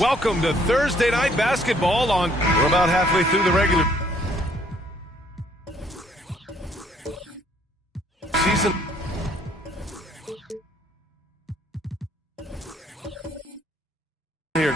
Welcome to Thursday Night Basketball we're about halfway through the regular season. Here.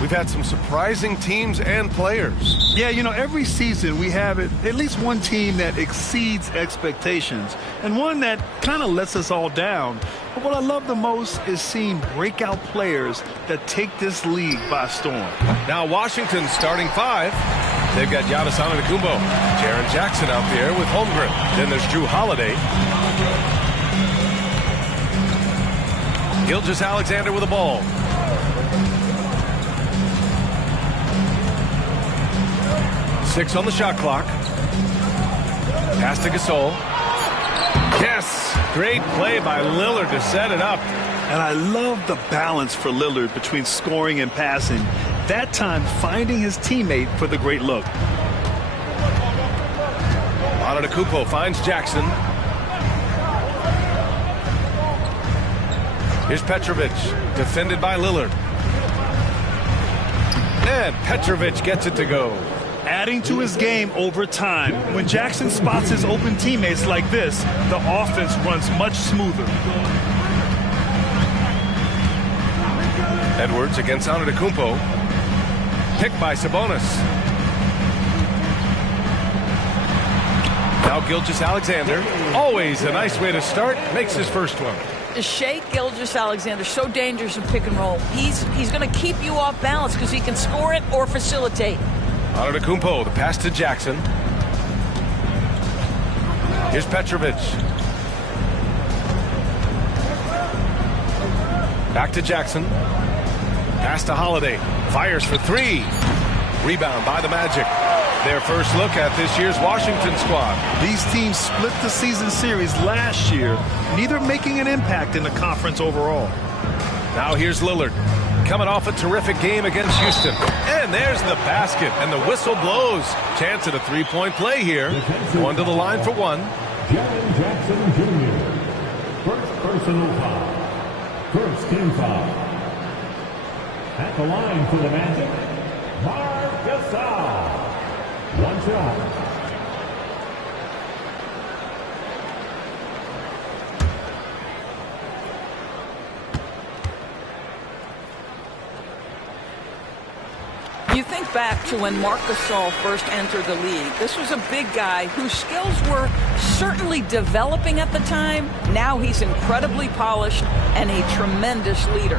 We've had some surprising teams and players. Yeah, you know, every season we have at least one team that exceeds expectations and one that kind of lets us all down. But what I love the most is seeing breakout players that take this league by storm. Now Washington's starting five. They've got Giannis Antetokounmpo, Jaren Jackson out there with Holmgren. Then there's Drew Holiday. Gilgeous-Alexander with the ball. Six on the shot clock. Pass to Gasol. Yes! Great play by Lillard to set it up. And I love the balance for Lillard between scoring and passing. That time finding his teammate for the great look. Antetokounmpo finds Jackson. Here's Petrovic, defended by Lillard. And Petrovic gets it to go. Adding to his game over time. When Jackson spots his open teammates like this, the offense runs much smoother. Edwards against Antetokounmpo. Picked by Sabonis. Now Gilgeous-Alexander. Always a nice way to start. Makes his first one. Shea Gilgeous-Alexander, so dangerous in pick and roll. He's going to keep you off balance because he can score it or facilitate. Antetokounmpo, the pass to Jackson. Here's Petrovic. Back to Jackson. Pass to Holiday. Fires for three. Rebound by the Magic. Their first look at this year's Washington squad. These teams split the season series last year, neither making an impact in the conference overall. Now here's Lillard. Coming off a terrific game against Houston. And there's the basket, and the whistle blows. Chance at a three-point play here. Going to the line for one. Jaren Jackson Jr. First personal foul. First team foul. At the line for the Magic, Marc Gasol. One shot. You think back to when Marc Gasol first entered the league. This was a big guy whose skills were certainly developing at the time. Now he's incredibly polished and a tremendous leader.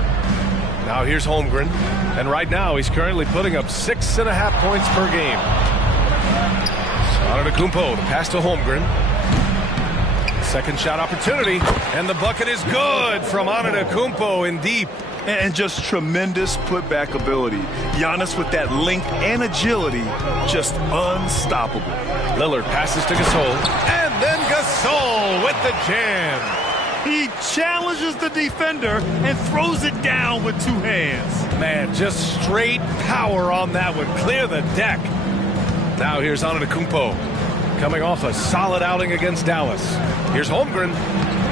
Now here's Holmgren. And right now he's currently putting up 6.5 points per game. Antetokounmpo, the pass to Holmgren. Second shot opportunity. And the bucket is good from Antetokounmpo in deep. And just tremendous putback ability. Giannis with that length and agility, just unstoppable. Lillard passes to Gasol. And then Gasol with the jam. He challenges the defender and throws it down with two hands. Man, just straight power on that one. Clear the deck. Now here's Antetokounmpo. Coming off a solid outing against Dallas. Here's Holmgren.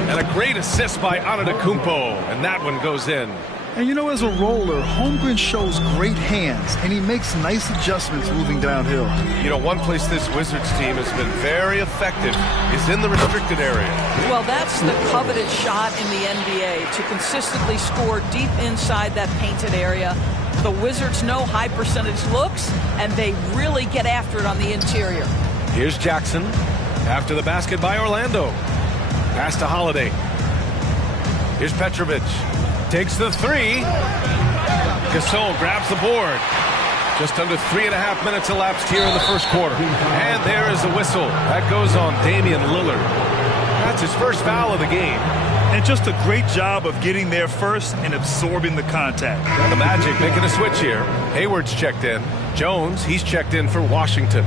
And a great assist by Antetokounmpo. And that one goes in. And you know, as a roller, Holmgren shows great hands, and he makes nice adjustments moving downhill. You know, one place this Wizards team has been very effective is in the restricted area. Well, that's the coveted shot in the NBA, to consistently score deep inside that painted area. The Wizards know high percentage looks, and they really get after it on the interior. Here's Jackson after the basket by Orlando. Pass to Holiday. Here's Petrovic. Takes the three. Gasol grabs the board. Just under 3.5 minutes elapsed here in the first quarter. And there is the whistle. That goes on Damian Lillard. That's his first foul of the game. And just a great job of getting there first and absorbing the contact. The Magic making a switch here. Hayward's checked in. Jones, he's checked in for Washington.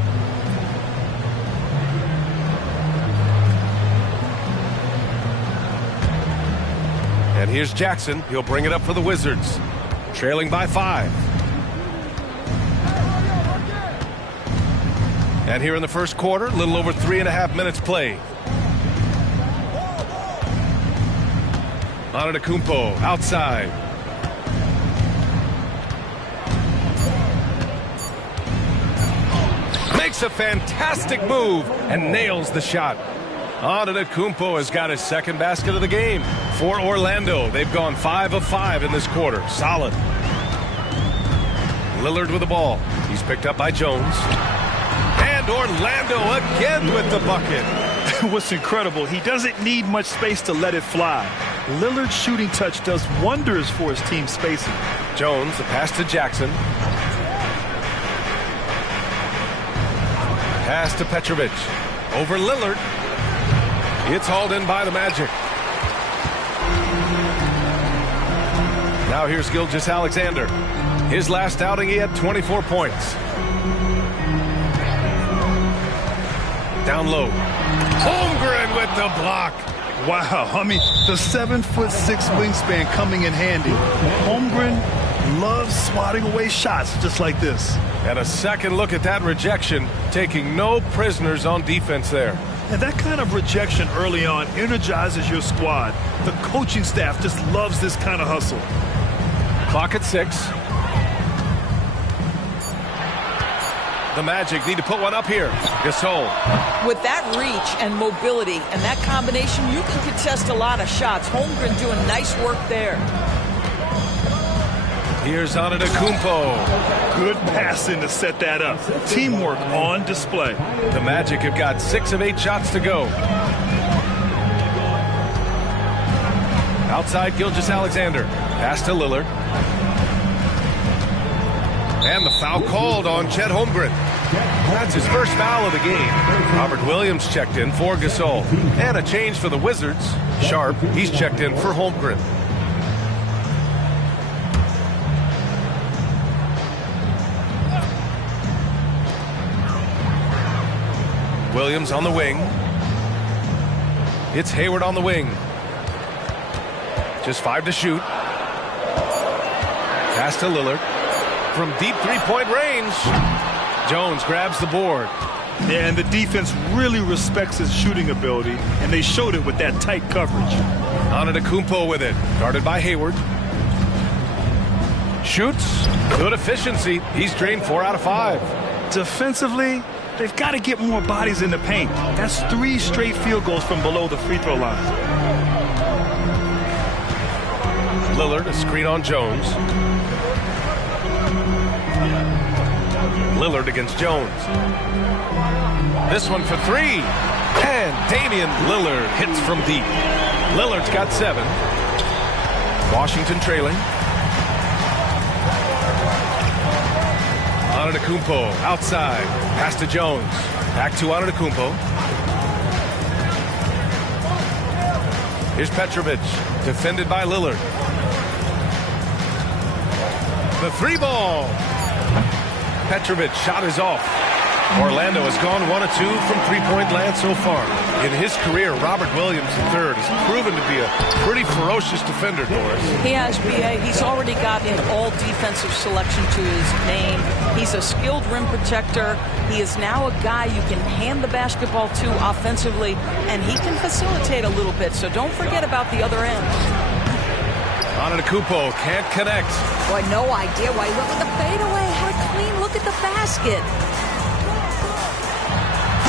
And here's Jackson. He'll bring it up for the Wizards. Trailing by 5. And here in the first quarter, a little over 3.5 minutes played. Antetokounmpo outside. Makes a fantastic move and nails the shot. Antetokounmpo has got his second basket of the game. For Orlando, they've gone 5 of 5 in this quarter. Solid. Lillard with the ball. He's picked up by Jones. And Orlando again with the bucket. What's incredible, he doesn't need much space to let it fly. Lillard's shooting touch does wonders for his team spacing. Jones, the pass to Jackson. Pass to Petrovic. Over Lillard. It's hauled in by the Magic. Now here's Gilgeous-Alexander. His last outing, he had 24 points. Down low. Holmgren with the block. Wow, I mean, the 7'6" wingspan coming in handy. Holmgren loves swatting away shots just like this. And a second look at that rejection, taking no prisoners on defense there. And that kind of rejection early on energizes your squad. The coaching staff just loves this kind of hustle. Clock at 6. The Magic need to put one up here. Gasol. With that reach and mobility and that combination, you can contest a lot of shots. Holmgren doing nice work there. Here's Antetokounmpo. Good passing to set that up. Teamwork on display. The Magic have got 6 of 8 shots to go. Outside Gilgeous-Alexander. Pass to Lillard. And the foul called on Chet Holmgren. That's his first foul of the game. Robert Williams checked in for Gasol. And a change for the Wizards. Sharp, he's checked in for Holmgren. Williams on the wing. It's Hayward on the wing. Just 5 to shoot. Pass to Lillard. From deep three-point range. Jones grabs the board. Yeah, and the defense really respects his shooting ability, and they showed it with that tight coverage. Antetokounmpo with it. Guarded by Hayward. Shoots. Good efficiency. He's drained 4 out of 5. Defensively, they've got to get more bodies in the paint. That's 3 straight field goals from below the free throw line. Lillard, a screen on Jones. Lillard against Jones. This one for 3. And Damian Lillard hits from deep. Lillard's got 7. Washington trailing. Antetokounmpo outside. Pass to Jones. Back to Antetokounmpo. Here's Petrovic. Defended by Lillard. The 3-ball. Petrovic shot is off. Orlando has gone 1 of 2 from three-point land so far. In his career, Robert Williams III has proven to be a pretty ferocious defender, Doris. He has, B.A. He's already got an all-defensive selection to his name. He's a skilled rim protector. He is now a guy you can hand the basketball to offensively, and he can facilitate a little bit, so don't forget about the other end. Antetokounmpo can't connect. Boy, no idea why. Look at the fadeaway. How clean. Look at the basket.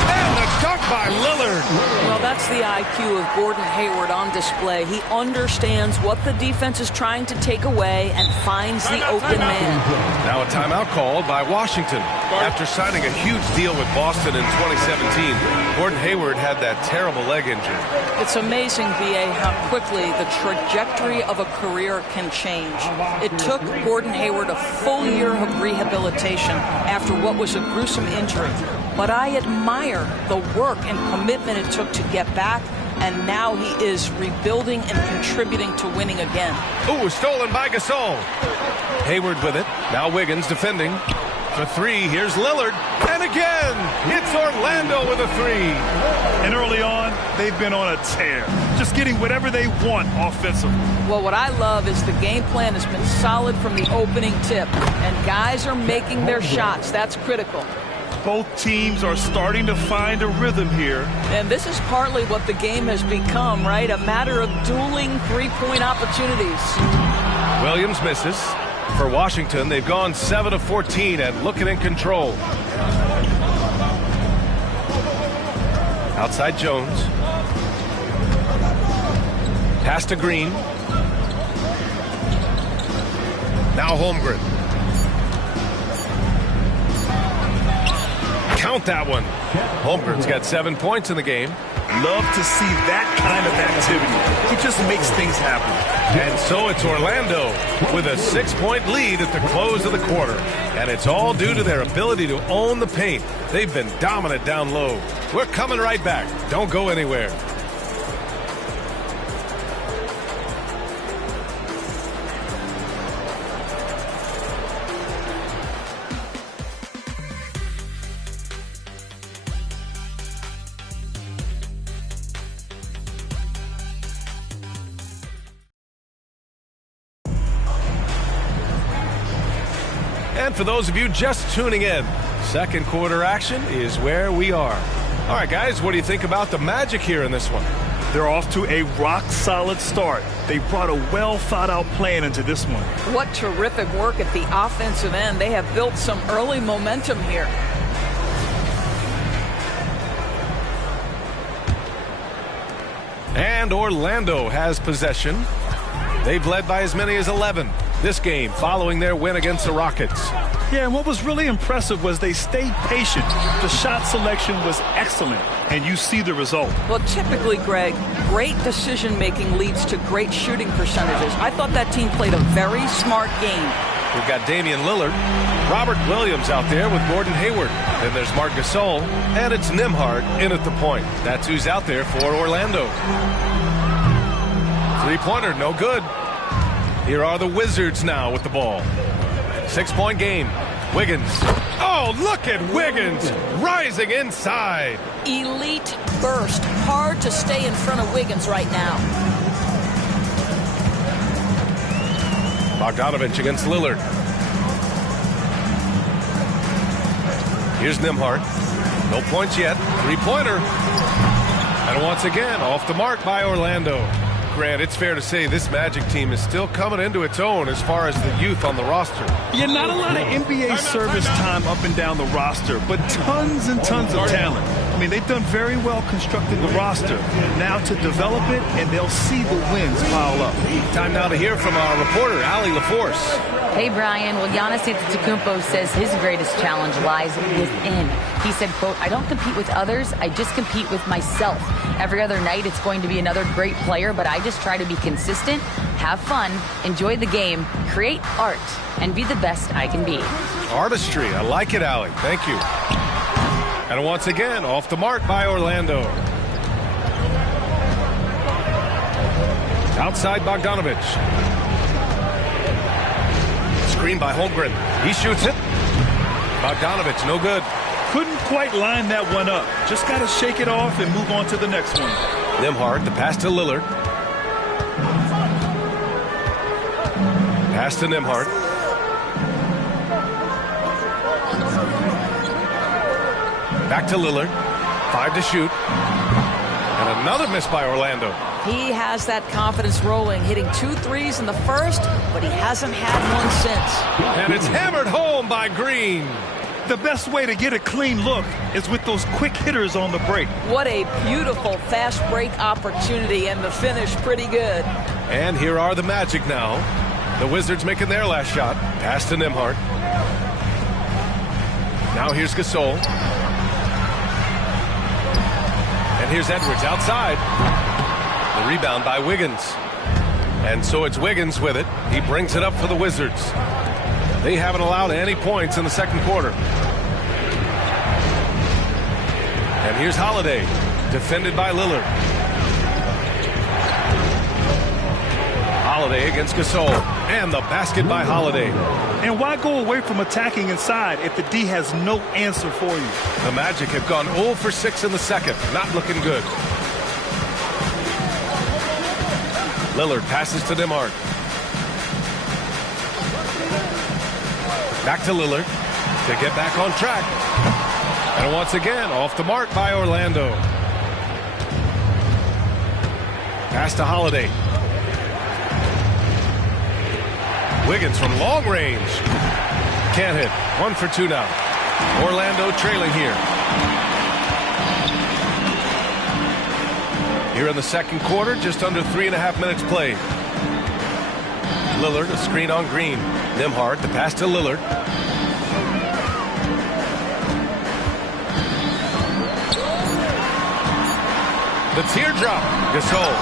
And the dunk by Lillard. Well, that's the IQ of Gordon Hayward on display. He understands what the defense is trying to take away and finds the open man. Now a timeout called by Washington. After signing a huge deal with Boston in 2017, Gordon Hayward had that terrible leg injury. It's amazing, B.A., how quickly the trajectory of a career can change. It took Gordon Hayward a full year of rehabilitation after what was a gruesome injury. But I admire the work and commitment it took to get back, and now he is rebuilding and contributing to winning again. Ooh, stolen by Gasol. Hayward with it. Now Wiggins defending. For 3, here's Lillard. And again, it's Orlando with a 3. And early on, they've been on a tear. Just getting whatever they want offensively. Well, what I love is the game plan has been solid from the opening tip. And guys are making their shots. That's critical. Both teams are starting to find a rhythm here. And this is partly what the game has become, right? A matter of dueling three-point opportunities. Williams misses. For Washington, they've gone 7 of 14 and looking in control. Outside Jones. Pass to Green. Now Holmgren. Count that one. Holmgren's got 7 points in the game. Love to see that kind of activity. It just makes things happen. And so it's Orlando with a 6-point lead at the close of the quarter. And it's all due to their ability to own the paint. They've been dominant down low. We're coming right back. Don't go anywhere. And for those of you just tuning in, second quarter action is where we are. All right, guys, what do you think about the Magic here in this one? They're off to a rock-solid start. They brought a well-thought-out plan into this one. What terrific work at the offensive end. They have built some early momentum here. And Orlando has possession. They've led by as many as 11 this game following their win against the Rockets. Yeah, and what was really impressive was they stayed patient. The shot selection was excellent, and you see the result. Well, typically, Greg, great decision-making leads to great shooting percentages. I thought that team played a very smart game. We've got Damian Lillard, Robert Williams out there with Gordon Hayward. Then there's Marc Gasol, and it's Nembhard in at the point. That's who's out there for Orlando. Three-pointer, no good. Here are the Wizards now with the ball. 6-point game. Wiggins. Oh, look at Wiggins rising inside. Elite burst. Hard to stay in front of Wiggins right now. Bogdanovich against Lillard. Here's Nembhard. No points yet. Three-pointer. And once again, off the mark by Orlando. Grant, it's fair to say this Magic team is still coming into its own as far as the youth on the roster. Yeah, not a lot of NBA service time up and down the roster, but tons and tons of talent. I mean, they've done very well constructing the roster. Now to develop it, and they'll see the wins pile up. Time now to hear from our reporter, Allie LaForce. Hey, Brian. Well, Giannis Antetokounmpo says his greatest challenge lies within. He said, quote, "I don't compete with others. I just compete with myself. Every other night it's going to be another great player, but I just try to be consistent, have fun, enjoy the game, create art, and be the best I can be." Artistry. I like it, Allie. Thank you. And once again, off the mark by Orlando. Outside Bogdanovich. Screen by Holmgren. He shoots it. Bogdanovich, no good. Couldn't quite line that one up. Just got to shake it off and move on to the next one. Nembhard, the pass to Lillard. Pass to Nembhard. Back to Lillard. 5 to shoot. And another miss by Orlando. He has that confidence rolling, hitting 2 threes in the first, but he hasn't had one since. And it's hammered home by Green. The best way to get a clean look is with those quick hitters on the break. What a beautiful fast break opportunity, and the finish pretty good. And here are the Magic now. The Wizards making their last shot. Pass to Nembhard. Now here's Gasol. And here's Edwards outside. The rebound by Wiggins. And so it's Wiggins with it. He brings it up for the Wizards. They haven't allowed any points in the second quarter. And here's Holiday, defended by Lillard. Holiday against Gasol. And the basket by Holiday. And why go away from attacking inside if the D has no answer for you? The Magic have gone 0 for 6 in the second. Not looking good. Lillard passes to Nembhard. Back to Lillard to get back on track. And once again, off the mark by Orlando. Pass to Holiday. Wiggins from long range. Can't hit. 1 for 2 now. Orlando trailing here. Here in the second quarter, just under 3.5 minutes played. Lillard, a screen on Green. Nembhard, the pass to Lillard. The teardrop. Gasol.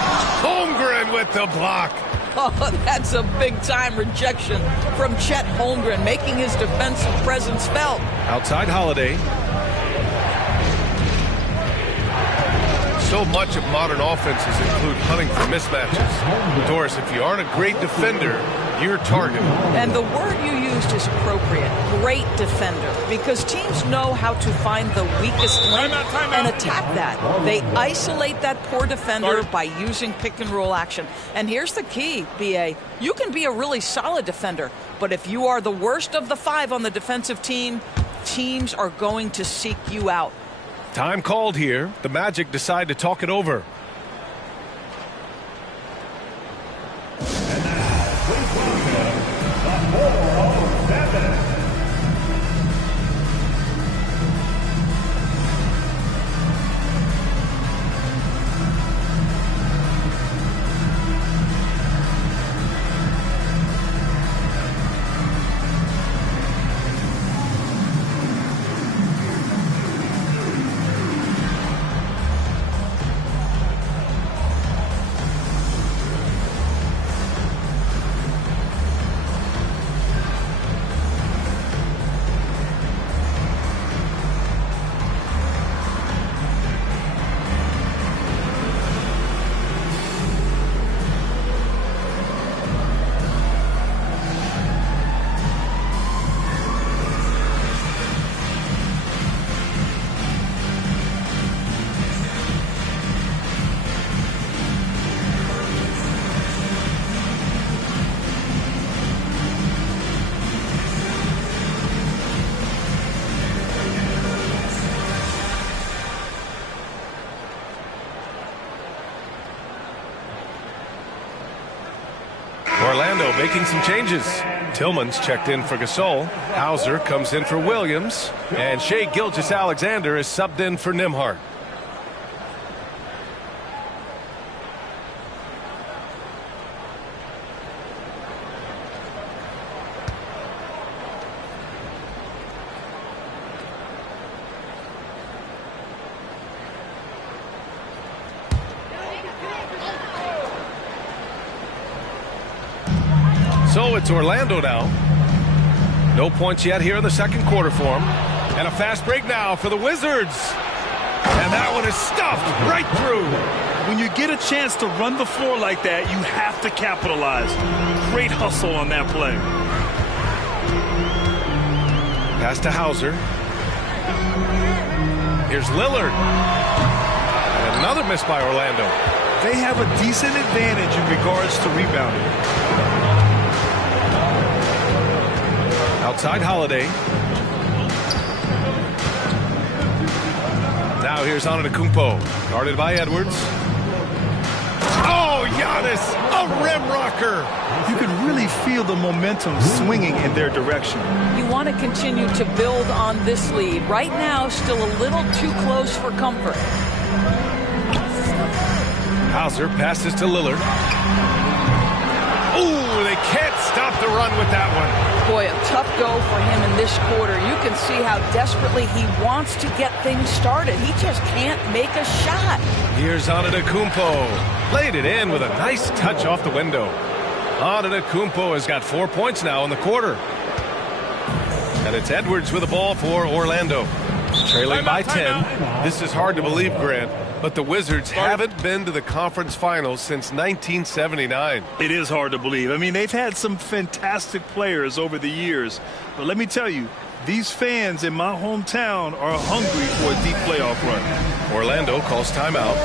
Holmgren with the block. Oh, that's a big-time rejection from Chet Holmgren, making his defensive presence felt. Outside Holiday. So much of modern offenses include hunting for mismatches. Doris, if you aren't a great defender, you're targeted. And the word you used is appropriate. Great defender. Because teams know how to find the weakest link and attack that. They isolate that poor defender by using pick-and-roll action. And here's the key, B.A. You can be a really solid defender, but if you are the worst of the 5 on the defensive team, teams are going to seek you out. Time called here. The Magic decide to talk it over. And now, please welcome the 407. Orlando making some changes. Tillman's checked in for Gasol. Hauser comes in for Williams. And Shai Gilgeous-Alexander is subbed in for Nembhard. So it's Orlando now. No points yet here in the second quarter for them. And a fast break now for the Wizards. And that one is stuffed right through. When you get a chance to run the floor like that, you have to capitalize. Great hustle on that play. Pass to Hauser. Here's Lillard. And another miss by Orlando. They have a decent advantage in regards to rebounding. Outside Holiday. Now here's Antetokounmpo, guarded by Edwards. Oh, Giannis, a rim rocker. You can really feel the momentum swinging in their direction. You want to continue to build on this lead. Right now, still a little too close for comfort. Hauser passes to Lillard. Ooh, they can't stop the run with that one. Boy, a tough go for him in this quarter. You can see how desperately he wants to get things started. He just can't make a shot. Here's Antetokounmpo. Played it in with a nice touch off the window. Antetokounmpo has got 4 points now in the quarter. And it's Edwards with the ball for Orlando. Trailing by 10. This is hard to believe, Grant, but the Wizards haven't been to the conference finals since 1979. It is hard to believe. I mean, they've had some fantastic players over the years. But let me tell you, these fans in my hometown are hungry for a deep playoff run. Orlando calls timeout.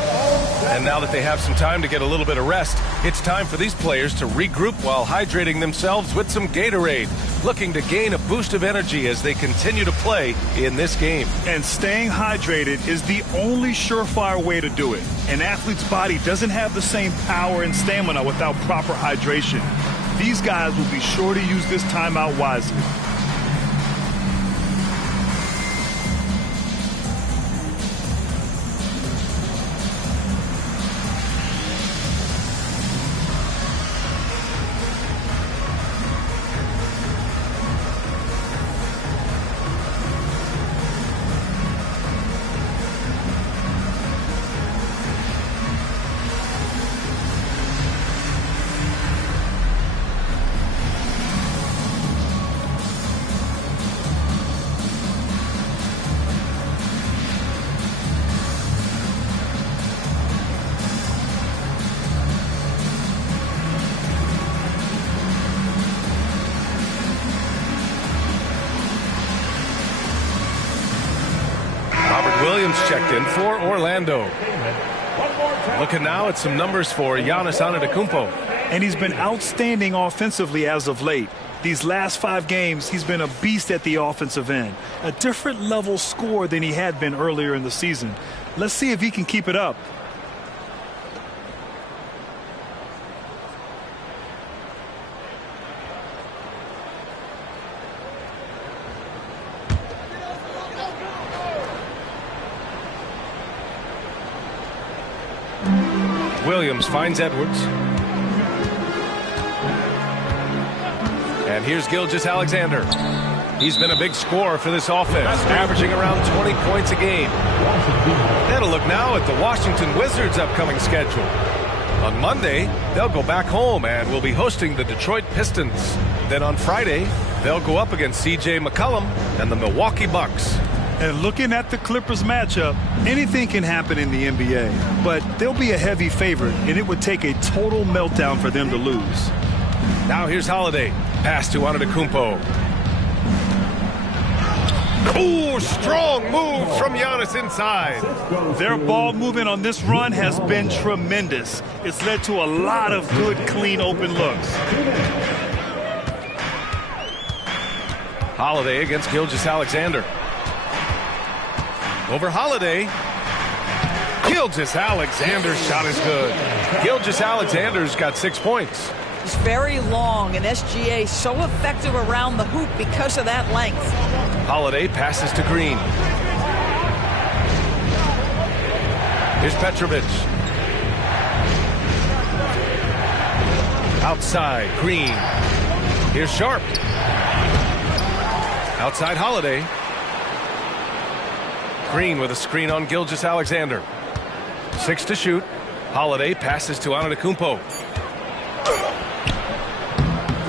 And now that they have some time to get a little bit of rest, it's time for these players to regroup while hydrating themselves with some Gatorade. looking to gain a boost of energy as they continue to play in this game. And staying hydrated is the only surefire way to do it. An athlete's body doesn't have the same power and stamina without proper hydration. These guys will be sure to use this timeout wisely. Williams checked in for Orlando. Looking now at some numbers for Giannis Antetokounmpo. And he's been outstanding offensively as of late. These last 5 games, he's been a beast at the offensive end. A different level score than he had been earlier in the season. Let's see if he can keep it up. Williams finds Edwards. And here's Gilgeous-Alexander. He's been a big scorer for this offense, averaging around 20 points a game. And a look now at the Washington Wizards' upcoming schedule. On Monday, they'll go back home and will be hosting the Detroit Pistons. Then on Friday, they'll go up against C.J. McCollum and the Milwaukee Bucks. And looking at the Clippers matchup, anything can happen in the NBA. But they'll be a heavy favorite, and it would take a total meltdown for them to lose. Now here's Holiday. Pass to Antetokounmpo. Ooh, strong move from Giannis inside. Their ball movement on this run has been tremendous. It's led to a lot of good, clean, open looks. Holiday against Gilgeous-Alexander. Over Holiday. Gilgeous-Alexander's shot is good. Gilgeous-Alexander's got 6 points. He's very long, and SGA so effective around the hoop because of that length. Holiday passes to Green. Here's Petrovic. Outside, Green. Here's Sharp. Outside Holiday. Green with a screen on Gilgeous-Alexander. 6 to shoot. Holiday passes to Antetokounmpo.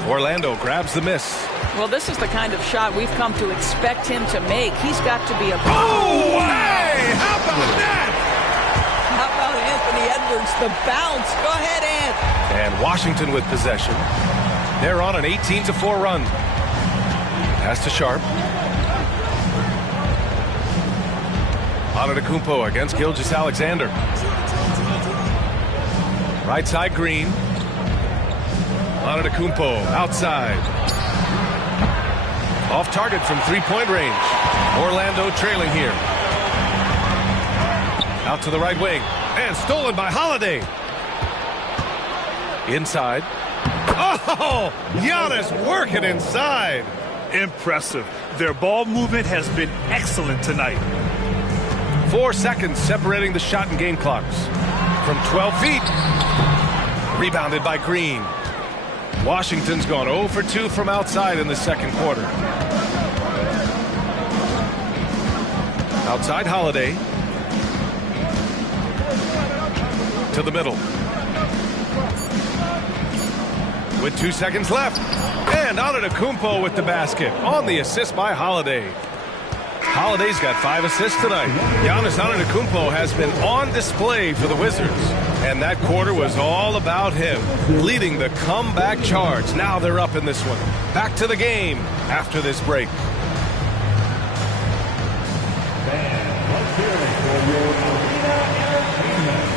Orlando grabs the miss. Well, this is the kind of shot we've come to expect him to make. He's got to be a... Oh, hey! How about that? How about Anthony Edwards, the bounce? Go ahead, Ant. And Washington with possession. They're on an 18-4 run. Pass to Sharp. Antetokounmpo against Gilgeous-Alexander. Right side, Green. Antetokounmpo outside. Off target from three-point range. Orlando trailing here. Out to the right wing. And stolen by Holiday. Inside. Oh! Giannis working inside. Impressive. Their ball movement has been excellent tonight. 4 seconds separating the shot and game clocks. From 12 feet. Rebounded by Green. Washington's gone 0 for 2 from outside in the second quarter. Outside Holiday. To the middle. With 2 seconds left. And Antetokounmpo with the basket on the assist by Holiday. Holiday's got 5 assists tonight. Giannis Antetokounmpo has been on display for the Wizards. And that quarter was all about him, leading the comeback charge. Now they're up in this one. Back to the game after this break. Let's hear it for your Arena Entertainment.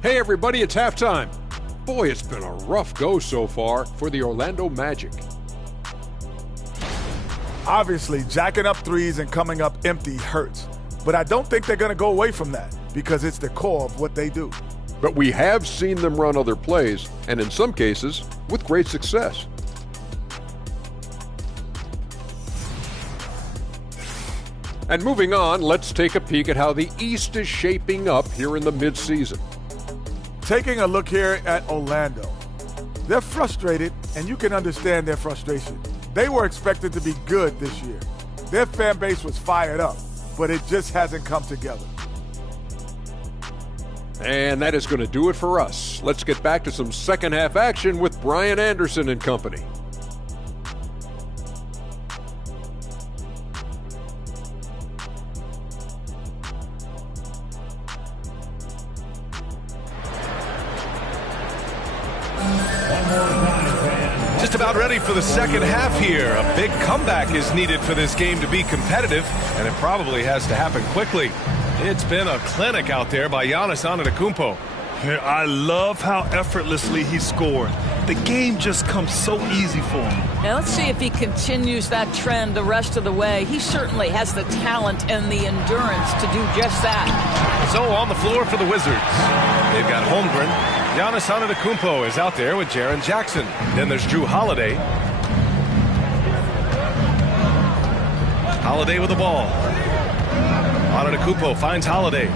Hey everybody, it's halftime. Boy, it's been a rough go so far for the Orlando Magic. Obviously, jacking up threes and coming up empty hurts. But I don't think they're going to go away from that because it's the core of what they do. But we have seen them run other plays, and in some cases, with great success. And moving on, let's take a peek at how the East is shaping up here in the midseason. Taking a look here at Orlando. They're frustrated, and you can understand their frustration. They were expected to be good this year. Their fan base was fired up, but it just hasn't come together. And that is going to do it for us. Let's get back to some second half action with Brian Anderson and company. Just about ready for the second half here. A big comeback is needed for this game to be competitive, and it probably has to happen quickly. It's been a clinic out there by Giannis Antetokounmpo. I love how effortlessly he scored. The game just comes so easy for him. Now let's see if he continues that trend the rest of the way. He certainly has the talent and the endurance to do just that. So on the floor for the Wizards, they've got Holmgren. Giannis Antetokounmpo is out there with Jaren Jackson. Then there's Drew Holiday. Holiday with the ball. Antetokounmpo finds Holiday.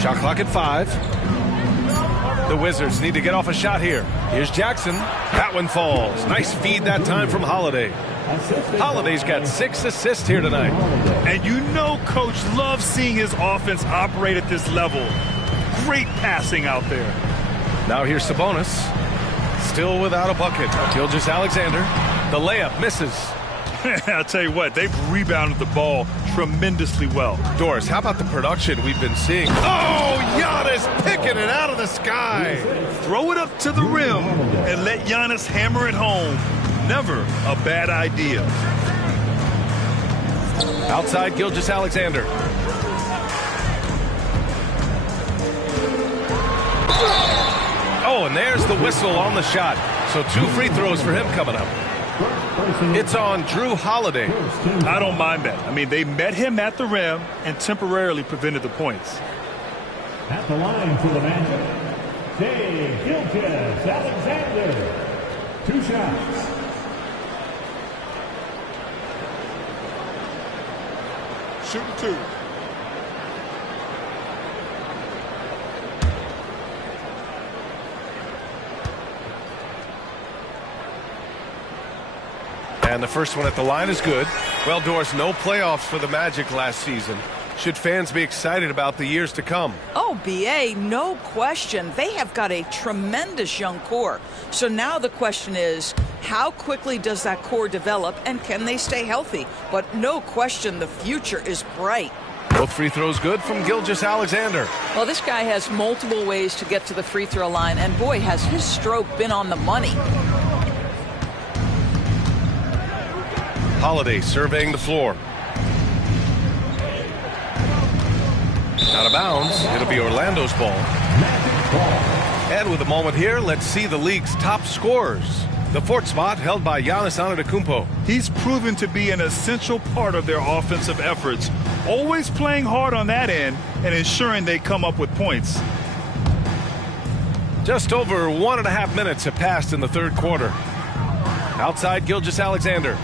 Shot clock at 5. The Wizards need to get off a shot here. Here's Jackson. That one falls. Nice feed that time from Holiday. Holiday's got 6 assists here tonight. And you know Coach loves seeing his offense operate at this level. Great passing out there. Now here's Sabonis. Still without a bucket. Gilgeous-Alexander. The layup misses. I'll tell you what, they've rebounded the ball tremendously well. Doris, how about the production we've been seeing? Oh, Giannis picking it out of the sky. Throw it up to the rim and let Giannis hammer it home. Never a bad idea. Outside Gilgeous-Alexander. Oh, and there's the whistle on the shot. So 2 free throws for him coming up. It's on Drew Holiday. I don't mind that. I mean, they met him at the rim and temporarily prevented the points. At the line for the Magic, Gilgeous-Alexander. 2 shots. Shooting 2. And the first one at the line is good. Well, Doris, no playoffs for the Magic last season. Should fans be excited about the years to come? Oh, B.A., no question. They have got a tremendous young core. So now the question is, how quickly does that core develop, and can they stay healthy? But no question, the future is bright. Both free throws good from Gilgeous-Alexander. Well, this guy has multiple ways to get to the free throw line, and boy, has his stroke been on the money. Holiday surveying the floor. Out of bounds. It'll be Orlando's ball. And with a moment here, let's see the league's top scorers. The 4th spot held by Giannis Antetokounmpo. He's proven to be an essential part of their offensive efforts, always playing hard on that end and ensuring they come up with points. Just over 1.5 minutes have passed in the 3rd quarter. Outside Gilgeous-Alexander.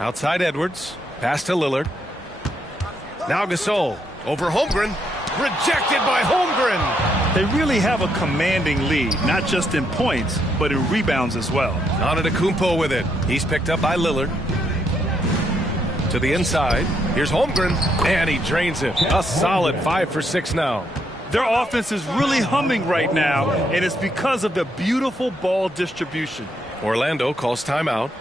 Outside Edwards. Pass to Lillard. Now Gasol. Over Holmgren. Rejected by Holmgren. They really have a commanding lead, not just in points, but in rebounds as well. Antetokounmpo with it. He's picked up by Lillard. To the inside. Here's Holmgren. And he drains it. A solid 5 for 6 now. Their offense is really humming right now, and it's because of the beautiful ball distribution. Orlando calls timeout.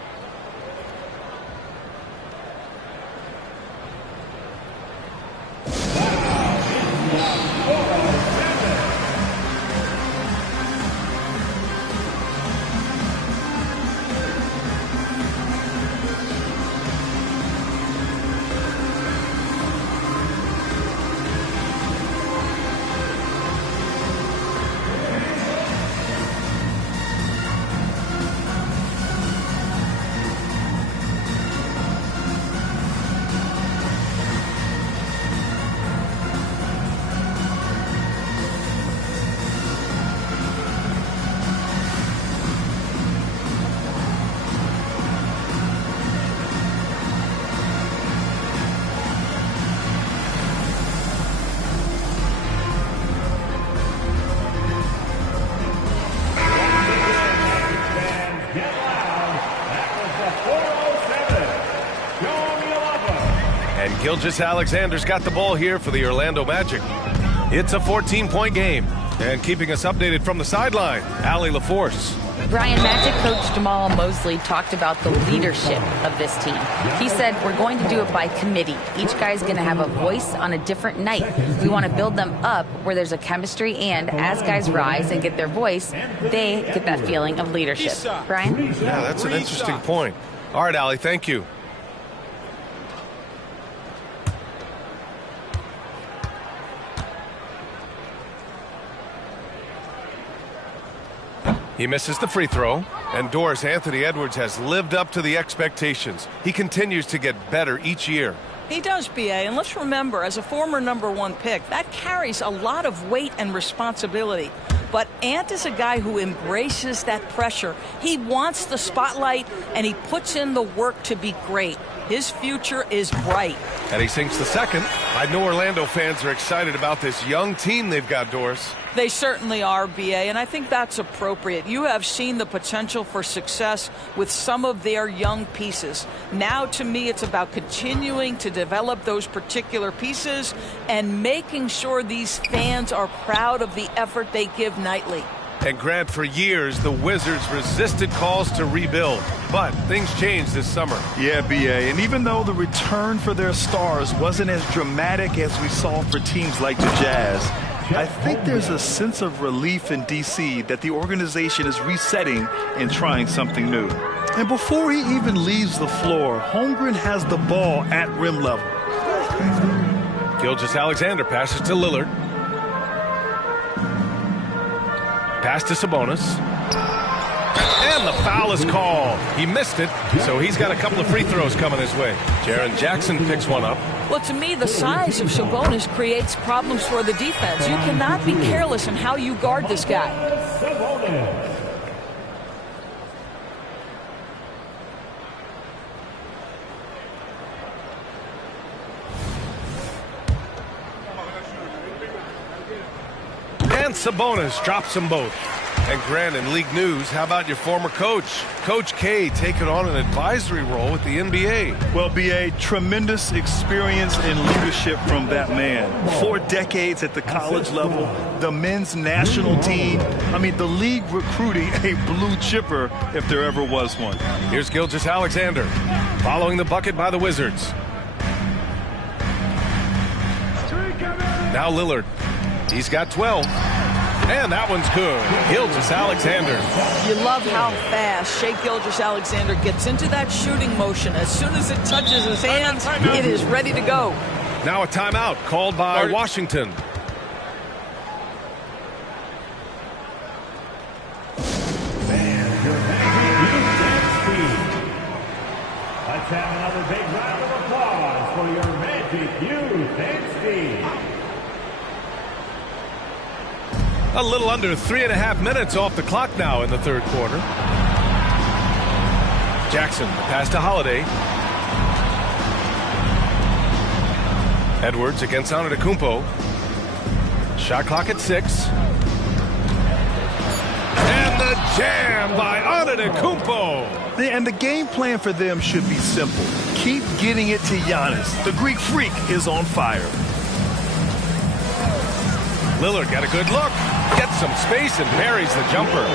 Gilgeous-Alexander's got the ball here for the Orlando Magic. It's a 14-point game. And keeping us updated from the sideline, Allie LaForce. Brian, Magic coach Jamal Mosley talked about the leadership of this team. He said, we're going to do it by committee. Each guy's going to have a voice on a different night. We want to build them up where there's a chemistry, and as guys rise and get their voice, they get that feeling of leadership. Brian? Yeah, that's an interesting point. All right, Allie, thank you. He misses the free throw, and Doris Anthony Edwards has lived up to the expectations. He continues to get better each year. He does, BA, and let's remember, as a former #1 pick, that carries a lot of weight and responsibility. But Ant is a guy who embraces that pressure. He wants the spotlight, and he puts in the work to be great. His future is bright. And he sinks the second. I know Orlando fans are excited about this young team they've got, Doris. They certainly are, BA, and I think that's appropriate. You have seen the potential for success with some of their young pieces. Now, to me, it's about continuing to develop those particular pieces and making sure these fans are proud of the effort they give nightly. And Grant, for years, the Wizards resisted calls to rebuild. But things changed this summer. Yeah, BA. And even though the return for their stars wasn't as dramatic as we saw for teams like the Jazz, I think there's a sense of relief in D.C. that the organization is resetting and trying something new. And before he even leaves the floor, Holmgren has the ball at rim level. Gilgeous-Alexander passes to Lillard. Pass to Sabonis. And the foul is called. He missed it, so he's got a couple of free throws coming his way. Jaren Jackson picks one up. Well, to me, the size of Sabonis creates problems for the defense. You cannot be careless in how you guard this guy. And Sabonis drops them both. And Grant, in league news, how about your former coach? Coach K taking on an advisory role with the NBA. Well, BA, tremendous experience and leadership from that man. 4 decades at the college level, the men's national team. I mean, the league recruiting a blue chipper if there ever was one. Here's Gilgeous-Alexander following the bucket by the Wizards. Now Lillard. He's got 12. And that one's good. Gilgeous-Alexander. You love how fast Shai Gilgeous-Alexander gets into that shooting motion. As soon as it touches his hands, it is ready to go. Now a timeout called by Washington. Let's have another big round of applause for your Magic Youth and Speed. A little under 3.5 minutes off the clock now in the third quarter. Jackson, pass to Holiday. Edwards against Antetokounmpo. Shot clock at 6. And the jam by Antetokounmpo. And the game plan for them should be simple. Keep getting it to Giannis. The Greek freak is on fire. Lillard got a good look. Gets some space and buries the jumper.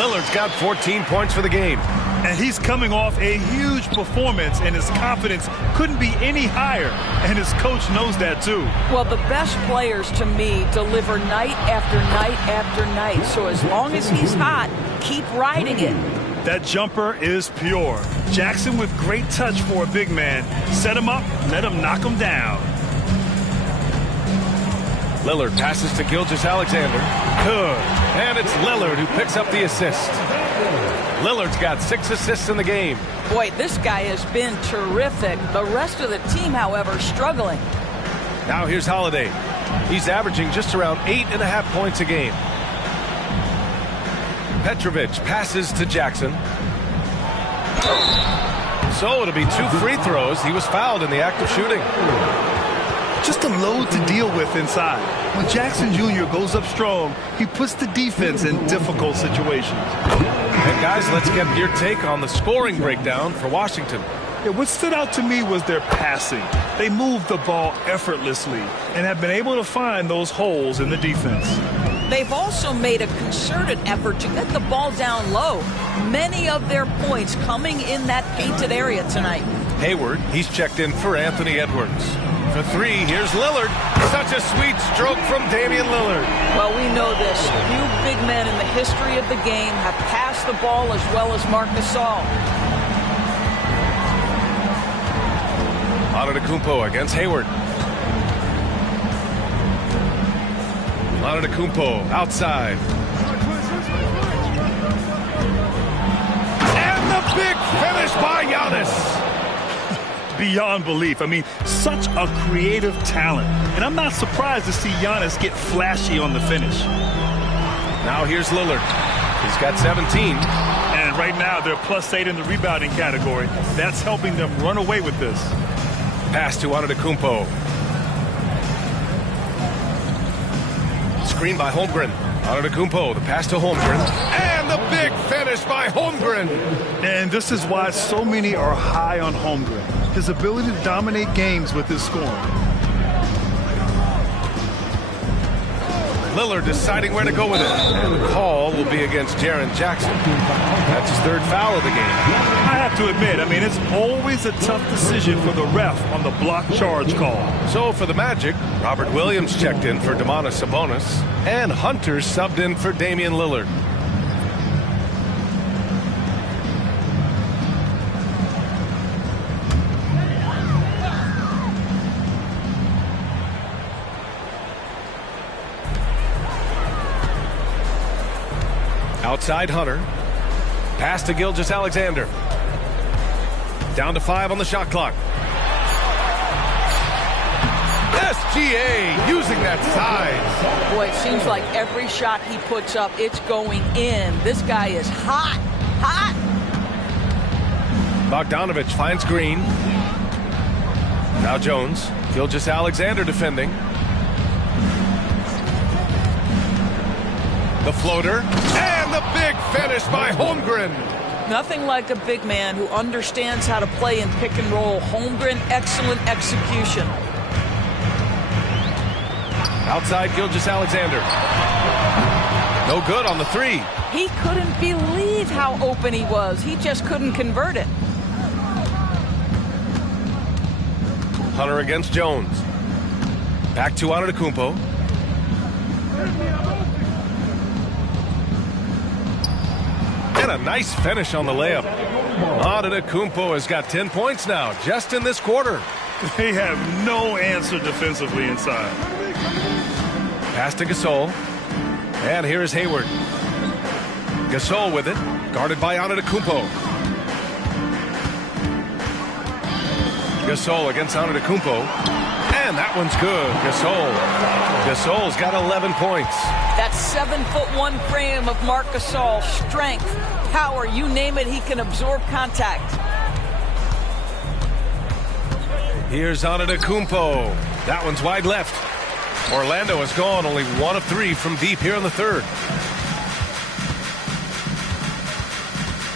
Lillard's got 14 points for the game. And he's coming off a huge performance, and his confidence couldn't be any higher. And his coach knows that, too. Well, the best players, to me, deliver night after night after night. So as long as he's hot, keep riding it. That jumper is pure. Jackson with great touch for a big man. Set him up, let him knock him down. Lillard passes to Gilgeous-Alexander. Good. And it's Lillard who picks up the assist. Lillard's got 6 assists in the game. Boy, this guy has been terrific. The rest of the team, however, struggling. Now here's Holiday. He's averaging just around 8.5 points a game. Petrovic passes to Jackson. So it'll be 2 free throws. He was fouled in the act of shooting. Just a load to deal with inside. When Jackson Jr. goes up strong, he puts the defense in difficult situations. And guys, let's get your take on the scoring breakdown for Washington. Yeah, what stood out to me was their passing. They moved the ball effortlessly and have been able to find those holes in the defense. They've also made a concerted effort to get the ball down low. Many of their points coming in that painted area tonight. Hayward, he's checked in for Anthony Edwards. For three, here's Lillard. Such a sweet stroke from Damian Lillard. Well, we know this. Few big men in the history of the game have passed the ball as well as Marc Gasol. Antetokounmpo against Hayward. Antetokounmpo outside. And the big finish by Giannis. Beyond belief. I mean, such a creative talent. And I'm not surprised to see Giannis get flashy on the finish. Now here's Lillard. He's got 17. And right now they're +8 in the rebounding category. That's helping them run away with this. Pass to Antetokounmpo. Screen by Holmgren. Antetokounmpo, the pass to Holmgren. And the big finish by Holmgren. And this is why so many are high on Holmgren. His ability to dominate games with his scoring. Lillard deciding where to go with it. And the call will be against Jaren Jackson. That's his third foul of the game. I have to admit, I mean, it's always a tough decision for the ref on the block charge call. So for the Magic, Robert Williams checked in for Domantas Sabonis. And Hunter subbed in for Damian Lillard. Outside Hunter. Pass to Gilgeous-Alexander. Down to 5 on the shot clock. SGA using that size. Boy, it seems like every shot he puts up, it's going in. This guy is hot. Hot. Bogdanovich finds Green. Now Jones. Gilgeous-Alexander defending. The floater. And the big finish by Holmgren. Nothing like a big man who understands how to play in pick and roll. Holmgren, excellent execution. Outside Gilgeous-Alexander. No good on the three. He couldn't believe how open he was. He just couldn't convert it. Hunter against Jones. Back to Antetokounmpo. And a nice finish on the layup. Antetokounmpo has got 10 points now, just in this quarter. They have no answer defensively inside. Pass to Gasol. And here is Hayward. Gasol with it, guarded by Antetokounmpo. Gasol against Antetokounmpo. And that one's good. Gasol's got 11 points. That 7'1" frame of Marc Gasol, strength, power, you name it, he can absorb contact. Here's Antetokounmpo. That one's wide left. Orlando has gone only 1 of 3 from deep here in the third.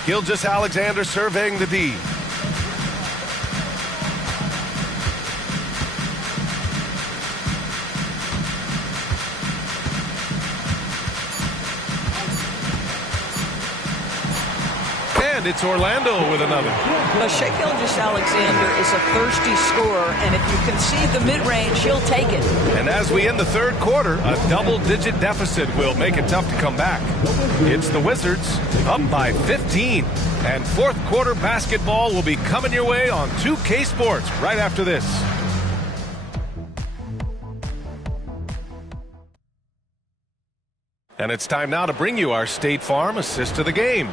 Gilgeous-Alexander surveying the D. And it's Orlando with another. Shai Gilgeous-Alexander is a thirsty scorer, and if you concede the mid-range, he'll take it. And as we end the third quarter, a double-digit deficit will make it tough to come back. It's the Wizards up by 15. And fourth quarter basketball will be coming your way on 2K Sports right after this. And it's time now to bring you our State Farm assist of the game.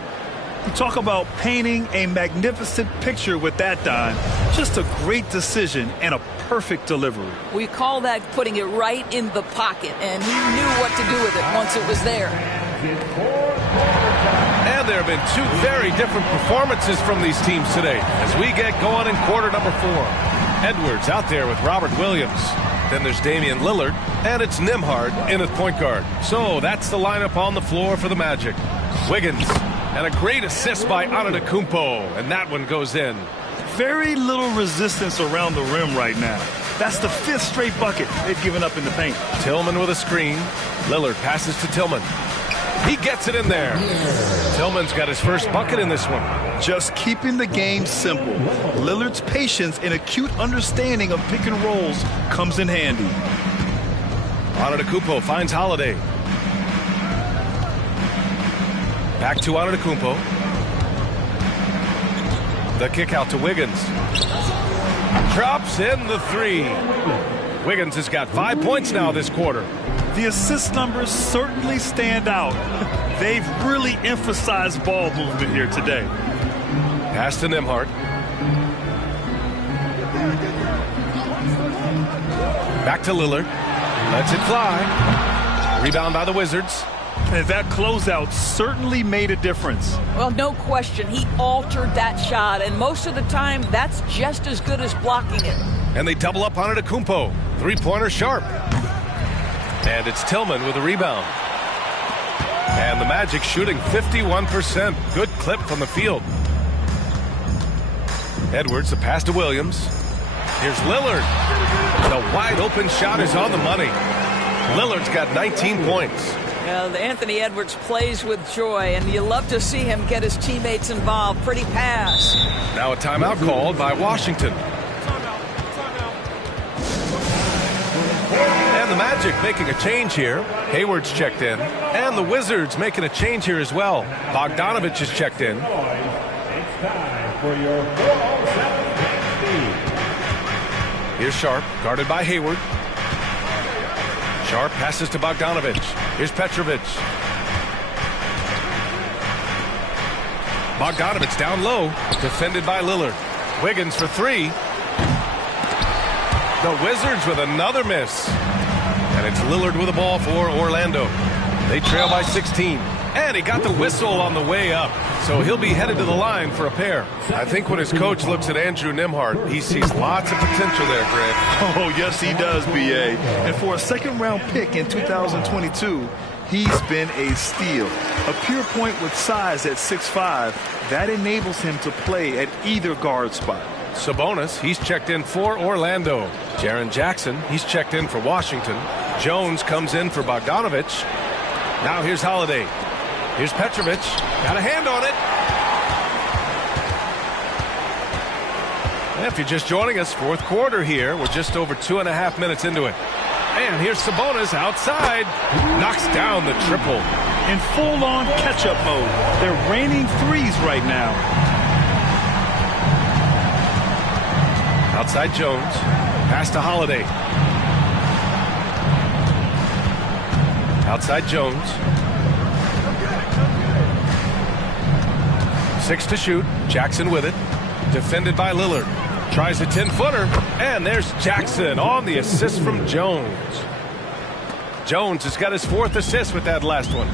You talk about painting a magnificent picture with that, Don. Just a great decision and a perfect delivery. We call that putting it right in the pocket, and he knew what to do with it once it was there. And there have been 2 very different performances from these teams today as we get going in quarter number 4. Edwards out there with Robert Williams. Then there's Damian Lillard, and it's Nembhard in at point guard. So that's the lineup on the floor for the Magic. Wiggins, and a great assist by Antetokounmpo, and that one goes in. very little resistance around the rim right now. That's the 5th straight bucket they've given up in the paint. Tillman with a screen. Lillard passes to Tillman. He gets it in there. Tillman's got his first bucket in this one. Just keeping the game simple. Lillard's patience and acute understanding of pick and rolls comes in handy. Antetokounmpo finds Holiday. Back to Antetokounmpo. The kick out to Wiggins. Drops in the 3. Wiggins has got 5 points now this quarter. The assist numbers certainly stand out. They've really emphasized ball movement here today. Pass to Nembhard. Back to Lillard. Lets it fly. Rebound by the Wizards. And that closeout certainly made a difference. Well, no question. He altered that shot, and most of the time, that's just as good as blocking it. And they double up on Antetokounmpo. Three-pointer sharp. And it's Tillman with a rebound. And the Magic shooting 51%. Good clip from the field. Edwards, the pass to Williams. Here's Lillard. The wide-open shot is on the money. Lillard's got 19 points. Well, Anthony Edwards plays with joy, and you love to see him get his teammates involved. Pretty pass. Now a timeout called by Washington. And the Magic making a change here. Hayward's checked in. And the Wizards making a change here as well. Bogdanovich is checked in. It's time for your 407 Here's Sharp, guarded by Hayward. Sharp passes to Bogdanovich. Here's Petrovic. Bogdanovich down low, defended by Lillard. Wiggins for 3. The Wizards with another miss. And it's Lillard with the ball for Orlando. They trail by 16. And he got the whistle on the way up. So he'll be headed to the line for a pair. I think when his coach looks at Andrew Nembhard, he sees lots of potential there, Grant. Oh, yes, he does, B.A. And for a second-round pick in 2022, he's been a steal. A pure point with size at 6'5", that enables him to play at either guard spot. Sabonis, he's checked in for Orlando. Jaren Jackson, he's checked in for Washington. Jones comes in for Bogdanovich. Now here's Holiday. Here's Petrovic. Got a hand on it. If you're just joining us, fourth quarter here. We're just over 2.5 minutes into it. And here's Sabonis outside. Knocks down the triple. In full-on catch-up mode. They're raining threes right now. Outside Jones. Pass to Holiday. Outside Jones. 6 to shoot. Jackson with it. Defended by Lillard. Tries a 10-footer. And there's Jackson on the assist from Jones. Jones has got his 4th assist with that last one.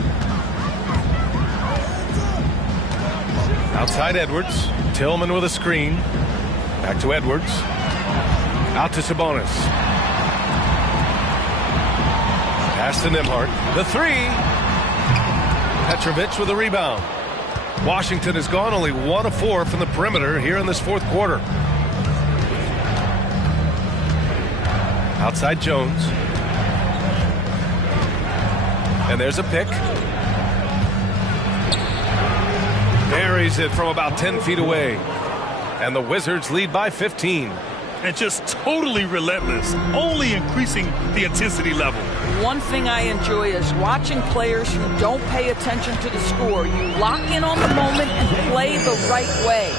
Outside Edwards. Tillman with a screen. Back to Edwards. Out to Sabonis. Pass to Nembhard. The 3. Petrovic with a rebound. Washington has gone only 1 of 4 from the perimeter here in this fourth quarter. Outside Jones. And there's a pick. Buries it from about 10 feet away. And the Wizards lead by 15. And just totally relentless, only increasing the intensity level. One thing I enjoy is watching players who don't pay attention to the score. You lock in on the moment and play the right way.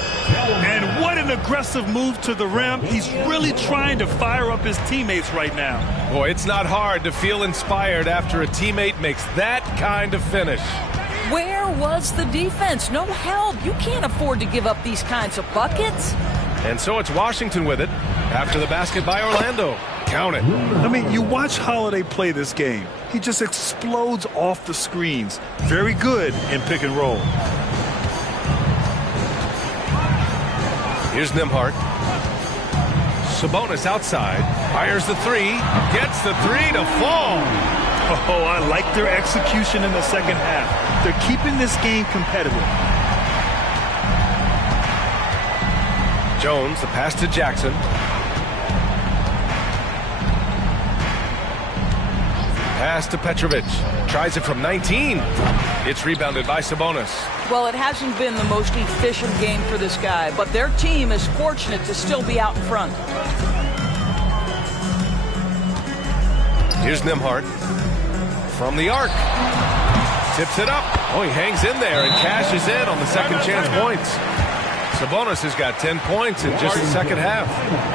And what an aggressive move to the rim. He's really trying to fire up his teammates right now. Boy, it's not hard to feel inspired after a teammate makes that kind of finish. Where was the defense? No help. You can't afford to give up these kinds of buckets. And so it's Washington with it after the basket by Orlando. Count it. I mean, you watch Holiday play this game. He just explodes off the screens. Very good in pick and roll. Here's Nembhard. Sabonis outside. Fires the 3. Gets the 3 to fall. Oh, I like their execution in the second half. They're keeping this game competitive. Jones, the pass to Jackson. Pass to Petrovic. Tries it from 19. It's rebounded by Sabonis. Well, it hasn't been the most efficient game for this guy, but their team is fortunate to still be out in front. Here's Nembhard from the arc. Tips it up. Oh, he hangs in there and cashes in on the second chance points. Sabonis has got 10 points in just the second half.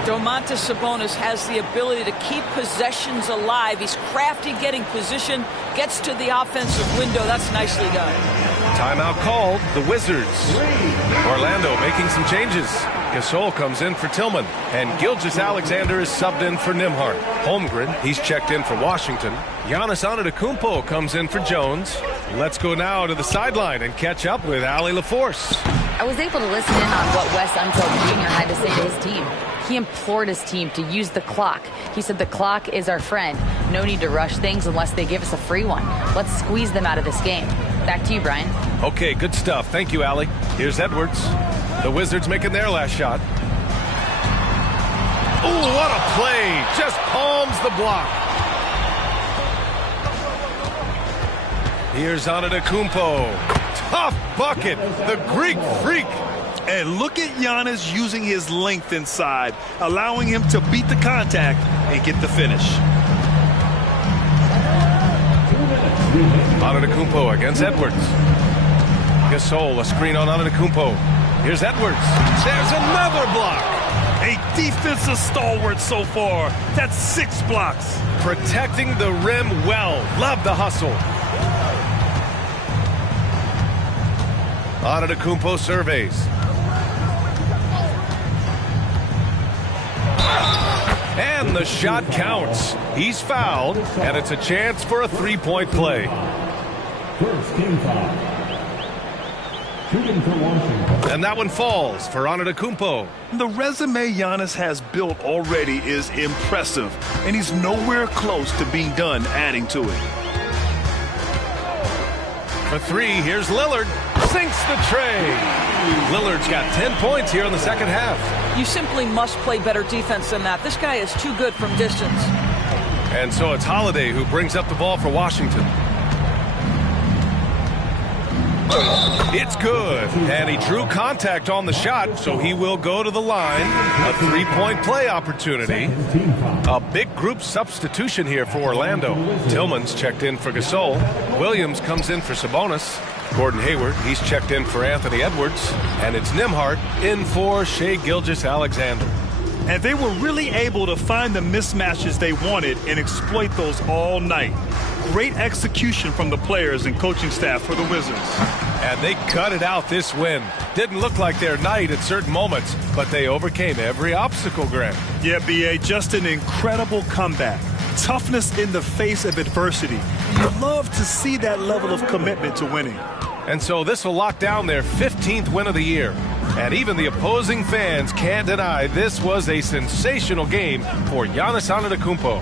Domantas Sabonis has the ability to keep possessions alive. He's crafty getting position, gets to the offensive window. That's nicely done. Timeout called. The Wizards. Orlando making some changes. Gasol comes in for Tillman, and Gilgeous-Alexander is subbed in for Nembhard. Holmgren, he's checked in for Washington. Giannis Antetokounmpo comes in for Jones. Let's go now to the sideline and catch up with Allie LaForce. I was able to listen in on what Wes Unseld Jr. had to say to his team. He implored his team to use the clock. He said the clock is our friend. No need to rush things unless they give us a free one. Let's squeeze them out of this game. Back to you, Brian. Okay, good stuff. Thank you, Allie. Here's Edwards. The Wizards making their last shot. Ooh, what a play. Just palms the block. Here's Antetokounmpo. Tough bucket. The Greek freak. And look at Giannis using his length inside, allowing him to beat the contact and get the finish. Antetokounmpo against Edwards. Gasol, a screen on Antetokounmpo. Here's Edwards. There's another block. A defensive stalwart so far. That's 6 blocks. Protecting the rim well. Love the hustle. Antetokounmpo surveys. And the shot counts. He's fouled, and it's a chance for a three-point play. First team foul. Shooting for Washington. And that one falls for Antetokounmpo. The resume Giannis has built already is impressive, and he's nowhere close to being done adding to it. For three, here's Lillard. Sinks the tray. Lillard's got 10 points here in the second half. You simply must play better defense than that. This guy is too good from distance. And so it's Holiday who brings up the ball for Washington. It's good. And he drew contact on the shot, so he will go to the line. A three-point play opportunity. A big group substitution here for Orlando. Tillman's checked in for Gasol. Williams comes in for Sabonis. Gordon Hayward, he's checked in for Anthony Edwards. And it's Nembhard in for Shai Gilgeous-Alexander. And they were really able to find the mismatches they wanted and exploit those all night. Great execution from the players and coaching staff for the Wizards. And they cut it out this win. Didn't look like their night at certain moments, but they overcame every obstacle, Grant. Yeah, B.A., just an incredible comeback. Toughness in the face of adversity. You love to see that level of commitment to winning. And so this will lock down their 15th win of the year. And even the opposing fans can't deny this was a sensational game for Giannis Antetokounmpo.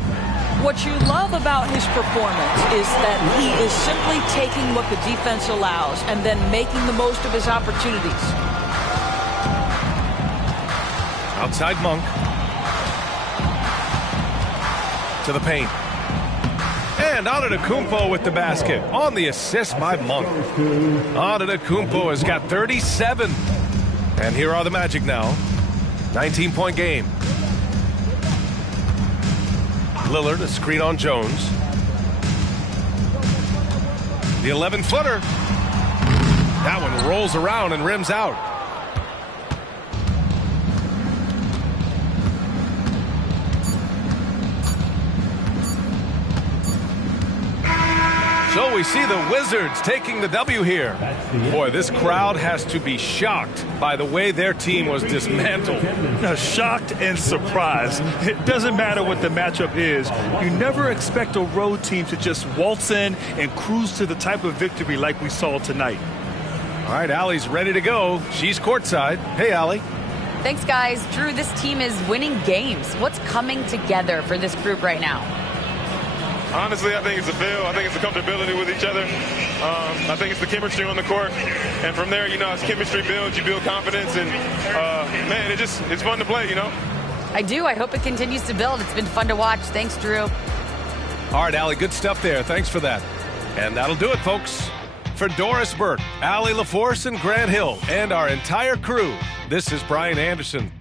What you love about his performance is that he is simply taking what the defense allows and then making the most of his opportunities. Outside Monk. To the paint. And Antetokounmpo with the basket. On the assist by Monk. Antetokounmpo has got 37. And here are the Magic now. 19-point game. Lillard, a screen on Jones. The 11-footer. That one rolls around and rims out. So we see the Wizards taking the W here. Boy, this crowd has to be shocked by the way their team was dismantled. Shocked and surprised. It doesn't matter what the matchup is. You never expect a road team to just waltz in and cruise to the type of victory like we saw tonight. All right, Allie's ready to go. She's courtside. Hey, Allie. Thanks, guys. Drew, this team is winning games. What's coming together for this group right now? Honestly, I think it's a feel. I think it's the comfortability with each other. I think it's the chemistry on the court. And from there, as chemistry builds, you build confidence. And, man, it's fun to play, I do. I hope it continues to build. It's been fun to watch. Thanks, Drew. All right, Allie, good stuff there. Thanks for that. And that'll do it, folks. For Doris Burke, Allie LaForce, and Grant Hill, and our entire crew, this is Brian Anderson.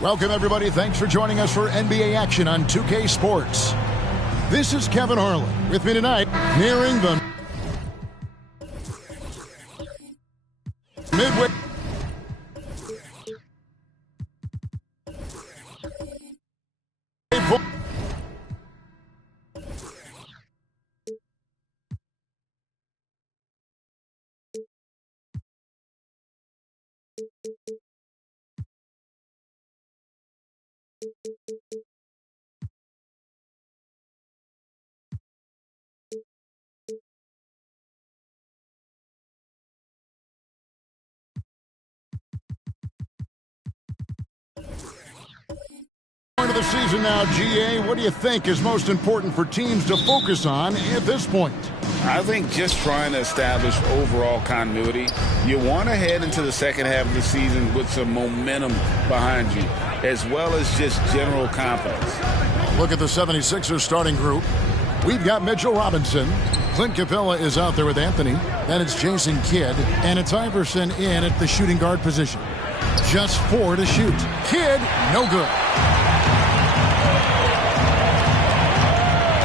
Welcome, everybody. Thanks for joining us for NBA action on 2K Sports. This is Kevin Harlan. With me tonight, nearing the midway. Of the season now, GA, what do you think is most important for teams to focus on at this point? I think just trying to establish overall continuity. You want to head into the second half of the season with some momentum behind you, as well as just general confidence. Look at the 76ers starting group. We've got Mitchell Robinson. Clint Capella is out there with Anthony. Then it's Jason Kidd. And it's Iverson in at the shooting guard position. Just 4 to shoot. Kidd, no good.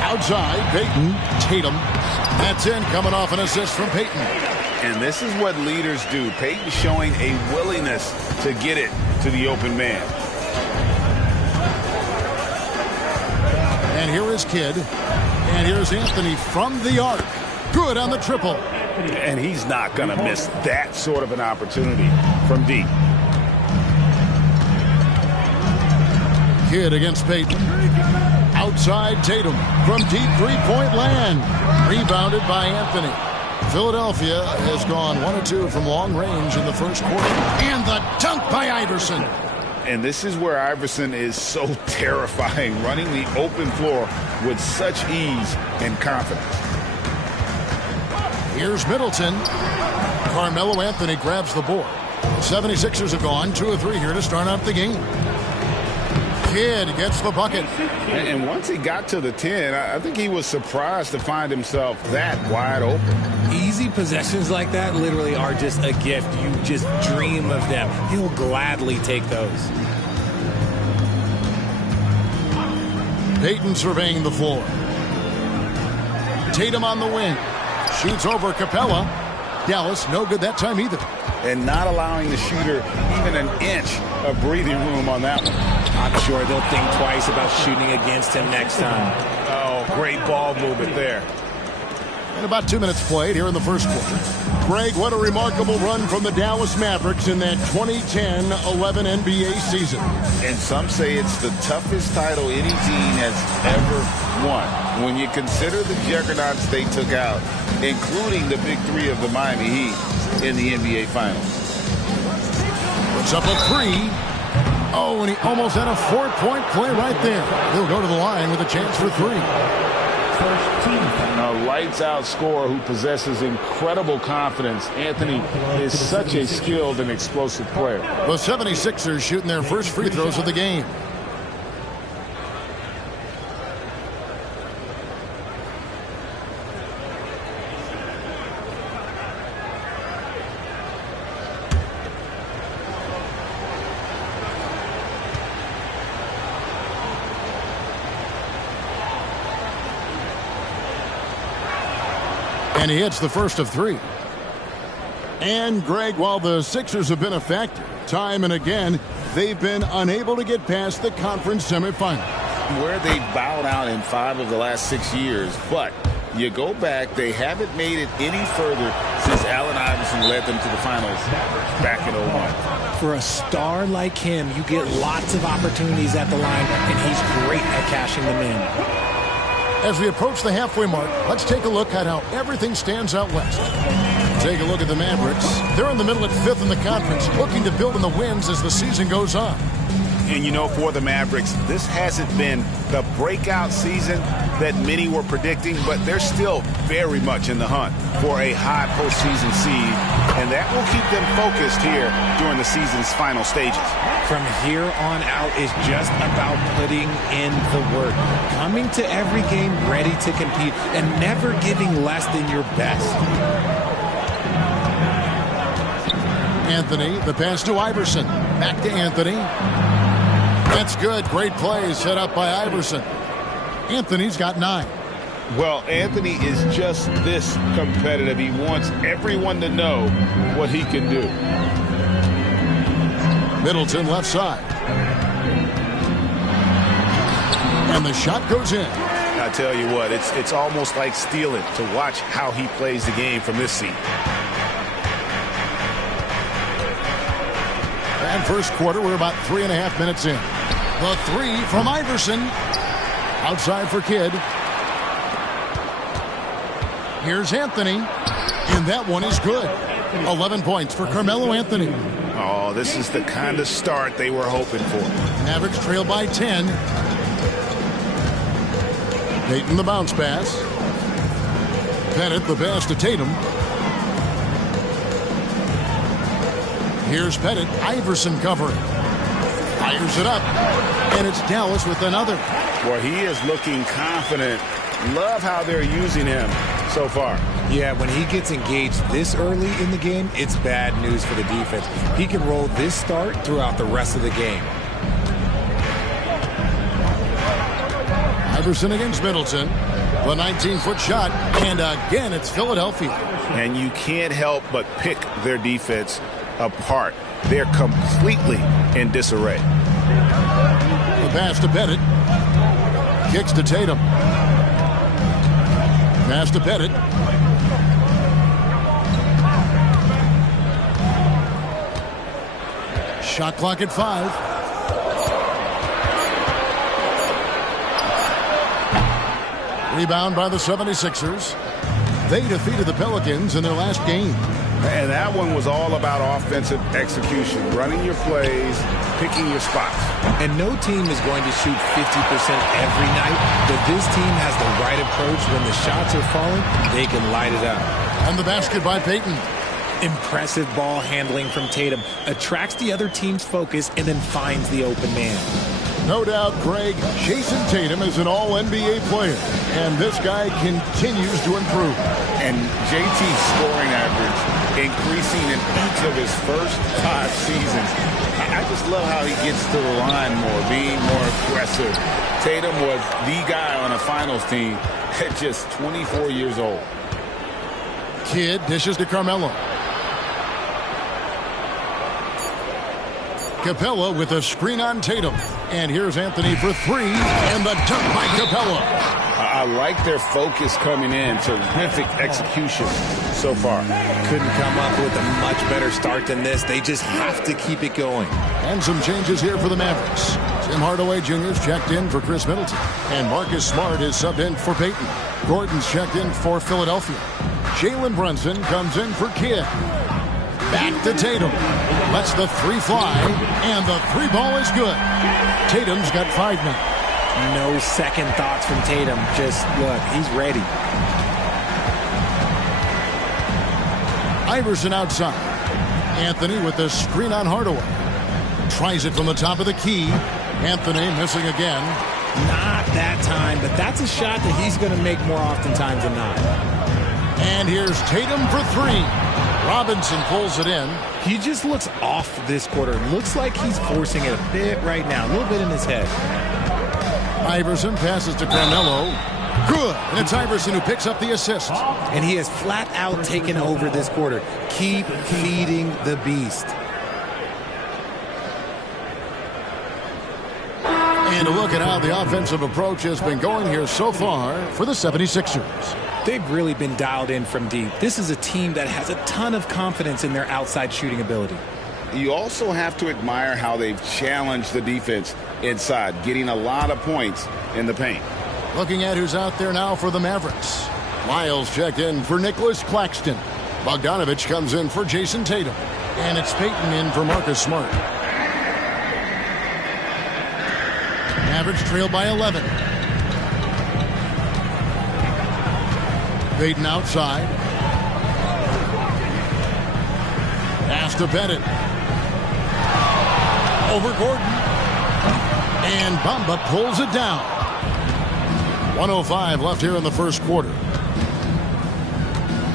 Outside, Payton, Tatum. That's in, coming off an assist from Payton. And this is what leaders do. Payton showing a willingness to get it to the open man. And here is Kidd. And here's Anthony from the arc. Good on the triple. And he's not going to miss that sort of an opportunity from deep. Kidd against Payton. Outside Tatum from deep three-point land. Rebounded by Anthony. Philadelphia has gone 1 of 2 from long range in the first quarter. And the dunk by Iverson. And this is where Iverson is so terrifying, running the open floor with such ease and confidence. Here's Middleton. Carmelo Anthony grabs the board. The 76ers have gone 2 of 3 here to start out the game. Kidd gets the bucket. And once he got to the 10, I think he was surprised to find himself that wide open. Easy possessions like that literally are just a gift. You just dream of them. He'll gladly take those. Payton surveying the floor. Tatum on the wing. Shoots over Capella. Dallas, no good that time either. And not allowing the shooter even an inch of breathing room on that one. I'm sure they'll think twice about shooting against him next time. Oh, great ball movement there. And about 2 minutes played here in the first quarter. Greg, what a remarkable run from the Dallas Mavericks in that 2010-11 NBA season. And some say it's the toughest title any team has ever won. When you consider the juggernauts they took out, including the big 3 of the Miami Heat in the NBA Finals. Puts up a 3. Oh, and he almost had a 4-point play right there. He'll go to the line with a chance for 3. first team foul. A lights-out scorer who possesses incredible confidence. Anthony is such a skilled and explosive player. The 76ers shooting their first free throws of the game. And he hits the first of three. And, Greg, while the Sixers have been a factor, time and again, they've been unable to get past the conference semifinal. Where they bowed out in 5 of the last 6 years, but you go back, they haven't made it any further since Allen Iverson led them to the finals back in 01. For a star like him, you get lots of opportunities at the line, and he's great at cashing them in. As we approach the halfway mark, let's take a look at how everything stands out west. Take a look at the Mavericks. They're in the middle at 5th in the conference, looking to build on the wins as the season goes on. And you know, for the Mavericks, this hasn't been the breakout season that many were predicting, but they're still very much in the hunt for a high postseason seed, and that will keep them focused here during the season's final stages. From here on out is just about putting in the work, coming to every game ready to compete, and never giving less than your best. Anthony, the pass to Iverson. Back to Anthony. That's good. Great play set up by Iverson. Anthony's got 9. Well, Anthony is just this competitive. He wants everyone to know what he can do. Middleton left side. And the shot goes in. I tell you what, it's almost like stealing to watch how he plays the game from this seat. And first quarter, we're about 3.5 minutes in. The 3 from Iverson. Outside for Kidd. Here's Anthony. And that one is good. 11 points for Carmelo Anthony. Oh, this is the kind of start they were hoping for. Mavericks trail by 10. Payton the bounce pass. Bennett the pass to Tatum. Here's Pettit. Iverson covering. Fires it up. And it's Dallas with another. Well, he is looking confident. Love how they're using him so far. Yeah, when he gets engaged this early in the game, it's bad news for the defense. He can roll this start throughout the rest of the game. Iverson against Middleton. The 19-foot shot. And again, it's Philadelphia. And you can't help but pick their defense apart. They're completely in disarray. The pass to Bennett. Kicks to Tatum. Pass to Bennett. Shot clock at 5. Rebound by the 76ers. They defeated the Pelicans in their last game. And that one was all about offensive execution, running your plays, picking your spots. And no team is going to shoot 50% every night, but this team has the right approach. When the shots are falling, they can light it up. And the basket by Payton. Impressive ball handling from Tatum. Attracts the other team's focus and then finds the open man. No doubt, Greg, Jason Tatum is an all-NBA player, and this guy continues to improve. And JT's scoring average increasing in each of his first 5 seasons. I just love how he gets to the line more, being more aggressive. Tatum was the guy on a finals team at just 24 years old. Kidd dishes to Carmelo. Capella with a screen on Tatum. And here's Anthony for 3. And the dunk by Capella. I like their focus coming in. Terrific execution so far. Couldn't come up with a much better start than this. They just have to keep it going. And some changes here for the Mavericks. Tim Hardaway Jr. is checked in for Chris Middleton. And Marcus Smart is subbed in for Payton. Gordon's checked in for Philadelphia. Jalen Brunson comes in for Kidd. Back to Tatum. Lets the 3 fly. And the 3 ball is good. Tatum's got 5 now. No second thoughts from Tatum. Just look, he's ready. Iverson outside. Anthony with the screen on Hardaway. Tries it from the top of the key. Anthony missing again. Not that time, but that's a shot that he's going to make more oftentimes than not. And here's Tatum for three. Robinson pulls it in. He just looks off this quarter. Looks like he's forcing it a bit right now, a little bit in his head. Iverson passes to Carmelo. Good. And it's Iverson who picks up the assist. And he has flat out taken over this quarter. Keep feeding the beast. And a look at how the offensive approach has been going here so far for the 76ers. They've really been dialed in from deep. This is a team that has a ton of confidence in their outside shooting ability. You also have to admire how they've challenged the defense inside, getting a lot of points in the paint. Looking at who's out there now for the Mavericks. Lyles checked in for Nicholas Claxton. Bogdanovich comes in for Jason Tatum. And it's Payton in for Marcus Smart. Mavericks trail by 11. Payton outside. Pass to Bennett. Over Gordon. And Bamba pulls it down. 1:05 left here in the first quarter.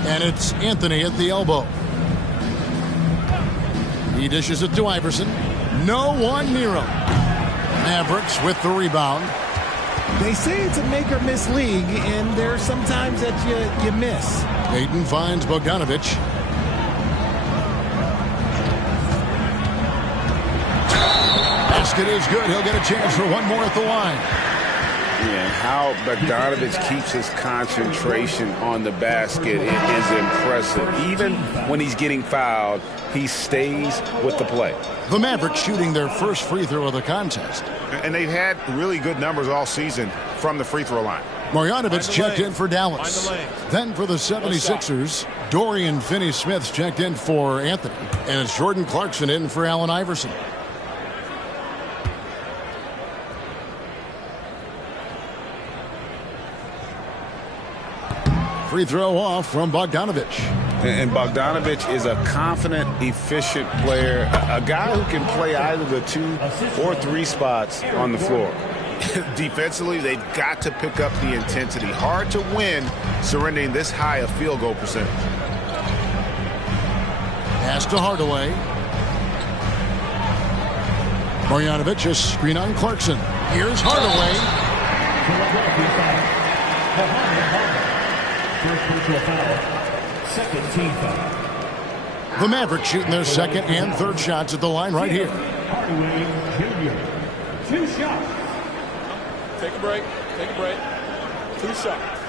And it's Anthony at the elbow. He dishes it to Iverson. No one near him. Mavericks with the rebound. They say it's a make or miss league, and there's sometimes that you miss. Payton finds Bogdanovich. Basket is good. He'll get a chance for one more at the line. Yeah, how Bogdanovich keeps his concentration on the basket is impressive. Even when he's getting fouled, he stays with the play. The Mavericks shooting their first free throw of the contest. And they've had really good numbers all season from the free throw line. Marjanovic checked in for Dallas. Then for the 76ers, Dorian Finney-Smith checked in for Anthony. And it's Jordan Clarkson in for Allen Iverson. Free throw off from Bogdanovich. And Bogdanovich is a confident, efficient player, a guy who can play either the 2 or 3 spots on the floor. Defensively, they've got to pick up the intensity. Hard to win surrendering this high a field goal percentage. Pass to Hardaway. Marjanovic a screen on Clarkson. Here's Hardaway. Second team foul. The Mavericks shooting their second and third shots at the line right here. Hardaway Jr. 2 shots. Take a break. Take a break. 2 shots.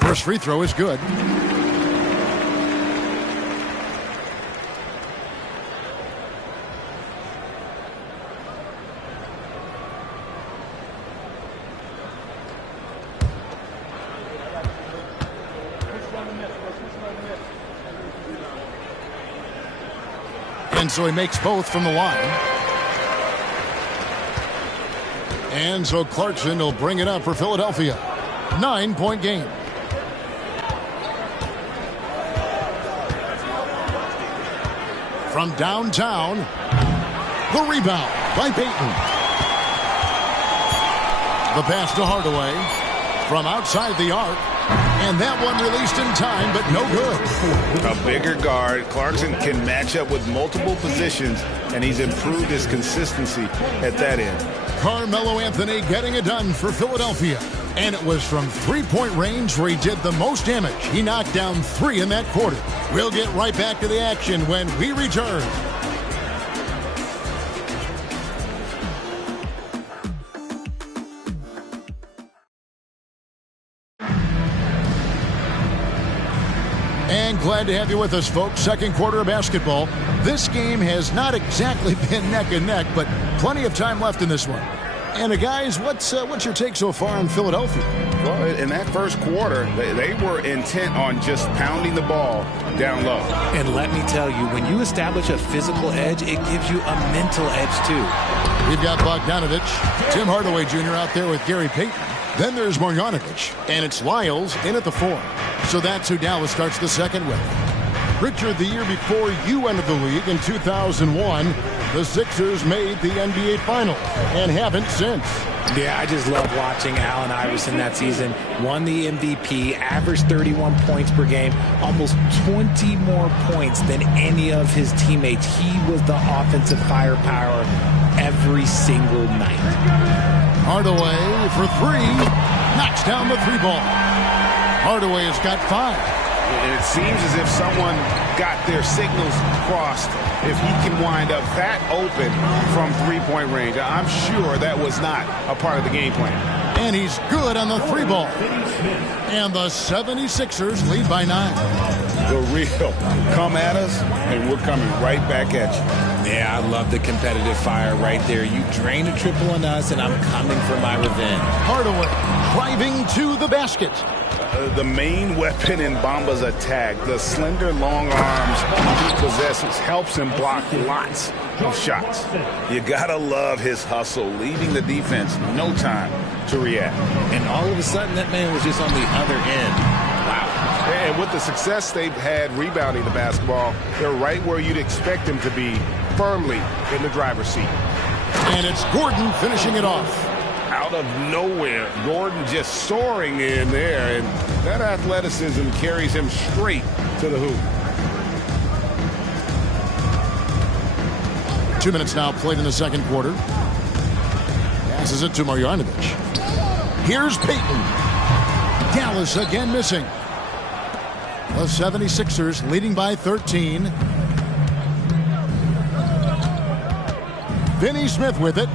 First free throw is good. And so he makes both from the line. And so Clarkson will bring it up for Philadelphia. 9-point game. From downtown, the rebound by Payton. The pass to Hardaway from outside the arc. And that one released in time, but no good. A bigger guard. Clarkson can match up with multiple positions, and he's improved his consistency at that end. Carmelo Anthony getting it done for Philadelphia. And it was from three-point range where he did the most damage. He knocked down 3 in that quarter. We'll get right back to the action when we return. And glad to have you with us, folks. Second quarter of basketball. This game has not exactly been neck and neck, but plenty of time left in this one. And guys, what's your take so far on Philadelphia? Well, in that first quarter, they were intent on just pounding the ball down low. And let me tell you, when you establish a physical edge, it gives you a mental edge too. We've got Bogdanovich, Tim Hardaway Jr. out there with Gary Payton. Then there's Marjanovic, and it's Lyles in at the 4. So that's who Dallas starts the second with. Richard, the year before you entered the league in 2001, the Sixers made the NBA Finals and haven't since. Yeah, I just love watching Allen Iverson that season. Won the MVP, averaged 31 points per game, almost 20 more points than any of his teammates. He was the offensive firepower every single night. Hardaway for 3, knocks down the 3-ball. Hardaway has got 5. And it seems as if someone got their signals crossed. If he can wind up that open from three-point range, I'm sure that was not a part of the game plan. And he's good on the 3-ball. And the 76ers lead by 9. The real come at us, and we're coming right back at you. Yeah, I love the competitive fire right there. You drain a triple on us, and I'm coming for my revenge. Hardaway driving to the basket. The main weapon in Bamba's attack, the slender, long arms he possesses, helps him block lots of shots. You gotta love his hustle, leaving the defense no time to react. And all of a sudden, that man was just on the other end. Wow. And with the success they've had rebounding the basketball, they're right where you'd expect them to be, firmly in the driver's seat. And it's Gordon finishing it off. Out of nowhere, Gordon just soaring in there, and that athleticism carries him straight to the hoop. 2 minutes now played in the second quarter. Passes it to Marjanovic. Here's Payton. Dallas again missing. The 76ers leading by 13. Finney Smith with it.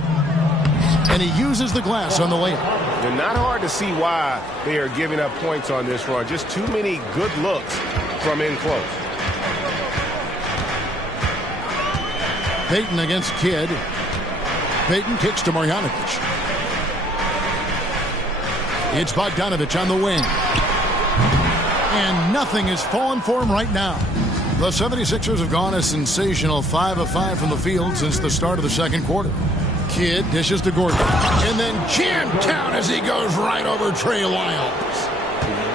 And he uses the glass on the layup. And not hard to see why they are giving up points on this run. Just too many good looks from in close. Payton against Kidd. Payton kicks to Marjanovic. It's Bogdanovich on the wing. And nothing is falling for him right now. The 76ers have gone a sensational 5 of 5 from the field since the start of the second quarter. Kidd dishes to Gordon. And then jam down as he goes right over Trey Lyles.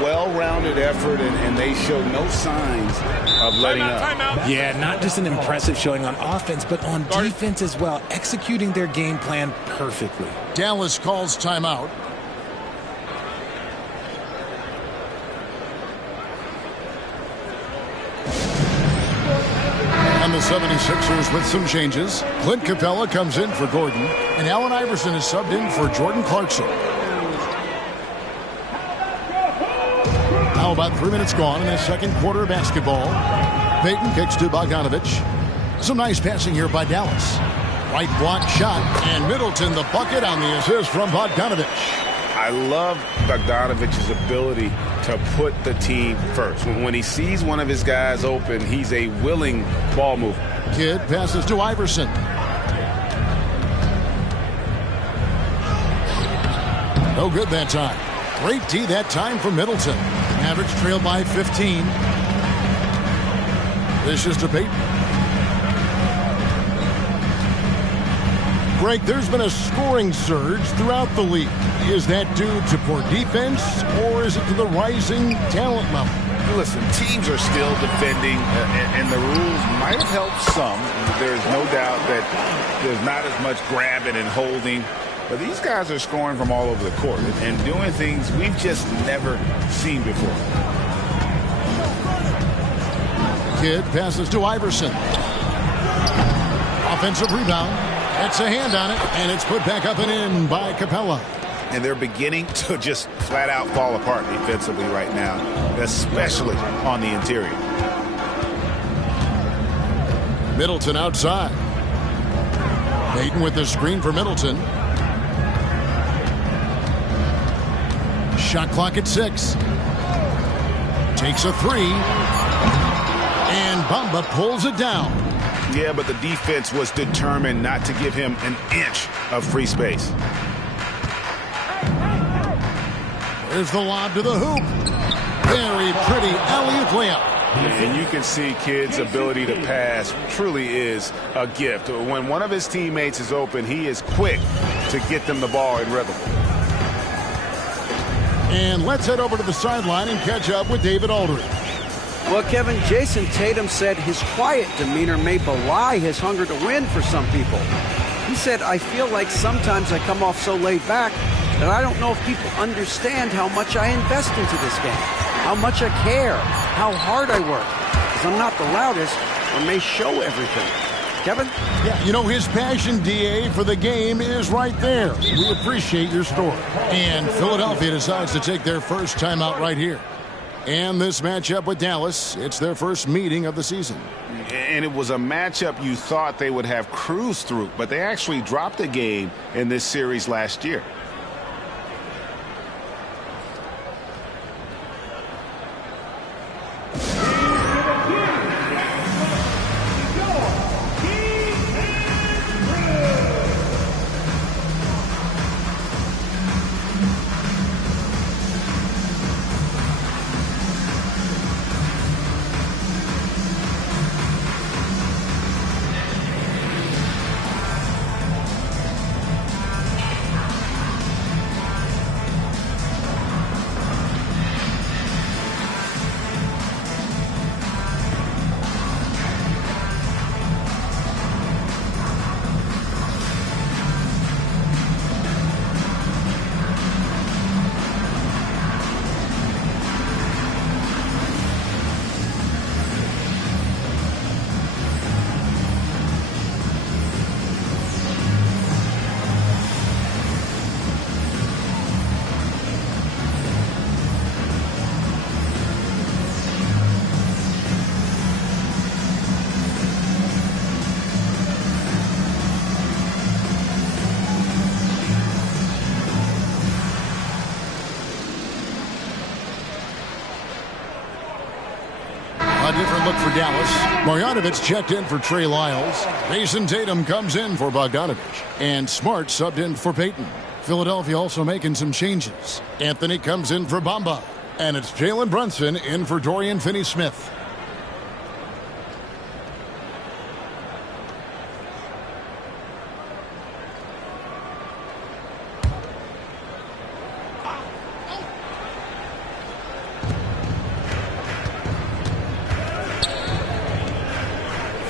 Well-rounded effort, and they show no signs of letting up. Yeah, not just an impressive showing on offense, but on defense as well, executing their game plan perfectly. Dallas calls timeout. And the 76ers with some changes. Clint Capella comes in for Gordon, and Allen Iverson is subbed in for Jordan Clarkson. Now about 3 minutes gone in the second quarter of basketball. Payton kicks to Bogdanovich. Some nice passing here by Dallas. Right block shot, and Middleton the bucket on the assist from Bogdanovich. I love Bogdanovich's ability to put the team first. When he sees one of his guys open, he's a willing ball mover. Kidd passes to Iverson. No good that time. Great D that time from Middleton. Mavericks trail by 15. This is to Payton. Greg, there's been a scoring surge throughout the league. Is that due to poor defense, or is it to the rising talent level? Listen, teams are still defending, and the rules might have helped some. There's no doubt that there's not as much grabbing and holding. But these guys are scoring from all over the court and doing things we've just never seen before. Kidd passes to Iverson. Offensive rebound. It's a hand on it, and it's put back up and in by Capella. And they're beginning to just flat out fall apart defensively right now, especially on the interior. Middleton outside. Payton with the screen for Middleton. Shot clock at 6. Takes a 3. And Bamba pulls it down. Yeah, but the defense was determined not to give him an inch of free space. Here's the lob to the hoop. Very pretty alley-oop layup. And you can see Kidd's ability to pass truly is a gift. When one of his teammates is open, he is quick to get them the ball in rhythm. And let's head over to the sideline and catch up with David Aldridge. Well, Kevin, Jason Tatum said his quiet demeanor may belie his hunger to win for some people. He said, I feel like sometimes I come off so laid back that I don't know if people understand how much I invest into this game, how much I care, how hard I work, because I'm not the loudest or may show everything. Kevin? Yeah, you know, his passion, DA, for the game is right there. We appreciate your story. And Philadelphia decides to take their first timeout right here. And this matchup with Dallas, it's their first meeting of the season. And it was a matchup you thought they would have cruised through, but they actually dropped a game in this series last year. Different look for Dallas. Marjanovic checked in for Trey Lyles. Jason Tatum comes in for Bogdanovich. And Smart subbed in for Payton. Philadelphia also making some changes. Anthony comes in for Bamba. And it's Jalen Brunson in for Dorian Finney-Smith.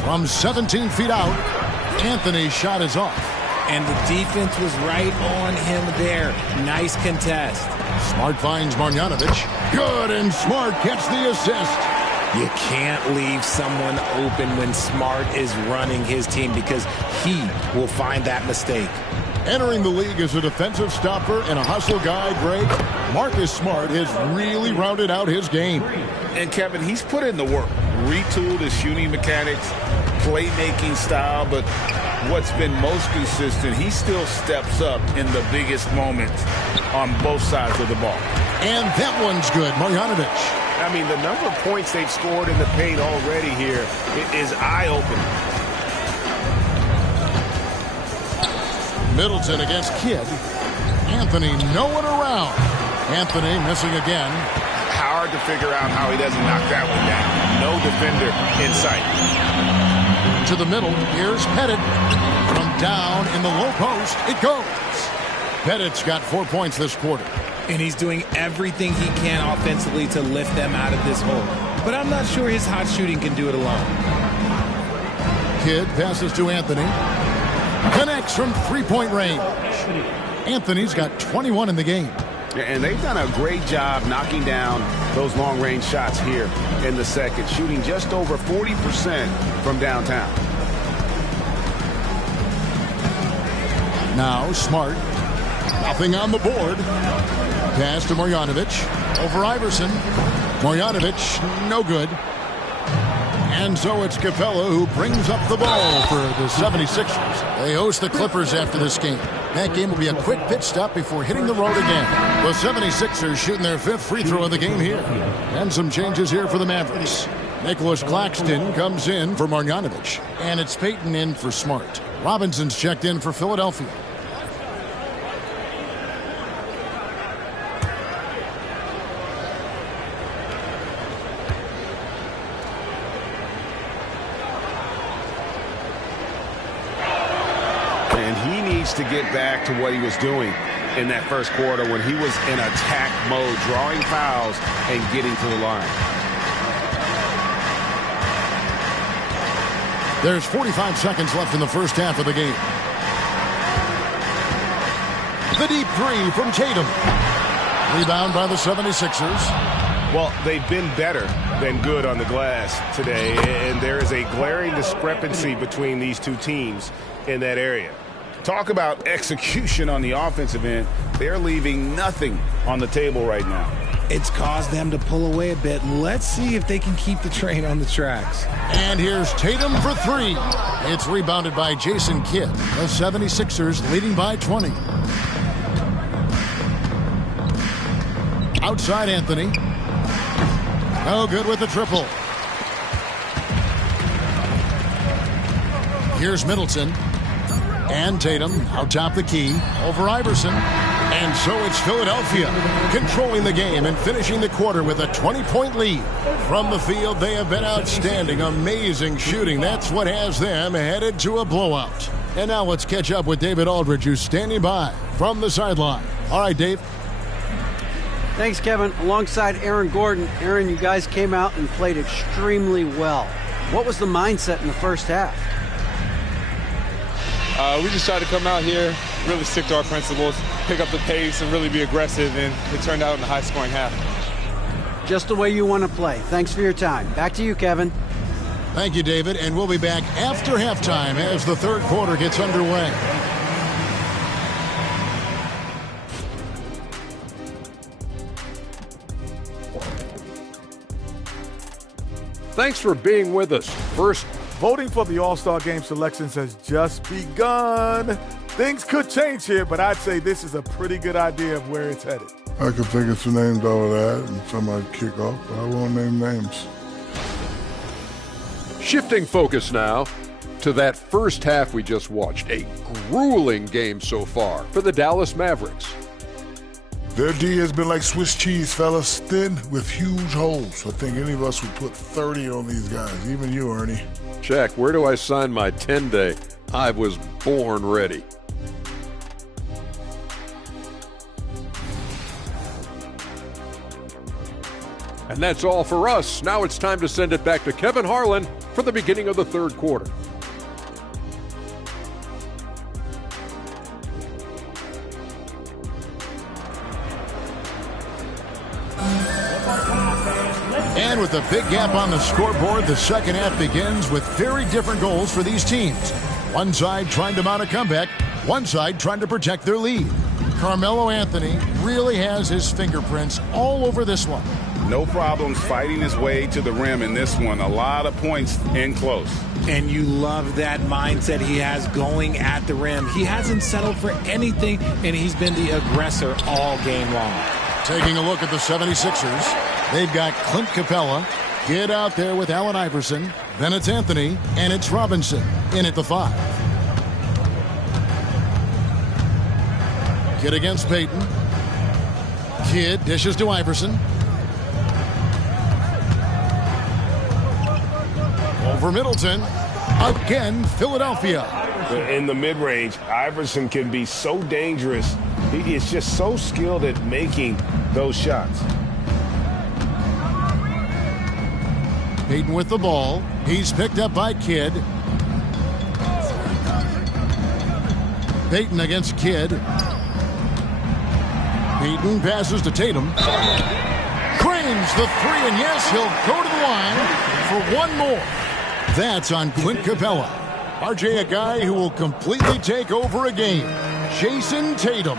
From 17 feet out, Anthony's shot is off. And the defense was right on him there. Nice contest. Smart finds Marjanovic. Good, and Smart gets the assist. You can't leave someone open when Smart is running his team because he will find that mistake. Entering the league as a defensive stopper and a hustle guy, Greg, Marcus Smart has really rounded out his game. And Kevin, he's put in the work. Retooled his shooting mechanics, playmaking style, but what's been most consistent, he still steps up in the biggest moments on both sides of the ball. And that one's good, Marjanovic. I mean, the number of points they've scored in the paint already here is eye-opening. Middleton against Kidd. Anthony nowhere around. Anthony missing again. Hard to figure out how he doesn't knock that one down. No defender in sight. To the middle, here's Pettit. From down in the low post, it goes. Pettit's got 4 points this quarter. And he's doing everything he can offensively to lift them out of this hole. But I'm not sure his hot shooting can do it alone. Kidd passes to Anthony. Connects from three-point range. Anthony's got 21 in the game. And they've done a great job knocking down those long-range shots here in the second, shooting just over 40% from downtown. Now Smart. Nothing on the board. Pass to Marjanovic. Over Iverson. Marjanovic, no good. And so it's Capella who brings up the ball for the 76ers. They host the Clippers after this game. That game will be a quick pit stop before hitting the road again. The 76ers shooting their 5th free throw of the game here. And some changes here for the Mavericks. Nicholas Claxton comes in for Marjanovic. And it's Payton in for Smart. Robinson's checked in for Philadelphia. needs to get back to what he was doing in that first quarter when he was in attack mode, drawing fouls and getting to the line. There's 45 seconds left in the first half of the game. The deep three from Tatum. Rebound by the 76ers. Well, they've been better than good on the glass today, and there is a glaring discrepancy between these two teams in that area. Talk about execution on the offensive end. They're leaving nothing on the table right now. It's caused them to pull away a bit. Let's see if they can keep the train on the tracks. And here's Tatum for three. It's rebounded by Jason Kidd. The 76ers leading by 20. Outside Anthony. No good with the triple. Here's Middleton. And Tatum out top the key over Iverson. And so it's Philadelphia controlling the game and finishing the quarter with a 20-point lead. From the field, they have been outstanding. Amazing shooting. That's what has them headed to a blowout. And now let's catch up with David Aldridge, who's standing by from the sideline. All right, Dave. Thanks, Kevin. Alongside Aaron Gordon. Aaron, you guys came out and played extremely well. What was the mindset in the first half? We just tried to come out here, really stick to our principles, pick up the pace, and really be aggressive, and it turned out in a high-scoring half. Just the way you want to play. Thanks for your time. Back to you, Kevin. Thank you, David, and we'll be back after halftime as the third quarter gets underway. Thanks for being with us. First, voting for the All-Star Game selections has just begun. Things could change here, but I'd say this is a pretty good idea of where it's headed. I could think of some names out of that and somebody kick off, but I won't name names. shifting focus now to that first half we just watched. A grueling game so far for the Dallas Mavericks. Their D has been like Swiss cheese, fellas, thin with huge holes. I think any of us would put 30 on these guys, even you, Ernie. Check, where do I sign my 10-day? I was born ready. And that's all for us. Now it's time to send it back to Kevin Harlan for the beginning of the third quarter. And with a big gap on the scoreboard, the second half begins with very different goals for these teams. One side trying to mount a comeback, one side trying to protect their lead. Carmelo Anthony really has his fingerprints all over this one. No problems fighting his way to the rim in this one. A lot of points in close. And you love that mindset he has going at the rim. He hasn't settled for anything, and he's been the aggressor all game long. Taking a look at the 76ers, they've got Clint Capella, Kidd out there with Allen Iverson, then it's Anthony, and it's Robinson in at the 5. Kidd against Payton. Kidd dishes to Iverson. Over Middleton. Again, Philadelphia. In the mid-range, Iverson can be so dangerous. He is just so skilled at making those shots. Payton with the ball. He's picked up by Kidd. Payton against Kidd. Payton passes to Tatum. Cranes the 3, and yes, he'll go to the line for one more. That's on Clint Capella. RJ, a guy who will completely take over a game. Jason Tatum.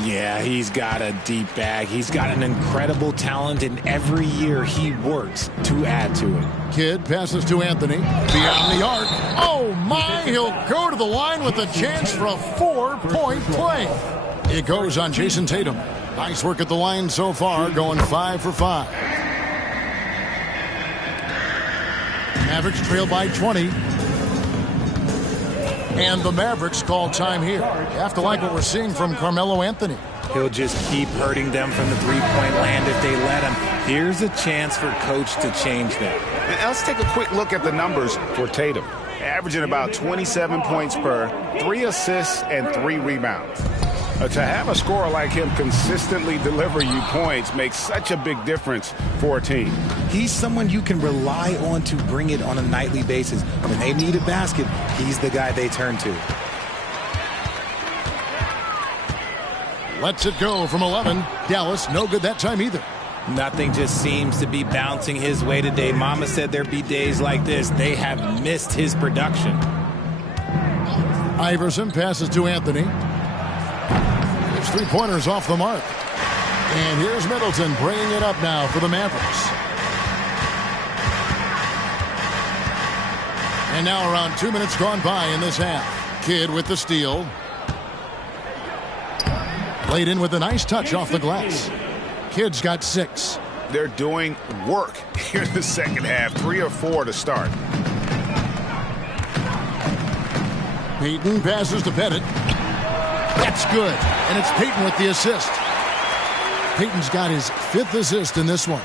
Yeah, he's got a deep bag. He's got an incredible talent, and every year he works to add to it. Kidd passes to Anthony. Beyond the arc. Oh, my. He'll go to the line with a chance for a 4-point play. It goes on Jason Tatum. Nice work at the line so far, going 5 for 5. Mavericks trail by 20. And the Mavericks call time here. You have to like what we're seeing from Carmelo Anthony. He'll just keep hurting them from the three-point land if they let him. Here's a chance for Coach to change that. And let's take a quick look at the numbers for Tatum. averaging about 27 points per, 3 assists, and 3 rebounds. To have a scorer like him consistently deliver you points makes such a big difference for a team. He's someone you can rely on to bring it on a nightly basis. When they need a basket, he's the guy they turn to. Lets it go from 11. Dallas, no good that time either. Nothing just seems to be bouncing his way today. Mama said there'd be days like this. They have missed his production. Iverson passes to Anthony. His three-pointers off the mark. And here's Middleton bringing it up now for the Mavericks. And now around 2 minutes gone by in this half. Kidd with the steal. Played in with a nice touch off the glass. Kidd's got 6. They're doing work here in the second half. 3 or 4 to start. Payton passes to Pettit. That's good. And it's Payton with the assist. Payton's got his 5th assist in this one.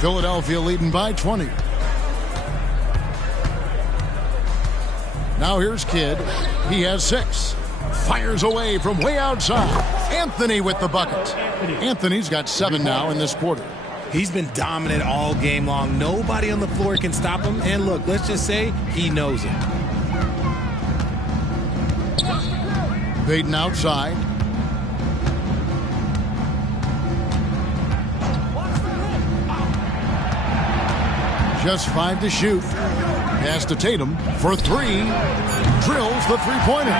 Philadelphia leading by 20. Now here's Kidd. He has 6. Fires away from way outside. Anthony with the bucket. Anthony's got 7 now in this quarter. He's been dominant all game long. Nobody on the floor can stop him. And look, let's just say he knows it. Payton outside. Just 5 to shoot. Pass to Tatum for 3. Drills the three-pointer.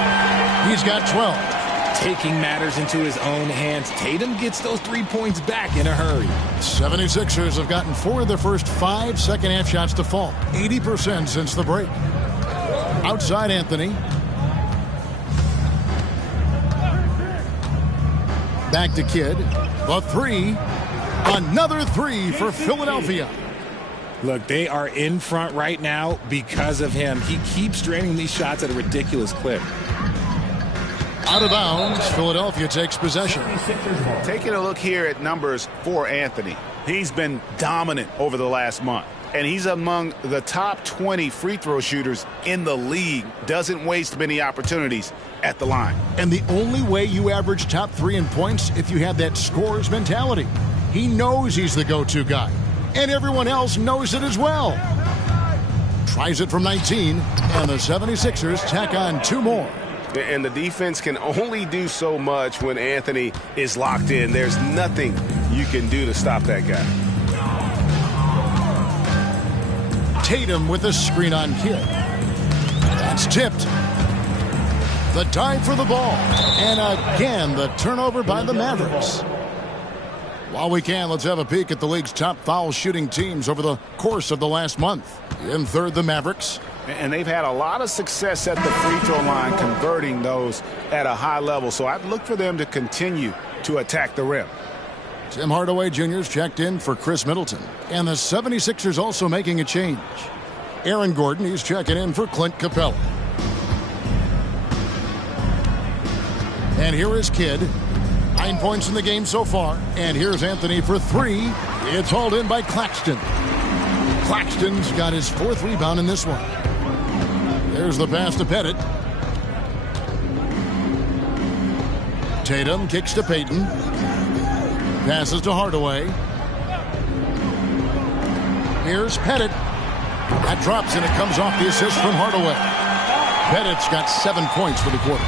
He's got 12. Taking matters into his own hands. Tatum gets those 3 points back in a hurry. 76ers have gotten 4 of their first 5 second-half shots to fall. 80% since the break. Outside Anthony. Back to Kidd. The 3. Another 3 for Philadelphia. Look, they are in front right now because of him. He keeps draining these shots at a ridiculous clip. Out of bounds, Philadelphia takes possession. Taking a look here at numbers for Anthony. He's been dominant over the last month. And he's among the top 20 free throw shooters in the league. Doesn't waste many opportunities at the line. And the only way you average top 3 in points if you have that scorer's mentality. He knows he's the go-to guy. And everyone else knows it as well. Tries it from 19. And the 76ers tack on 2 more. And the defense can only do so much when Anthony is locked in. There's nothing you can do to stop that guy. Tatum with a screen on Kidd. That's tipped. The dive for the ball. And again, the turnover by the Mavericks. While we can, let's have a peek at the league's top foul shooting teams over the course of the last month. In third, the Mavericks. And they've had a lot of success at the free throw line, converting those at a high level. So I'd look for them to continue to attack the rim. Tim Hardaway Jr.'s checked in for Chris Middleton. And the 76ers also making a change. Aaron Gordon, he's checking in for Clint Capella. And here is Kidd. 9 points in the game so far. And here's Anthony for 3. It's hauled in by Claxton. Claxton's got his 4th rebound in this one. There's the pass to Pettit. Tatum kicks to Payton. Passes to Hardaway. Here's Pettit. That drops and it comes off the assist from Hardaway. Pettit's got 7 points for the quarter.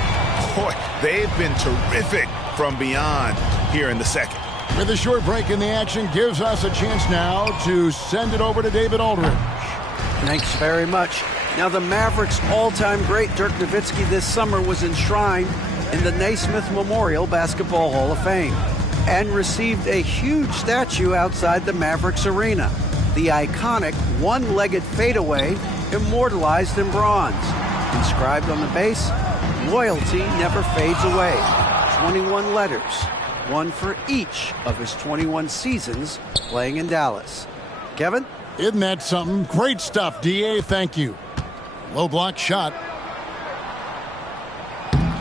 Boy, they've been terrific from beyond here in the second. With a short break in the action, gives us a chance now to send it over to David Aldridge. Thanks very much. Now, the Mavericks' all-time great Dirk Nowitzki this summer was enshrined in the Naismith Memorial Basketball Hall of Fame and received a huge statue outside the Mavericks arena. The iconic one-legged fadeaway immortalized in bronze. Inscribed on the base, loyalty never fades away. 21 letters, one for each of his 21 seasons playing in Dallas. Kevin? Isn't that something? Great stuff, D.A. Thank you. Low block shot.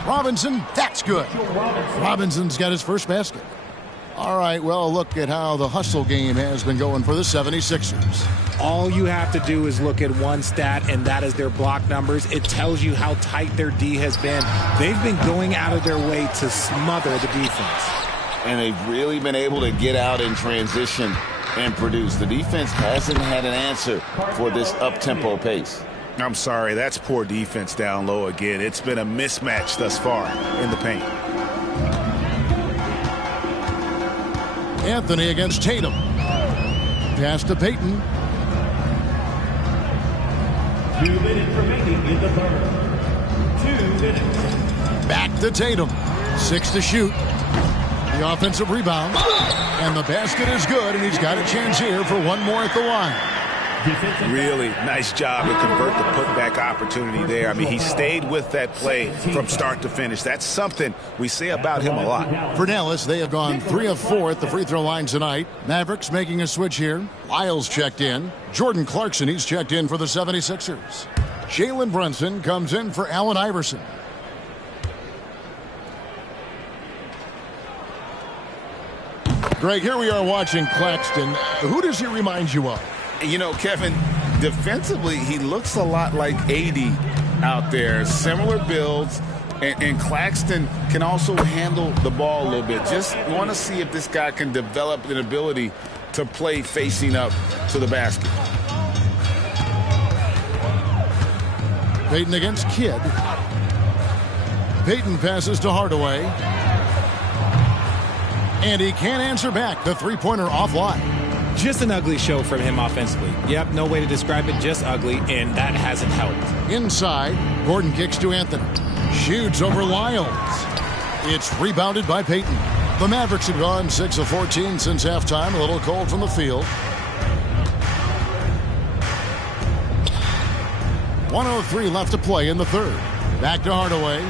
Robinson, that's good. Robinson's got his first basket. All right, well, look at how the hustle game has been going for the 76ers. All you have to do is look at one stat, and that is their block numbers. It tells you how tight their D has been. They've been going out of their way to smother the defense. And they've really been able to get out in transition and produce. The defense hasn't had an answer for this up-tempo pace. I'm sorry, that's poor defense down low again. It's been a mismatch thus far in the paint. Anthony against Tatum. Pass to Payton. 2 minutes remaining in the third. 2 minutes. Back to Tatum. 6 to shoot. The offensive rebound. And the basket is good, and he's got a chance here for one more at the line. Really nice job to convert the putback opportunity there. I mean, he stayed with that play from start to finish. That's something we say about him a lot. For Dallas, they have gone 3 of 4 at the free throw line tonight. Mavericks making a switch here. Lyles checked in. Jordan Clarkson, he's checked in for the 76ers. Jalen Brunson comes in for Allen Iverson. Greg, here we are watching Claxton. Who does he remind you of? You know, Kevin, defensively, he looks a lot like AD out there. Similar builds, and Claxton can also handle the ball a little bit. Just want to see if this guy can develop an ability to play facing up to the basket. Payton against Kidd. Payton passes to Hardaway. And he can't answer back. The three-pointer offline. Just an ugly show from him offensively. Yep, no way to describe it, just ugly, and that hasn't helped. Inside, Gordon kicks to Anthony. Shoots over Lyles. It's rebounded by Payton. The Mavericks have gone 6 of 14 since halftime. A little cold from the field. 1:03 left to play in the third. Back to Hardaway.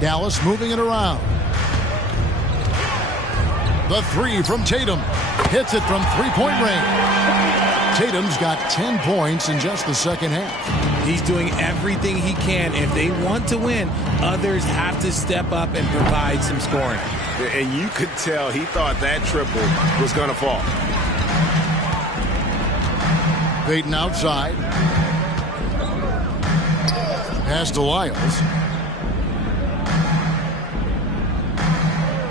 Dallas moving it around. The three from Tatum. Hits it from three-point range. Tatum's got 10 points in just the second half. He's doing everything he can. If they want to win, others have to step up and provide some scoring. And you could tell he thought that triple was going to fall. Payton outside. Pass to Lyles.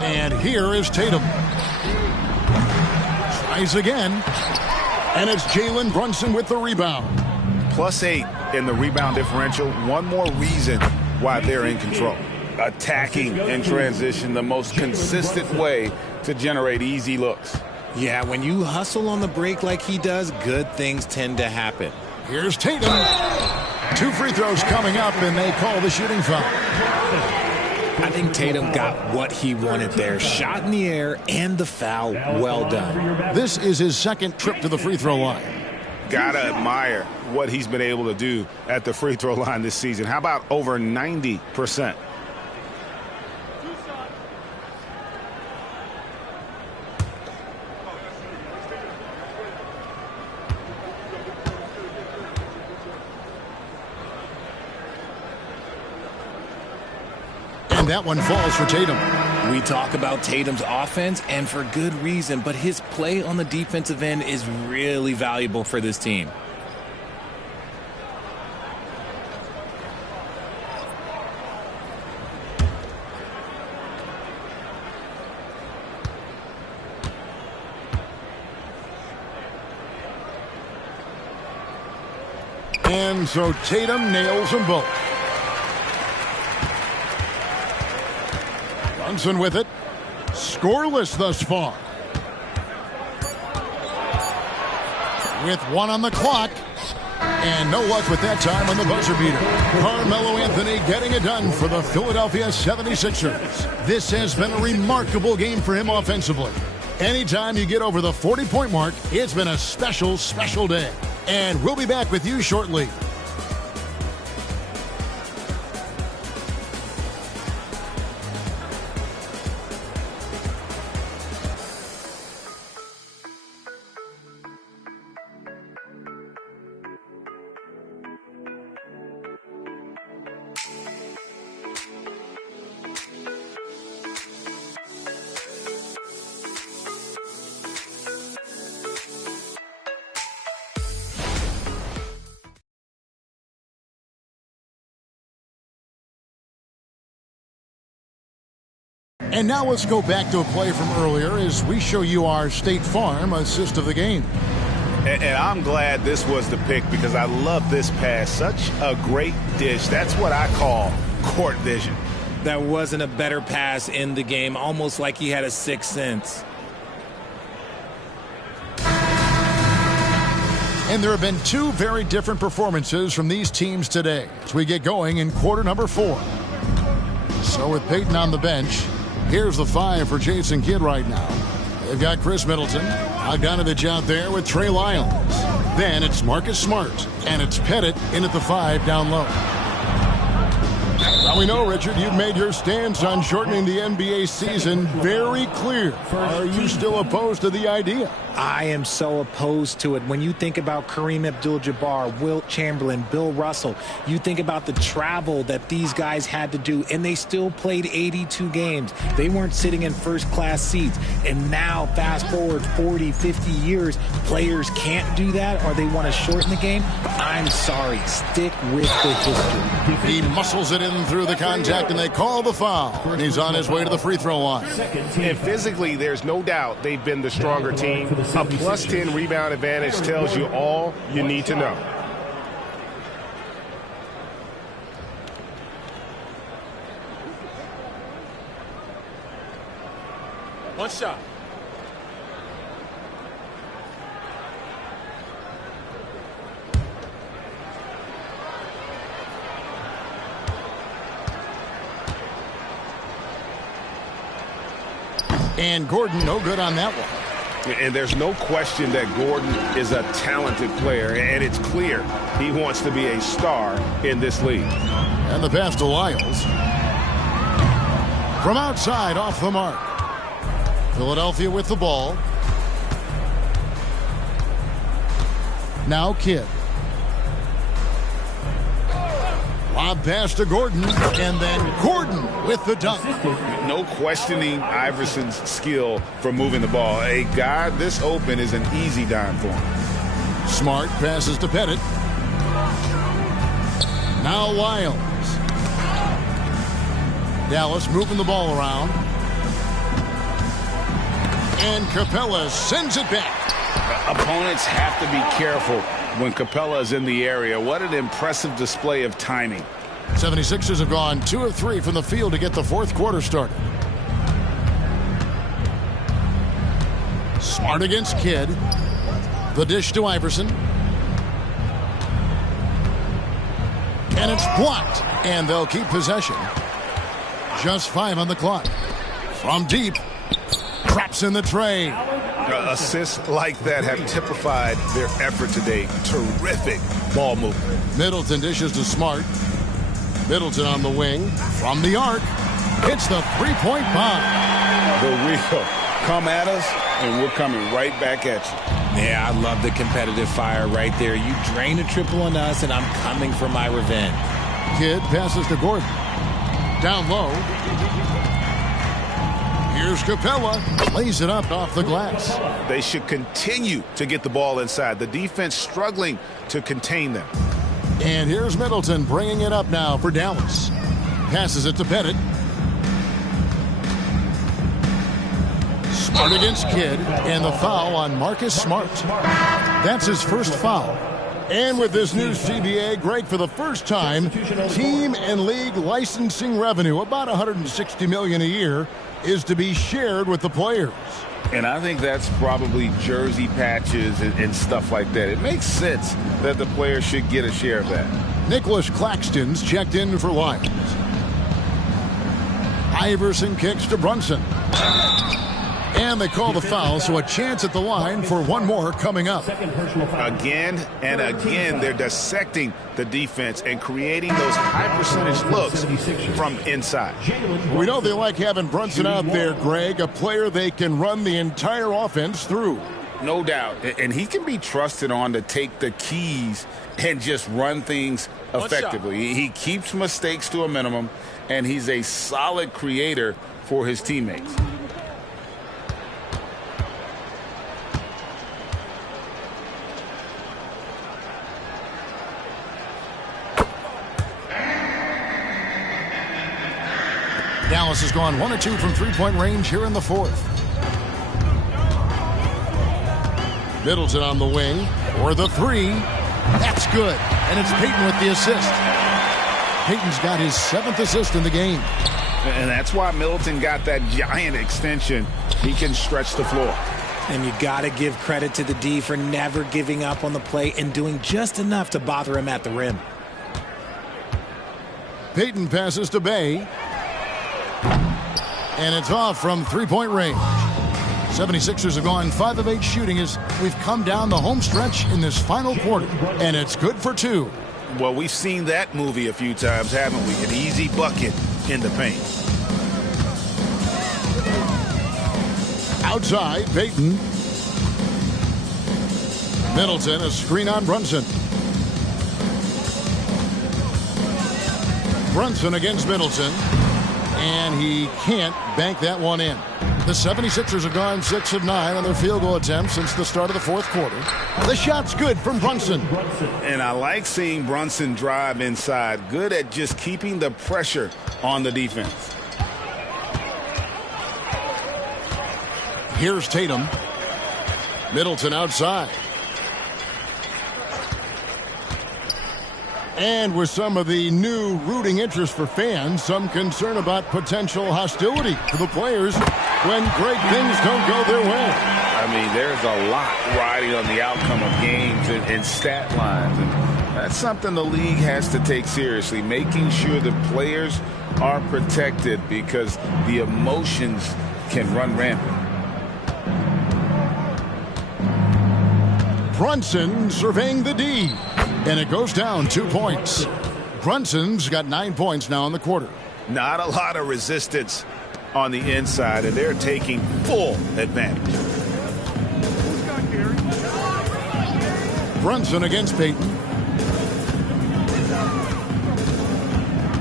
And here is Tatum. Tries again. And it's Jalen Brunson with the rebound. +8 in the rebound differential. One more reason why they're in control. Attacking in transition, the most consistent way to generate easy looks. Yeah, when you hustle on the break like he does, good things tend to happen. Here's Tatum. 2 free throws coming up, and they call the shooting foul. I think Tatum got what he wanted there. Shot in the air and the foul. Well done. This is his second trip to the free throw line. Gotta admire what he's been able to do at the free throw line this season. How about over 90%? And that one falls for Tatum. We talk about Tatum's offense, and for good reason, but his play on the defensive end is really valuable for this team. And so Tatum nails them both. Brunson with it. Scoreless thus far. With 1 on the clock. And no luck with that time on the buzzer beater. Carmelo Anthony getting it done for the Philadelphia 76ers. This has been a remarkable game for him offensively. Anytime you get over the 40-point mark, it's been a special, special day. And we'll be back with you shortly. And now let's go back to a play from earlier as we show you our State Farm assist of the game. And I'm glad this was the pick because I love this pass. Such a great dish. That's what I call court vision. That wasn't a better pass in the game, almost like he had a sixth sense. And there have been two very different performances from these teams today as we get going in quarter number 4. So with Peyton on the bench, here's the 5 for Jason Kidd right now. They've got Chris Middleton, Bogdanovich out there with Trey Lyles. Then it's Marcus Smart, and it's Pettit in at the 5 down low. Well, we know, Richard, you've made your stance on shortening the NBA season very clear. Are you still opposed to the idea? I am so opposed to it. When you think about Kareem Abdul-Jabbar, Wilt Chamberlain, Bill Russell, you think about the travel that these guys had to do, and they still played 82 games. They weren't sitting in first-class seats. And now, fast forward 40, 50 years, players can't do that or they want to shorten the game. I'm sorry. Stick with the history. He muscles it in through the contact, and they call the foul. And he's on his way to the free throw line. And physically, there's no doubt they've been the stronger team. A plus 10 rebound advantage tells you all you need to know. One shot. And Gordon, no good on that one. And there's no question that Gordon is a talented player, and it's clear he wants to be a star in this league. And the pass to Lyles. From outside, off the mark. Philadelphia with the ball. Now Kidd. Lob pass to Gordon, and then Gordon with the dunk. No questioning Iverson's skill for moving the ball. A guy this open is an easy dime for him. Smart passes to Pettit. Now Lyles. Dallas moving the ball around. And Capella sends it back. Opponents have to be careful when Capella is in the area. What an impressive display of timing. 76ers have gone 2 of 3 from the field to get the fourth quarter started. Smart against Kidd. The dish to Iverson. And it's blocked. And they'll keep possession. Just 5 on the clock. From deep. Traps in the tray. Assists like that have typified their effort today. Terrific ball movement. Middleton dishes to Smart. Middleton on the wing. From the arc. Hits the three-point bomb. The wheel. Come at us, and we're coming right back at you. Yeah, I love the competitive fire right there. You drain a triple on us, and I'm coming for my revenge. Kidd passes to Gordon. Down low. Here's Capella. Lays it up off the glass. They should continue to get the ball inside. The defense struggling to contain them. And here's Middleton bringing it up now for Dallas. Passes it to Pettit. Smart against Kidd. And the foul on Marcus Smart. That's his first foul. And with this new CBA, Greg, for the first time, team and league licensing revenue, about $160 million a year, is to be shared with the players. And I think that's probably jersey patches and stuff like that. It makes sense that the players should get a share of that. Nicholas Claxton's checked in for Lyles. Iverson kicks to Brunson. And they call the foul, so a chance at the line for one more coming up. Again and again, they're dissecting the defense and creating those high percentage looks from inside. We know they like having Brunson out there, Greg, a player they can run the entire offense through. No doubt. And he can be trusted on to take the keys and just run things effectively. He keeps mistakes to a minimum, and he's a solid creator for his teammates. Dallas has gone 1 of 2 from three-point range here in the fourth. Middleton on the wing for the three. That's good. And it's Payton with the assist. Payton's got his 7th assist in the game. And that's why Middleton got that giant extension. He can stretch the floor. And you got to give credit to the D for never giving up on the play and doing just enough to bother him at the rim. Payton passes to Bay. And it's off from three-point range. 76ers have gone 5 of 8 shooting as we've come down the home stretch in this final quarter. And it's good for 2. Well, we've seen that movie a few times, haven't we? An easy bucket in the paint. Outside, Payton. Middleton, a screen on Brunson. Brunson against Middleton. And he can't bank that one in. The 76ers have gone 6 of 9 on their field goal attempts since the start of the fourth quarter. The shot's good from Brunson. And I like seeing Brunson drive inside. Good at just keeping the pressure on the defense. Here's Tatum. Middleton outside. And with some of the new rooting interest for fans, some concern about potential hostility for the players when great things don't go their way. I mean, there's a lot riding on the outcome of games and stat lines. And that's something the league has to take seriously, making sure the players are protected because the emotions can run rampant. Brunson surveying the D. And it goes down 2 points. Brunson's got 9 points now in the quarter. Not a lot of resistance on the inside, and they're taking full advantage. Brunson against Payton.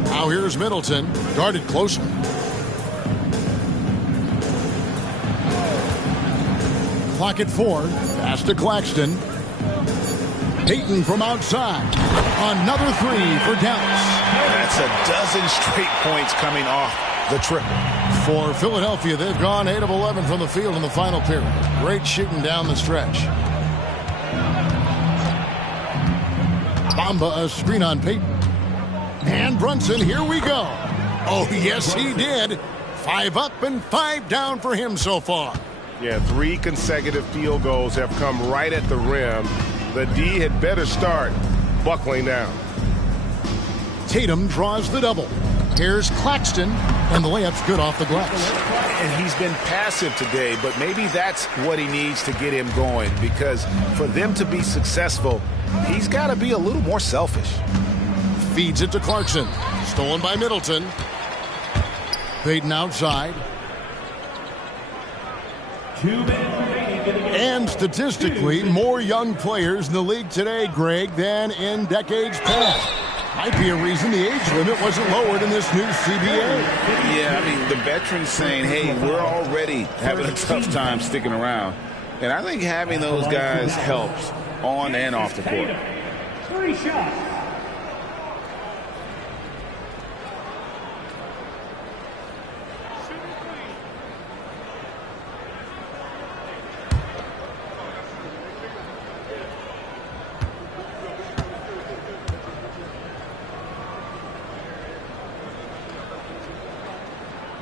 Now here's Middleton, guarded closely. Clock at 4. Pass to Claxton. Payton from outside. Another 3 for Dallas. That's a dozen straight points coming off the triple. For Philadelphia, they've gone 8 of 11 from the field in the final period. Great shooting down the stretch. Bamba, a screen on Payton. And Brunson, here we go. Oh, yes, he did. 5 up and 5 down for him so far. Yeah, 3 consecutive field goals have come right at the rim. The D had better start buckling down. Tatum draws the double. Here's Claxton, and the layup's good off the glass. And he's been passive today, but maybe that's what he needs to get him going, because for them to be successful, he's got to be a little more selfish. Feeds it to Clarkson. Stolen by Middleton. Payton outside. 2 minutes remaining in the game. And statistically, more young players in the league today, Greg, than in decades past. Might be a reason the age limit wasn't lowered in this new CBA. Yeah, I mean, the veterans saying, hey, we're already having a tough time sticking around. And I think having those guys helps on and off the court. 3 shots.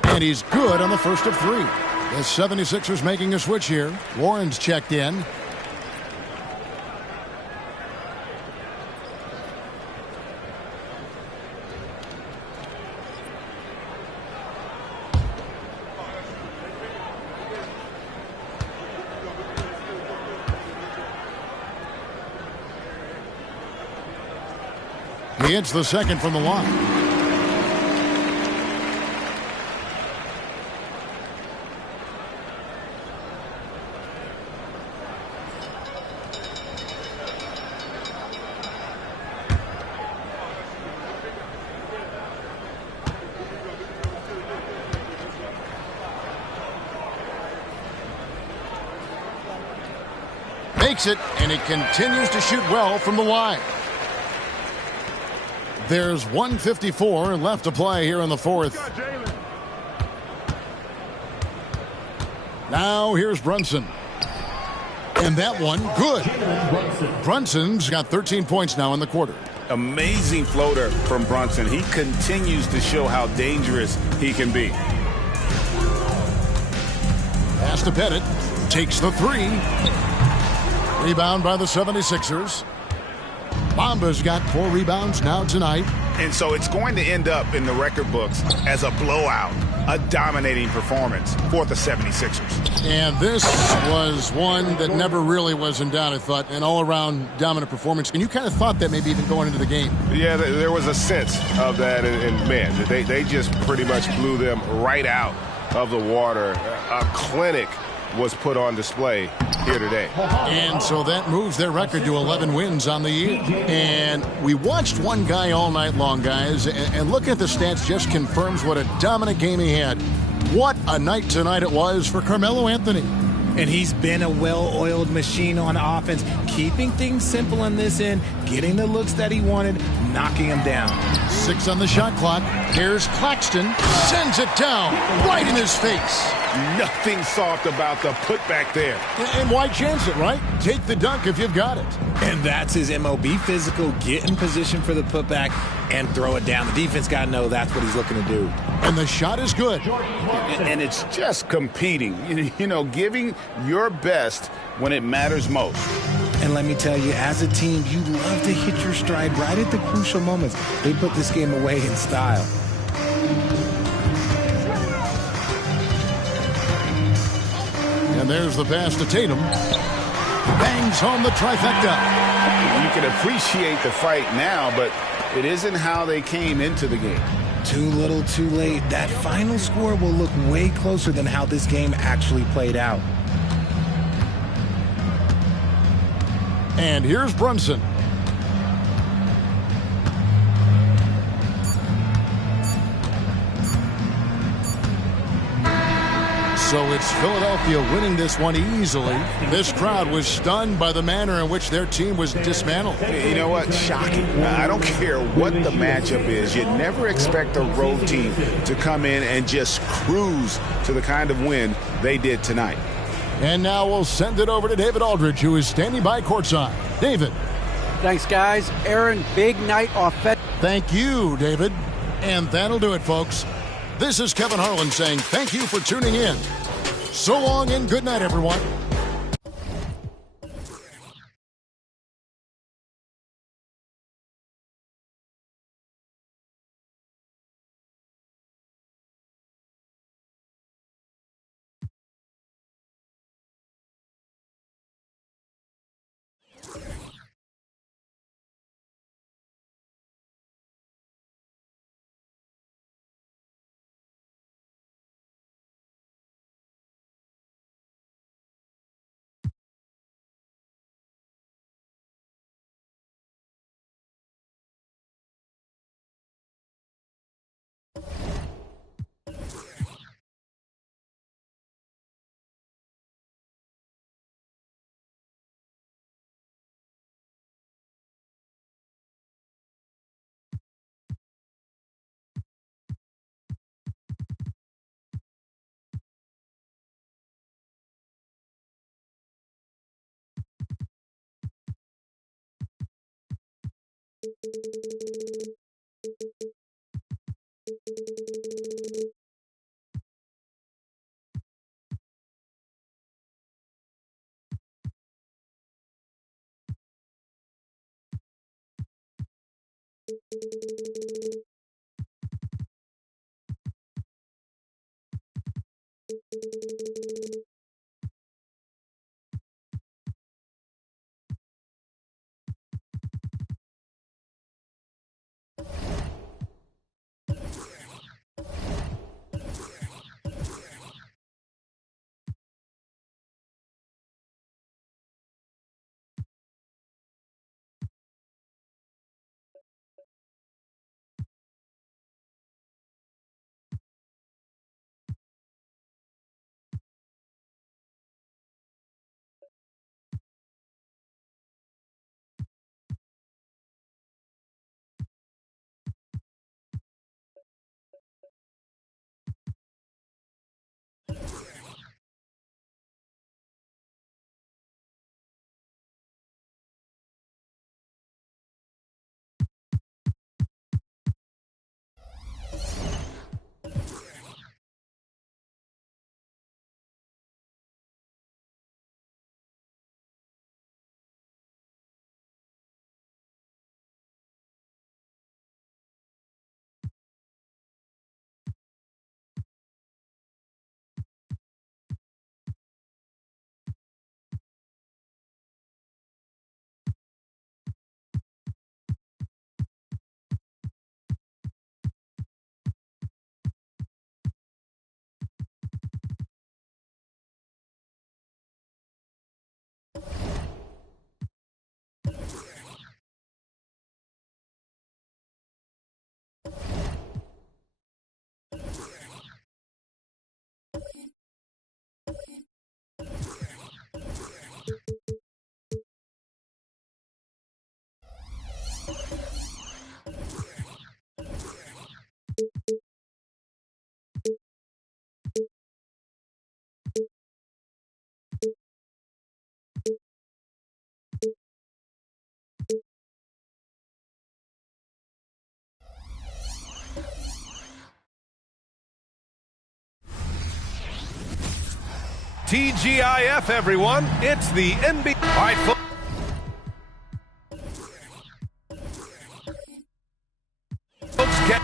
And he's good on the first of 3. The 76ers making a switch here. Warren's checked in. He hits the second from the line. Makes it, and he continues to shoot well from the line. There's 1:54 left to play here in the fourth. Now here's Brunson. And that one, good. Brunson's got 13 points now in the quarter. Amazing floater from Brunson. He continues to show how dangerous he can be. Pass to Pettit. Takes the three. Rebound by the 76ers. Bamba's got 4 rebounds now tonight. And so it's going to end up in the record books as a blowout, a dominating performance for the 76ers. And this was one that never really was in doubt, I thought, an all-around dominant performance. And you kind of thought that maybe even going into the game. Yeah, there was a sense of that, and man, they just pretty much blew them right out of the water. A clinic was put on display here today. And so that moves their record to 11 wins on the year. And we watched one guy all night long, guys, and looking at the stats just confirms what a dominant game he had. What a night tonight it was for Carmelo Anthony. And he's been a well-oiled machine on offense, keeping things simple on this end, getting the looks that he wanted, knocking them down. 6 on the shot clock. Here's Claxton. Sends it down right in his face. Nothing soft about the putback there. And why chance it, right? Take the dunk if you've got it. And that's his MO. Be physical, get in position for the putback, and throw it down. The defense got to know that's what he's looking to do. And the shot is good. And it's just competing, you know, giving your best when it matters most. And let me tell you, as a team, you love to hit your stride right at the crucial moments. They put this game away in style. And there's the pass to Tatum. Bangs home the trifecta. You can appreciate the fight now, but it isn't how they came into the game. Too little, too late. That final score will look way closer than how this game actually played out. And here's Brunson. So it's Philadelphia winning this one easily. This crowd was stunned by the manner in which their team was dismantled. You know what? Shocking. I don't care what the matchup is. You never expect a road team to come in and just cruise to the kind of win they did tonight. And now we'll send it over to David Aldridge, who is standing by courtside. David. Thanks, guys. Aaron, big night offense. Thank you, David. And that'll do it, folks. This is Kevin Harlan saying thank you for tuning in. So long and good night, everyone. TGIF, everyone. It's the NBA. All right, folks. Get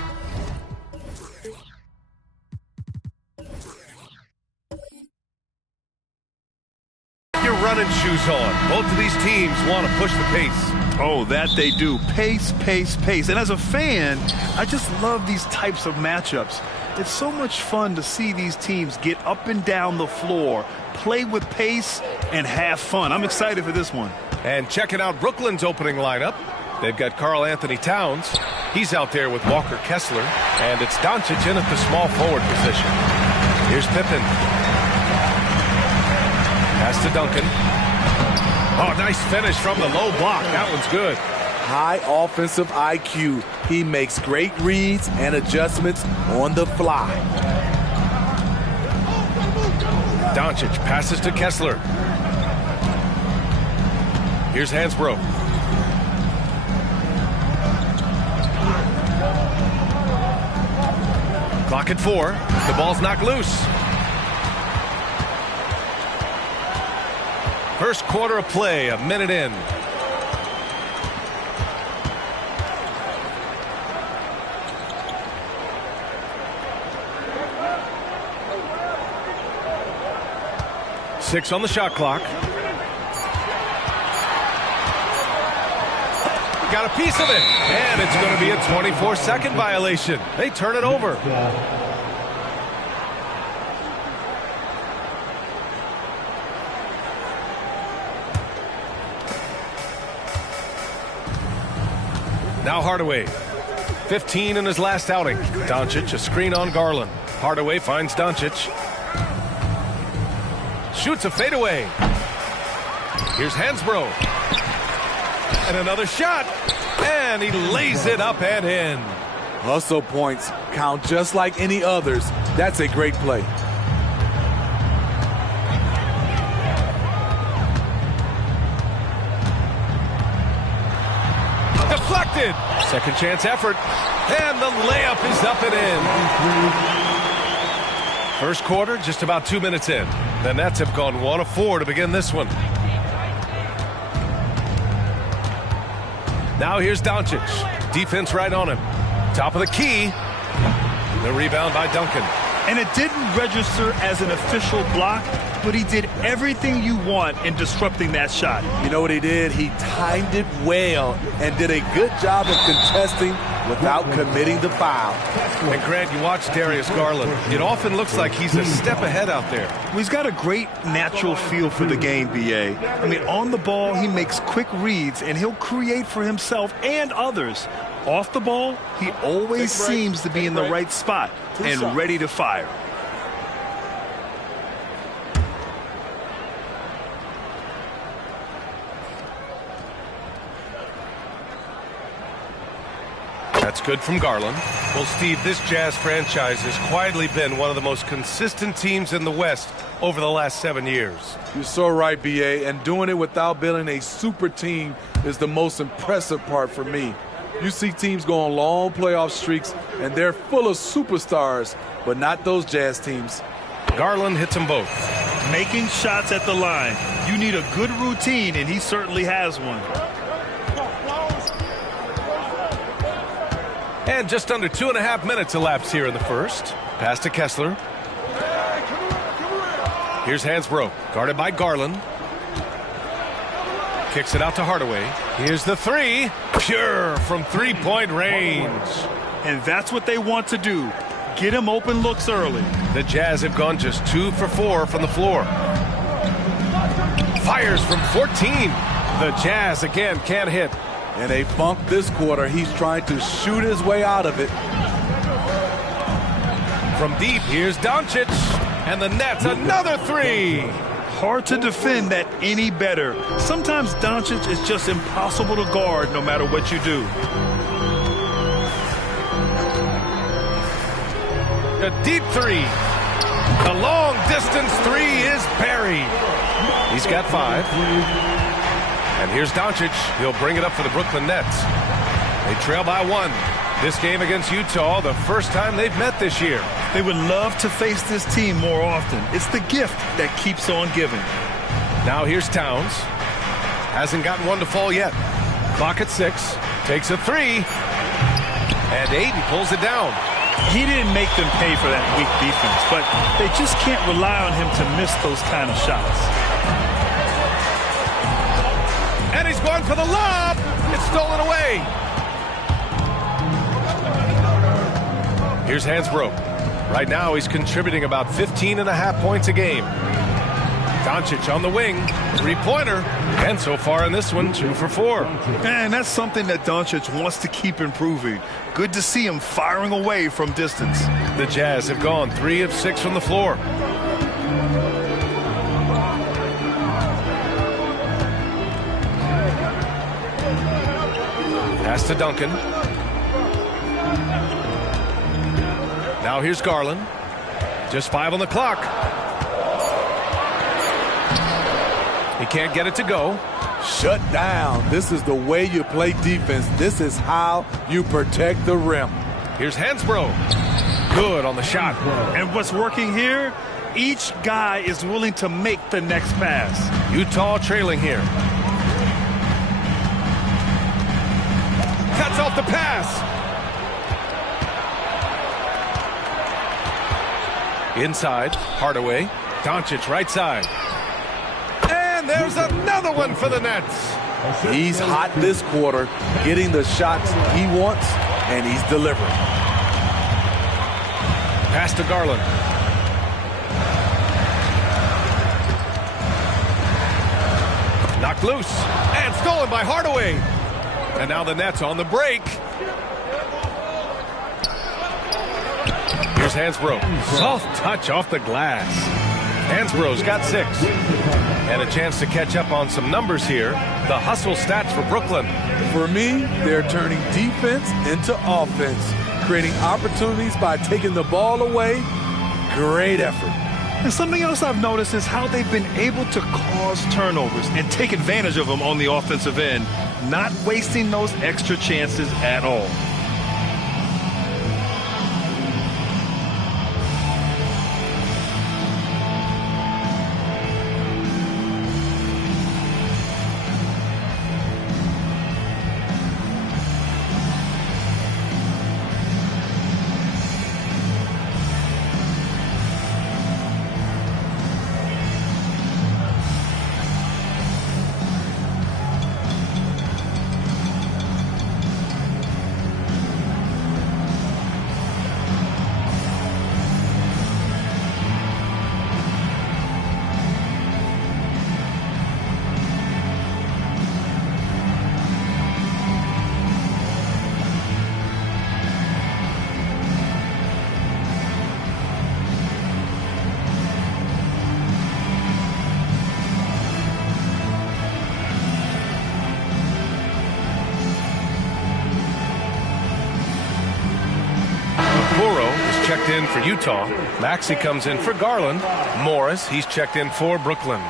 your running shoes on. Both of these teams want to push the pace. Oh, that they do. Pace, pace, pace. And as a fan, I just love these types of matchups. It's so much fun to see these teams get up and down the floor, play with pace, and have fun. I'm excited for this one. And checking out Brooklyn's opening lineup, they've got Karl Anthony Towns. He's out there with Walker Kessler. And it's Doncic in at the small forward position. Here's Pippen. Pass to Duncan. Oh, nice finish from the low block. That one's good. High offensive IQ. He makes great reads and adjustments on the fly. Doncic passes to Kessler. Here's Hansbrough. Clock at 4. The ball's knocked loose. First quarter of play, a minute in. Six on the shot clock. Got a piece of it, and it's going to be a 24-second violation. They turn it over. Now Hardaway, 15 in his last outing. Doncic, a screen on Garland. Hardaway finds Doncic. Shoots a fadeaway. Here's Hansbrough. And another shot. And he lays it up and in. Hustle points count just like any others. That's a great play. Deflected. Second chance effort. And the layup is up and in. First quarter, just about 2 minutes in. The Nets have gone 1 of 4 to begin this one. Now here's Doncic. Defense right on him. Top of the key. The rebound by Duncan. And it didn't register as an official block, but he did everything you want in disrupting that shot. You know what he did? He timed it well and did a good job of contesting without committing the foul. And Grant, you watch Darius Garland. It often looks like he's a step ahead out there. Well, he's got a great natural feel for the game, B.A. I mean, on the ball, he makes quick reads, and he'll create for himself and others. Off the ball, he always seems to be in the right spot and ready to fire. That's good from Garland. Well, Steve, this Jazz franchise has quietly been one of the most consistent teams in the West over the last 7 years. You're so right, B.A., and doing it without building a super team is the most impressive part for me. You see teams go on long playoff streaks, and they're full of superstars, but not those Jazz teams. Garland hits them both. Making shots at the line. You need a good routine, and he certainly has one. And just under 2.5 minutes elapsed here in the first. Pass to Kessler. Here's Hansbrough, guarded by Garland. Kicks it out to Hardaway. Here's the three. Pure from three-point range. And that's what they want to do. Get him open looks early. The Jazz have gone just 2 for 4 from the floor. Fires from 14. The Jazz again can't hit. In a funk this quarter, he's trying to shoot his way out of it. From deep, here's Doncic. And the Nets, another three. Hard to defend that any better. Sometimes Doncic is just impossible to guard no matter what you do. A deep three. The long distance three is buried. He's got 5. And here's Doncic. He'll bring it up for the Brooklyn Nets. They trail by 1. This game against Utah, the first time they've met this year. They would love to face this team more often. It's the gift that keeps on giving. Now here's Towns. Hasn't gotten one to fall yet. Clock at 6. Takes a 3. And Aiden pulls it down. He didn't make them pay for that weak defense, but they just can't rely on him to miss those kind of shots. And he's going for the lob. It's stolen away. Here's Hansbrough. Right now he's contributing about 15.5 points a game. Doncic on the wing, 3-pointer, and so far in this one, 2 for 4. And that's something that Doncic wants to keep improving. Good to see him firing away from distance. The Jazz have gone 3 of 6 from the floor. Pass to Duncan. Now here's Garland. Just 5 on the clock. He can't get it to go. Shut down. This is the way you play defense. This is how you protect the rim. Here's Hansbrough. Good on the shot. And what's working here? Each guy is willing to make the next pass. Utah trailing here. Cuts off the pass. Inside, Hardaway. Doncic right side. And there's another one for the Nets. He's hot this quarter, getting the shots he wants, and he's delivering. Pass to Garland. Knocked loose and stolen by Hardaway. And now the Nets on the break. Here's Hansbrough. Soft touch off the glass. Hansbrough's got 6. And a chance to catch up on some numbers here. The hustle stats for Brooklyn. For me, they're turning defense into offense, creating opportunities by taking the ball away. Great effort. And something else I've noticed is how they've been able to cause turnovers and take advantage of them on the offensive end, not wasting those extra chances at all. Checked in for Utah. Maxey comes in for Garland. Morris, he's checked in for Brooklyn.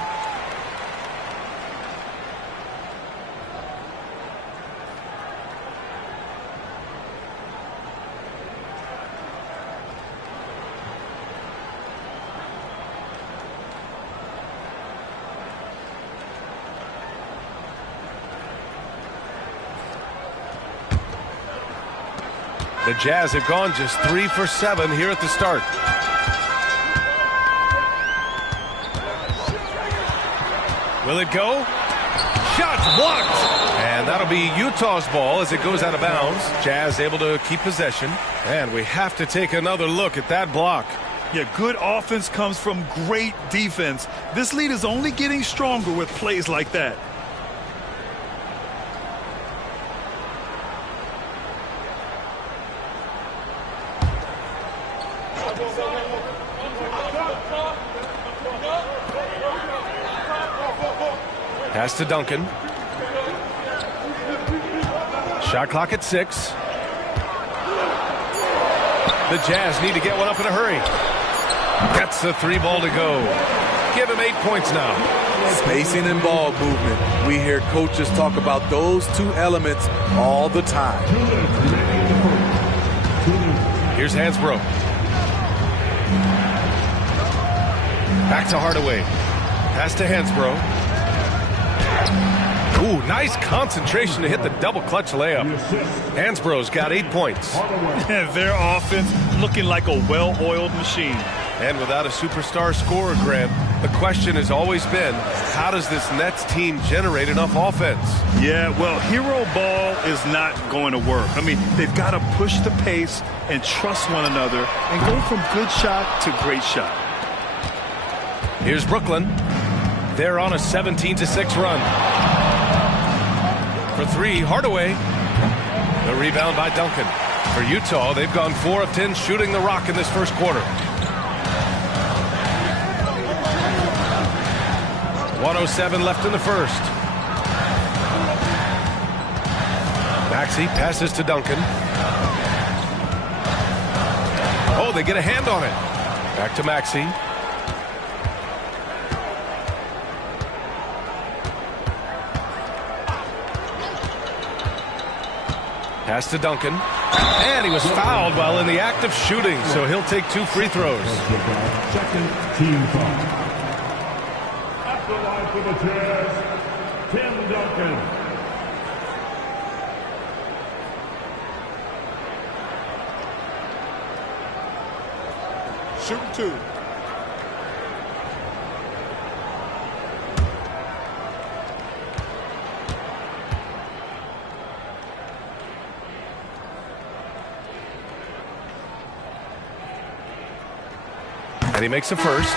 The Jazz have gone just 3 for 7 here at the start. Will it go? Shots blocked. And that'll be Utah's ball as it goes out of bounds. Jazz able to keep possession. And we have to take another look at that block. Yeah, good offense comes from great defense. This lead is only getting stronger with plays like that. Pass to Duncan. Shot clock at 6. The Jazz need to get one up in a hurry. Gets the 3 ball to go. Give him 8 points now. Spacing and ball movement. We hear coaches talk about those 2 elements all the time. Here's Hansbrough. Back to Hardaway. Pass to Hansbrough. Ooh, nice concentration to hit the double clutch layup. Hansbrough's got 8 points. Their offense looking like a well-oiled machine. And without a superstar scorer, Grant, the question has always been, how does this Nets team generate enough offense? Yeah, well, hero ball is not going to work. I mean, they've got to push the pace and trust one another and go from good shot to great shot. Here's Brooklyn. They're on a 17-6 run. For 3, Hardaway. The rebound by Duncan. For Utah, they've gone 4 of 10 shooting the rock in this first quarter. 1:07 left in the first. Maxey passes to Duncan. Oh, they get a hand on it. Back to Maxey. Pass to Duncan. And he was fouled while in the act of shooting, so he'll take 2 free throws. Second team foul. At the line for the Jazz, Tim Duncan. Shooting 2. And he makes a first.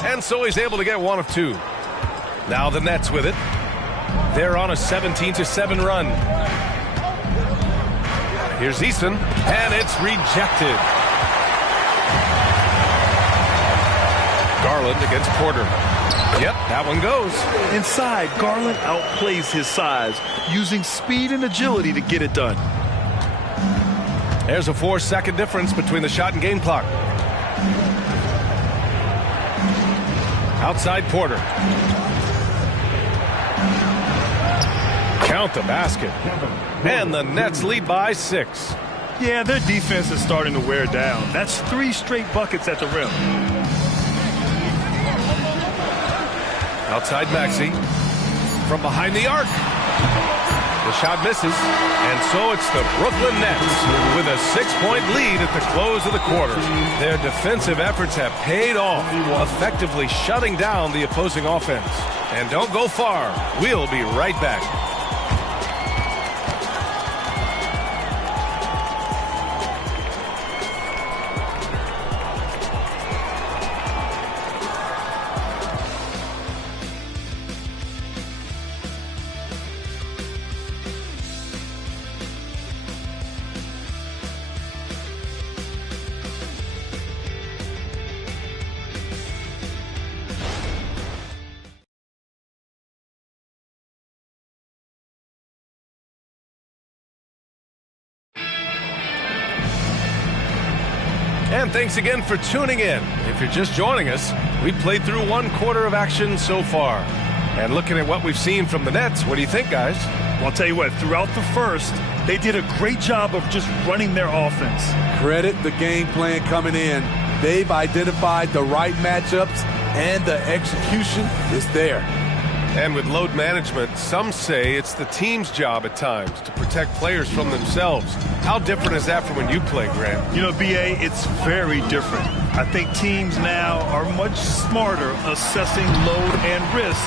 And so he's able to get 1 of 2. Now the Nets with it. They're on a 17-7 run. Here's Easton, and it's rejected. Garland against Porter. Yep, that one goes. Inside, Garland outplays his size, using speed and agility to get it done. There's a 4-second difference between the shot and game clock. Outside Porter. Count the basket. And the Nets lead by 6. Yeah, their defense is starting to wear down. That's 3 straight buckets at the rim. Outside Maxey. From behind the arc. The shot misses. And so it's the Brooklyn Nets with a 6-point lead at the close of the quarter. Their defensive efforts have paid off, effectively shutting down the opposing offense. And don't go far. We'll be right back. And thanks again for tuning in. If you're just joining us, we've played through 1 quarter of action so far. And looking at what we've seen from the Nets, what do you think, guys? Well, I'll tell you what, throughout the first, they did a great job of just running their offense. Credit the game plan coming in. They've identified the right matchups, and the execution is there. And with load management, some say it's the team's job at times to protect players from themselves. How different is that from when you play, Graham? You know, B.A., it's very different. I think teams now are much smarter assessing load and risk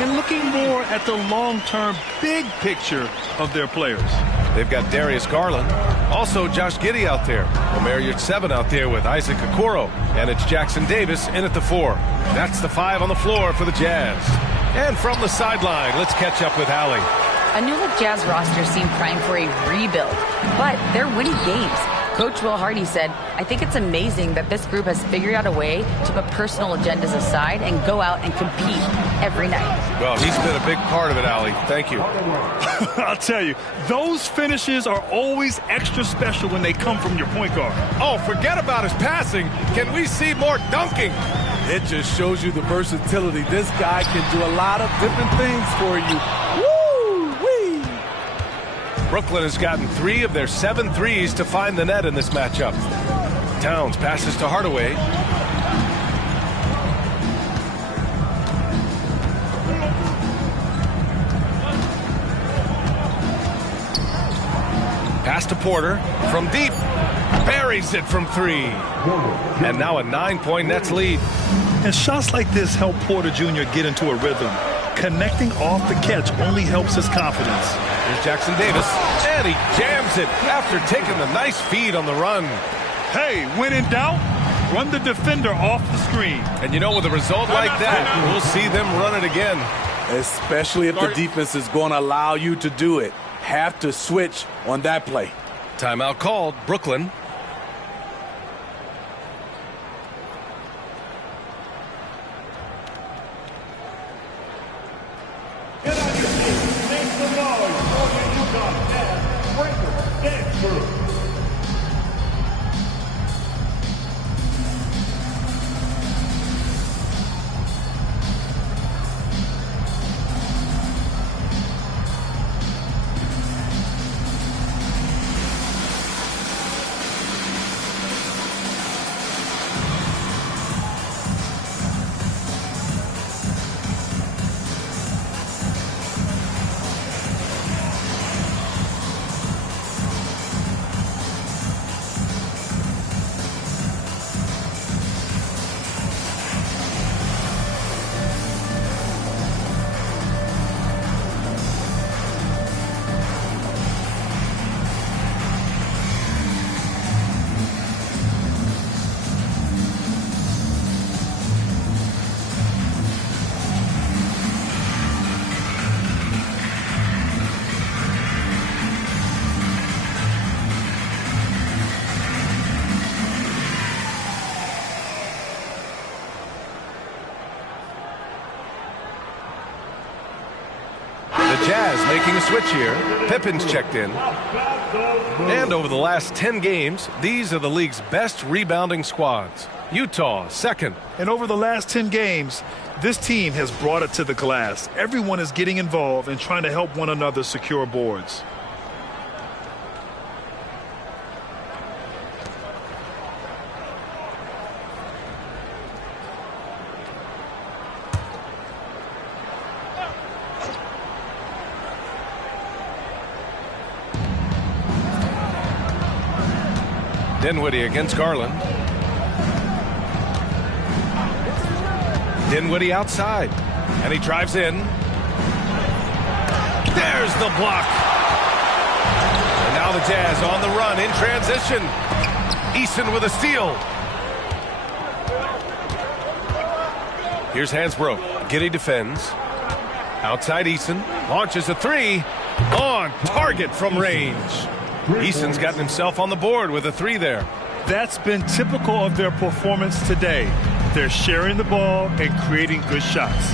and looking more at the long-term big picture of their players. They've got Darius Garland, also Josh Giddey out there, Omer Yurtseven out there with Isaac Okoro, and it's Jackson Davis in at the 4. That's the 5 on the floor for the Jazz. And from the sideline, let's catch up with Allie. A new look Jazz roster seemed primed for a rebuild, but they're winning games. Coach Will Hardy said, I think it's amazing that this group has figured out a way to put personal agendas aside and go out and compete every night. Well, he's been a big part of it, Allie. Thank you. I'll tell you, those finishes are always extra special when they come from your point guard. Oh, forget about his passing. Can we see more dunking? It just shows you the versatility. This guy can do a lot of different things for you. Woo-wee! Brooklyn has gotten 3 of their 7 threes to find the net in this matchup. Towns passes to Hardaway. Pass to Porter from deep. Buries it from 3. And now a 9-point Nets lead. And shots like this help Porter Jr. get into a rhythm. Connecting off the catch only helps his confidence. Here's Jackson Davis, and he jams it after taking the nice feed on the run. Hey, when in doubt, run the defender off the screen. And you know, with a result like that, we'll see them run it again. Especially if the defense is going to allow you to do it. Have to switch on that play. Timeout called, Brooklyn. Jazz making a switch here. Pippen's checked in. And over the last 10 games, these are the league's best rebounding squads. Utah, second. And over the last 10 games, this team has brought it to the glass. Everyone is getting involved and trying to help one another secure boards. Dinwiddie against Garland. Dinwiddie outside. And he drives in. There's the block. And now the Jazz on the run in transition. Eason with a steal. Here's Hansbrough. Giddey defends. Outside Eason. Launches a 3. On target from range. Eason's gotten himself on the board with a 3 there. That's been typical of their performance today. They're sharing the ball and creating good shots.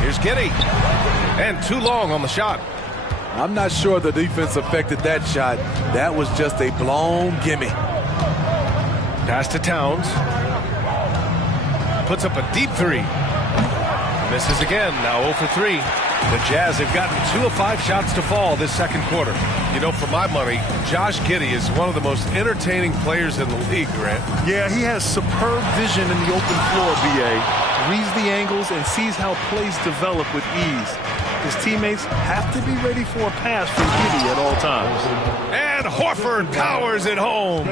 Here's Giddey. And too long on the shot. I'm not sure the defense affected that shot. That was just a blown gimme. Pass to Towns. Puts up a deep 3. Misses again, now 0 for 3. The Jazz have gotten 2 of 5 shots to fall this second quarter. You know, for my money, Josh Giddey is one of the most entertaining players in the league, Grant. Yeah, he has superb vision in the open floor, B.A. Reads the angles and sees how plays develop with ease. His teammates have to be ready for a pass from Giddey at all times. And Horford powers it home.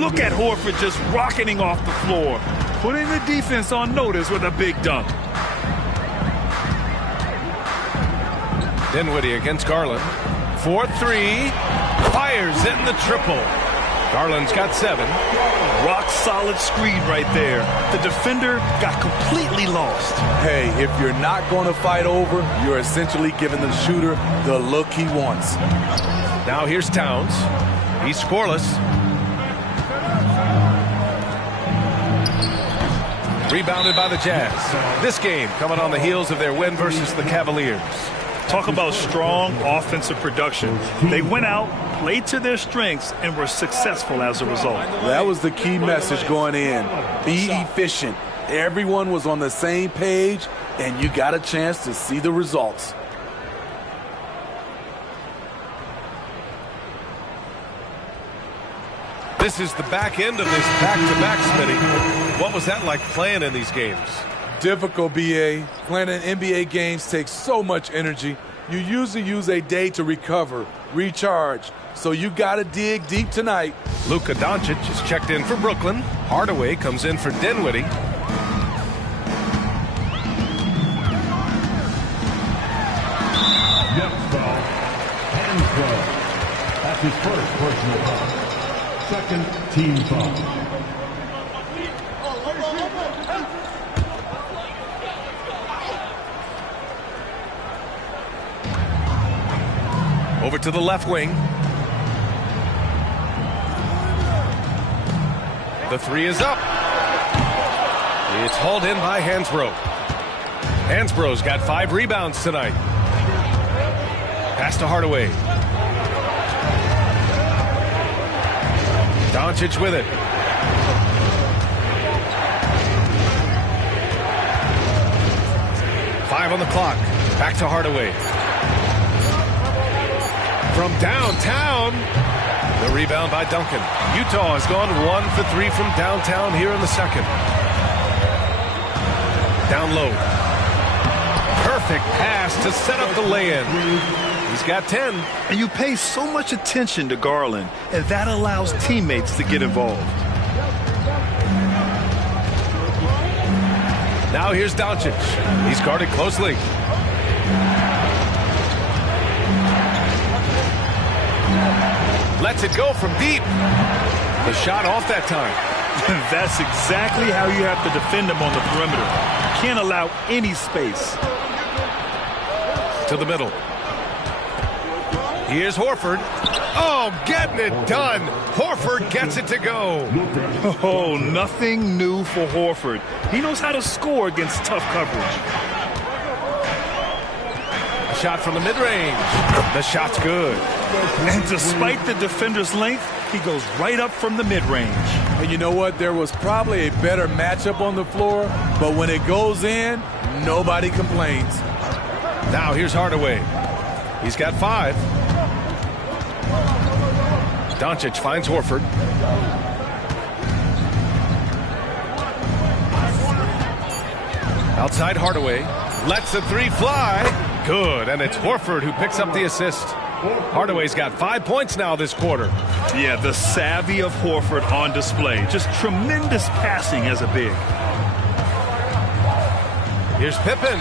Look at Horford just rocketing off the floor, putting the defense on notice with a big dunk. Dinwiddie against Garland. 4-3. Fires in the triple. Garland's got 7. Rock solid screen right there. The defender got completely lost. Hey, if you're not going to fight over, you're essentially giving the shooter the look he wants. Now here's Towns. He's scoreless. Rebounded by the Jazz. This game coming on the heels of their win versus the Cavaliers. Talk about strong offensive production. They went out, played to their strengths, and were successful as a result. That was the key message going in. Be efficient. Everyone was on the same page, and you got a chance to see the results. This is the back end of this back-to-back, Smitty. What was that like playing in these games? Difficult, BA. Playing in NBA games takes so much energy. You usually use a day to recover, recharge. So you got to dig deep tonight. Luka Doncic is checked in for Brooklyn. Hardaway comes in for Dinwiddie. Next foul, hands foul. That's his first personal foul. Second team foul. Over to the left wing. The three is up. It's hauled in by Hansbrough. Hansbrough's got 5 rebounds tonight. Pass to Hardaway. Doncic with it. Five on the clock. Back to Hardaway. From downtown. The rebound by Duncan. Utah has gone 1 for 3 from downtown here in the second. Down low. Perfect pass to set up the lay-in. He's got 10. And you pay so much attention to Garland, and that allows teammates to get involved. Now here's Doncic. He's guarded closely. Lets it go from deep. The shot off that time. That's exactly how you have to defend him on the perimeter. Can't allow any space. To the middle. Here's Horford. Oh, getting it done. Horford gets it to go. Oh, nothing new for Horford. He knows how to score against tough coverage. A shot from the mid-range. The shot's good. And despite the defender's length, he goes right up from the mid-range. And you know what? There was probably a better matchup on the floor, but when it goes in, nobody complains. Now here's Hardaway. He's got 5. Doncic finds Horford. Outside Hardaway. Lets the 3 fly. Good, and it's Horford who picks up the assist. Hardaway's got 5 points now this quarter. Yeah, the savvy of Horford on display. Just tremendous passing as a big. Here's Pippen.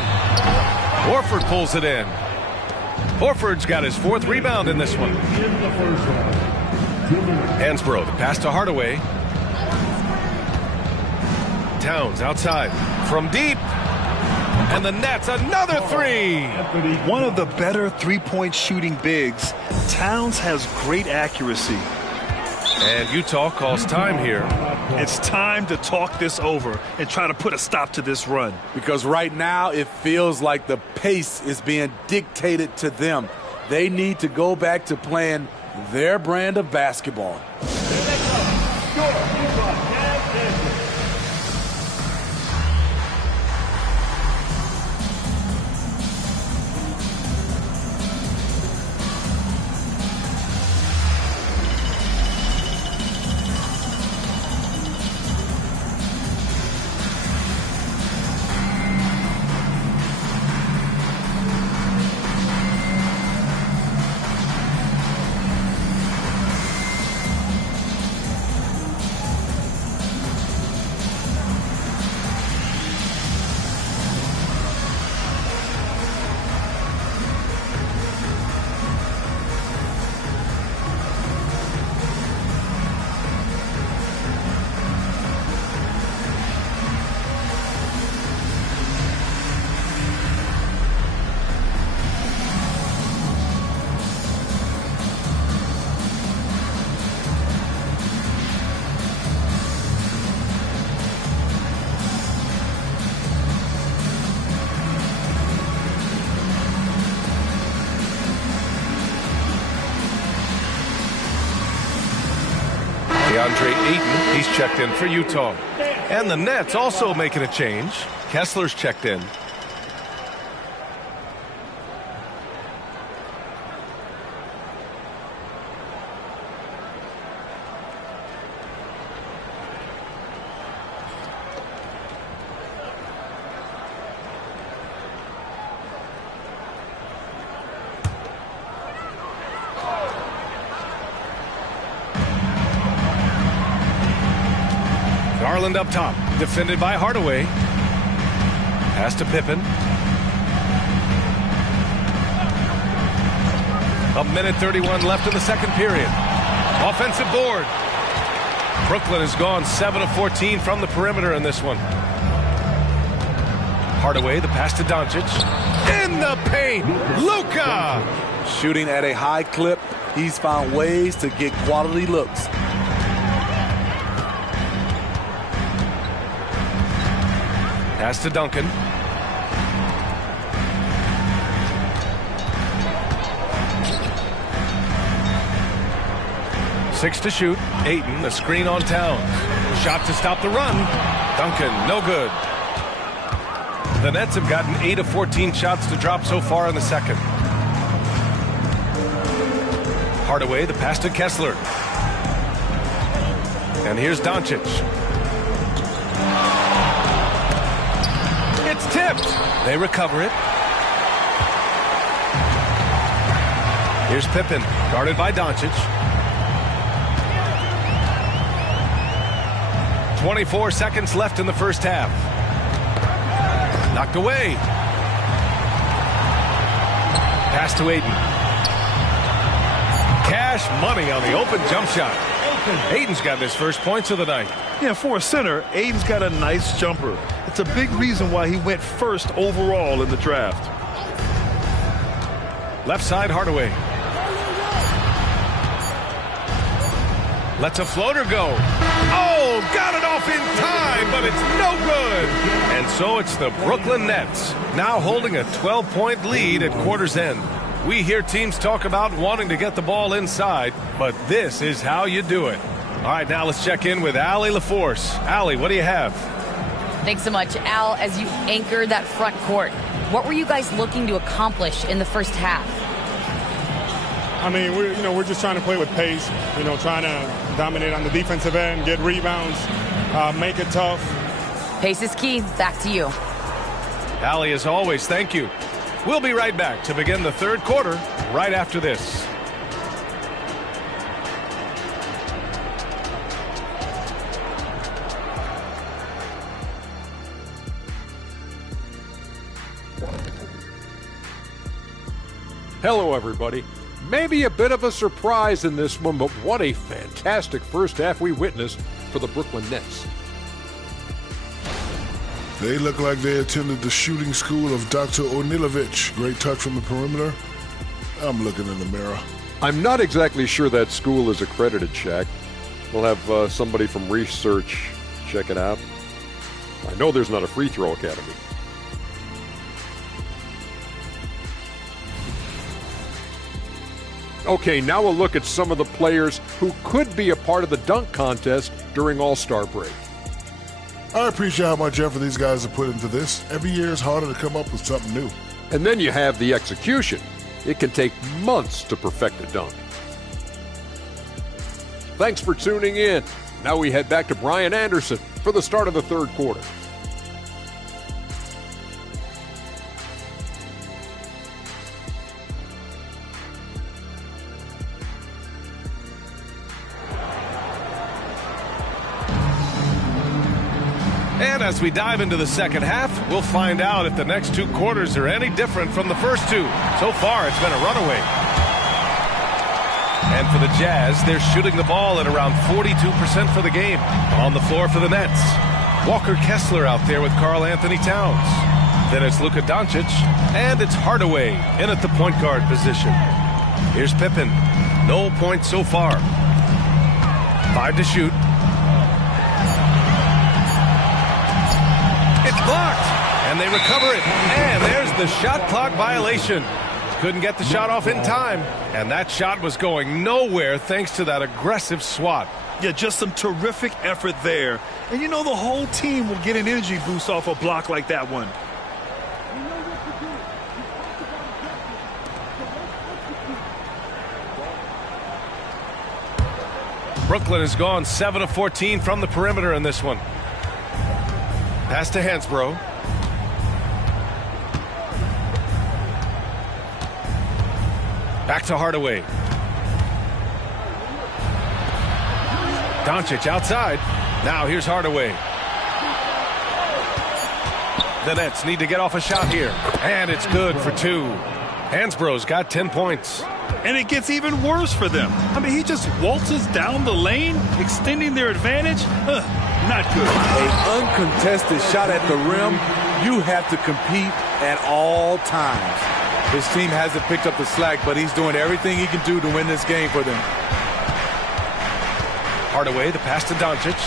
Horford pulls it in. Horford's got his 4th rebound in this one. Hansbrough, the pass to Hardaway. Towns outside. From deep. And the Nets, another 3. One of the better three-point shooting bigs. Towns has great accuracy. And Utah calls time here. It's time to talk this over and try to put a stop to this run. Because right now it feels like the pace is being dictated to them. They need to go back to playing their brand of basketball. DeAndre Ayton, he's checked in for Utah. And the Nets also making a change. Kessler's checked in. Garland up top, defended by Hardaway. Pass to Pippen. A minute 31 left in the second period. Offensive board. Brooklyn has gone 7 of 14 from the perimeter in this one. Hardaway, the pass to Doncic. In the paint, Luka! Shooting at a high clip, he's found ways to get quality looks. Pass to Duncan. Six to shoot. Ayton, a screen on Towns. Shot to stop the run. Duncan, no good. The Nets have gotten 8 of 14 shots to drop so far in the second. Hardaway, the pass to Kessler. And here's Doncic. It's tipped. They recover it. Here's Pippen, guarded by Doncic. 24 seconds left in the first half. Knocked away. Pass to Ayton. Cash money on the open jump shot. Ayton's got his first points of the night. Yeah, for a center, Ayton's got a nice jumper. It's a big reason why he went first overall in the draft. Left side, Hardaway. Lets a floater go. Oh, got it off in time, but it's no good. And so it's the Brooklyn Nets, now holding a 12-point lead at quarter's end. We hear teams talk about wanting to get the ball inside, but this is how you do it. All right, now let's check in with Allie LaForce. Allie, what do you have? Thanks so much, Al. As you anchor that front court, what were you guys looking to accomplish in the first half? I mean, we're just trying to play with pace, trying to dominate on the defensive end, get rebounds, make it tough. Pace is key. Back to you. Allie, as always, thank you. We'll be right back to begin the third quarter right after this. Hello, everybody. Maybe a bit of a surprise in this one, but what a fantastic first half we witnessed for the Brooklyn Nets. They look like they attended the shooting school of Dr. Onilovich. Great touch from the perimeter. I'm looking in the mirror. I'm not exactly sure that school is accredited, Shaq. We'll have somebody from research check it out. I know there's not a free throw academy. Okay, now a look at some of the players who could be a part of the dunk contest during All-Star break. I appreciate how much effort these guys have put into this. Every year it's harder to come up with something new. And then you have the execution. It can take months to perfect a dunk. Thanks for tuning in. Now we head back to Brian Anderson for the start of the third quarter. And as we dive into the second half, we'll find out if the next two quarters are any different from the first two. So far, it's been a runaway. And for the Jazz, they're shooting the ball at around 42% for the game. On the floor for the Nets, Walker Kessler out there with Karl Anthony Towns. Then it's Luka Doncic, and it's Hardaway in at the point guard position. Here's Pippen. No points so far. 5 to shoot. It's blocked, and they recover it. And there's the shot clock violation. couldn't get the shot off in time. And that shot was going nowhere thanks to that aggressive swat. Yeah, just some terrific effort there. And you know the whole team will get an energy boost off a block like that one. Brooklyn has gone 7 of 14 from the perimeter in this one. Pass to Hansbrough. Back to Hardaway. Doncic outside. Now here's Hardaway. The Nets need to get off a shot here. And it's good for 2. Hansbrough's got 10 points. And it gets even worse for them. I mean, he just waltzes down the lane, extending their advantage. Not good. An uncontested shot at the rim. You have to compete at all times. His team hasn't picked up the slack, but he's doing everything he can do to win this game for them. Hardaway, the pass to Doncic.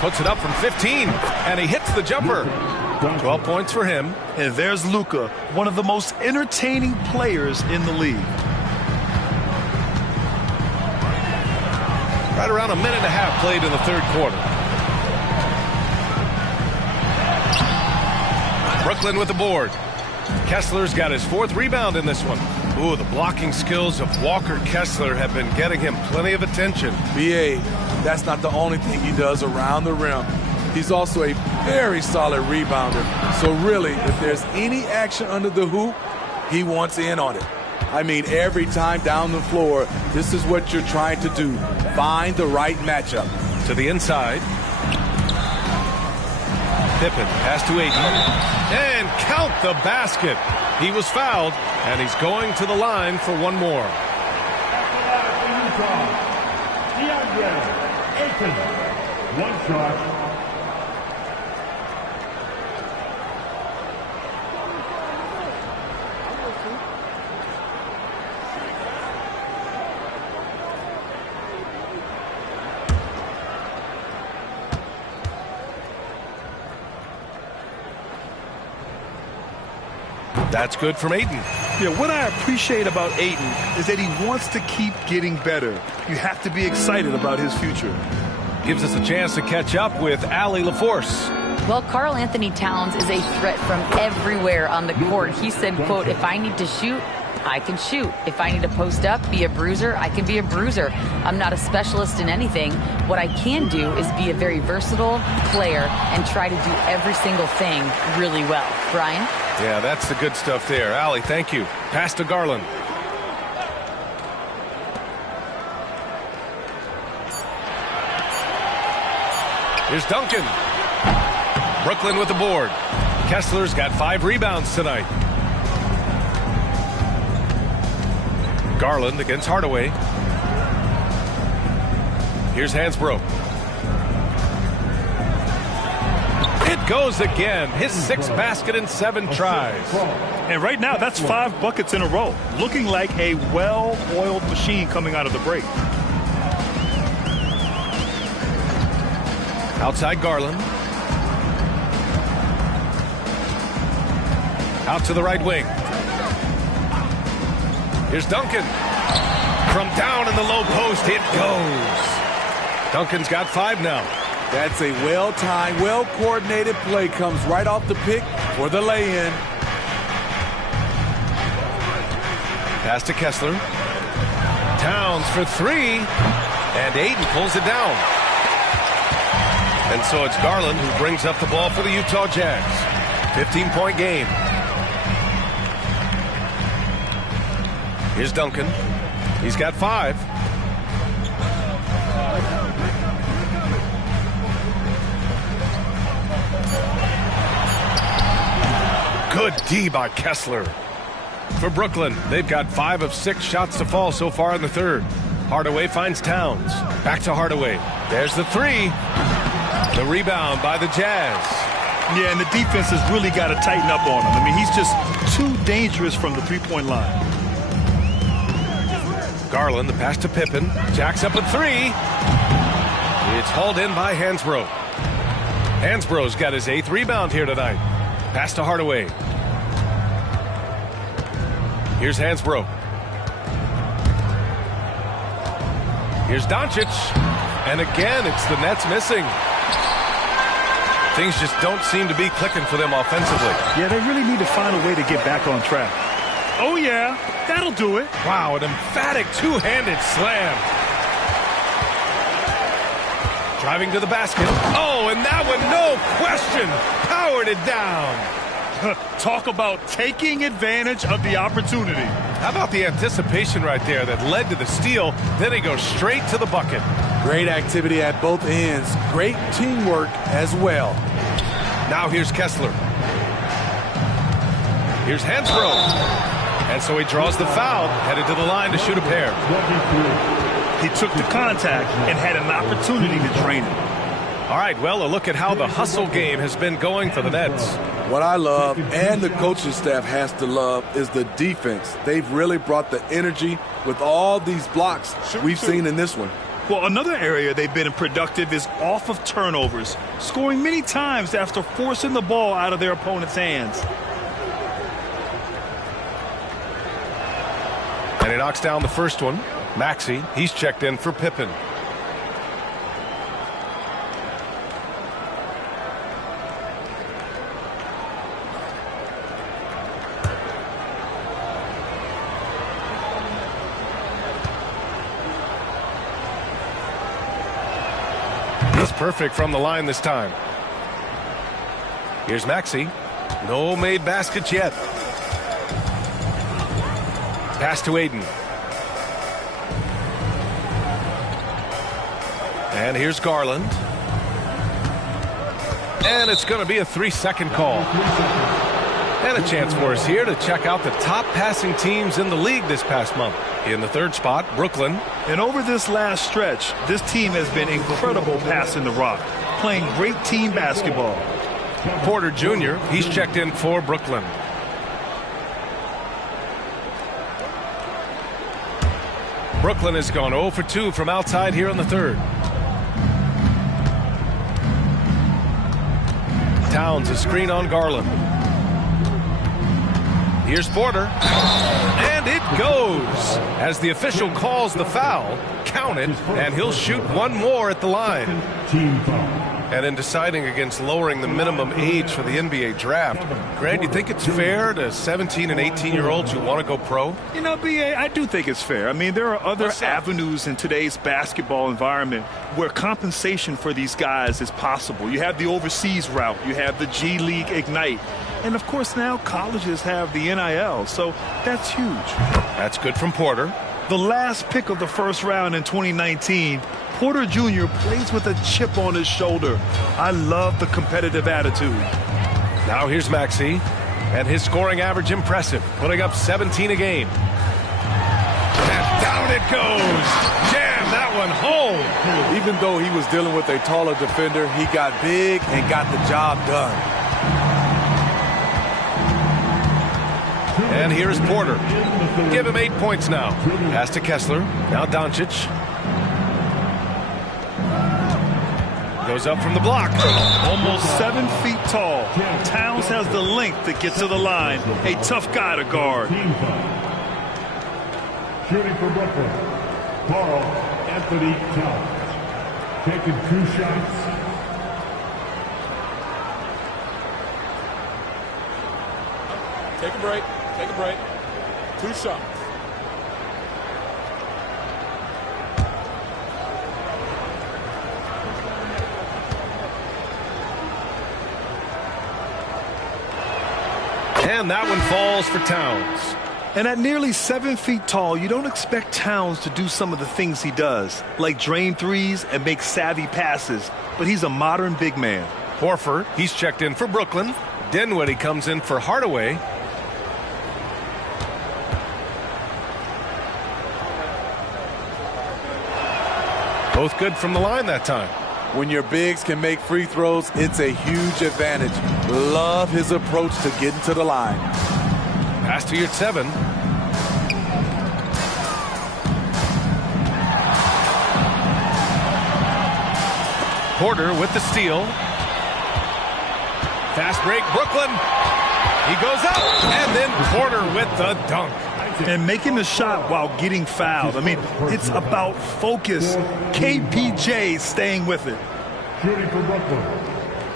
Puts it up from 15, and he hits the jumper. 12 points for him. And there's Luka, one of the most entertaining players in the league. Right around a minute and a half played in the third quarter. Brooklyn with the board. Kessler's got his 4th rebound in this one. Ooh, the blocking skills of Walker Kessler have been getting him plenty of attention. B.A., that's not the only thing he does around the rim. He's also a very solid rebounder. So really, if there's any action under the hoop, he wants in on it. I mean, every time down the floor, this is what you're trying to do. Find the right matchup. To the inside. Pippen, pass to Ayton. And count the basket. He was fouled, and he's going to the line for one more. One shot. That's good from Ayton. Yeah, what I appreciate about Ayton is that he wants to keep getting better. You have to be excited about his future. Gives us a chance to catch up with Allie LaForce. Well, Karl Anthony Towns is a threat from everywhere on the court. He said, quote, if I need to shoot, I can shoot. If I need to post up, be a bruiser, I can be a bruiser. I'm not a specialist in anything. What I can do is be a very versatile player and try to do every single thing really well. Brian? Yeah, that's the good stuff there. Allie, thank you. Pass to Garland. Here's Duncan. Brooklyn with the board. Kessler's got 5 rebounds tonight. Garland against Hardaway. Here's Hansbrough. It goes again. His 6th basket in 7 tries. And right now, that's 5 buckets in a row. Looking like a well-oiled machine coming out of the break. Outside Garland. Out to the right wing. Here's Duncan. From down in the low post, it goes. Duncan's got 5 now. That's a well-timed, well-coordinated play. Comes right off the pick for the lay-in. Pass to Kessler. Towns for 3. And Ayton pulls it down. And so it's Garland who brings up the ball for the Utah Jazz. 15-point game. Here's Duncan. He's got 5. Good D by Kessler. For Brooklyn, they've got 5 of 6 shots to fall so far in the third. Hardaway finds Towns. Back to Hardaway. There's the 3. The rebound by the Jazz. Yeah, and the defense has really got to tighten up on him. I mean, he's just too dangerous from the 3-point line. Garland, the pass to Pippen. Jacks up a 3. It's hauled in by Hansbrough. Hansbrough's got his 8th rebound here tonight. Pass to Hardaway. Here's Hansbrough. Here's Doncic. And again, it's the Nets missing. Things just don't seem to be clicking for them offensively. Yeah, they really need to find a way to get back on track. Oh, yeah, that'll do it. Wow, an emphatic two-handed slam. Driving to the basket. Oh, and that one, no question, powered it down. Talk about taking advantage of the opportunity. How about the anticipation right there that led to the steal? Then he goes straight to the bucket. Great activity at both ends. Great teamwork as well. Now here's Kessler. Here's Hansbrough. And so he draws the foul, headed to the line to shoot a pair. He took the contact and had an opportunity to drain it. All right, well, a look at how the hustle game has been going for the Nets. What I love, and the coaching staff has to love, is the defense. They've really brought the energy with all these blocks we've seen in this one. Well, another area they've been productive is off of turnovers, scoring many times after forcing the ball out of their opponent's hands. And he knocks down the first one. Maxey, he's checked in for Pippen. He's perfect from the line this time. Here's Maxey. No made baskets yet. Pass to Aiden. And here's Garland. And it's going to be a 3-second call. And a chance for us here to check out the top passing teams in the league this past month. In the third spot, Brooklyn. And over this last stretch, this team has been incredible passing the rock, playing great team basketball. Porter Jr., he's checked in for Brooklyn. Brooklyn has gone 0 for 2 from outside here in the third. Towns a screen on Garland. Here's Porter. And it goes. As the official calls the foul, count it, and he'll shoot one more at the line. Team foul. And in deciding against lowering the minimum age for the NBA draft, Grant, you think it's fair to 17 and 18-year-olds who want to go pro? You know, B.A., I do think it's fair. I mean, there are other avenues in today's basketball environment where compensation for these guys is possible. You have the overseas route. You have the G League Ignite. And, of course, now colleges have the NIL, so that's huge. That's good from Porter. The last pick of the first round in 2019, Porter Jr. plays with a chip on his shoulder. I love the competitive attitude. Now here's Maxey, and his scoring average impressive, putting up 17 a game. And down it goes. Jam that one home. Even though he was dealing with a taller defender, he got big and got the job done. And here's Porter. Give him 8 points now. Pass to Kessler. Now Doncic. Goes up from the block. Almost 7 feet tall. Towns has the length to get to the line. A tough guy to guard. Shooting for Brooklyn, Carl Anthony Towns. Taking 2 shots. Take a break. Take a break. 2 shots. And that one falls for Towns. And at nearly 7 feet tall, you don't expect Towns to do some of the things he does, like drain threes and make savvy passes. But he's a modern big man. Horford, he's checked in for Brooklyn. Dinwiddie comes in for Hardaway. Both good from the line that time. When your bigs can make free throws, it's a huge advantage. Love his approach to getting to the line. Pass to your 7. Porter with the steal. Fast break, Brooklyn. He goes up, and then Porter with the dunk. And making the shot while getting fouled. I mean, it's about focus. KPJ staying with it. Shooting for Brooklyn,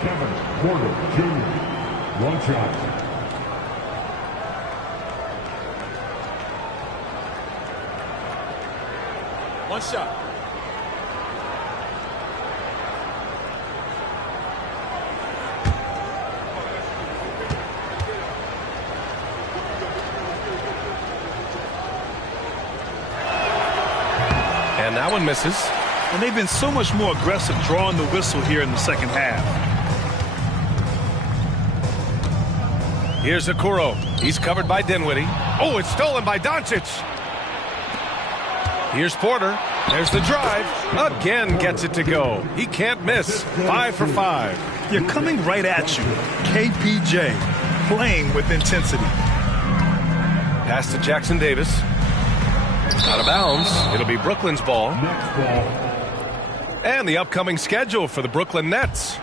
Kevin Porter Jr. One shot. One shot. And that one misses. And they've been so much more aggressive drawing the whistle here in the second half. Here's Okoro. He's covered by Dinwiddie. Oh, it's stolen by Doncic. Here's Porter. There's the drive. Again gets it to go. He can't miss. 5 for 5. You're coming right at you. KPJ playing with intensity. Pass to Jackson Davis. Out of bounds. It'll be Brooklyn's ball. And the upcoming schedule for the Brooklyn Nets.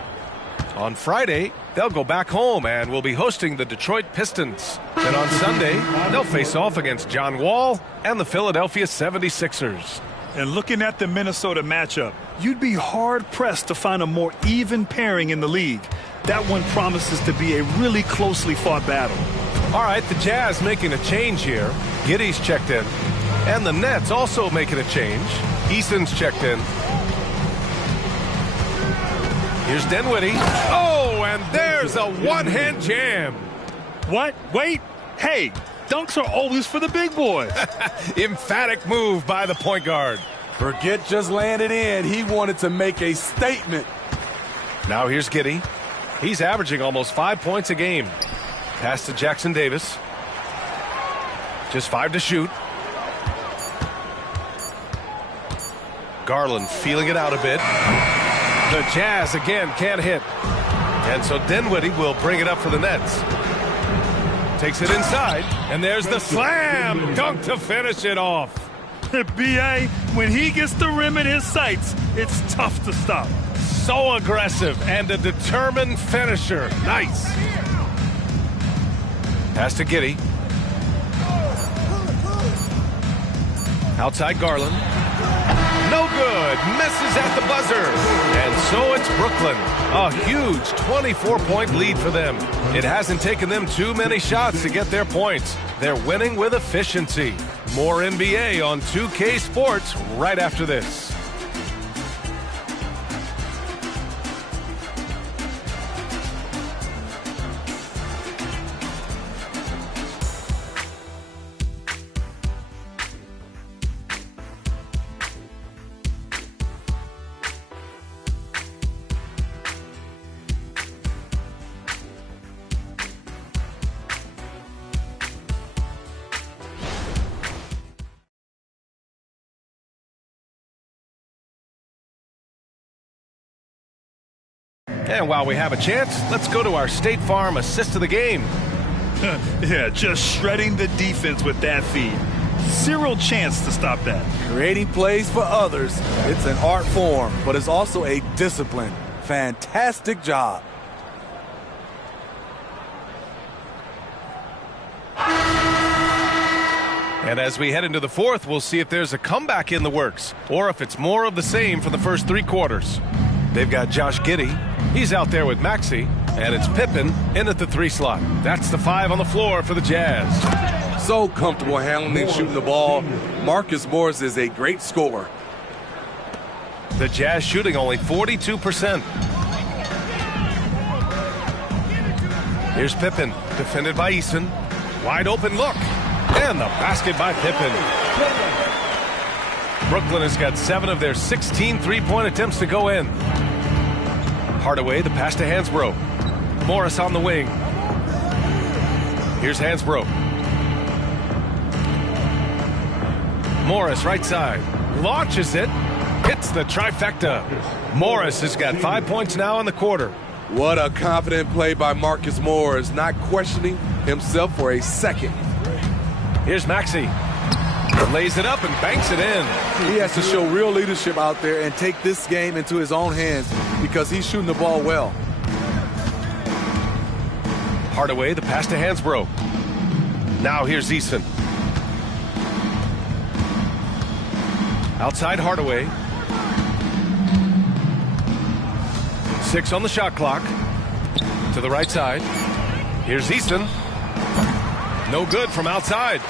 On Friday, they'll go back home and will be hosting the Detroit Pistons. Then on Sunday, they'll face off against John Wall and the Philadelphia 76ers. And looking at the Minnesota matchup, you'd be hard-pressed to find a more even pairing in the league. That one promises to be a really closely fought battle. All right, the Jazz making a change here. Giddey's checked in. And the Nets also making a change. Eason's checked in. Here's Dinwiddie. Oh, and there's a one-hand jam. What? Wait. Hey, dunks are always for the big boys. Emphatic move by the point guard. Forget just landed in. He wanted to make a statement. Now here's Giddey. He's averaging almost 5 points a game. Pass to Jackson Davis. Just 5 to shoot. Garland feeling it out a bit. The Jazz again can't hit. And so Dinwiddie will bring it up for the Nets. Takes it inside. And there's the slam dunk to finish it off. B.A., when he gets the rim in his sights, it's tough to stop. So aggressive and a determined finisher. Nice. Pass to Giddey. Outside Garland. No good. Misses at the buzzer. And so it's Brooklyn. A huge 24-point lead for them. It hasn't taken them too many shots to get their points. They're winning with efficiency. More NBA on 2K Sports right after this. And while we have a chance, let's go to our State Farm assist of the game. Yeah, just shredding the defense with that feed. Zero chance to stop that. Creating plays for others. It's an art form, but it's also a discipline. Fantastic job. And as we head into the fourth, we'll see if there's a comeback in the works or if it's more of the same for the first 3 quarters. They've got Josh Giddey. He's out there with Maxey. And it's Pippen in at the 3 slot. That's the 5 on the floor for the Jazz. So comfortable handling and shooting the ball. Marcus Morris is a great scorer. The Jazz shooting only 42%. Here's Pippen, defended by Eason. Wide open look. And the basket by Pippen. Brooklyn has got 7 of their 16 three-point attempts to go in. Hardaway, the pass to Hansbrough. Morris on the wing. Here's Hansbrough. Morris, right side. Launches it. Hits the trifecta. Morris has got 5 points now in the quarter. What a confident play by Marcus Morris, not questioning himself for a second. Here's Maxey. Lays it up and banks it in. He has to show real leadership out there and take this game into his own hands because he's shooting the ball well. Hardaway, the pass to Hansbrough. Now here's Eason. Outside Hardaway. 6 on the shot clock. To the right side. Here's Easton. No good from outside.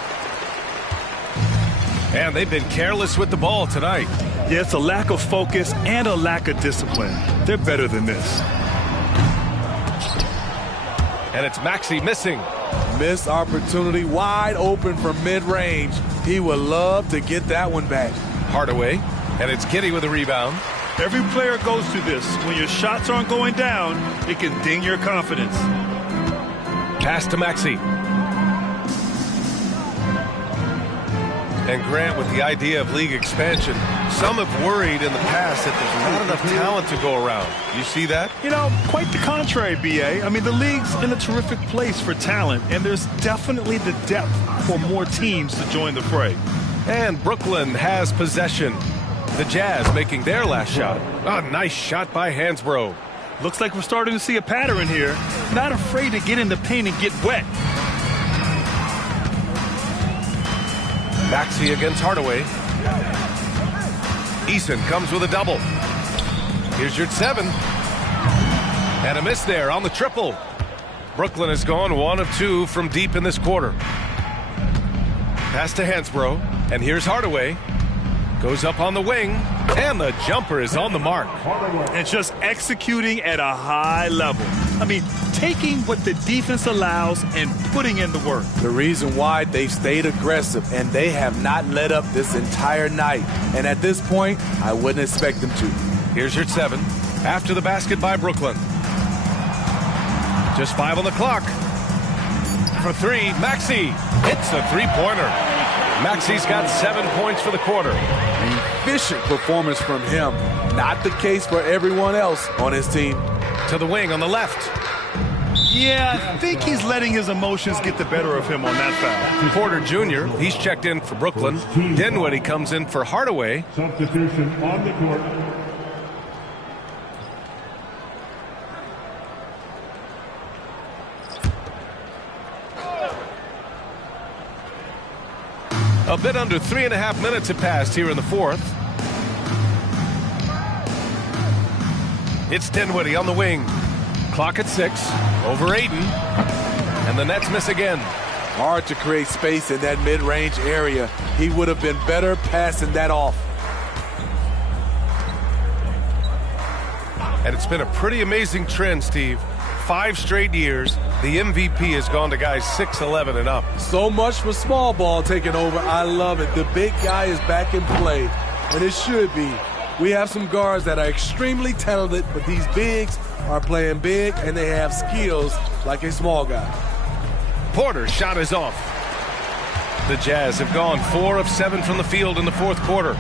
And they've been careless with the ball tonight. Yeah, it's a lack of focus and a lack of discipline. They're better than this. And it's Maxey missing. Missed opportunity, wide open from mid-range. He would love to get that one back. Hardaway, and it's Giddey with a rebound. Every player goes through this. When your shots aren't going down, it can ding your confidence. Pass to Maxey. And Grant, with the idea of league expansion, some have worried in the past that there's not enough talent to go around. You see that? You know, quite the contrary, B.A. I mean, the league's in a terrific place for talent, and there's definitely the depth for more teams to join the fray. And Brooklyn has possession. The Jazz making their last shot. A nice shot by Hansbrough. Looks like we're starting to see a pattern here. Not afraid to get in the paint and get wet. Maxey against Hardaway. Eason comes with a double. Here's your 7. And a miss there on the triple. Brooklyn has gone 1 of 2 from deep in this quarter. Pass to Hansbrough. And here's Hardaway. Goes up on the wing. And the jumper is on the mark. And just executing at a high level. I mean, taking what the defense allows and putting in the work. The reason why they've stayed aggressive, and they have not let up this entire night. And at this point, I wouldn't expect them to. Here's your 7. After the basket by Brooklyn. Just 5 on the clock. For 3, Maxey hits a three-pointer. Maxey's got 7 points for the quarter. Efficient performance from him. Not the case for everyone else on his team. To the wing on the left. Yeah, I think he's letting his emotions get the better of him on that foul. Porter Jr., he's checked in for Brooklyn. Dinwiddie comes in for Hardaway. Substitution on the court. A bit under 3.5 minutes have passed here in the fourth. It's Dinwiddie on the wing. Clock at 6. Over Ayton. And the Nets miss again. Hard to create space in that mid-range area. He would have been better passing that off. And it's been a pretty amazing trend, Steve. 5 straight years, the MVP has gone to guys 6'11" and up. So much for small ball taking over. I love it. The big guy is back in play, and it should be. We have some guards that are extremely talented, but these bigs are playing big, and they have skills like a small guy. Porter's shot is off. The Jazz have gone 4 of 7 from the field in the fourth quarter.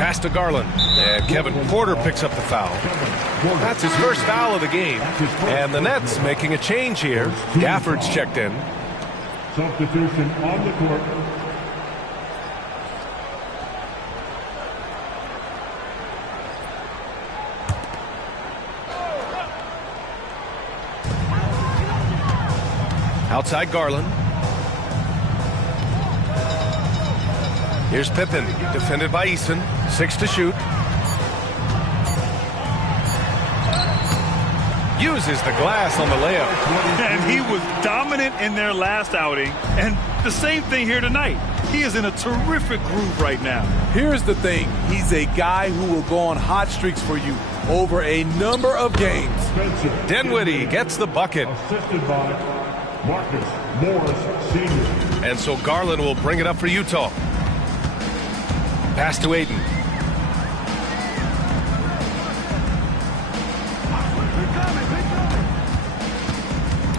Pass to Garland. And Kevin Porter picks up the foul. That's his first foul of the game. And the Nets making a change here. Gafford's checked in. Substitution on the court. Outside Garland. Here's Pippen, defended by Eason. 6 to shoot. Uses the glass on the layup. And he was dominant in their last outing. And the same thing here tonight. He is in a terrific groove right now. Here's the thing. He's a guy who will go on hot streaks for you over a number of games. Dinwiddie gets the bucket. Assisted by Marcus Morris Sr. And so Garland will bring it up for Utah. Pass to Ayton.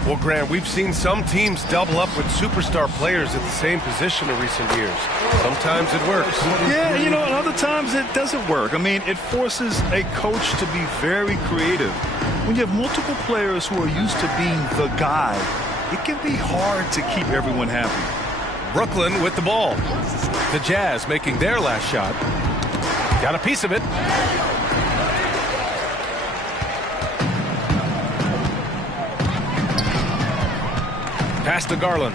Well, Grant, we've seen some teams double up with superstar players at the same position in recent years. Sometimes it works. Yeah, you know, and other times it doesn't work. I mean, it forces a coach to be very creative. When you have multiple players who are used to being the guy, it can be hard to keep everyone happy. Brooklyn with the ball. The Jazz making their last shot. Got a piece of it. Pass to Garland.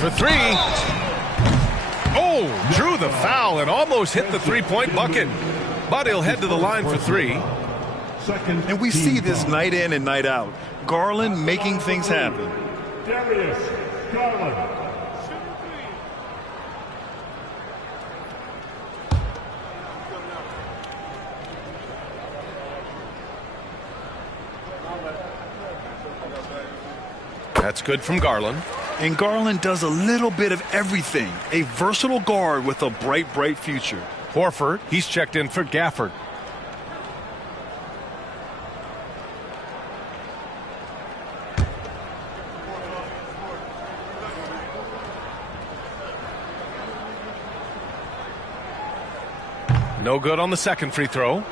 For three. Oh, drew the foul and almost hit the three-point bucket. But he'll head to the line for three. And we see this night in and night out. Garland making things happen. Darius Garland. That's good from Garland. And Garland does a little bit of everything. A versatile guard with a bright, bright future. Horford, he's checked in for Gafford. No good on the second free throw.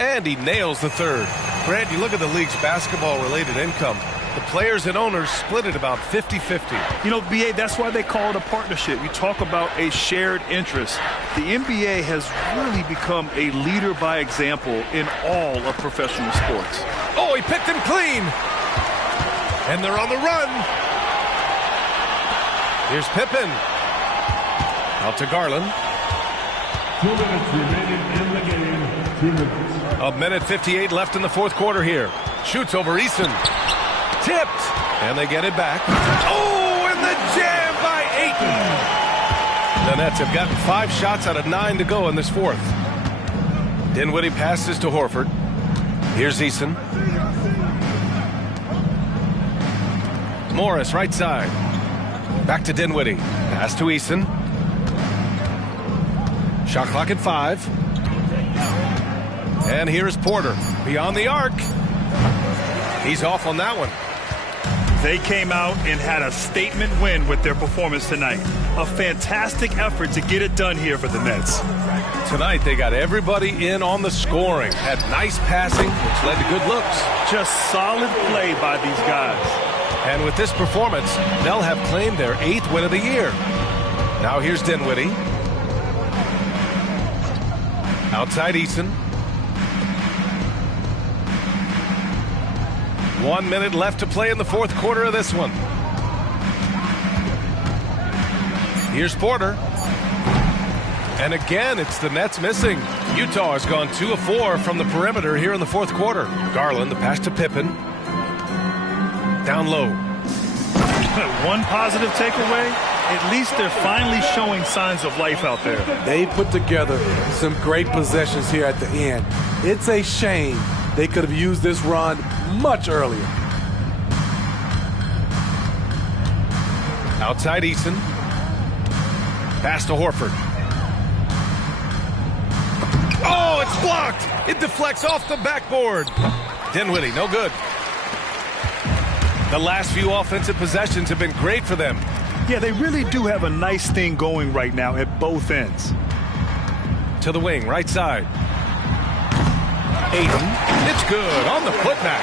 And he nails the third. Grant, you look at the league's basketball-related income. The players and owners split it about 50-50. You know, BA, that's why they call it a partnership. You talk about a shared interest. The NBA has really become a leader by example in all of professional sports. Oh, he picked him clean. And they're on the run. Here's Pippen. Out to Garland. 2 minutes remaining in the game. 2 minutes. A minute 58 left in the fourth quarter here. Shoots over Eason. Tipped. And they get it back. Oh, and the jam by Ayton. The Nets have gotten 5 shots out of 9 to go in this fourth. Dinwiddie passes to Horford. Here's Eason. Morris, right side. Back to Dinwiddie. Pass to Eason. Shot clock at 5. And here's Porter. Beyond the arc. He's off on that one. They came out and had a statement win with their performance tonight. A fantastic effort to get it done here for the Nets. Tonight they got everybody in on the scoring. Had nice passing, which led to good looks. Just solid play by these guys. And with this performance, they'll have claimed their 8th win of the year. Now here's Dinwiddie. Outside Eason. 1 minute left to play in the fourth quarter of this one. Here's Porter. And again, it's the Nets missing. Utah has gone 2 of 4 from the perimeter here in the fourth quarter. Garland, the pass to Pippen. Down low. One positive takeaway, at least they're finally showing signs of life out there. They put together some great possessions here at the end. It's a shame they could have used this run much earlier. Outside Eason. Pass to Horford. Oh, it's blocked. It deflects off the backboard. Dinwiddie, no good. The last few offensive possessions have been great for them. Yeah, they really do have a nice thing going right now at both ends. To the wing, right side. Ayton. It's good on the putback.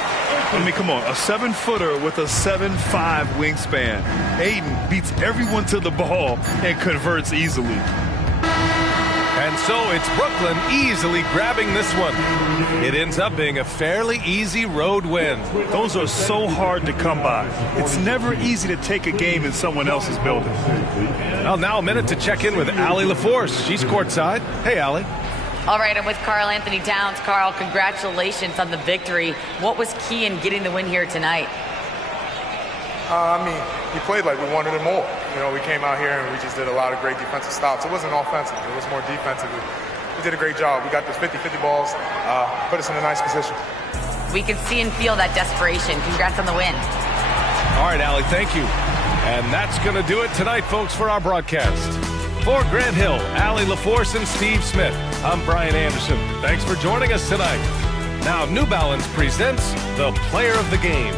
I mean, come on, a 7-footer with a 7'5" wingspan. Ayton beats everyone to the ball and converts easily. And so it's Brooklyn easily grabbing this one. It ends up being a fairly easy road win. Those are so hard to come by. It's never easy to take a game in someone else's building. Well, now a minute to check in with Allie LaForce. She's courtside. Hey, Allie. All right, I'm with Karl Anthony Towns. Karl, congratulations on the victory. What was key in getting the win here tonight? We played like we wanted it more. You know, we came out here and we just did a lot of great defensive stops. It wasn't offensive. It was more defensive. We did a great job. We got the 50-50 balls, put us in a nice position. We can see and feel that desperation. Congrats on the win. All right, Allie, thank you. And that's going to do it tonight, folks, for our broadcast. For Grant Hill, Allie LaForce, and Steve Smith, I'm Brian Anderson. Thanks for joining us tonight. Now, New Balance presents the Player of the Game.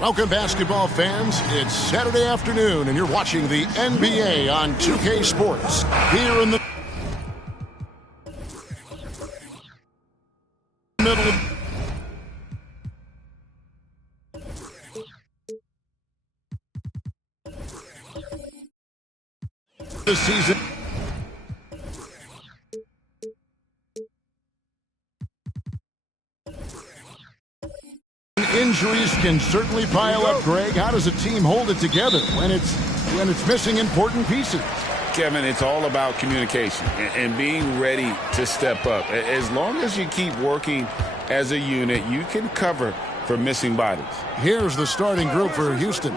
Welcome, basketball fans. It's Saturday afternoon, and you're watching the NBA on 2K Sports. Here in the middle of the season. Injuries can certainly pile up, Greg. How does a team hold it together when it's missing important pieces? Kevin, it's all about communication and being ready to step up. As long as you keep working as a unit, you can cover for missing bodies. Here's the starting group for Houston.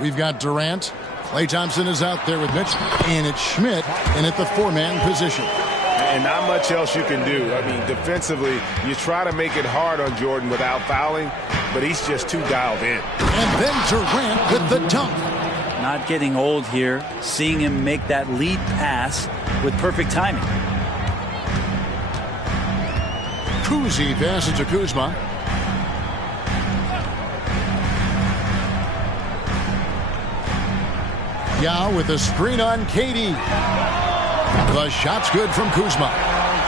We've got Durant. Klay Thompson is out there with Mitch, and it's Schmidt in at the four-man position. And not much else you can do. I mean, defensively, you try to make it hard on Jordan without fouling, but he's just too dialed in. And then Durant with the dunk. Not getting old here, seeing him make that lead pass with perfect timing. Kuzi passes to Kuzma. Yao with a screen on KD. The shot's good from Kuzma.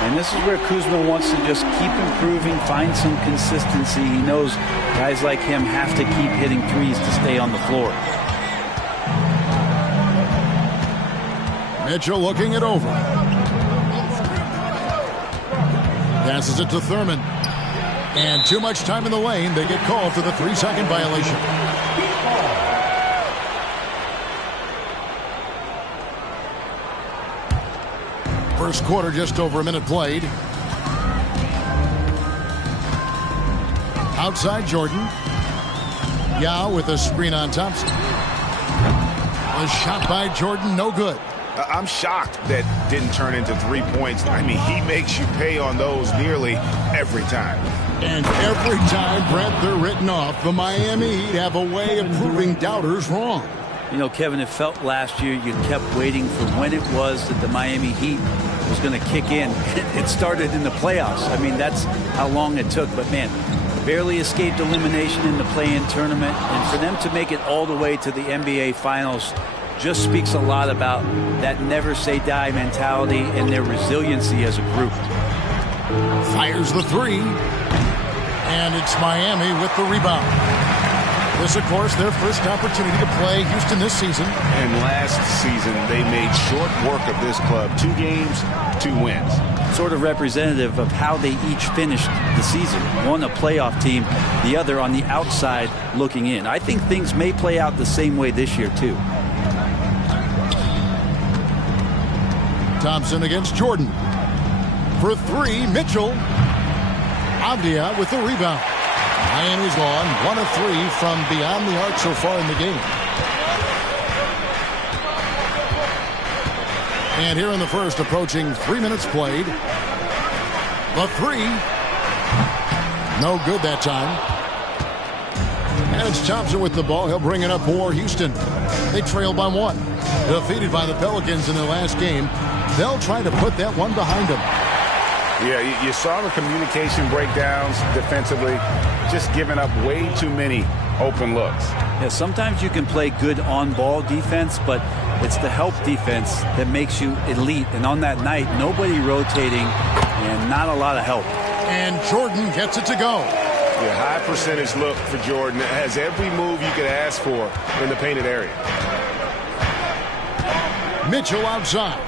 And this is where Kuzma wants to just keep improving, find some consistency. He knows guys like him have to keep hitting threes to stay on the floor. Mitchell looking it over. Passes it to Thurman. And too much time in the lane. They get called for the 3-second violation. First quarter, just over a minute played. Outside Jordan. Yao with a screen on Thompson. A shot by Jordan, no good. I'm shocked that didn't turn into 3 points. I mean, he makes you pay on those nearly every time. And every time, Brent, they're written off. The Miami Heat have a way of proving doubters wrong. You know, Kevin, it felt last year you kept waiting for when it was that the Miami Heat was going to kick in. It started in the playoffs. I mean, that's how long it took. But, man, barely escaped elimination in the play-in tournament. And for them to make it all the way to the NBA Finals just speaks a lot about that never-say-die mentality and their resiliency as a group. Fires the three. And it's Miami with the rebound. This, of course, their first opportunity to play Houston this season. And last season, they made short work of this club. 2 games, 2 wins. Sort of representative of how they each finished the season. One a playoff team, the other on the outside looking in. I think things may play out the same way this year, too. Thompson against Jordan. For 3, Mitchell. Avdia with the rebound. Miami's gone 1 of 3 from beyond the arc so far in the game. And here in the first, approaching 3 minutes played. The 3. No good that time. And it's Thompson with the ball. He'll bring it up for Houston. They trail by 1. Defeated by the Pelicans in their last game. They'll try to put that one behind them. Yeah, you saw the communication breakdowns defensively, just giving up way too many open looks. Yeah, sometimes you can play good on-ball defense, but it's the help defense that makes you elite. And on that night, nobody rotating and not a lot of help. And Jordan gets it to go. Yeah, high percentage look for Jordan. It has every move you could ask for in the painted area. Mitchell outside.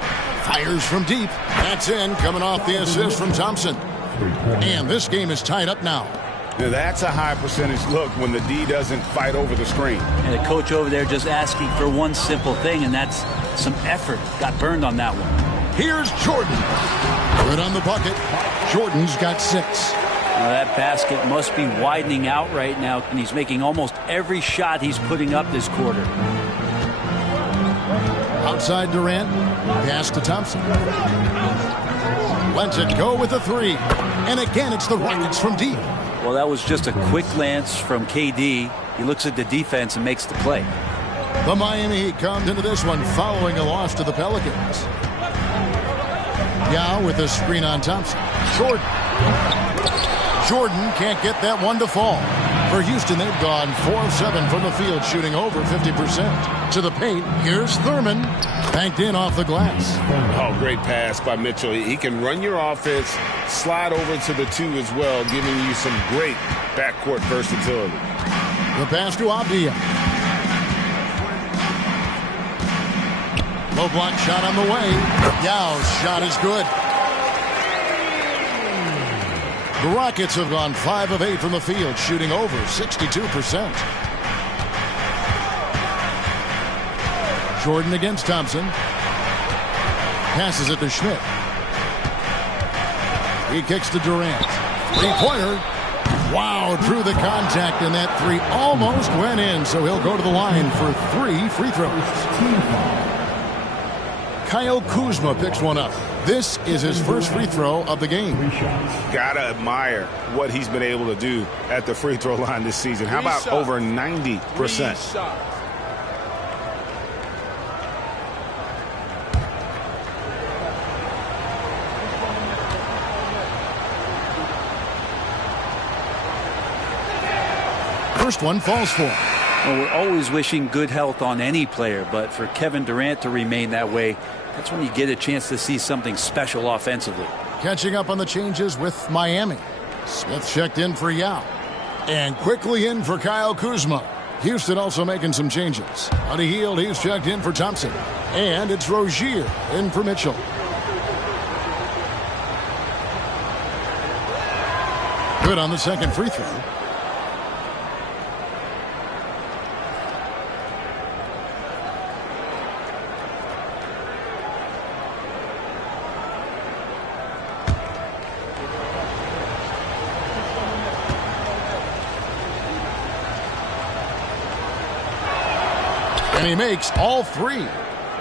Fires from deep. That's in, coming off the assist from Thompson. And this game is tied up now. Now that's a high percentage look when the D doesn't fight over the screen. And the coach over there just asking for one simple thing, and that's some effort. Got burned on that one. Here's Jordan. Good on the bucket. Jordan's got 6. Now that basket must be widening out right now, and he's making almost every shot he's putting up this quarter. Outside Durant. Pass to Thompson. Lets it go with the 3. And again, it's the Rockets from deep. Well, that was just a quick glance from KD. He looks at the defense and makes the play. The Miami Heat comes into this one following a loss to the Pelicans. Yao with a screen on Thompson. Jordan can't get that one to fall. For Houston, they've gone 4 of 7 from the field, shooting over 50%. To the paint, here's Thurman. Banked in off the glass. Oh, great pass by Mitchell. He can run your offense, slide over to the 2 as well, giving you some great backcourt versatility. The pass to Avdia. Low block shot on the way. Yao's shot is good. The Rockets have gone 5 of 8 from the field, shooting over 62%. Jordan against Thompson. Passes it to Schmidt. He kicks to Durant. 3-pointer. Wow, drew the contact, and that 3 almost went in, so he'll go to the line for 3 free throws. Kyle Kuzma picks one up. This is his first free throw of the game. Gotta admire what he's been able to do at the free throw line this season. How about over 90%? First one falls for. Well, we're always wishing good health on any player, but for Kevin Durant to remain that way, That's when you get a chance to see something special offensively. Catching up on the changes with Miami. Smith checked in for Yao. And quickly in for Kyle Kuzma. Houston also making some changes. Buddy Hield, he's checked in for Thompson. And it's Rozier in for Mitchell. Good on the second free throw. And he makes all three.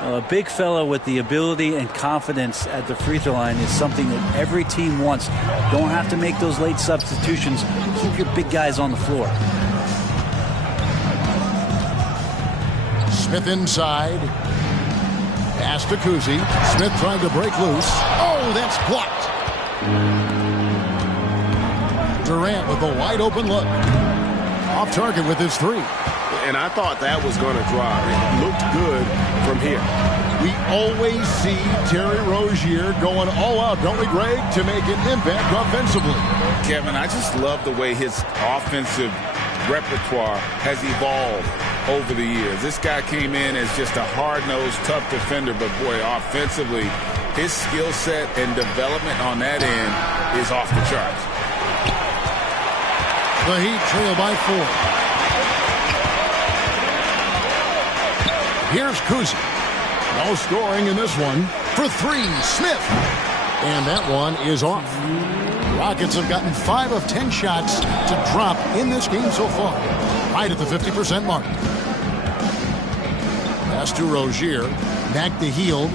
A big fella with the ability and confidence at the free throw line is something that every team wants. Don't have to make those late substitutions. Keep your big guys on the floor. Smith inside. Pass to Kuzi. Smith trying to break loose. Oh, that's blocked. Durant with a wide open look. Off target with his three. And I thought that was going to drop. It looked good from here. We always see Terry Rozier going all out, don't we, Greg, to make an impact offensively. Kevin, I just love the way his offensive repertoire has evolved over the years. This guy came in as just a hard-nosed, tough defender, but boy, offensively, his skill set and development on that end is off the charts. The Heat trail by 4. Here's Kuzi. No scoring in this one. For three, Smith. And that one is off. Rockets have gotten 5 of 10 shots to drop in this game so far. Right at the 50% mark. Pass to Rozier. Back to Hield.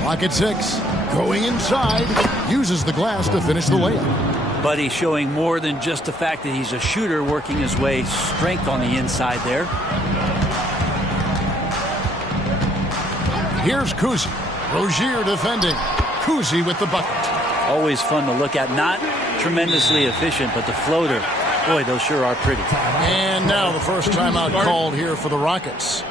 Clock at 6. Going inside. Uses the glass to finish the layup. Buddy showing more than just the fact that he's a shooter, working his way strength on the inside there. Here's Kuzi. Rozier defending. Kuzi with the bucket. Always fun to look at. Not tremendously efficient, but the floater, boy, those sure are pretty. And now the first timeout called here for the Rockets.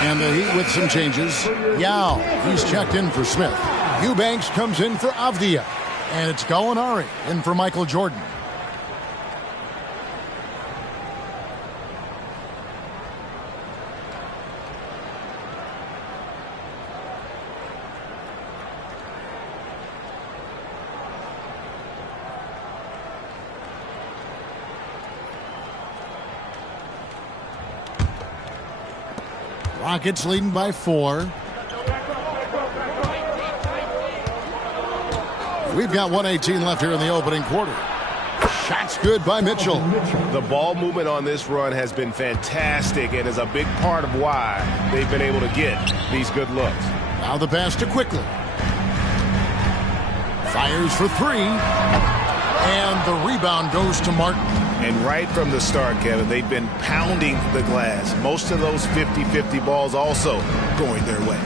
And the Heat with some changes. Yao, he's checked in for Smith. Eubanks comes in for Avdia. And it's Gallinari in for Michael Jordan. Rockets leading by 4. We've got 1:18 left here in the opening quarter. Shots good by Mitchell. The ball movement on this run has been fantastic and is a big part of why they've been able to get these good looks. Now the pass to Quickly. Fires for 3. And the rebound goes to Martin. And right from the start, Kevin, they've been pounding the glass. Most of those 50-50 balls also going their way.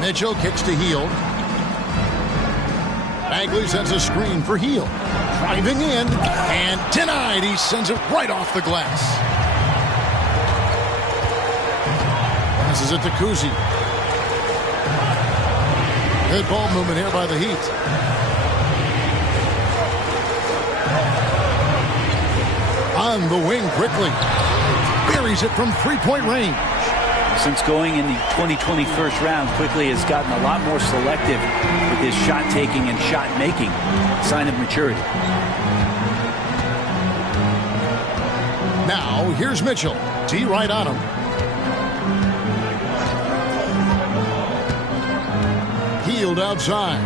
Mitchell kicks to Hield. Bagley sends a screen for Hield. Driving in and denied. He sends it right off the glass. Passes it to Kuzi. Good ball movement here by the Heat. On the wing quickly. Buries it from three-point range. Since going in the 2020 first round, Quickly has gotten a lot more selective with his shot taking and shot making. Sign of maturity. Now here's Mitchell. T right on him. Hield outside.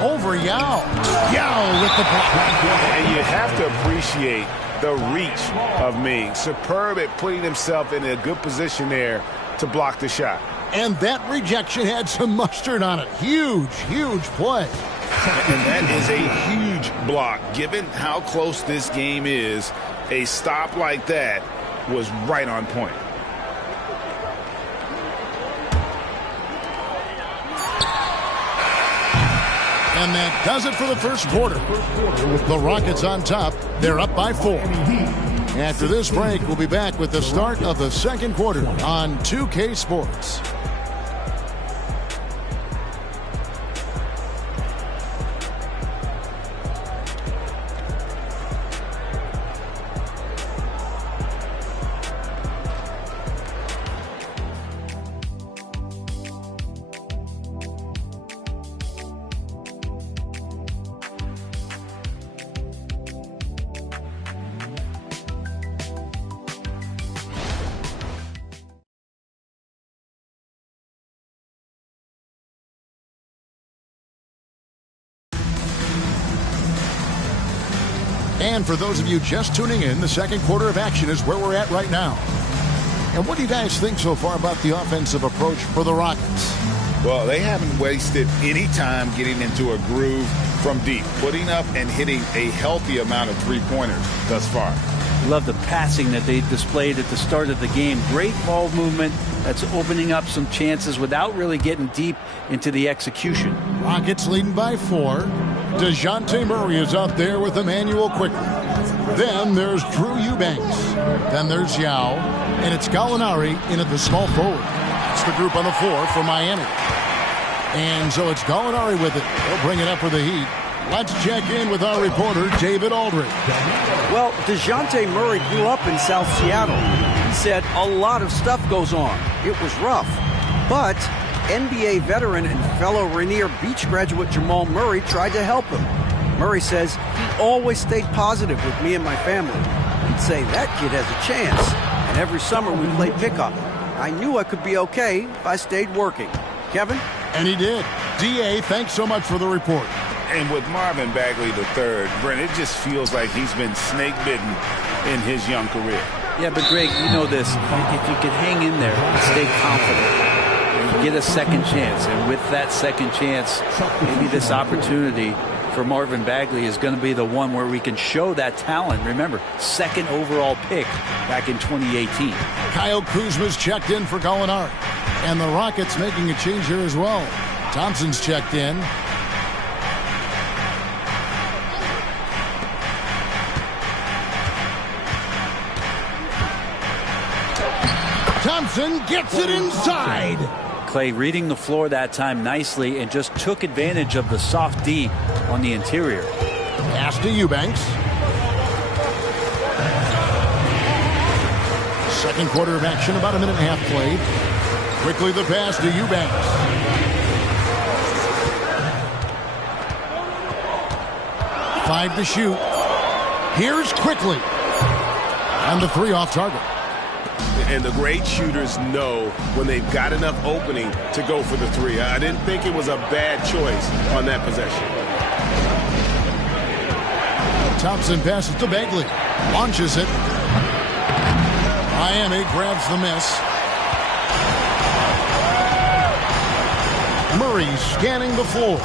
Over Yao. Yao with the block. And you have to appreciate the reach of Ming. Superb at putting himself in a good position there to block the shot. And that rejection had some mustard on it. Huge, huge play. And that is a huge block. Given how close this game is, a stop like that was right on point. And that does it for the first quarter. The Rockets on top. They're up by 4. After this break, we'll be back with the start of the second quarter on 2K Sports. And for those of you just tuning in, the second quarter of action is where we're at right now. And what do you guys think so far about the offensive approach for the Rockets? Well, they haven't wasted any time getting into a groove from deep, putting up and hitting a healthy amount of three-pointers thus far. Love the passing that they displayed at the start of the game. Great ball movement that's opening up some chances without really getting deep into the execution. Rockets leading by 4. DeJounte Murray is out there with Emmanuel Quickly. Then there's Drew Eubanks. Then there's Yao. And it's Gallinari in at the small forward. It's the group on the floor for Miami. And so it's Gallinari with it. He'll bring it up for the Heat. Let's check in with our reporter, David Aldridge. Well, DeJounte Murray grew up in South Seattle. He said a lot of stuff goes on. It was rough. But NBA veteran and fellow Rainier Beach graduate Jamal Murray tried to help him. Murray says he always stayed positive with me and my family. He'd say, that kid has a chance. And every summer we played pickup. I knew I could be okay if I stayed working. Kevin? And he did. D.A., thanks so much for the report. And with Marvin Bagley III, Brent, it just feels like he's been snake-bitten in his young career. Yeah, but Greg, you know this. If you could hang in there and stay confident, you get a second chance. And with that second chance, maybe this opportunity for Marvin Bagley is going to be the one where we can show that talent. Remember, second overall pick back in 2018. Kyle Kuzma's checked in for Gallinari. And the Rockets making a change here as well. Thompson's checked in. Thompson gets it inside. Clay reading the floor that time nicely and just took advantage of the soft D on the interior. Pass to Eubanks. Second quarter of action, about a minute and a half played. Quickly the pass to Eubanks. Five to shoot. Here's Quickly. And the three off target. And the great shooters know when they've got enough opening to go for the three. I didn't think it was a bad choice on that possession. Thompson passes to Bagley. Launches it. Miami grabs the miss. Murray scanning the floor.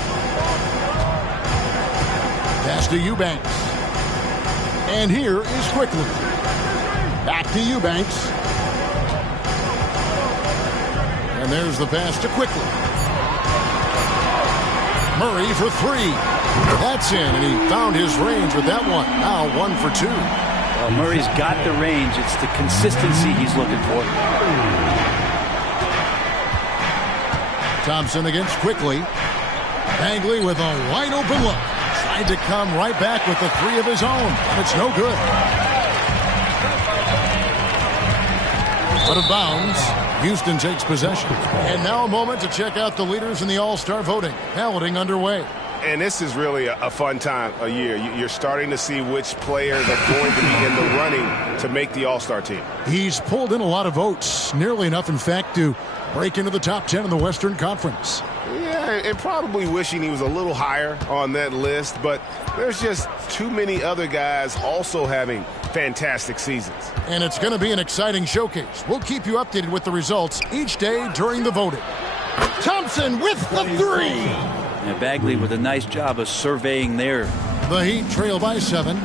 Pass to Eubanks. And here is Quickly. Back to Eubanks. And there's the pass to Quickly. Murray for three. That's in, and he found his range with that one. Now 1 for 2. Well, Murray's got the range. It's the consistency he's looking for. Thompson against Quickly. Bagley with a wide open look. Tried to come right back with the three of his own, but it's no good. Out of bounds. Houston takes possession. And now a moment to check out the leaders in the All-Star voting. Balloting underway. And this is really a fun time of year. You're starting to see which players are going to be in the running to make the All-Star team. He's pulled in a lot of votes. Nearly enough, in fact, to break into the top 10 in the Western Conference. Yeah, and probably wishing he was a little higher on that list, but there's just too many other guys also having fantastic seasons. And it's going to be an exciting showcase. We'll keep you updated with the results each day during the voting. Thompson with the three. And Bagley with a nice job of surveying there. The Heat trail by 7.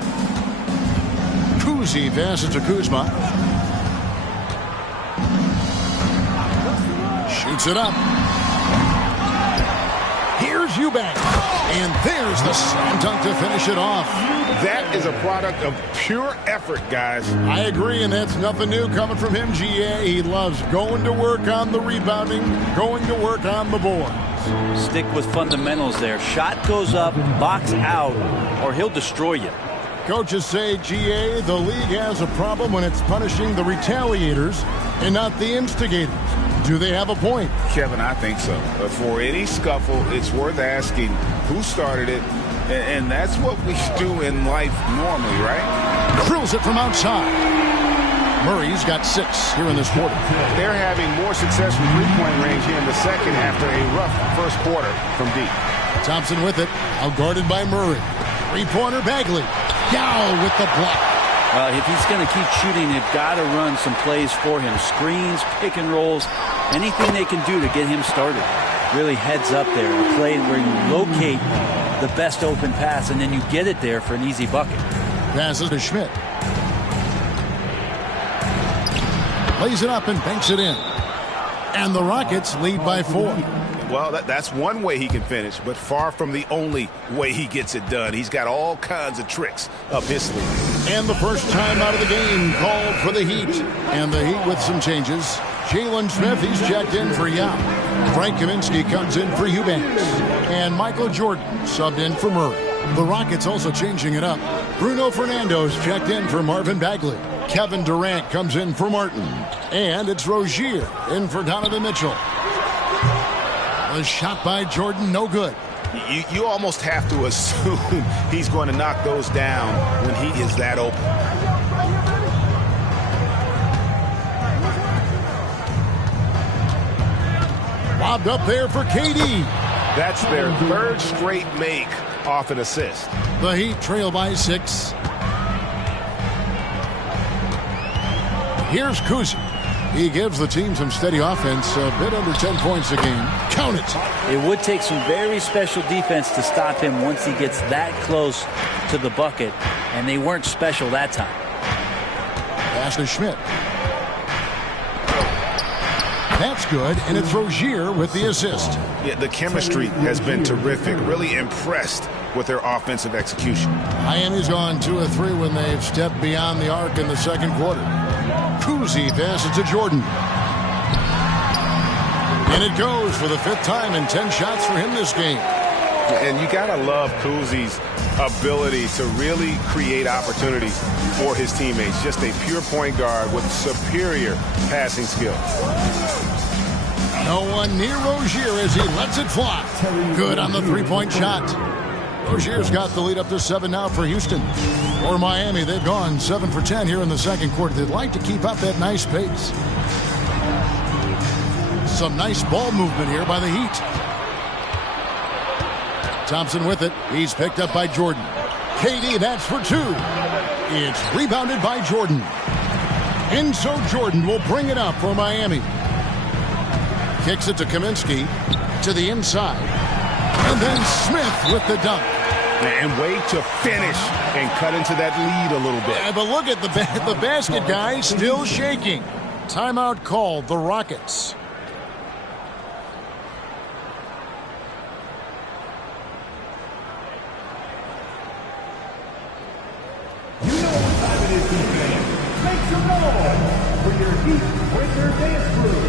Kuzi passes to Kuzma. Shoots it up. Here's Eubanks. And there's the slam dunk to finish it off. That is a product of pure effort, guys. I agree, and that's nothing new coming from him, GA. He loves going to work on the rebounding, going to work on the board. Stick with fundamentals there. Shot goes up, box out, or he'll destroy you. Coaches say, GA, the league has a problem when it's punishing the retaliators and not the instigators. Do they have a point? Kevin, I think so. For any scuffle, it's worth asking who started it, and that's what we do in life normally, right? Drills it from outside. Murray's got 6 here in this quarter. They're having more success from three-point range here in the second after a rough first quarter from deep. Thompson with it, outguarded by Murray. Three-pointer Bagley. Yao with the block. Well, if he's going to keep shooting, they've got to run some plays for him. Screens, pick and rolls, anything they can do to get him started. Really heads up there. A play where you locate the best open pass, and then you get it there for an easy bucket. Passes to Schmidt. Lays it up and banks it in. And the Rockets lead by 4. Well, that's one way he can finish, but far from the only way he gets it done. He's got all kinds of tricks up his sleeve. And the first time out of the game called for the Heat. And the Heat with some changes. Jalen Smith, he's checked in for Yao. Frank Kaminsky comes in for Eubanks. And Michael Jordan subbed in for Murray. The Rockets also changing it up. Bruno Fernando's checked in for Marvin Bagley. Kevin Durant comes in for Martin. And it's Rozier in for Donovan Mitchell. A shot by Jordan, no good. You almost have to assume he's going to knock those down when he is that open. Lobbed up there for KD. That's their third straight make off an assist. The Heat trail by 6. Here's Kuzi. He gives the team some steady offense, a bit under 10 points a game. Count it. It would take some very special defense to stop him once he gets that close to the bucket, and they weren't special that time. Pass to Schmidt. That's good, and it's Rozier with the assist. Yeah, the chemistry has been terrific. Really impressed with their offensive execution. Miami's gone 2 of 3 when they've stepped beyond the arc in the second quarter. Kuzi passes to Jordan. And it goes for the 5th time and 10 shots for him this game. And you got to love Kuzi's ability to really create opportunities for his teammates. Just a pure point guard with superior passing skills. No one near Rozier as he lets it fly. Good on the three-point shot. Rozier's got the lead up to 7 now for Houston. For Miami, they've gone 7 for 10 here in the second quarter. They'd like to keep up that nice pace. Some nice ball movement here by the Heat. Thompson with it. He's picked up by Jordan. KD, that's for 2. It's rebounded by Jordan. And so Jordan will bring it up for Miami. Kicks it to Kaminsky to the inside. And then Smith with the dunk. And way to finish and cut into that lead a little bit. Yeah, but look at the basket, guys, still shaking. Timeout called, the Rockets. You know what time it is, defense. Make some noise for your Heat Breaker dance crew.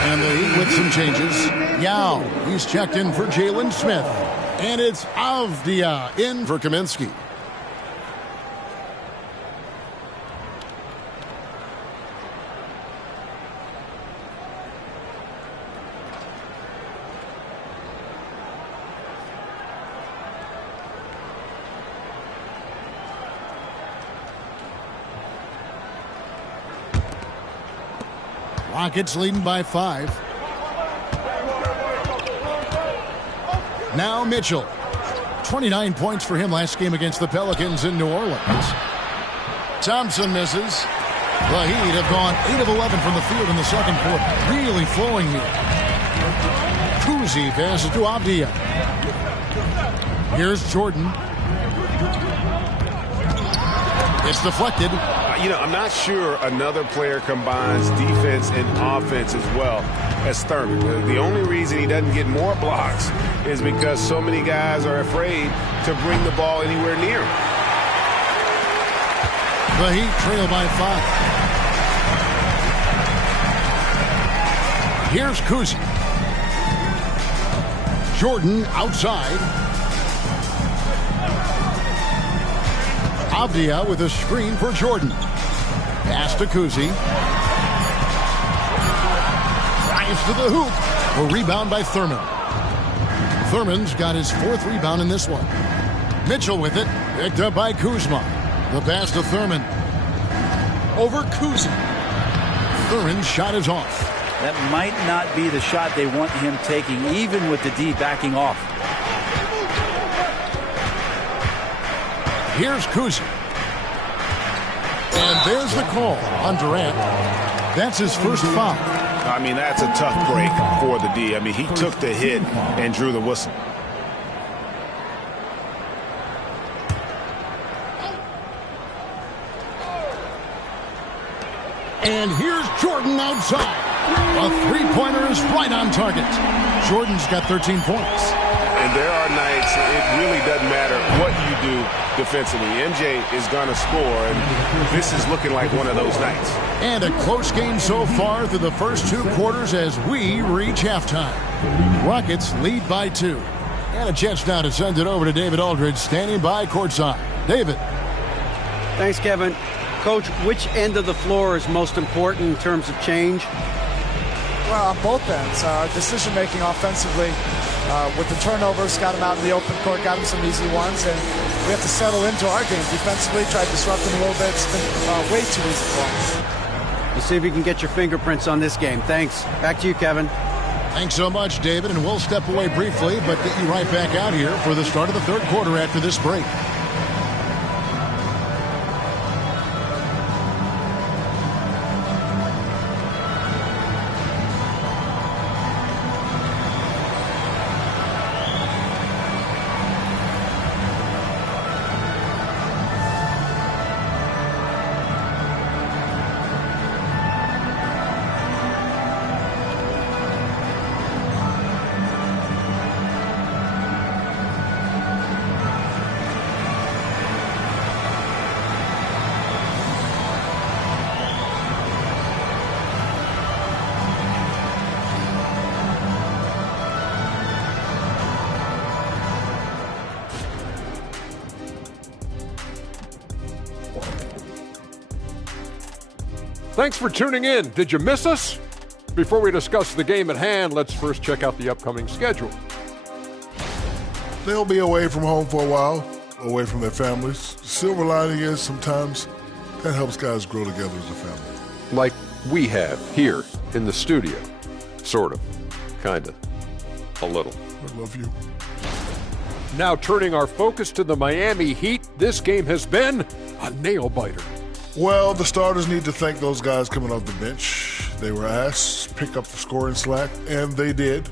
And the Heat with some changes. Yao, he's checked in for Jalen Smith. And it's Avdia in for Kaminsky. Rockets leading by 5. Now Mitchell. 29 points for him last game against the Pelicans in New Orleans. Thompson misses. The Heat have gone 8 of 11 from the field in the second quarter. Really flowing here. Kuzi passes to Avdia. Here's Jordan. It's deflected. I'm not sure another player combines defense and offense as well as Thurman. The only reason he doesn't get more blocks is because so many guys are afraid to bring the ball anywhere near him. The Heat trail by 5. Here's Kuzi. Jordan outside. Avdia with a screen for Jordan. Pass to Kuzi. Drives to the hoop. A rebound by Thurman. Thurman's got his 4th rebound in this one. Mitchell with it. Picked up by Kuzma. The pass to Thurman. Over Kuzi. Thurman's shot is off. That might not be the shot they want him taking, even with the D backing off. Here's Kuzi. And there's the call on Durant. That's his first foul. I mean, that's a tough break for the D. I mean, he took the hit and drew the whistle. And here's Jordan outside. A three-pointer is right on target. Jordan's got 13 points. And there are nights it really doesn't matter what you do defensively. MJ is going to score, and this is looking like one of those nights. And a close game so far through the first 2 quarters as we reach halftime. Rockets lead by 2. And a chance now to send it over to David Aldridge, standing by courtside. David. Thanks, Kevin. Coach, which end of the floor is most important in terms of change? Well, on both ends. Decision-making offensively with the turnovers, got him out in the open court, got him some easy ones, and we have to settle into our game defensively, try to disrupt him a little bit. It's been way too easy for us. We'll see if you can get your fingerprints on this game. Thanks. Back to you, Kevin. Thanks so much, David, and we'll step away briefly, but get you right back out here for the start of the third quarter after this break. Thanks for tuning in. Did you miss us? Before we discuss the game at hand, let's first check out the upcoming schedule. They'll be away from home for a while, away from their families. The silver lining is sometimes that helps guys grow together as a family. Like we have here in the studio. Sort of. Kinda. A little. I love you. Now turning our focus to the Miami Heat, this game has been a nail-biter. Well, the starters need to thank those guys coming off the bench. They were asked to pick up the scoring slack, and they did.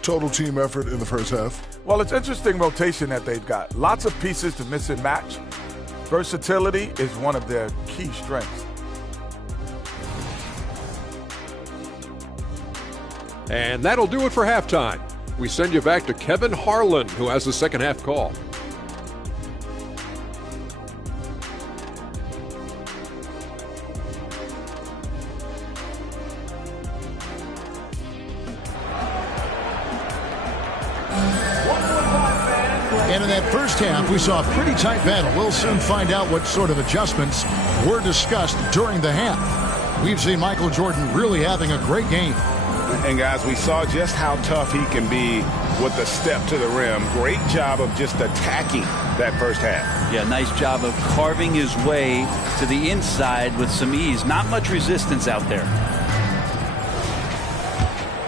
Total team effort in the first half. Well, it's interesting rotation that they've got. Lots of pieces to mix and match. Versatility is one of their key strengths. And that'll do it for halftime. We send you back to Kevin Harlan, who has the second half call. And in that first half, we saw a pretty tight battle. We'll soon find out what sort of adjustments were discussed during the half. We've seen Michael Jordan really having a great game. And guys, we saw just how tough he can be with the step to the rim. Great job of just attacking that first half. Yeah, nice job of carving his way to the inside with some ease. Not much resistance out there.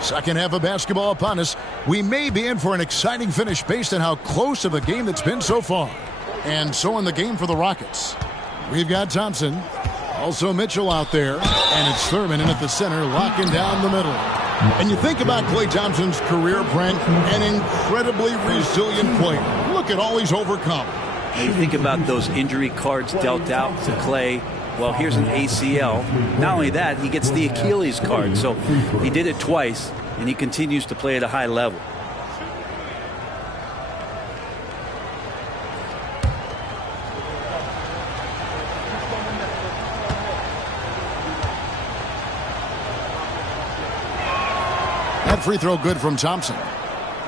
Second half of basketball upon us. We may be in for an exciting finish based on how close of a game that's been so far. And so in the game for the Rockets, we've got Thompson, also Mitchell out there, and it's Thurman in at the center, locking down the middle. And you think about Klay Thompson's career, Brent, an incredibly resilient player. Look at all he's overcome. You think about those injury cards dealt out to Klay. Well, here's an ACL. Not only that, he gets the Achilles card. So he did it twice, and he continues to play at a high level. That free throw good from Thompson.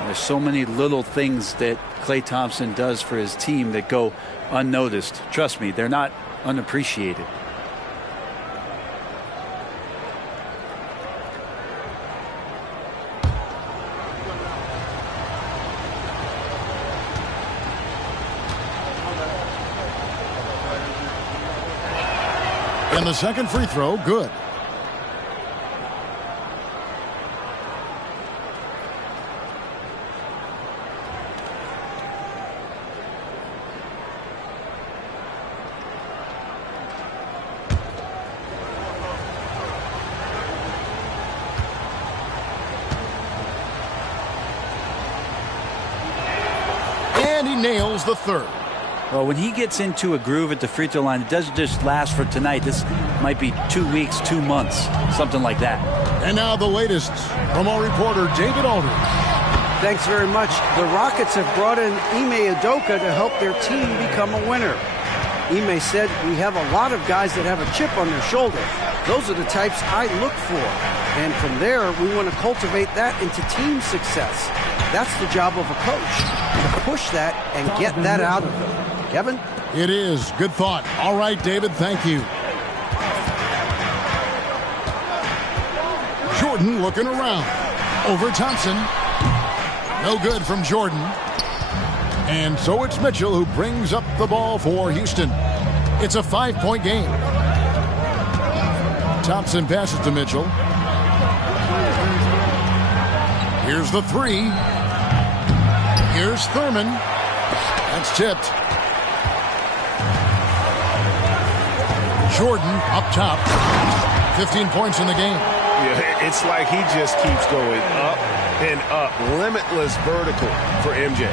There's so many little things that Klay Thompson does for his team that go unnoticed. Trust me, they're not unappreciated. And the second free throw, good. And he nails the third. Well, when he gets into a groove at the free throw line, it doesn't just last for tonight. This might be 2 weeks, 2 months, something like that. And now the latest from our reporter, David Aldridge. Thanks very much. The Rockets have brought in Ime Udoka to help their team become a winner. Ime said, "We have a lot of guys that have a chip on their shoulder. Those are the types I look for. And from there, we want to cultivate that into team success. That's the job of a coach, to push that and get that out of them." Kevin? It is. Good thought. All right, David, thank you. Jordan looking around. Over Thompson. No good from Jordan. And so it's Mitchell who brings up the ball for Houston. It's a 5-point game. Thompson passes to Mitchell. Here's the three. Here's Thurman. That's tipped. Jordan up top. 15 points in the game. Yeah, it's like he just keeps going up and up. Limitless vertical for MJ.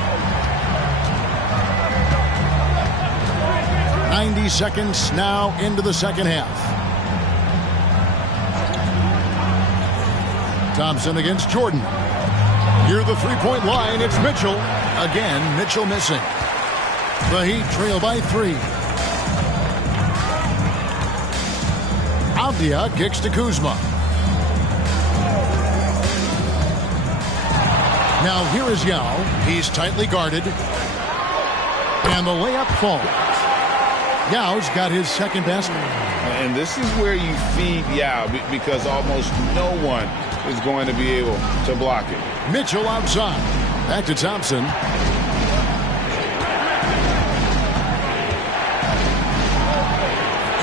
90 seconds now into the second half. Thompson against Jordan. Near the three-point line, it's Mitchell. Again, Mitchell missing. The Heat trail by 3. Avdia kicks to Kuzma. Now here is Yao. He's tightly guarded. And the layup falls. Yao's got his second basket. And this is where you feed Yao because almost no one is going to be able to block it. Mitchell outside. Back to Thompson.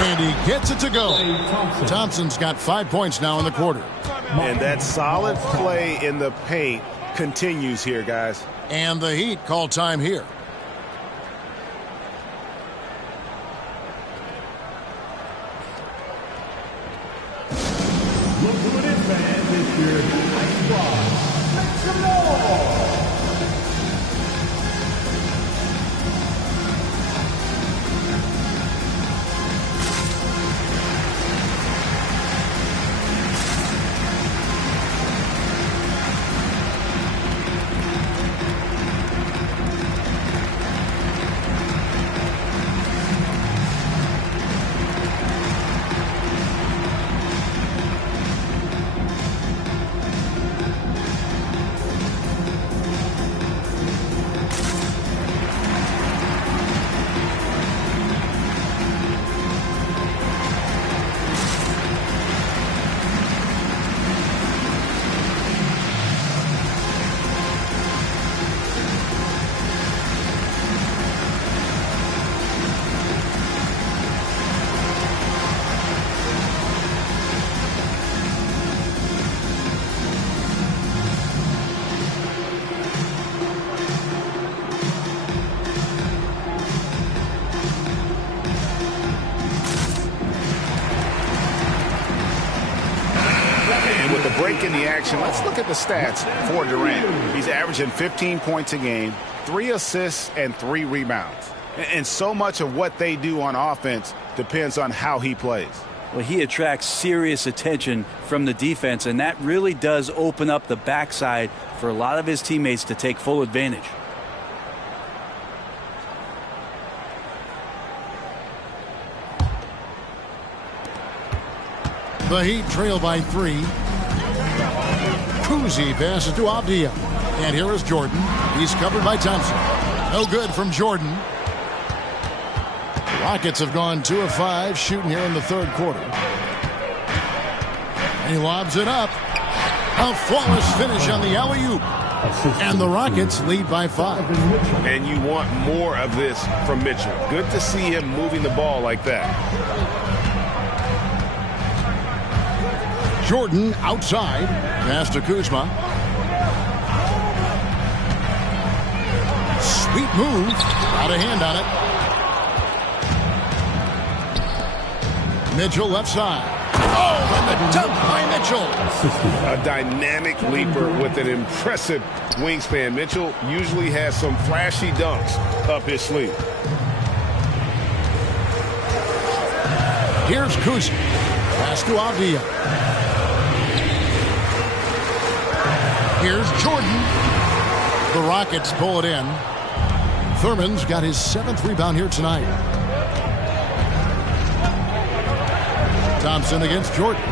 And he gets it to go. Thompson's got 5 points now in the quarter. And that solid play in the paint continues here, guys. And the Heat call time here. Look who it is, man. It's your Heat Squad. Make some noise. Break in the action. Let's look at the stats for Durant. He's averaging 15 points a game, 3 assists, and 3 rebounds. And so much of what they do on offense depends on how he plays. Well, he attracts serious attention from the defense, and that really does open up the backside for a lot of his teammates to take full advantage. The Heat trail by 3. Kuzi passes to Avdia. And here is Jordan. He's covered by Thompson. No good from Jordan. Rockets have gone 2 of 5 shooting here in the third quarter. And he lobs it up. A flawless finish on the alley-oop. And the Rockets lead by 5. And you want more of this from Mitchell. Good to see him moving the ball like that. Jordan outside. Pass to Kuzma. Sweet move. Out of hand on it. Mitchell left side. Oh, and the dunk by Mitchell. A dynamic leaper with an impressive wingspan. Mitchell usually has some flashy dunks up his sleeve. Here's Kuzma. Pass to Avdia. Here's Jordan. The Rockets pull it in. Thurman's got his 7th rebound here tonight. Thompson against Jordan.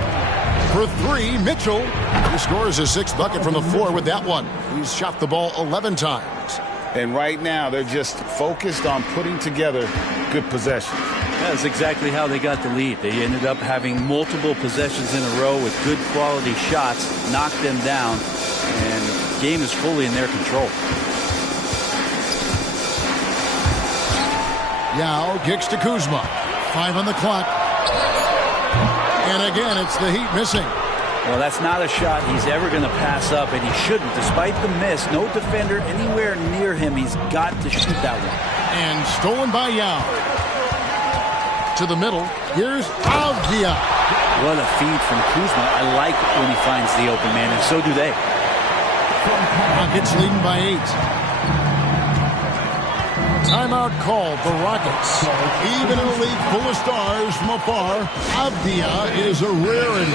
For 3, Mitchell. He scores his 6th bucket from the floor with that one. He's shot the ball 11 times. And right now, they're just focused on putting together good possessions. That's exactly how they got the lead. They ended up having multiple possessions in a row with good quality shots, knocked them down, and the game is fully in their control. Yao kicks to Kuzma. 5 on the clock. And again, it's the Heat missing. Well, that's not a shot he's ever going to pass up, and he shouldn't. Despite the miss, no defender anywhere near him. He's got to shoot that one. And stolen by Yao. To the middle. Here's Avdia. What a feed from Kuzma. I like when he finds the open man, and so do they. Rockets leading by 8. Timeout called. The Rockets. Even in a league full of stars from afar, Avdia is a rarity.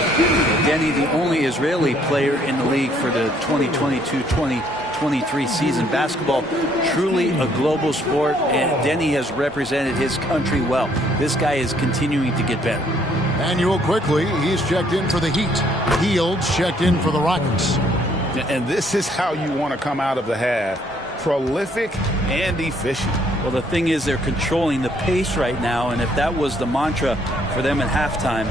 Denny, the only Israeli player in the league for the 2022-2023 season. Basketball, truly a global sport, and Denny has represented his country well. This guy is continuing to get better. Manuel quickly, he's checked in for the Heat. Fields checked in for the Rockets. And this is how you want to come out of the half. prolific and efficient. Well, the thing is, they're controlling the pace right now, and if that was the mantra for them at halftime,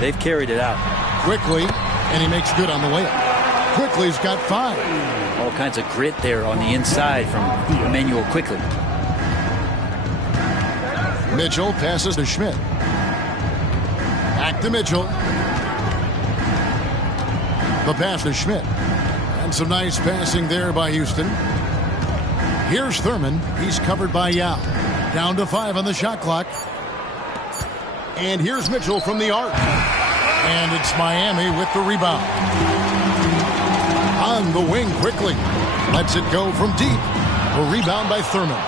they've carried it out. Quickly, and he makes good on the layup. Quickly's got 5. All kinds of grit there on the inside from Emmanuel Quickly. Mitchell passes to Schmidt. Back to Mitchell. The pass to Schmidt. And some nice passing there by Houston. Here's Thurman. He's covered by Yao. Down to 5 on the shot clock. And here's Mitchell from the arc. And it's Miami with the rebound. On the wing quickly. Lets it go from deep. A rebound by Thurman.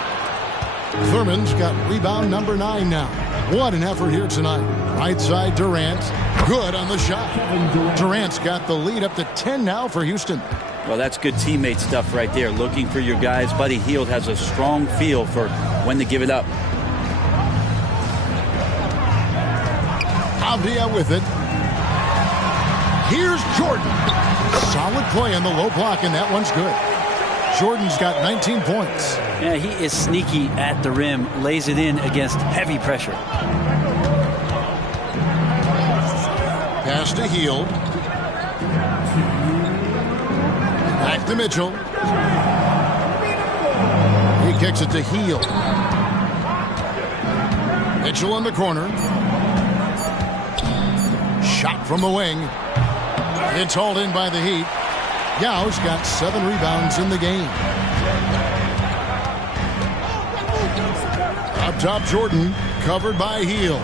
Thurman's got rebound number 9 now. What an effort here tonight. Right side Durant. Good on the shot. Durant's got the lead up to 10 now for Houston. Well, that's good teammate stuff right there. Looking for your guys. Buddy Hield has a strong feel for when to give it up. Avdia with it. Here's Jordan. Solid play on the low block, and that one's good. Jordan's got 19 points. Yeah, he is sneaky at the rim. Lays it in against heavy pressure. Pass to Hield. Back to Mitchell. He kicks it to Hield. Mitchell in the corner. Shot from the wing. It's hauled in by the Heat. Yao's got 7 rebounds in the game. Up top, Jordan, covered by Hield.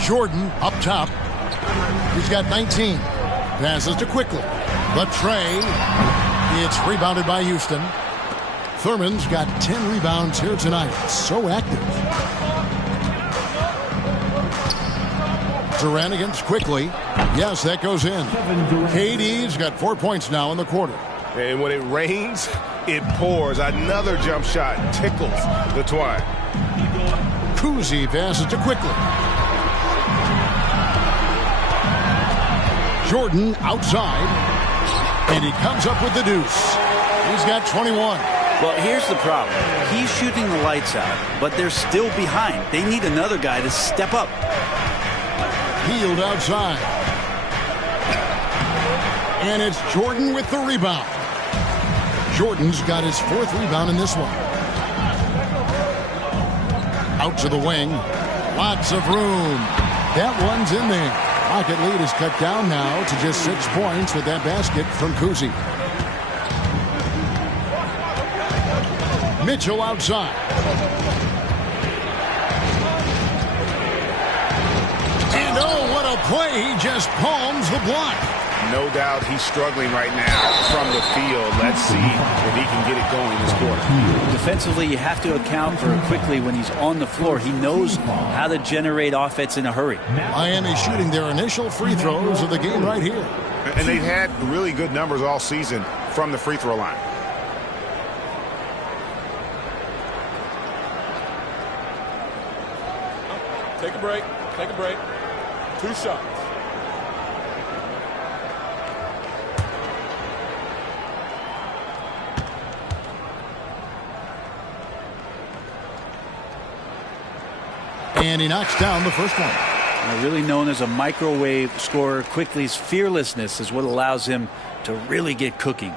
Jordan up top. He's got 19. Passes to Quickly. The tray. It's rebounded by Houston. Thurman's got 10 rebounds here tonight. So active. Durant against Quickly. Yes, that goes in. KD's got 4 points now in the quarter. And when it rains, it pours. Another jump shot tickles the twine. Kuzi passes to Quickly. Jordan outside. And he comes up with the deuce. He's got 21. Well, here's the problem. He's shooting the lights out, but they're still behind. They need another guy to step up. Hield outside. And it's Jordan with the rebound. Jordan's got his 4th rebound in this one. Out to the wing. Lots of room. That one's in there. Rocket lead is cut down now to just 6 points with that basket from Kuzi. Mitchell outside. And oh, what a play. He just palms the block. No doubt he's struggling right now from the field. Let's see if he can get it going this quarter. Defensively, you have to account for it quickly when he's on the floor. He knows how to generate offense in a hurry. Miami shooting their initial free throws of the game right here. And they've had really good numbers all season from the free throw line. Take a break. Take a break. 2 shots. And he knocks down the first one. Really known as a microwave scorer, Quickly's fearlessness is what allows him to really get cooking.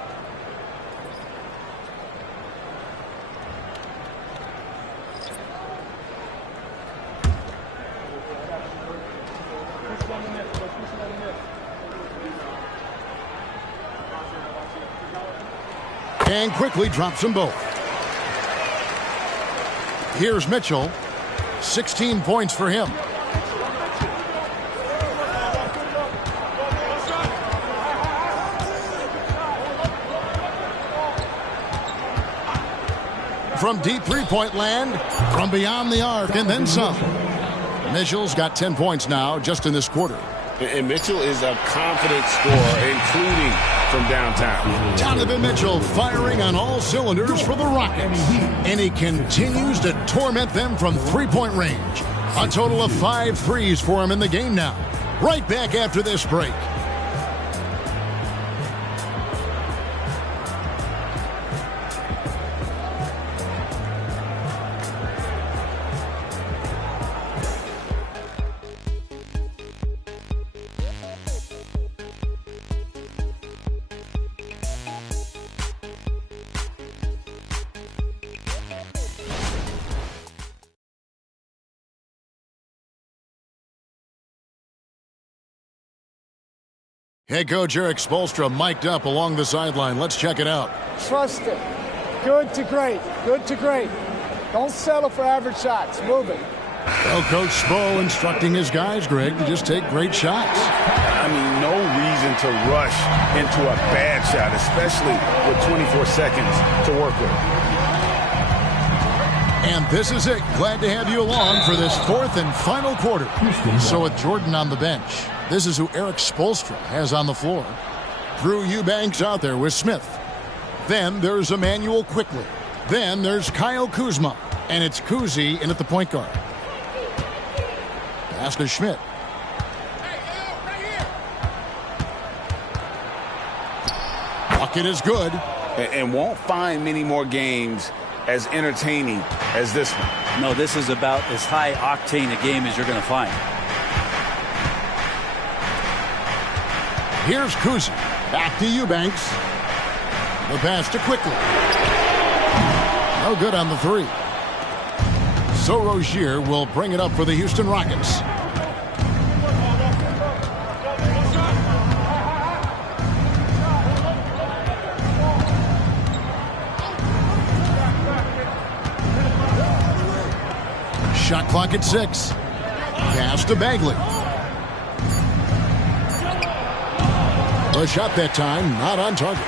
And Quickly drops them both. Here's Mitchell. 16 points for him. From deep three-point land, from beyond the arc, and then some. Mitchell's got 10 points now just in this quarter. And Mitchell is a confident scorer, including from downtown. Donovan Mitchell firing on all cylinders for the Rockets. And he continues to torment them from three-point range. A total of 5 threes for him in the game now. Right back after this break. Head coach Eric Spoelstra mic'd up along the sideline. Let's check it out. Trust it. Good to great. Good to great. Don't settle for average shots. Move it. Well, Coach Spo instructing his guys, Greg, to just take great shots. I mean, no reason to rush into a bad shot, especially with 24 seconds to work with. And this is it. Glad to have you along for this fourth and final quarter. So with Jordan on the bench, this is who Eric Spoelstra has on the floor. Drew Eubanks out there with Smith. Then there's Emmanuel Quickly. Then there's Kyle Kuzma. And it's Kuzi in at the point guard. Pass to Schmidt. Bucket is good. And won't find many more games as entertaining as this one. No, this is about as high octane a game as you're going to find. Here's Kuzi. Back to Eubanks. The pass to Quickly. No good on the three. So Rozier will bring it up for the Houston Rockets. Shot clock at 6. Pass to Bagley. The shot that time not on target.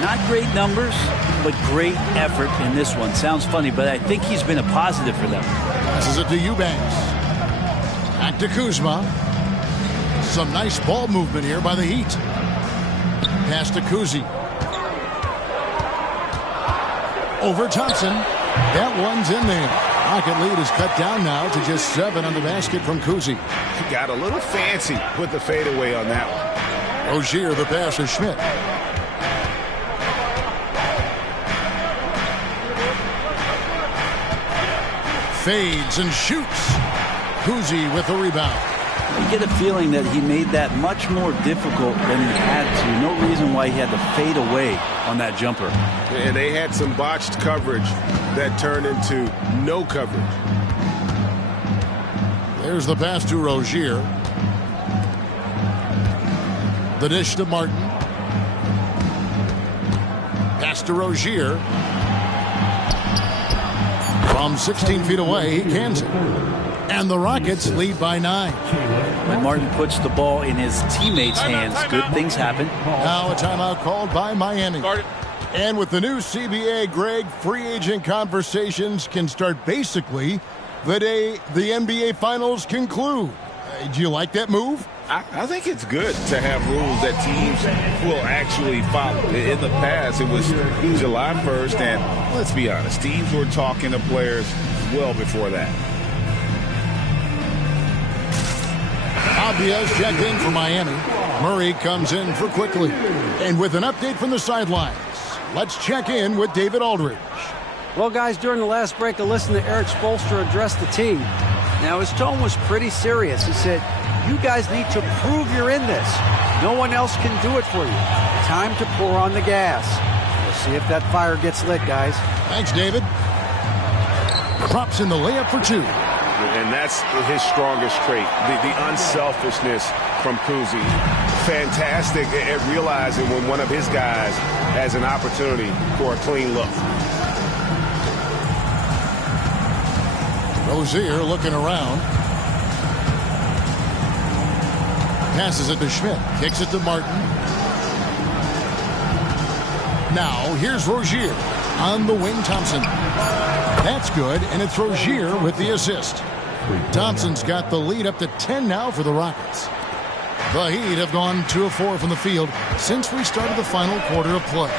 Not great numbers, but great effort in this one. Sounds funny, but I think he's been a positive for them. Passes it to Eubanks. Back to Kuzma. Some nice ball movement here by the Heat. Pass to Kuzi. Over Thompson. That one's in there. Rocket lead is cut down now to just 7 on the basket from Kuzi. He got a little fancy with the fadeaway on that one. Rozier, the pass to Schmidt. Fades and shoots. Kuzi with the rebound. You get a feeling that he made that much more difficult than he had to. No reason why he had to fade away on that jumper. And they had some botched coverage that turned into no coverage. There's the pass to Rozier. The dish to Martin. Pass to Rozier. From 16 feet away, he cans it. And the Rockets lead by 9. When Martin puts the ball in his teammates' hands, good things happen. Now a timeout called by Miami. And with the new CBA, Greg, free agent conversations can start basically the day the NBA Finals conclude. Do you like that move? I think it's good to have rules that teams will actually follow. In the past, it was July 1st, and let's be honest, teams were talking to players well before that. Abia's checked in for Miami. Murray comes in for Quickly. And with an update from the sidelines, let's check in with David Aldridge. Well, guys, during the last break, I listened to Eric Spoelstra address the team. Now, his tone was pretty serious. He said, you guys need to prove you're in this. No one else can do it for you. Time to pour on the gas. We'll see if that fire gets lit, guys. Thanks, David. Drops in the layup for 2. And that's his strongest trait, the unselfishness from Kuzi. Fantastic at realizing when one of his guys has an opportunity for a clean look. Rozier looking around. Passes it to Schmidt. Kicks it to Martin. Now, here's Rozier. On the wing, Thompson. That's good, and it's Rozier with the assist. Thompson's got the lead up to 10 now for the Rockets. The Heat have gone 2 of 4 from the field since we started the final quarter of play.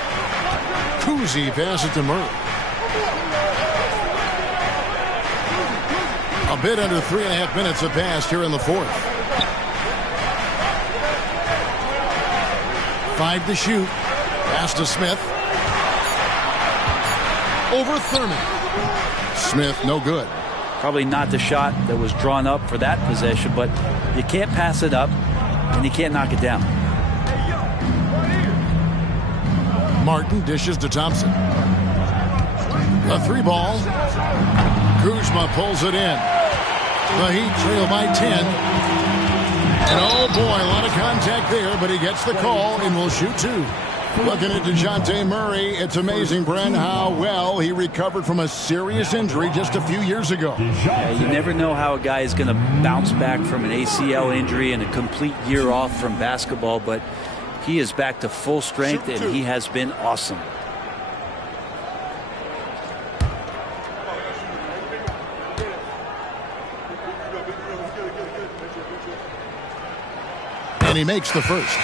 Kuzi passes to Murray. A bit under 3.5 minutes have passed here in the fourth. 5 to shoot. Pass to Smith. Over Thurman. Smith, no good. Probably not the shot that was drawn up for that possession, but you can't pass it up, and you can't knock it down. Martin dishes to Thompson. A 3-ball. Kuzma pulls it in. The Heat trail by 10. And oh boy, a lot of contact there, but he gets the call and will shoot 2. Looking at DeJounte Murray, it's amazing, Brent, how well he recovered from a serious injury just a few years ago. Yeah, you never know how a guy is going to bounce back from an ACL injury and a complete year off from basketball, but he is back to full strength, and he has been awesome. And he makes the first.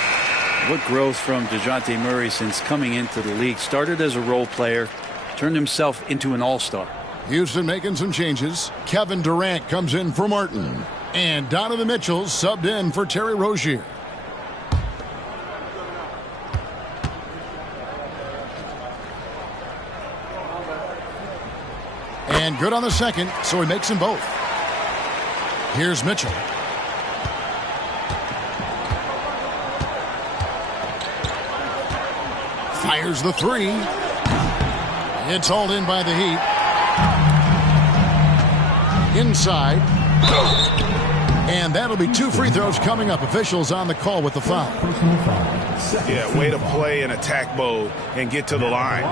What growth from DeJounte Murray since coming into the league. Started as a role player, turned himself into an all-star. Houston making some changes. Kevin Durant comes in for Martin. And Donovan Mitchell subbed in for Terry Rozier. And good on the second, so he makes them both. Here's Mitchell. Fires the 3. It's hauled in by the Heat. Inside. And that'll be 2 free throws coming up. Officials on the call with the foul. Yeah, way to play in attack mode and get to the line.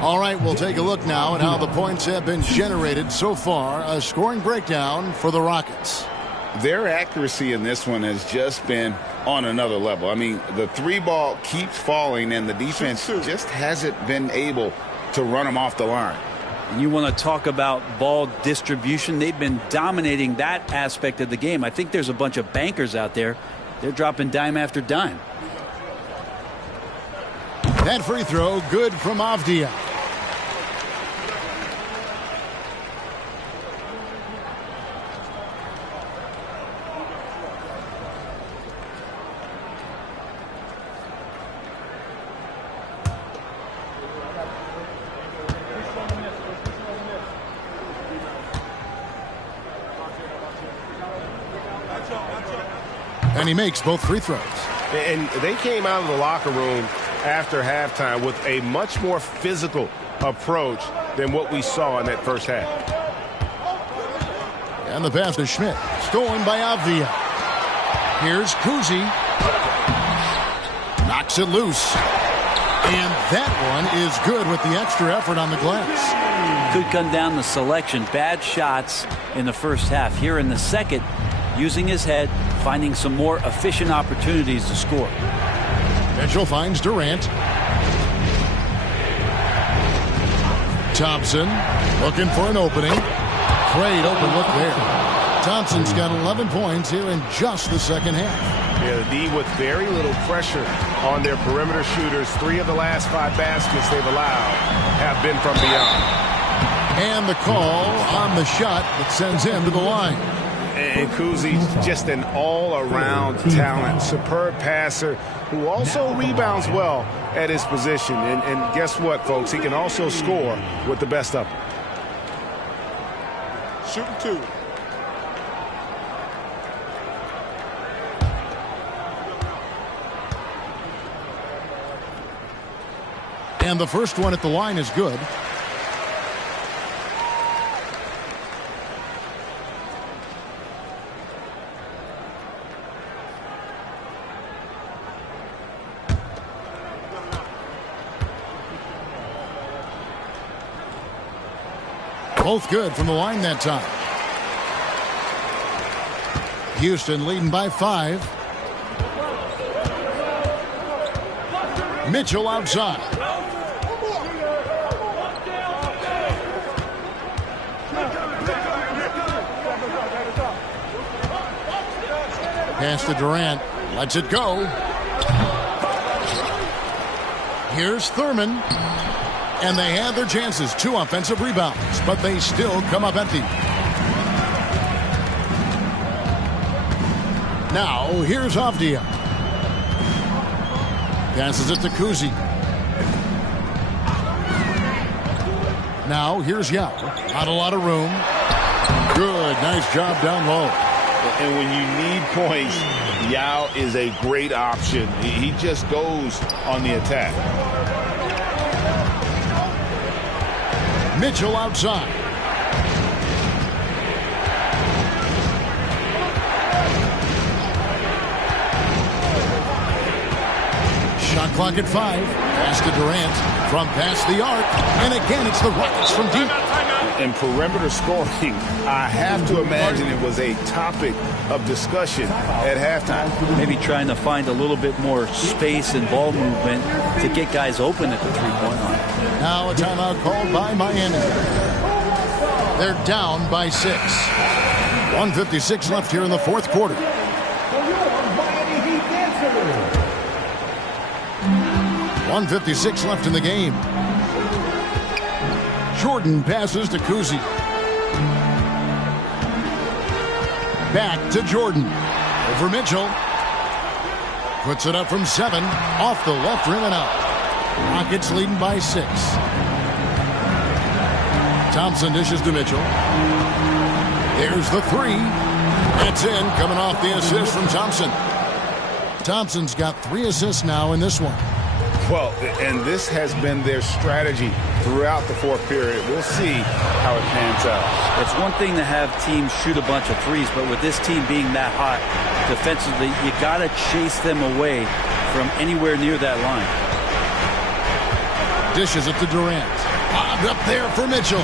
All right, we'll take a look now at how the points have been generated so far. A scoring breakdown for the Rockets. Their accuracy in this one has just been on another level. I mean, the 3 ball keeps falling, and the defense just hasn't been able to run them off the line. And you want to talk about ball distribution. They've been dominating that aspect of the game. I think there's a bunch of bankers out there. They're dropping dime after dime. That free throw good from Avdia. And he makes both free throws. And they came out of the locker room after halftime with a much more physical approach than what we saw in that first half. And the pass to Schmidt. Stolen by Avdia. Here's Kuzi. Knocks it loose. And that one is good with the extra effort on the glass. Could come down to selection. Bad shots in the first half. Here in the second, using his head, finding some more efficient opportunities to score. Mitchell finds Durant. Thompson looking for an opening. Great open look there. Thompson's got 11 points here in just the second half. Yeah, the D with very little pressure on their perimeter shooters. 3 of the last 5 baskets they've allowed have been from beyond. And the call on the shot that sends him to the line. And Kuzi's just an all-around talent, superb passer who also rebounds well at his position. And guess what, folks? He can also score with the best of them. Shooting 2. And the first one at the line is good. Both good from the line that time. Houston leading by 5. Mitchell outside. Pass to Durant. Lets it go. Here's Thurman. And they had their chances. 2 offensive rebounds, but they still come up empty. Now, here's Avdia. Passes it to Kuzi. Now, here's Yao. Not a lot of room. Good. Nice job down low. And when you need points, Yao is a great option. He just goes on the attack. Mitchell outside. Shot clock at 5. Pass to Durant from past the arc. And again, it's the Rockets from deep. And perimeter scoring, I have to imagine it was a topic of discussion at halftime. Maybe trying to find a little bit more space and ball movement to get guys open at the three-point line. Now a timeout called by Miami. They're down by 6. 1:56 left here in the fourth quarter. 1:56 left in the game. Jordan passes to Kuzi. Back to Jordan. Over Mitchell. Puts it up from 7. Off the left rim and out. Rockets leading by 6. Thompson dishes to Mitchell. There's the 3. That's in, coming off the assist from Thompson. Thompson's got 3 assists now in this one. Well, and this has been their strategy throughout the fourth period. We'll see how it pans out. It's one thing to have teams shoot a bunch of threes, but with this team being that hot defensively, you got to chase them away from anywhere near that line. Dishes it to Durant. Bobbed up there for Mitchell.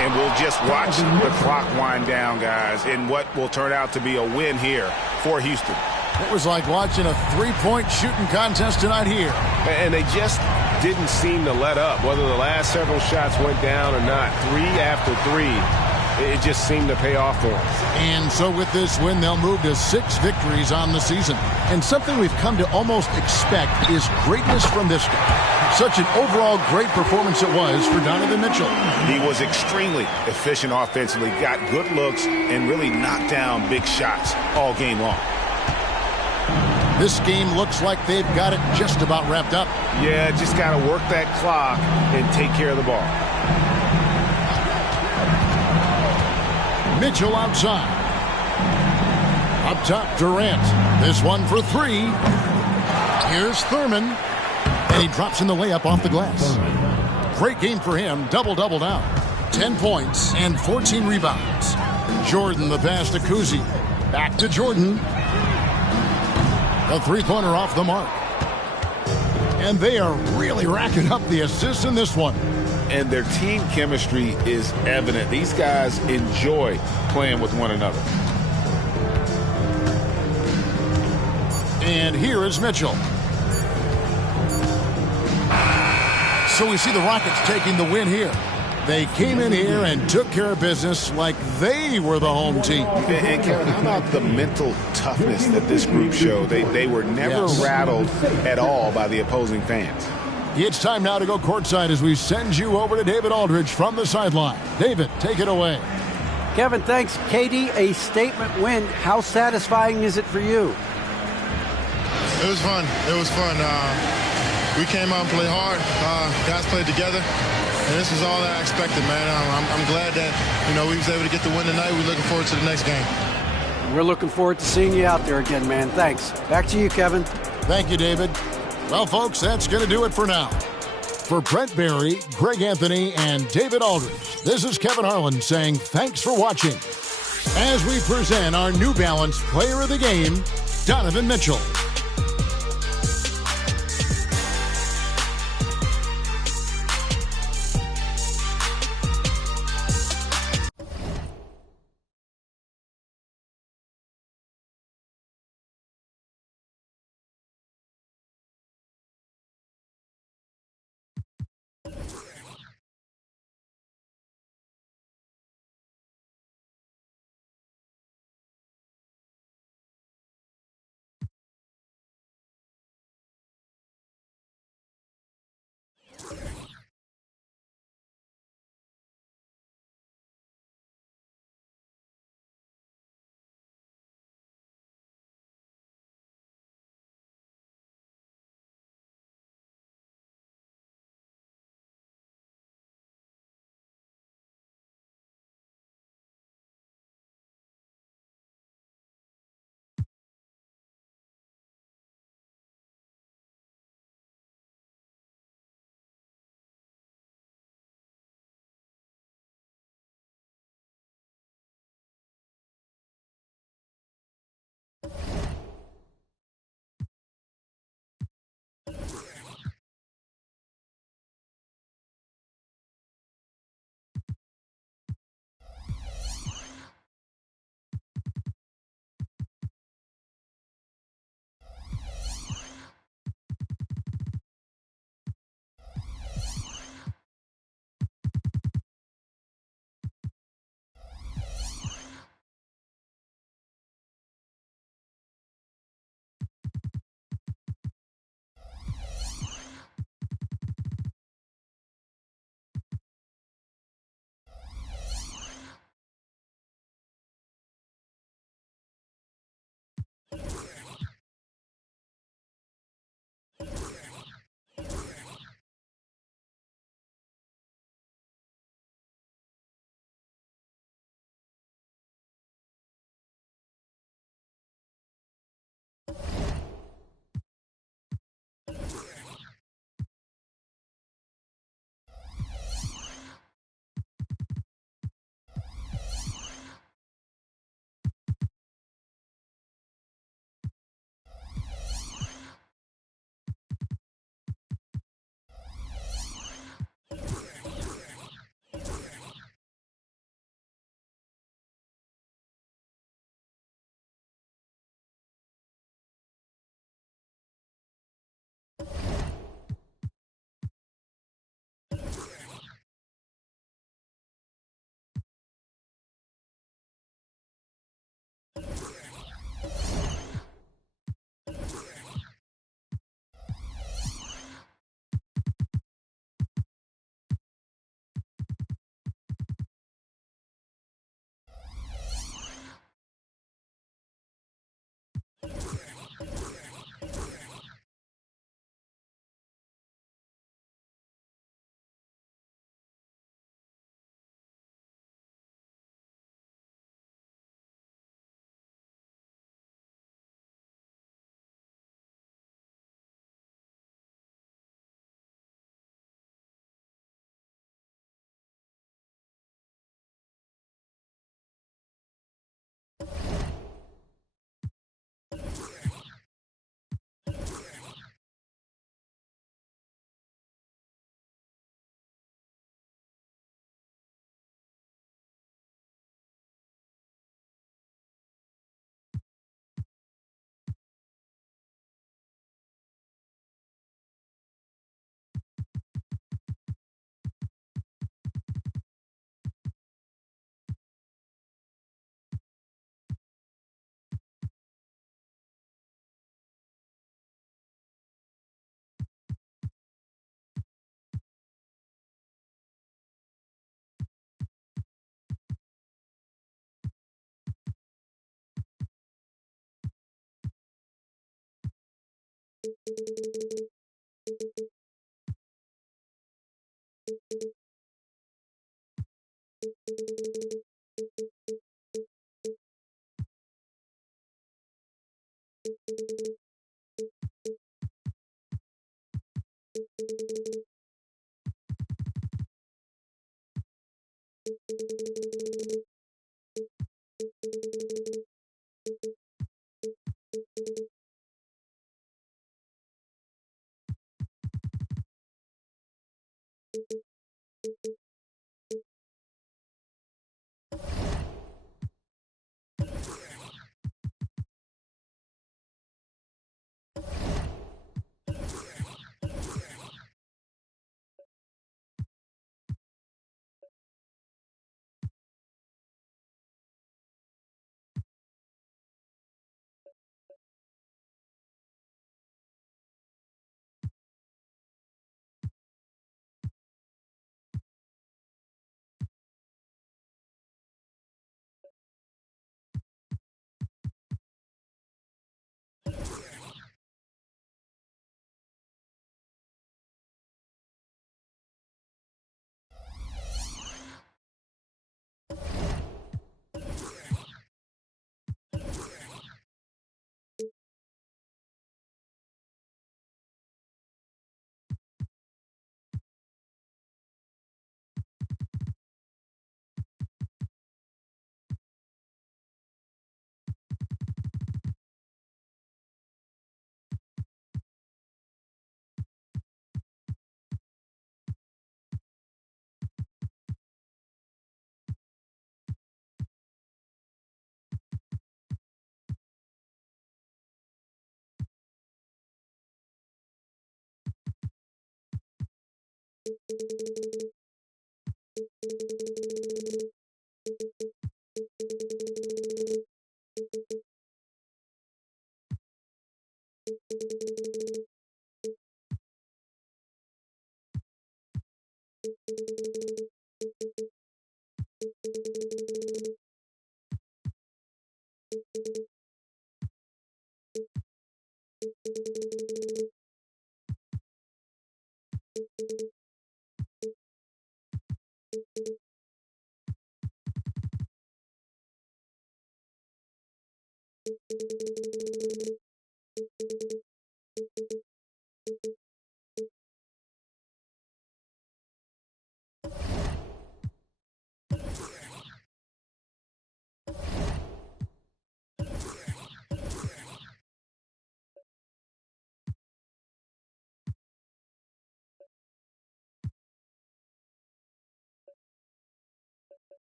And we'll just watch the clock wind down, guys, in what will turn out to be a win here for Houston. It was like watching a three-point shooting contest tonight here. And they just didn't seem to let up. Whether the last several shots went down or not, 3 after 3, it just seemed to pay off for them. And so with this win, they'll move to 6 victories on the season. And something we've come to almost expect is greatness from this guy. Such an overall great performance it was for Donovan Mitchell. He was extremely efficient offensively, got good looks, and really knocked down big shots all game long. This game looks like they've got it just about wrapped up. Yeah, just got to work that clock and take care of the ball. Mitchell outside. Up top, Durant. This one for 3. Here's Thurman. And he drops in the layup off the glass. Great game for him. Double-double now. 10 points and 14 rebounds. Jordan the pass to Kuzi. Back to Jordan. A three-pointer off the mark. And they are really racking up the assists in this one. And their team chemistry is evident. These guys enjoy playing with one another. And here is Mitchell. So we see the Rockets taking the win here. They came in here and took care of business like they were the home team. And Kevin, how about the mental toughness that this group showed? They were never rattled at all by the opposing fans. It's time now to go courtside as we send you over to David Aldridge from the sideline. David, take it away. Kevin, thanks. KD, a statement win. How satisfying is it for you? It was fun. It was fun. We came out and played hard. Guys played together. And this is all that I expected, man. I'm glad that, we was able to get the win tonight. We're looking forward to the next game. We're looking forward to seeing you out there again, man. Thanks. Back to you, Kevin. Thank you, David. Well, folks, that's going to do it for now. For Brent Barry, Greg Anthony, and David Aldridge, this is Kevin Harlan saying thanks for watching as we present our New Balance Player of the Game, Donovan Mitchell.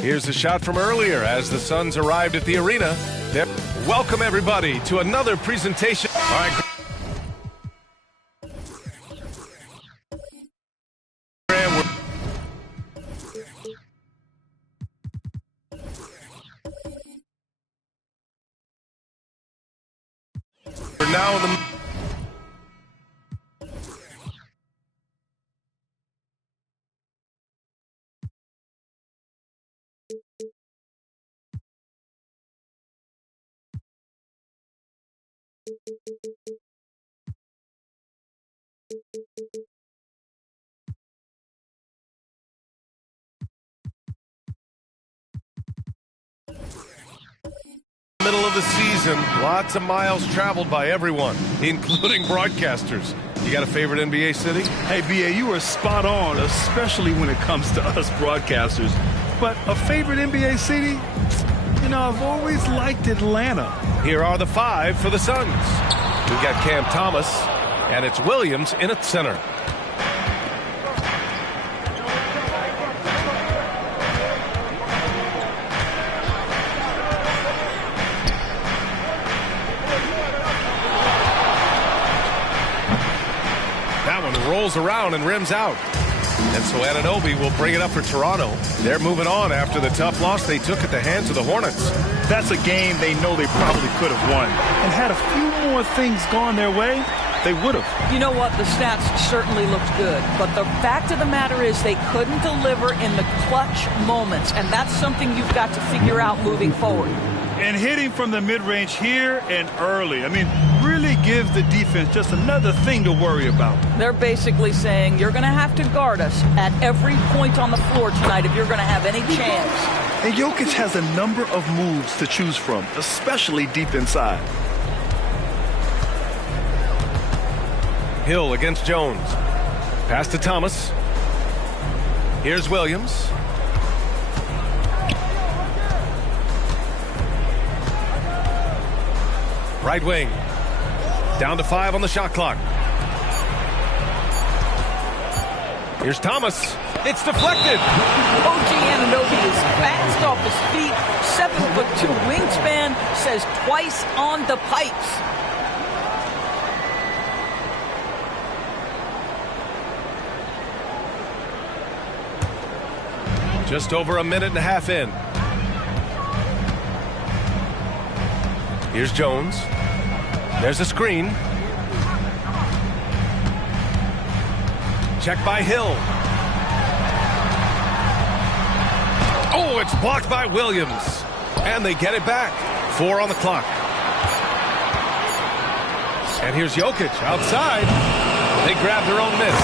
Here's a shot from earlier as the Suns arrived at the arena. Welcome, everybody, to another presentation. All right. We're now in the middle of the season. Lots of miles traveled by everyone, including broadcasters. You got a favorite NBA city? Hey, B.A., you are spot on, especially when it comes to us broadcasters. But a favorite NBA city? You know, I've always liked Atlanta. Here are the five for the Suns. We've got Cam Thomas, and it's Williams in at center. rolls around and rims out. And so Anunoby will bring it up for Toronto. They're moving on after the tough loss they took at the hands of the Hornets. That's a game they know they probably could have won. And had a few more things gone their way, they would have. You know what? The stats certainly looked good. But the fact of the matter is they couldn't deliver in the clutch moments. And that's something you've got to figure out moving forward. And hitting from the mid-range here and early. I mean, really gives the defense just another thing to worry about. They're basically saying you're going to have to guard us at every point on the floor tonight if you're going to have any chance. And Jokic has a number of moves to choose from, especially deep inside. Hill against Jones. Pass to Thomas. Here's Williams. Right wing. Down to 5 on the shot clock. Here's Thomas. It's deflected. OG Anunoby is fast off his feet. 7'2" wingspan, says twice on the pipes. Just over a minute and a half in. Here's Jones. There's a screen. Check by Hill. Oh, it's blocked by Williams. And they get it back. 4 on the clock. And here's Jokic outside. They grab their own miss.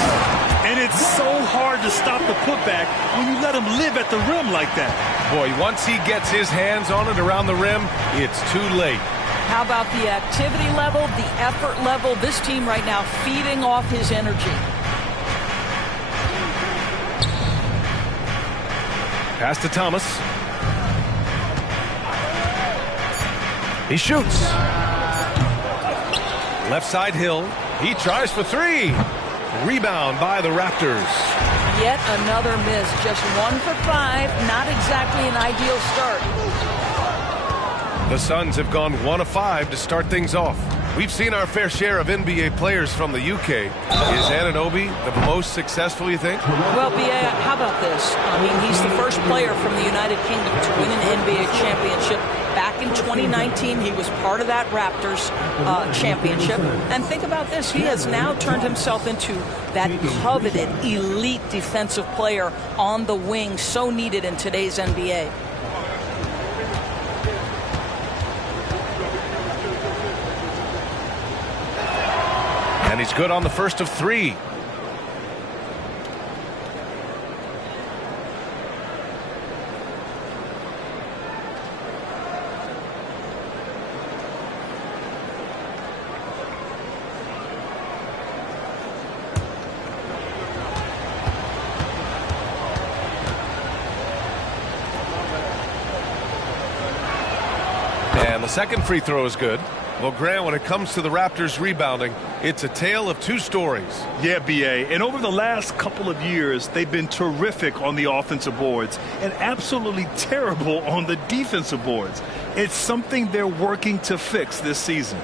And it's so hard to stop the putback when you let him live at the rim like that. Boy, once he gets his hands on it around the rim, it's too late. How about the activity level, the effort level? This team right now feeding off his energy. Pass to Thomas. He shoots. Left side Hill. He tries for 3. Rebound by the Raptors. Yet another miss. Just 1 for 5. Not exactly an ideal start. The Suns have gone 1 of 5 to start things off. We've seen our fair share of NBA players from the UK. Is Anunoby the most successful, you think? Well, B.A., how about this? I mean, he's the first player from the United Kingdom to win an NBA championship. Back in 2019, he was part of that Raptors championship. And think about this. He has now turned himself into that coveted, elite defensive player on the wing, so needed in today's NBA. And he's good on the first of 3. And the second free throw is good. Well, Grant, when it comes to the Raptors rebounding, it's a tale of 2 stories. Yeah, B.A. And over the last couple of years, they've been terrific on the offensive boards and absolutely terrible on the defensive boards. It's something they're working to fix this season.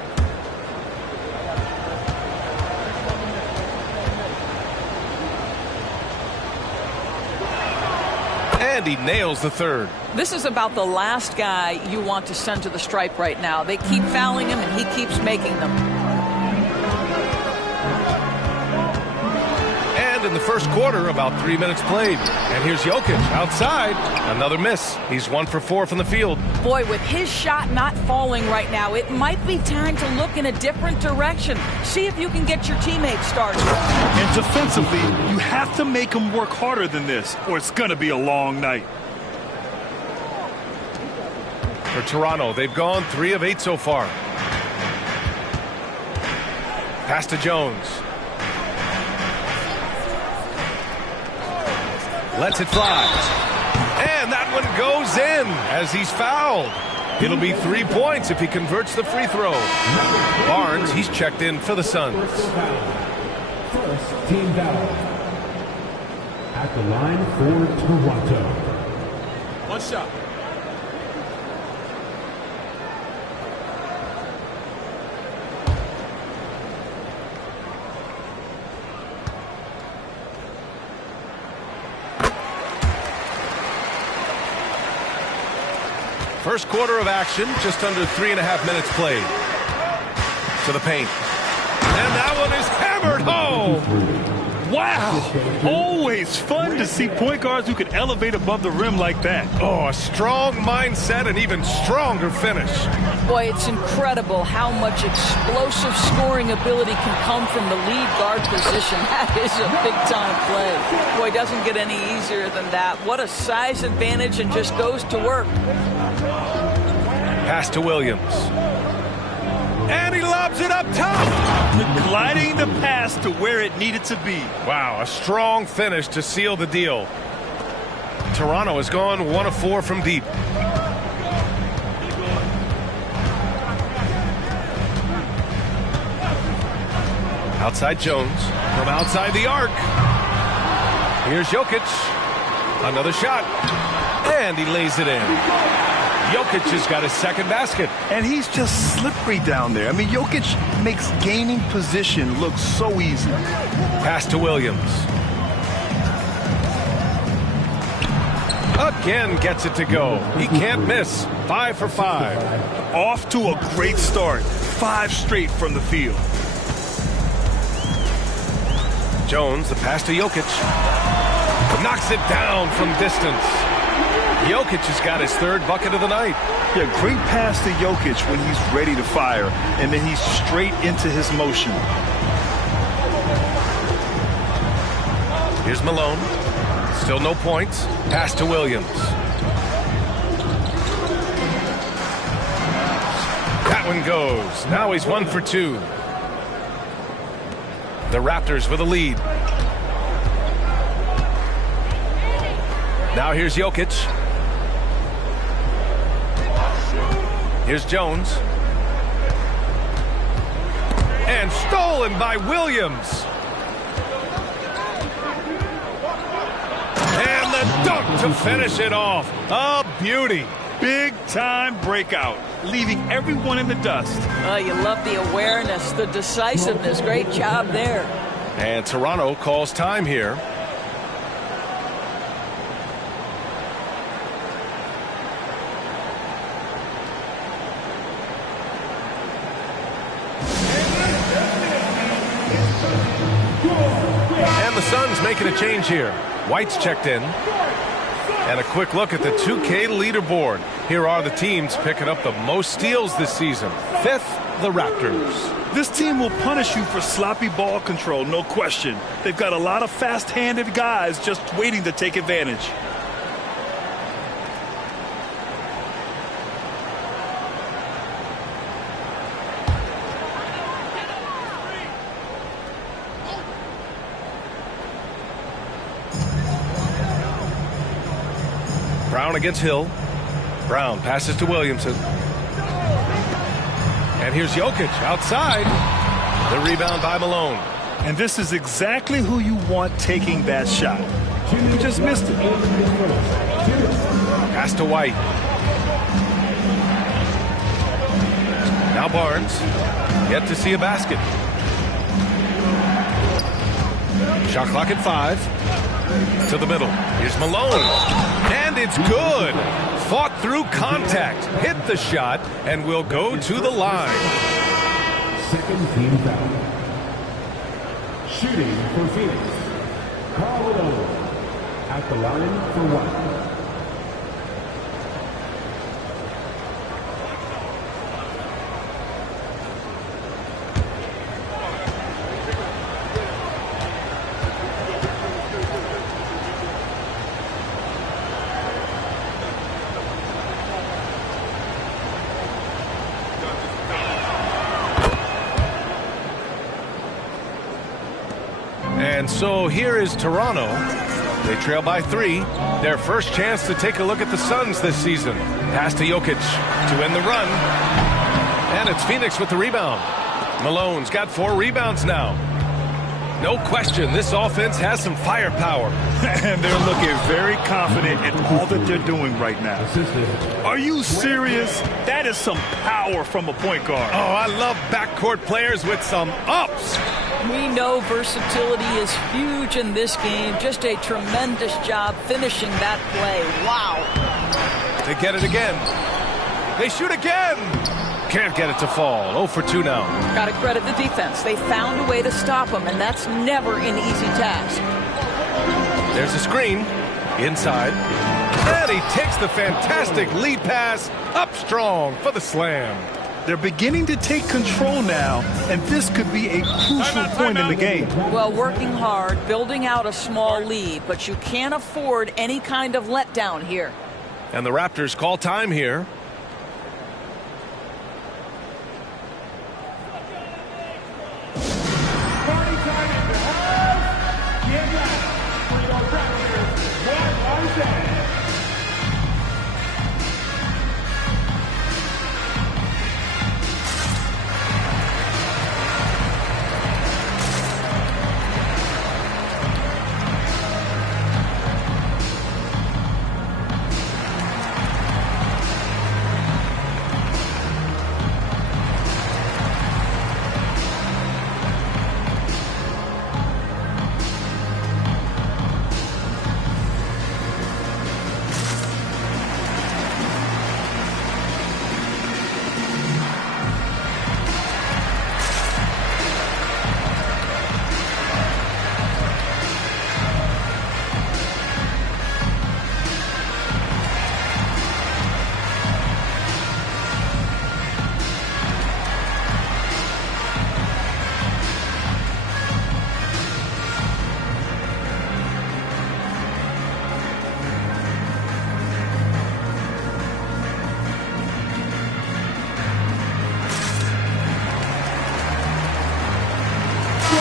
And he nails the third. This is about the last guy you want to send to the stripe right now. They keep fouling him, and he keeps making them. And in the first quarter, about 3 minutes played. And here's Jokic outside. Another miss. He's 1 for 4 from the field. Boy, with his shot not falling right now, it might be time to look in a different direction. See if you can get your teammates started. And defensively, you have to make them work harder than this, or it's going to be a long night. For Toronto, they've gone 3 of 8 so far. Pass to Jones. Lets it fly. And that one goes in as he's fouled. It'll be 3 points if he converts the free throw. Barnes, he's checked in for the Suns. First team foul. At the line for Toronto. 1 shot. First quarter of action, just under 3.5 minutes played. To the paint. And that one is hammered home. Wow. Always fun to see point guards who can elevate above the rim like that. Oh, a strong mindset and even stronger finish. Boy, it's incredible how much explosive scoring ability can come from the lead guard position. That is a big-time play. Boy, it doesn't get any easier than that. What a size advantage, and just goes to work. Pass to Williams. And he lobs it up top. Gliding the pass to where it needed to be. Wow, a strong finish to seal the deal. Toronto has gone 1 of 4 from deep. Outside Jones from outside the arc. Here's Jokic. Another shot. And he lays it in. Jokic has got his second basket. And he's just slippery down there. I mean, Jokic makes gaining position look so easy. Pass to Williams. Again gets it to go. He can't miss. 5 for 5. Off to a great start. 5 straight from the field. Jones, the pass to Jokic. Knocks it down from distance. Jokic has got his 3rd bucket of the night. Yeah, great pass to Jokic when he's ready to fire, and then he's straight into his motion. Here's Malone. Still no points. Pass to Williams. That one goes. Now he's 1 for 2. The Raptors with a lead. Now here's Jokic. Here's Jones. And stolen by Williams. And the dunk to finish it off. A beauty. Big time breakout, leaving everyone in the dust. You love the awareness, the decisiveness. Great job there. And Toronto calls time here. And the Suns making a change here. White's checked in. And a quick look at the 2K leaderboard. Here are the teams picking up the most steals this season. 5th, the Raptors. This team will punish you for sloppy ball control, no question. They've got a lot of fast-handed guys just waiting to take advantage. Brown against Hill. Brown passes to Williamson. And here's Jokic outside. The rebound by Malone. And this is exactly who you want taking that shot. He just missed it. Pass to White. Now Barnes. Yet to see a basket. Shot clock at 5. To the middle. Here's Malone. And it's good. Fought through contact. Hit the shot and will go to the line. Second team foul. Shooting for Phoenix. Carl at the line for White. And so here is Toronto. They trail by 3. Their first chance to take a look at the Suns this season. Pass to Jokic to end the run. And it's Phoenix with the rebound. Malone's got 4 rebounds now. No question, this offense has some firepower. And they're looking very confident in all that they're doing right now. Are you serious? That is some power from a point guard. Oh, I love backcourt players with some ups. We know versatility is huge in this game. Just a tremendous job finishing that play. Wow. They get it again. They shoot again. Can't get it to fall. 0 for 2 now. Got to credit the defense. They found a way to stop him, and that's never an easy task. There's a screen. Inside. And he takes the fantastic lead pass up strong for the slam. They're beginning to take control now, and this could be a crucial point in the game. Well, working hard, building out a small lead, but you can't afford any kind of letdown here. And the Raptors call time here.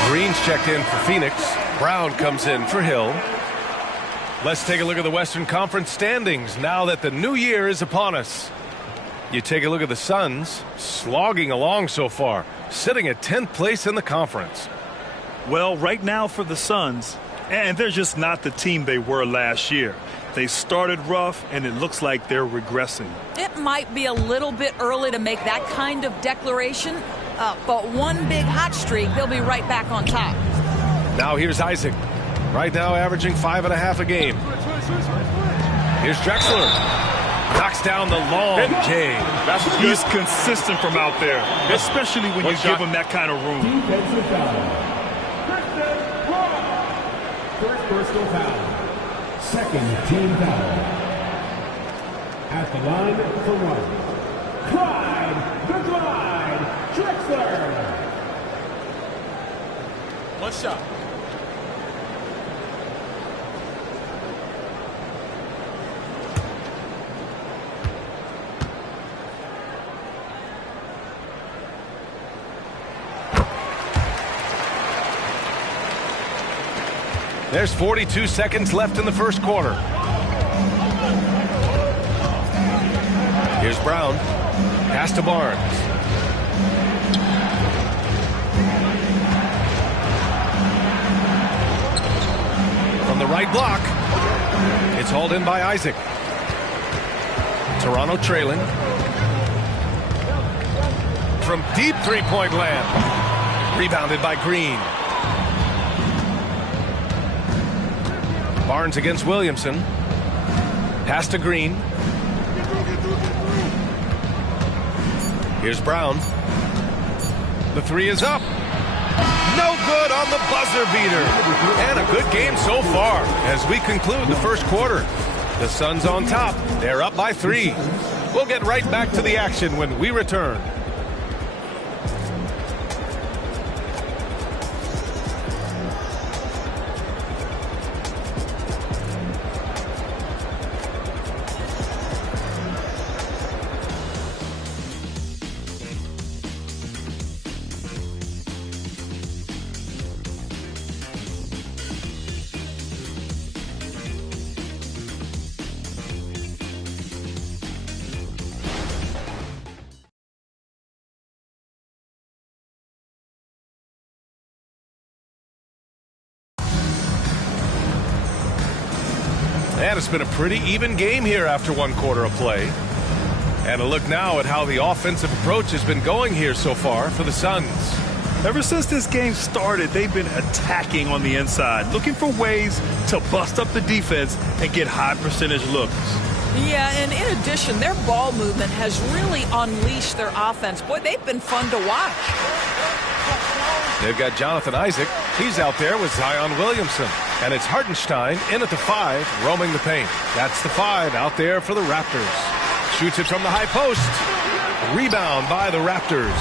Green's checked in for Phoenix. Brown comes in for Hill. Let's take a look at the Western Conference standings now that the new year is upon us. You take a look at the Suns, slogging along so far, sitting at 10th place in the conference. Well, right now for the Suns, and they're just not the team they were last year. They started rough, and it looks like they're regressing. It might be a little bit early to make that kind of declaration, but one big hot streak, they'll be right back on top. Now here's Isaac. Right now averaging 5.5 a game. Here's Drexler. Knocks down the long J. He's consistent from out there, especially when you give him that kind of room. Defensive foul. First personal foul. Second team foul. At the line for one. Clyde the Glide Drexler. One shot. There's 42 seconds left in the first quarter. Here's Brown. Pass to Barnes. From the right block. It's hauled in by Isaac. Toronto trailing. From deep three-point land. Rebounded by Green. Barnes against Williamson. Pass to Green. Here's Brown. The three is up. No good on the buzzer beater. And a good game so far as we conclude the first quarter. The Suns on top. They're up by 3. We'll get right back to the action when we return. And it's been a pretty even game here after one quarter of play. And a look now at how the offensive approach has been going here so far for the Suns. Ever since this game started, they've been attacking on the inside, looking for ways to bust up the defense and get high percentage looks. Yeah, and in addition, their ball movement has really unleashed their offense. Boy, they've been fun to watch. They've got Jonathan Isaac. He's out there with Zion Williamson. And it's Hartenstein in at the 5, roaming the paint. That's the 5 out there for the Raptors. Shoots it from the high post. Rebound by the Raptors.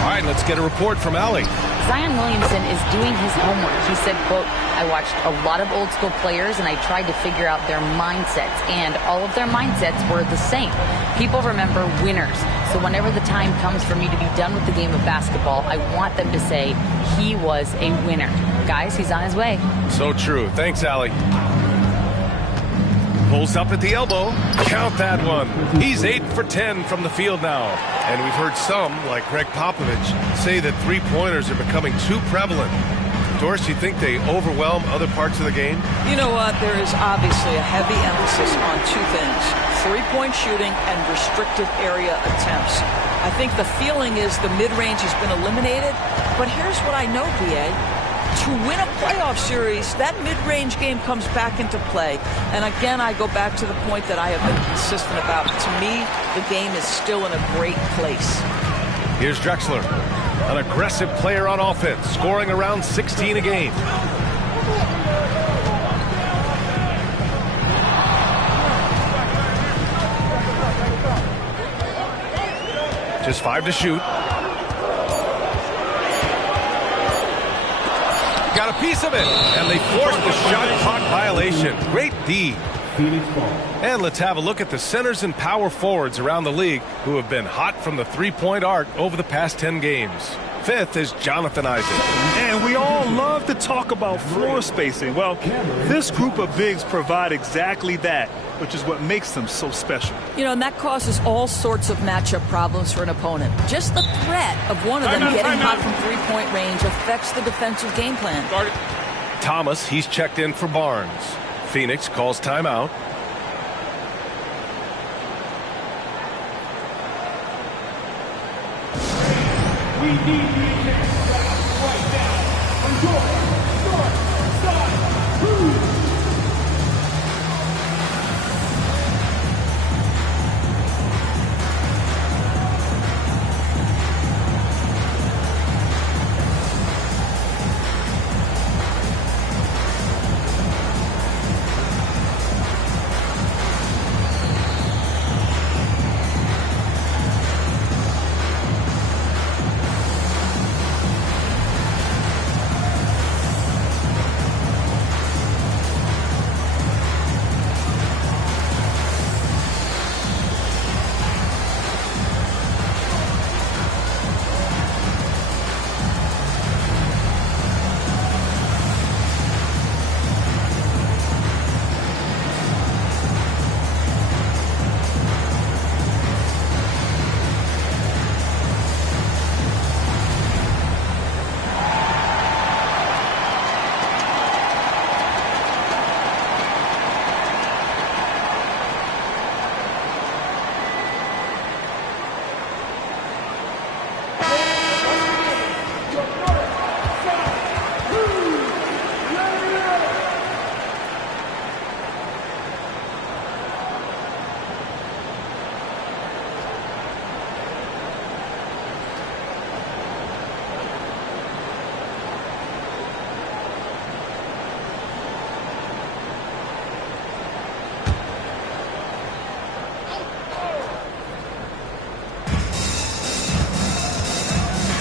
All right, let's get a report from Allie. Zion Williamson is doing his homework. He said, quote, I watched a lot of old school players and I tried to figure out their mindsets, and all of their mindsets were the same. People remember winners. So whenever the time comes for me to be done with the game of basketball, I want them to say he was a winner. Guys, he's on his way. So true. Thanks, Allie. Pulls up at the elbow. Count that one. He's 8 for 10 from the field now. And we've heard some, like Greg Popovich, say that three-pointers are becoming too prevalent. Doris, you think they overwhelm other parts of the game? You know what? There is obviously a heavy emphasis on two things: three-point shooting and restricted area attempts. I think the feeling is the mid-range has been eliminated. But here's what I know, B.A. To win a playoff series, that mid-range game comes back into play. And again, I go back to the point that I have been consistent about. To me, the game is still in a great place. Here's Drexler, an aggressive player on offense, scoring around 16 a game. Just 5 to shoot. Got a piece of it, and they forced the shot clock violation. Great D. And let's have a look at the centers and power forwards around the league who have been hot from the three-point arc over the past 10 games. 5th is Jonathan Isaac. And we all love to talk about floor spacing. Well, this group of bigs provide exactly that, which is what makes them so special. You know, and that causes all sorts of matchup problems for an opponent. Just the threat of one of them getting hot from three-point range affects the defensive game plan. Thomas, he's checked in for Barnes. Phoenix calls timeout. We need the attention right now. Enjoy. Start. Move.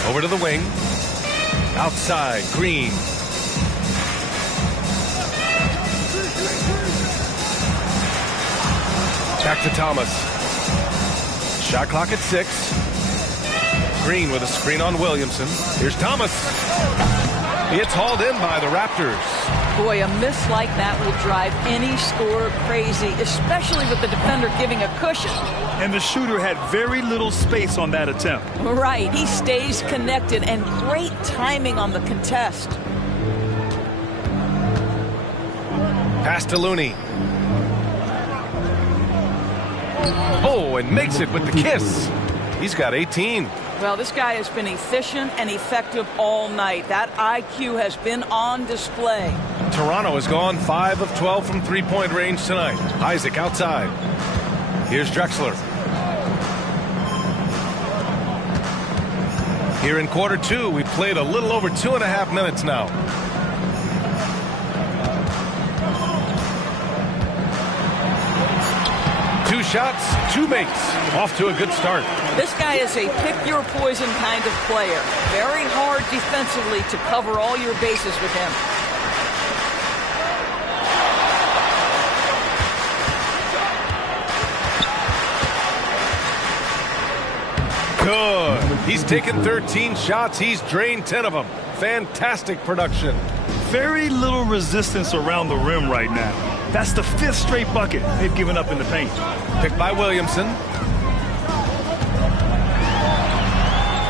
Over to the wing. Outside, Green. Back to Thomas. Shot clock at 6. Green with a screen on Williamson. Here's Thomas. It's hauled in by the Raptors. Boy, a miss like that will drive any scorer crazy, especially with the defender giving a cushion. And the shooter had very little space on that attempt. Right, he stays connected, and great timing on the contest. Pass to Looney. Oh, and makes it with the kiss. He's got 18. Well, this guy has been efficient and effective all night. That IQ has been on display. Toronto has gone 5 of 12 from three-point range tonight. Isaac outside. Here's Drexler. Here in quarter two, we've played a little over 2.5 minutes now. Two shots, two makes. Off to a good start. This guy is a pick-your-poison kind of player. Very hard defensively to cover all your bases with him. Good. He's taken 13 shots. He's drained 10 of them. Fantastic production. Very little resistance around the rim right now. That's the 5th straight bucket they've given up in the paint. Picked by Williamson.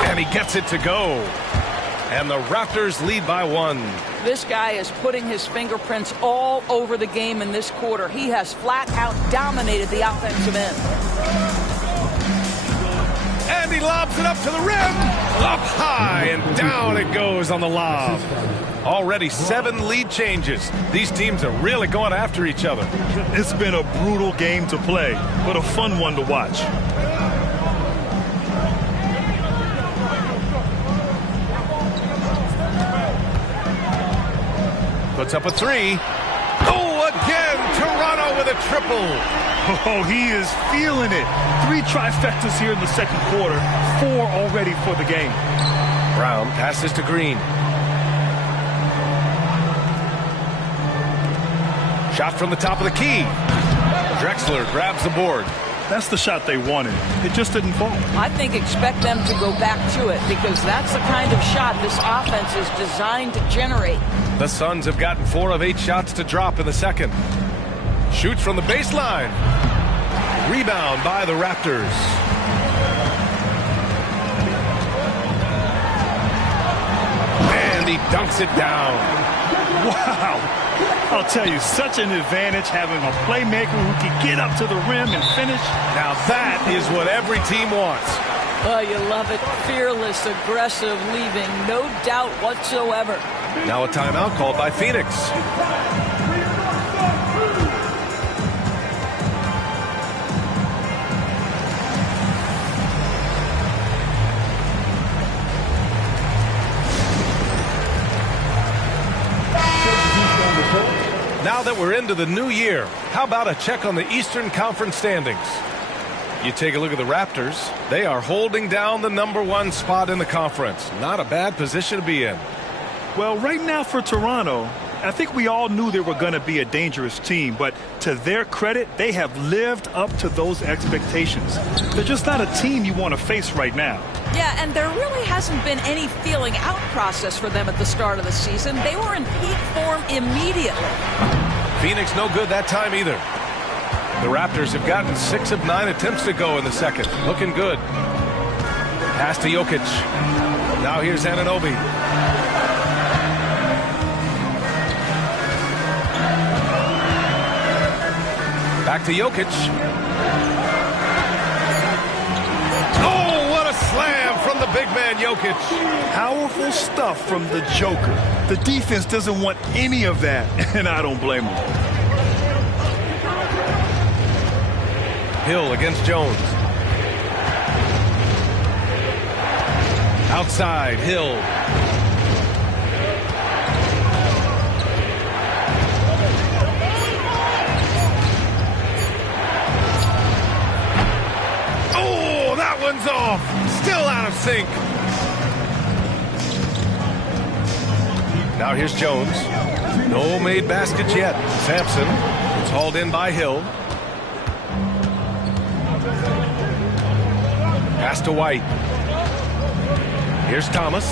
And he gets it to go. And the Raptors lead by 1. This guy is putting his fingerprints all over the game in this quarter. He has flat out dominated the offensive end. And he lobs it up to the rim. Up high and down it goes on the lob. Already 7 lead changes. These teams are really going after each other. It's been a brutal game to play, but a fun one to watch. Puts up a 3. Oh, again, Toronto with a triple. Oh, he is feeling it. 3 trifectas here in the second quarter. 4 already for the game. Brown passes to Green. Shot from the top of the key. Drexler grabs the board. That's the shot they wanted. It just didn't fall. I think expect them to go back to it because that's the kind of shot this offense is designed to generate. The Suns have gotten 4 of 8 shots to drop in the second. Shoots from the baseline. Rebound by the Raptors. And he dunks it down. Wow. I'll tell you, such an advantage having a playmaker who can get up to the rim and finish. Now that is what every team wants. Oh, you love it. Fearless, aggressive, leaving no doubt whatsoever. Now a timeout called by Phoenix. Now that we're into the new year, how about a check on the Eastern Conference standings? You take a look at the Raptors. They are holding down the #1 spot in the conference. Not a bad position to be in. Well, right now for Toronto, I think we all knew they were going to be a dangerous team, but to their credit, they have lived up to those expectations. They're just not a team you want to face right now. Yeah, and there really hasn't been any feeling out process for them at the start of the season. They were in peak form immediately. Phoenix no good that time either. The Raptors have gotten 6 of 9 attempts to go in the second. Looking good. Pass to Jokic. Now here's Anunoby. Back to Jokic. Oh, what a slam from the big man Jokic. Powerful stuff from the Joker. The defense doesn't want any of that, and I don't blame them. Hill against Jones. Outside, Hill. Oh, that one's off. Still out of sync. Now here's Jones. No made baskets yet. Sampson. It's hauled in by Hill. Pass to White. Here's Thomas.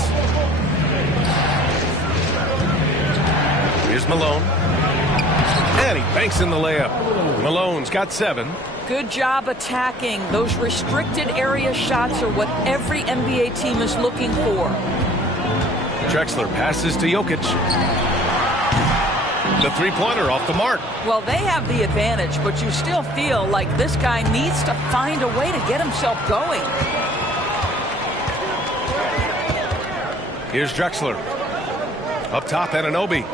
Here's Malone. And he banks in the layup. Malone's got 7. Good job attacking. Those restricted area shots are what every NBA team is looking for. Drexler passes to Jokic. The three-pointer off the mark. Well, they have the advantage, but you still feel like this guy needs to find a way to get himself going. Here's Drexler. Up top, Anunoby.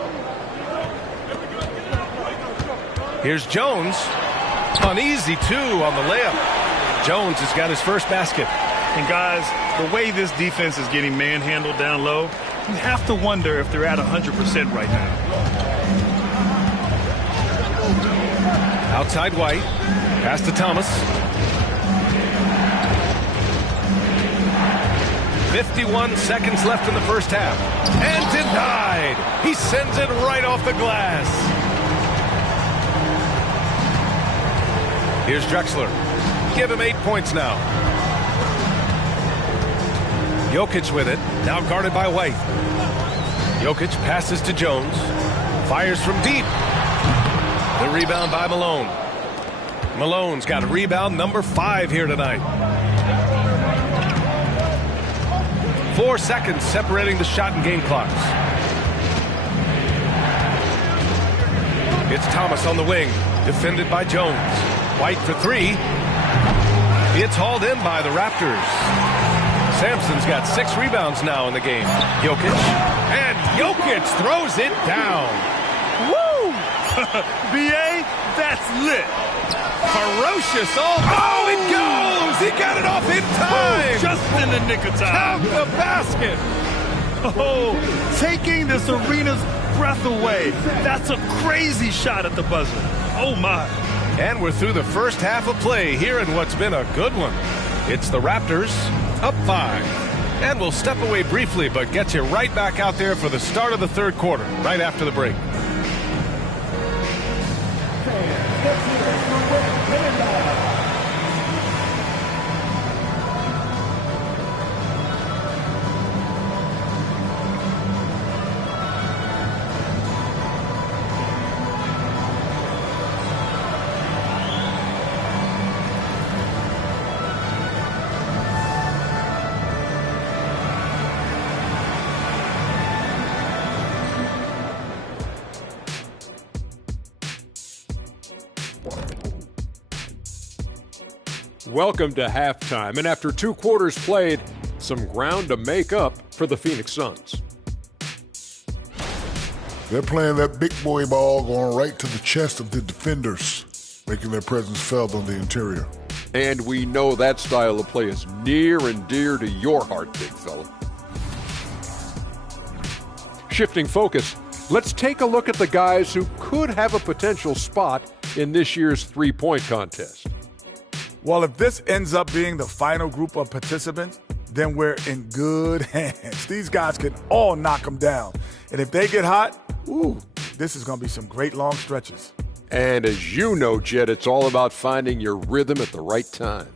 Here's Jones. Uneasy, too, on the layup. Jones has got his first basket. And, guys, the way this defense is getting manhandled down low, you have to wonder if they're at 100% right now. Outside White. Pass to Thomas. 51 seconds left in the first half. And denied. He sends it right off the glass. Here's Drexler. Give him 8 points now. Jokic with it. Now guarded by White. Jokic passes to Jones. Fires from deep. The rebound by Malone. Malone's got rebound number 5 here tonight. 4 seconds separating the shot and game clocks. It's Thomas on the wing. Defended by Jones. White for 3. It's hauled in by the Raptors. Sampson's got 6 rebounds now in the game. Jokic. And Jokic throws it down. Woo! B.A., that's lit. Ferocious. Oh, it goes! He got it off in time! Just in the nick of time. Count the basket! Oh, taking this arena's breath away. That's a crazy shot at the buzzer. Oh, my. And we're through the first half of play here in what's been a good one. It's the Raptors up 5. And we'll step away briefly, but get you right back out there for the start of the third quarter, right after the break. Welcome to halftime, and after 2 quarters played, some ground to make up for the Phoenix Suns. They're playing that big boy ball going right to the chest of the defenders, making their presence felt on the interior. And we know that style of play is near and dear to your heart, big fella. Shifting focus, let's take a look at the guys who could have a potential spot in this year's three-point contest. Well, if this ends up being the final group of participants, then we're in good hands. These guys can all knock them down. And if they get hot, this is going to be some great long stretches. And as you know, Jed, it's all about finding your rhythm at the right time.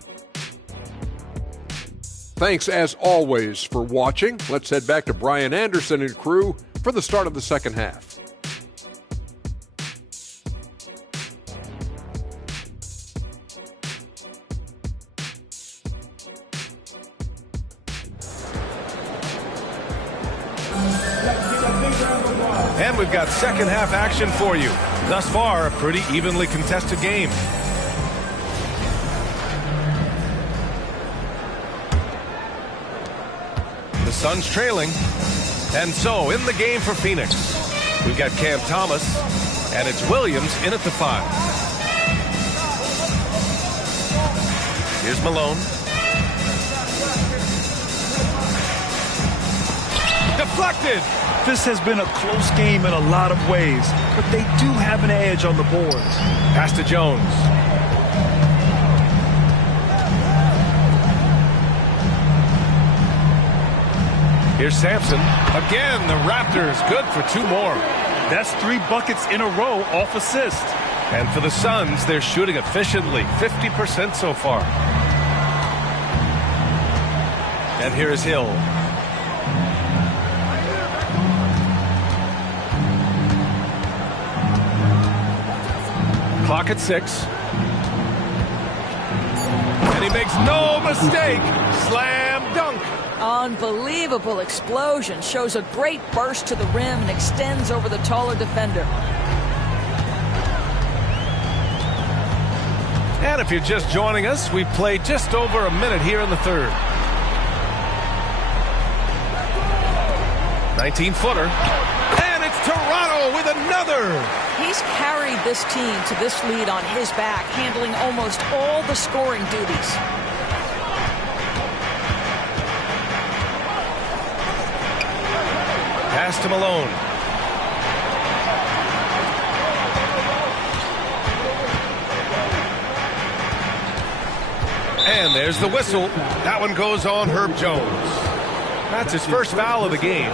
Thanks, as always, for watching. Let's head back to Brian Anderson and crew for the start of the second half. And we've got second half action for you. Thus far, a pretty evenly contested game. The Suns trailing. And so, in the game for Phoenix, we've got Cam Thomas, and it's Williams in at the 5. Here's Malone. Deflected. This has been a close game in a lot of ways, but they do have an edge on the boards. Pass to Jones. Here's Sampson. Again, the Raptors good for 2 more. That's 3 buckets in a row off assist. And for the Suns, they're shooting efficiently, 50% so far. And here is Hill. Clock at 6. And he makes no mistake. Slam dunk. Unbelievable explosion. Shows a great burst to the rim and extends over the taller defender. And if you're just joining us, we've played just over a minute here in the third. 19-footer. And it's Toronto with another. He's carried this team to this lead on his back, handling almost all the scoring duties. Pass to Malone. And there's the whistle. That one goes on Herb Jones. That's his first foul of the game.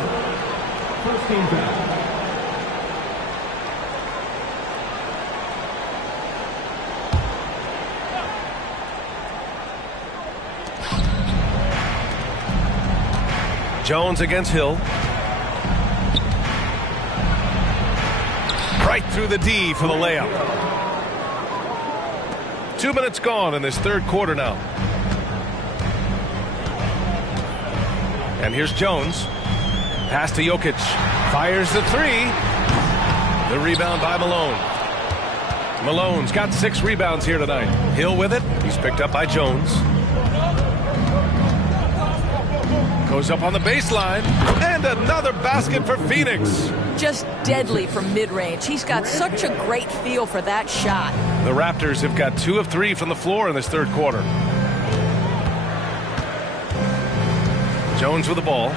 First team foul. Jones against Hill. Right through the D for the layup. 2 minutes gone in this third quarter now. And here's Jones. Pass to Jokic. Fires the three. The rebound by Malone. Malone's got 6 rebounds here tonight. Hill with it. He's picked up by Jones. Goes up on the baseline. And another basket for Phoenix. Just deadly from mid-range. He's got such a great feel for that shot. The Raptors have got 2 of 3 from the floor in this third quarter. Jones with the ball.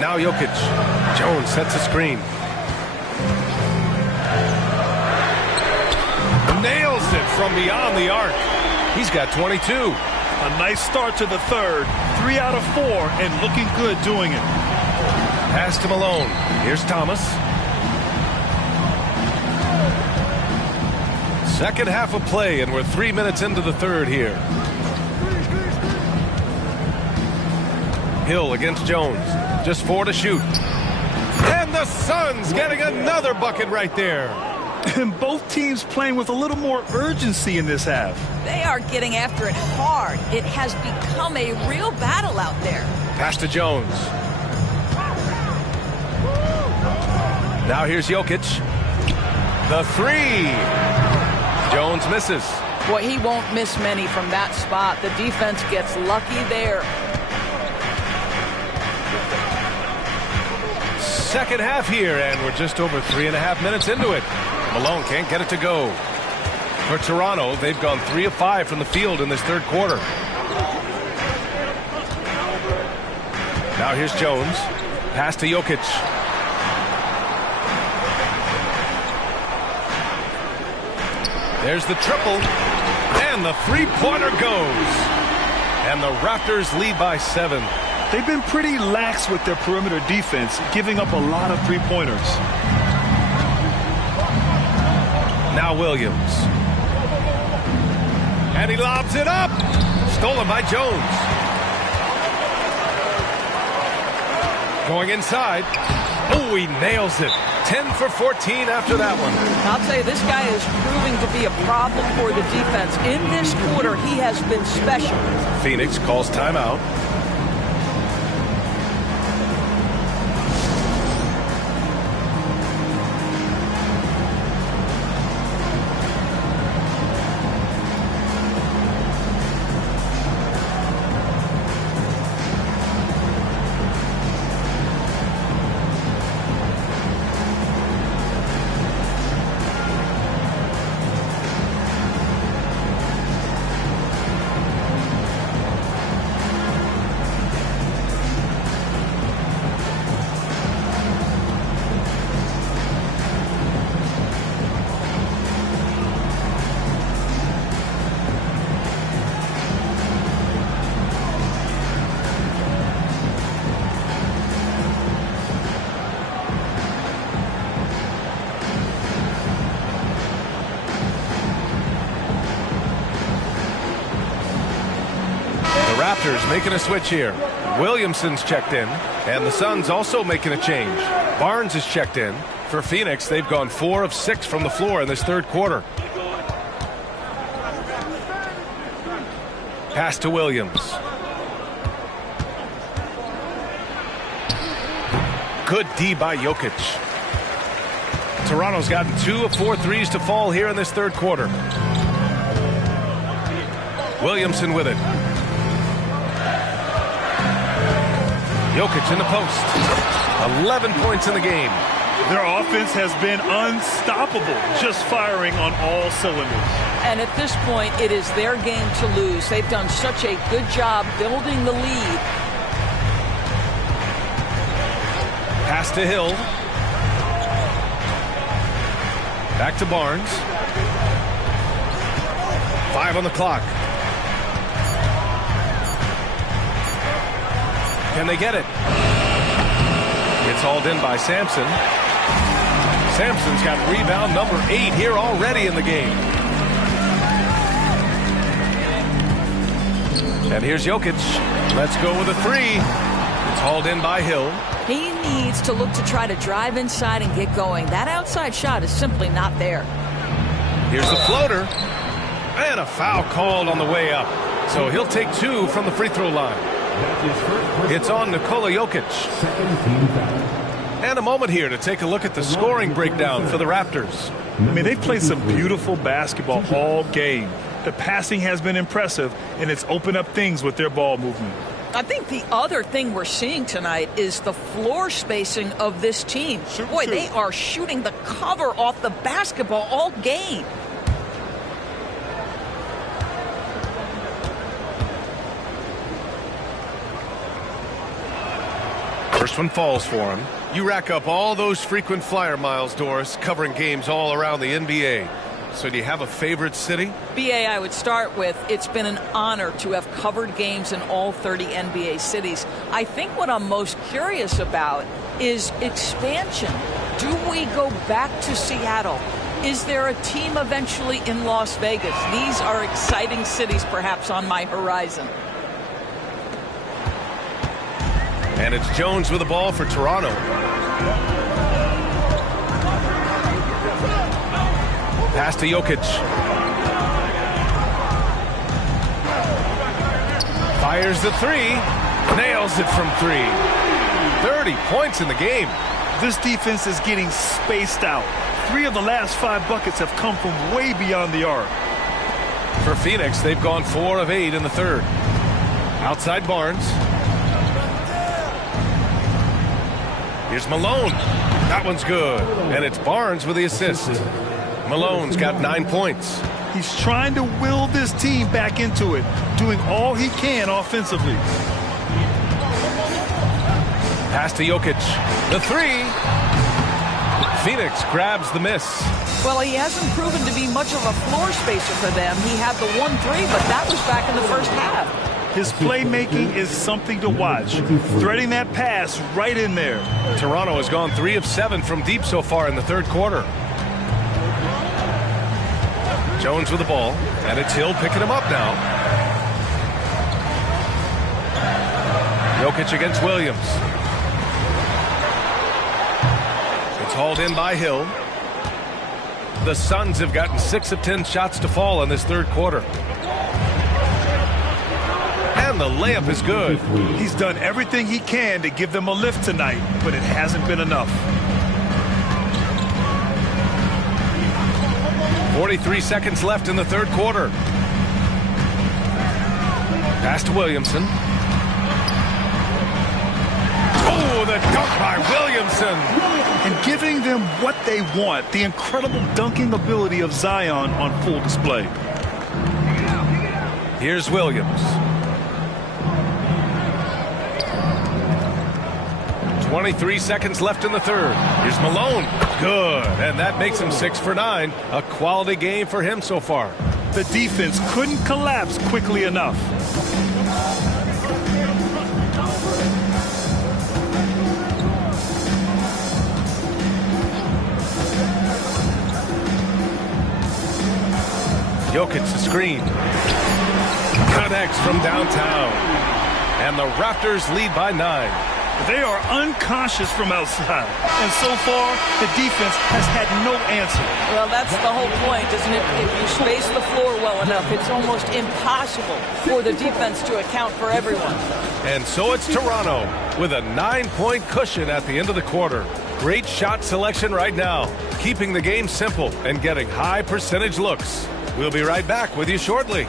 Now Jokic. Jones sets a screen. Nails it from beyond the arc. He's got 22. A nice start to the third. 3 out of 4 and looking good doing it. Pass to Malone. Here's Thomas. Second half of play, and we're 3 minutes into the third here. Hill against Jones. Just 4 to shoot. And the Suns getting another bucket right there. And both teams playing with a little more urgency in this half. They are getting after it hard. It has become a real battle out there. Pass to Jones. Now here's Jokic. The three. Jones misses. Boy, he won't miss many from that spot. The defense gets lucky there. Second half here, and we're just over 3.5 minutes into it. Malone can't get it to go. For Toronto, they've gone 3 of 5 from the field in this third quarter. Now here's Jones. Pass to Jokic. There's the triple. And the three-pointer goes. And the Raptors lead by 7. They've been pretty lax with their perimeter defense, giving up a lot of three-pointers. Now Williams. And he lobs it up. Stolen by Jones. Going inside. Oh, he nails it. 10 for 14 after that one. I'll tell you, this guy is proving to be a problem for the defense. In this quarter, he has been special. Phoenix calls timeout. Raptors making a switch here. Williamson's checked in, and the Suns also making a change. Barnes is checked in. For Phoenix, they've gone 4 of 6 from the floor in this third quarter. Pass to Williams. Good D by Jokic. Toronto's gotten 2 of 4 threes to fall here in this third quarter. Williamson with it. Jokic in the post. 11 points in the game. Their offense has been unstoppable, just firing on all cylinders. And at this point, it is their game to lose. They've done such a good job building the lead. Pass to Hill. Back to Barnes. 5 on the clock. Can they get it? It's hauled in by Sampson. Sampson's got rebound number 8 here already in the game. And here's Jokic. Let's go with a 3. It's hauled in by Hill. He needs to look to try to drive inside and get going. That outside shot is simply not there. Here's the floater. And a foul called on the way up. So he'll take 2 from the free throw line. It's on Nikola Jokic. And a moment here to take a look at the scoring breakdown for the Raptors. I mean, they've played some beautiful basketball all game. The passing has been impressive, and it's opened up things with their ball movement. I think the other thing we're seeing tonight is the floor spacing of this team. Boy, they are shooting the cover off the basketball all game. First one falls for him. You rack up all those frequent flyer miles, Doris, covering games all around the NBA. So do you have a favorite city? BA, I would start with, it's been an honor to have covered games in all 30 NBA cities. I think what I'm most curious about is expansion. Do we go back to Seattle? Is there a team eventually in Las Vegas? These are exciting cities perhaps on my horizon. And it's Jones with the ball for Toronto. Pass to Jokic. Fires the 3. Nails it from 3. 30 points in the game. This defense is getting spaced out. 3 of the last 5 buckets have come from way beyond the arc. For Phoenix, they've gone 4 of 8 in the third. Outside Barnes. Here's Malone. That one's good. And it's Barnes with the assist. Malone's got 9 points. He's trying to will this team back into it, doing all he can offensively. Pass to Jokic. The 3. Phoenix grabs the miss. Well, he hasn't proven to be much of a floor spacer for them. He had the 1-3, but that was back in the first half. His playmaking is something to watch. Threading that pass right in there. Toronto has gone 3 of 7 from deep so far in the third quarter. Jones with the ball, and it's Hill picking him up now. Jokic against Williams. It's hauled in by Hill. The Suns have gotten 6 of 10 shots to fall in this third quarter. And the layup is good. He's done everything he can to give them a lift tonight, but it hasn't been enough. 43 seconds left in the third quarter. Pass to Williamson. Oh, the dunk by Williamson. And giving them what they want, the incredible dunking ability of Zion on full display. Here's Williams. 23 seconds left in the third. Here's Malone. Good. And that makes him 6 for 9. A quality game for him so far. The defense couldn't collapse quickly enough. Jokic the screen. Connects from downtown. And the Raptors lead by 9. They are unconscious from outside. And so far, the defense has had no answer. Well, that's the whole point, isn't it? If you space the floor well enough, it's almost impossible for the defense to account for everyone. And so it's Toronto with a 9-point cushion at the end of the quarter. Great shot selection right now, keeping the game simple and getting high percentage looks. We'll be right back with you shortly.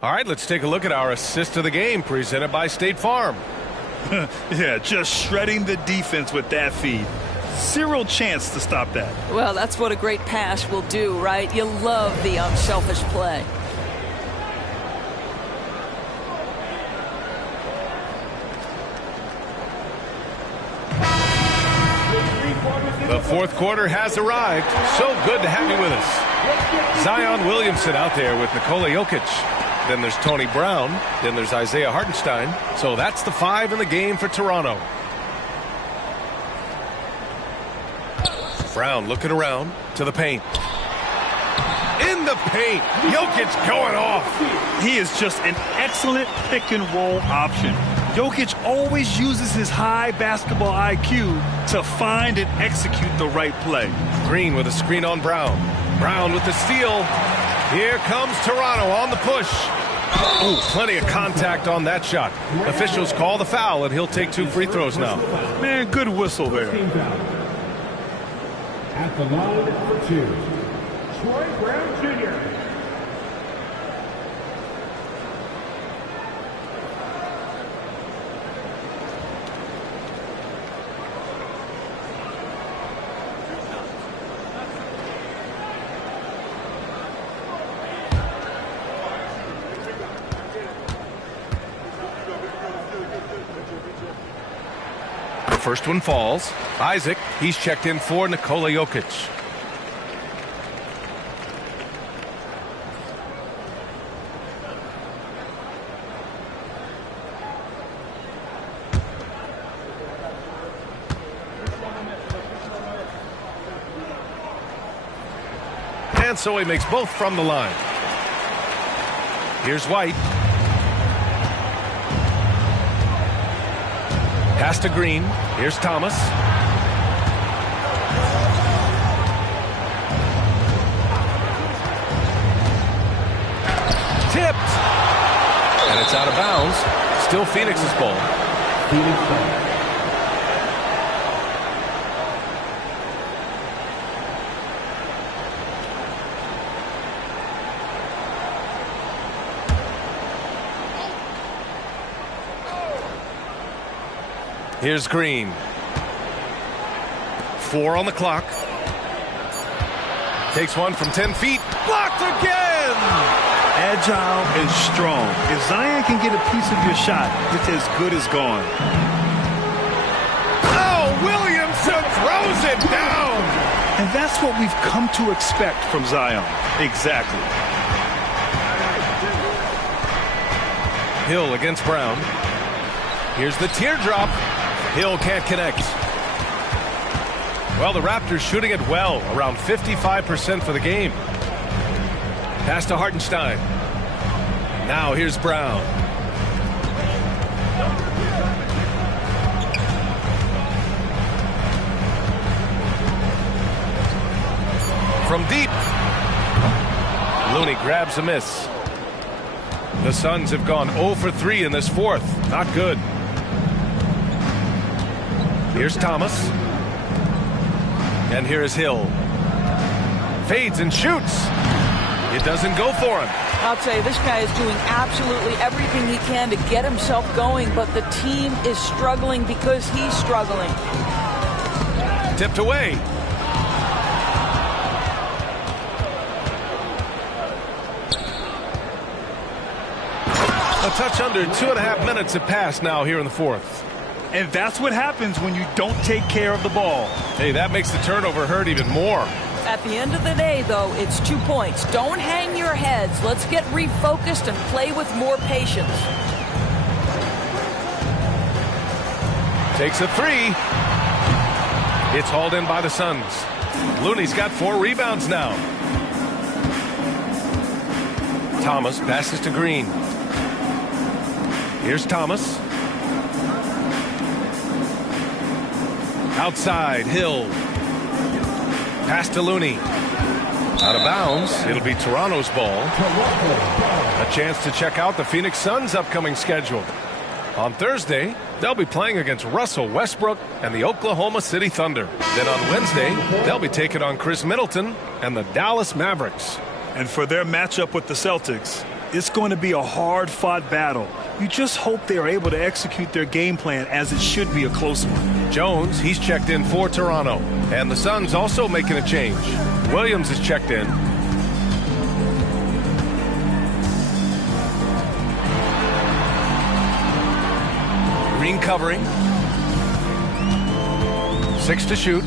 All right, let's take a look at our assist of the game presented by State Farm. Yeah, just shredding the defense with that feed. Zero chance to stop that. Well, that's what a great pass will do, right? You love the unselfish play. The fourth quarter has arrived. So good to have you with us. Zion Williamson out there with Nikola Jokic. Then there's Tony Brown. Then there's Isaiah Hartenstein. So that's the 5 in the game for Toronto. Brown looking around to the paint. In the paint. Jokic going off. He is just an excellent pick and roll option. Jokic always uses his high basketball IQ to find and execute the right play. Green with a screen on Brown. Brown with the steal. Here comes Toronto on the push. Ooh, plenty of contact on that shot. Officials call the foul, and he'll take 2 free throws now. Man, good whistle there. At the line for 2, Troy Brown Jr. First one falls. Isaac, he's checked in for Nikola Jokic. And so he makes both from the line. Here's White. Pass to Green. Here's Thomas. Tipped. And it's out of bounds. Still Phoenix's ball. Phoenix ball. Here's Green. 4 on the clock. Takes one from 10 feet. Blocked again! Agile and strong. If Zion can get a piece of your shot, it's as good as gone. Oh, Williamson throws it down! And that's what we've come to expect from Zion. Exactly. Hill against Brown. Here's the teardrop. Hill can't connect. Well, the Raptors shooting it well, around 55% for the game. Pass to Hartenstein. Now here's Brown. From deep. Looney grabs a miss. The Suns have gone 0 for 3 in this fourth. Not good. Here's Thomas. And here is Hill. Fades and shoots. It doesn't go for him. I'll tell you, this guy is doing absolutely everything he can to get himself going, but the team is struggling because he's struggling. Tipped away. A touch under 2.5 minutes have passed now here in the fourth. And that's what happens when you don't take care of the ball. Hey, that makes the turnover hurt even more. At the end of the day, though, it's 2 points. Don't hang your heads. Let's get refocused and play with more patience. Takes a 3. It's hauled in by the Suns. Looney's got 4 rebounds now. Thomas passes to Green. Here's Thomas. Outside, Hill. Pass to Looney. Out of bounds. It'll be Toronto's ball. A chance to check out the Phoenix Suns' upcoming schedule. On Thursday, they'll be playing against Russell Westbrook and the Oklahoma City Thunder. Then on Wednesday, they'll be taking on Chris Middleton and the Dallas Mavericks. And for their matchup with the Celtics, It's going to be a hard-fought battle. You just hope they are able to execute their game plan, as it should be a close one. Jones, he's checked in for Toronto. And the Suns also making a change. Williams is checked in. Green covering. 6 to shoot.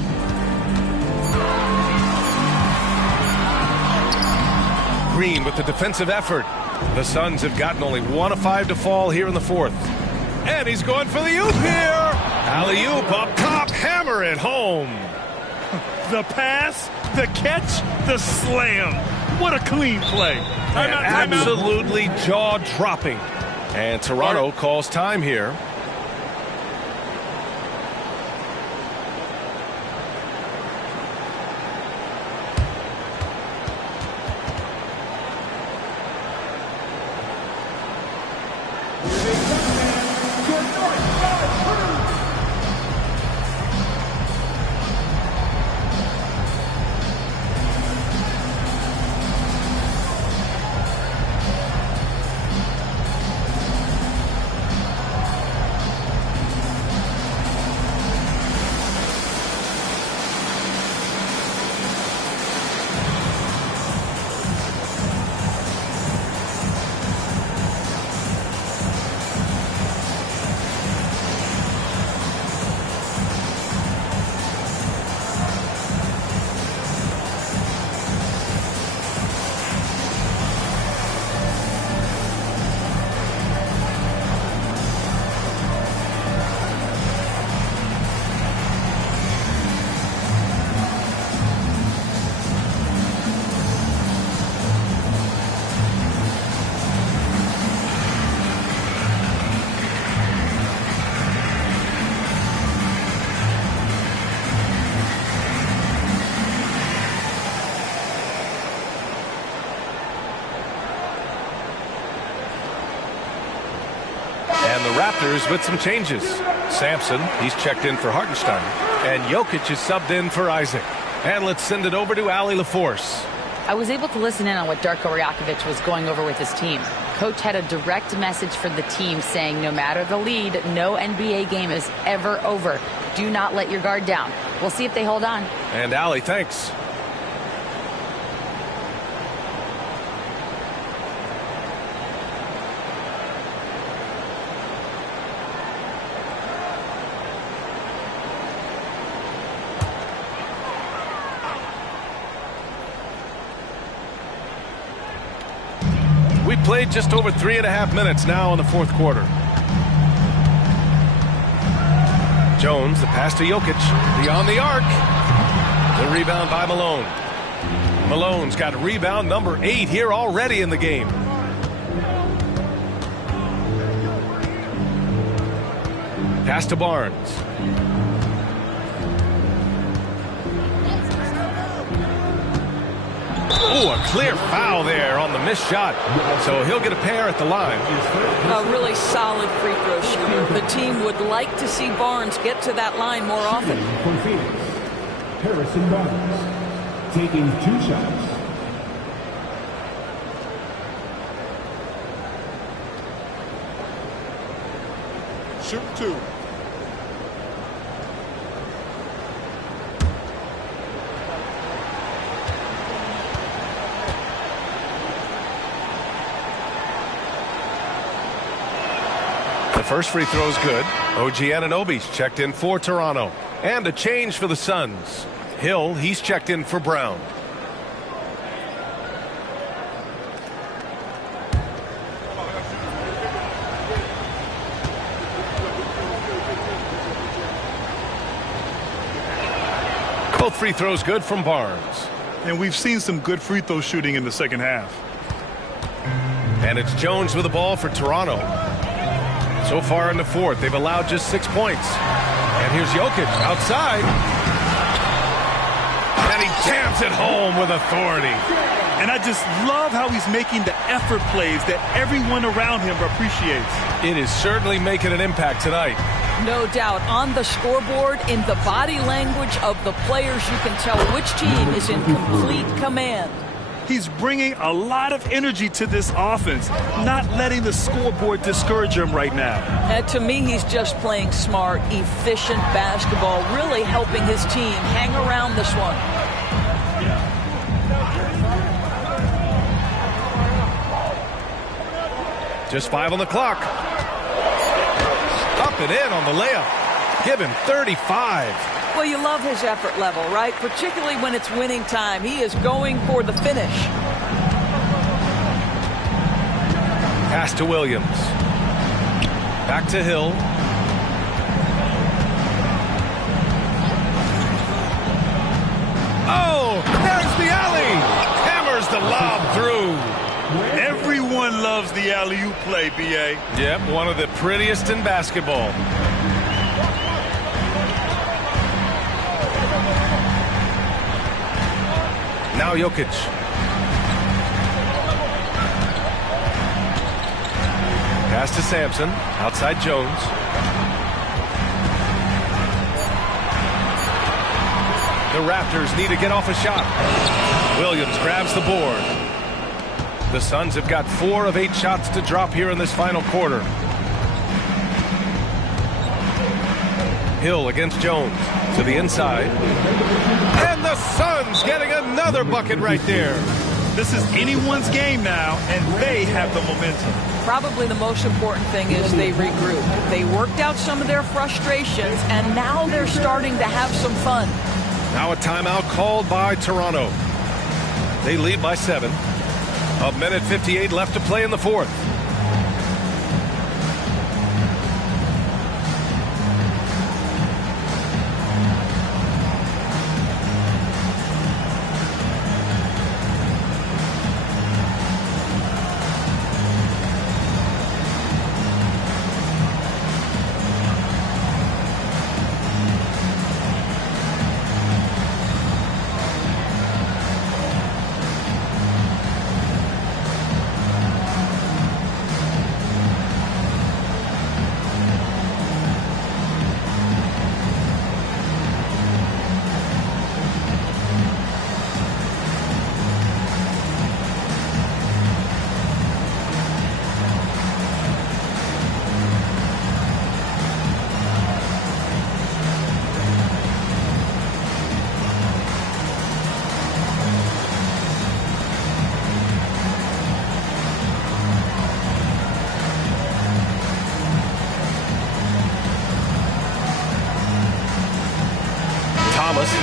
Green with the defensive effort. The Suns have gotten only 1 of 5 to fall here in the fourth. And he's going for the oop here. Alley-oop up top, hammer it home. The pass, the catch, the slam. What a clean play. Absolutely jaw-dropping. And Toronto calls time here. And the Raptors with some changes. Sampson, he's checked in for Hartenstein. And Jokic is subbed in for Isaac. And let's send it over to Allie LaForce. I was able to listen in on what Darko Rajakovic was going over with his team. Coach had a direct message for the team saying no matter the lead, no NBA game is ever over. Do not let your guard down. We'll see if they hold on. And Allie, thanks. We played just over 3.5 minutes now in the fourth quarter. Jones, the pass to Jokic, beyond the arc. The rebound by Malone. Malone's got rebound number 8 here already in the game. Pass to Barnes. Oh, a clear foul there on the missed shot. So he'll get a pair at the line. A really solid free throw shooter. The team would like to see Barnes get to that line more often. For Phoenix, Harrison Barnes, taking 2 shots. Shoot 2. The first free throw is good. OG Anunoby's checked in for Toronto. And a change for the Suns. Hill, he's checked in for Brown. Both free throws good from Barnes. And we've seen some good free throw shooting in the second half. And it's Jones with the ball for Toronto. So far in the fourth, they've allowed just 6 points. And here's Jokic outside. And he jams it home with authority. And I just love how he's making the effort plays that everyone around him appreciates. It is certainly making an impact tonight. No doubt. On the scoreboard, in the body language of the players, you can tell which team is in complete command. He's bringing a lot of energy to this offense, not letting the scoreboard discourage him right now. And to me, he's just playing smart, efficient basketball, really helping his team hang around this one. Just 5 on the clock. Up and in on the layup. Give him 35. Well, you love his effort level, right? Particularly when it's winning time. He is going for the finish. Pass to Williams. Back to Hill. Oh, there's the alley. Hammers the lob through. Everyone loves the alley-oop play, B.A. Yep, one of the prettiest in basketball. Now Jokic. Pass to Sampson. Outside Jones. The Raptors need to get off a shot. Williams grabs the board. The Suns have got 4 of 8 shots to drop here in this final quarter. Hill against Jones to the inside. And the Suns getting another bucket right there. This is anyone's game now, and they have the momentum. Probably the most important thing is they regroup. They worked out some of their frustrations, and now they're starting to have some fun. Now a timeout called by Toronto. They lead by 7. A minute 58 left to play in the fourth.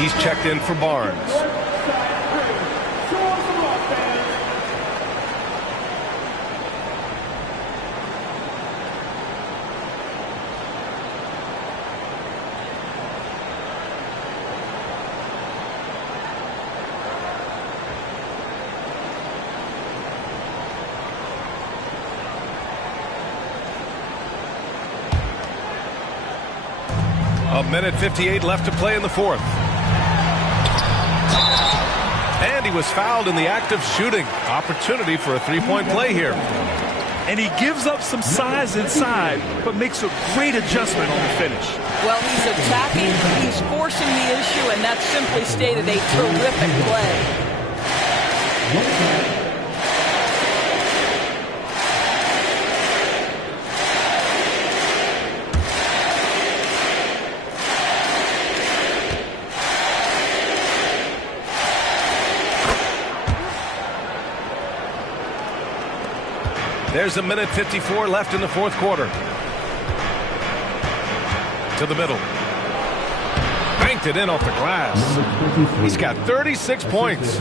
He's checked in for Barnes. A minute 58 left to play in the fourth. And he was fouled in the act of shooting. Opportunity for a three-point play here. And he gives up some size inside, but makes a great adjustment on the finish. Well, he's attacking, he's forcing the issue, and that's simply stated a terrific play. There's a minute 54 left in the fourth quarter. To the middle. Banked it in off the glass. He's got 36 points.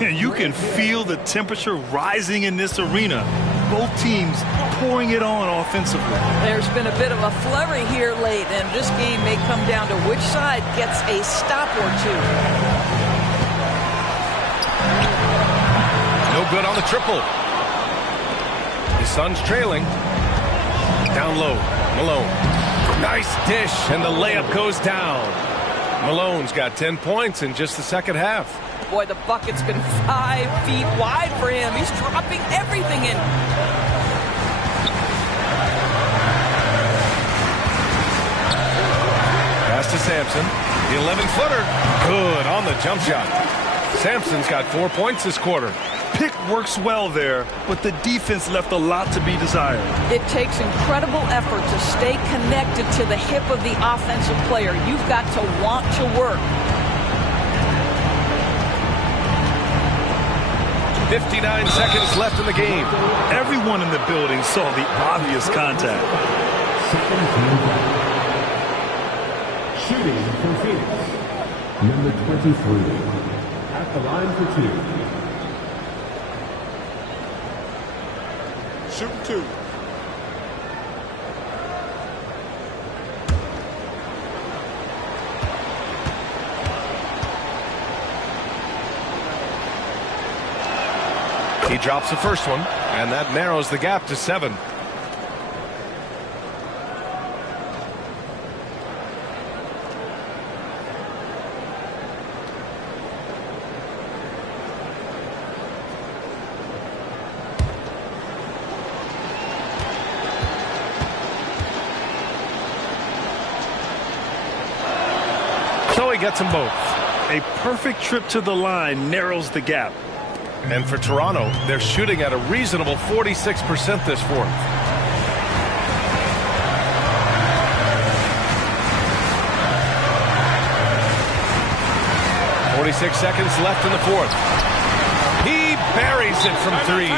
You can feel the temperature rising in this arena. Both teams pouring it on offensively. There's been a bit of a flurry here late, and this game may come down to which side gets a stop or two. No good on the triple. The Suns trailing. Down low, Malone. Nice dish, and the layup goes down. Malone's got 10 points in just the second half. Boy, the bucket's been 5 feet wide for him. He's dropping everything in. Pass to Sampson. The 11-footer. Good on the jump shot. Sampson's got 4 points this quarter. pick works well there, but the defense left a lot to be desired. It takes incredible effort to stay connected to the hip of the offensive player. You've got to want to work. 59 seconds left in the game. Everyone in the building saw the obvious contact. Shooting for Phoenix, number 23, at the line for 2. Shoot 2. He drops the first one, and that narrows the gap to 7. So he gets them both. A perfect trip to the line narrows the gap. And for Toronto, they're shooting at a reasonable 46% this fourth. 46 seconds left in the fourth. He buries it from 3.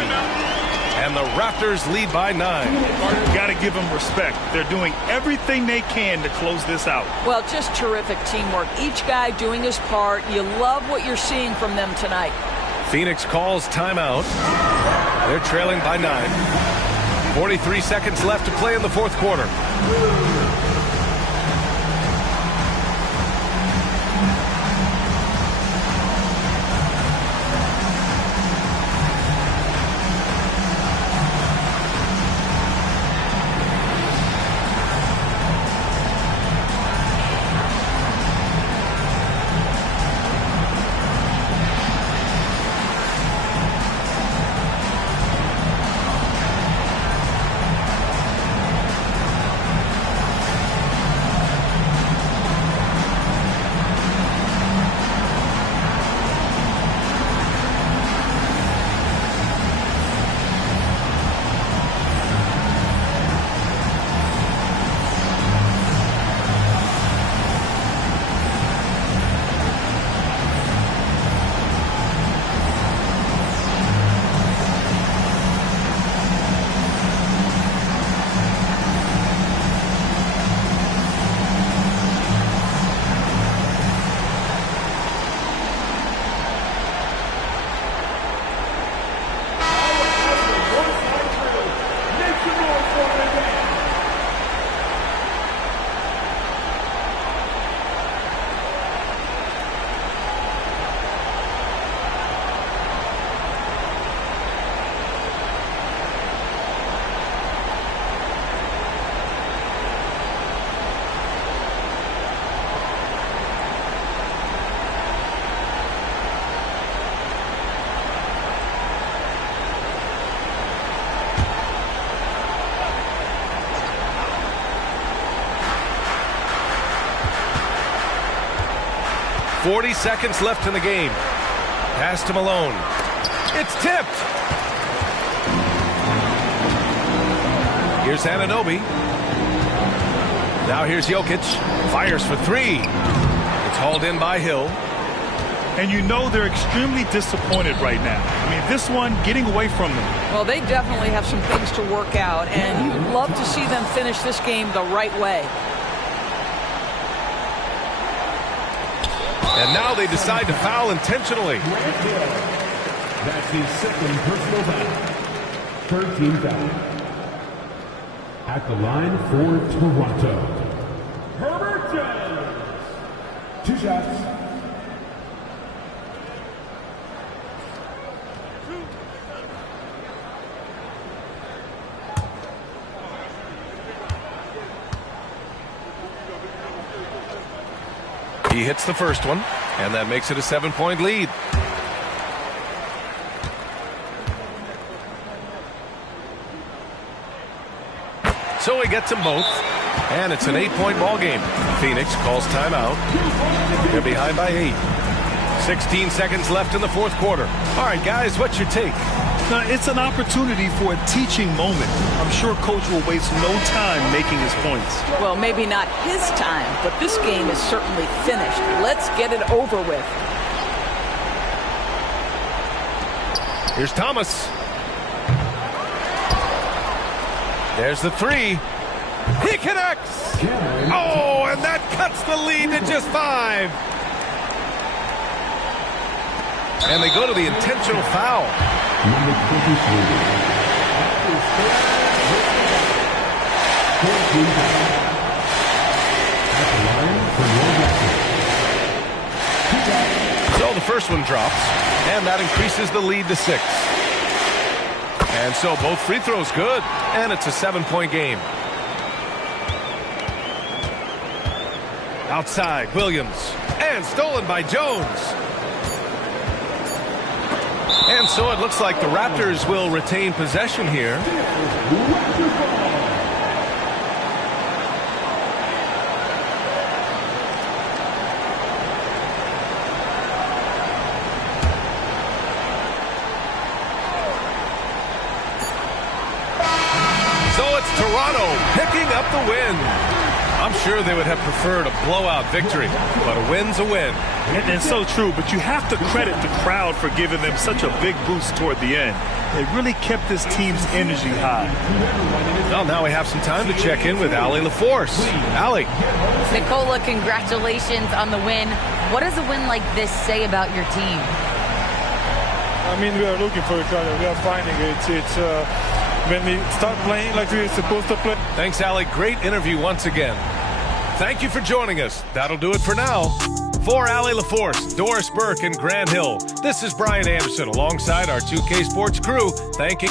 And the Raptors lead by 9. Got to give them respect. They're doing everything they can to close this out. Well, just terrific teamwork. Each guy doing his part. You love what you're seeing from them tonight. Phoenix calls timeout. They're trailing by 9. 43 seconds left to play in the fourth quarter. .40 seconds left in the game. Pass to Malone. It's tipped. Here's Anunoby. Now here's Jokic. Fires for 3. It's hauled in by Hill. And you know they're extremely disappointed right now. I mean, this one getting away from them. Well, they definitely have some things to work out, and you'd love to see them finish this game the right way. And now they decide to foul intentionally. That's his second personal foul. 13 foul. At the line for Toronto, Herbert Jones. 2 shots. He hits the first one, and that makes it a 7-point lead. So he gets them both, and it's an 8-point ball game. Phoenix calls timeout. They're behind by 8. 16 seconds left in the fourth quarter. All right, guys, what's your take? Now, it's an opportunity for a teaching moment. I'm sure Coach will waste no time making his points. Well, maybe not his time, but this game is certainly finished. Let's get it over with. Here's Thomas. There's the three. He connects. Oh, and that cuts the lead to just 5. And they go to the intentional foul. Number 23. So the first one drops, and that increases the lead to 6. And so both free throws good, and it's a 7-point game. Outside, Williams, and stolen by Jones. And so it looks like the Raptors will retain possession here. So it's Toronto picking up the win. I'm sure they would have preferred a blowout victory, but a win's a win. And so true, but you have to credit the crowd for giving them such a big boost toward the end. They really kept this team's energy high. Well, now we have some time to check in with Allie LaForce. Allie. Nicola, congratulations on the win. What does a win like this say about your team? I mean, we are looking for each other. We are finding it. It's when we start playing like we're supposed to play. Thanks, Allie. Great interview once again. Thank you for joining us. That'll do it for now. For Allie LaForce, Doris Burke, and Grant Hill, this is Brian Anderson alongside our 2K Sports crew. Thank you.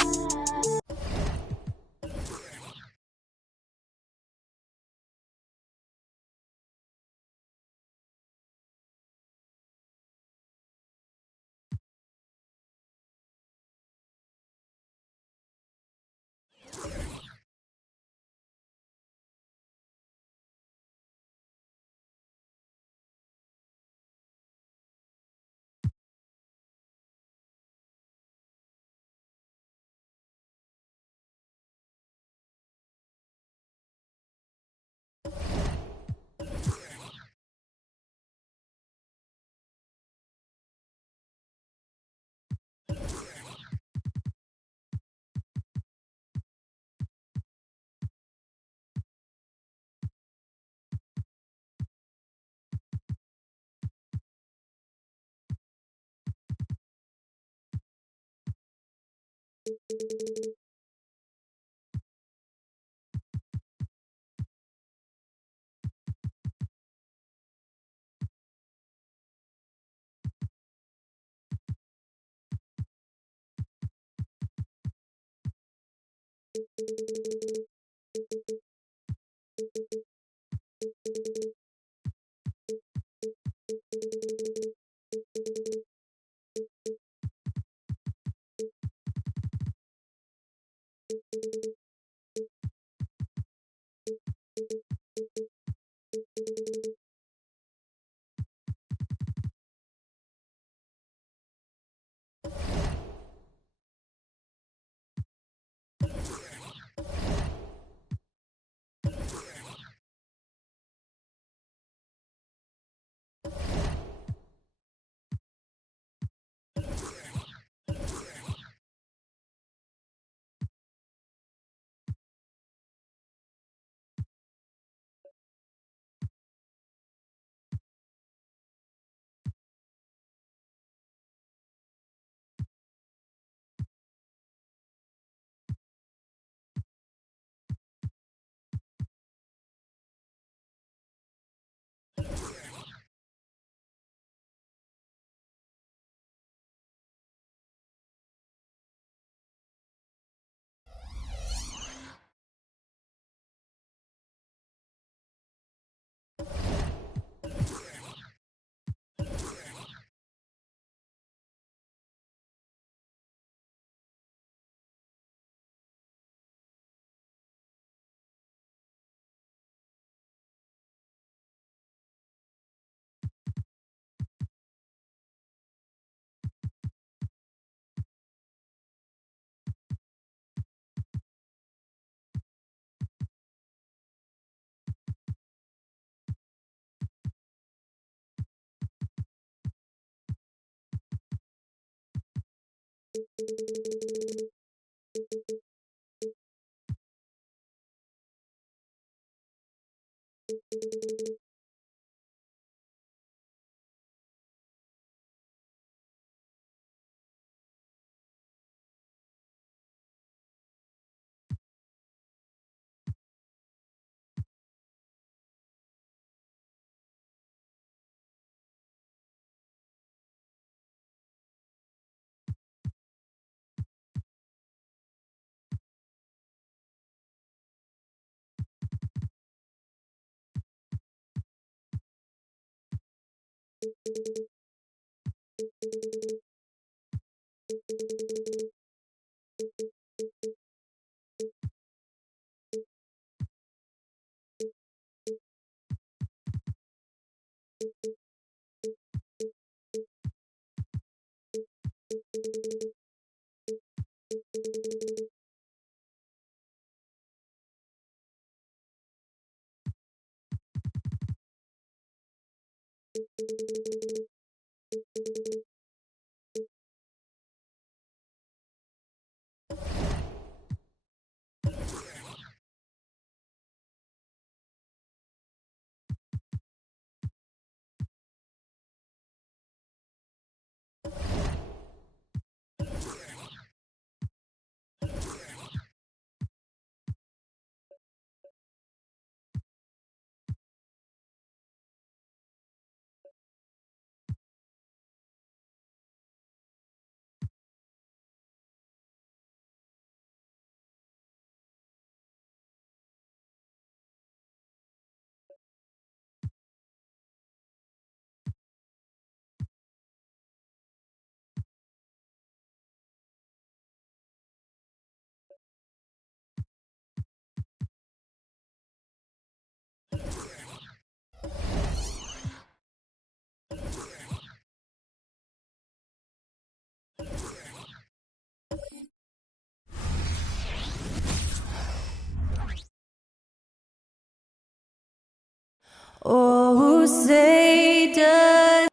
Oh, say does.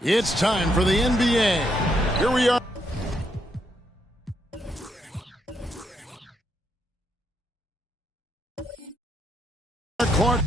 It's time for the NBA. Here we are. Clark.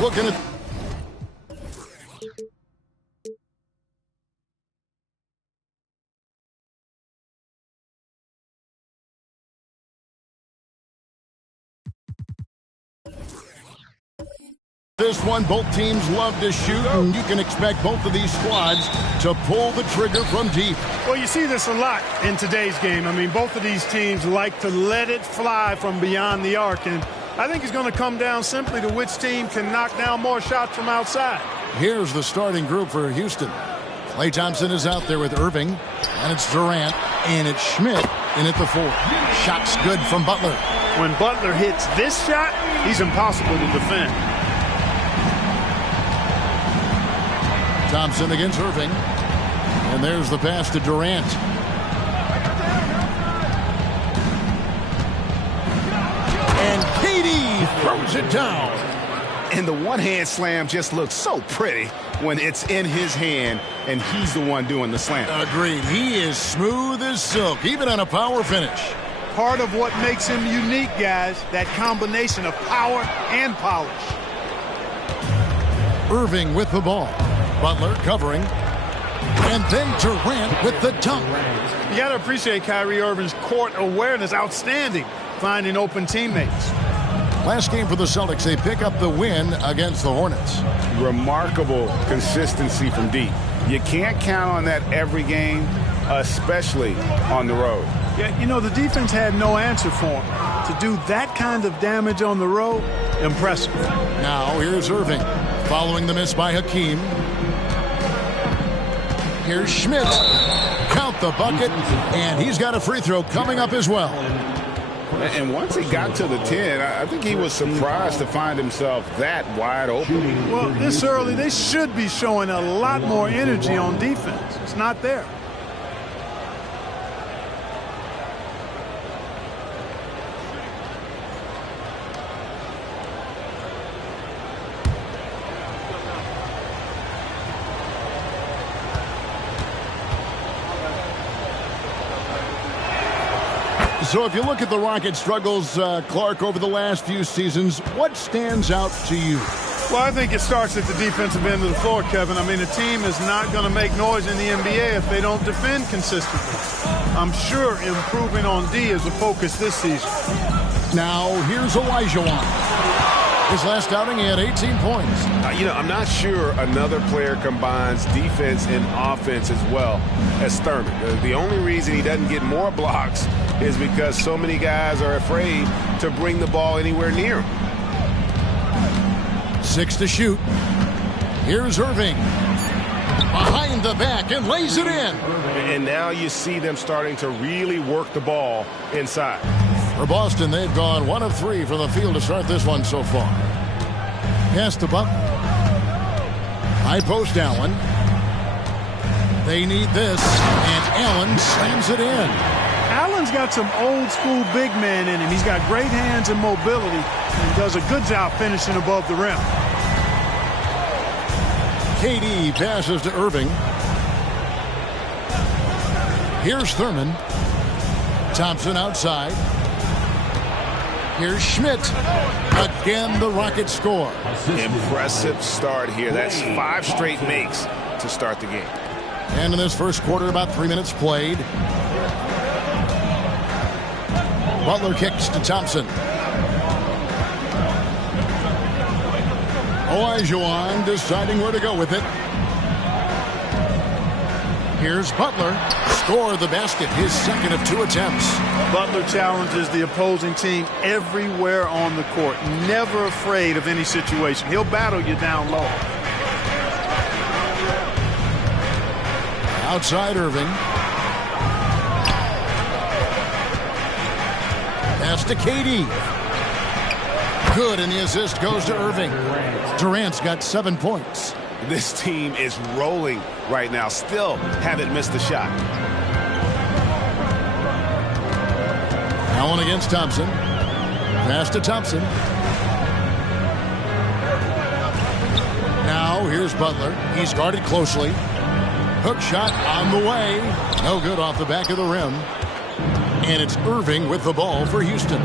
Looking at this one. Both teams love to shoot, and you can expect both of these squads to pull the trigger from deep. Well, you see this a lot in today's game. I mean, both of these teams like to let it fly from beyond the arc, and I think it's going to come down simply to which team can knock down more shots from outside. Here's the starting group for Houston. Klay Thompson is out there with Irving, and it's Durant, and it's Schmidt in at the 4. Shot's good from Butler. When Butler hits this shot, he's impossible to defend. Thompson against Irving, and there's the pass to Durant. And KD throws it down. And the one-hand slam just looks so pretty when it's in his hand and he's the one doing the slam. Agreed. He is smooth as silk, even on a power finish. Part of what makes him unique, guys, that combination of power and polish. Irving with the ball. Butler covering. And then Durant with the dunk. You got to appreciate Kyrie Irving's court awareness. Outstanding. Finding open teammates. Last game for the Celtics, they pick up the win against the Hornets. Remarkable consistency from deep. You can't count on that every game, especially on the road. Yeah, you know, the defense had no answer for him. To do that kind of damage on the road, impressive. Now here's Irving, following the miss by Hakeem. Here's Schmidt. Count the bucket, and he's got a free throw coming up as well. And once he got to the 10, I think he was surprised to find himself that wide open. Well, this early, they should be showing a lot more energy on defense. It's not there. So if you look at the Rockets' struggles, Clark, over the last few seasons, what stands out to you? Well, I think it starts at the defensive end of the floor, Kevin. I mean, a team is not going to make noise in the NBA if they don't defend consistently. I'm sure improving on D is a focus this season. Now, here's Olajuwon. His last outing, he had 18 points. I'm not sure another player combines defense and offense as well as Thurman. The only reason he doesn't get more blocks is because so many guys are afraid to bring the ball anywhere near him. 6 to shoot. Here's Irving. Behind the back and lays it in. And now you see them starting to really work the ball inside. For Boston, they've gone 1 of 3 from the field to start this one so far. Pass to Butler. High post Allen. They need this, and Allen slams it in. Allen's got some old school big man in him. He's got great hands and mobility, and does a good job finishing above the rim. KD passes to Irving. Here's Thurman. Thompson outside. Here's Schmidt. Again, the Rockets score. Impressive start here. That's 5 straight makes to start the game. And in this first quarter, about 3 minutes played. Butler kicks to Thompson. Olajuwon deciding where to go with it. Here's Butler. Score the basket, his second of 2 attempts. Butler challenges the opposing team everywhere on the court. Never afraid of any situation. He'll battle you down low. Outside Irving. Pass to KD. Good, and the assist goes to Irving. Durant's got 7 points. This team is rolling right now. Still haven't missed a shot. Allen against Thompson. Pass to Thompson. Now here's Butler. He's guarded closely. Hook shot on the way. No good off the back of the rim. And it's Irving with the ball for Houston.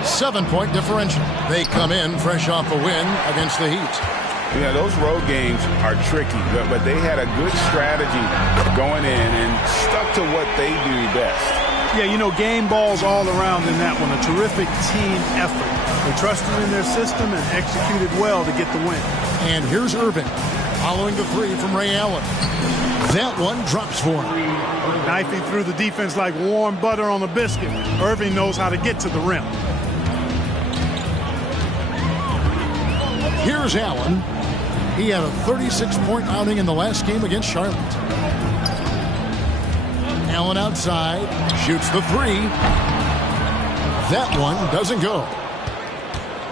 7-point differential. They come in fresh off a win against the Heat. Yeah, those road games are tricky, but they had a good strategy going in and stuck to what they do best. Yeah, you know, game balls all around in that one. A terrific team effort. They trusted in their system and executed well to get the win. And here's Irving following the 3 from Ray Allen. That one drops for him. Knifing through the defense like warm butter on a biscuit. Irving knows how to get to the rim. Here's Allen. He had a 36-point outing in the last game against Charlotte. Allen outside, shoots the 3. That one doesn't go.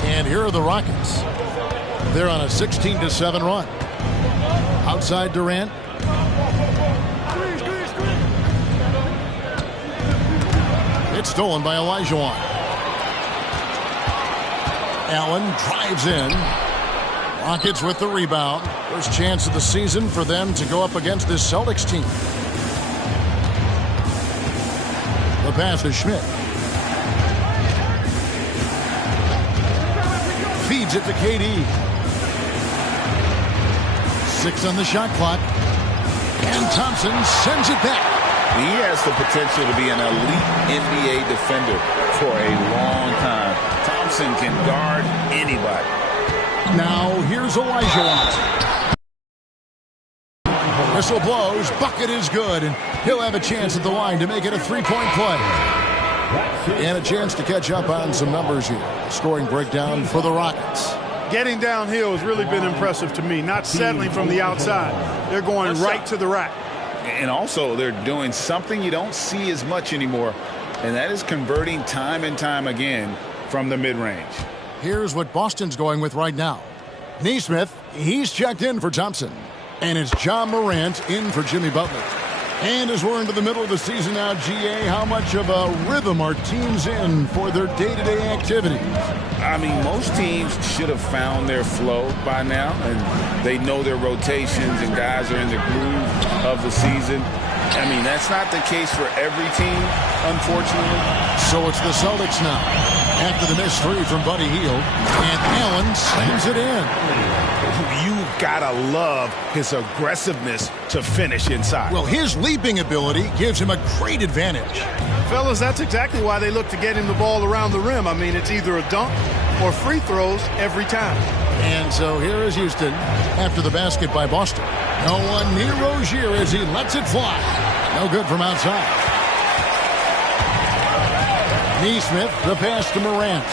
And here are the Rockets. They're on a 16-7 run. Outside Durant. It's stolen by Olajuwon. Allen drives in. Rockets with the rebound. First chance of the season for them to go up against this Celtics team. The pass to Schmidt. Feeds it to KD. 6 on the shot clock. And Thompson sends it back. He has the potential to be an elite NBA defender for a long time. Thompson can guard anybody. Now here's Elijah. Whistle blows, bucket is good, and he'll have a chance at the line to make it a three-point play. And a chance to catch up on some numbers here. Scoring breakdown for the Rockets. Getting downhill has really been impressive to me, not settling from the outside. They're going right to the rack. And also, they're doing something you don't see as much anymore, and that is converting time and time again from the mid-range. Here's what Boston's going with right now. Nesmith, he's checked in for Thompson. And it's John Morant in for Jimmy Butler. And as we're into the middle of the season now, GA, how much of a rhythm are teams in for their day-to-day activities? I mean, most teams should have found their flow by now, and they know their rotations, and guys are in the groove of the season. I mean, that's not the case for every team, unfortunately. So it's the Celtics now. After the missed three from Buddy Hield, and Allen slams it in. You gotta love his aggressiveness to finish inside. Well, his leaping ability gives him a great advantage. Fellas, that's exactly why they look to get him the ball around the rim. I mean, it's either a dunk or free throws every time. And so here is Houston after the basket by Boston. No one near Rozier as he lets it fly. No good from outside. Nesmith, the pass to Morant.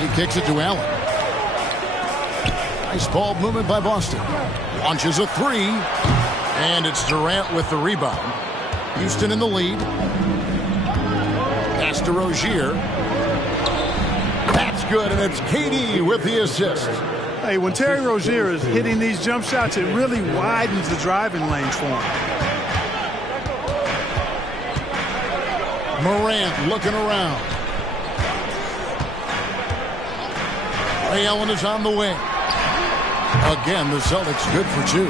He kicks it to Allen. Nice ball movement by Boston. Launches a three. And it's Durant with the rebound. Houston in the lead. Pass to Rozier. That's good, and it's KD with the assist. Hey, when Terry Rozier is hitting these jump shots, it really widens the driving lanes for him. Morant looking around. Ray Allen is on the wing. Again, the Celtics good for two.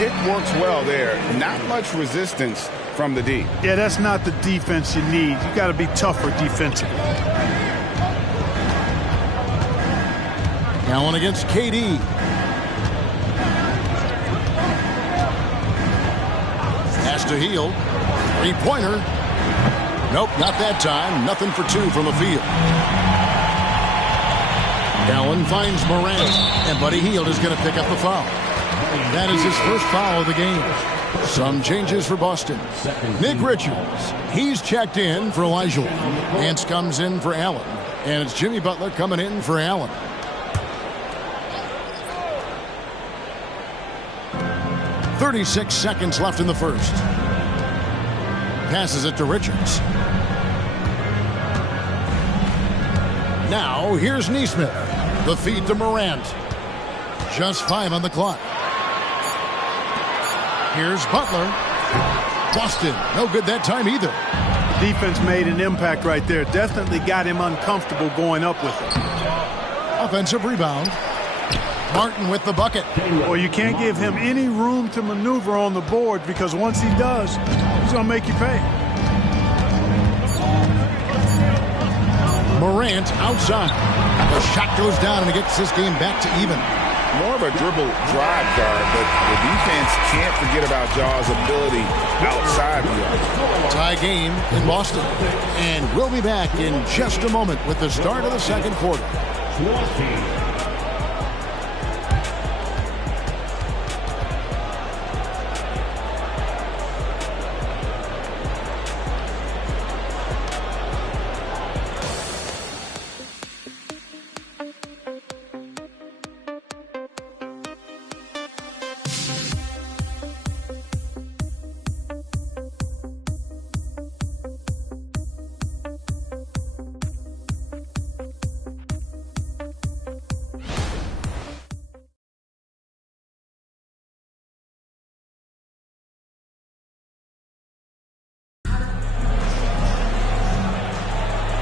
It works well there. Not much resistance from the D. Yeah, that's not the defense you need. You got to be tougher defensively. Allen against KD. Pass to Hield. Three-pointer. Nope, not that time. Nothing for two from the field. Allen finds Morant, and Buddy Hield is going to pick up the foul. That is his first foul of the game. Some changes for Boston. Nick Richards, he's checked in for Elijah. Nance comes in for Allen, and it's Jimmy Butler coming in for Allen. 36 seconds left in the first. Passes it to Richards. Now, here's Nesmith. The feed to Morant. Just 5 on the clock. Here's Butler. Boston, no good that time either. Defense made an impact right there. Definitely got him uncomfortable going up with it. Offensive rebound. Martin with the bucket. Well, you can't give him any room to maneuver on the board because once he does, he's going to make you pay. Morant outside. The shot goes down and it gets this game back to even. More of a dribble drive guard, but the defense can't forget about Jaw's ability outside the arc. Tie game in Boston. And we'll be back in just a moment with the start of the second quarter.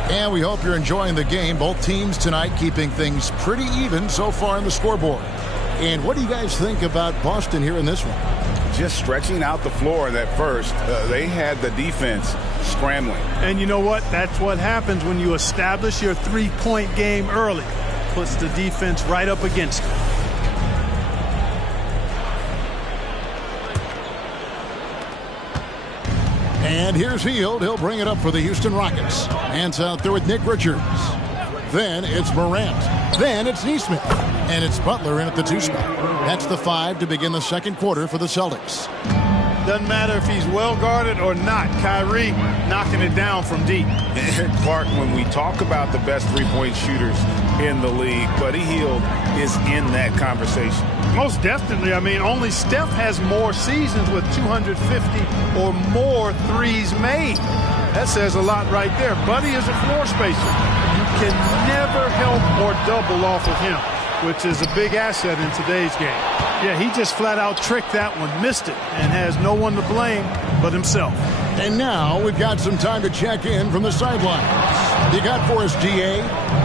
And we hope you're enjoying the game. Both teams tonight keeping things pretty even so far in the scoreboard. And what do you guys think about Boston here in this one? Just stretching out the floor that first. They had the defense scrambling. And you know what? That's what happens when you establish your three-point game early. Puts the defense right up against it. And here's Hield. He'll bring it up for the Houston Rockets. Hands out there with Nick Richards. Then it's Morant. Then it's Neesmith. And it's Butler in at the 2 spot. That's the 5 to begin the second quarter for the Celtics. Doesn't matter if he's well guarded or not. Kyrie knocking it down from deep. Clark, when we talk about the best three-point shooters in the league, Buddy Hield is in that conversation. Most definitely. I mean, only Steph has more seasons with 250 or more threes made. That says a lot right there. Buddy is a floor spacer. You can never help or double off of him, which is a big asset in today's game. Yeah, he just flat out tricked that one, missed it, and has no one to blame but himself. And now we've got some time to check in from the sidelines. You got for us, GA?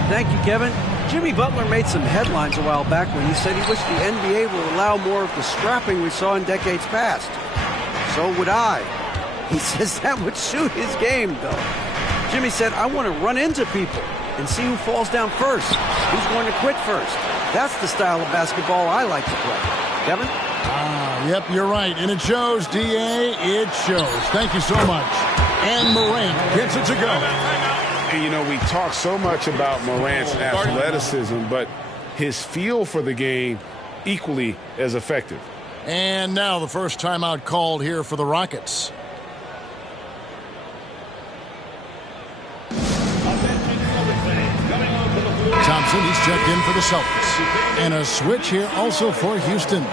Thank you, Kevin. Jimmy Butler made some headlines a while back when he said he wished the NBA would allow more of the scrapping we saw in decades past. So would I. He says that would suit his game, though. Jimmy said, I want to run into people and see who falls down first, who's going to quit first. That's the style of basketball I like to play. Kevin? Yep, you're right. And it shows, DA. It shows. Thank you so much. And Morant gets it to go. And, you know, we talk so much about Morant's athleticism, but his feel for the game equally as effective. And now the first timeout called here for the Rockets. Thompson, he's checked in for the Celtics. And a switch here also for Houston.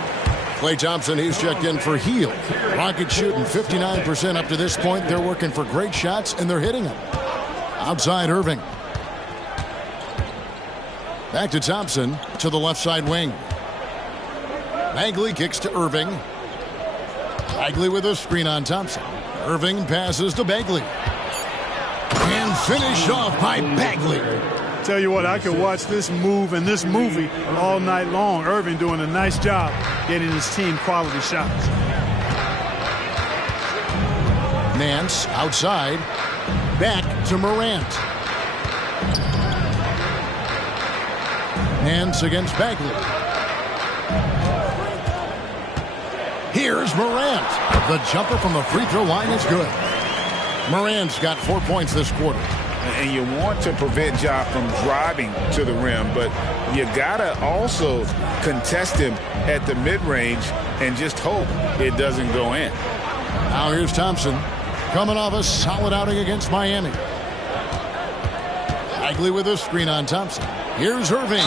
Klay Thompson, he's checked in for Hield. Rockets shooting 59% up to this point. They're working for great shots, and they're hitting them. Outside Irving. Back to Thompson to the left side wing. Bagley kicks to Irving. Bagley with a screen on Thompson. Irving passes to Bagley. And finished off by Bagley. Tell you what, I could watch this move and this movie all night long. Irving doing a nice job getting his team quality shots. Nance outside. Back to Morant. Nance against Bagley. Here's Morant. The jumper from the free throw line is good. Morant's got 4 points this quarter. And you want to prevent Ja from driving to the rim, but you gotta also contest him at the mid-range and just hope it doesn't go in. Now here's Thompson coming off a solid outing against Miami. Bagley with a screen on Thompson. Here's Irving.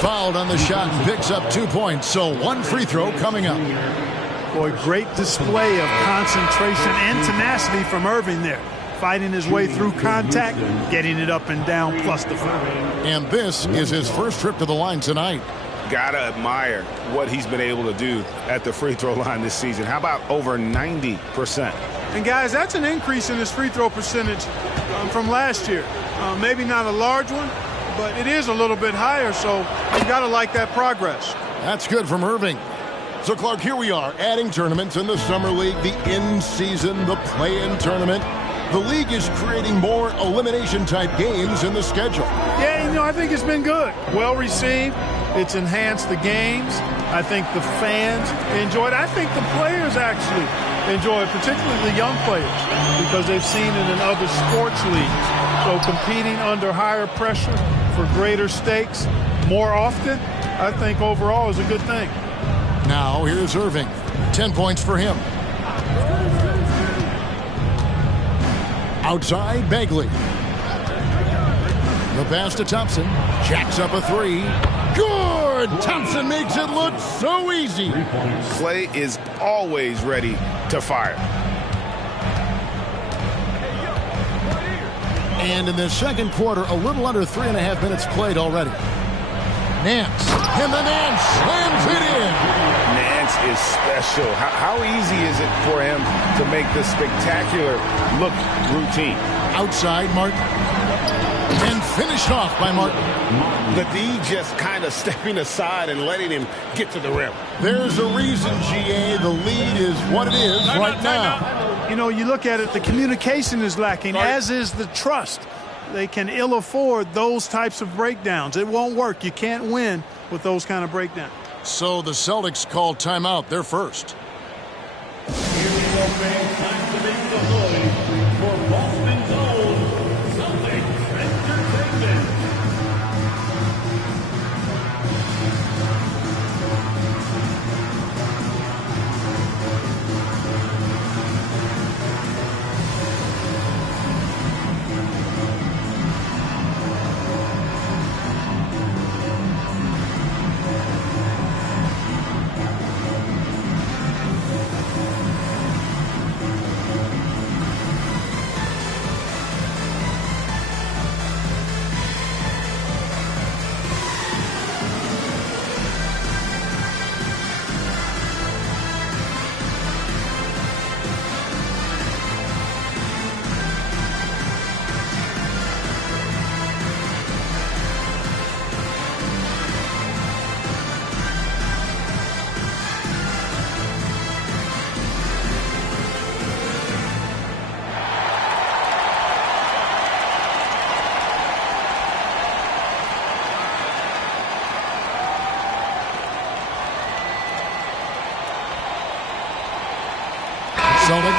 Fouled on the shot and picks up 2 points, so one free throw coming up. Boy, great display of concentration and tenacity from Irving there. Fighting his way through contact, getting it up and down, plus the foul. And this is his first trip to the line tonight. Gotta admire what he's been able to do at the free throw line this season. How about over 90%? And guys, that's an increase in his free throw percentage from last year. Maybe not a large one, but it is a little bit higher, so you gotta like that progress. That's good from Irving. So, Clark, here we are, adding tournaments in the Summer League, the in-season, the play-in tournament. The league is creating more elimination-type games in the schedule. Yeah, you know, I think it's been good. Well received. It's enhanced the games. I think the fans enjoy it. I think the players actually enjoy it, particularly the young players, because they've seen it in other sports leagues. So competing under higher pressure for greater stakes more often, I think overall is a good thing. Now, here's Irving. 10 points for him. Outside, Bagley. The pass to Thompson. Jacks up a three. Good! Thompson makes it look so easy. Klay is always ready to fire. And in the second quarter, a little under 3.5 minutes played already. Nance. And the Nance slams it in. Nance is special. How easy is it for him to make the spectacular look routine? Outside, Martin. And finished off by Martin. The D just kind of stepping aside and letting him get to the rim. There's a reason, GA. The lead is what it is right now. You know, you look at it, the communication is lacking, as is the trust. They can ill afford those types of breakdowns. It won't work. You can't win with those kind of breakdowns. So the Celtics call timeout. They're first. Here we go, fans. Time to make the noise for Boston's own Celtics Entertainment.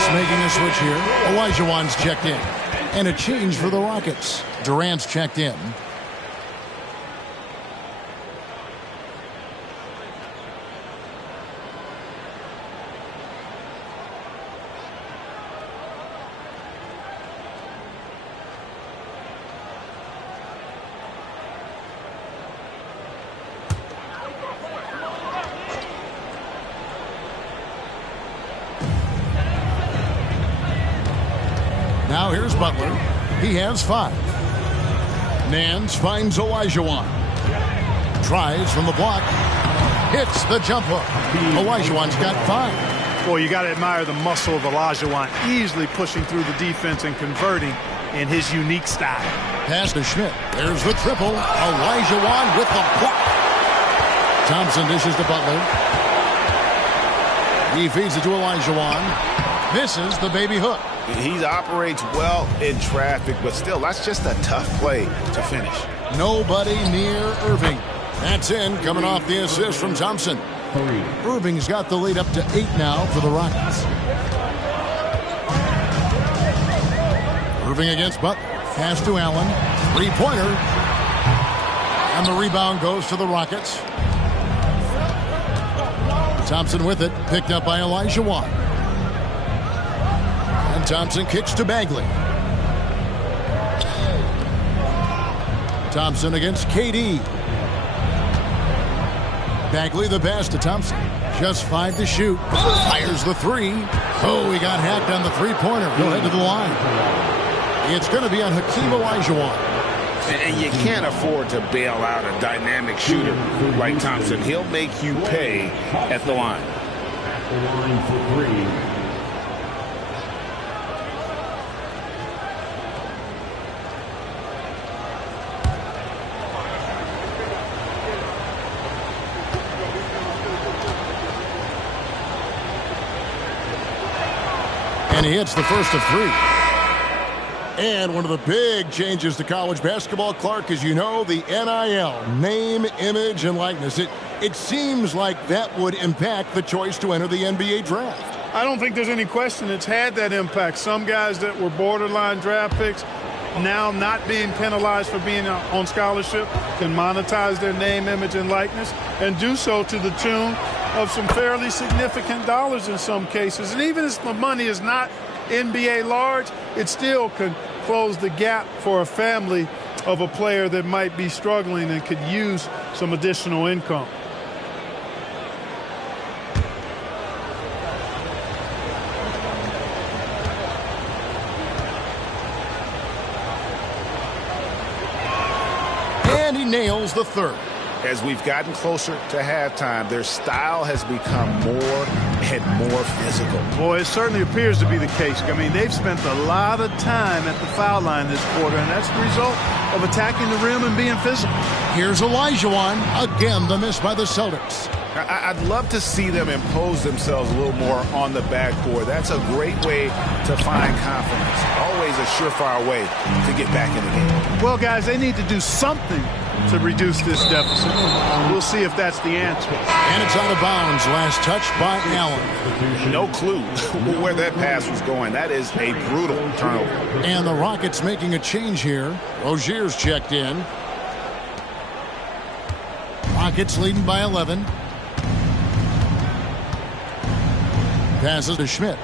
Rockets making a switch here. Olajuwon's checked in. And a change for the Rockets. Durant's checked in. Now here's Butler. He has 5. Nance finds Olajuwon. Tries from the block. Hits the jump hook. Olajuwon's got 5. Boy, you got to admire the muscle of Olajuwon, easily pushing through the defense and converting in his unique style. Pass to Schmidt. There's the triple. Olajuwon with the block. Thompson dishes to Butler. He feeds it to Olajuwon. Misses the baby hook. He operates well in traffic, but still, that's just a tough play to finish. Nobody near Irving. That's in, coming off the assist from Thompson. Irving's got the lead up to 8 now for the Rockets. Irving against Butler. Pass to Allen. 3-pointer. And the rebound goes to the Rockets. Thompson with it. Picked up by Olajuwon. And Thompson kicks to Bagley. Thompson against KD. Bagley the pass to Thompson. Just 5 to shoot. Fires the 3. Oh, he got hacked on the 3-pointer. He'll head to the line. It's going to be on Hakeem Olajuwon. And you can't afford to bail out a dynamic shooter like Thompson. He'll make you pay at the line. The line for 3. And he hits the first of 3. And one of the big changes to college basketball, Clark, as you know, the NIL, name, image, and likeness. It seems like that would impact the choice to enter the NBA draft. I don't think there's any question it's had that impact. Some guys that were borderline draft picks now not being penalized for being on scholarship can monetize their name, image, and likeness and do so to the tune of some fairly significant dollars in some cases. And even if the money is not NBA large, it still can close the gap for a family of a player that might be struggling and could use some additional income. And he nails the 3rd. As we've gotten closer to halftime, their style has become more and more physical. Boy, it certainly appears to be the case. I mean, they've spent a lot of time at the foul line this quarter, and that's the result of attacking the rim and being physical. Here's Olajuwon. Again, the miss by the Celtics. I'd love to see them impose themselves a little more on the backboard. That's a great way to find confidence. Always a surefire way to get back in the game. Well, guys, they need to do something to reduce this deficit. We'll see if that's the answer. And it's out of bounds. Last touch by Allen. No clue where that pass was going. That is a brutal turnover. And the Rockets making a change here. Rozier's checked in. Rockets leading by 11. Passes to Schmidt.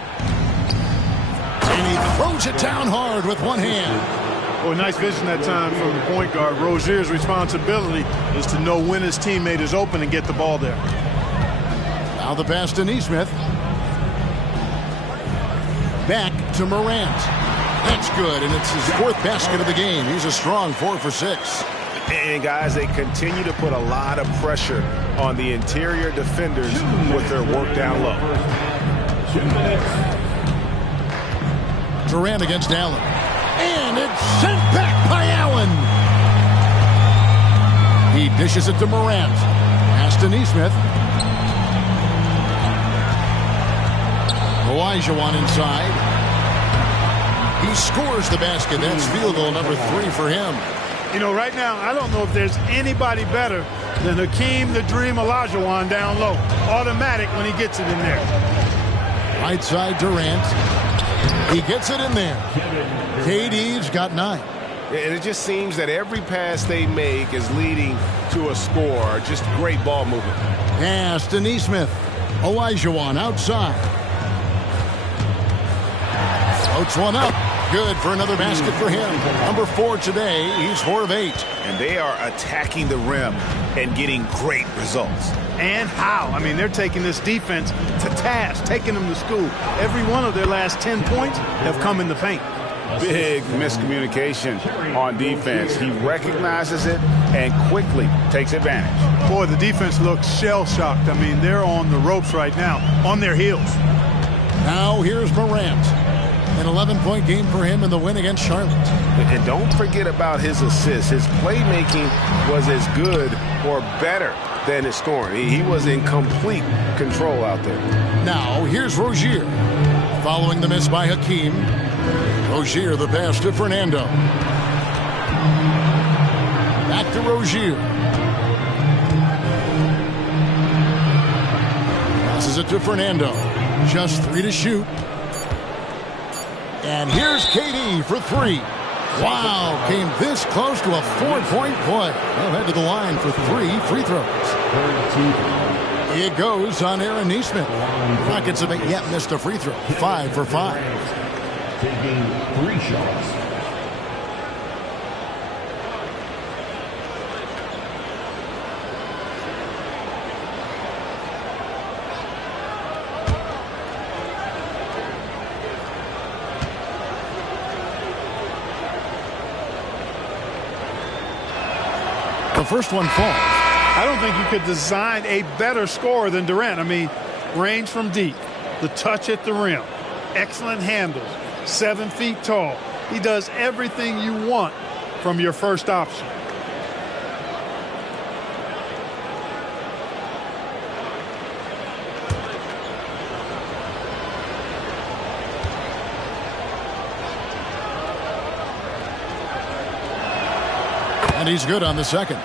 And he throws it down hard with one hand. Boy, nice vision that time from the point guard. Rozier's responsibility is to know when his teammate is open and get the ball there. Now the pass to Nesmith. Back to Morant. That's good, and it's his 4th basket of the game. He's a strong 4 for 6. And, guys, they continue to put a lot of pressure on the interior defenders with their work down low. 2 minutes. Durant against Allen. And it's sent back by Allen. He dishes it to Morant. Pass to Nesmith. Olajuwon inside. He scores the basket. That's field goal number 3 for him. You know, right now, I don't know if there's anybody better than Hakeem the Dream Olajuwon down low. Automatic when he gets it in there. Right side Durant. He gets it in there. KD's got 9. And it just seems that every pass they make is leading to a score. Just great ball movement. Pass to Neesmith. Olajuwon outside. Floats one up. Good for another basket for him. Number 4 today. He's 4 of 8. And they are attacking the rim and getting great results. And how? I mean, they're taking this defense to task, taking them to school. Every one of their last 10 points have come in the paint. Big miscommunication on defense. He recognizes it and quickly takes advantage. Boy, the defense looks shell-shocked. I mean, they're on the ropes right now, on their heels. Now here's Morant. An 11-point game for him in the win against Charlotte. And don't forget about his assists. His playmaking was as good or better than his scoring. He was in complete control out there. Now here's Rozier. Following the miss by Hakeem. Rozier the pass to Fernando. Back to Rozier. Passes it to Fernando. Just 3 to shoot. And here's KD for 3. Wow, came this close to a 4-point play. They'll head to the line for 3 free throws. It goes on Aaron Neesmith. Rockets haven't yet missed a free throw. 5 for 5. Taking 3 shots. The first one falls. I don't think you could design a better scorer than Durant. I mean, range from deep, the touch at the rim, excellent handles, 7 feet tall. He does everything you want from your first option. And he's good on the second.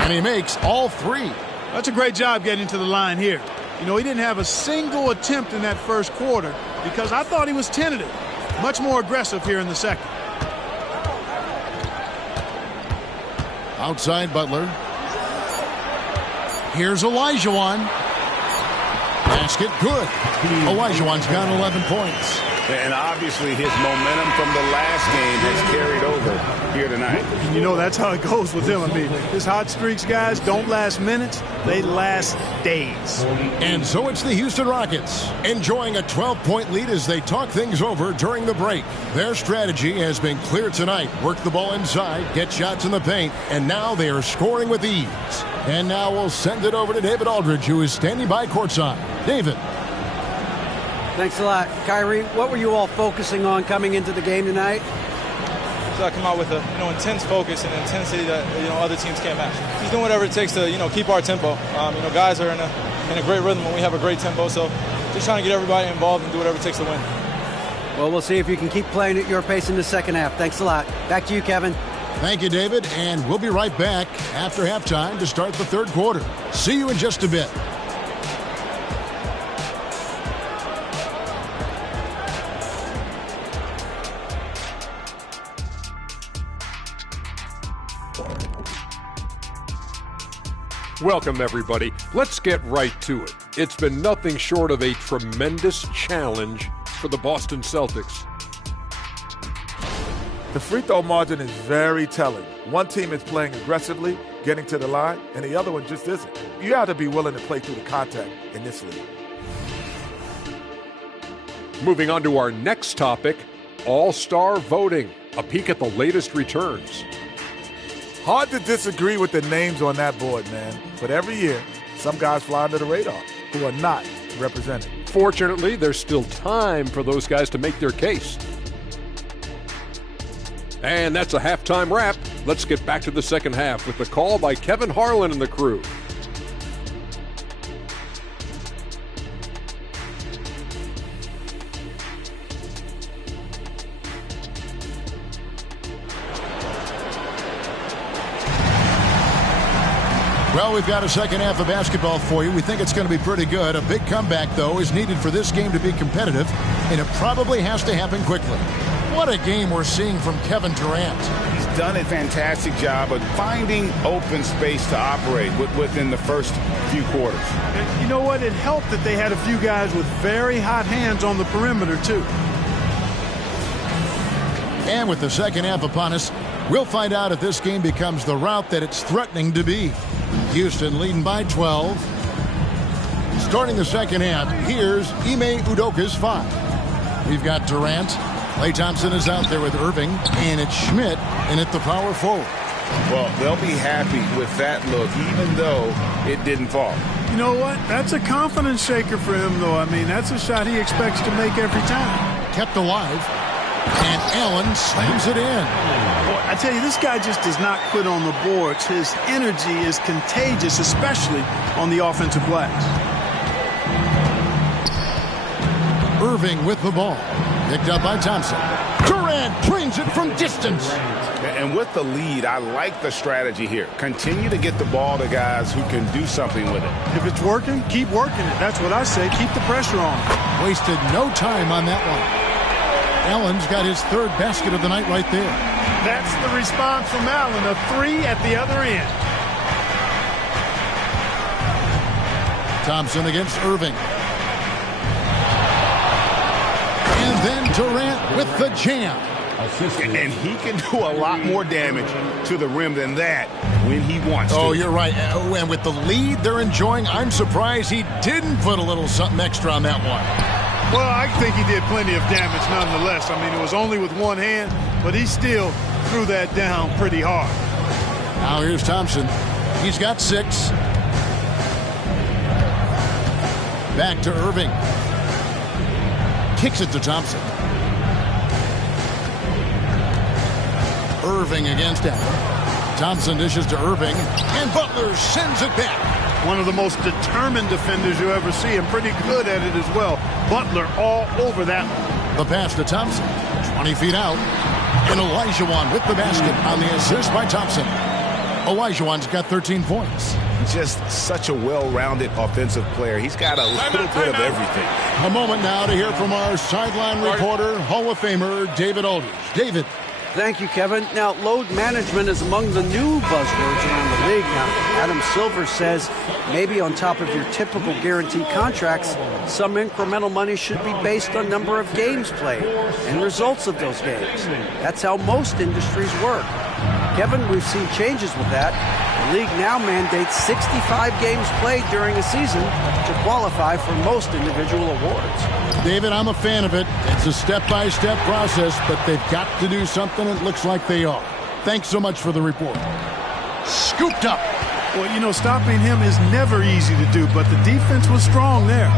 And he makes all 3. That's a great job getting to the line here. You know, he didn't have a single attempt in that first quarter because I thought he was tentative. Much more aggressive here in the second. Outside Butler. Here's Olajuwon. Basket good. Olajuwon's got 11 points. And obviously his momentum from the last game has carried over here tonight. You know, that's how it goes with him. I mean, his hot streaks, guys, don't last minutes. They last days. And so it's the Houston Rockets enjoying a 12-point lead as they talk things over during the break. Their strategy has been clear tonight. Work the ball inside, get shots in the paint, and now they are scoring with ease. And now we'll send it over to David Aldridge, who is standing by courtside. David. Thanks a lot. Kyrie, what were you all focusing on coming into the game tonight? So I come out with a intense focus and intensity that other teams can't match. He's doing whatever it takes to keep our tempo. Guys are in a great rhythm when we have a great tempo. So just trying to get everybody involved and do whatever it takes to win. Well, we'll see if you can keep playing at your pace in the second half. Thanks a lot. Back to you, Kevin. Thank you, David. And we'll be right back after halftime to start the third quarter. See you in just a bit. Welcome, everybody. Let's get right to it. It's been nothing short of a tremendous challenge for the Boston Celtics. The free throw margin is very telling. One team is playing aggressively, getting to the line, and the other one just isn't. You have to be willing to play through the contact in this league. Moving on to our next topic, All-Star voting. A peek at the latest returns. Hard to disagree with the names on that board, man. But every year, some guys fly under the radar who are not represented. Fortunately, there's still time for those guys to make their case. And that's a halftime wrap. Let's get back to the second half with the call by Kevin Harlan and the crew. Well, we've got a second half of basketball for you. We think it's going to be pretty good. A big comeback, though, is needed for this game to be competitive, and it probably has to happen quickly. What a game we're seeing from Kevin Durant. He's done a fantastic job of finding open space to operate within the first few quarters. And you know what? It helped that they had a few guys with very hot hands on the perimeter, too. And with the second half upon us, we'll find out if this game becomes the rout that it's threatening to be. Houston leading by 12. Starting the second half, here's Ime Udoka's 5. We've got Durant. Klay Thompson is out there with Irving, and it's Schmidt in at the power forward. Well, they'll be happy with that look, even though it didn't fall. You know what? That's a confidence shaker for him, though. I mean, that's a shot he expects to make every time. Kept alive, and Allen slams it in. Boy, I tell you, this guy just does not quit on the boards. His energy is contagious, especially on the offensive glass. Irving with the ball. Picked up by Thompson. Durant drains it from distance. And with the lead, I like the strategy here. Continue to get the ball to guys who can do something with it. If it's working, keep working it. That's what I say. Keep the pressure on. Wasted no time on that one. Allen's got his third basket of the night right there. That's the response from Allen. A 3 at the other end. Thompson against Irving. And then Durant with the jam. And he can do a lot more damage to the rim than that when he wants to. Oh, you're right. And with the lead they're enjoying, I'm surprised he didn't put a little something extra on that one. Well, I think he did plenty of damage nonetheless. I mean, it was only with one hand, but he still threw that down pretty hard. Now here's Thompson. He's got 6. Back to Irving. Kicks it to Thompson. Irving against Allen. Thompson dishes to Irving, and Butler sends it back. One of the most determined defenders you ever see, and pretty good at it as well. Butler all over that one. The pass to Thompson, 20 feet out, and Olajuwon with the basket on the assist by Thompson. Olajuwon's got 13 points. Just such a well-rounded offensive player. He's got a little bit of everything. A moment now to hear from our sideline reporter, Hall of Famer David Aldridge. David. Thank you, Kevin. Now, load management is among the new buzzwords around the league. Now, Adam Silver says maybe on top of your typical guaranteed contracts, some incremental money should be based on number of games played and results of those games. That's how most industries work. Kevin, we've seen changes with that. The league now mandates 65 games played during a season to qualify for most individual awards. David, I'm a fan of it. It's a step-by-step process, but they've got to do something. It looks like they are. Thanks so much for the report. Scooped up. Well, you know, stopping him is never easy to do, but the defense was strong there.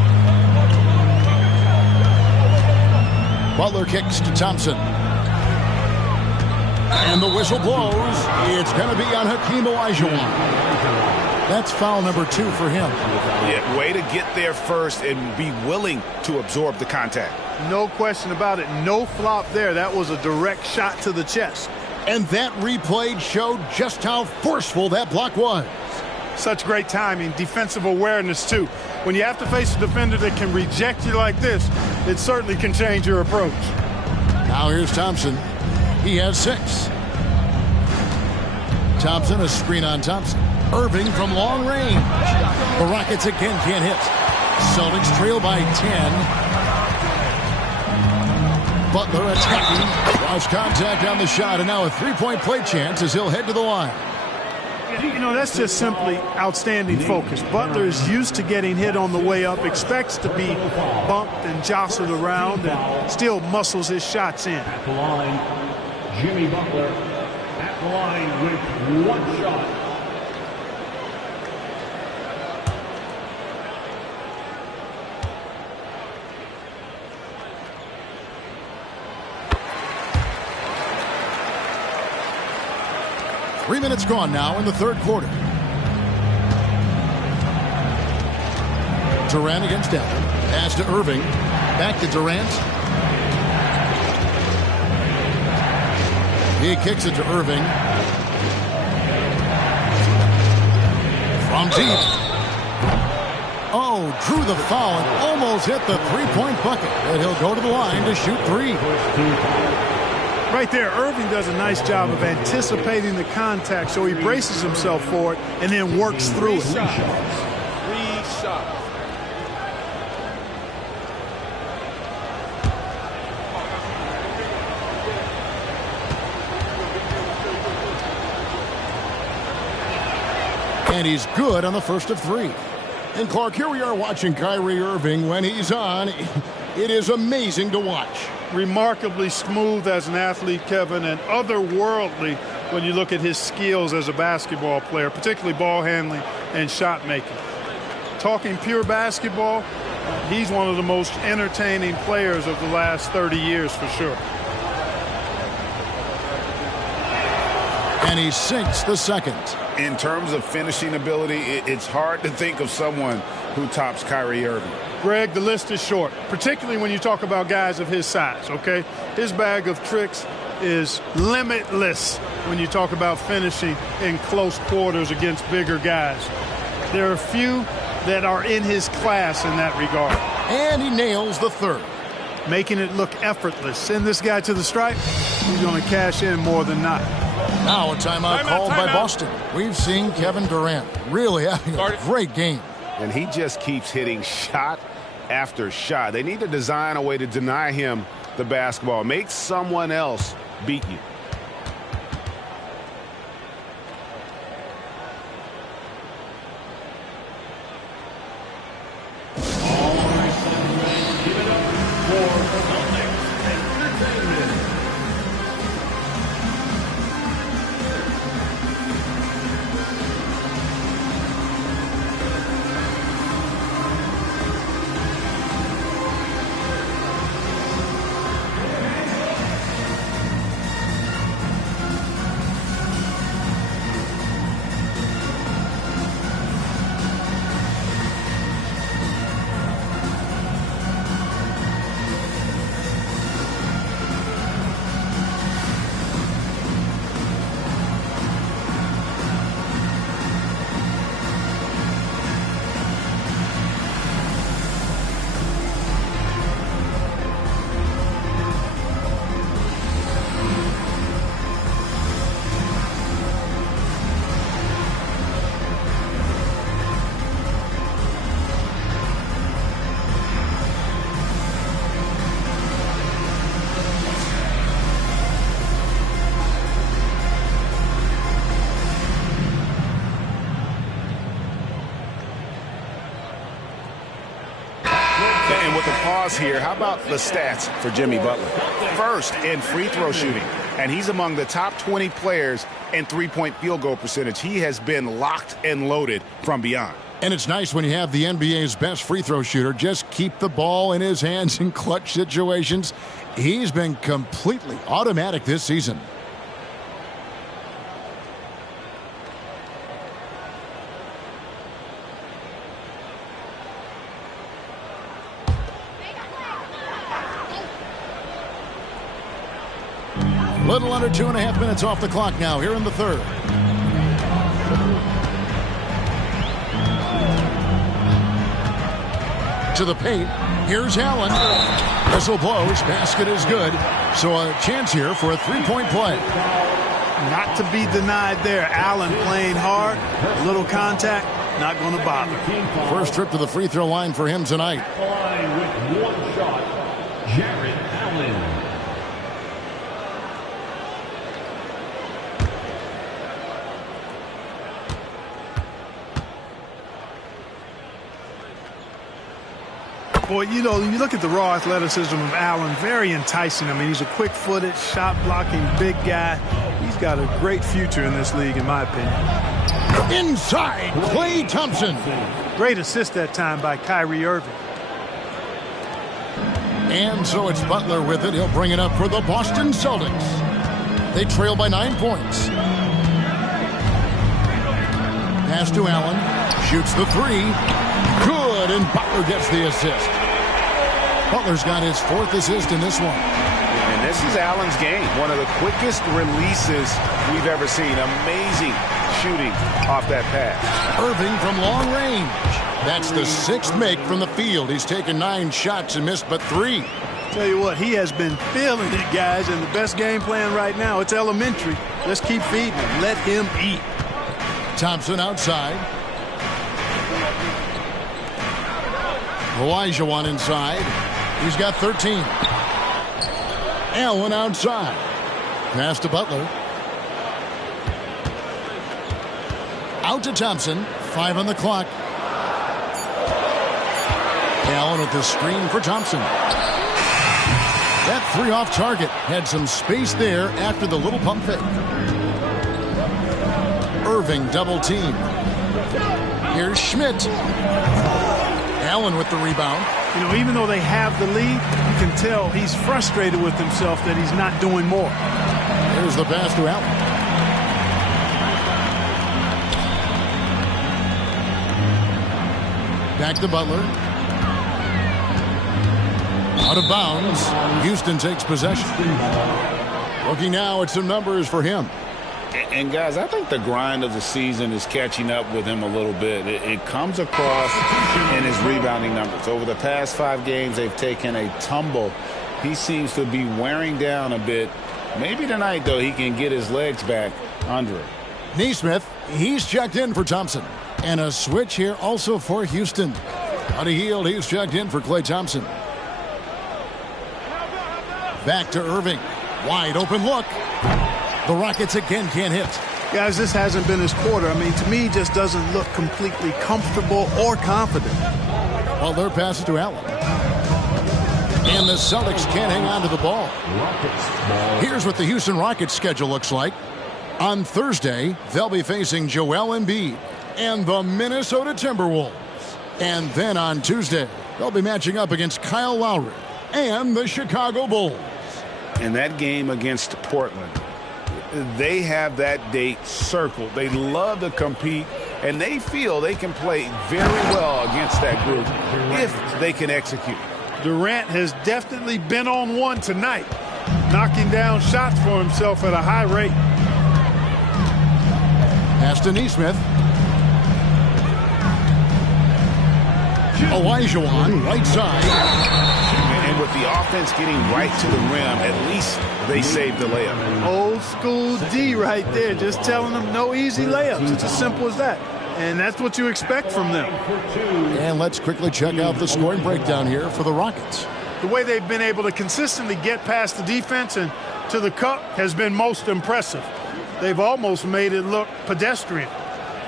Butler kicks to Thompson. And the whistle blows. It's going to be on Hakeem Olajuwon. That's foul number 2 for him. Yeah, way to get there first and be willing to absorb the contact. No question about it. No flop there. That was a direct shot to the chest. And that replay showed just how forceful that block was. Such great timing, defensive awareness, too. When you have to face a defender that can reject you like this, it certainly can change your approach. Now here's Thompson. He has 6. Thompson, a screen on Thompson. Irving from long range. The Rockets again can't hit. Celtics trail by 10. Butler attacking. Lost contact on the shot, and now a three-point play chance as he'll head to the line. You know, that's just simply outstanding focus. Butler is used to getting hit on the way up, expects to be bumped and jostled around, and still muscles his shots in. At the line, Jimmy Butler at the line with 1 shot. Three minutes gone now in the third quarter. Durant against Allen. Pass to Irving. Back to Durant. He kicks it to Irving. From deep. Oh, drew the foul and almost hit the three-point bucket. But he'll go to the line to shoot three. Right there, Irving does a nice job of anticipating the contact, so he braces himself for it and then works through it. Three shots. And he's good on the first of three. And Clark, here we are watching Kyrie Irving. When he's on, it is amazing to watch. Remarkably smooth as an athlete, Kevin, and otherworldly when you look at his skills as a basketball player, particularly ball handling and shot making. Talking pure basketball, he's one of the most entertaining players of the last 30 years for sure. And he sinks the second. In terms of finishing ability, it's hard to think of someone who tops Kyrie Irving. Greg, the list is short, particularly when you talk about guys of his size, okay? His bag of tricks is limitless when you talk about finishing in close quarters against bigger guys. There are few that are in his class in that regard. And he nails the third. Making it look effortless. Send this guy to the stripe, he's going to cash in more than not. Now a timeout called by Boston. We've seen Kevin Durant really having a great game. And he just keeps hitting shot after shot. They need to design a way to deny him the basketball. Make someone else beat you. And with the pause here, how about the stats for Jimmy Butler? First in free throw shooting, and he's among the top 20 players in three-point field goal percentage. He has been locked and loaded from beyond. And it's nice when you have the NBA's best free throw shooter just keep the ball in his hands in clutch situations. He's been completely automatic this season. Little under 2.5 minutes off the clock now here in the third. To the paint. Here's Allen. Whistle blows. Basket is good. So a chance here for a three-point play. Not to be denied there. Allen playing hard. A little contact. Not going to bother. First trip to the free throw line for him tonight. With one shot, Jared Allen. Boy, you know, you look at the raw athleticism of Allen, very enticing. I mean, he's a quick-footed, shot-blocking big guy. He's got a great future in this league, in my opinion. Inside, Klay Thompson. Great assist that time by Kyrie Irving. And so it's Butler with it. He'll bring it up for the Boston Celtics. They trail by 9 points. Pass to Allen. Shoots the three. Good, and Butler gets the assist. Butler's got his 4th assist in this one. And this is Allen's game. One of the quickest releases we've ever seen. Amazing shooting off that pass. Irving from long range. That's the 6th make from the field. He's taken 9 shots and missed but 3. Tell you what, he has been feeling it, guys, and the best game plan right now, it's elementary. Just keep feeding him. Let him eat. Thompson outside. Olajuwon inside. He's got 13. Allen outside. Pass to Butler. Out to Thompson. 5 on the clock. Allen with the screen for Thompson. That 3 off target. Had some space there after the little pump fake. Irving double team. Here's Schmidt. Allen with the rebound. You know, even though they have the lead, you can tell he's frustrated with himself that he's not doing more. Here's the pass to Allen. Back to Butler. Out of bounds. Houston takes possession. Looking now at some numbers for him. And guys, I think the grind of the season is catching up with him a little bit. It comes across in his rebounding numbers. Over the past 5 games, they've taken a tumble. He seems to be wearing down a bit. Maybe tonight, though, he can get his legs back under it. Naismith, he's checked in for Thompson. And a switch here also for Houston. Buddy Hield, he's checked in for Klay Thompson. Back to Irving. Wide open look. The Rockets again can't hit. Guys, this hasn't been his quarter. I mean, to me, he just doesn't look completely comfortable or confident. Well, their pass is to Allen. And the Celtics can't hang on to the ball. Here's what the Houston Rockets schedule looks like. On Thursday, they'll be facing Joel Embiid and the Minnesota Timberwolves. And then on Tuesday, they'll be matching up against Kyle Lowry and the Chicago Bulls. And that game against Portland, they have that date circled. They love to compete, and they feel they can play very well against that group if they can execute. Durant has definitely been on one tonight, knocking down shots for himself at a high rate. Pass to Naismith. Olajuwon, right side. And with the offense getting right to the rim, at least they saved the layup. Old school D right there, just telling them no easy layups. It's as simple as that. And that's what you expect from them. And let's quickly check out the scoring breakdown here for the Rockets. The way they've been able to consistently get past the defense and to the cup has been most impressive. They've almost made it look pedestrian.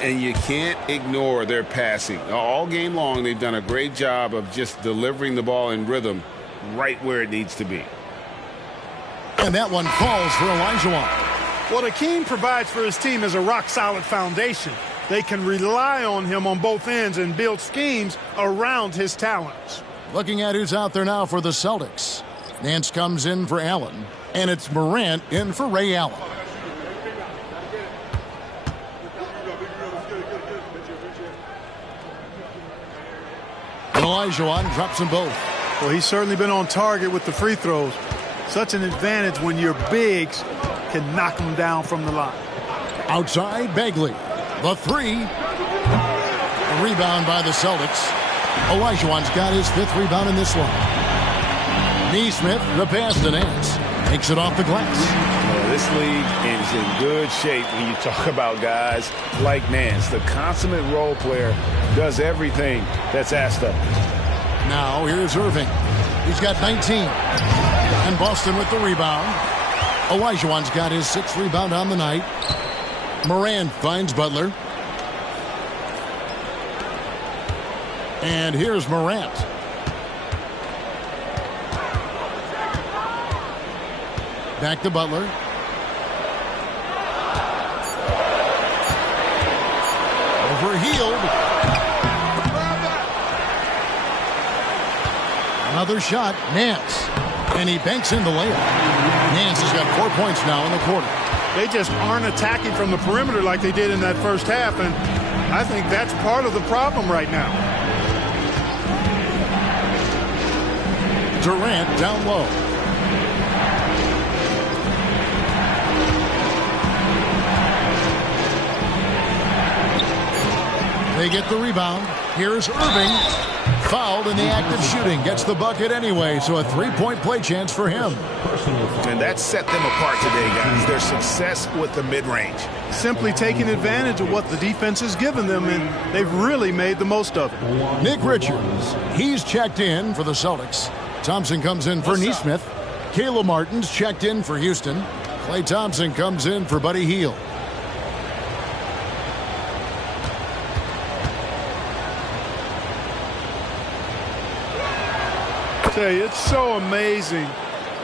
And you can't ignore their passing. All game long, they've done a great job of just delivering the ball in rhythm right where it needs to be. And that one falls for Olajuwon. What Akeem provides for his team is a rock-solid foundation. They can rely on him on both ends and build schemes around his talents. Looking at who's out there now for the Celtics. Nance comes in for Allen, and it's Morant in for Ray Allen. And Olajuwon drops them both. Well, he's certainly been on target with the free throws. Such an advantage when your bigs can knock them down from the line. Outside, Bagley. The 3. A rebound by the Celtics. Olajuwon's got his 5th rebound in this one. Naismith, the pass to Nance. Takes it off the glass. This league is in good shape when you talk about guys like Nance. The consummate role player does everything that's asked of him. Now here's Irving. He's got 19. And Boston with the rebound. Olajuwon's got his 6th rebound on the night. Morant finds Butler. And here's Morant. Back to Butler. Over Hield. Another shot. Nance. And he banks in the layup. Nance has got 4 points now in the quarter. They just aren't attacking from the perimeter like they did in that first half, and I think that's part of the problem right now. Durant down low. They get the rebound. Here's Irving. Fouled in the act of shooting. Gets the bucket anyway, so a three-point play chance for him. And that set them apart today, guys. Their success with the mid-range. Simply taking advantage of what the defense has given them, and they've really made the most of it. Nick Richards, he's checked in for the Celtics. Thompson comes in for Neesmith. Caleb Martin's checked in for Houston. Klay Thompson comes in for Buddy Hield. I tell you, it's so amazing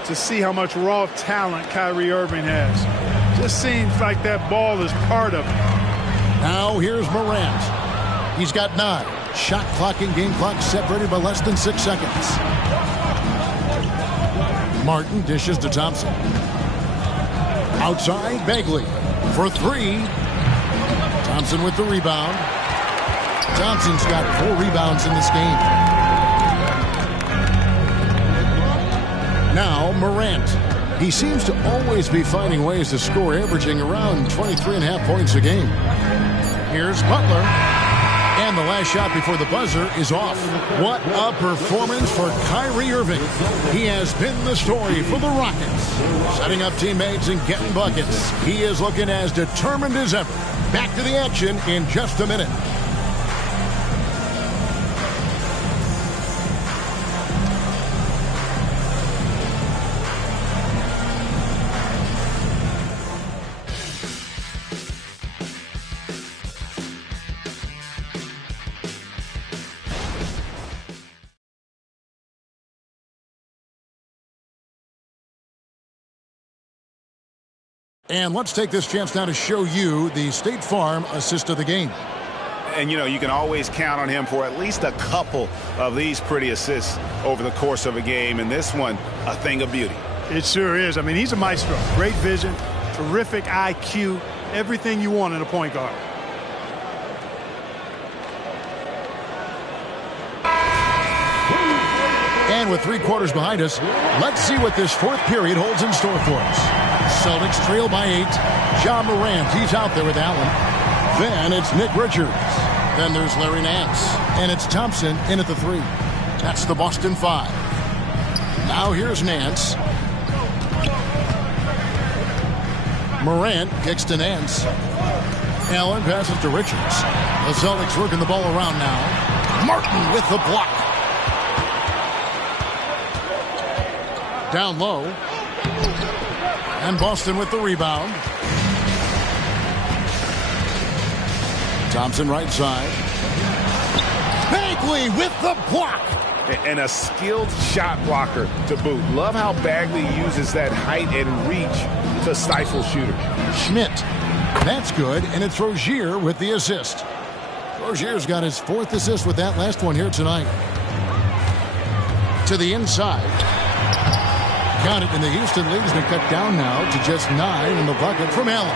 to see how much raw talent Kyrie Irving has. Just seems like that ball is part of it. Now here's Morant. He's got 9. Shot clock and game clock separated by less than 6 seconds. Martin dishes to Thompson. Outside, Bagley for 3. Thompson with the rebound. Thompson's got 4 rebounds in this game. Now Morant. He seems to always be finding ways to score, averaging around 23.5 points a game. Here's Butler. And the last shot before the buzzer is off. What a performance for Kyrie Irving. He has been the story for the Rockets. Setting up teammates and getting buckets. He is looking as determined as ever. Back to the action in just a minute. And let's take this chance now to show you the State Farm assist of the game. And, you know, you can always count on him for at least a couple of these pretty assists over the course of a game. And this one, a thing of beauty. It sure is. I mean, he's a maestro. Great vision, terrific IQ, everything you want in a point guard. And with 3 quarters behind us, let's see what this 4th period holds in store for us. Celtics trail by 8. John Morant, he's out there with Allen. Then it's Nick Richards. Then there's Larry Nance. And it's Thompson in at the 3. That's the Boston 5. Now here's Nance. Morant kicks to Nance. Allen passes to Richards. The Celtics working the ball around now. Martin with the block. Down low. And Boston with the rebound. Thompson right side. Bagley with the block. And a skilled shot blocker to boot. Love how Bagley uses that height and reach to stifle shooters. Schmidt. That's good. And it's Rozier with the assist. Rozier's got his 4th assist with that last one here tonight. To the inside. Got it, and the Houston lead has been cut down now to just 9 in the bucket from Allen.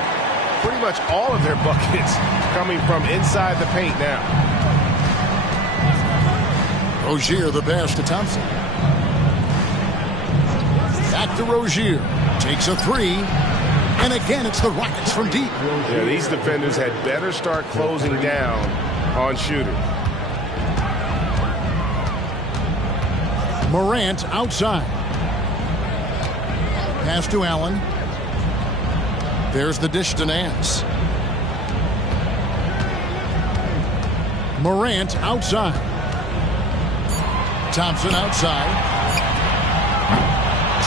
Pretty much all of their buckets coming from inside the paint now. Rozier the pass to Thompson. Back to Rozier. Takes a 3. And again, it's the Rockets from deep. Yeah, these defenders had better start closing down on shooters. Morant outside. Pass to Allen. There's the dish to Nance. Morant outside. Thompson outside.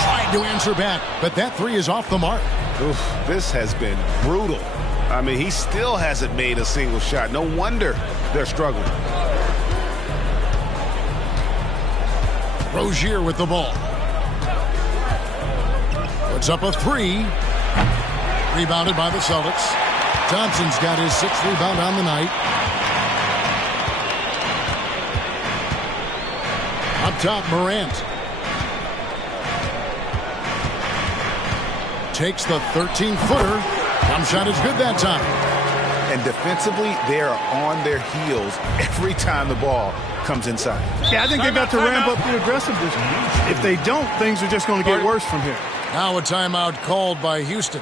Tried to answer back, but that 3 is off the mark. Oof, this has been brutal. I mean, he still hasn't made a single shot. No wonder they're struggling. Rozier with the ball. Puts up a 3. Rebounded by the Celtics. Thompson's got his 6th rebound on the night. Up top, Morant. Takes the 13-footer. Jump shot is good that time. And defensively, they are on their heels every time the ball comes inside. Yeah, I think they've got to ramp up the aggressiveness. If they don't, things are just going to get worse from here. Now a timeout called by Houston.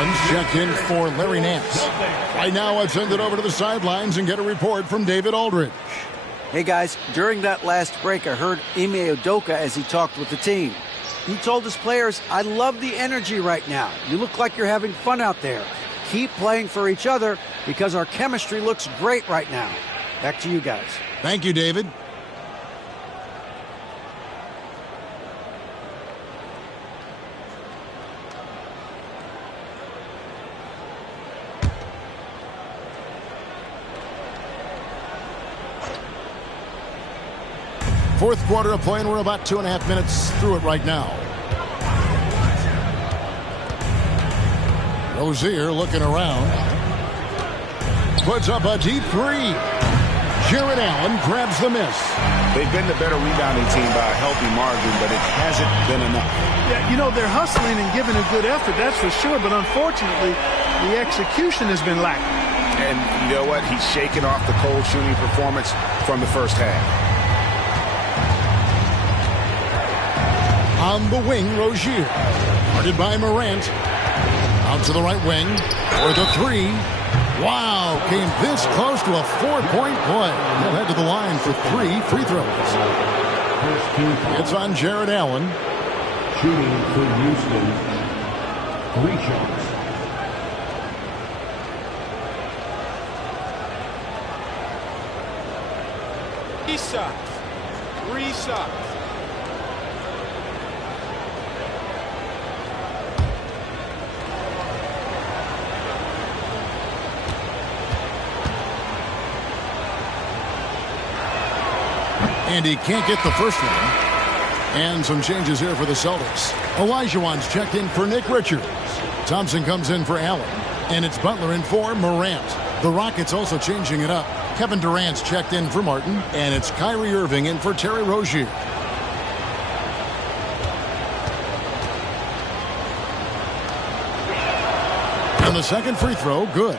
Allen's checked in for Larry Nance. Right now, I've sent it over to the sidelines and get a report from David Aldridge. Hey, guys, during that last break, I heard Ime Udoka as he talked with the team. He told his players, I love the energy right now. You look like you're having fun out there. Keep playing for each other because our chemistry looks great right now. Back to you guys. Thank you, David. Fourth quarter of play, and we're about 2.5 minutes through it right now. Rozier looking around. Puts up a deep three. Jared Allen grabs the miss. They've been the better rebounding team by a healthy margin, but it hasn't been enough. Yeah, you know, they're hustling and giving a good effort, that's for sure, but unfortunately, the execution has been lacking. And you know what? He's shaking off the cold shooting performance from the first half. On the wing, Rozier. Guarded by Morant. Out to the right wing for the three. Wow, came this close to a 4-point play. He'll head to the line for 3 free throws. It's on Jared Allen. Shooting for Houston. 3 shots. Three shots. And he can't get the first one. And some changes here for the Celtics. Olajuwon's checked in for Nick Richards. Thompson comes in for Allen. And it's Butler in for Morant. The Rockets also changing it up. Kevin Durant's checked in for Martin. And it's Kyrie Irving in for Terry Rozier. And the second free throw, good.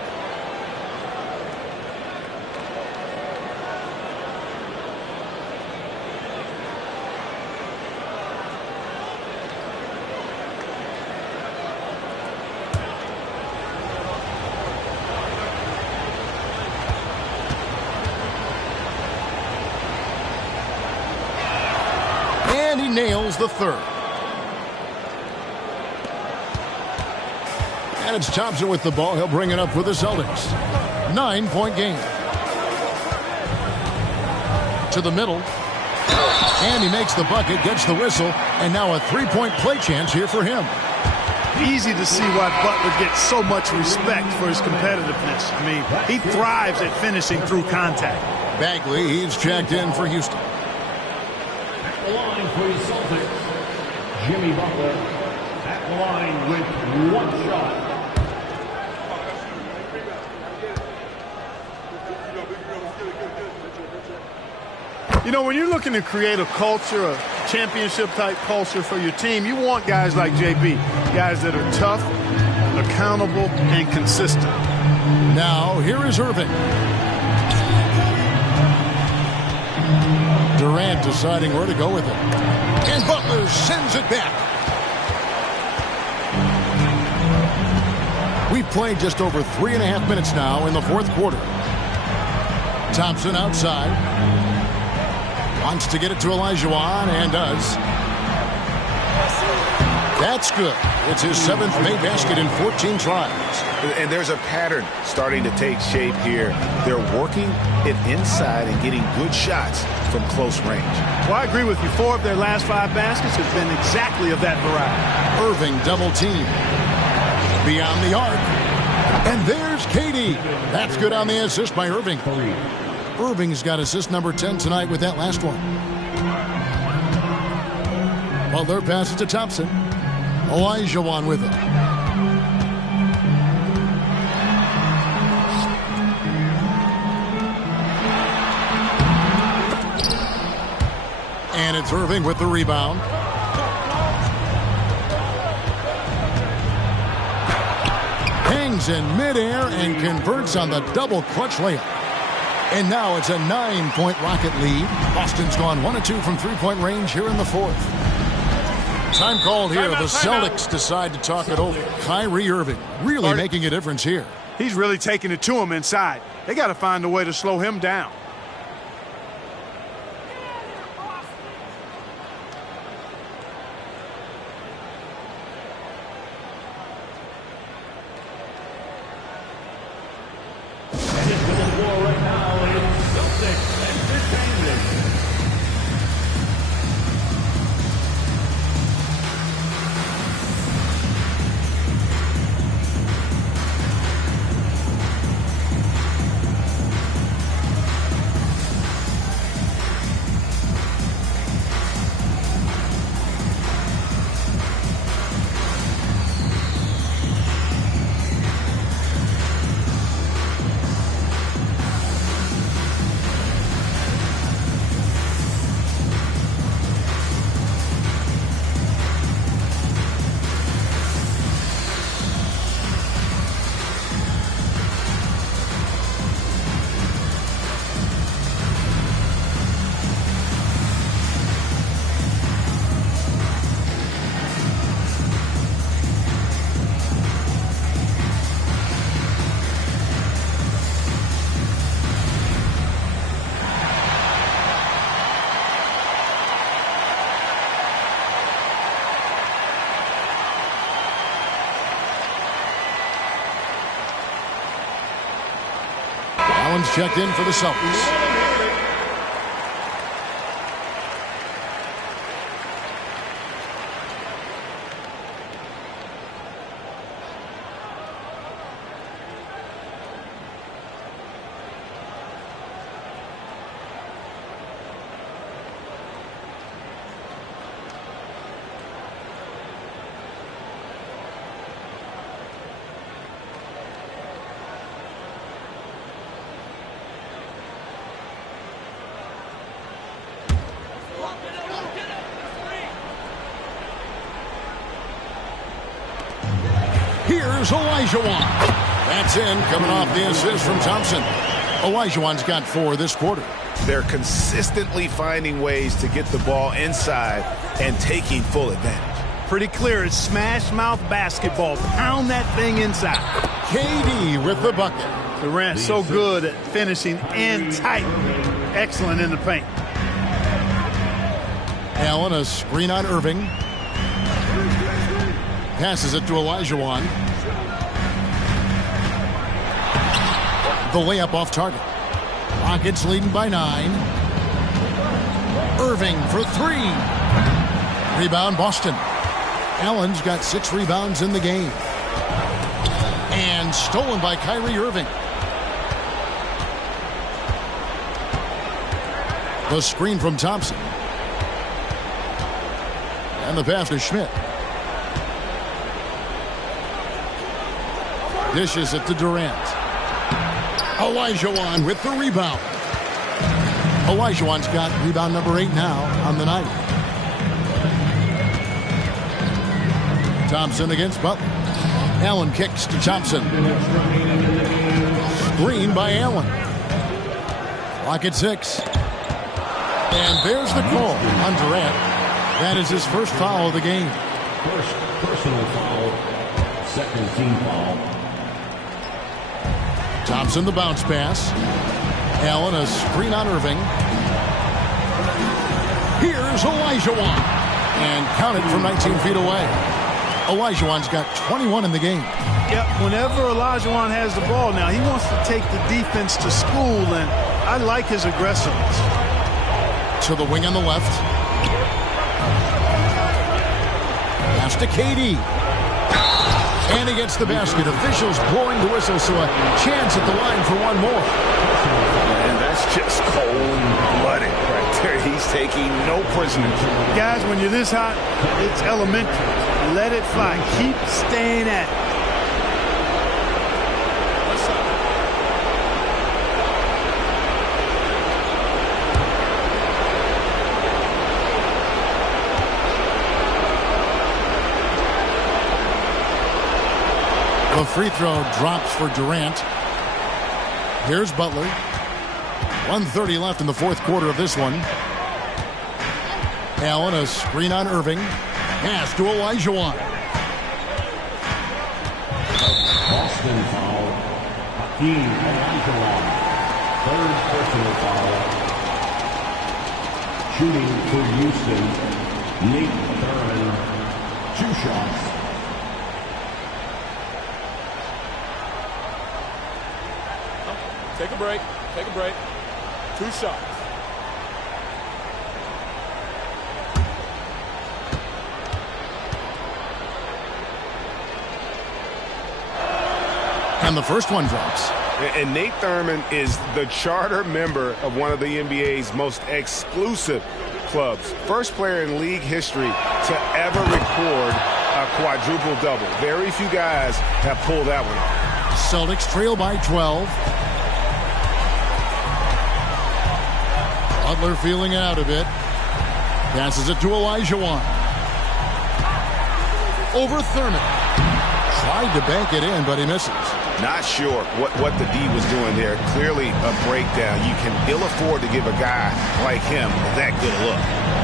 Nails the third. And it's Thompson with the ball. He'll bring it up for the Celtics. 9-point game. To the middle. And he makes the bucket, gets the whistle, and now a 3-point play chance here for him. Easy to see why Butler gets so much respect for his competitiveness. I mean, he thrives at finishing through contact. Bagley, he's checked in for Houston. The line for the Celtics, Jimmy Butler at the line with 1 shot. You know, when you're looking to create a culture, a championship-type culture for your team, you want guys like JB, guys that are tough, accountable, and consistent. Now, here is Irving. Durant deciding where to go with it. And Butler sends it back. We've played just over 3.5 minutes now in the fourth quarter. Thompson outside. Wants to get it to Olajuwon and does. That's good. It's his 7th made basket in 14 tries. And there's a pattern starting to take shape here. They're working it inside and getting good shots from close range. Well, I agree with you. 4 of their last 5 baskets have been exactly of that variety. Irving double team. Beyond the arc. And there's Katie. That's good on the assist by Irving. Irving's got assist number 10 tonight with that last one. Butler passes to Thompson. Olajuwon with it. And it's Irving with the rebound. Hangs in midair and converts on the double clutch layup. And now it's a 9-point Rocket lead. Boston's gone 1 of 2 from 3-point range here in the fourth. Time called here. The Celtics decide to talk it over. Kyrie Irving really making a difference here. He's really taking it to him inside. They got to find a way to slow him down. Allen's checked in for the Celtics. Here's Olajuwon. That's in, coming off the assist from Thompson. Olajuwon's got 4 this quarter. They're consistently finding ways to get the ball inside and taking full advantage. Pretty clear. It's smash mouth basketball. Pound that thing inside. KD with the bucket. Durant so good at finishing in tight. Excellent in the paint. Allen, a screen on Irving. Passes it to Olajuwon. The layup off target. Rockets leading by 9. Irving for 3. Rebound Boston. Allen's got 6 rebounds in the game. And stolen by Kyrie Irving. The screen from Thompson. And the pass to Schmidt. Dishes it to Durant. Olajuwon with the rebound. Olajuwon's got rebound number 8 now on the night. Thompson against Butler. Allen kicks to Thompson. Screen by Allen. Clock at 6. And there's the call on Durant. That is his first foul of the game. First personal foul. Second team foul. Thompson the bounce pass. Allen a screen on Irving. Here's Olajuwon. And counted from 19 feet away. Olajuwon's got 21 in the game. Yep, whenever Olajuwon has the ball now, he wants to take the defense to school, and I like his aggressiveness. To the wing on the left. Pass to KD. And he gets the basket. Officials blowing the whistle, so a chance at the line for one more. And that's just cold-blooded right there. He's taking no prisoners. Guys, when you're this hot, it's elementary. Let it fly. Keep staying at it. The free throw drops for Durant. Here's Butler. 1:30 left in the fourth quarter of this one. Allen a screen on Irving. Pass to Olajuwon. Boston foul. Hakeem Olajuwon. Third personal foul. Shooting for Houston, Nate Thurman. 2 shots. Take a break. Take a break. 2 shots. And the first one drops. And Nate Thurman is the charter member of one of the NBA's most exclusive clubs. First player in league history to ever record a quadruple-double. Very few guys have pulled that one off. Celtics trail by 12. Butler feeling it out a bit. Passes it to Olajuwon. Over Thurman. Tried to bank it in, but he misses. Not sure what the D was doing there. Clearly a breakdown. You can ill afford to give a guy like him that good a look.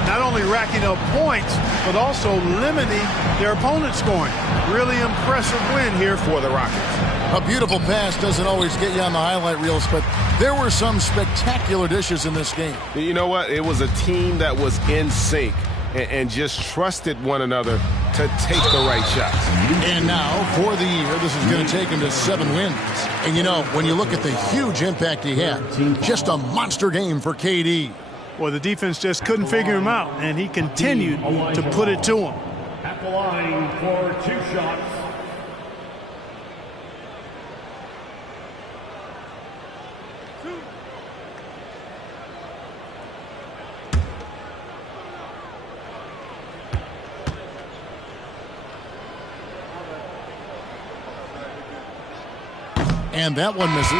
Not only racking up points, but also limiting their opponent's scoring. Really impressive win here for the Rockets. A beautiful pass doesn't always get you on the highlight reels, but there were some spectacular dishes in this game. You know what? It was a team that was in sync and just trusted one another to take the right shots. And now, for the year, this is going to take him to 7 wins. And you know, when you look at the huge impact he had, just a monster game for KD. Well, the defense just couldn't figure him out, and he continued to put it to him. At the line for 2 shots. And that one misses.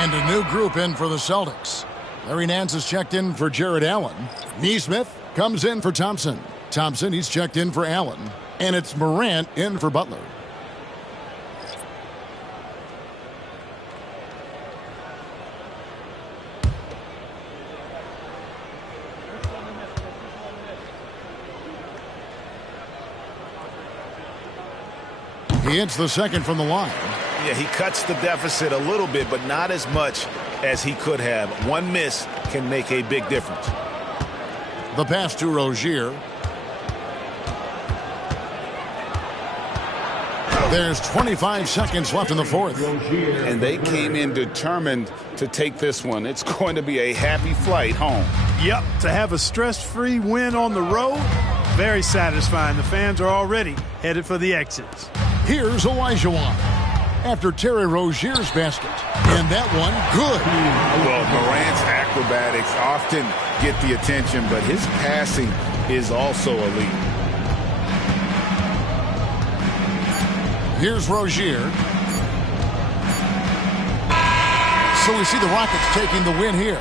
And a new group in for the Celtics. Larry Nance has checked in for Jared Allen. Nesmith comes in for Thompson. Thompson, he's checked in for Allen. And it's Morant in for Butler. He hits the second from the line. Yeah, he cuts the deficit a little bit, but not as much as he could have. One miss can make a big difference. The pass to Rozier. There's 25 seconds left in the fourth. And they came in determined to take this one. It's going to be a happy flight home. Yep, to have a stress-free win on the road, very satisfying. The fans are already headed for the exits. Here's Olajuwon after Terry Rozier's basket. And that one, good. Well, Morant's acrobatics often get the attention, but his passing is also elite. Here's Rozier. So we see the Rockets taking the win here.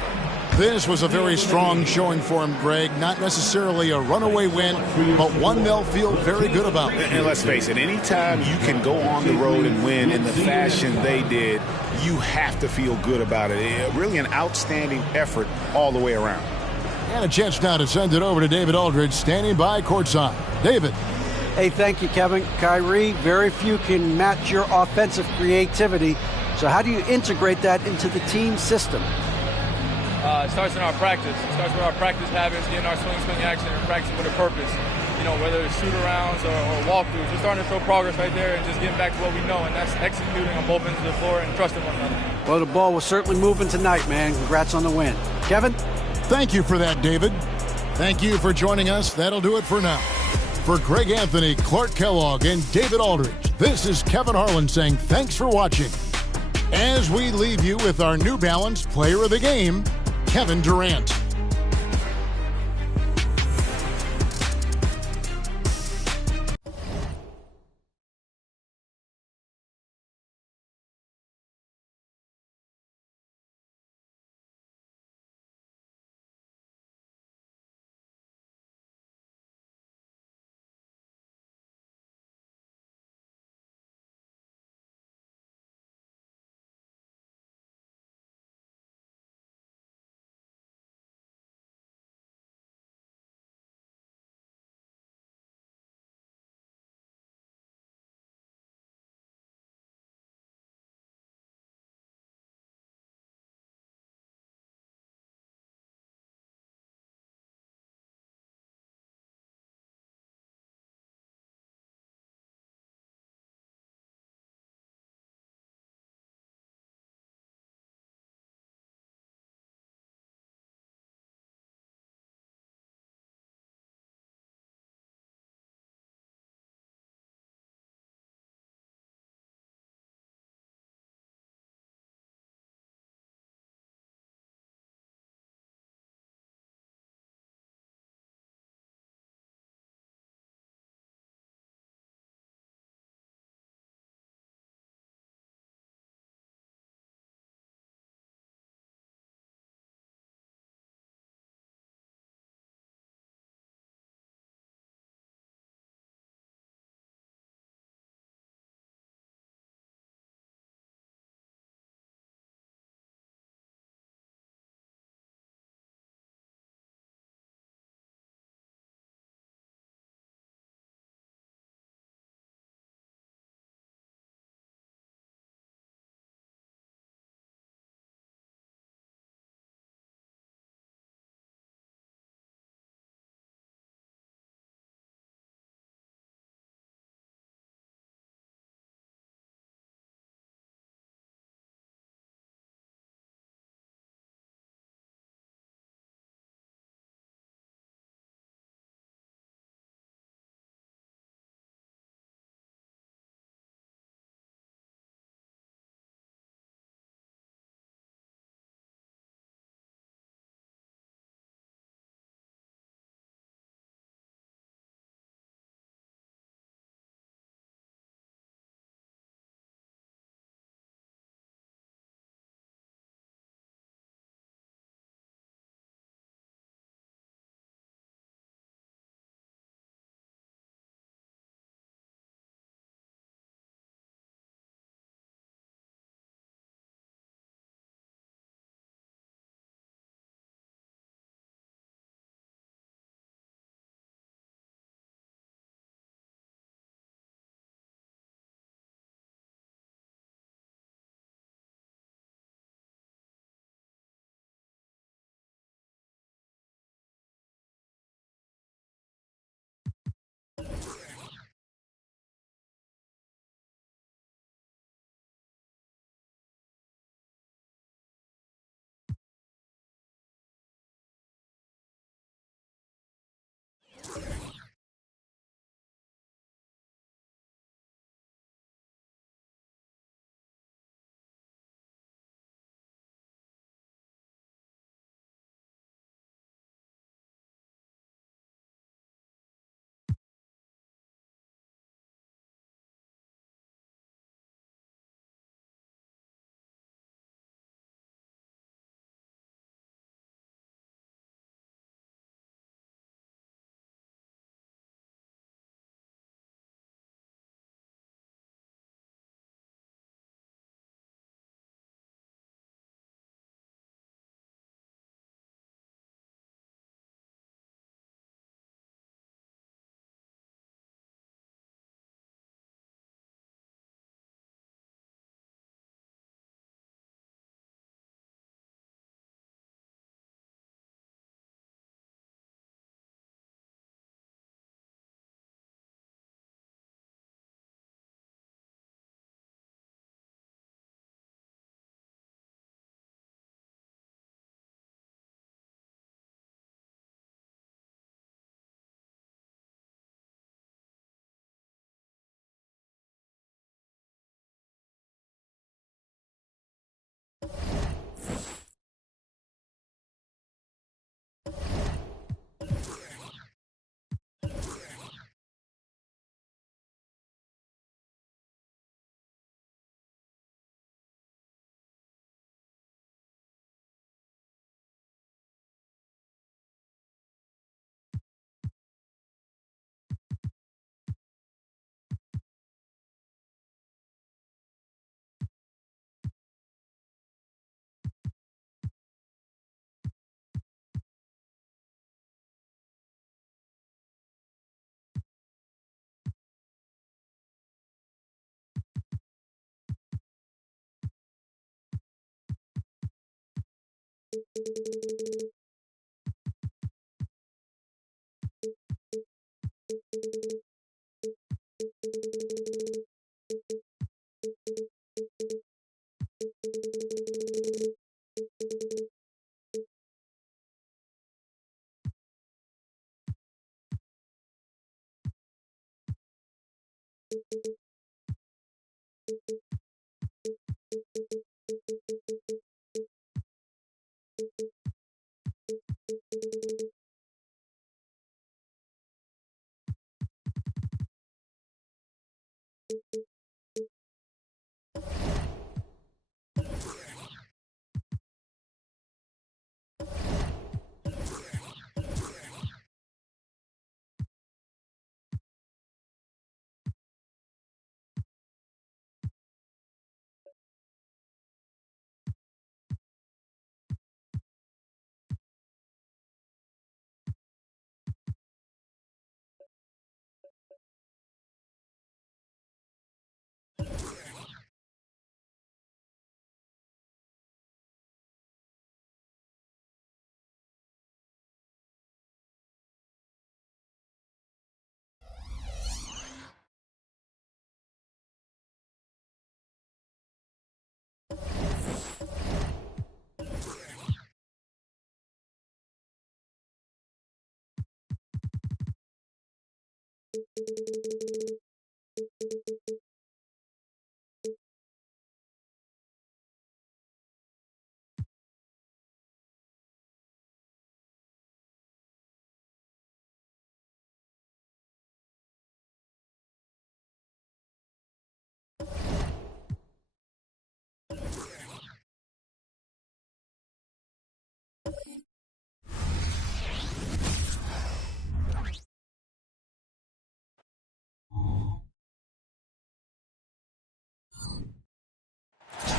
This was a very strong showing for him, Greg. Not necessarily a runaway win, but one they'll feel very good about. And let's face it, anytime you can go on the road and win in the fashion they did, you have to feel good about it. Really an outstanding effort all the way around. And a chance now to send it over to David Aldridge, standing by courtside. David. Hey, thank you, Kevin. Kyrie, very few can match your offensive creativity. So how do you integrate that into the team system? It starts in our practice. It starts with our practice habits, getting our swing action, and practicing with a purpose. You know, whether it's shoot-arounds or walkthroughs, we're starting to show progress right there and just getting back to what we know, and that's executing on both ends of the floor and trusting one another. Well, the ball was certainly moving tonight, man. Congrats on the win. Kevin? Thank you for that, David. Thank you for joining us. That'll do it for now. For Greg Anthony, Clark Kellogg, and David Aldridge, this is Kevin Harlan saying thanks for watching. As we leave you with our New Balance Player of the Game, Kevin Durant.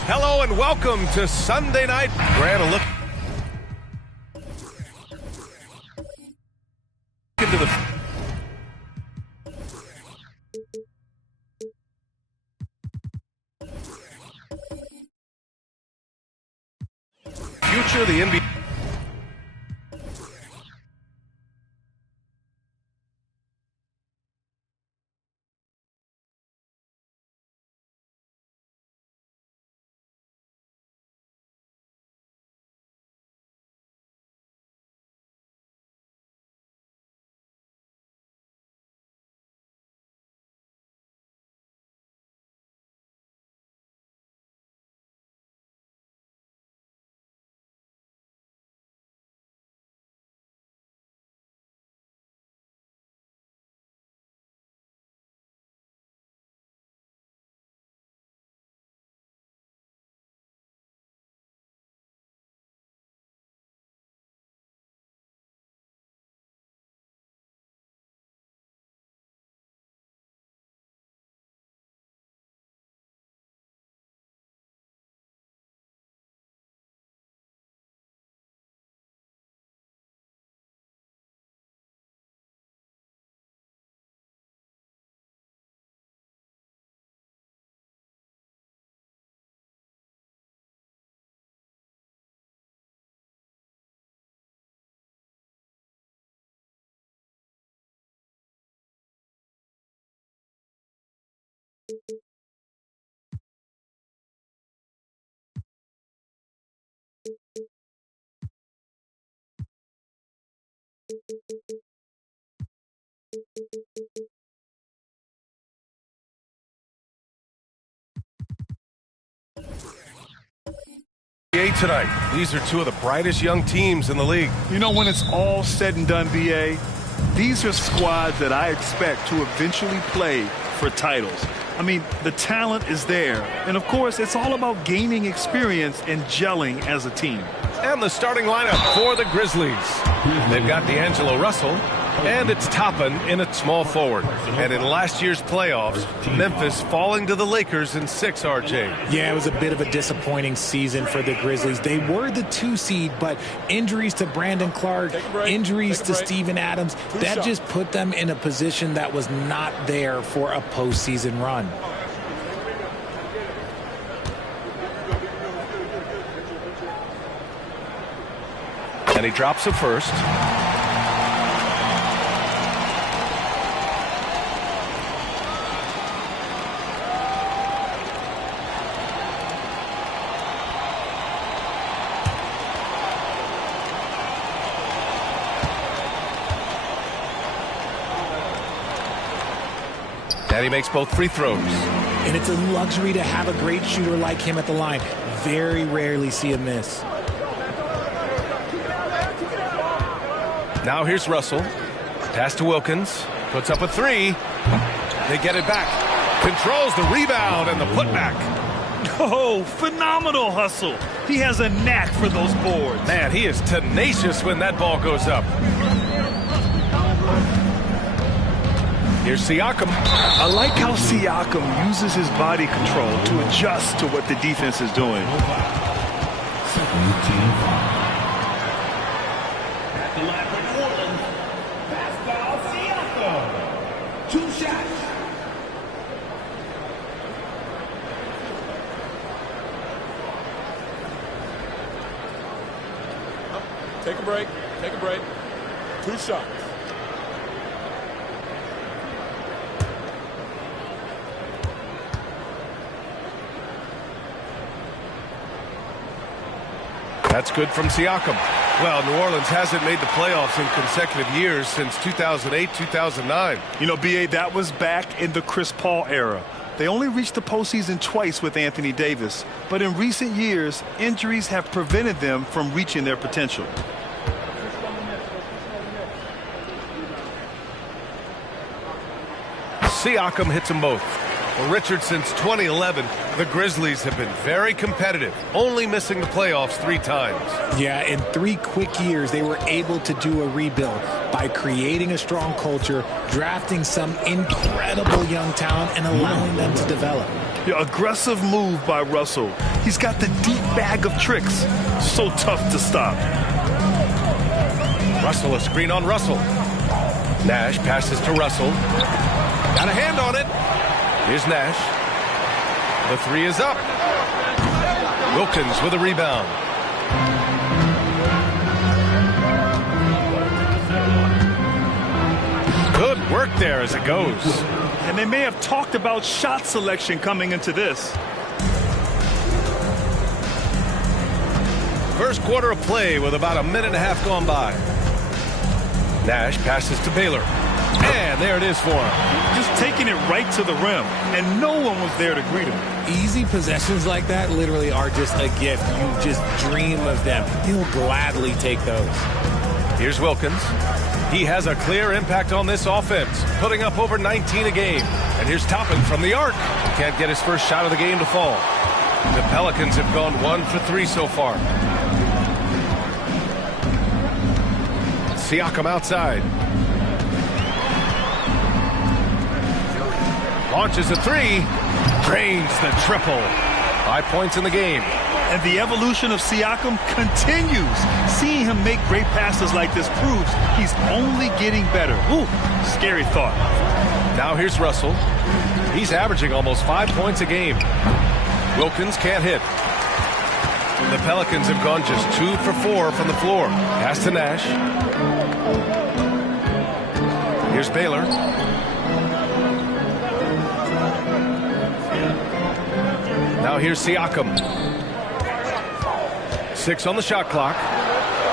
Hello and welcome to Sunday Night. We're going to look into the future of the NBA. Tonight, these are two of the brightest young teams in the league. You know, when it's all said and done, BA, these are squads that I expect to eventually play for titles. I mean, the talent is there. And, of course, it's all about gaining experience and gelling as a team. And the starting lineup for the Grizzlies. They've got D'Angelo Russell, and it's Toppin in at small forward. And in last year's playoffs, Memphis falling to the Lakers in 6, RJ. Yeah, it was a bit of a disappointing season for the Grizzlies. They were the 2 seed, but injuries to Brandon Clark, injuries to Steven Adams, that just put them in a position that was not there for a postseason run. And he drops it first. And he makes both free throws. And it's a luxury to have a great shooter like him at the line. Very rarely see him miss. Now here's Russell. Pass to Wilkins. Puts up a three. They get it back. Controls the rebound and the putback. Oh, phenomenal hustle. He has a knack for those boards. Man, he is tenacious when that ball goes up. Here's Siakam. I like how Siakam uses his body control to adjust to what the defense is doing. At the line for New Orleans, Pascal Siakam. 2 shots. Take a break. Take a break. 2 shots. That's good from Siakam. Well, New Orleans hasn't made the playoffs in consecutive years since 2008, 2009. You know, B.A., that was back in the Chris Paul era. They only reached the postseason twice with Anthony Davis. But in recent years, injuries have prevented them from reaching their potential. Siakam hits them both. Well, Richard, since 2011, the Grizzlies have been very competitive, only missing the playoffs 3 times. Yeah, in 3 quick years, they were able to do a rebuild by creating a strong culture, drafting some incredible young talent, and allowing them to develop. Yeah, aggressive move by Russell. He's got the deep bag of tricks. So tough to stop. Russell, a screen on Russell. Nash passes to Russell. Got a hand on it. Here's Nash. The 3 is up. Wilkins with a rebound. Good work there as it goes. And they may have talked about shot selection coming into this. First quarter of play with about a minute and a half gone by. Nash passes to Baylor. And there it is for him. Just taking it right to the rim, and no one was there to greet him. Easy possessions like that literally are just a gift. You just dream of them. He'll gladly take those. Here's Wilkins. He has a clear impact on this offense, putting up over 19 a game. And here's Toppin from the arc. Can't get his first shot of the game to fall. The Pelicans have gone 1 for 3 so far. Siakam outside. Launches a 3. Drains the triple. 5 points in the game. And the evolution of Siakam continues. Seeing him make great passes like this proves he's only getting better. Ooh, scary thought. Now here's Russell. He's averaging almost 5 points a game. Wilkins can't hit. The Pelicans have gone just 2 for 4 from the floor. Pass to Nash. Here's Baylor. Now here's Siakam. 6 on the shot clock.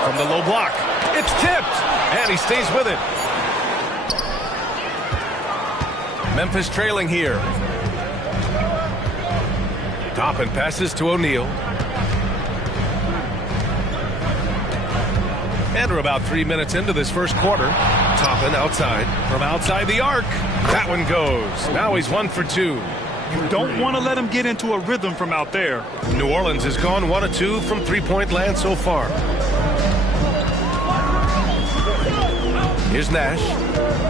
From the low block. It's tipped. And he stays with it. Memphis trailing here. Toppin passes to O'Neal. And we're about 3 minutes into this first quarter. Toppin outside. From outside the arc. That one goes. Now he's 1 for 2. You don't want to let him get into a rhythm from out there. New Orleans has gone 1 of 2 from 3-point land so far. Here's Nash.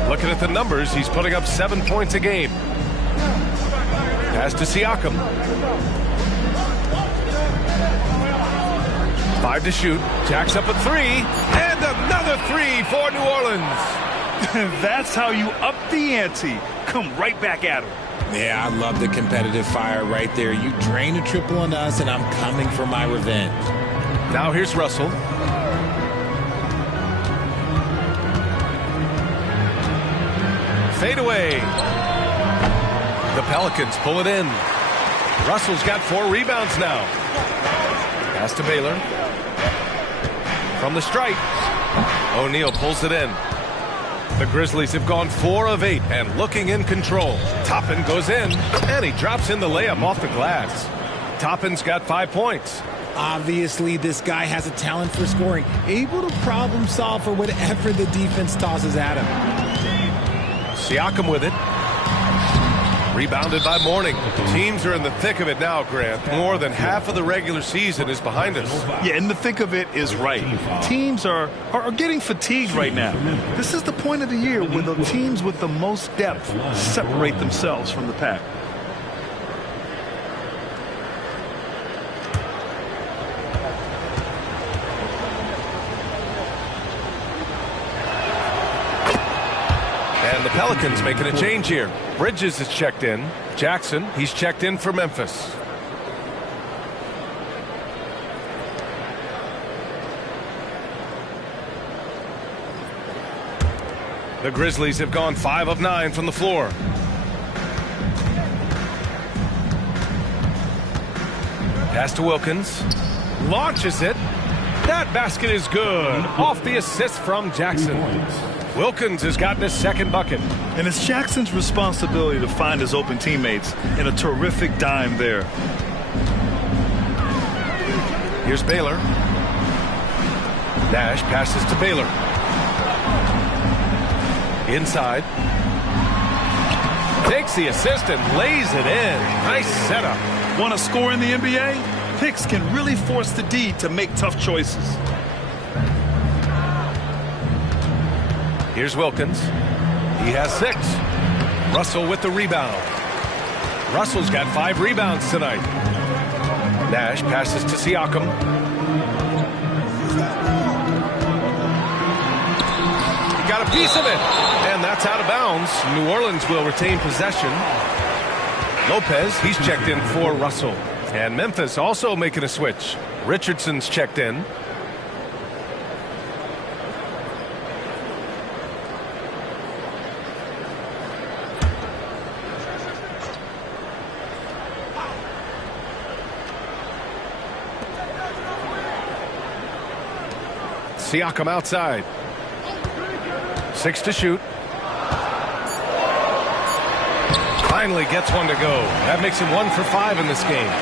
Looking at the numbers, he's putting up 7 points a game. Pass to Siakam. 5 to shoot. Jacks up a 3. And another 3 for New Orleans. That's how you up the ante. Come right back at him. Yeah, I love the competitive fire right there. You drain a triple on us, and I'm coming for my revenge. Now here's Russell. fadeaway. The Pelicans pull it in. Russell's got 4 rebounds now. Pass to Baylor. From the stripe. O'Neal pulls it in. The Grizzlies have gone 4 of 8 and looking in control. Toppin goes in, and he drops in the layup off the glass. Toppin's got 5 points. Obviously, this guy has a talent for scoring, able to problem solve for whatever the defense tosses at him. Siakam with it. Rebounded by Mourning. Teams are in the thick of it now, Grant. More than half of the regular season is behind us. Yeah, in the thick of it is right. Teams are getting fatigued right now. This is the point of the year when the teams with the most depth separate themselves from the pack. And the Pelicans making a change here. Bridges is checked in. Jackson, he's checked in for Memphis. The Grizzlies have gone 5 of 9 from the floor. Pass to Wilkins. Launches it. That basket is good. Off the assist from Jackson. Wilkins has gotten his 2nd bucket. And it's Jackson's responsibility to find his open teammates, and a terrific dime there. Here's Baylor. Nash passes to Baylor. Inside. Takes the assist and lays it in. Nice setup. Want to score in the NBA? Picks can really force the D to make tough choices. Here's Wilkins. He has 6. Russell with the rebound. Russell's got 5 rebounds tonight. Nash passes to Siakam. He got a piece of it, and that's out of bounds. New Orleans will retain possession. Lopez, he's checked in for Russell. And Memphis also making a switch. Richardson's checked in. Siakam outside. 6 to shoot. Finally gets one to go. That makes him 1 for 5 in this game.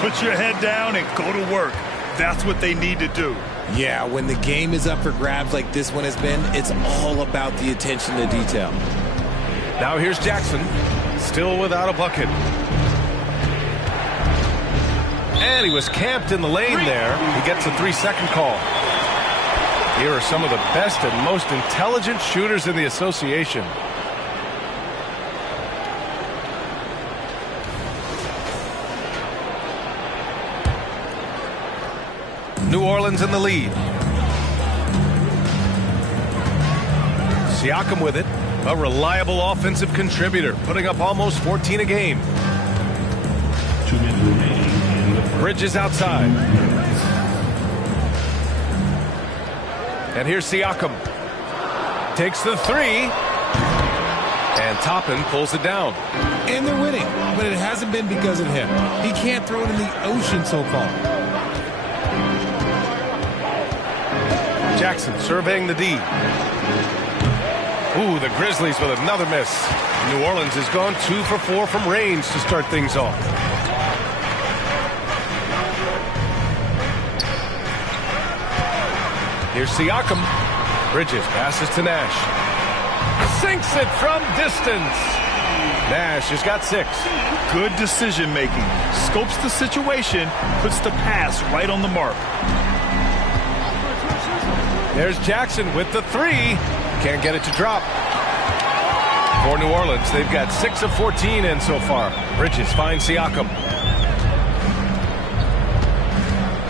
Put your head down and go to work. That's what they need to do. Yeah, when the game is up for grabs like this one has been, it's all about the attention to detail. Now here's Jackson. Still without a bucket. And he was camped in the lane there. He gets a 3-second call. Here are some of the best and most intelligent shooters in the association. New Orleans in the lead. Siakam with it. A reliable offensive contributor, putting up almost 14 a game. 2 minutes remaining. Bridges outside. And here's Siakam. Takes the 3. And Toppin pulls it down. And they're winning, but it hasn't been because of him. He can't throw it in the ocean so far. Jackson surveying the D. Ooh, the Grizzlies with another miss. New Orleans has gone 2 for 4 from range to start things off. Here's Siakam. Bridges passes to Nash. Sinks it from distance. Nash has got 6. Good decision making. Scopes the situation, puts the pass right on the mark. There's Jackson with the 3. Can't get it to drop. For New Orleans, they've got 6 of 14 in so far. Bridges finds Siakam.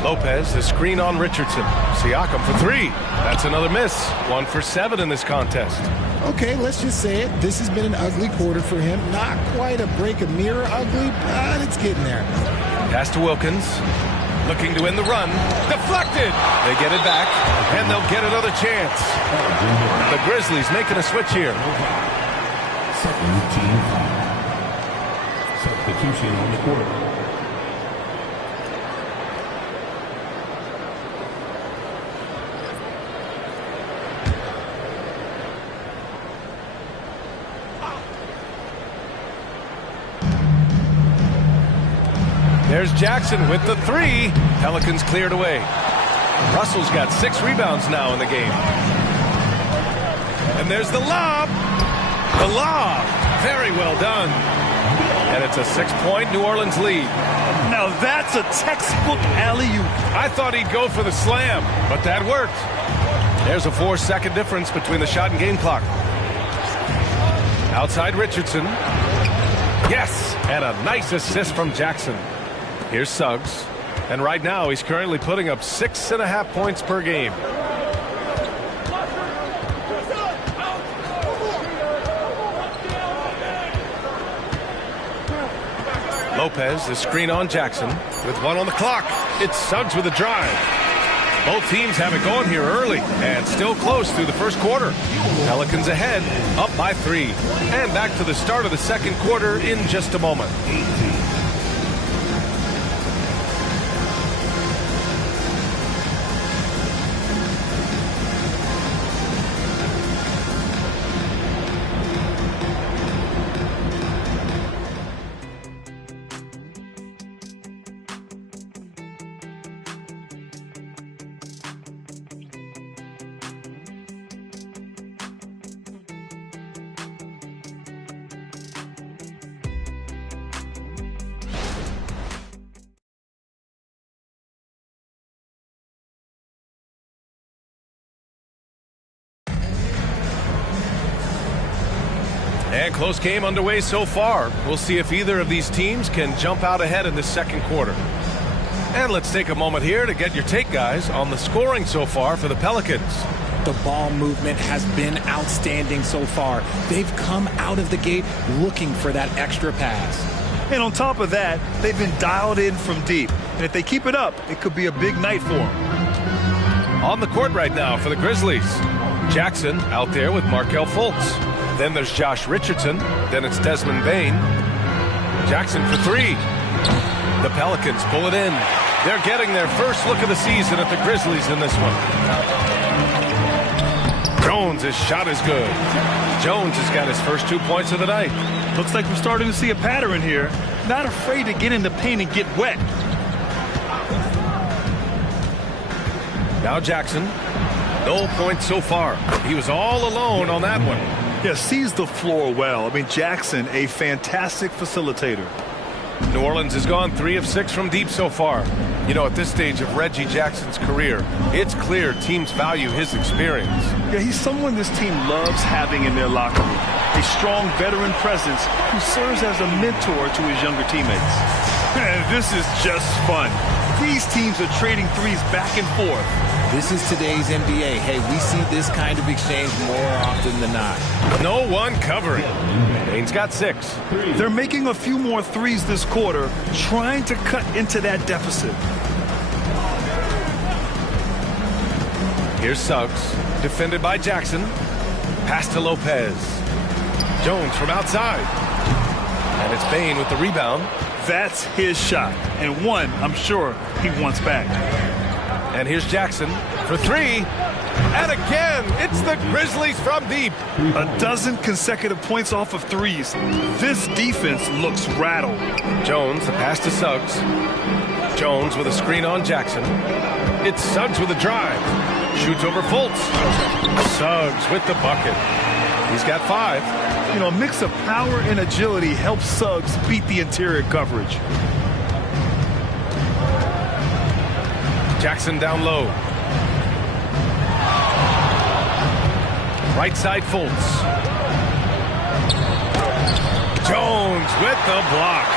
Lopez, the screen on Richardson. Siakam for 3. That's another miss. 1 for 7 in this contest. Okay, let's just say it. This has been an ugly quarter for him. Not quite a break a mirror ugly, but it's getting there. Pass to Wilkins. Looking to win the run. Deflected. They get it back, and they'll get another chance. The Grizzlies making a switch here. Second team foul. Substitution on the court. There's Jackson with the three. Pelicans cleared away. Russell's got 6 rebounds now in the game. And there's the lob. The lob. Very well done. And it's a 6-point New Orleans lead. Now that's a textbook alley-oop. I thought he'd go for the slam, but that worked. There's a 4-second difference between the shot and game clock. Outside Richardson. Yes, and a nice assist from Jackson. Here's Suggs. And right now he's currently putting up 6.5 points per game. Lopez, the screen on Jackson with 1 on the clock. It's Suggs with a drive. Both teams have it going here early and still close through the first quarter. Pelicans ahead, up by 3. And back to the start of the second quarter in just a moment. And close game underway so far. We'll see if either of these teams can jump out ahead in the second quarter. And let's take a moment here to get your take, guys, on the scoring so far for the Pelicans. The ball movement has been outstanding so far. They've come out of the gate looking for that extra pass. And on top of that, they've been dialed in from deep. And if they keep it up, it could be a big night for them. On the court right now for the Grizzlies. Jackson out there with Markelle Fultz. Then there's Josh Richardson. Then it's Desmond Bane. Jackson for 3. The Pelicans pull it in. They're getting their first look of the season at the Grizzlies in this one. Jones, his shot is good. Jones has got his first 2 points of the night. Looks like we're starting to see a pattern here. Not afraid to get in the paint and get wet. Now Jackson. No points so far. He was all alone on that one. Yeah, sees the floor well. I mean, Jackson, a fantastic facilitator. New Orleans has gone 3 of 6 from deep so far. You know, at this stage of Reggie Jackson's career, it's clear teams value his experience. Yeah, he's someone this team loves having in their locker room. A strong veteran presence who serves as a mentor to his younger teammates. This is just fun. These teams are trading threes back and forth. This is today's NBA. Hey, we see this kind of exchange more often than not. No one covering. Bane's got 6. They're making a few more threes this quarter, trying to cut into that deficit. Here's Suggs, defended by Jackson. Pass to Lopez. Jones from outside. And it's Bane with the rebound. That's his shot, and one I'm sure he wants back. And here's Jackson for 3. And again, it's the Grizzlies from deep. A dozen consecutive points off of threes. This defense looks rattled. Jones, the pass to Suggs. Jones with a screen on Jackson. It's Suggs with a drive. Shoots over Fultz. Suggs with the bucket. He's got 5. You know, a mix of power and agility helps Suggs beat the interior coverage. Jackson down low. Right side Fultz. Jones with the block.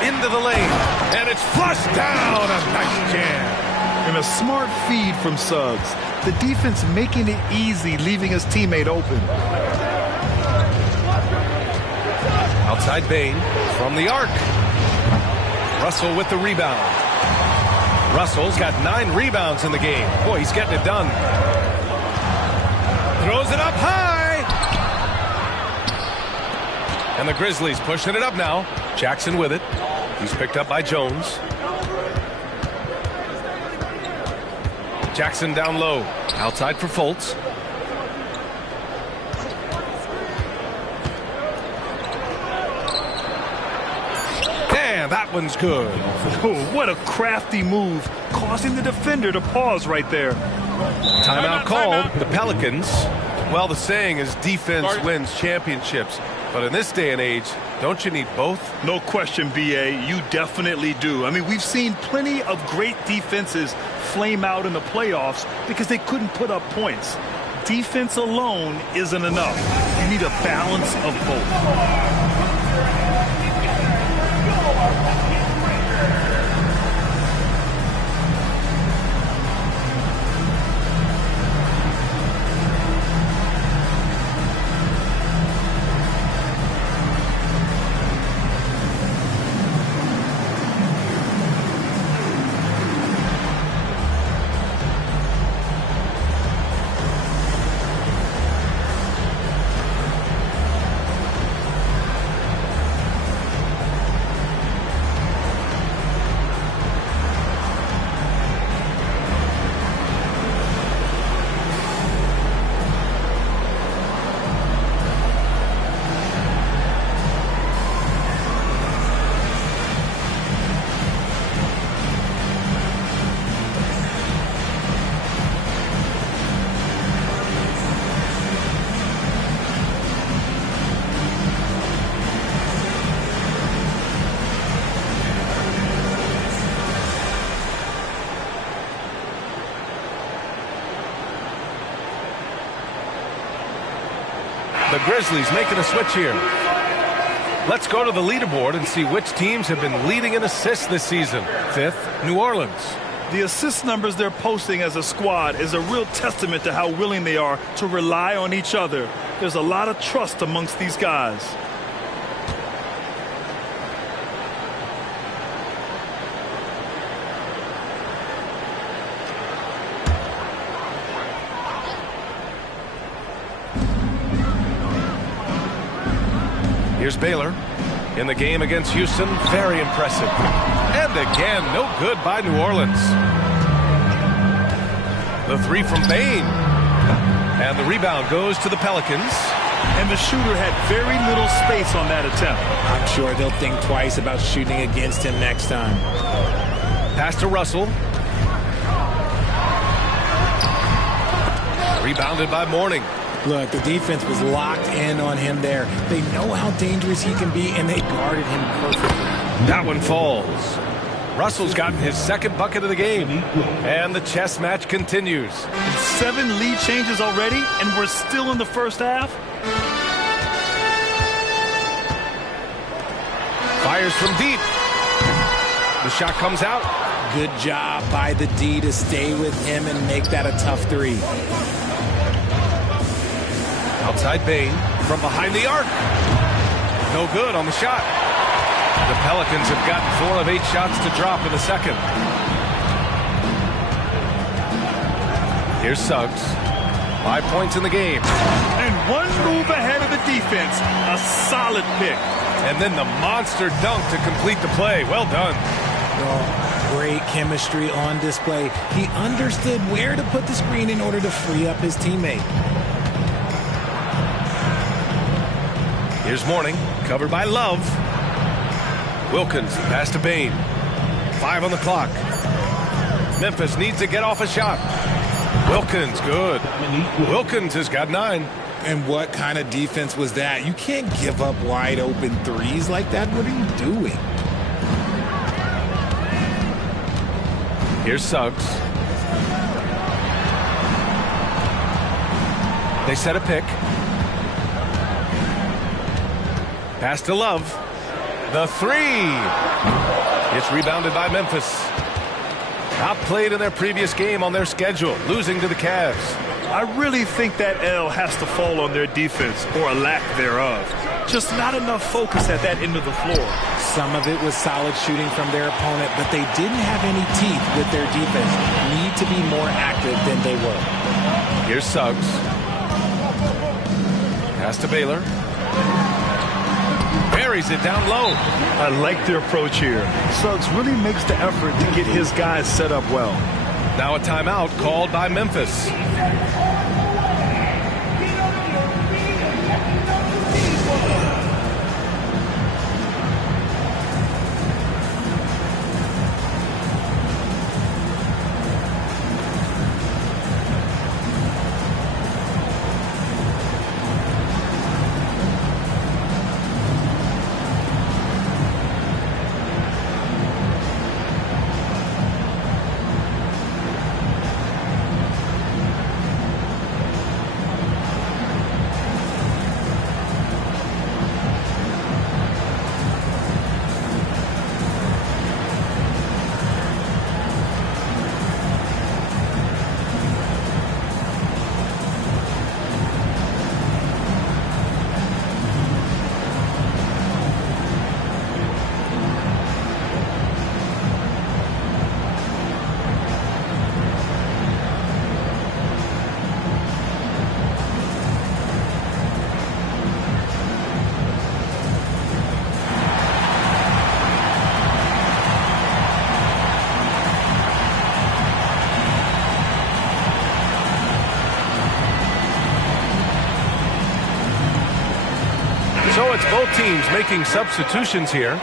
Into the lane. And it's flushed down. A nice jam. And a smart feed from Suggs. The defense making it easy, leaving his teammate open. Outside Bane from the arc. Russell with the rebound. Russell's got 9 rebounds in the game. Boy, he's getting it done. Throws it up high. And the Grizzlies pushing it up now. Jackson with it. He's picked up by Jones. Jackson down low. Outside for Fultz. And that one's good. Oh, what a crafty move, causing the defender to pause right there. Timeout called. The Pelicans. Well, the saying is defense wins championships. But in this day and age, don't you need both? No question, B.A. You definitely do. I mean, we've seen plenty of great defenses flame out in the playoffs because they couldn't put up points. Defense alone isn't enough. You need a balance of both. The Grizzlies making a switch here. Let's go to the leaderboard and see which teams have been leading in assists this season. 5th, New Orleans. The assist numbers they're posting as a squad is a real testament to how willing they are to rely on each other. There's a lot of trust amongst these guys. Here's Baylor in the game against Houston. Very impressive. And again, no good by New Orleans. The three from Bain. And the rebound goes to the Pelicans. And the shooter had very little space on that attempt. I'm sure they'll think twice about shooting against him next time. Pass to Russell. Rebounded by Mourning. Look, the defense was locked in on him there. They know how dangerous he can be, and they guarded him perfectly. That one falls. Russell's gotten his second bucket of the game. And the chess match continues. 7 lead changes already, and we're still in the first half. Fires from deep. The shot comes out. Good job by the D to stay with him and make that a tough three. Outside Bain from behind the arc. No good on the shot. The Pelicans have gotten 4 of 8 shots to drop in the second. Here's Suggs. 5 points in the game. And one move ahead of the defense. A solid pick. And then the monster dunk to complete the play. Well done. Oh, great chemistry on display. He understood where to put the screen in order to free up his teammate. Here's Mourning, covered by Love. Wilkins, pass to Bain. 5 on the clock. Memphis needs to get off a shot. Wilkins, good. Wilkins has got 9. And what kind of defense was that? You can't give up wide open threes like that. What are you doing? Here's Suggs. They set a pick. Pass to Love. The 3. It's rebounded by Memphis. Outplayed in their previous game on their schedule, losing to the Cavs. I really think that L has to fall on their defense, or a lack thereof. Just not enough focus at that end of the floor. Some of it was solid shooting from their opponent, but they didn't have any teeth with their defense. Need to be more active than they were. Here's Suggs. Pass to Baylor. Buries it down low. I like their approach here. Suggs really makes the effort to get his guys set up well. Now a timeout called by Memphis. So it's both teams making substitutions here.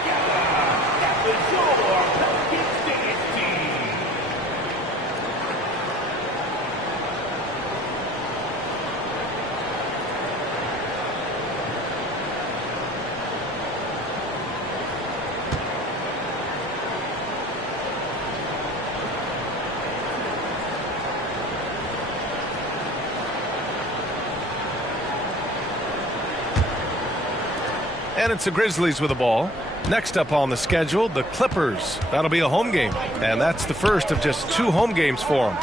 And it's the Grizzlies with the ball. Next up on the schedule, the Clippers. That'll be a home game. And that's the first of just 2 home games for them.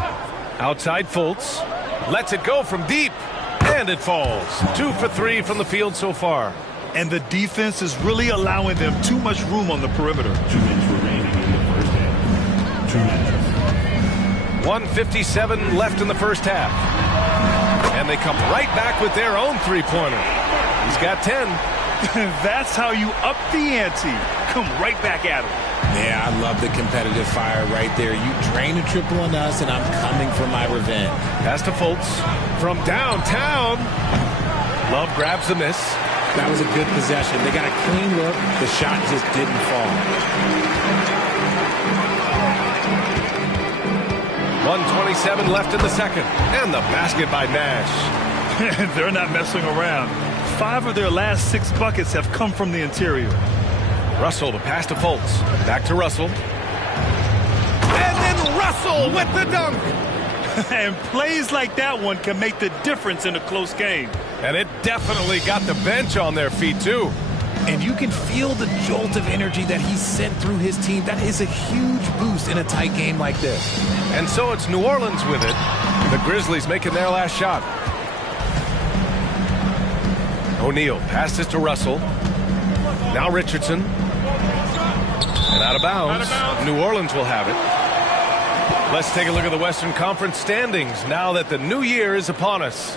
Outside Fultz. Lets it go from deep. And it falls. 2 for 3 from the field so far. And the defense is really allowing them too much room on the perimeter. 2 minutes remaining in the first half. 2 minutes. 1:57 left in the first half. And they come right back with their own three-pointer. He's got 10. That's how you up the ante. Come right back at him. Yeah, I love the competitive fire right there. You drain a triple on us, and I'm coming for my revenge. Pass to Fultz from downtown. Love grabs the miss. That was a good possession. They got a clean look. The shot just didn't fall. 1:27 left in the second. And the basket by Nash. They're not messing around. 5 of their last 6 buckets have come from the interior. Russell to pass to Fultz. Back to Russell. And then Russell with the dunk. And plays like that one can make the difference in a close game. And it definitely got the bench on their feet, too. And you can feel the jolt of energy that he sent through his team. That is a huge boost in a tight game like this. And so it's New Orleans with it. The Grizzlies making their last shot. O'Neal passes to Russell. Now Richardson. And out of bounds. New Orleans will have it. Let's take a look at the Western Conference standings now that the new year is upon us.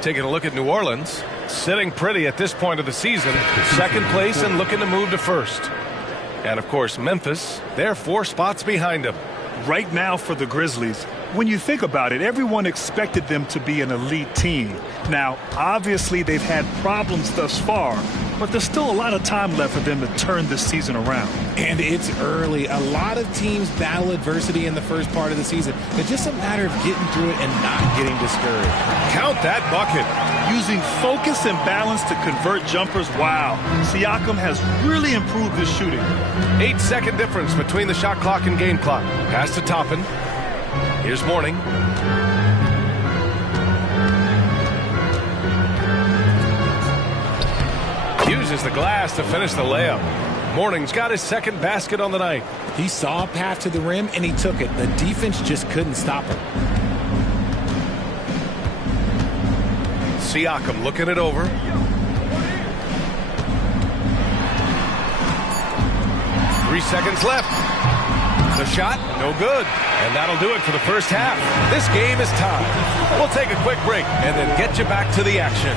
Taking a look at New Orleans. Sitting pretty at this point of the season. Second place and looking to move to first. And, of course, Memphis. They're 4 spots behind them. Right now for the Grizzlies, when you think about it, everyone expected them to be an elite team. Now, obviously, they've had problems thus far, but there's still a lot of time left for them to turn this season around. And it's early. A lot of teams battle adversity in the first part of the season. It's just a matter of getting through it and not getting discouraged. Count that bucket. Using focus and balance to convert jumpers, wow. Siakam has really improved his shooting. 8-second difference between the shot clock and game clock. Pass to Toppin. Here's Mourning. Uses the glass to finish the layup. Mourning's got his second basket on the night. He saw a path to the rim, and he took it. The defense just couldn't stop him. Siakam looking it over. Three seconds left. The shot, no good. And that'll do it for the first half. This game is tied. We'll take a quick break and then get you back to the action.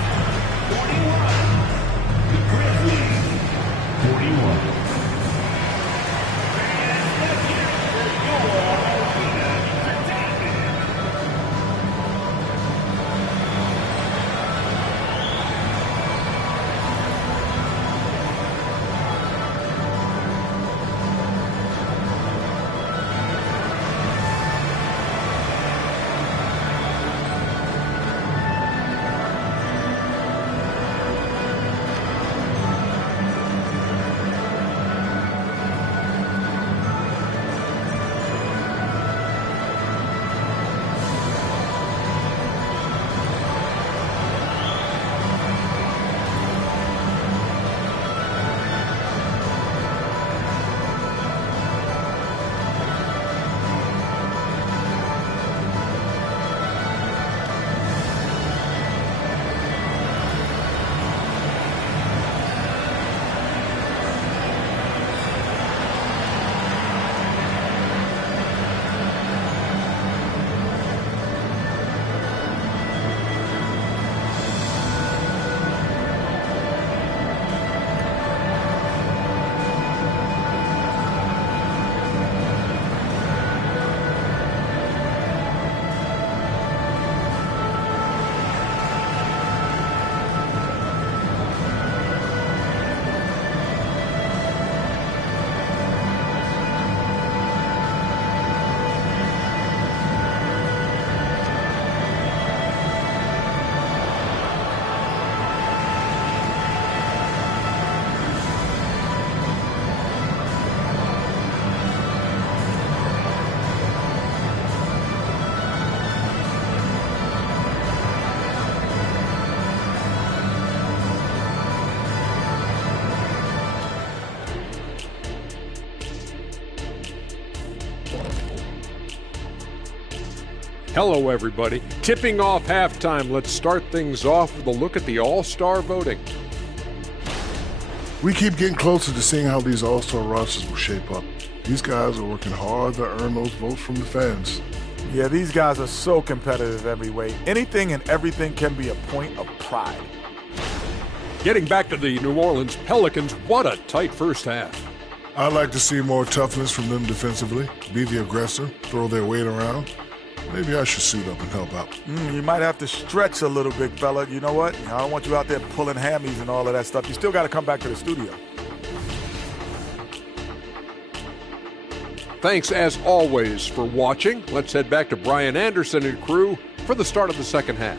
Hello, everybody. Tipping off halftime. Let's start things off with a look at the All-Star voting. We keep getting closer to seeing how these All-Star rosters will shape up. These guys are working hard to earn those votes from the fans. Yeah, these guys are so competitive every way. Anything and everything can be a point of pride. Getting back to the New Orleans Pelicans, what a tight first half. I'd like to see more toughness from them defensively, be the aggressor, throw their weight around. Maybe I should suit up and help out. You might have to stretch a little, big fella. You know what? I don't want you out there pulling hammies and all of that stuff. You still got to come back to the studio. Thanks, as always, for watching. Let's head back to Brian Anderson and crew for the start of the second half.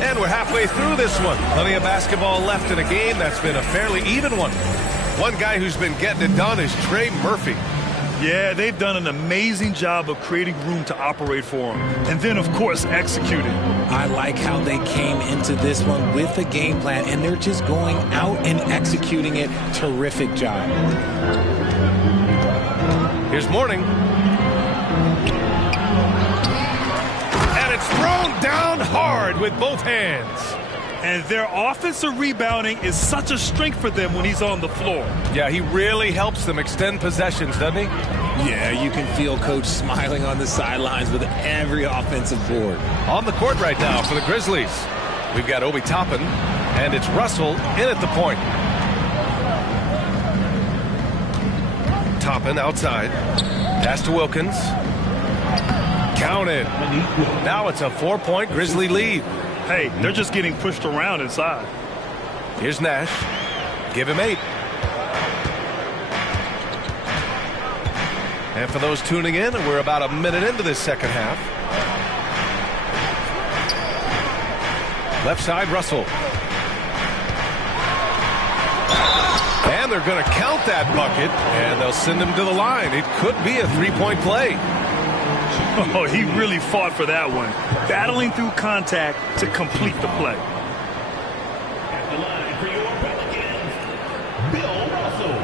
And we're halfway through this one. Plenty of basketball left in a game that's been a fairly even one. One guy who's been getting it done is Trey Murphy. Yeah, they've done an amazing job of creating room to operate for him. And then, of course, executing. I like how they came into this one with a game plan, and they're just going out and executing it. Terrific job. Here's Morning. And it's thrown down hard with both hands. And their offensive rebounding is such a strength for them when he's on the floor. Yeah, he really helps them extend possessions, doesn't he? Yeah, you can feel Coach smiling on the sidelines with every offensive board. On the court right now for the Grizzlies, we've got Obi Toppin, and it's Russell in at the point. Toppin outside. Pass to Wilkins. Counted. Now it's a 4-point Grizzly lead. Hey, they're just getting pushed around inside. Here's Nash. Give him 8. And for those tuning in, we're about a minute into this second half. Left side, Russell. And they're going to count that bucket, and they'll send him to the line. It could be a 3-point play. Oh, he really fought for that one. Battling through contact to complete the play. At the line for your Pelicans, Bill Russell.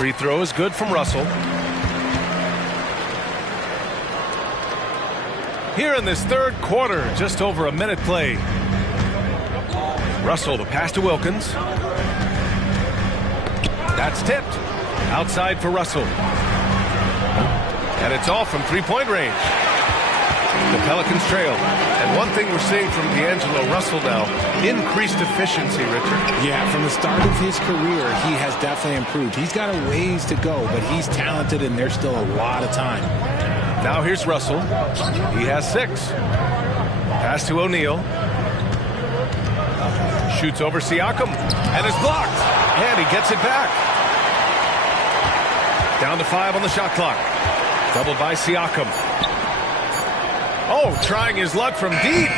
Free throw is good from Russell. Here in this third quarter, just over a minute played. Russell, the pass to Wilkins. That's tipped. Outside for Russell. And it's off from three-point range. The Pelicans trail. And one thing we're seeing from D'Angelo Russell now, increased efficiency, Richard. Yeah, from the start of his career, he has definitely improved. He's got a ways to go, but he's talented, and there's still a lot of time. Now here's Russell. He has 6. Pass to O'Neal. Shoots over Siakam. And is blocked. And he gets it back. Down to 5 on the shot clock. Doubled by Siakam. Oh, trying his luck from deep.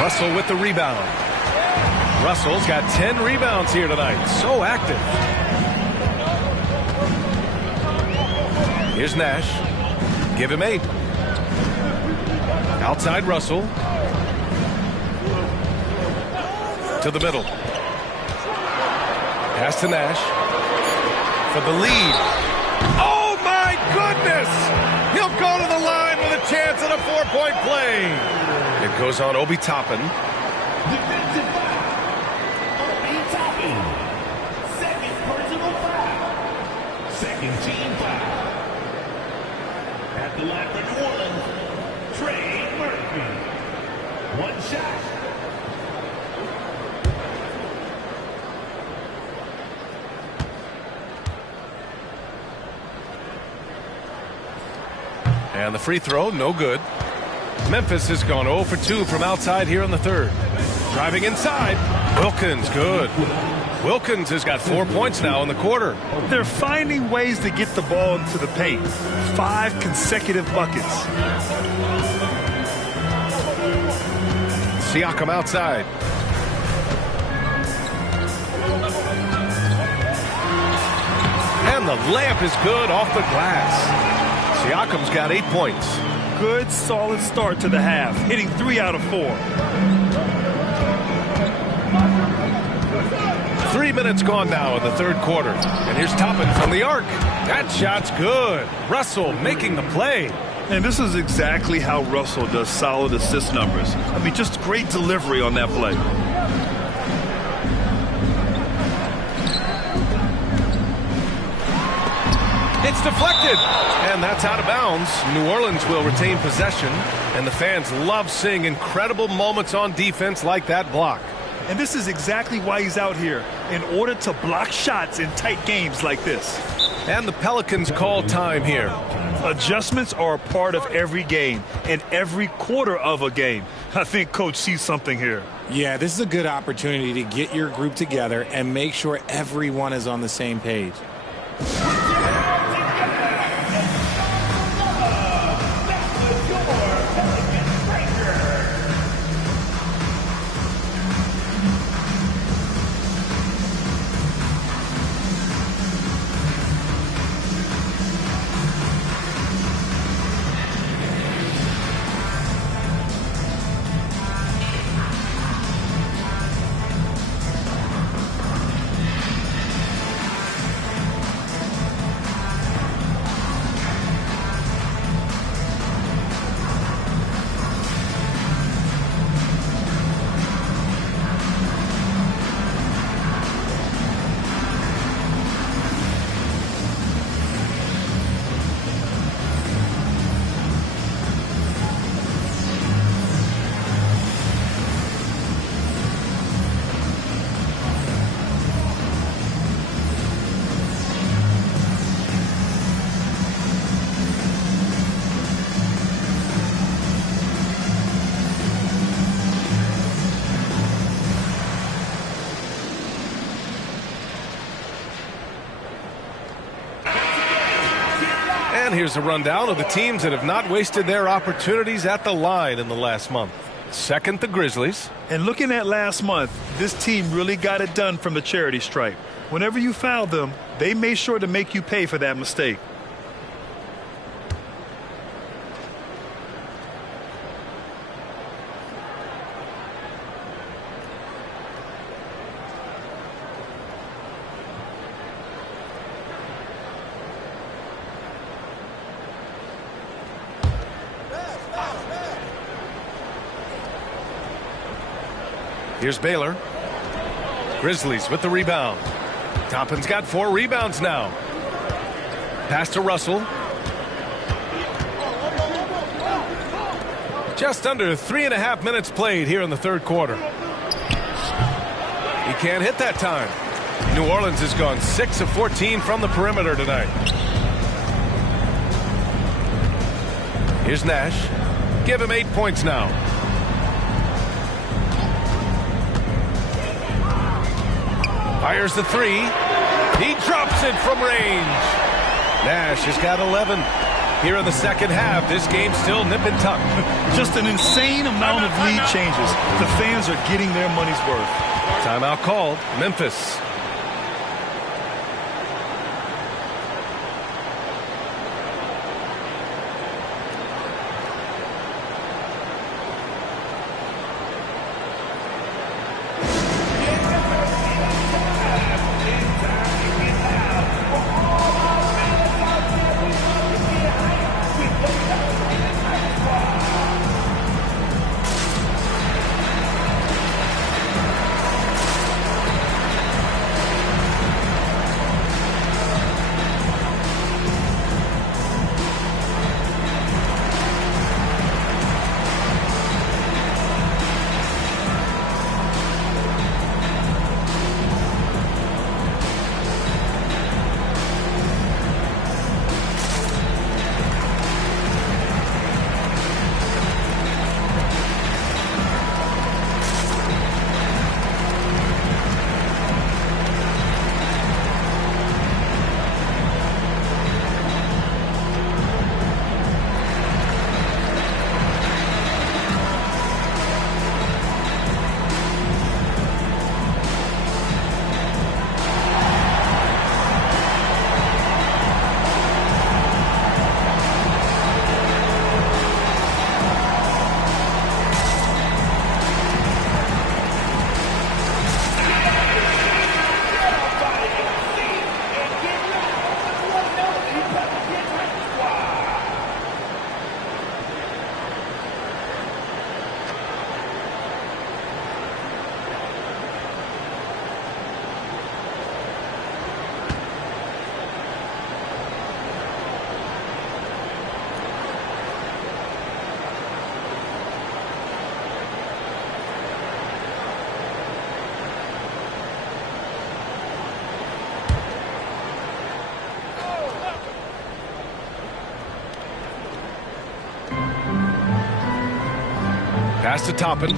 Russell with the rebound. Russell's got 10 rebounds here tonight. So active. Here's Nash. Give him 8. Outside Russell. To the middle. Pass to Nash. For the lead. Oh, my goodness! He'll go to the line with a chance at a 4-point play. It goes on Obi Toppin. Defensive foul. Obi Toppin. Second personal foul. Second team foul. At the line for New Orleans, Trey Murphy. 1 shot. And the free throw, no good. Memphis has gone 0 for 2 from outside here in the third. Driving inside. Wilkins, good. Wilkins has got 4 points now in the quarter. They're finding ways to get the ball into the paint. 5 consecutive buckets. Siakam outside. And the layup is good off the glass. Siakam's got 8 points. Good, solid start to the half, hitting 3 out of 4. 3 minutes gone now in the third quarter. And here's Toppin from the arc. That shot's good. Russell making the play. And this is exactly how Russell does solid assist numbers. I mean, just great delivery on that play. It's deflected, and that's out of bounds. New Orleans will retain possession, and the fans love seeing incredible moments on defense like that block. And this is exactly why he's out here, in order to block shots in tight games like this. And the Pelicans call time here. Adjustments are a part of every game and every quarter of a game. I think Coach sees something here. Yeah, this is a good opportunity to get your group together and make sure everyone is on the same page. And here's a rundown of the teams that have not wasted their opportunities at the line in the last month. Second, the Grizzlies. And looking at last month, this team really got it done from the charity stripe. Whenever you fouled them, they made sure to make you pay for that mistake. Here's Baylor. Grizzlies with the rebound. Toppin's got 4 rebounds now. Pass to Russell. Just under 3.5 minutes played here in the third quarter. He can't hit that time. New Orleans has gone 6 of 14 from the perimeter tonight. Here's Nash. Give him 8 points now. Fires the 3. He drops it from range. Nash has got 11. Here in the second half, this game's still nip and tuck. Just an insane amount of lead changes. The fans are getting their money's worth. Timeout called. Memphis. Pass to Toppin.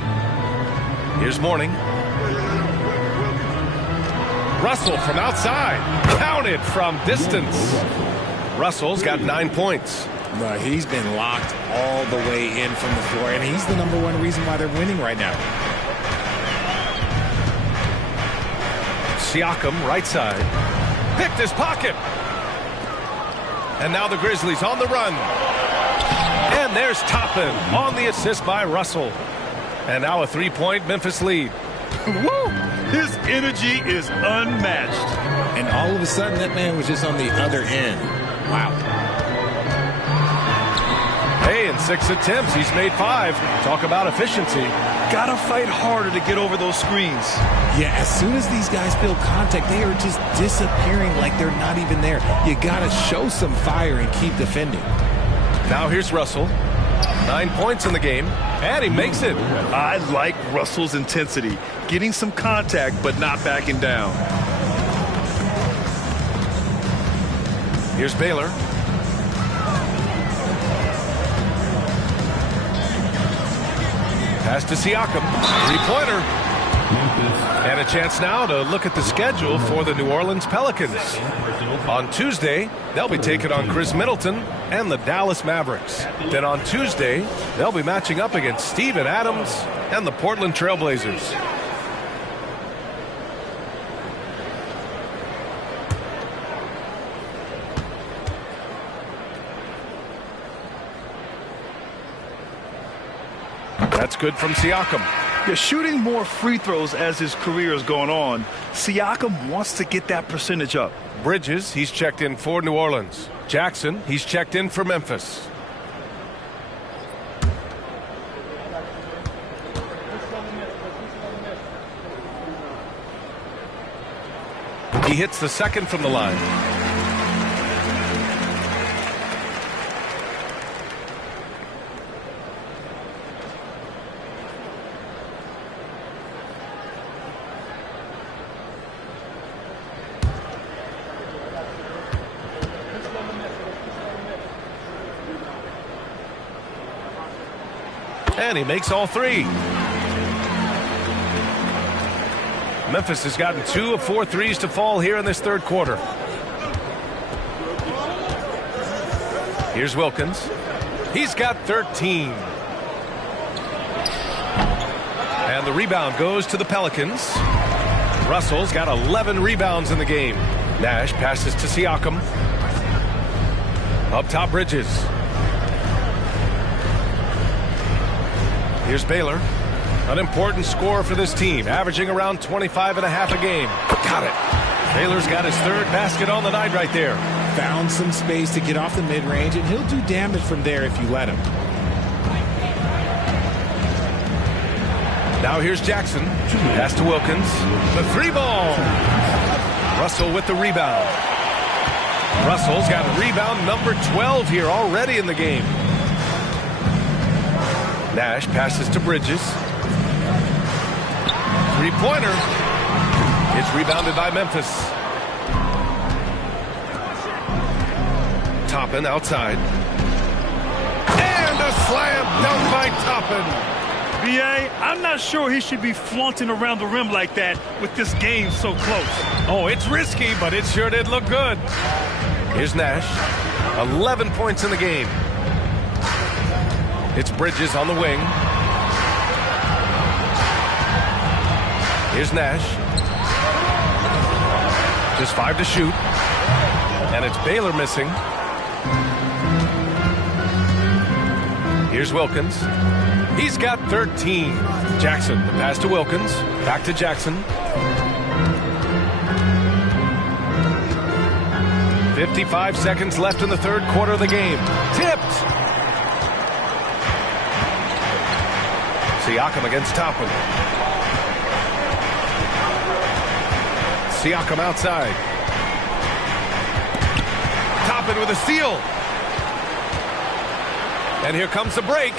Here's Mourning. Russell from outside. Counted from distance. Russell's got 9 points. But he's been locked all the way in from the floor, and he's the #1 reason why they're winning right now. Siakam, right side. Picked his pocket. And now the Grizzlies on the run. And there's Toppin on the assist by Russell. And now a 3-point Memphis lead. Woo! His energy is unmatched. And all of a sudden, that man was just on the other end. Wow. Hey, in 6 attempts, he's made 5. Talk about efficiency. Gotta fight harder to get over those screens. Yeah, as soon as these guys feel contact, they are just disappearing like they're not even there. You gotta show some fire and keep defending. Now here's Russell. 9 points in the game, and he makes it. I like Russell's intensity. Getting some contact, but not backing down. Here's Baylor. Pass to Siakam. 3-pointer. And a chance now to look at the schedule for the New Orleans Pelicans. On Tuesday, they'll be taking on Chris Middleton and the Dallas Mavericks. Then on Tuesday, they'll be matching up against Steven Adams and the Portland Trailblazers. That's good from Siakam. They're shooting more free throws as his career is going on. Siakam wants to get that percentage up. Bridges, he's checked in for New Orleans. Jackson, he's checked in for Memphis. He hits the second from the line. And he makes all three. Memphis has gotten 2 of 4 threes to fall here in this third quarter. Here's Wilkins. He's got 13. And the rebound goes to the Pelicans. Russell's got 11 rebounds in the game. Nash passes to Siakam. Up top, Bridges. Here's Baylor. An important scorer for this team, averaging around 25.5 a game. Got it. Baylor's got his third basket on the night right there. Found some space to get off the mid-range, and he'll do damage from there if you let him. Now here's Jackson. Pass to Wilkins. The 3-ball. Russell with the rebound. Russell's got rebound number 12 here already in the game. Nash passes to Bridges. Three-pointer. It's rebounded by Memphis. Toppin outside. And a slam dunk by Toppin. B.A., I'm not sure he should be flaunting around the rim like that with this game so close. Oh, it's risky, but it sure did look good. Here's Nash. 11 points in the game. It's Bridges on the wing. Here's Nash. Just 5 to shoot. And it's Baylor missing. Here's Wilkins. He's got 13. Jackson, the pass to Wilkins. Back to Jackson. 55 seconds left in the third quarter of the game. Tipped. Siakam against Toppin. Siakam outside. Toppin with a steal. And here comes the break.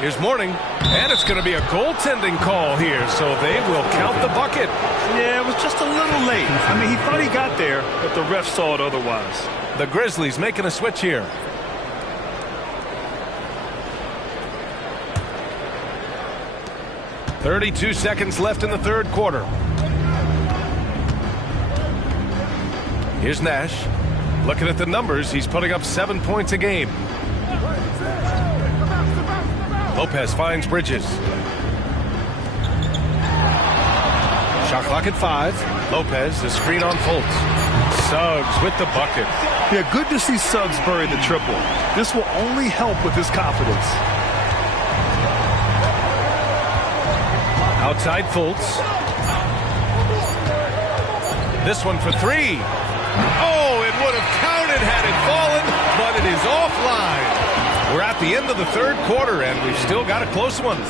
Here's Mourning. And it's going to be a goaltending call here, so they will count the bucket. Yeah, it was just a little late. I mean, he thought he got there, but the ref saw it otherwise. The Grizzlies making a switch here. .32 seconds left in the third quarter. Here's Nash. Looking at the numbers, he's putting up 7 points a game. Lopez finds Bridges. Shot clock at 5. Lopez, the screen on Fultz. Suggs with the bucket. Yeah, good to see Suggs bury the triple. This will only help with his confidence. Outside Fultz. This one for 3. Oh, it would have counted had it fallen, but it is offline. We're at the end of the third quarter, and we've still got a close one.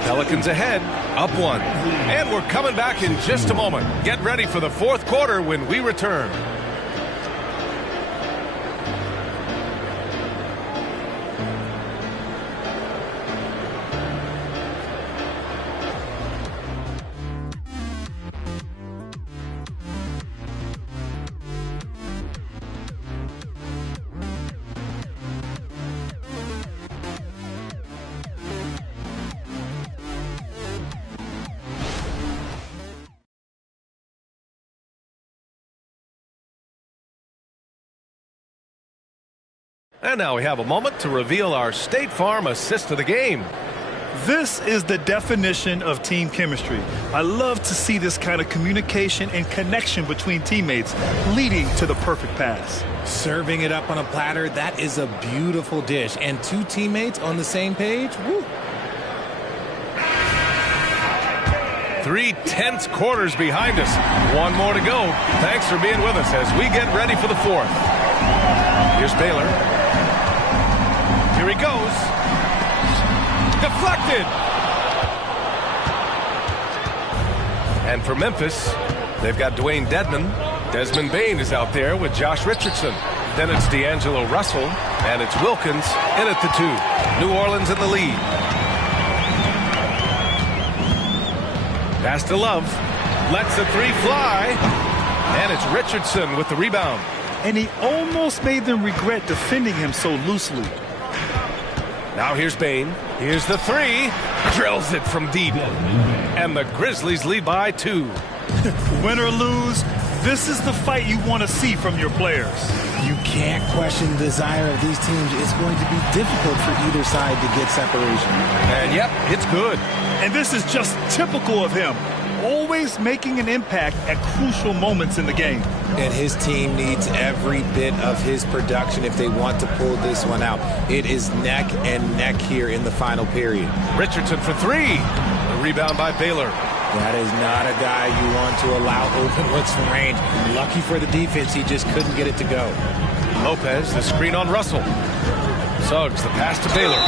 Pelicans ahead, up 1. And we're coming back in just a moment. Get ready for the fourth quarter when we return. And now we have a moment to reveal our State Farm assist of the game. This is the definition of team chemistry. I love to see this kind of communication and connection between teammates leading to the perfect pass. Serving it up on a platter, that is a beautiful dish. And 2 teammates on the same page, woo. 3 tense quarters behind us. 1 more to go. Thanks for being with us as we get ready for the fourth. Here's Baylor. Here he goes. Deflected. And for Memphis, they've got Dwayne Dedman. Desmond Bain is out there with Josh Richardson. Then it's D'Angelo Russell, and it's Wilkins in at the 2. New Orleans in the lead. Pass to Love. Lets the 3 fly. And it's Richardson with the rebound. And he almost made them regret defending him so loosely. Now here's Bain. Here's the 3. Drills it from deep. And the Grizzlies lead by 2. Win or lose, this is the fight you want to see from your players. You can't question the desire of these teams. It's going to be difficult for either side to get separation. And yep, it's good. And this is just typical of him. Always making an impact at crucial moments in the game. And his team needs every bit of his production if they want to pull this one out. It is neck and neck here in the final period. Richardson for 3. The rebound by Baylor. That is not a guy you want to allow open looks from range. Lucky for the defense, he just couldn't get it to go. Lopez, the screen on Russell. Suggs, the pass to Baylor.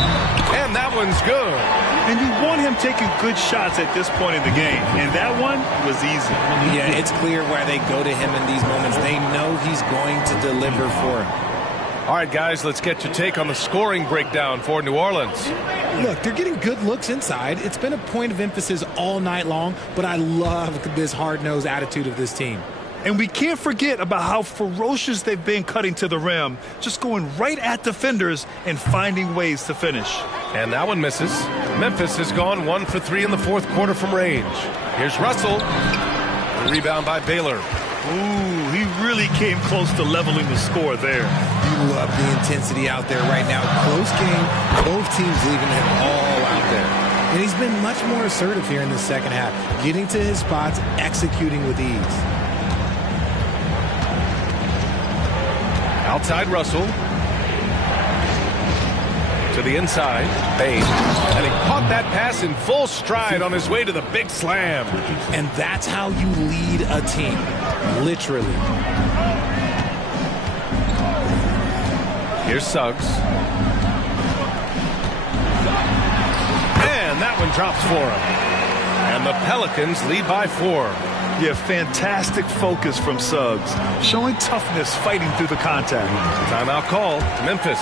And that one's good. And you want him taking good shots at this point in the game. And that one was easy. Yeah, it's clear why they go to him in these moments. They know he's going to deliver for him. All right, guys, let's get your take on the scoring breakdown for New Orleans. Look, they're getting good looks inside. It's been a point of emphasis all night long, but I love this hard-nosed attitude of this team. And we can't forget about how ferocious they've been cutting to the rim, just going right at defenders and finding ways to finish. And that one misses. Memphis has gone 1 for 3 in the fourth quarter from range. Here's Russell. The rebound by Baylor. Ooh, he really came close to leveling the score there. You love the intensity out there right now. Close game, both teams leaving him all out there. And he's been much more assertive here in the second half, getting to his spots, executing with ease. Outside Russell. To the inside, Bain. And he caught that pass in full stride on his way to the big slam. And that's how you lead a team, literally. Here's Suggs. And that one drops for him. And the Pelicans lead by 4. Yeah, fantastic focus from Suggs, showing toughness fighting through the contact. Timeout call, Memphis.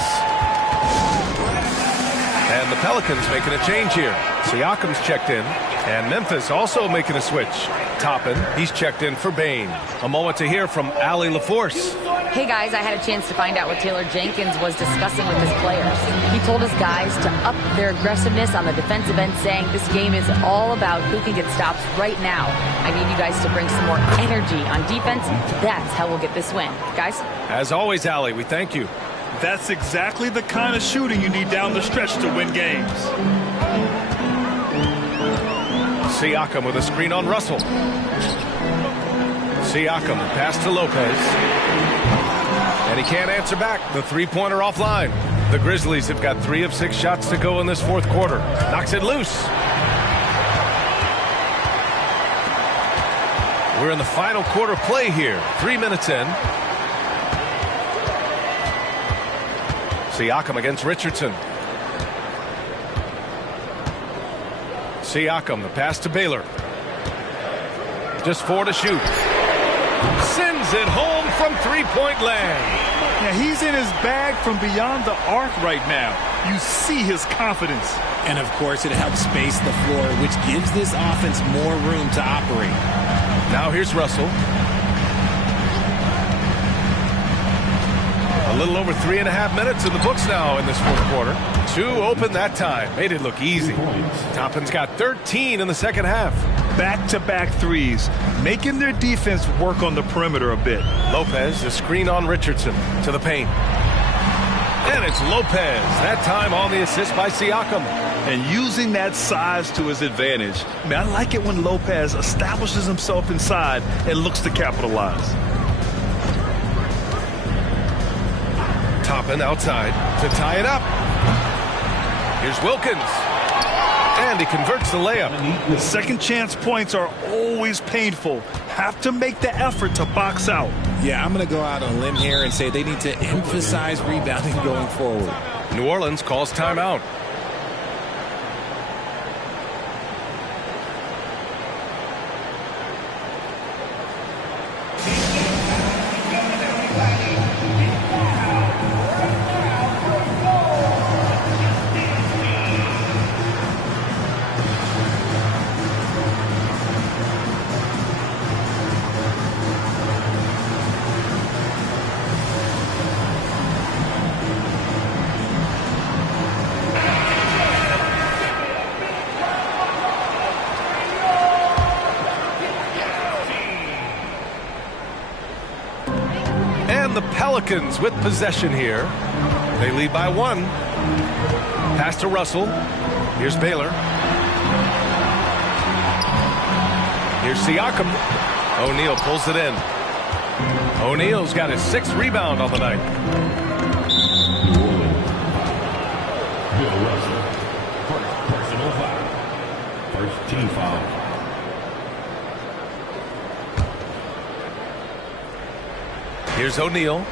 And the Pelicans making a change here. Siakam's checked in, and Memphis also making a switch. Toppin, he's checked in for Bain. A moment to hear from Allie LaForce. Hey guys, I had a chance to find out what Taylor Jenkins was discussing with his players. He told his guys to up their aggressiveness on the defensive end, saying this game is all about who can get stops right now. I need you guys to bring some more energy on defense. That's how we'll get this win. Guys? As always, Allie, we thank you. That's exactly the kind of shooting you need down the stretch to win games. Siakam with a screen on Russell. Siakam, pass to Lopez. And he can't answer back. The three-pointer offline. The Grizzlies have got 3 of 6 shots to go in this fourth quarter. Knocks it loose. We're in the final quarter play here. 3 minutes in. Siakam against Richardson. Siakam, the pass to Baylor. Just 4 to shoot. Sends it home from three-point land. Yeah, he's in his bag from beyond the arc right now. You see his confidence. And, of course, it helps space the floor, which gives this offense more room to operate. Now here's Russell. A little over 3.5 minutes in the books now in this fourth quarter. 2 open that time. Made it look easy. Toppin's got 13 in the second half. Back-to-back threes, making their defense work on the perimeter a bit. Lopez, the screen on Richardson to the paint. And it's Lopez, that time on the assist by Siakam. And using that size to his advantage. I mean, I like it when Lopez establishes himself inside and looks to capitalize. Toppin outside to tie it up. Here's Wilkins. And he converts the layup. Second chance points are always painful. Have to make the effort to box out. Yeah, I'm going to go out on a limb here and say they need to emphasize rebounding going forward. New Orleans calls timeout. Pelicans with possession here. They lead by 1. Pass to Russell. Here's Baylor. Here's Siakam. O'Neal pulls it in. O'Neal's got his 6th rebound on the night. Bill Russell, first personal foul. First team foul. Here's O'Neal.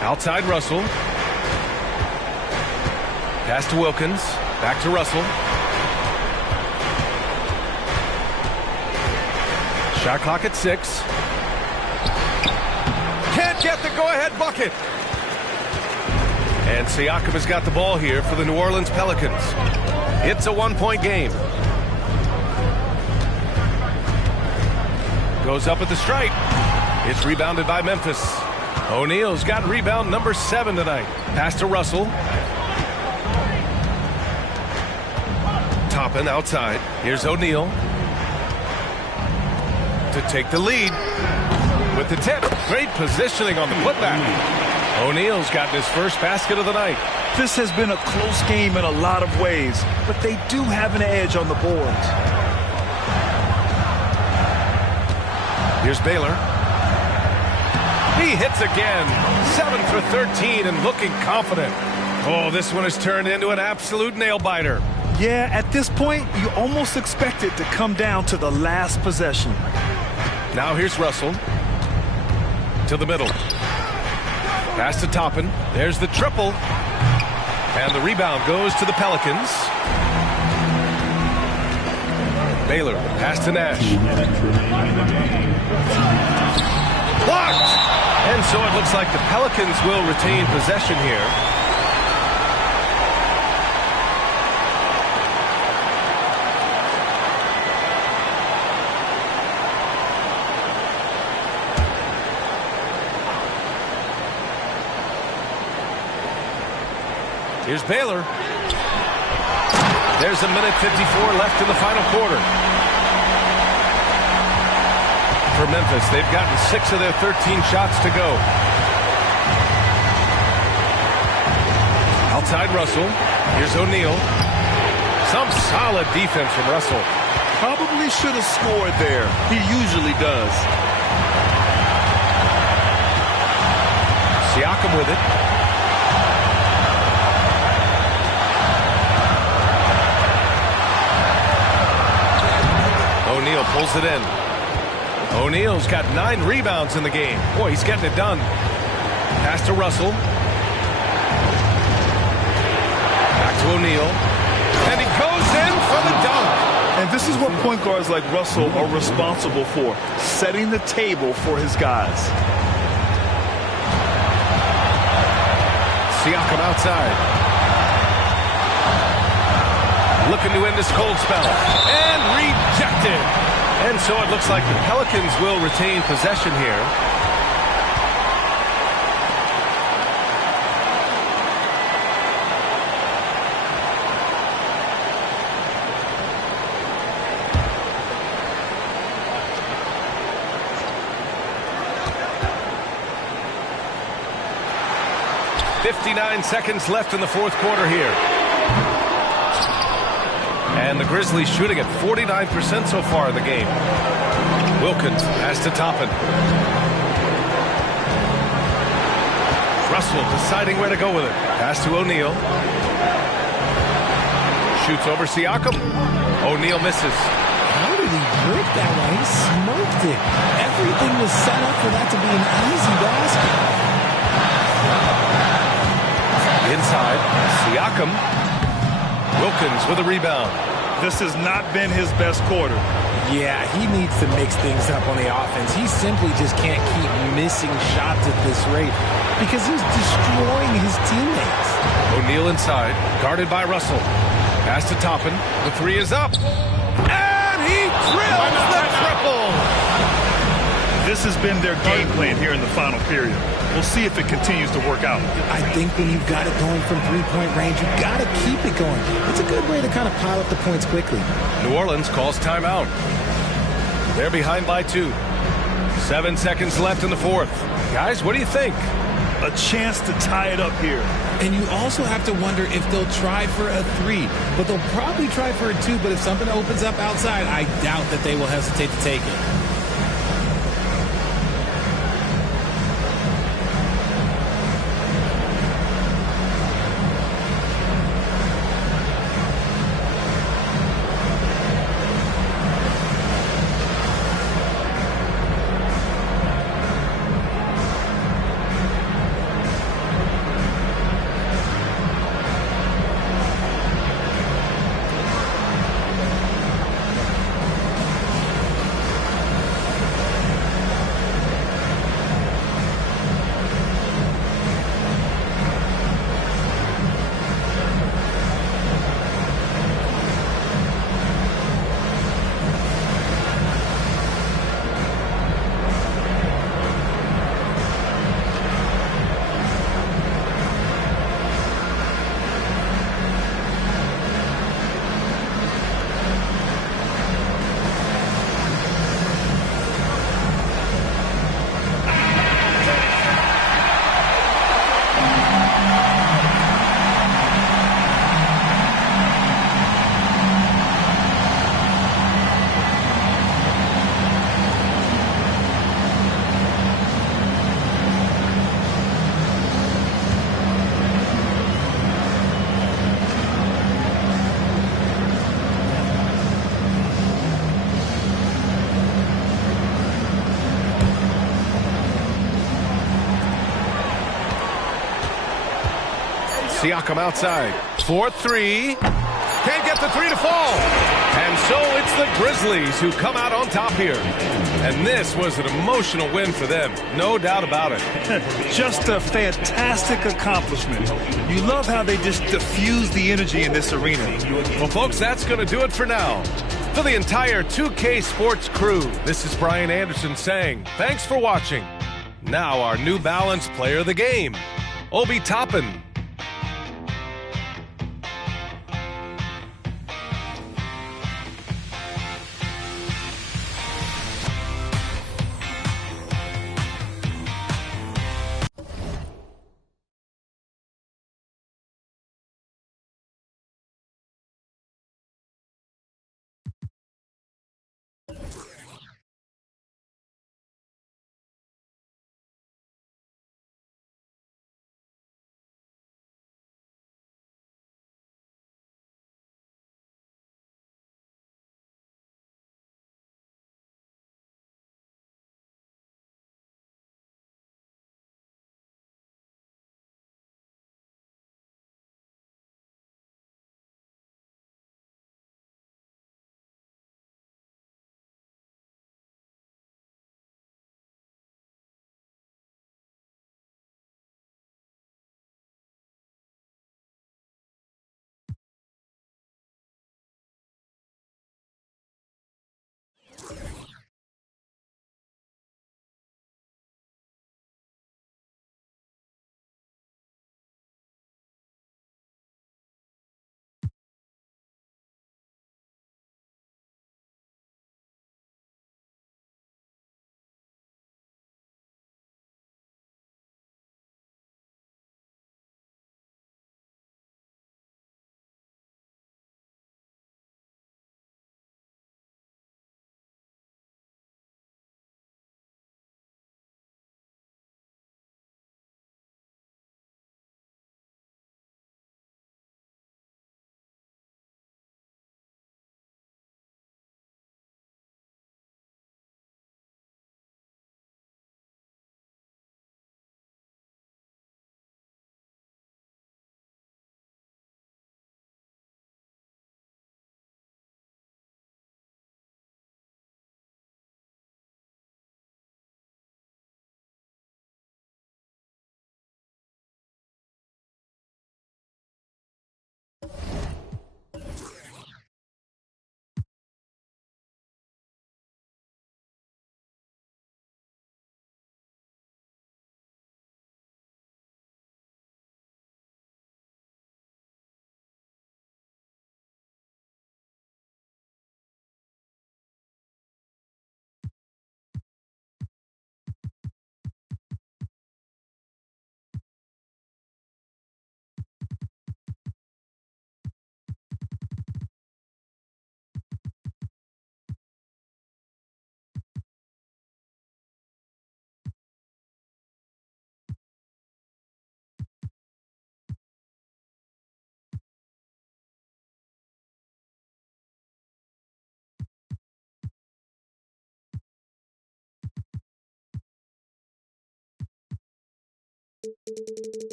Outside Russell. Pass to Wilkins. Back to Russell. Shot clock at 6. Can't get the go-ahead bucket. And Siakam has got the ball here for the New Orleans Pelicans. It's a 1-point game. Goes up at the stripe. It's rebounded by Memphis. O'Neal's got rebound number 7 tonight. Pass to Russell. Toppin outside. Here's O'Neal to take the lead with the tip. Great positioning on the putback. O'Neal's gotten his first basket of the night. This has been a close game in a lot of ways, but they do have an edge on the boards. Here's Baylor. He hits again. 7 for 13 and looking confident. Oh, this one has turned into an absolute nail-biter. Yeah, at this point, you almost expect it to come down to the last possession. Now here's Russell. To the middle. Pass to Toppin. There's the triple. And the rebound goes to the Pelicans. Baylor, pass to Nash. Blocked! And so it looks like the Pelicans will retain possession here. Here's Baylor. There's a minute 54 left in the final quarter. For Memphis, they've gotten 6 of their 13 shots to go. Outside Russell. Here's O'Neal. Some solid defense from Russell. Probably should have scored there. He usually does. Siakam with it. O'Neal pulls it in. O'Neal's got 9 rebounds in the game. Boy, he's getting it done. Pass to Russell. Back to O'Neal. And he goes in for the dunk. And this is what point guards like Russell are responsible for, setting the table for his guys. Siakam outside. Looking to end this cold spell. And rejected. And so it looks like the Pelicans will retain possession here. .59 seconds left in the fourth quarter here. And the Grizzlies shooting at 49% so far in the game. Wilkins pass to Toppin. Russell deciding where to go with it. Pass to O'Neal. Shoots over Siakam. O'Neal misses. How did he break that one? He smoked it. Everything was set up for that to be an easy basket. Inside, Siakam. Wilkins with a rebound. This has not been his best quarter. Yeah, he needs to mix things up on the offense. He simply just can't keep missing shots at this rate because he's destroying his teammates. O'Neal inside, guarded by Russell. Pass to Toppin. The 3 is up. And he drills the triple. This has been their game plan here in the final period. We'll see if it continues to work out. I think when you've got it going from three-point range, you've got to keep it going. It's a good way to kind of pile up the points quickly. New Orleans calls timeout. They're behind by 2. 7 seconds left in the fourth. Guys, what do you think? a chance to tie it up here. And you also have to wonder if they'll try for a 3, but they'll probably try for a 2, but if something opens up outside, I doubt that they will hesitate to take it. Siakam outside. 4-3. Can't get the 3 to fall. And so it's the Grizzlies who come out on top here. And this was an emotional win for them. No doubt about it. Just a fantastic accomplishment. You love how they just diffuse the energy in this arena. Well, folks, that's going to do it for now. For the entire 2K Sports crew, this is Brian Anderson saying thanks for watching. Now our New Balance player of the game, Obi Toppin.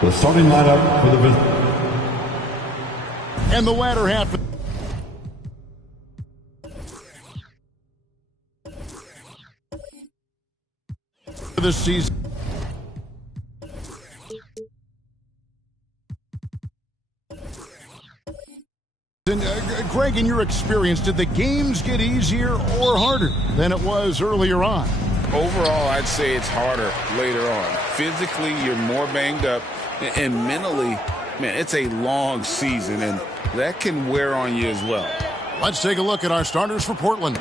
The starting lineup for the visit. And the latter half of this season. Greg, in your experience, did the games get easier or harder than it was earlier on? Overall, I'd say it's harder later on. Physically, you're more banged up, and mentally, man, it's a long season, and that can wear on you as well. Let's take a look at our starters for Portland.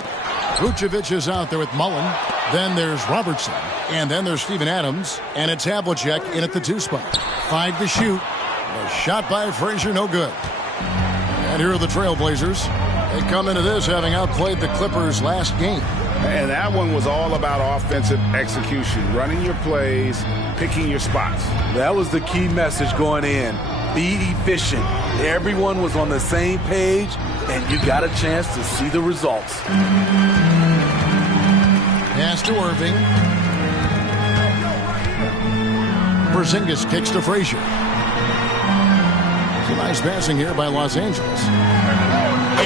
Vucevic is out there with Mullen. Then there's Robertson. And then there's Steven Adams. And it's Havlicek in at the 2 spot. 5 to shoot. A shot by Frazier, no good. And here are the Trailblazers. They come into this having outplayed the Clippers last game. And that one was all about offensive execution, running your plays, picking your spots. That was the key message going in. Be efficient. Everyone was on the same page, and you got a chance to see the results. Pass to Irving. Porzingis kicks to Frazier. It's a nice passing here by Los Angeles.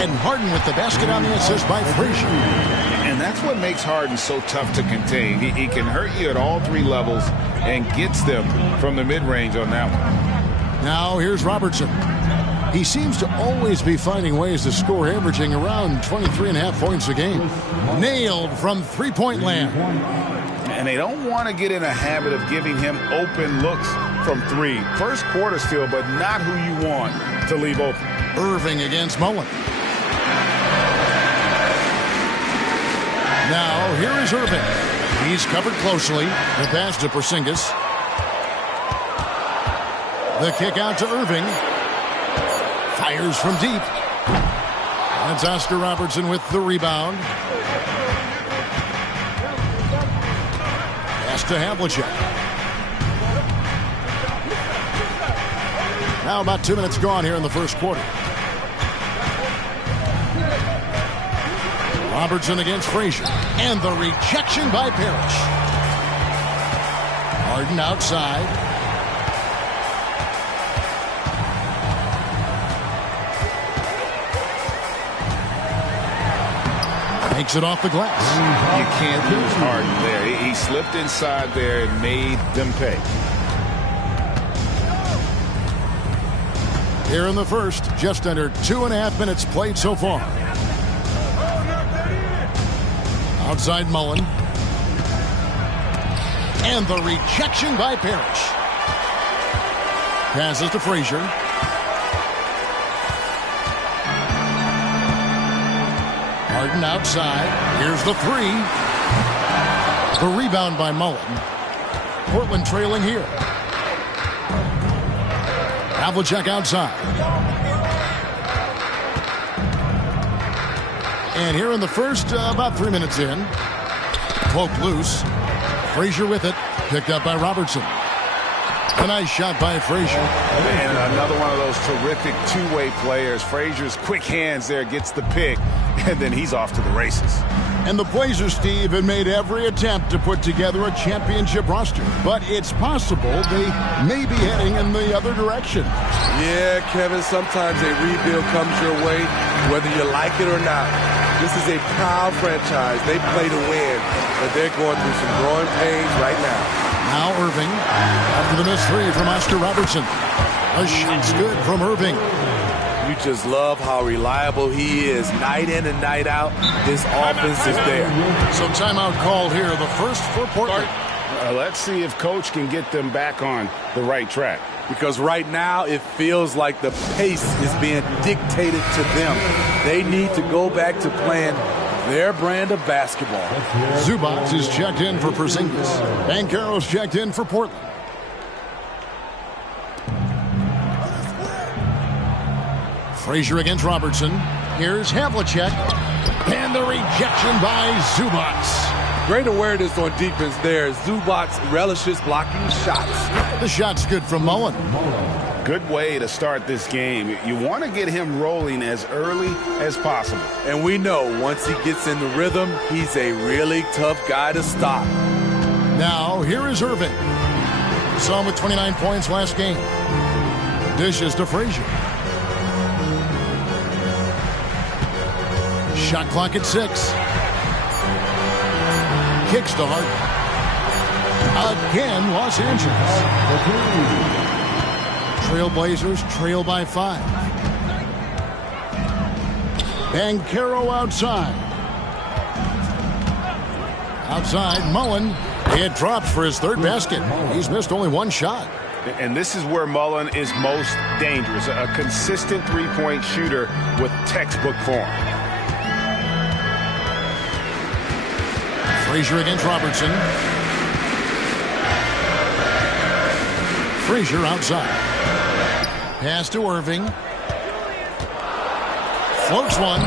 And Harden with the basket on the assist by Frazier. And that's what makes Harden so tough to contain. He can hurt you at all 3 levels and gets them from the mid-range on that one. Now here's Robertson. He seems to always be finding ways to score, averaging around 23.5 points a game. Nailed from three-point land. And they don't want to get in a habit of giving him open looks from 3. First quarter still, but not who you want to leave open. Irving against Mullen. Now, here is Irving. He's covered closely. The pass to Porzingis. The kick out to Irving. Fires from deep. That's Oscar Robertson with the rebound. Pass to Havlicek. Now about 2 minutes gone here in the first quarter. Robertson against Frazier. And the rejection by Parrish. Harden outside. Takes it off the glass. You can't lose Harden there. He slipped inside there and made them pay. Here in the first, just under 2.5 minutes played so far. Outside Mullen. And the rejection by Parrish. Passes to Frazier. Harden outside. Here's the three. The rebound by Mullen. Portland trailing here. Havlicek outside. And here in the first, about 3 minutes in. Poke loose. Frazier with it. Picked up by Robertson. A nice shot by Frazier. And another one of those terrific two-way players. Frazier's quick hands there gets the pick, and then he's off to the races. And the Blazers, Steve, have made every attempt to put together a championship roster. But it's possible they may be heading in the other direction. Yeah, Kevin, sometimes a rebuild comes your way, whether you like it or not. This is a proud franchise. They play to win, but they're going through some growing pains right now. Now Irving, after the missed three from Oscar Robertson. A shot's good from Irving. You just love how reliable he is. Night in and night out, this offense is there. So timeout called here, the first for Portland. Let's see if Coach can get them back on the right track. Because right now it feels like the pace is being dictated to them. They need to go back to playing their brand of basketball. Zubac is checked in for Porzingis. Banchero's checked in for Portland. Frazier against Robertson. Here's Havlicek. And the rejection by Zubac. Great awareness on defense there. Zubac relishes blocking shots. The shot's good from Mullen. Good way to start this game. You want to get him rolling as early as possible. And we know once he gets in the rhythm, he's a really tough guy to stop. Now, here is Irving. Saw him with 29 points last game. Dishes to Frazier. Shot clock at 6. Kickstart. Again, Los Angeles. Trailblazers trail by 5. Banchero outside. Outside, Mullen. It drops for his third basket. He's missed only one shot. And this is where Mullen is most dangerous. A consistent three-point shooter with textbook form. Frazier against Robertson. Frazier outside. Pass to Irving. Floats one.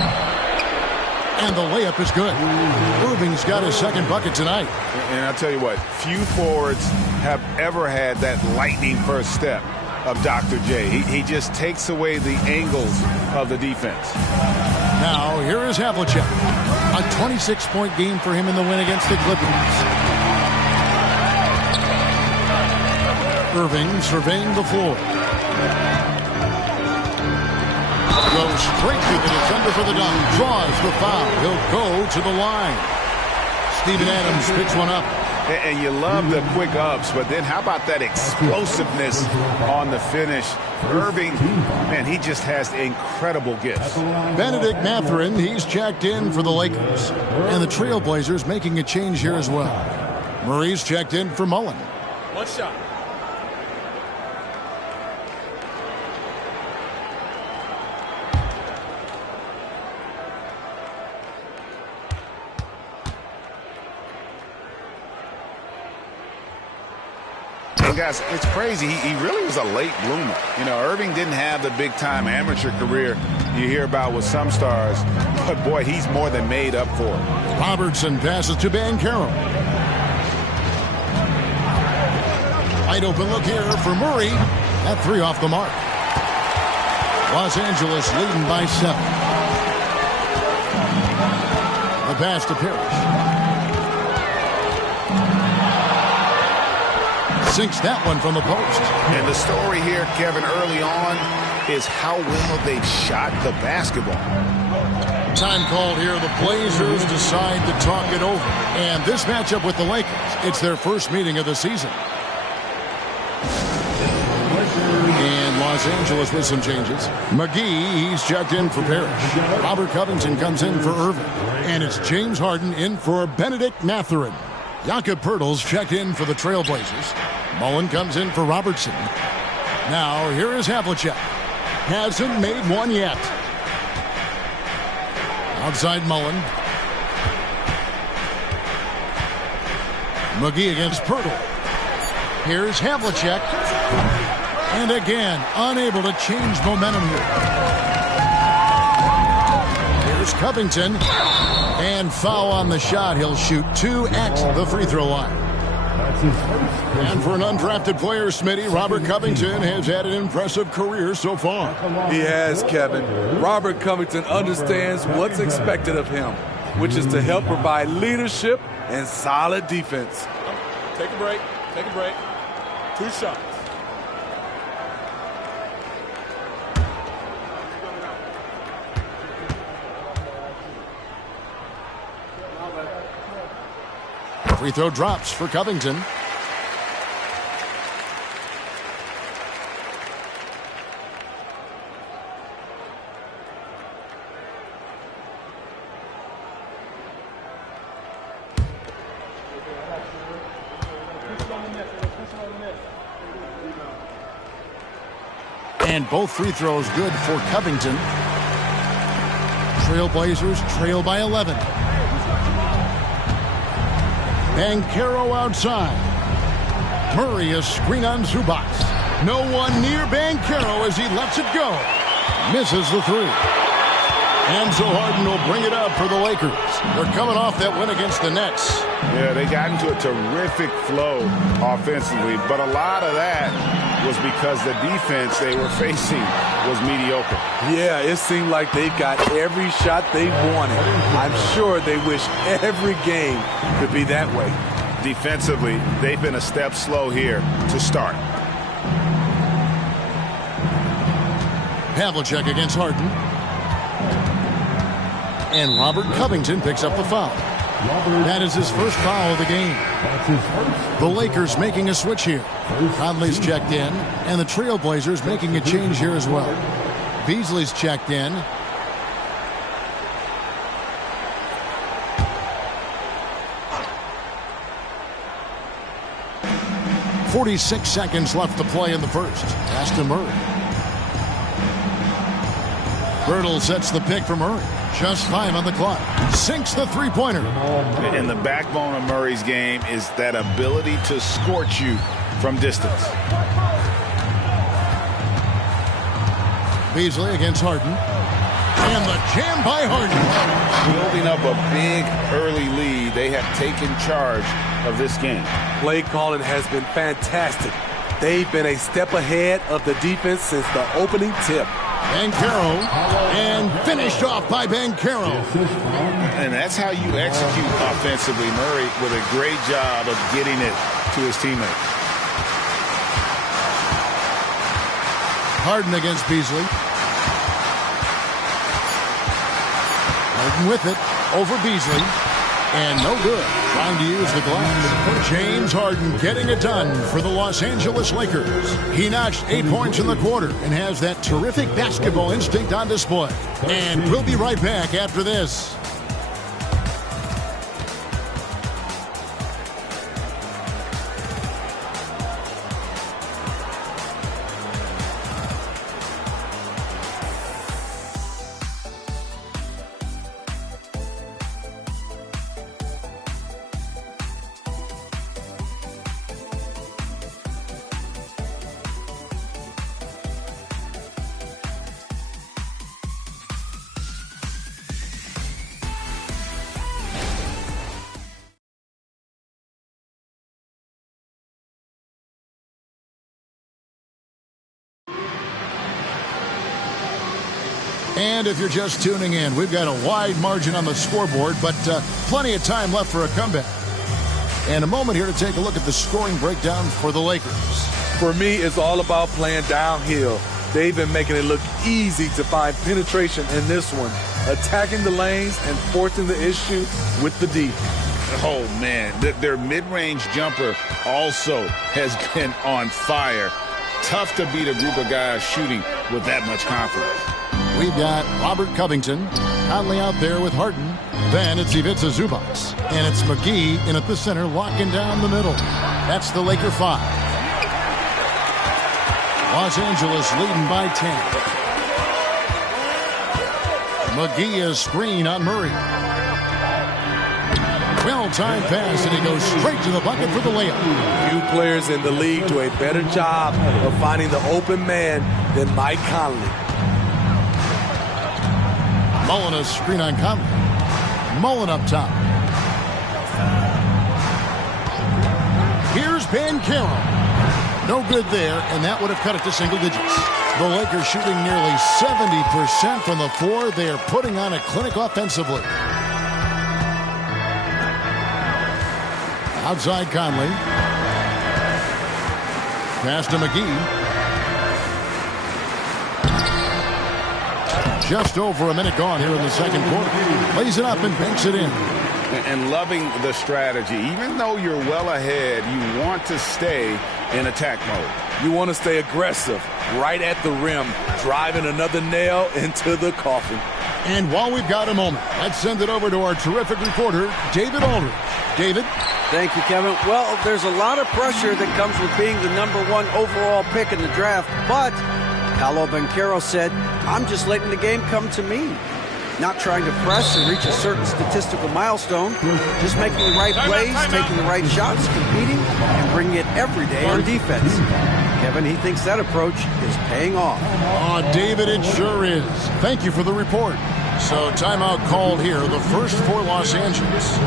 And the layup is good. Irving's got his second bucket tonight. And I'll tell you what, few forwards have ever had that lightning first step of Dr. J. He just takes away the angles of the defense. Now, here is Havlicek. A 26-point game for him in the win against the Clippers. Irving surveying the floor. Goes straight to the defender for the dunk. Draws the foul. He'll go to the line. Steven Adams picks one up. And you love the quick ups, but then how about that explosiveness on the finish? Irving, man, he just has incredible gifts. Benedict Mathurin, he's checked in for the Lakers. And the Trailblazers making a change here as well. Murray's checked in for Mullen. One shot. Guys, it's crazy. He really was a late bloomer. You know, Irving didn't have the big-time amateur career you hear about with some stars, but boy, he's more than made up for it. Robertson passes to Banchero. Wide open look here for Murray. That three off the mark. Los Angeles leading by 7. The pass to Parrish. Sinks that one from the post. And the story here, Kevin, early on is how well they've shot the basketball. Time called here. The Blazers decide to talk it over. And this matchup with the Lakers, it's their first meeting of the season. And Los Angeles with some changes. McGee, he's checked in for Parrish. Robert Covington comes in for Irving. And it's James Harden in for Benedict Mathurin. Jakob Poeltl's checked in for the Trailblazers. Mullen comes in for Robertson. Now, here is Havlicek. Hasn't made one yet. Outside Mullen. McGee against Poeltl. Here's Havlicek. And again, unable to change momentum here. Here's Covington. And foul on the shot. He'll shoot 2 at the free throw line. And for an undrafted player, Smitty, Robert Covington has had an impressive career so far. He has, Kevin. Robert Covington understands what's expected of him, which is to help provide leadership and solid defense. Take a break. Take a break. 2 shots. Free throw drops for Covington. And both free throws good for Covington. Trailblazers trail by 11. Banchero outside. Murray a screen on Zubac. No one near Banchero as he lets it go. Misses the 3. And so Harden will bring it up for the Lakers. They're coming off that win against the Nets. Yeah, they got into a terrific flow offensively, but a lot of that was because the defense they were facing was mediocre. Yeah, it seemed like they got every shot they wanted. I'm sure they wish every game could be that way. Defensively, they've been a step slow here to start. Havlicek against Harden. And Robert Covington picks up the foul. That is his first foul of the game. The Lakers making a switch here. Conley's checked in, and the Trailblazers making a change here as well. Beasley's checked in. .46 seconds left to play in the first. Pass to Murray. Bertle sets the pick for Murray. Just 5 on the clock. Sinks the three-pointer. And the backbone of Murray's game is that ability to scorch you from distance. Beasley against Harden. And the jam by Harden. Building up a big early lead, they have taken charge of this game. Play calling has been fantastic. They've been a step ahead of the defense since the opening tip. Banchero, and finished off by Banchero. And that's how you execute offensively. Murray with a great job of getting it to his teammates. Harden against Beasley. Harden with it over Beasley. And no good. Trying to use the glass. James Harden getting it done for the Los Angeles Lakers. He notched 8 points in the quarter and has that terrific basketball instinct on display. And we'll be right back after this. And if you're just tuning in, we've got a wide margin on the scoreboard, but plenty of time left for a comeback. And a moment here to take a look at the scoring breakdown for the Lakers. For me, it's all about playing downhill. They've been making it look easy to find penetration in this one, attacking the lanes and forcing the issue with the D. Oh, man, their mid-range jumper also has been on fire. Tough to beat a group of guys shooting with that much confidence. We've got Robert Covington, Conley out there with Harden. Then it's Ivica Zubac. And it's McGee in at the center, locking down the middle. That's the Laker 5. Los Angeles leading by 10. McGee is screen on Murray. Well-timed pass, and he goes straight to the bucket for the layup. Few players in the league do a better job of finding the open man than Mike Conley. Mullen a screen on Conley. Mullen up top. Here's Banchero. No good there, and that would have cut it to single digits. The Lakers shooting nearly 70% from the floor. They are putting on a clinic offensively. Outside Conley. Pass to McGee. Just over a minute gone here in the second quarter. Lays it up and banks it in. And loving the strategy. Even though you're well ahead, you want to stay in attack mode. You want to stay aggressive, right at the rim, driving another nail into the coffin. And while we've got a moment, let's send it over to our terrific reporter, David Aldridge. David? Thank you, Kevin. Well, there's a lot of pressure that comes with being the #1 overall pick in the draft, but Paolo Banchero said, I'm just letting the game come to me. Not trying to press or reach a certain statistical milestone, just making the right plays, taking the right shots, competing, and bringing it every day on defense. Kevin, he thinks that approach is paying off. Oh, David, it sure is. Thank you for the report. So timeout called here, the first for Los Angeles.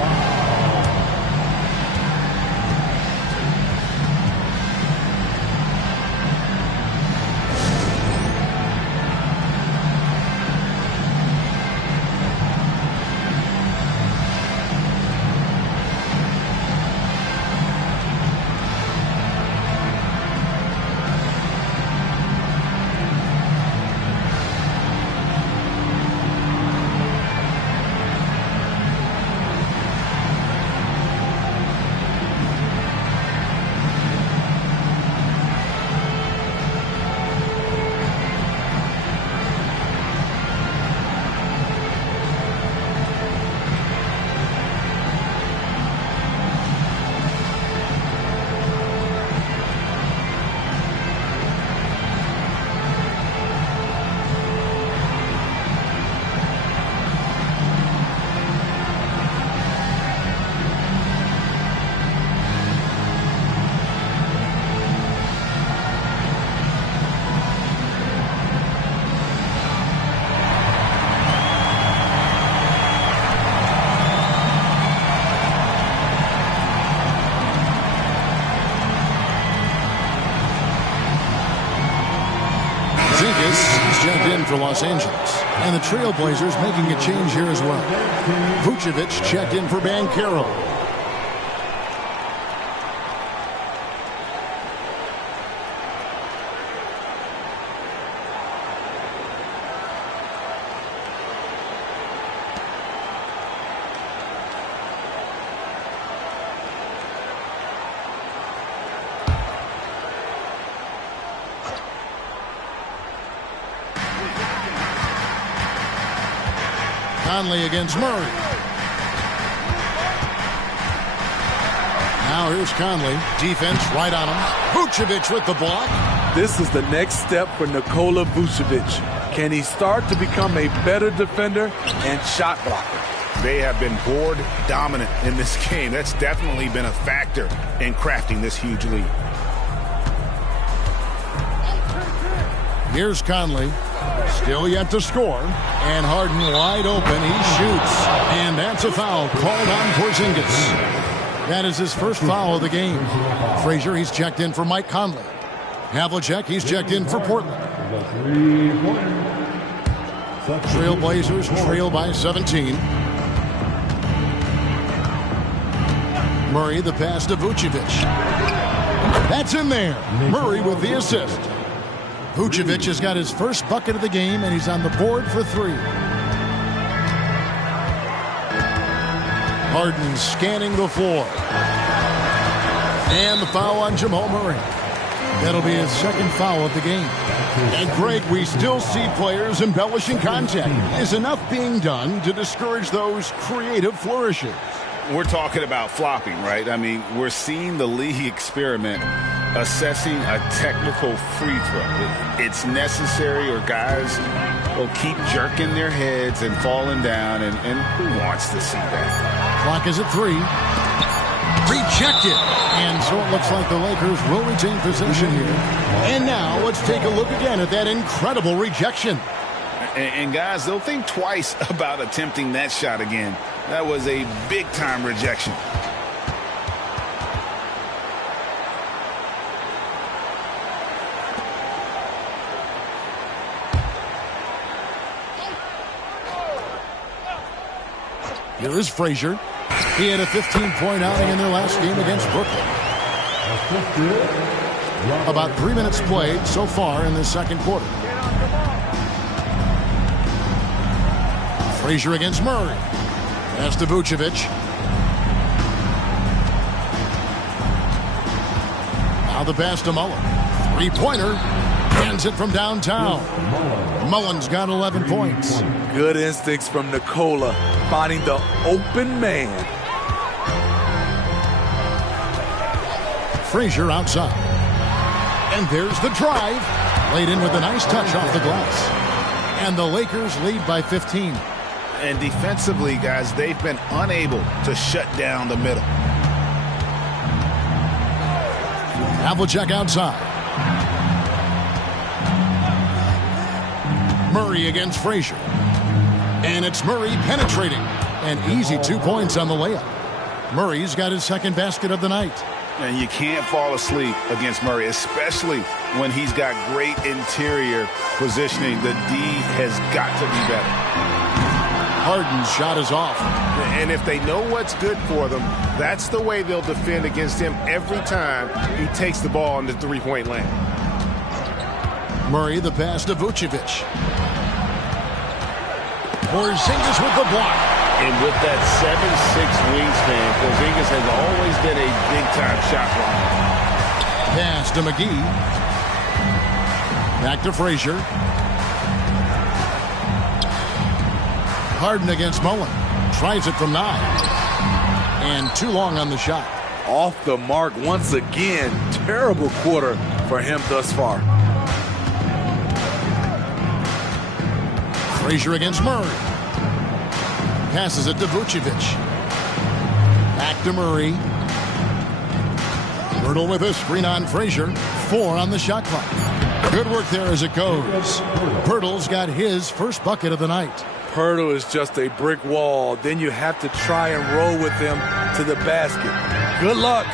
For Los Angeles. And the Trailblazers making a change here as well. Vucevic checked in for Banchero. Conley against Murray. Now here's Conley. Defense right on him. Vucevic with the block. This is the next step for Nikola Vucevic. Can he start to become a better defender and shot blocker? They have been board dominant in this game. That's definitely been a factor in crafting this huge lead. Here's Conley. Still yet to score. And Harden wide open. He shoots. And that's a foul called on Porzingis. That is his first foul of the game. Frazier, he's checked in for Mike Conley. Havlicek, he's checked in for Portland. Trailblazers trail by 17. Murray, the pass to Vucevic. That's in there. Murray with the assist. Vucevic has got his first bucket of the game, and he's on the board for 3. Harden scanning the floor. And the foul on Jamal Murray. That'll be his second foul of the game. And Greg, we still see players embellishing contact. Is enough being done to discourage those creative flourishes? We're talking about flopping, right? I mean, we're seeing the league experiment assessing a technical free throw. It's necessary, or guys will keep jerking their heads and falling down, and who wants to see that? Clock is at 3. Rejected. And so it looks like the Lakers will retain possession here. And now let's take a look again at that incredible rejection. And guys, they'll think twice about attempting that shot again. That was a big-time rejection. Here is Frazier. He had a 15-point outing in their last game against Brooklyn. About 3 minutes played so far in the second quarter. Frazier against Murray. Pass to Vucevic. Now the pass to Mullen. Three-pointer. Hands it from downtown. Mullen's got 11 points. Good instincts from Nikola, finding the open man. Frazier outside. And there's the drive. Laid in with a nice touch off the glass. And the Lakers lead by 15. And defensively, guys, they've been unable to shut down the middle. Havlicek outside. Murray against Frazier. And it's Murray penetrating. And easy 2 points on the layup. Murray's got his second basket of the night. And you can't fall asleep against Murray, especially when he's got great interior positioning. The D has got to be better. Harden's shot is off. And if they know what's good for them, that's the way they'll defend against him every time he takes the ball in the three-point lane. Murray, the pass to Vucevic. Porzingis with the block. And with that 7'6" wingspan, Porzingis has always been a big-time shot blocker. Pass to McGee. Back to Frazier. Harden against Mullen. Tries it from 9. And too long on the shot. Off the mark once again. Terrible quarter for him thus far. Frazier against Murray. Passes it to Vucevic. Back to Murray. Pirtle with a screen on Frazier. 4 on the shot clock. Good work there as it goes. Pirtle's got his first bucket of the night. Pirtle is just a brick wall. Then you have to try and roll with him to the basket. Good luck.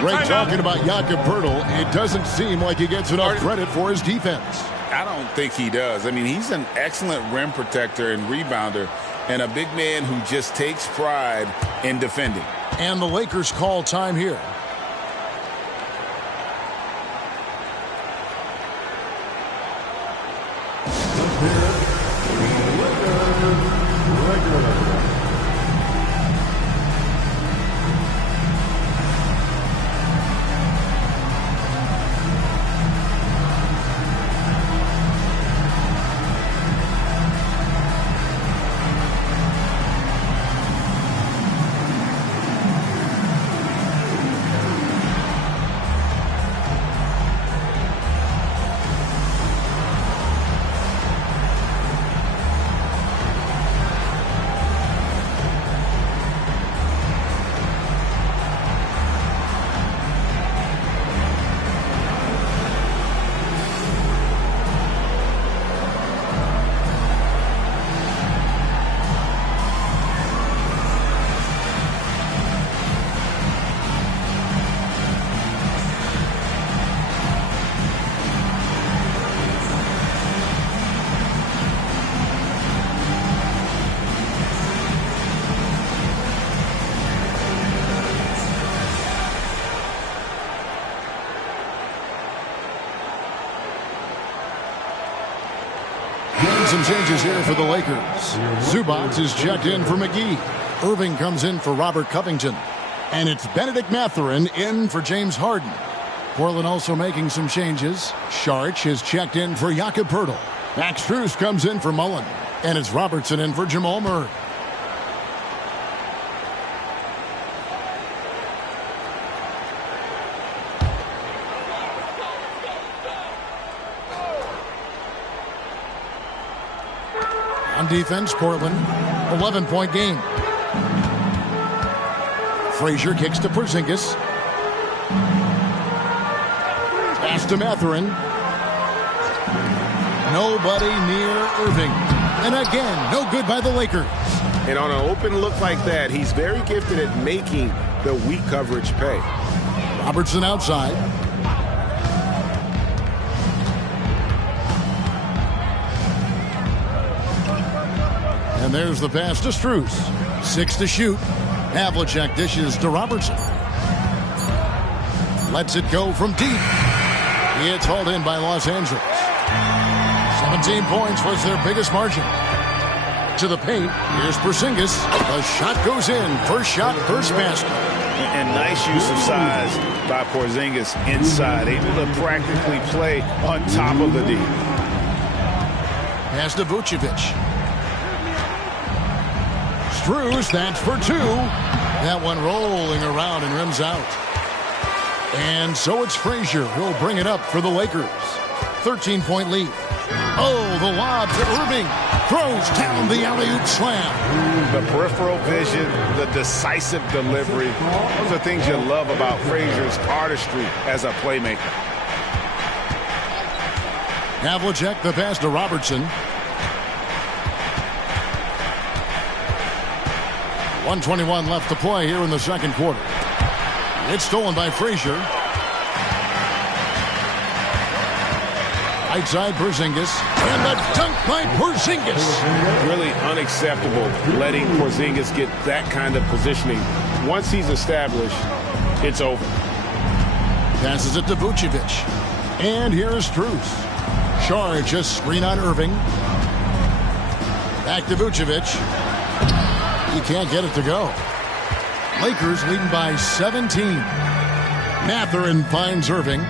Greg, talking about Jakob Pirtle, it doesn't seem like he gets enough credit for his defense. I don't think he does. I mean, he's an excellent rim protector and rebounder, and a big man who just takes pride in defending. And the Lakers call time here. some changes here for the Lakers. Zubac is checked in for McGee. Irving comes in for Robert Covington. And it's Benedict Mathurin in for James Harden. Portland also making some changes. Saric is checked in for Jakob Poeltl. Max Strus comes in for Mullen. And it's Robertson in for Jamal Murray. On defense, Portland, 11-point game. Frazier kicks to Porzingis. Pass to Mathurin. Nobody near Irving. And again, no good by the Lakers. And on an open look like that, he's very gifted at making the weak coverage pay. Robertson outside. And there's the pass to Strus. 6 to shoot. Havlicek dishes to Robertson. Lets it go from deep. It's hauled in by Los Angeles. 17 points was their biggest margin. To the paint. Here's Porzingis. The shot goes in. First shot, first basket. And nice use of size by Porzingis inside. Able to practically play on top of the D. Pass to Vucevic. Strus, that's for 2. That one rolling around and rims out. And so it's Frazier who'll bring it up for the Lakers. 13-point lead. Oh, the lob to Irving. Throws down the alley-oop slam. The peripheral vision, the decisive delivery. Those are things you love about Frazier's artistry as a playmaker. Havlicek, the pass to Robertson. 1:21 left to play here in the second quarter. It's stolen by Frazier. Right side, Porzingis. And the dunk by Porzingis. Really unacceptable letting Porzingis get that kind of positioning. Once he's established, it's over. Passes it to Vucevic. And here is Strus. Saric just screen on Irving. Back to Vucevic. He can't get it to go. Lakers leading by 17. Mathurin finds Irving.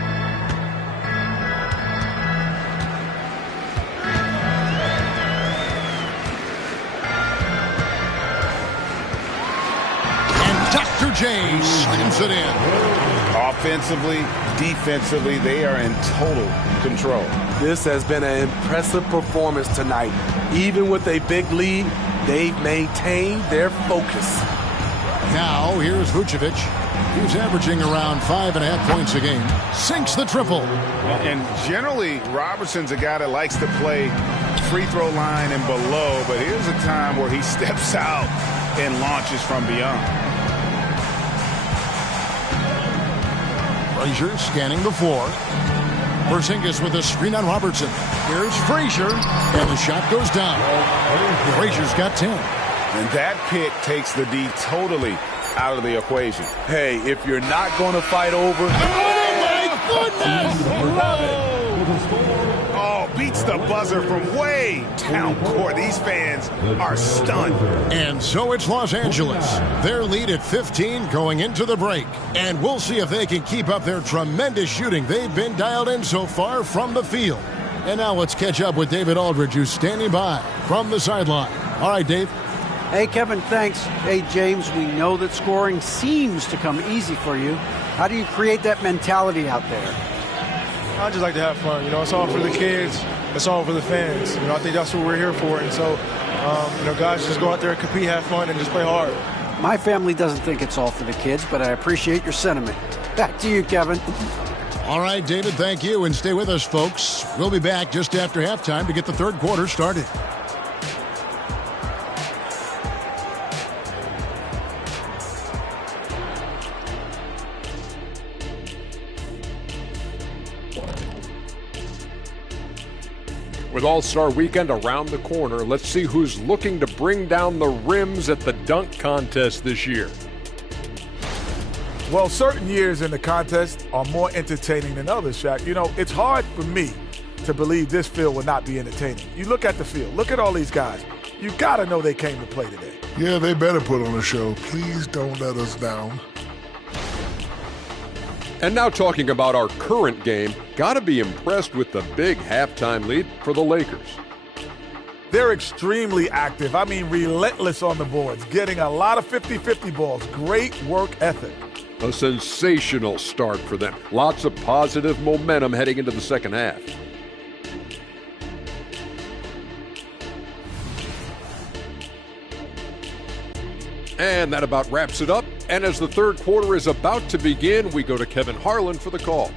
And Dr. J slams it in. Offensively, defensively, they are in total control. This has been an impressive performance tonight. Even with a big lead, they've maintained their focus. Now, here's Vucevic. He's averaging around 5.5 points a game. Sinks the triple. And generally, Robertson's a guy that likes to play free throw line and below, but here's a time where he steps out and launches from beyond. Frazier scanning the floor. Porzingis with a screen on Robertson. Here's Frazier, and the shot goes down. Frazier's got 10. And that pick takes the D totally out of the equation. Hey, if you're not going to fight over... Oh, my goodness! Oh, beats the buzzer from way down court. These fans are stunned. And so it's Los Angeles. Their lead at 15 going into the break. And we'll see if they can keep up their tremendous shooting they've been dialed in so far from the field. And now let's catch up with David Aldridge, who's standing by from the sideline. All right, Dave. Hey, Kevin, thanks. Hey, James, we know that scoring seems to come easy for you. How do you create that mentality out there? I just like to have fun. You know, it's all for the kids. It's all for the fans. You know, I think that's what we're here for. And so, you know, guys, just go out there and compete, have fun, and just play hard. My family doesn't think it's all for the kids, but I appreciate your sentiment. Back to you, Kevin. All right, David, thank you. And stay with us, folks. We'll be back just after halftime to get the third quarter started. With All-Star Weekend around the corner, let's see who's looking to bring down the rims at the dunk contest this year. Well, certain years in the contest are more entertaining than others, Shaq. You know, it's hard for me to believe this field will not be entertaining. You look at the field. Look at all these guys. You got to know they came to play today. Yeah, they better put on a show. Please don't let us down. And now talking about our current game, got to be impressed with the big halftime lead for the Lakers. They're extremely active. I mean, relentless on the boards, getting a lot of 50-50 balls. Great work ethic. A sensational start for them. Lots of positive momentum heading into the second half. And that about wraps it up. And as the third quarter is about to begin, we go to Kevin Harlan for the call.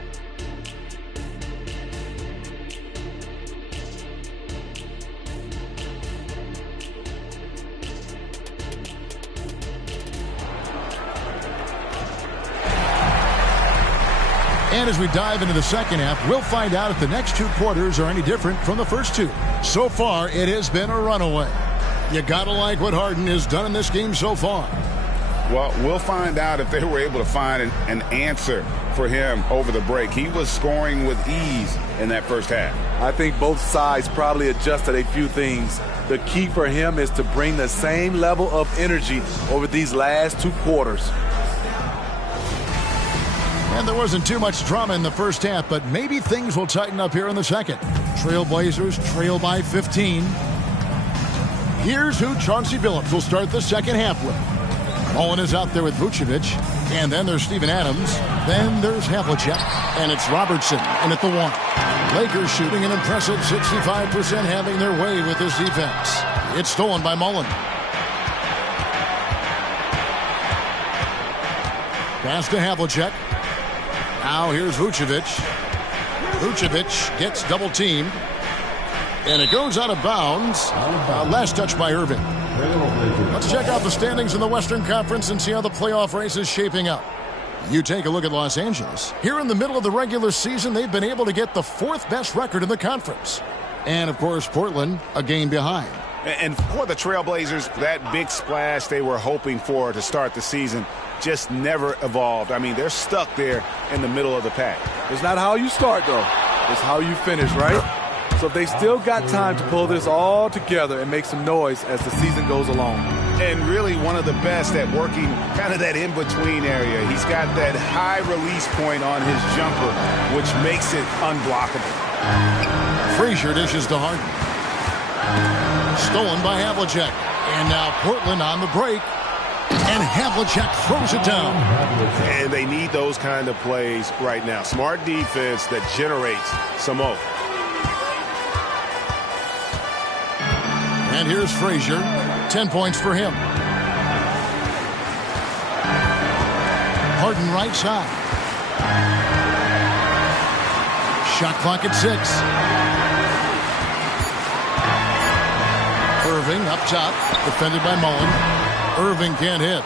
And as we dive into the second half, we'll find out if the next two quarters are any different from the first two. So far, it has been a runaway. You gotta like what Harden has done in this game so far. Well, we'll find out if they were able to find an answer for him over the break. He was scoring with ease in that first half. I think both sides probably adjusted a few things. The key for him is to bring the same level of energy over these last two quarters. And there wasn't too much drama in the first half, but maybe things will tighten up here in the second. Trailblazers trail by 15. Here's who Chauncey Billups will start the second half with. Mullen is out there with Vucevic, and then there's Steven Adams. Then there's Havlicek, and it's Robertson in at the one. Lakers shooting an impressive 65%, having their way with this defense. It's stolen by Mullen. Pass to Havlicek. Now here's Vucevic. Vucevic gets double teamed. And it goes out of bounds. Last touch by Irving. Let's check out the standings in the Western Conference and see how the playoff race is shaping up. You take a look at Los Angeles. Here in the middle of the regular season, they've been able to get the fourth best record in the conference. And, of course, Portland, a game behind. And for the Trailblazers, that big splash they were hoping for to start the season just never evolved. I mean, they're stuck there in the middle of the pack. It's not how you start, though. It's how you finish, right? So they still got time to pull this all together and make some noise as the season goes along. And really one of the best at working kind of that in-between area. He's got that high release point on his jumper, which makes it unblockable. Frazier dishes to Harden. Stolen by Havlicek. And now Portland on the break. And Havlicek throws it down. And they need those kind of plays right now. Smart defense that generates some more. And here's Frazier. 10 points for him. Harden right side. Shot clock at 6. Irving up top. Defended by Mullen. Irving can't hit.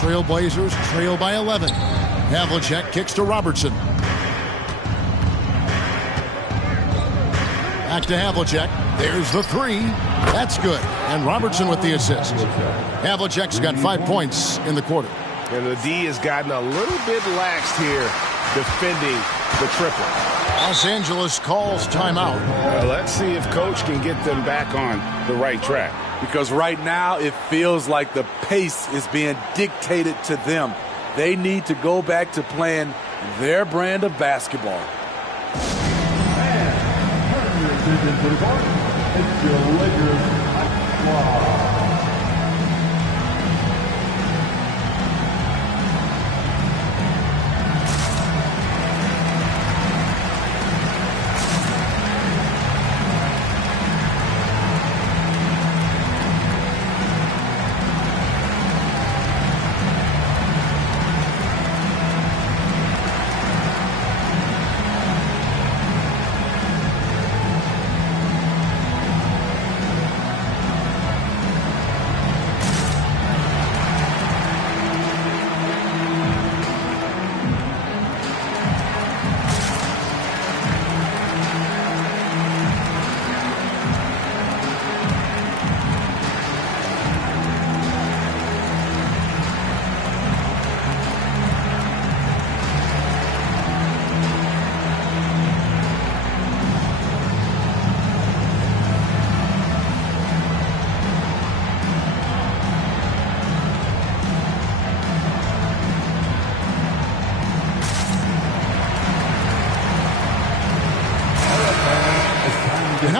Trailblazers trail by 11. Havlicek kicks to Robertson. Back to Havlicek. There's the three. That's good. And Robertson with the assist. Havlicek's got 5 points in the quarter. And the D has gotten a little bit laxed here defending the triple. Los Angeles calls timeout. Let's see if Coach can get them back on the right track. Because right now it feels like the pace is being dictated to them. They need to go back to playing their brand of basketball. It's your Lakers squad.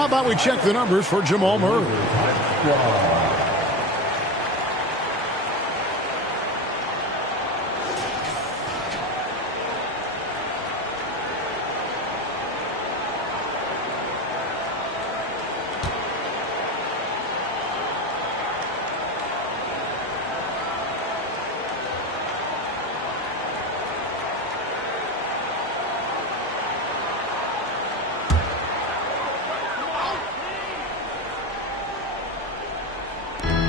How about we check the numbers for Jamal Murray?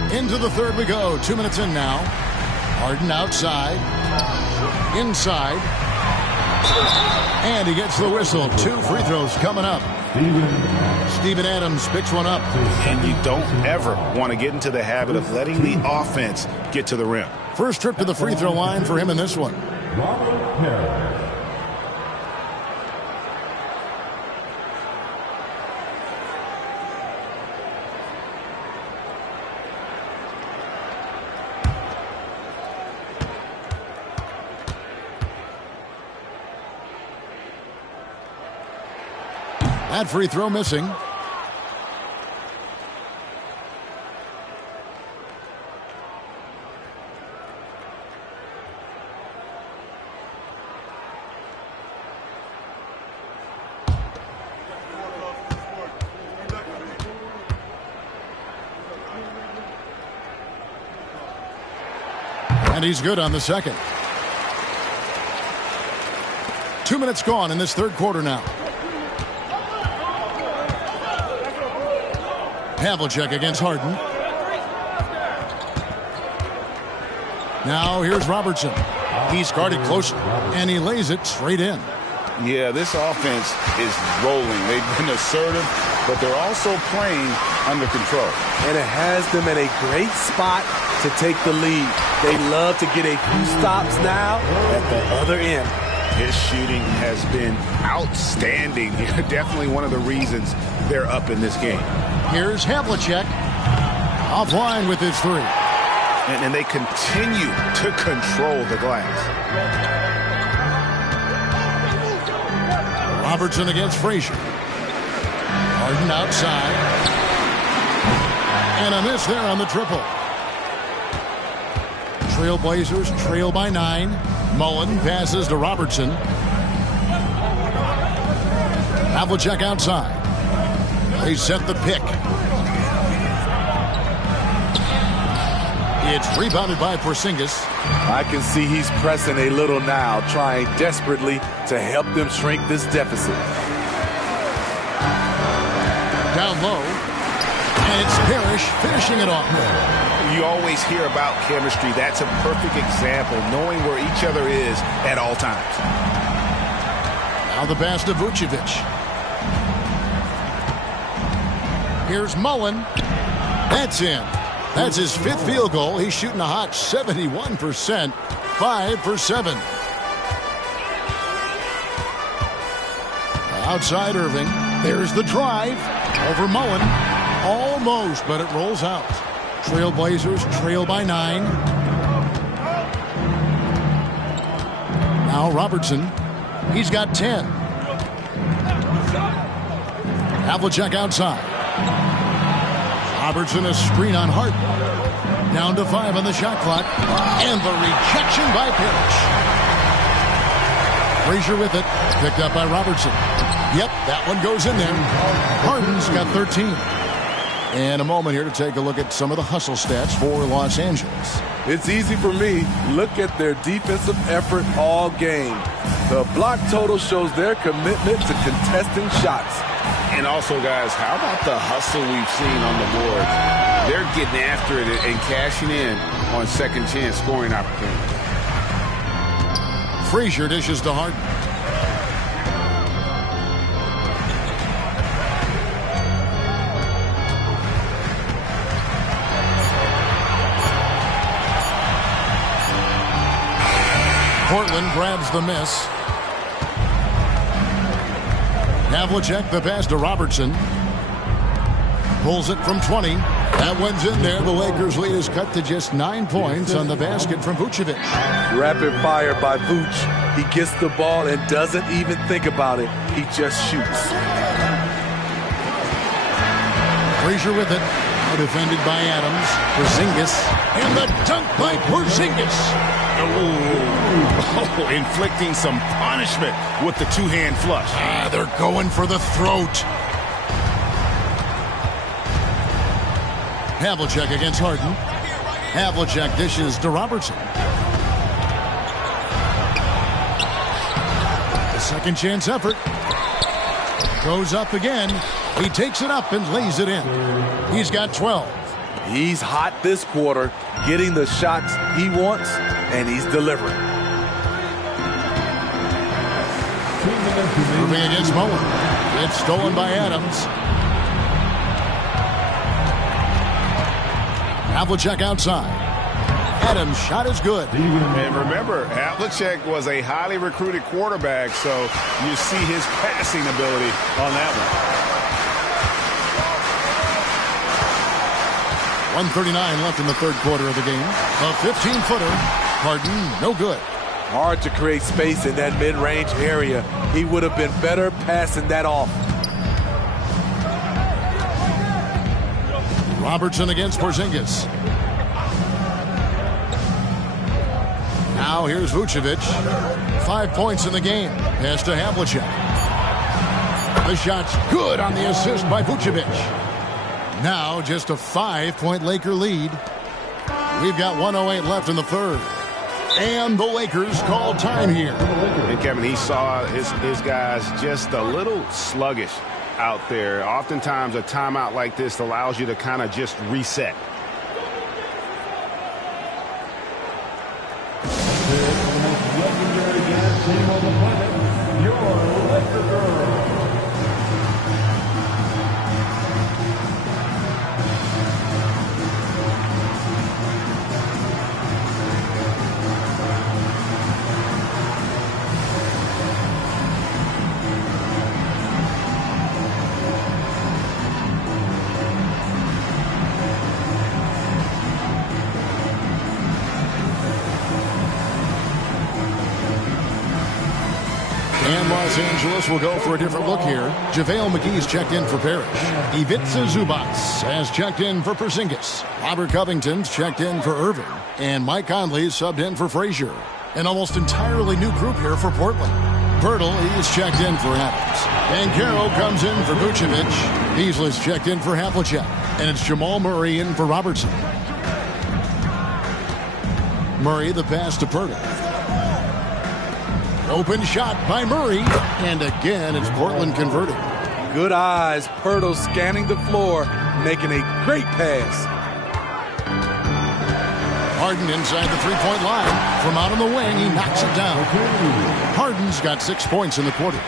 Into the third we go. 2 minutes in now. Harden outside. Inside. And he gets the whistle. 2 free throws coming up. Steven Adams picks one up. And you don't ever want to get into the habit of letting the offense get to the rim. First trip to the free throw line for him in this one. That free throw missing. And he's good on the second. 2 minutes gone in this third quarter now. Havlicek against Harden. Now here's Robertson. He's guarded closely, and he lays it straight in. Yeah, this offense is rolling. They've been assertive, but they're also playing under control. And it has them in a great spot to take the lead. They love to get a few stops now at the other end. His shooting has been outstanding. Definitely one of the reasons they're up in this game. Here's Havlicek. Offline with his three. And they continue to control the glass. Robertson against Frazier. Harden outside. And a miss there on the triple. Trailblazers trail by 9. Mullen passes to Robertson. Havlicek outside. They set the pick. It's rebounded by Porzingis. I can see he's pressing a little now, trying desperately to help them shrink this deficit. Down low. And it's Parrish finishing it off. You always hear about chemistry. That's a perfect example, knowing where each other is at all times. Now the pass to Vucevic. Here's Mullen. That's in. That's his 5th field goal. He's shooting a hot 71%. 5 for 7. Outside Irving. There's the drive. Over Mullen. Almost, but it rolls out. Trailblazers trail by 9. Now Robertson. He's got 10. Havlicek outside. Robertson a screen on Harden. Down to 5 on the shot clock. And the rejection by Parrish. Frazier with it. Picked up by Robertson. Yep, that one goes in there. Harden's got 13. And a moment here to take a look at some of the hustle stats for Los Angeles. It's easy for me. Look at their defensive effort all game. The block total shows their commitment to contesting shots. And also, guys, how about the hustle we've seen on the boards? They're getting after it and cashing in on second chance scoring opportunities. Frazier dishes to Harden. Portland grabs the miss. Havlicek the pass to Robertson. Pulls it from 20. That one's in there. The Lakers' lead is cut to just 9 points on the basket from Vucevic. Rapid fire by Vuce. He gets the ball and doesn't even think about it. He just shoots. Frazier with it. Defended by Adams. Porzingis. And the dunk by Porzingis. Oh, inflicting some punishment with the two-hand flush. They're going for the throat. Havlicek against Harden. Havlicek dishes to Robertson. A second chance effort. Goes up again. He takes it up and lays it in. He's got 12. He's hot this quarter, getting the shots he wants, and he's delivering. Moving against Mullen. It's stolen by Adams. Havlicek outside. Adams' shot is good. And remember, Havlicek was a highly recruited quarterback, so you see his passing ability on that one. 1:39 left in the third quarter of the game. A 15-footer. Harden, no good. Hard to create space in that mid-range area. He would have been better passing that off. Robertson against Porzingis. Now here's Vucevic. 5 points in the game. Pass to Havlicek. The shot's good on the assist by Vucevic. Now just a 5-point Laker lead. We've got 1:08 left in the third. And the Lakers call time here. And Kevin, he saw his guys just a little sluggish out there. Oftentimes a timeout like this allows you to kind of just reset. Legendary dance team on the planet, your Laker girls. And Los Angeles will go for a different look here. JaVale McGee's checked in for Parrish. Ivica Zubats has checked in for Porzingis. Robert Covington's checked in for Irving. And Mike Conley's subbed in for Frazier. An almost entirely new group here for Portland. Pirtle, he's checked in for Adams. And Caro comes in for Vucevic. Beasley's checked in for Havlicek. And it's Jamal Murray in for Robertson. Murray, the pass to Pirtle. Open shot by Murray. And again, it's Portland converting. Good eyes. Pirtle scanning the floor, making a great pass. Harden inside the three-point line. From out on the wing, he knocks it down. Harden's got 6 points in the quarter.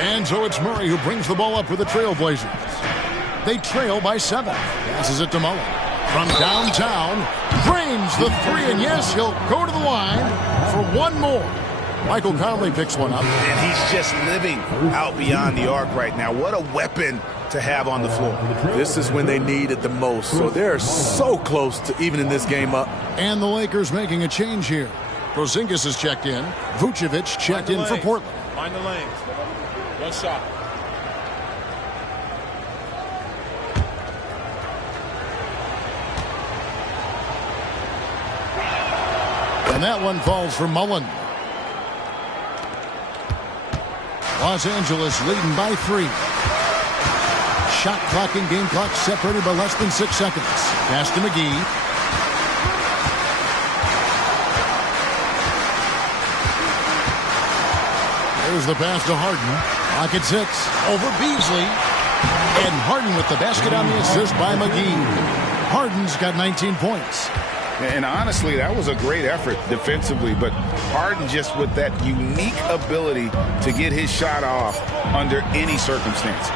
And so it's Murray who brings the ball up for the Trailblazers. They trail by 7. Passes it to Mullen. From downtown, drains the three, and yes, he'll go to the line for one more. Michael Conley picks one up. And he's just living out beyond the arc right now. What a weapon to have on the floor. This is when they need it the most. So they're so close to evening this game up. And the Lakers making a change here. Porzingis is checked in. Vucevic checked in for Portland. Mind the lanes. One shot. And that one falls for Mullen. Los Angeles leading by 3. Shot clock and game clock separated by less than 6 seconds. Pass to McGee. There's the pass to Harden. Clock at 6. Over Beasley. And Harden with the basket on the assist by McGee. Harden's got 19 points. And honestly, that was a great effort defensively, but Harden just with that unique ability to get his shot off under any circumstances.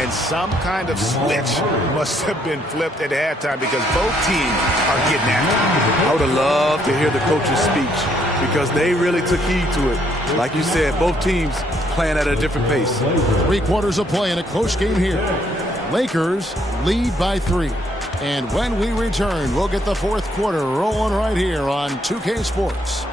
And some kind of switch must have been flipped at halftime because both teams are getting after it. I would have loved to hear the coach's speech because they really took heed to it. Like you said, both teams playing at a different pace. 3 quarters of play in a close game here. Lakers lead by 3. And when we return, we'll get the fourth quarter rolling right here on 2K Sports.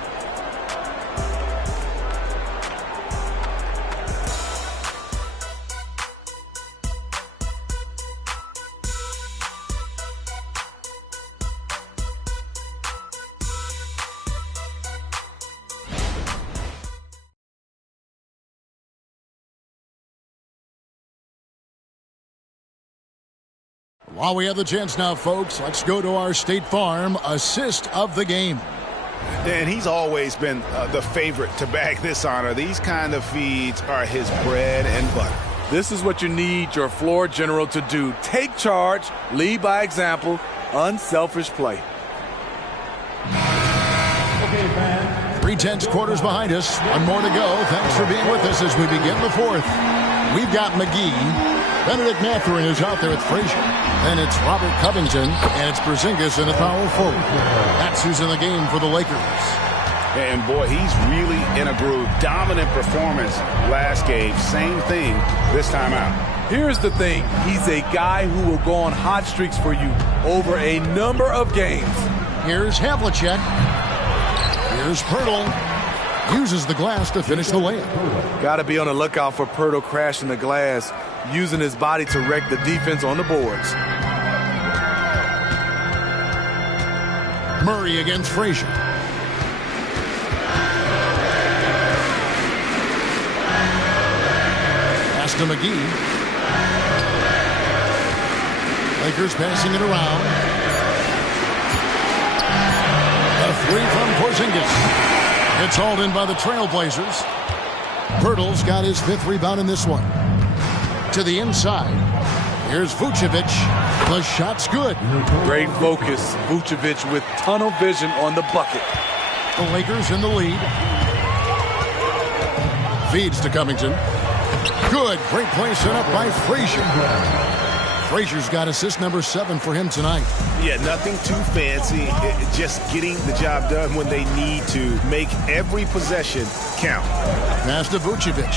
While we have the chance now, folks, let's go to our State Farm assist of the game. And he's always been the favorite to bag this honor. These kind of feeds are his bread and butter. This is what you need your floor general to do. Take charge, lead by example, unselfish play. 3/10 quarters behind us. One more to go. Thanks for being with us as we begin the fourth. We've got McGee. Benedict Mathurin is out there with Frazier. Then it's Robert Covington, and it's Porzingis in a power forward. That's who's in the game for the Lakers. And boy, he's really in a groove. Dominant performance last game. Same thing this time out. Here's the thing. He's a guy who will go on hot streaks for you over a number of games. Here's Havlicek. Here's Pirtle. Uses the glass to finish the layup. Got to be on the lookout for Pirtle crashing the glass, using his body to wreck the defense on the boards. Murray against Frazier. Pass to McGee. Lakers passing it around. A three from Porzingis. It's hauled in by the Trailblazers. Pirtle's got his 5th rebound in this one. To the inside. Here's Vucevic. The shot's good. Great focus. Vucevic with tunnel vision on the bucket. The Lakers in the lead. Feeds to Covington. Good. Great play set up by Frazier. Frazier's got assist number 7 for him tonight. Yeah, nothing too fancy. Just getting the job done when they need to. Make every possession count. Pass to Vucevic.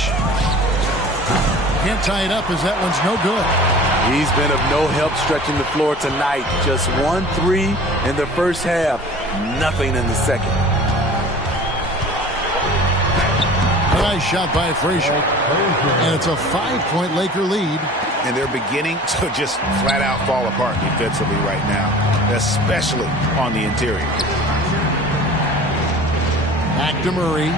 Can't tie it up as that one's no good. He's been of no help stretching the floor tonight. Just 1 3 in the first half. Nothing in the second. A nice shot by Frazier. And it's a 5-point Laker lead. And they're beginning to just flat out fall apart defensively right now, especially on the interior. Back to Murray.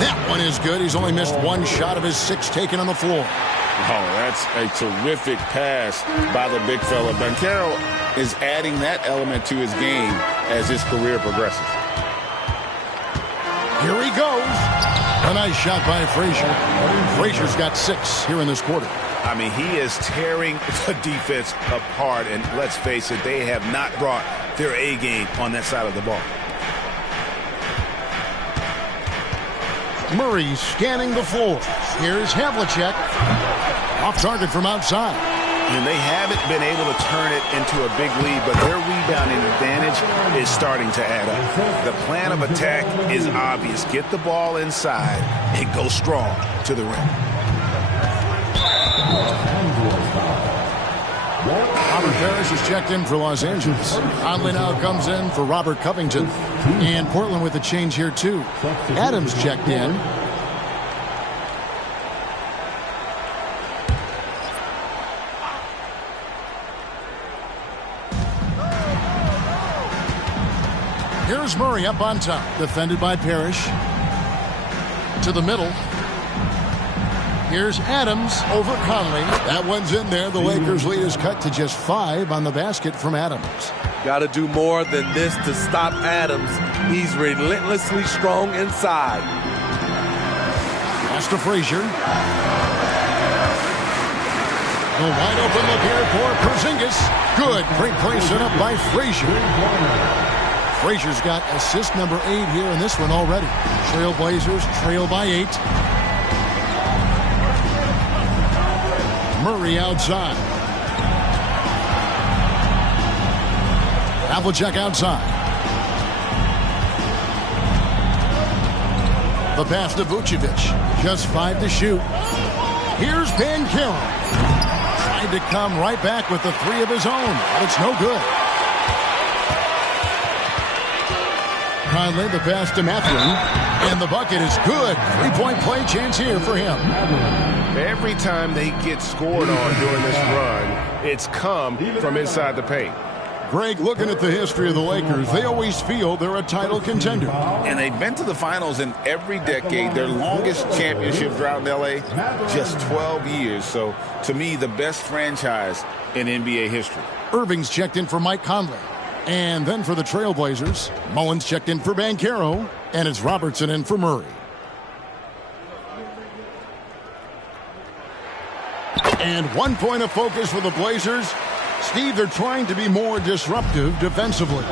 That one is good. He's only missed 1 shot of his 6 taken on the floor. Oh, that's a terrific pass by the big fella. Banchero is adding that element to his game as his career progresses. Here he goes. A nice shot by Frazier. Frazier's got 6 here in this quarter. I mean, he is tearing the defense apart, and let's face it, they have not brought their A game on that side of the ball. Murray scanning the floor. Here's Havlicek. Off target from outside. And they haven't been able to turn it into a big lead, but their rebounding advantage is starting to add up. The plan of attack is obvious. Get the ball inside and go strong to the rim. Robert Parrish is checked in for Los Angeles. Conley now comes in for Robert Covington. And Portland with a change here, too. Adams checked in. Here's Murray up on top. Defended by Parrish. To the middle. Here's Adams over Conley. That one's in there. The Lakers' lead is cut to just 5 on the basket from Adams. Got to do more than this to stop Adams. He's relentlessly strong inside. Pass to Frazier. The wide open look here for Porzingis. Good. Great play set up by Frazier. Frazier's got assist number 8 here in this one already. Trailblazers trail by 8. Murray outside. Havlicek outside. The pass to Vucevic. Just 5 to shoot. Here's Banchero. Tried to come right back with the 3 of his own, but it's no good. Conley, the pass to Mathurin. And the bucket is good. 3-point play chance here for him. Every time they get scored on during this run, it's come from inside the paint. Greg, looking at the history of the Lakers, they always feel they're a title contender. And they've been to the finals in every decade. Their longest championship drought in L.A., just 12 years. So, to me, the best franchise in NBA history. Irving's checked in for Mike Conley. And then for the Trailblazers, Mullins checked in for Banchero. And it's Robertson in for Murray. And 1 point of focus for the Blazers. Steve, they're trying to be more disruptive defensively.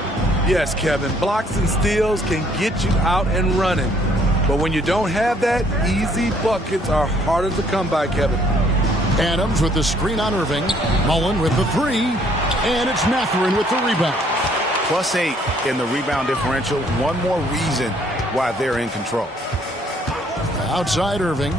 Yes, Kevin. Blocks and steals can get you out and running. But when you don't have that, easy buckets are harder to come by, Kevin. Adams with the screen on Irving. Mullen with the three. And it's Mathurin with the rebound. +8 in the rebound differential. One more reason why they're in control. Outside Irving.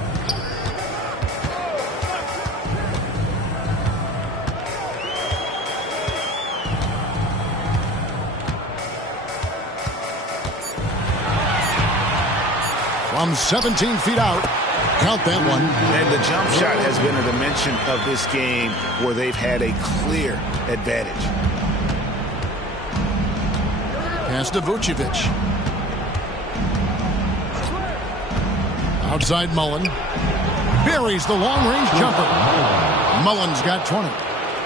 From 17 feet out. Count that one. And the jump shot has been a dimension of this game where they've had a clear advantage. Pass to Vucevic. Outside Mullen. Buries the long-range jumper. Mullen's got 20.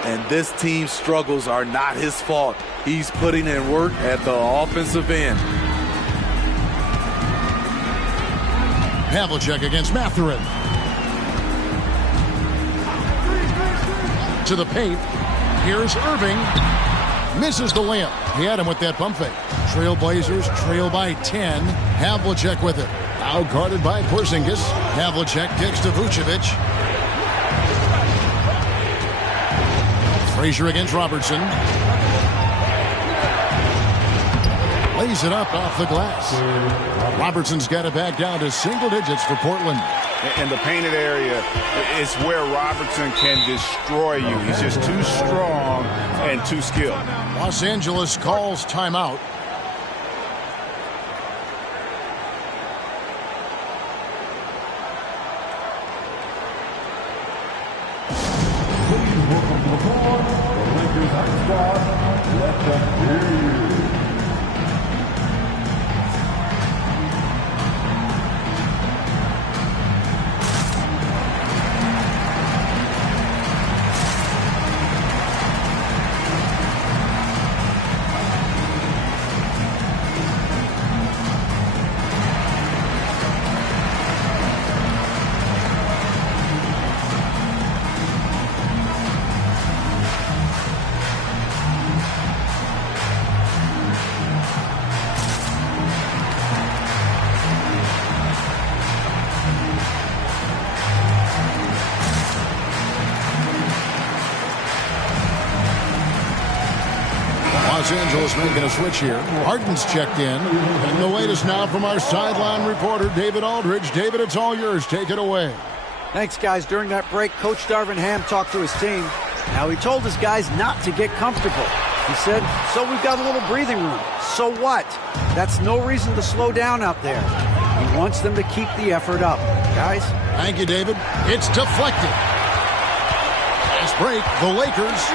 And this team's struggles are not his fault. He's putting in work at the offensive end. Havlicek against Mathurin. To the paint. Here's Irving. Misses the layup. He had him with that pump fake. Trailblazers trail by 10. Havlicek with it. Now guarded by Porzingis. Havlicek kicks to Vucevic. Frazier against Robertson. Lays it up off the glass. Robertson's got it back down to single digits for Portland. In the painted area is where Robertson can destroy you. He's just too strong and too skilled. Los Angeles calls timeout. Please welcome to the floor the Lakers high squad. Let them hear you. Los Angeles making a switch here. Harden's checked in. And the latest now from our sideline reporter, David Aldridge. David, it's all yours. Take it away. Thanks, guys. During that break, Coach Darvin Ham talked to his team. Now, he told his guys not to get comfortable. He said, so we've got a little breathing room. So what? That's no reason to slow down out there. He wants them to keep the effort up. Guys? Thank you, David. It's deflected. Fast break. The Lakers.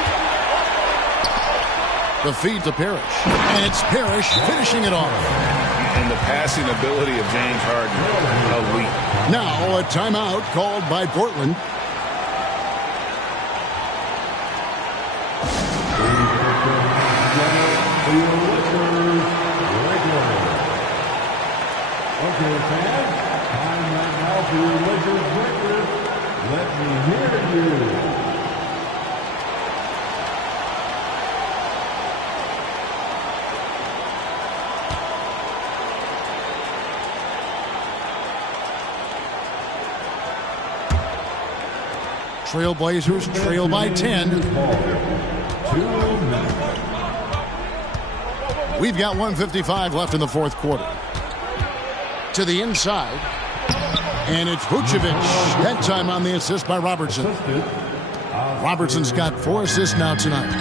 The feed to Parrish. And it's Parrish finishing it off. And the passing ability of James Harden, elite. Now a timeout called by Portland. Okay, fans, time right now for your Lakers breakfast. Let me hear you. Trailblazers trail by 10. We've got 1:55 left in the fourth quarter. To the inside. And it's Vucevic. That time on the assist by Robertson. Robertson's got 4 assists now tonight.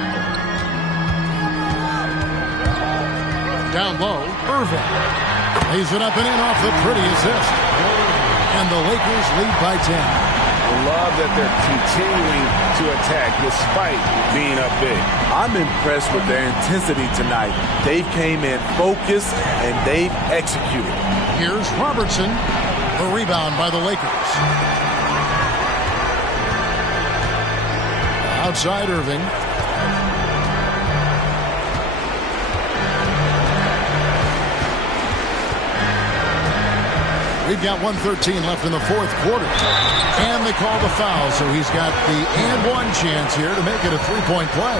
Down low, Irving. Lays it up and in off the pretty assist. And the Lakers lead by 10. love that they're continuing to attack despite being up big. I'm impressed with their intensity tonight. They came in focused and they've executed. Here's Robertson. The rebound by the Lakers. Outside Irving. We've got 1:13 left in the fourth quarter. And they call the foul, so he's got the and one chance here to make it a three-point play.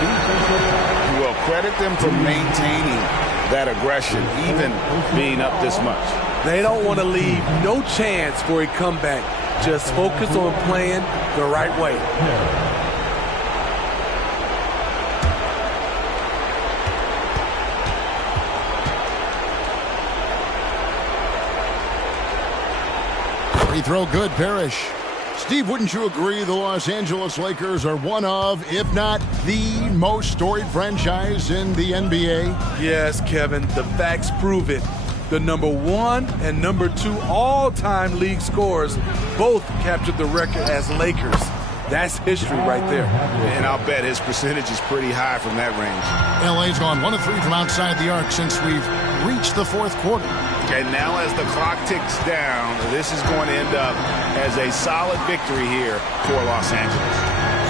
Well, credit them for maintaining that aggression, even being up this much. They don't want to leave no chance for a comeback. Just focus on playing the right way. Free throw good, Parrish. Steve, wouldn't you agree the Los Angeles Lakers are one of, if not the most storied franchise in the NBA? Yes, Kevin, the facts prove it. The number 1 and number 2 all-time league scorers both captured the record as Lakers. That's history right there. And I'll bet his percentage is pretty high from that range. LA's gone 1 of 3 from outside the arc since we've reached the fourth quarter. And now as the clock ticks down, this is going to end up as a solid victory here for Los Angeles.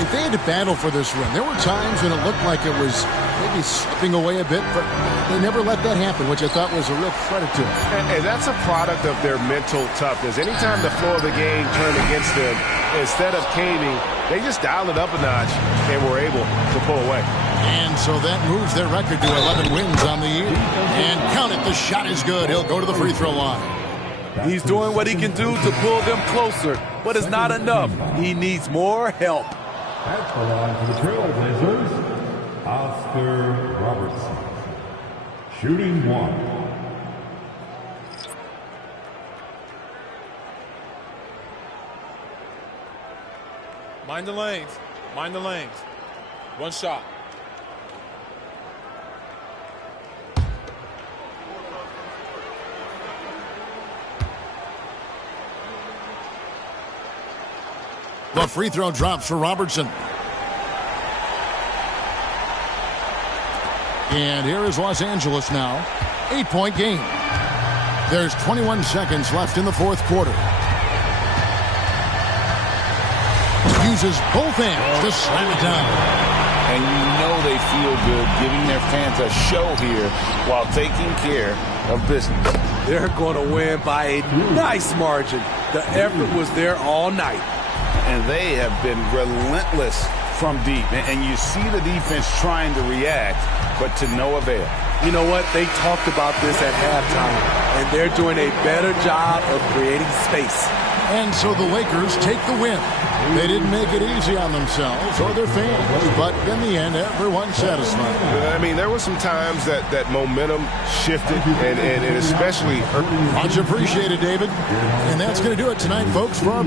If they had to battle for this win, there were times when it looked like it was maybe slipping away a bit, but they never let that happen, which I thought was a real credit to them. And that's a product of their mental toughness. Anytime the flow of the game turned against them, instead of caving, they just dialed it up a notch and were able to pull away. And so that moves their record to 11 wins on the year. And count it, the shot is good. He'll go to the free throw line. He's doing what he can do to pull them closer, but it's not enough. He needs more help. At the line for the Trailblazers, Oscar Robertson. Shooting 1. Mind the lanes. Mind the lanes. One shot. The free throw drops for Robertson. And here is Los Angeles now. 8-point game. There's 21 seconds left in the fourth quarter. Uses both hands to slam it down. And you know they feel good giving their fans a show here while taking care of business. They're going to win by a nice margin. The effort was there all night. And they have been relentless from deep. And you see the defense trying to react, but to no avail. You know what? They talked about this at halftime, and they're doing a better job of creating space. And so the Lakers take the win. They didn't make it easy on themselves or their fans, but in the end, everyone's satisfied. I mean, there were some times that momentum shifted, and especially hurt. Much appreciated, David. And that's going to do it tonight, folks, for our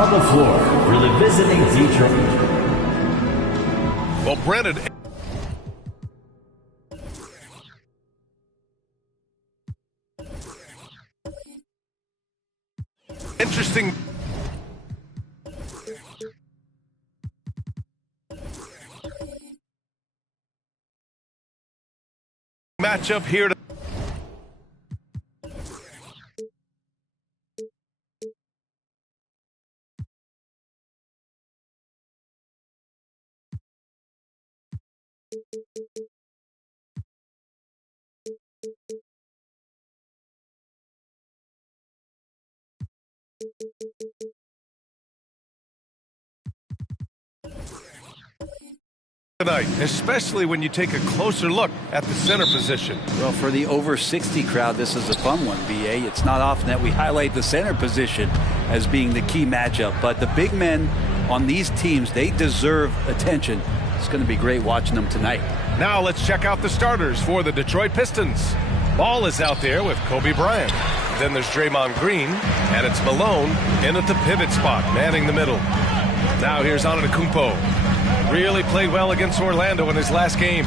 On the floor for the visiting Detroit. Well, Brennan. Interesting matchup here. Tonight, especially when you take a closer look at the center position. Well, for the over 60 crowd, this is a fun one, BA. It's not often that we highlight the center position as being the key matchup, but the big men on these teams, they deserve attention. It's going to be great watching them tonight. Now let's check out the starters for the Detroit Pistons. Ball is out there with Kobe Bryant. Then there's Draymond Green, and it's Malone in at the pivot spot, manning the middle. Now here's Antetokounmpo. Really played well against Orlando in his last game.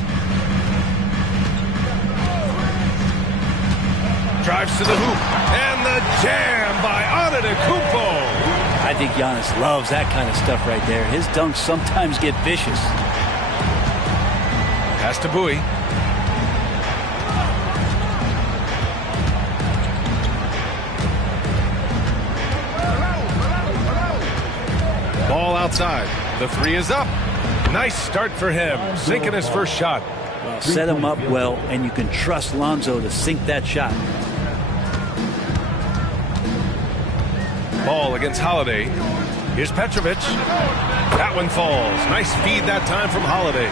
Drives to the hoop, and the jam by Antetokounmpo. I think Giannis loves that kind of stuff right there. His dunks sometimes get vicious. Pass to Bowie. Ball outside. The three is up. Nice start for him, sinking his first shot. Well, set him up well, and you can trust Lonzo to sink that shot. Ball against Holiday. Here's Petrovic. That one falls. Nice feed that time from Holiday.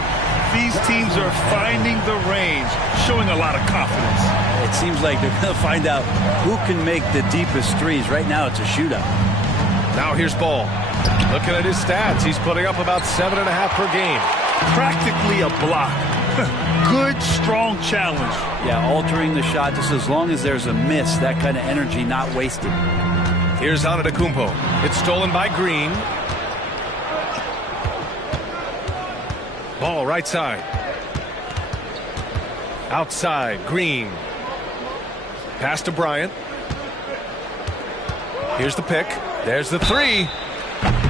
These teams are finding the range, showing a lot of confidence. It seems like they're going to find out who can make the deepest threes. Right now, it's a shootout. Now here's Ball. Looking at his stats, he's putting up about 7.5 per game. Practically a block. Good, strong challenge. Yeah, altering the shot just as long as there's a miss, that kind of energy not wasted. Here's Antetokounmpo. It's stolen by Green. Ball right side. Outside, Green. Pass to Bryant. Here's the pick. There's the three.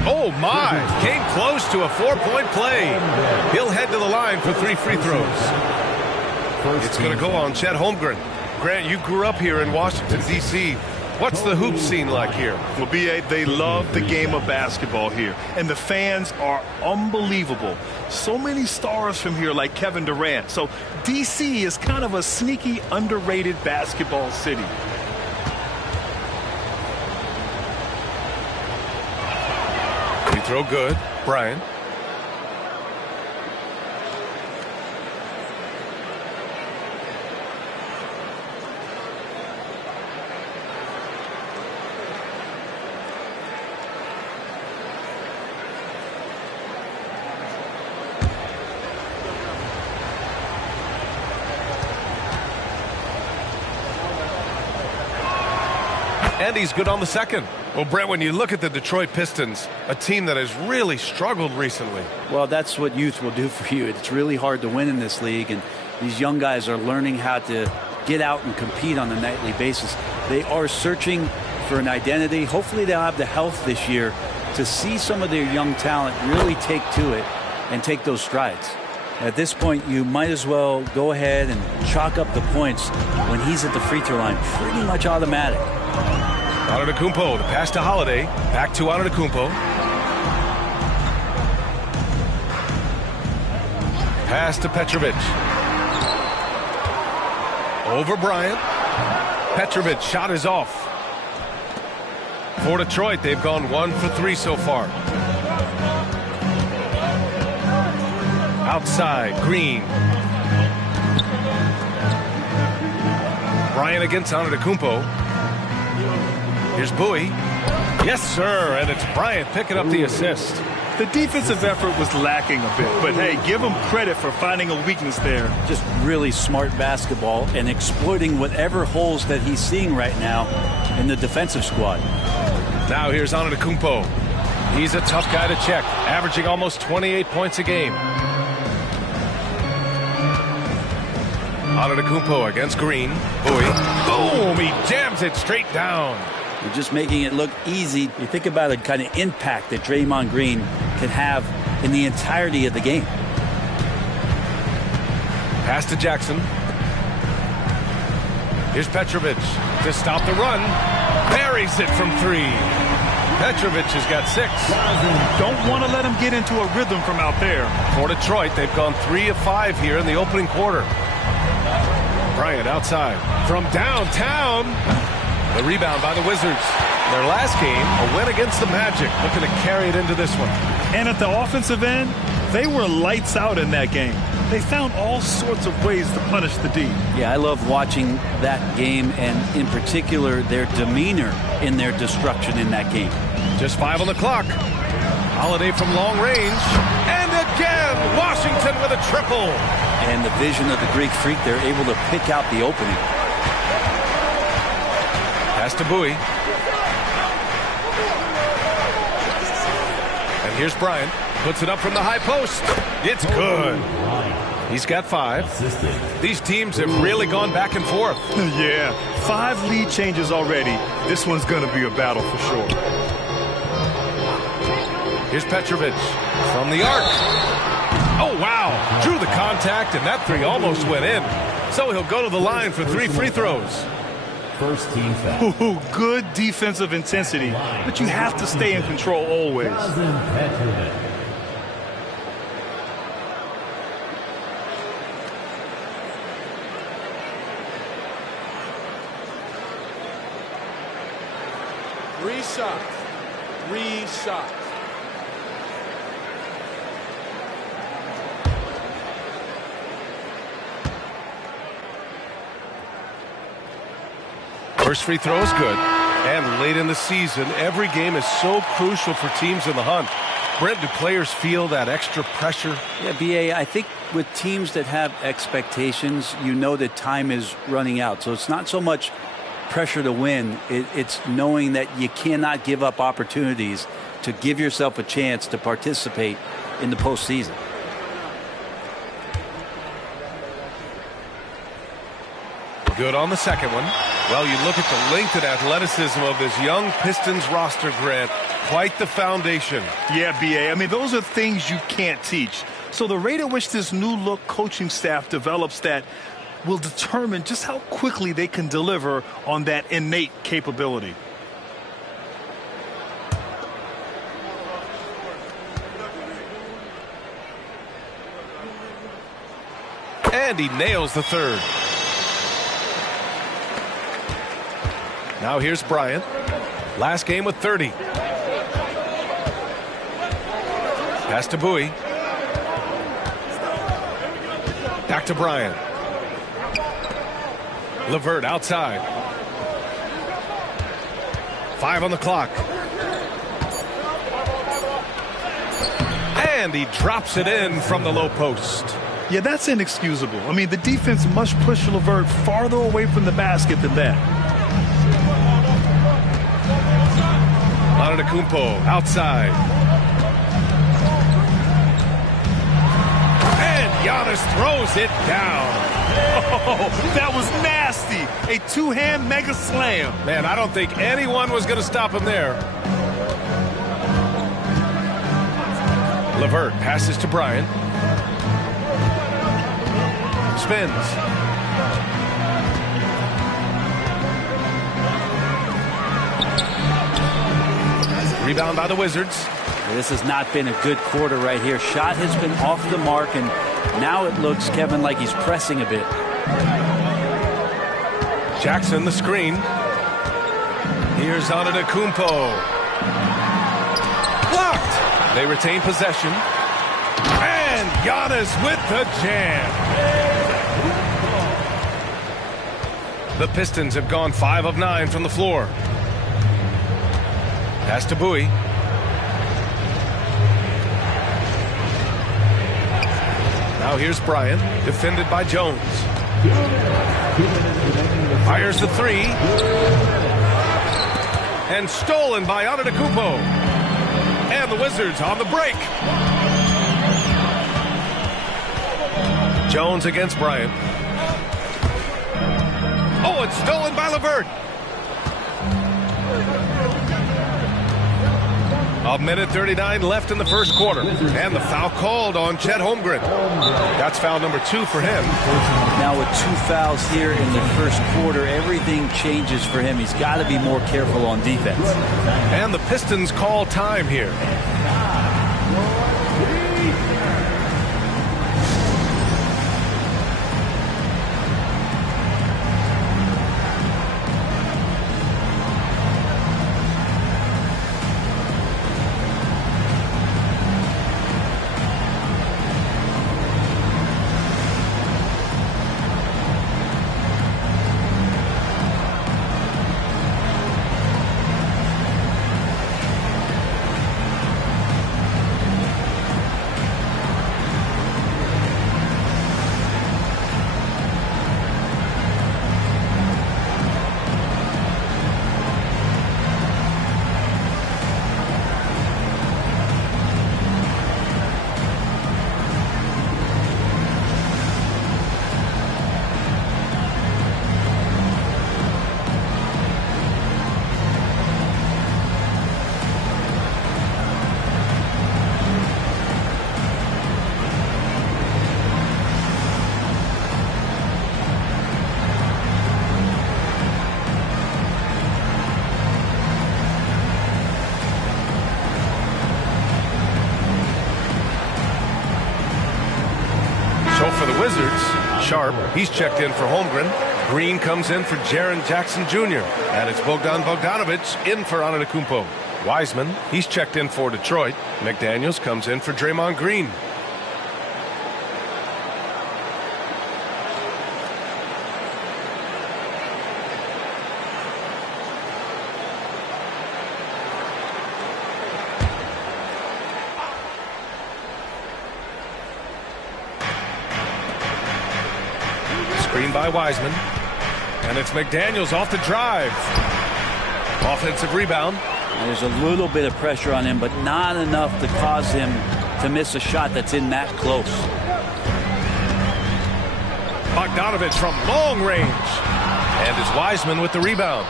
Oh, my. Came close to a 4-point play. He'll head to the line for 3 free throws. It's going to go on Chet Holmgren. Grant, you grew up here in Washington, D.C. What's the hoop scene like here? Well, B.A., they love the game of basketball here, and the fans are unbelievable. So many stars from here like Kevin Durant. So D.C. is kind of a sneaky, underrated basketball city. Free throw good. Bryant. And he's good on the second. Well, Brent, when you look at the Detroit Pistons, a team that has really struggled recently. Well, that's what youth will do for you. It's really hard to win in this league, and these young guys are learning how to get out and compete on a nightly basis. They are searching for an identity. Hopefully they'll have the health this year to see some of their young talent really take to it and take those strides. At this point, you might as well go ahead and chalk up the points when he's at the free throw line. Pretty much automatic. Antetokounmpo, the pass to Holiday. Back to Antetokounmpo. Pass to Petrovic. Over Bryant. Petrovic, shot is off. For Detroit, they've gone 1 for 3 so far. Outside, Green. Bryant against Antetokounmpo. Here's Bowie. Yes, sir, and it's Bryant picking up the assist. The defensive effort was lacking a bit, but hey, give him credit for finding a weakness there. Just really smart basketball and exploiting whatever holes that he's seeing right now in the defensive squad. Now here's Antetokounmpo. He's a tough guy to check, averaging almost 28 points a game. Antetokounmpo against Green. Bowie. Boom! He jams it straight down. You're just making it look easy. You think about the kind of impact that Draymond Green can have in the entirety of the game. Pass to Jackson. Here's Petrovic to stop the run. Buries it from 3. Petrovic has got 6. Don't want to let him get into a rhythm from out there. For Detroit, they've gone 3 of 5 here in the opening quarter. Bryant outside from downtown. The rebound by the Wizards. Their last game, a win against the Magic, looking to carry it into this one. And at the offensive end, they were lights out in that game. They found all sorts of ways to punish the D. Yeah, I love watching that game, and in particular, their demeanor in their destruction in that game. Just 5 on the clock. Holiday from long range. And again, Washington with a triple. And the vision of the Greek Freak, they're able to pick out the opening. Pass to Bowie. And here's Bryant. Puts it up from the high post. It's good. He's got 5. These teams have really gone back and forth. Yeah, 5 lead changes already. This one's going to be a battle for sure. Here's Petrovic from the arc. Oh, wow. Drew the contact, and that 3 almost went in. So he'll go to the line for 3 free throws. First team foul. Ooh, good defensive intensity, but you have to stay in control always. Three shots. First free throw is good. And late in the season, every game is so crucial for teams in the hunt. Brent, do players feel that extra pressure? Yeah, B.A., I think with teams that have expectations, you know that time is running out. So it's not so much pressure to win. It's knowing that you cannot give up opportunities to give yourself a chance to participate in the postseason. Good on the second one. Well, you look at the length and athleticism of this young Pistons roster, Grant. Quite the foundation. Yeah, B.A. I mean, those are things you can't teach. So the rate at which this new look coaching staff develops that will determine just how quickly they can deliver on that innate capability. And he nails the 3rd. Now here's Bryant. Last game with 30. Pass to Bowie. Back to Bryant. LeVert outside. 5 on the clock. And he drops it in from the low post. Yeah, that's inexcusable. I mean, the defense must push LeVert farther away from the basket than that. Antetokounmpo outside. And Giannis throws it down. Oh, that was nasty. A 2-hand mega slam. Man, I don't think anyone was going to stop him there. LeVert passes to Bryant. Spins. Rebound by the Wizards. This has not been a good quarter right here. Shot has been off the mark, and now it looks, Kevin, like he's pressing a bit. Jackson, the screen. Here's Antetokounmpo. Blocked. They retain possession. And Giannis with the jam. The Pistons have gone 5 of 9 from the floor. Pass to Bowie. Now here's Bryant, defended by Jones. Fires the 3. And stolen by Antetokounmpo. And the Wizards on the break. Jones against Bryant. Oh, it's stolen by LeVert. A minute 39 left in the first quarter. And the foul called on Chet Holmgren. That's foul number 2 for him. Now with 2 fouls here in the first quarter, everything changes for him. He's got to be more careful on defense. And the Pistons call time here. For the Wizards, Sharp, he's checked in for Holmgren. Green comes in for Jaren Jackson Jr. And it's Bogdan Bogdanovic in for Antetokounmpo. Wiseman, he's checked in for Detroit. McDaniels comes in for Draymond Green. Screen by Wiseman. And it's McDaniels off the drive. Offensive rebound. There's a little bit of pressure on him, but not enough to cause him to miss a shot that's in that close. Bogdanovic from long range. And it's Wiseman with the rebound.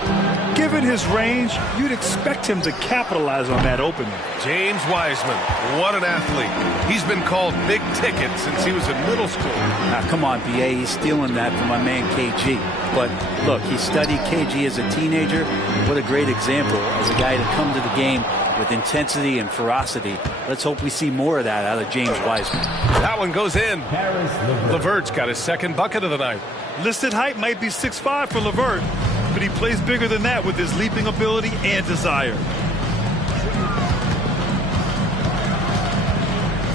Given his range, you'd expect him to capitalize on that opening. James Wiseman, what an athlete. He's been called big ticket since he was in middle school. Now, come on, B.A., he's stealing that from my man KG. But, look, he studied KG as a teenager. What a great example as a guy to come to the game with intensity and ferocity. Let's hope we see more of that out of James Wiseman. That one goes in. LeVert's got his second bucket of the night. Listed height might be 6'5" for LeVert, but he plays bigger than that with his leaping ability and desire.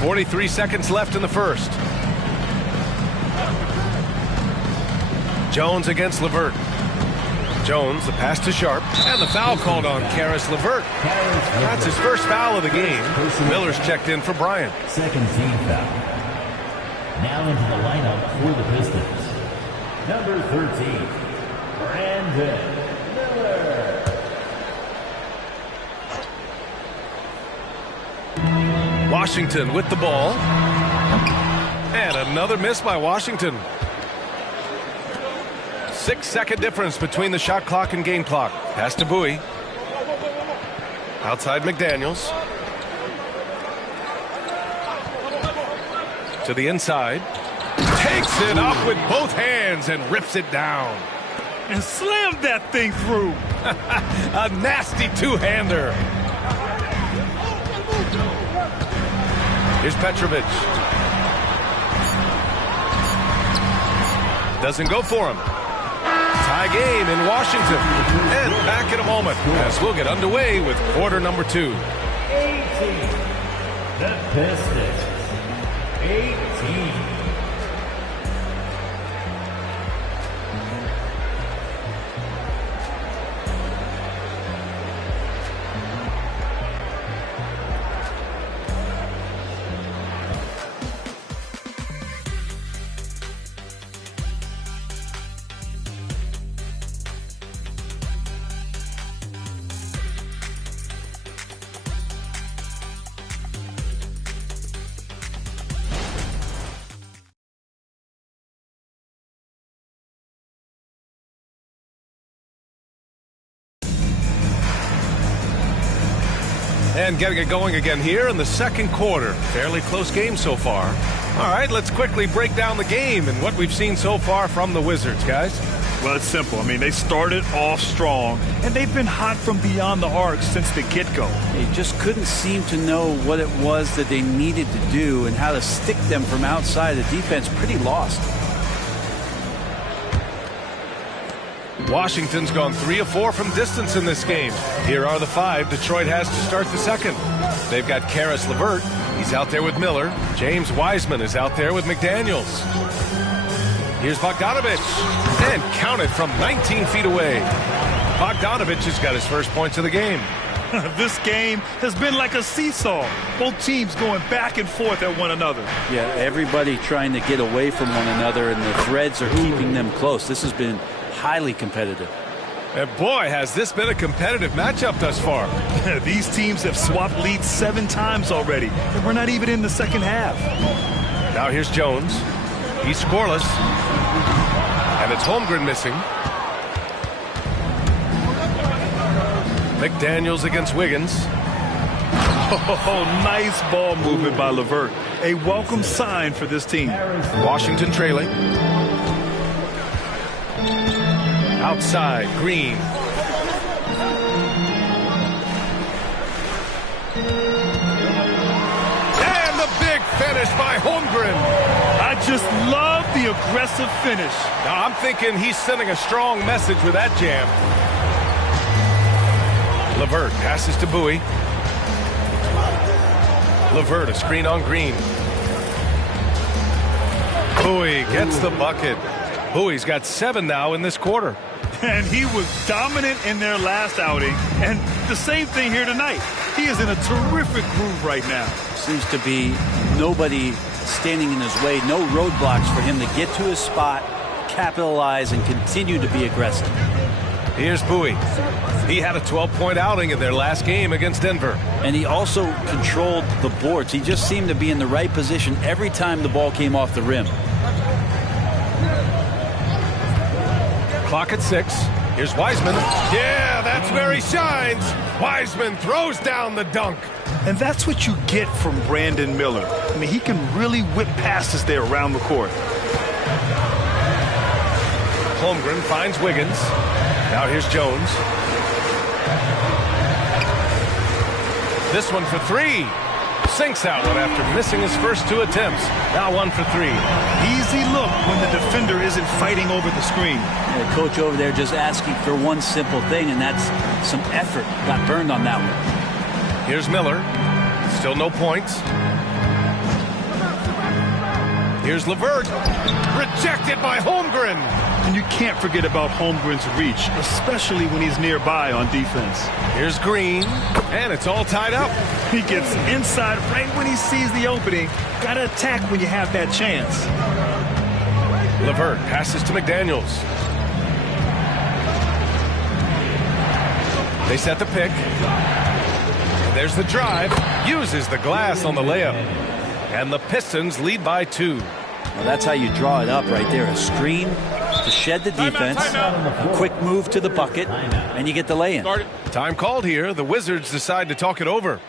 43 seconds left in the first. Jones against LeVert. Jones, the pass to Sharp, and the foul called on Karis LeVert. That's his first foul of the game. Miller's checked in for Bryant. Second team foul. Now into the lineup for the Pistons. Number 13, Brandon Miller. Washington with the ball. And another miss by Washington. 6-second difference between the shot clock and game clock. Pass to Bowie. Outside McDaniels. To the inside. Takes it up with both hands and rips it down. And slammed that thing through. A nasty two-hander. Here's Petrovic. Doesn't go for him. Tie game in Washington. And back in a moment as we'll get underway with quarter number 2. 18. The Pistons. 18. And getting it going again here in the second quarter. Fairly close game so far. All right, let's quickly break down the game and what we've seen so far from the Wizards, guys. Well, it's simple. I mean, they started off strong, and they've been hot from beyond the arc since the get-go. They just couldn't seem to know what it was that they needed to do and how to stick them from outside. The defense pretty lost. Washington's gone 3 of 4 from distance in this game. Here are the 5 Detroit has to start the second. They've got Karis LeVert. He's out there with Miller. James Wiseman is out there with McDaniels. Here's Bogdanovich. And counted from 19 feet away. Bogdanovich has got his first points of the game. This game has been like a seesaw. Both teams going back and forth at one another. Yeah, everybody trying to get away from one another, and the threads are keeping them close. This has been highly competitive. And boy, has this been a competitive matchup thus far. These teams have swapped leads 7 times already, and we're not even in the second half. Now here's Jones. He's scoreless. And it's Holmgren missing. McDaniels against Wiggins. Oh, nice ball movement by LeVert. A welcome sign for this team. Washington trailing. Outside, Green. And the big finish by Holmgren. I just love the aggressive finish. Now, I'm thinking he's sending a strong message with that jam. LeVert passes to Bowie. LeVert, a screen on Green. Bowie gets the bucket. Bowie's got 7 now in this quarter. And he was dominant in their last outing. And the same thing here tonight. He is in a terrific groove right now. Seems to be nobody standing in his way. No roadblocks for him to get to his spot, capitalize, and continue to be aggressive. Here's Bowie. He had a 12-point outing in their last game against Denver. And he also controlled the boards. He just seemed to be in the right position every time the ball came off the rim. Clock at 6. Here's Wiseman. Yeah, that's where he shines. Wiseman throws down the dunk. And that's what you get from Brandon Miller. I mean, he can really whip passes there around the court. Holmgren finds Wiggins. Now here's Jones. This one for 3. Sinks that one after missing his first 2 attempts. Now 1 for 3. Easy look when the defender isn't fighting over the screen. The coach over there just asking for one simple thing, and that's some effort. Got burned on that one. Here's Miller. Still no points. Here's LeVert. Rejected by Holmgren. And you can't forget about Holmgren's reach, especially when he's nearby on defense. Here's Green, and it's all tied up. He gets inside right when he sees the opening. Got to attack when you have that chance. LeVert passes to McDaniels. They set the pick. And there's the drive. Uses the glass on the layup. And the Pistons lead by 2. Well, that's how you draw it up right there. A screen to shed the defense, a quick move to the bucket, and you get the lay-in. Time called here. The Wizards decide to talk it over.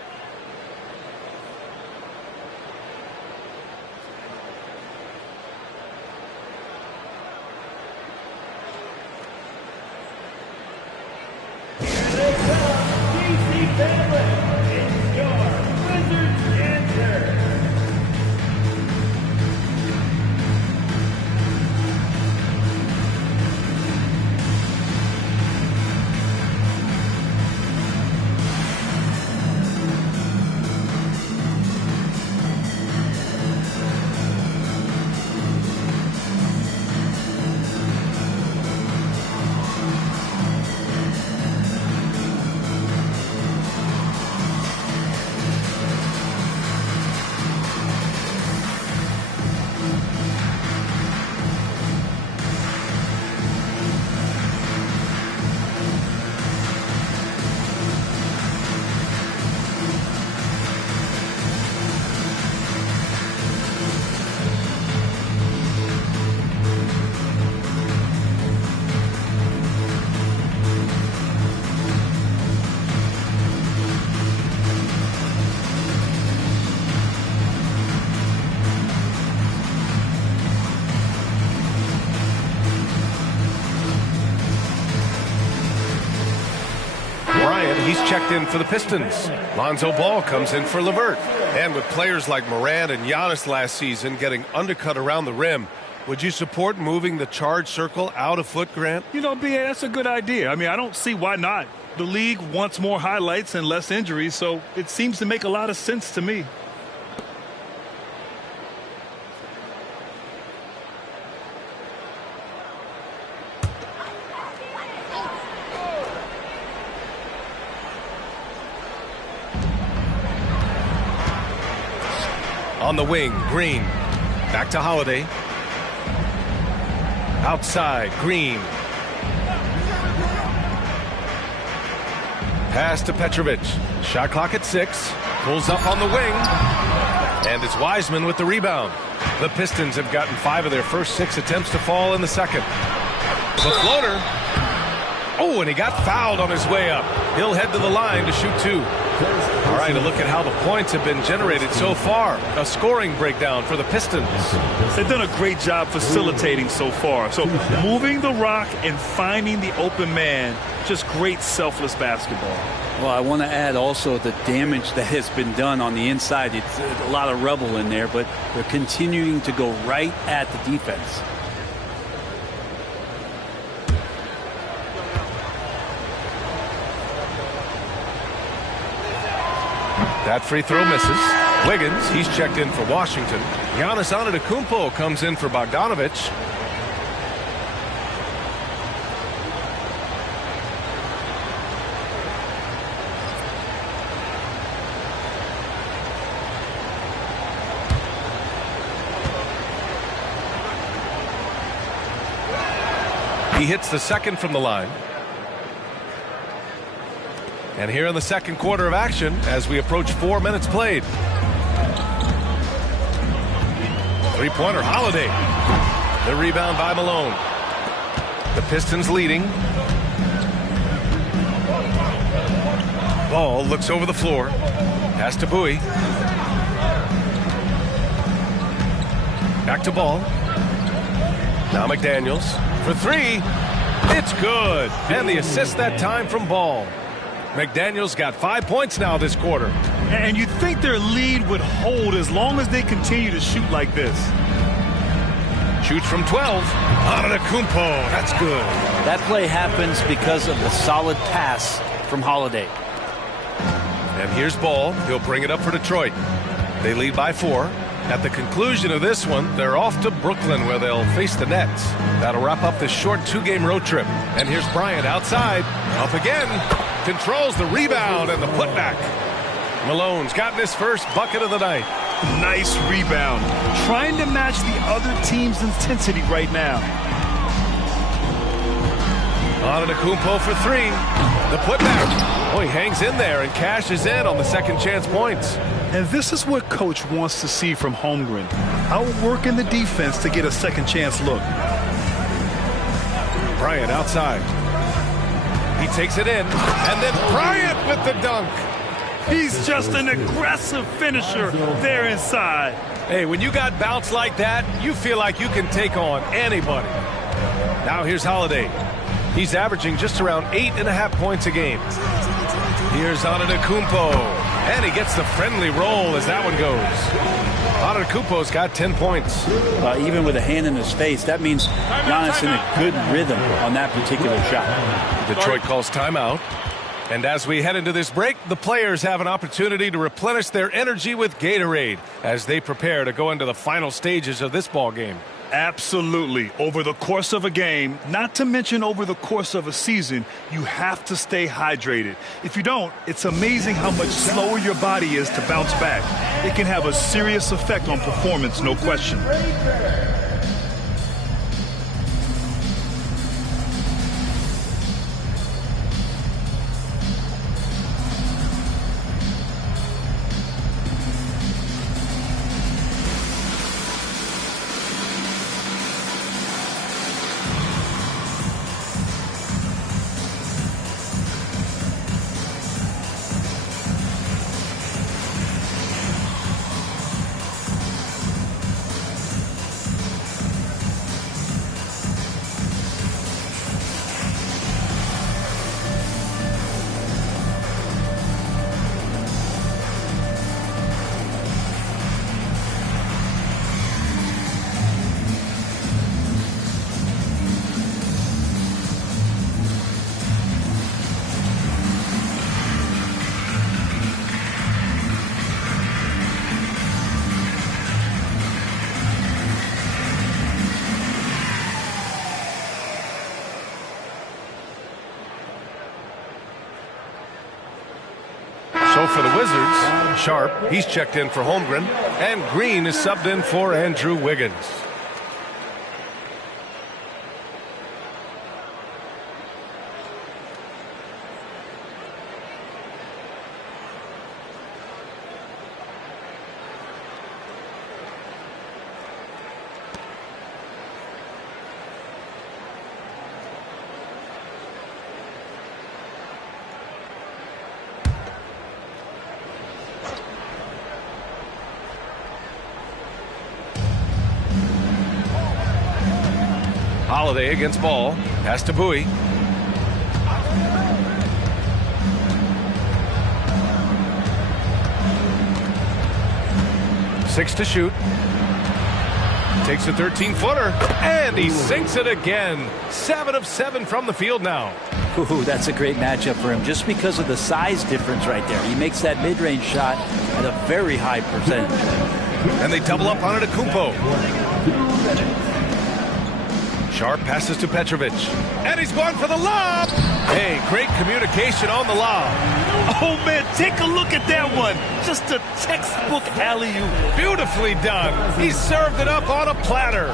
checked in for the Pistons. Lonzo Ball comes in for LeVert. And with players like Morant and Giannis last season getting undercut around the rim, would you support moving the charge circle out a foot, Grant? You know, B.A., that's a good idea. I mean, I don't see why not. The league wants more highlights and less injuries, so it seems to make a lot of sense to me. On the wing, Green. Back to Holiday. Outside, Green. Pass to Petrovic. Shot clock at 6. Pulls up on the wing. And it's Wiseman with the rebound. The Pistons have gotten 5 of their first 6 attempts to fall in the second. The floater. Oh, and he got fouled on his way up. He'll head to the line to shoot 2. All right, a look at how the points have been generated so far. A scoring breakdown for the Pistons. They've done a great job facilitating so far. So moving the rock and finding the open man, just great selfless basketball. Well, I want to add also the damage that has been done on the inside. It's a lot of rubble in there, but they're continuing to go right at the defense. That free throw misses. Wiggins, he's checked in for Washington. Giannis Antetokounmpo comes in for Bogdanovic. He hits the second from the line. And here in the second quarter of action, as we approach 4 minutes played. Three-pointer, Holiday. The rebound by Malone. The Pistons leading. Ball looks over the floor. Pass to Bowie. Back to Ball. Now McDaniels for 3. It's good. And the assist that time from Ball. McDaniels got 5 points now this quarter. And you'd think their lead would hold as long as they continue to shoot like this. Shoots from 12. Antetokounmpo. That's good. That play happens because of the solid pass from Holiday. And here's Ball. He'll bring it up for Detroit. They lead by 4. At the conclusion of this one, they're off to Brooklyn where they'll face the Nets. That'll wrap up this short 2-game road trip. And here's Bryant outside. Up again. Controls the rebound and the putback. Malone's gotten his first bucket of the night. Nice rebound. Trying to match the other team's intensity right now. Antetokounmpo for 3. The putback. Oh, he hangs in there and cashes in on the second chance points. And this is what Coach wants to see from Holmgren. Outworking the defense to get a second chance look. Bryant outside. He takes it in, and then Bryant with the dunk. He's just an aggressive finisher there inside. Hey, when you got bounce like that, you feel like you can take on anybody. Now here's Holiday. He's averaging just around 8.5 points a game. Here's Antetokounmpo, and he gets the friendly roll as that one goes. Antetokounmpo's got 10 points. Even with a hand in his face, that means Giannis in a good rhythm on that particular shot. Detroit calls timeout. And as we head into this break, the players have an opportunity to replenish their energy with Gatorade as they prepare to go into the final stages of this ball game. Absolutely. Over the course of a game, not to mention over the course of a season, you have to stay hydrated. If you don't, it's amazing how much slower your body is to bounce back. It can have a serious effect on performance, no question. for the Wizards. Sharp, he's checked in for Holmgren. And Green is subbed in for Andrew Wiggins. Holiday against Ball. Pass to Bowie. Six to shoot. Takes a 13-footer. And he sinks it again. 7 of 7 from the field now. Ooh, that's a great matchup for him just because of the size difference right there. He makes that mid-range shot at a very high percentage. And they double up on it at Kumpo. Sharp passes to Petrovic. And he's going for the lob. Hey, great communication on the lob. Oh, man, take a look at that one. Just a textbook alley-oop. Beautifully done. He served it up on a platter.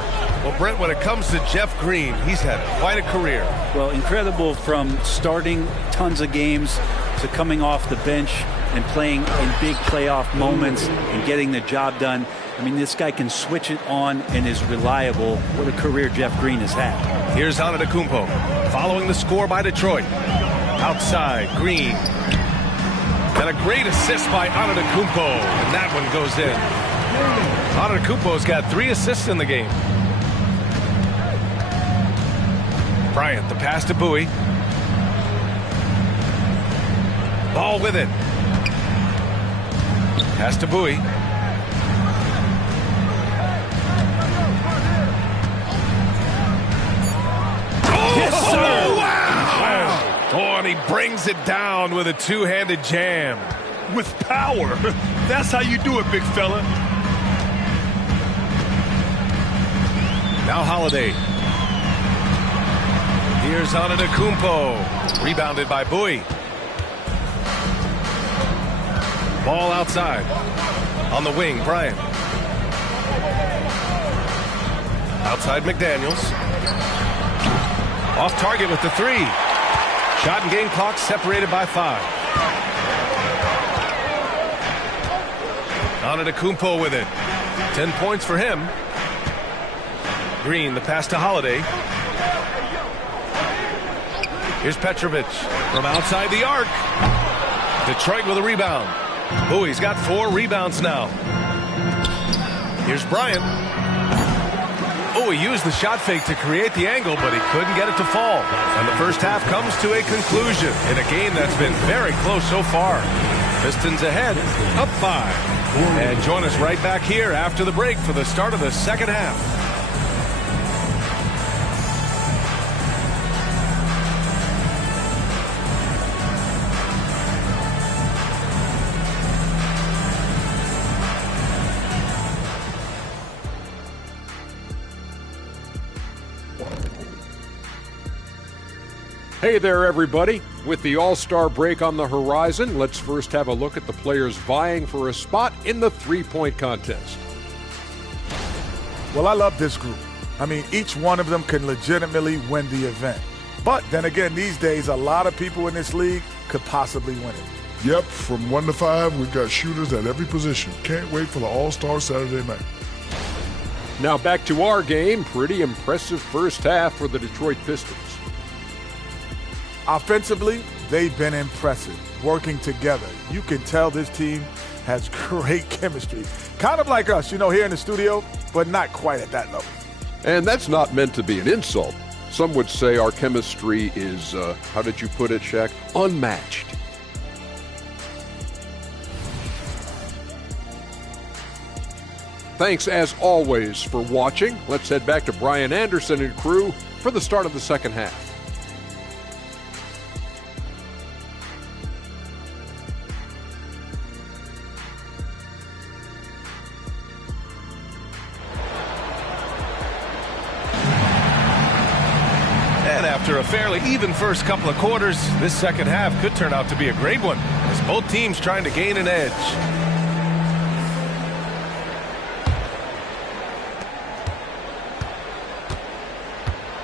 Well, Brent, when it comes to Jeff Green, he's had quite a career. Well, incredible from starting tons of games to coming off the bench and playing in big playoff moments and getting the job done. I mean, this guy can switch it on and is reliable. What a career Jeff Green has had. Here's Antetokounmpo following the score by Detroit. Outside, Green. And a great assist by Antetokounmpo. And that one goes in. Antetokounmpo's got 3 assists in the game. Bryant, the pass to Bowie. Ball with it. Pass to Bowie. Yes, sir. Oh, wow. Oh, and he brings it down with a two-handed jam. With power. That's how you do it, big fella. Now Holiday. Here's Antetokounmpo. Rebounded by Bowie. Ball outside. On the wing, Bryant. Outside McDaniels. Off target with the 3. Shot and game clock separated by 5. Antetokounmpo with it. 10 points for him. Green, the pass to Holiday. Here's Petrovic from outside the arc. Detroit with a rebound. Bowie's got 4 rebounds now. Here's Bryant. Oh, he used the shot fake to create the angle, but he couldn't get it to fall. And the first half comes to a conclusion in a game that's been very close so far. Pistons ahead, up 5. And join us right back here after the break for the start of the second half. Hey there, everybody. With the All-Star break on the horizon, let's first have a look at the players vying for a spot in the three-point contest. Well, I love this group. I mean, each one of them can legitimately win the event. But then again, these days, a lot of people in this league could possibly win it. Yep, from 1 to 5, we've got shooters at every position. Can't wait for the All-Star Saturday night. Now back to our game. Pretty impressive first half for the Detroit Pistons. Offensively, they've been impressive, working together. You can tell this team has great chemistry. Kind of like us, here in the studio, but not quite at that level. And that's not meant to be an insult. Some would say our chemistry is, how did you put it, Shaq? Unmatched. Thanks, as always, for watching. Let's head back to Brian Anderson and crew for the start of the second half. After a fairly even first couple of quarters, this second half could turn out to be a great one. as both teams trying to gain an edge.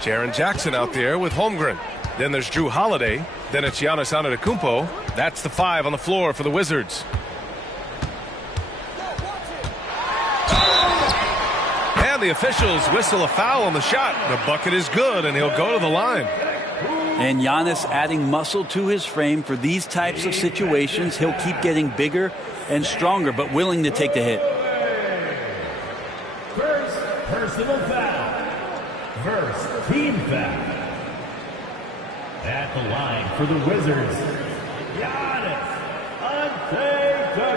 Jaren Jackson out there with Holmgren. Then there's Drew Holiday. Then it's Giannis Antetokounmpo. That's the 5 on the floor for the Wizards. And the officials whistle a foul on the shot. The bucket is good, and he'll go to the line. And Giannis adding muscle to his frame for these types of situations. He'll keep getting bigger and stronger, but willing to take the hit. First personal foul. First team foul. At the line for the Wizards, Giannis Antetokounmpo.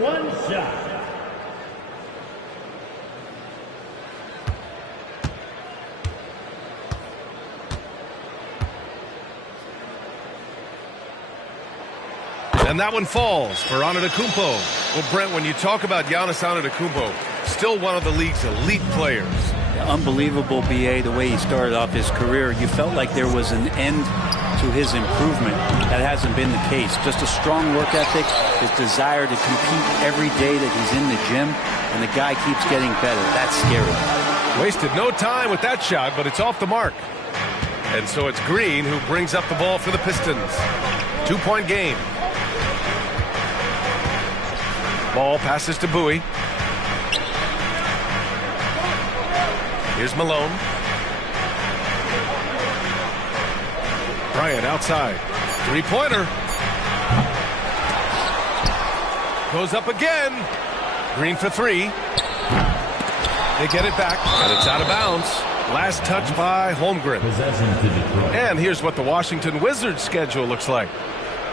One shot. And that one falls for Antetokounmpo. Well, Brent, when you talk about Giannis Antetokounmpo, still one of the league's elite players. Unbelievable, BA, the way he started off his career. You felt like there was an end to his improvement. That hasn't been the case. Just a strong work ethic, his desire to compete every day that he's in the gym, and the guy keeps getting better. That's scary. Wasted no time with that shot, but it's off the mark. And so it's Green who brings up the ball for the Pistons. 2-point game. Ball passes to Bowie. Here's Malone. Bryant outside. Three-pointer. Goes up again. Green for 3. They get it back, and it's out of bounds. Last touch by Holmgren. And here's what the Washington Wizards schedule looks like.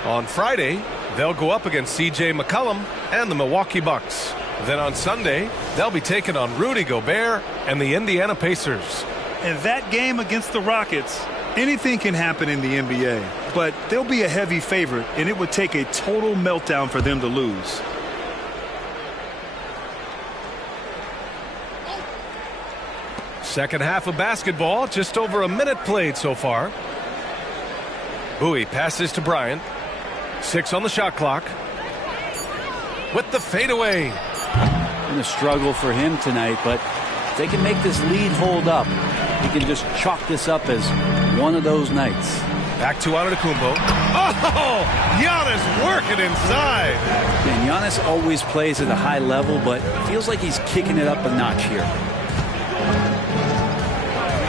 On Friday, they'll go up against C.J. McCollum and the Milwaukee Bucks. Then on Sunday, they'll be taking on Rudy Gobert and the Indiana Pacers. And that game against the Rockets, anything can happen in the NBA, but they'll be a heavy favorite, and it would take a total meltdown for them to lose. Second half of basketball, just over a minute played so far. Bowie passes to Bryant. 6 on the shot clock. With the fadeaway. Been a struggle for him tonight, but if they can make this lead hold up, he can just chalk this up as one of those nights. Back to Antetokounmpo. Oh, Giannis working inside. And Giannis always plays at a high level, but feels like he's kicking it up a notch here.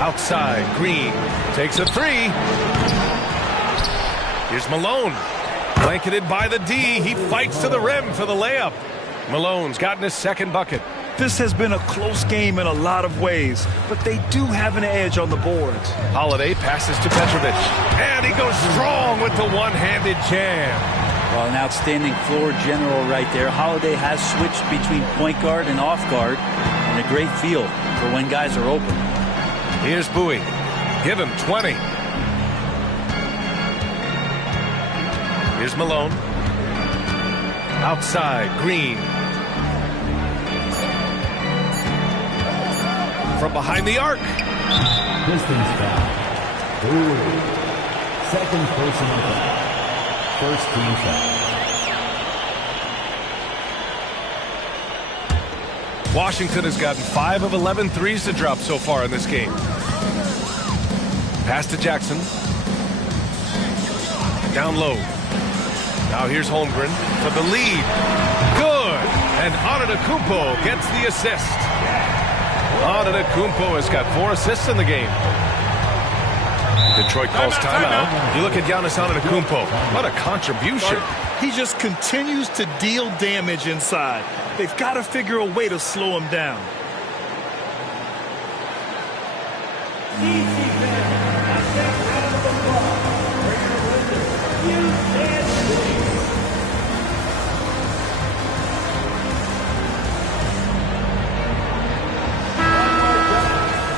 Outside, Green takes a 3. Here's Malone. Blanketed by the D. He fights to the rim for the layup. Malone's gotten his second bucket. This has been a close game in a lot of ways, but they do have an edge on the boards. Holiday passes to Petrovic. And he goes strong with the one-handed jam. Well, an outstanding floor general right there. Holiday has switched between point guard and off guard, and a great feel for when guys are open. Here's Bowie. Give him 20. Here's Malone. Outside, Green. From behind the arc. Pistons foul. Bowie. Second personal foul. First team foul. Washington has gotten 5 of 11 threes to drop so far in this game. Pass to Jackson. Down low. Now here's Holmgren for the lead. Good. And Antetokounmpo gets the assist. Antetokounmpo has got 4 assists in the game. Detroit calls timeout. You look at Giannis Antetokounmpo. What a contribution. He just continues to deal damage inside. They've got to figure a way to slow him down.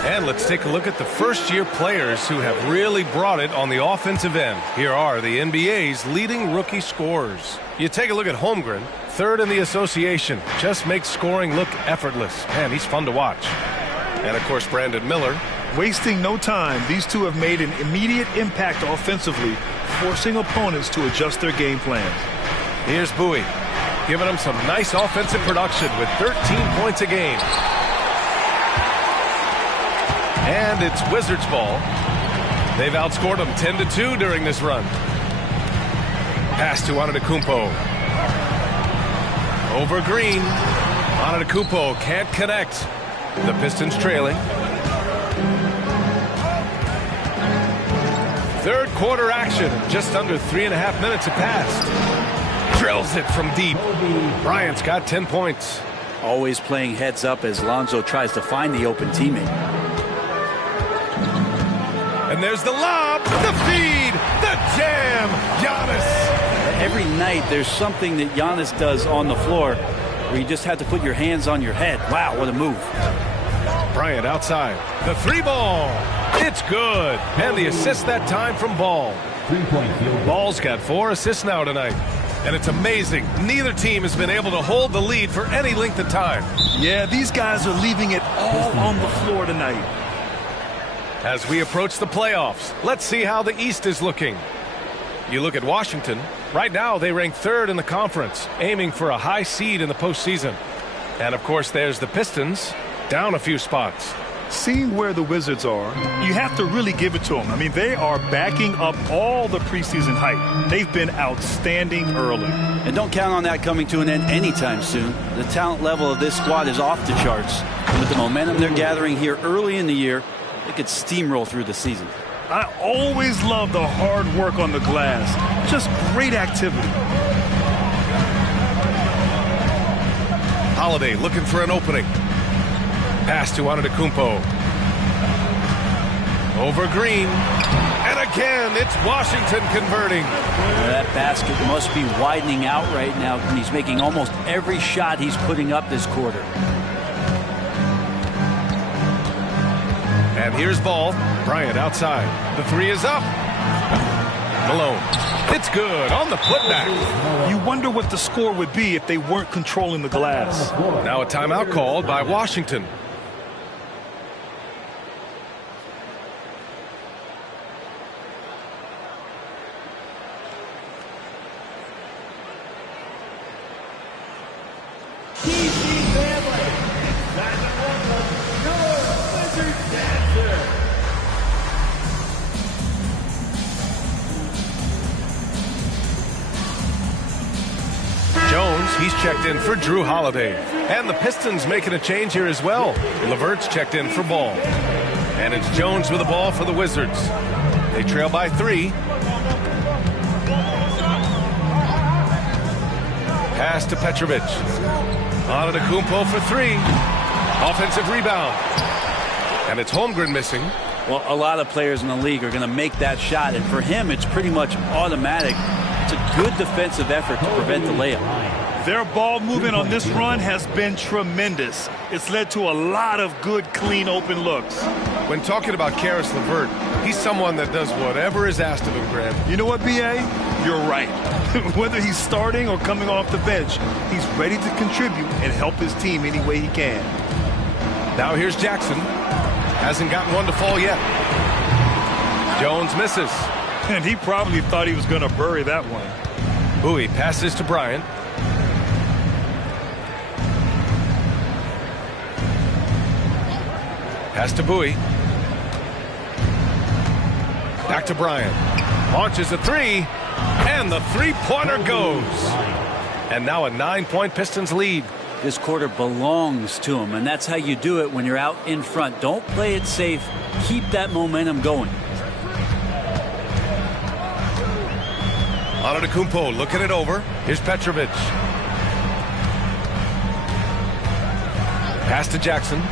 And let's take a look at the first-year players who have really brought it on the offensive end. Here are the NBA's leading rookie scorers. You take a look at Holmgren, 3rd in the association. Just makes scoring look effortless. Man, he's fun to watch. And, of course, Brandon Miller. Wasting no time, these two have made an immediate impact offensively forcing opponents to adjust their game plans. Here's Bowie, giving them some nice offensive production with 13 points a game. And it's Wizards ball. They've outscored them 10-2 during this run. Pass to Antetokounmpo. Over Green. Antetokounmpo can't connect. The Pistons trailing. Third quarter action. Just under 3.5 minutes have passed. Drills it from deep. Bryant's got 10 points. Always playing heads up as Lonzo tries to find the open teammate. And there's the lob, the feed, the jam. Giannis. Every night there's something that Giannis does on the floor where you just have to put your hands on your head. Wow, what a move. Bryant outside. The three ball. It's good. And the assist that time from Ball. Ball's got 4 assists now tonight. And it's amazing. Neither team has been able to hold the lead for any length of time. Yeah, these guys are leaving it all on the floor tonight. As we approach the playoffs, let's see how the East is looking. You look at Washington. Right now, they rank 3rd in the conference, aiming for a high seed in the postseason. And, of course, there's the Pistons, down a few spots. Seeing where the Wizards are, you have to really give it to them. I mean, they are backing up all the preseason hype. They've been outstanding early. And don't count on that coming to an end anytime soon. The talent level of this squad is off the charts. With the momentum they're gathering here early in the year, they could steamroll through the season. I always love the hard work on the glass. Just great activity. Holiday looking for an opening. Pass to Antetokounmpo. Over Green. And again, it's Washington converting. That basket must be widening out right now. He's making almost every shot he's putting up this quarter. And here's Ball. Bryant outside. The three is up. Malone. It's good on the putback. You wonder what the score would be if they weren't controlling the glass. Now a timeout called by Washington. He's checked in for Drew Holiday. And the Pistons making a change here as well. LeVert's checked in for Ball. And it's Jones with the ball for the Wizards. They trail by 3. Pass to Petrovic. Antetokounmpo for 3. Offensive rebound. And it's Holmgren missing. Well, a lot of players in the league are going to make that shot. And for him, it's pretty much automatic. It's a good defensive effort to prevent the layup. Their ball movement on this run has been tremendous. It's led to a lot of good, clean, open looks. When talking about Karis LeVert, he's someone that does whatever is asked of him, Grant. You know what, B.A.? You're right. Whether he's starting or coming off the bench, he's ready to contribute and help his team any way he can. Now here's Jackson. Hasn't gotten one to fall yet. Jones misses. And he probably thought he was going to bury that one. Bowie passes to Bryant. Pass to Bowie. Back to Bryant. Launches a 3. And the three-pointer goes. And now a 9-point Pistons lead. This quarter belongs to him, and that's how you do it when you're out in front. Don't play it safe. Keep that momentum going. Antetokounmpo looking it over. Here's Petrovic. Pass to Jackson.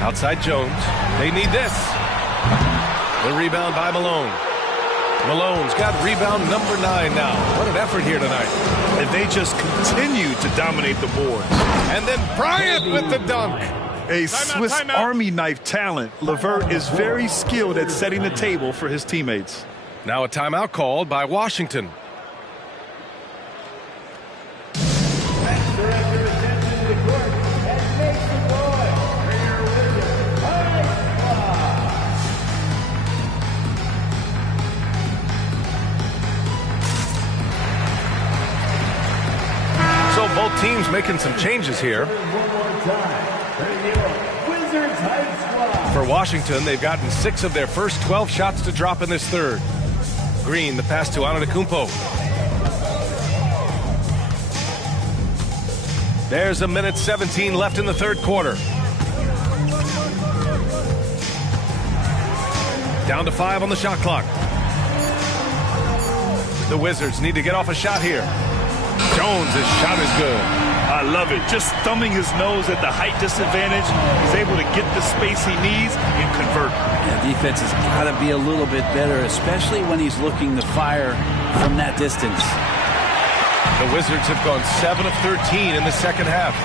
Outside Jones. They need this. The rebound by Malone. Malone's got rebound number 9 now. What an effort here tonight. And they just continue to dominate the boards. And then Bryant with the dunk. A Swiss Army knife talent. LeVert is very skilled at setting the table for his teammates. Now a timeout called by Washington. both teams making some changes here. For Washington, they've gotten 6 of their first 12 shots to drop in this third. Green, the pass to Antetokounmpo. There's a minute 17 left in the third quarter. Down to 5 on the shot clock. The Wizards need to get off a shot here. Jones' shot is good. I love it. Just thumbing his nose at the height disadvantage. He's able to get the space he needs and convert. Yeah, defense has got to be a little bit better, especially when he's looking to fire from that distance. The Wizards have gone 7 of 13 in the second half.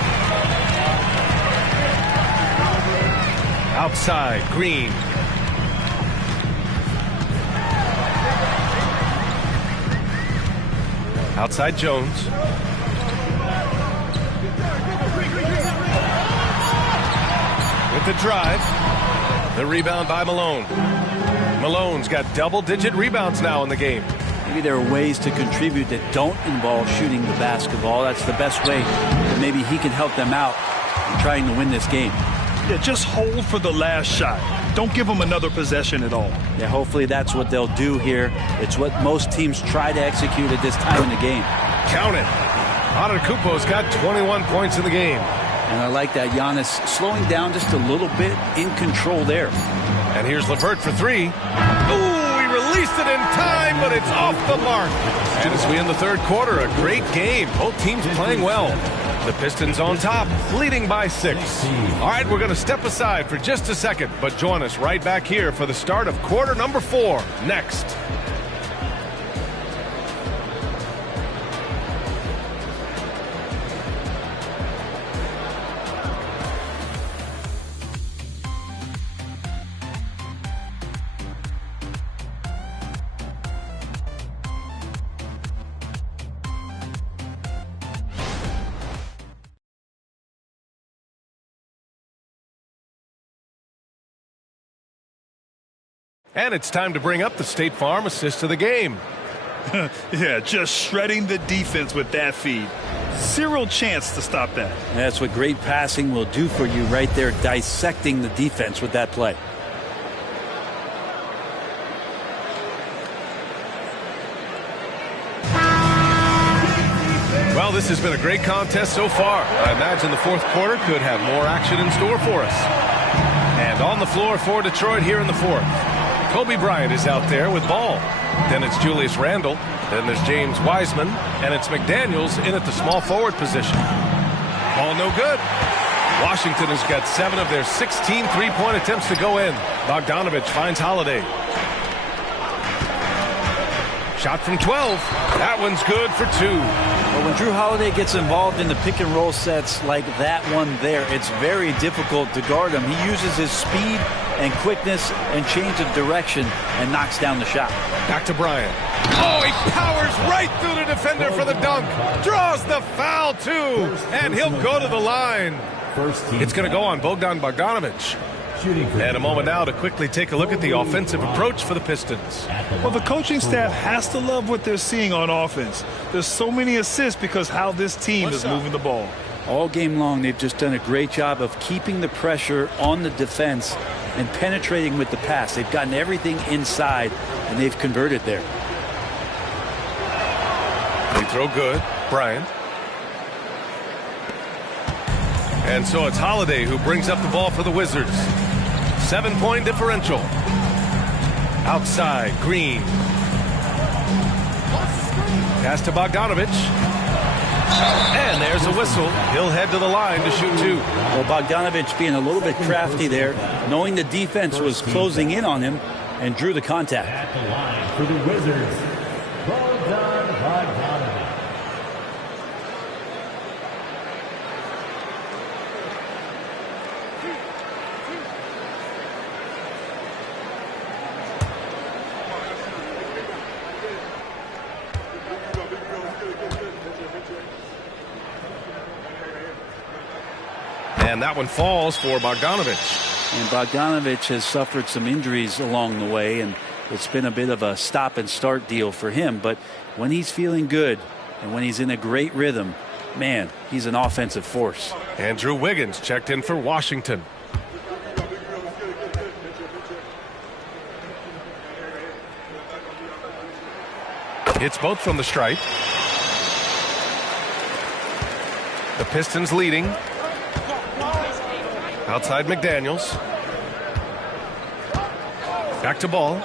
Outside, Green. Outside, Jones. With the drive. The rebound by Malone. Malone's got double-digit rebounds now in the game. Maybe there are ways to contribute that don't involve shooting the basketball. That's the best way that maybe he can help them out in trying to win this game. Yeah, just hold for the last shot. Don't give them another possession at all. Yeah, hopefully that's what they'll do here. It's what most teams try to execute at this time in the game. Count it. Antetokounmpo's got 21 points in the game. And I like that Giannis slowing down just a little bit, in control there. And here's LeVert for 3. Ooh, he released it in time, but it's off the mark. And as we end the third quarter, a great game. Both teams playing well. The Pistons on top, leading by 6. All right, we're going to step aside for just a second, but join us right back here for the start of quarter number 4 next. And it's time to bring up the State Farm assist of the game. Yeah, just shredding the defense with that feed. Zero chance to stop that. That's what great passing will do for you right there, dissecting the defense with that play. Well, this has been a great contest so far. I imagine the fourth quarter could have more action in store for us. And on the floor for Detroit here in the fourth. Kobe Bryant is out there with ball. Then it's Julius Randle. Then there's James Wiseman. And it's McDaniels in at the small forward position. Ball no good. Washington has got 7 of their 16 three-point attempts to go in. Bogdanovich finds Holiday. Shot from 12. That one's good for 2. Well, when Drew Holiday gets involved in the pick and roll sets like that one there, it's very difficult to guard him. He uses his speed and quickness and change of direction and knocks down the shot. Back to Bryant. Oh, he powers right through the defender for the dunk. Draws the foul, too. And he'll go to the line. It's going to go on Bogdanovich. And a moment now to quickly take a look at the offensive approach for the Pistons. Well, the coaching staff has to love what they're seeing on offense. There's so many assists because how this team is moving the ball. All game long, they've just done a great job of keeping the pressure on the defense and penetrating with the pass. They've gotten everything inside, and they've converted there. Free throw good. Bryant. And so it's Holiday who brings up the ball for the Wizards. 7-point differential. Outside, Green. Pass to Bogdanovich. And there's a whistle. He'll head to the line to shoot 2. Well, Bogdanovich being a little bit crafty there, knowing the defense was closing in on him, and drew the contact. At the line for the Wizards, Bogdanovich. And that one falls for Bogdanovich. And Bogdanovich has suffered some injuries along the way, and it's been a bit of a stop and start deal for him. But when he's feeling good and when he's in a great rhythm, man, he's an offensive force. Andrew Wiggins checked in for Washington. Hits both from the stripe. The Pistons leading. Outside McDaniels. Back to Ball.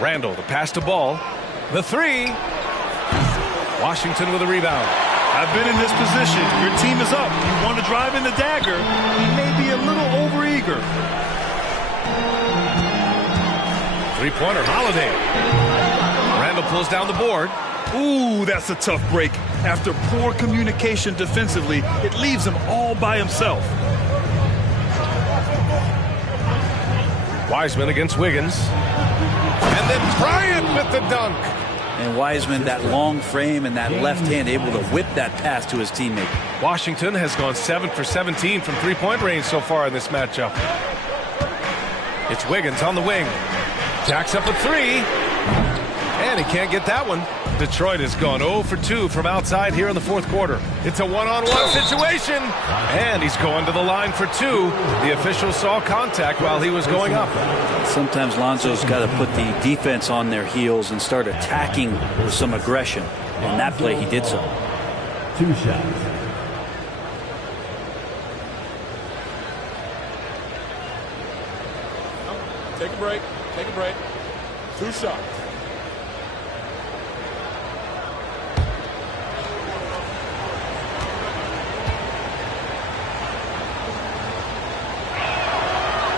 Randall, the pass to Ball. The three. Washington with a rebound. I've been in this position. Your team is up. You want to drive in the dagger. He may be a little overeager. Three-pointer, Holiday. Randall pulls down the board. Ooh, that's a tough break. After poor communication defensively, it leaves him all by himself. Wiseman against Wiggins. And then Bryant with the dunk. And Wiseman, that long frame and that left hand, able to whip that pass to his teammate. Washington has gone 7 for 17 from three-point range so far in this matchup. It's Wiggins on the wing. Jacks up a three. And he can't get that one. Detroit has gone 0 for 2 from outside here in the fourth quarter. It's a one-on-one situation. And he's going to the line for two. The official saw contact while he was going up. Sometimes Lonzo's got to put the defense on their heels and start attacking with some aggression. And that play, he did so. 2 shots. Take a break. Take a break. 2 shots.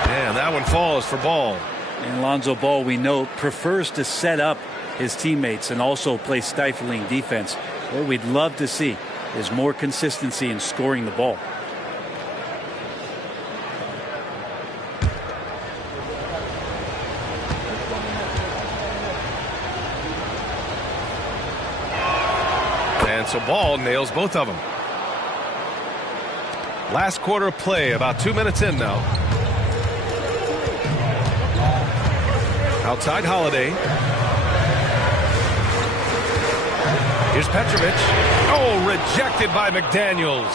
And that one falls for Ball. And Lonzo Ball, we know, prefers to set up his teammates and also play stifling defense. What we'd love to see is more consistency in scoring the ball. And so Ball nails both of them. Last quarter of play, about 2 minutes in now. Outside Holiday. Here's Petrovic. Oh, rejected by McDaniels.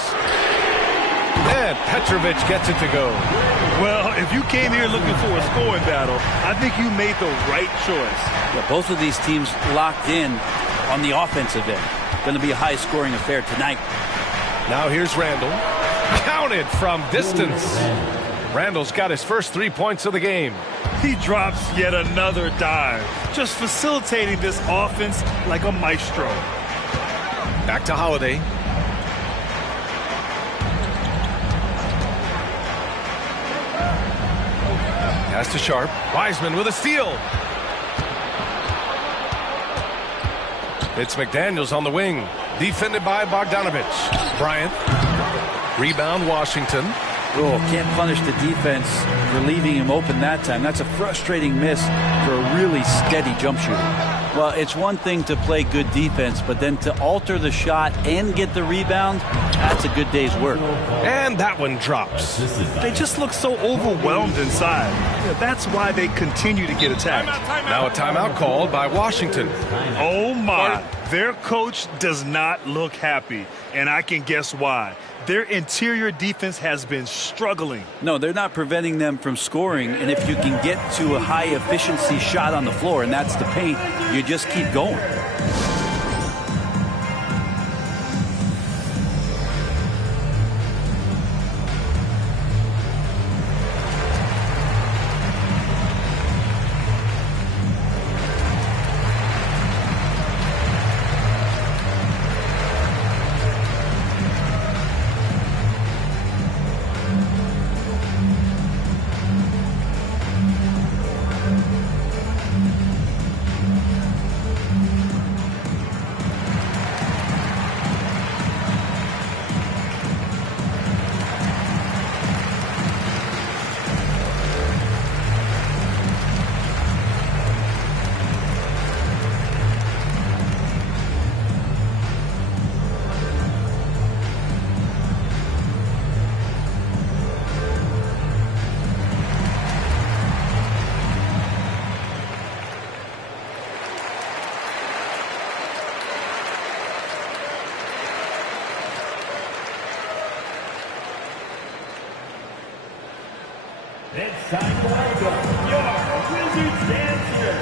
And Petrovic gets it to go. Well, if you came here looking for a scoring battle, I think you made the right choice. Yeah, both of these teams locked in on the offensive end. Going to be a high-scoring affair tonight. Now here's Randall. Counted from distance. Randall's got his first 3 points of the game. He drops yet another dive, just facilitating this offense like a maestro. Back to Holiday. Pass to Sharp. Wiseman with a steal. It's McDaniels on the wing. Defended by Bogdanovich. Bryant. Rebound Washington. Oh, can't punish the defense for leaving him open that time. That's a frustrating miss for a really steady jump shooter. Well, it's one thing to play good defense, but then to alter the shot and get the rebound, that's a good day's work. And that one drops. They just look so overwhelmed inside. That's why they continue to get attacked. Now a timeout called by Washington. Oh, my. Their coach does not look happy, and I can guess why. Their interior defense has been struggling. No, they're not preventing them from scoring, and if you can get to a high-efficiency shot on the floor, and that's the paint, you just keep going. It's time to welcome your Wizards dancer.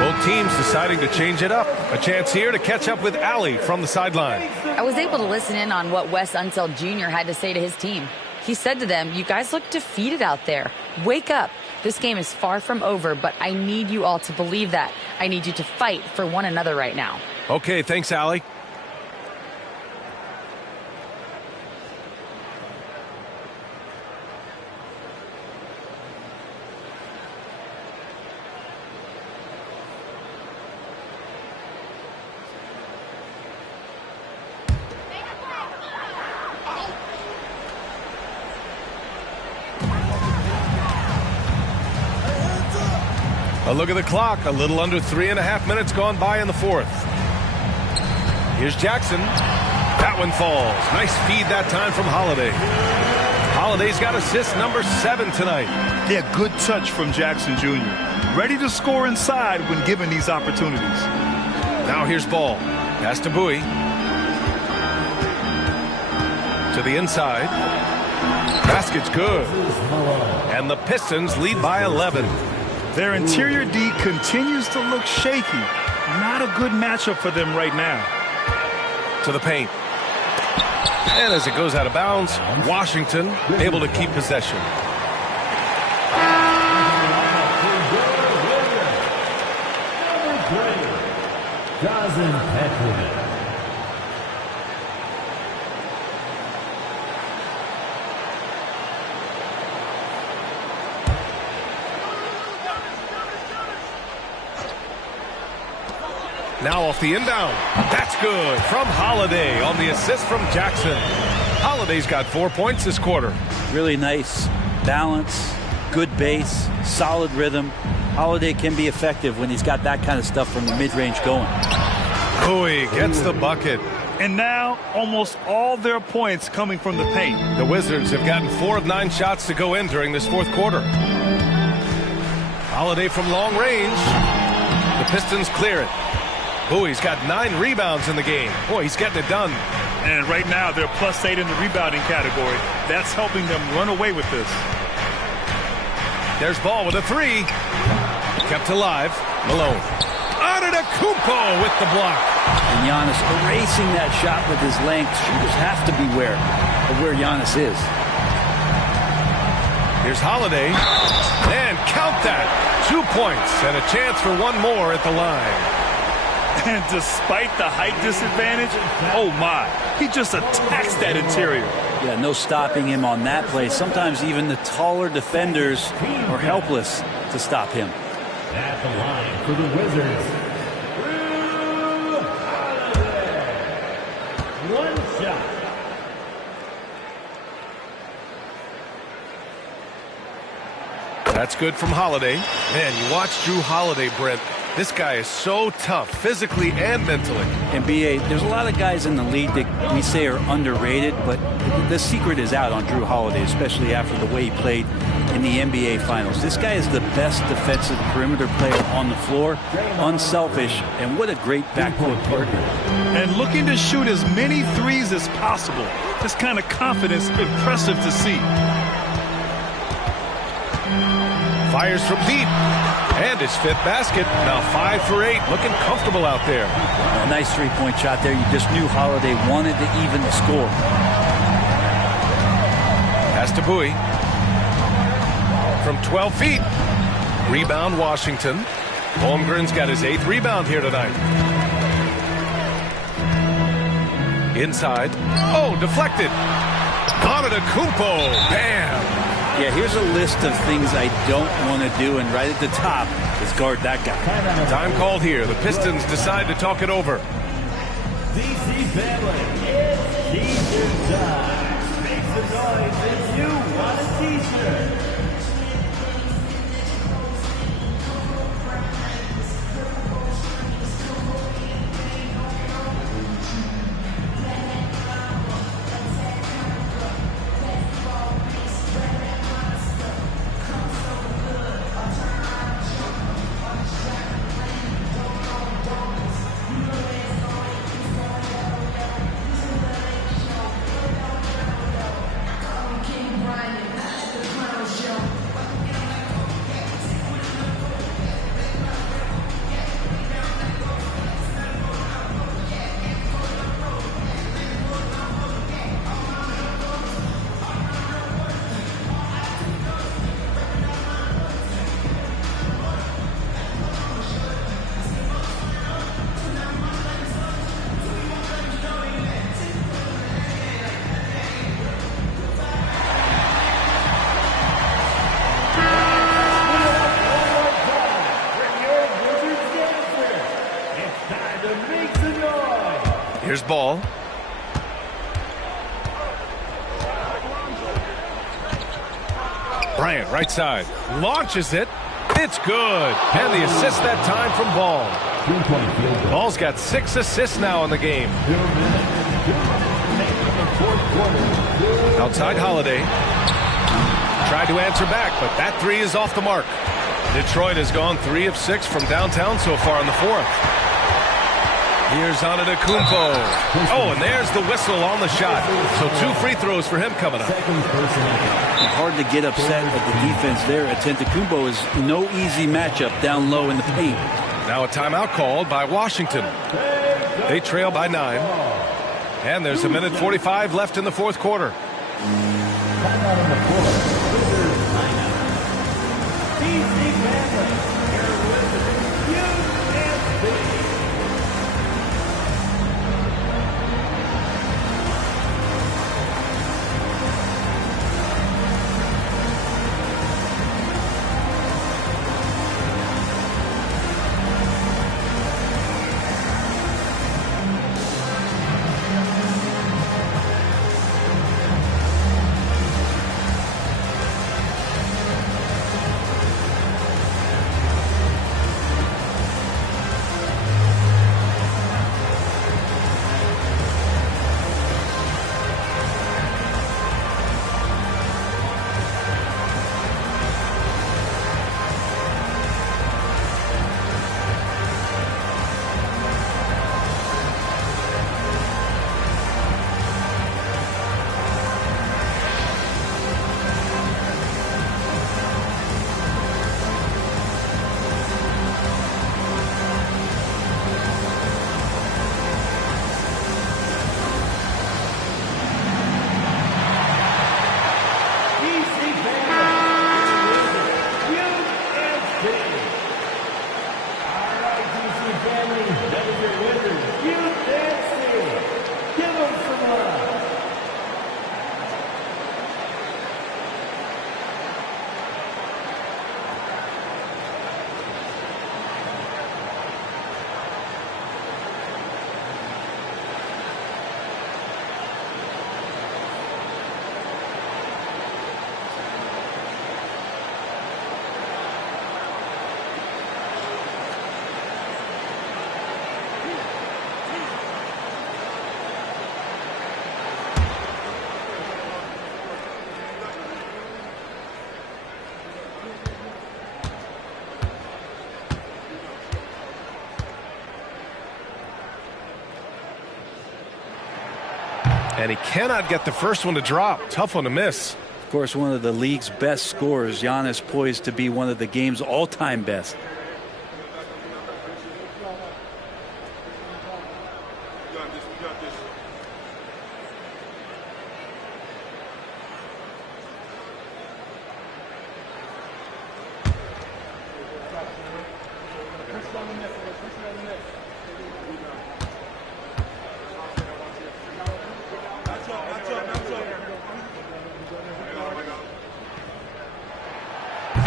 Both teams deciding to change it up. A chance here to catch up with Allie from the sideline. I was able to listen in on what Wes Unseld Jr. had to say to his team. He said to them, "You guys look defeated out there. Wake up. This game is far from over, but I need you all to believe that. I need you to fight for one another right now." Okay, thanks, Allie. A look at the clock. A little under 3.5 minutes gone by in the fourth. Here's Jackson. That one falls. Nice feed that time from Holiday. Holiday's got assist number 7 tonight. Yeah, good touch from Jackson Jr. Ready to score inside when given these opportunities. Now here's Ball. Pass to Bowie. To the inside. Basket's good. And the Pistons lead by 11. Their interior D continues to look shaky. Not a good matchup for them right now. To the paint. And as it goes out of bounds, Washington able to keep possession. Dozen Petrovic. Now off the inbound. That's good from Holiday on the assist from Jackson. Holiday's got 4 points this quarter. Really nice balance, good base, solid rhythm. Holiday can be effective when he's got that kind of stuff from the mid-range going. Bowie gets the bucket. And now almost all their points coming from the paint. The Wizards have gotten 4 of 9 shots to go in during this fourth quarter. Holiday from long range. The Pistons clear it. Bowie's got 9 rebounds in the game. Boy, he's getting it done. And right now they're +8 in the rebounding category. That's helping them run away with this. There's Ball with a 3. Kept alive. Malone. Antetokounmpo with the block. And Giannis erasing that shot with his length. Shooters have to beware of where Giannis is. Here's Holiday. And count that. 2 points and a chance for one more at the line. And despite the height disadvantage, oh my, he just attacks that interior. Yeah, no stopping him on that play. Sometimes even the taller defenders are helpless to stop him. At the line for the Wizards, Drew Holiday. 1 shot. That's good from Holiday. Man, you watch Drew Holiday, Brent. This guy is so tough, physically and mentally. And B.A., there's a lot of guys in the league that we say are underrated, but the secret is out on Drew Holiday, especially after the way he played in the NBA Finals. This guy is the best defensive perimeter player on the floor, unselfish, and what a great backcourt partner. And looking to shoot as many threes as possible. This kind of confidence, impressive to see. Fires from deep. And his 5th basket. Now 5 for 8. Looking comfortable out there. A nice three-point shot there. You just knew Holiday wanted to even the score. Pass to Bowie. From 12 feet. Rebound Washington. Holmgren's got his 8th rebound here tonight. Inside. Oh, deflected. Antetokounmpo. Bam. Yeah, here's a list of things I don't want to do, and right at the top is guard that guy. Time called here. The Pistons decide to talk it over. DC family, it's t-shirt time. Make some noise if you want a t-shirt. Here's Ball. Bryant, right side. Launches it. It's good. And the assist that time from Ball. Ball's got 6 assists now in the game. Outside Holiday. Tried to answer back, but that 3 is off the mark. Detroit has gone 3 of 6 from downtown so far in the 4th. Here's Antetokounmpo. Oh, and there's the whistle on the shot. So 2 free throws for him coming up. Hard to get upset at the defense there. Antetokounmpo is no easy matchup down low in the paint. Now a timeout called by Washington. They trail by 9. And there's 1:45 left in the 4th quarter. And he cannot get the first one to drop. Tough one to miss. Of course, one of the league's best scorers. Giannis poised to be one of the game's all-time best.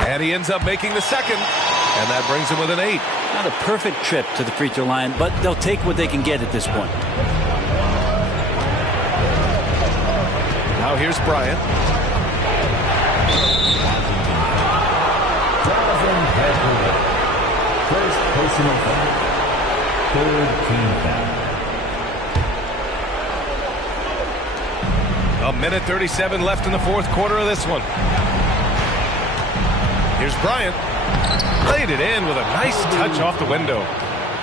And he ends up making the second, and that brings him with an 8. Not a perfect trip to the free throw line, but they'll take what they can get at this point. Now here's Bryant. First personal foul. 3rd team foul. 1:37 left in the 4th quarter of this one. Here's Bryant. Laid it in with a nice touch off the window.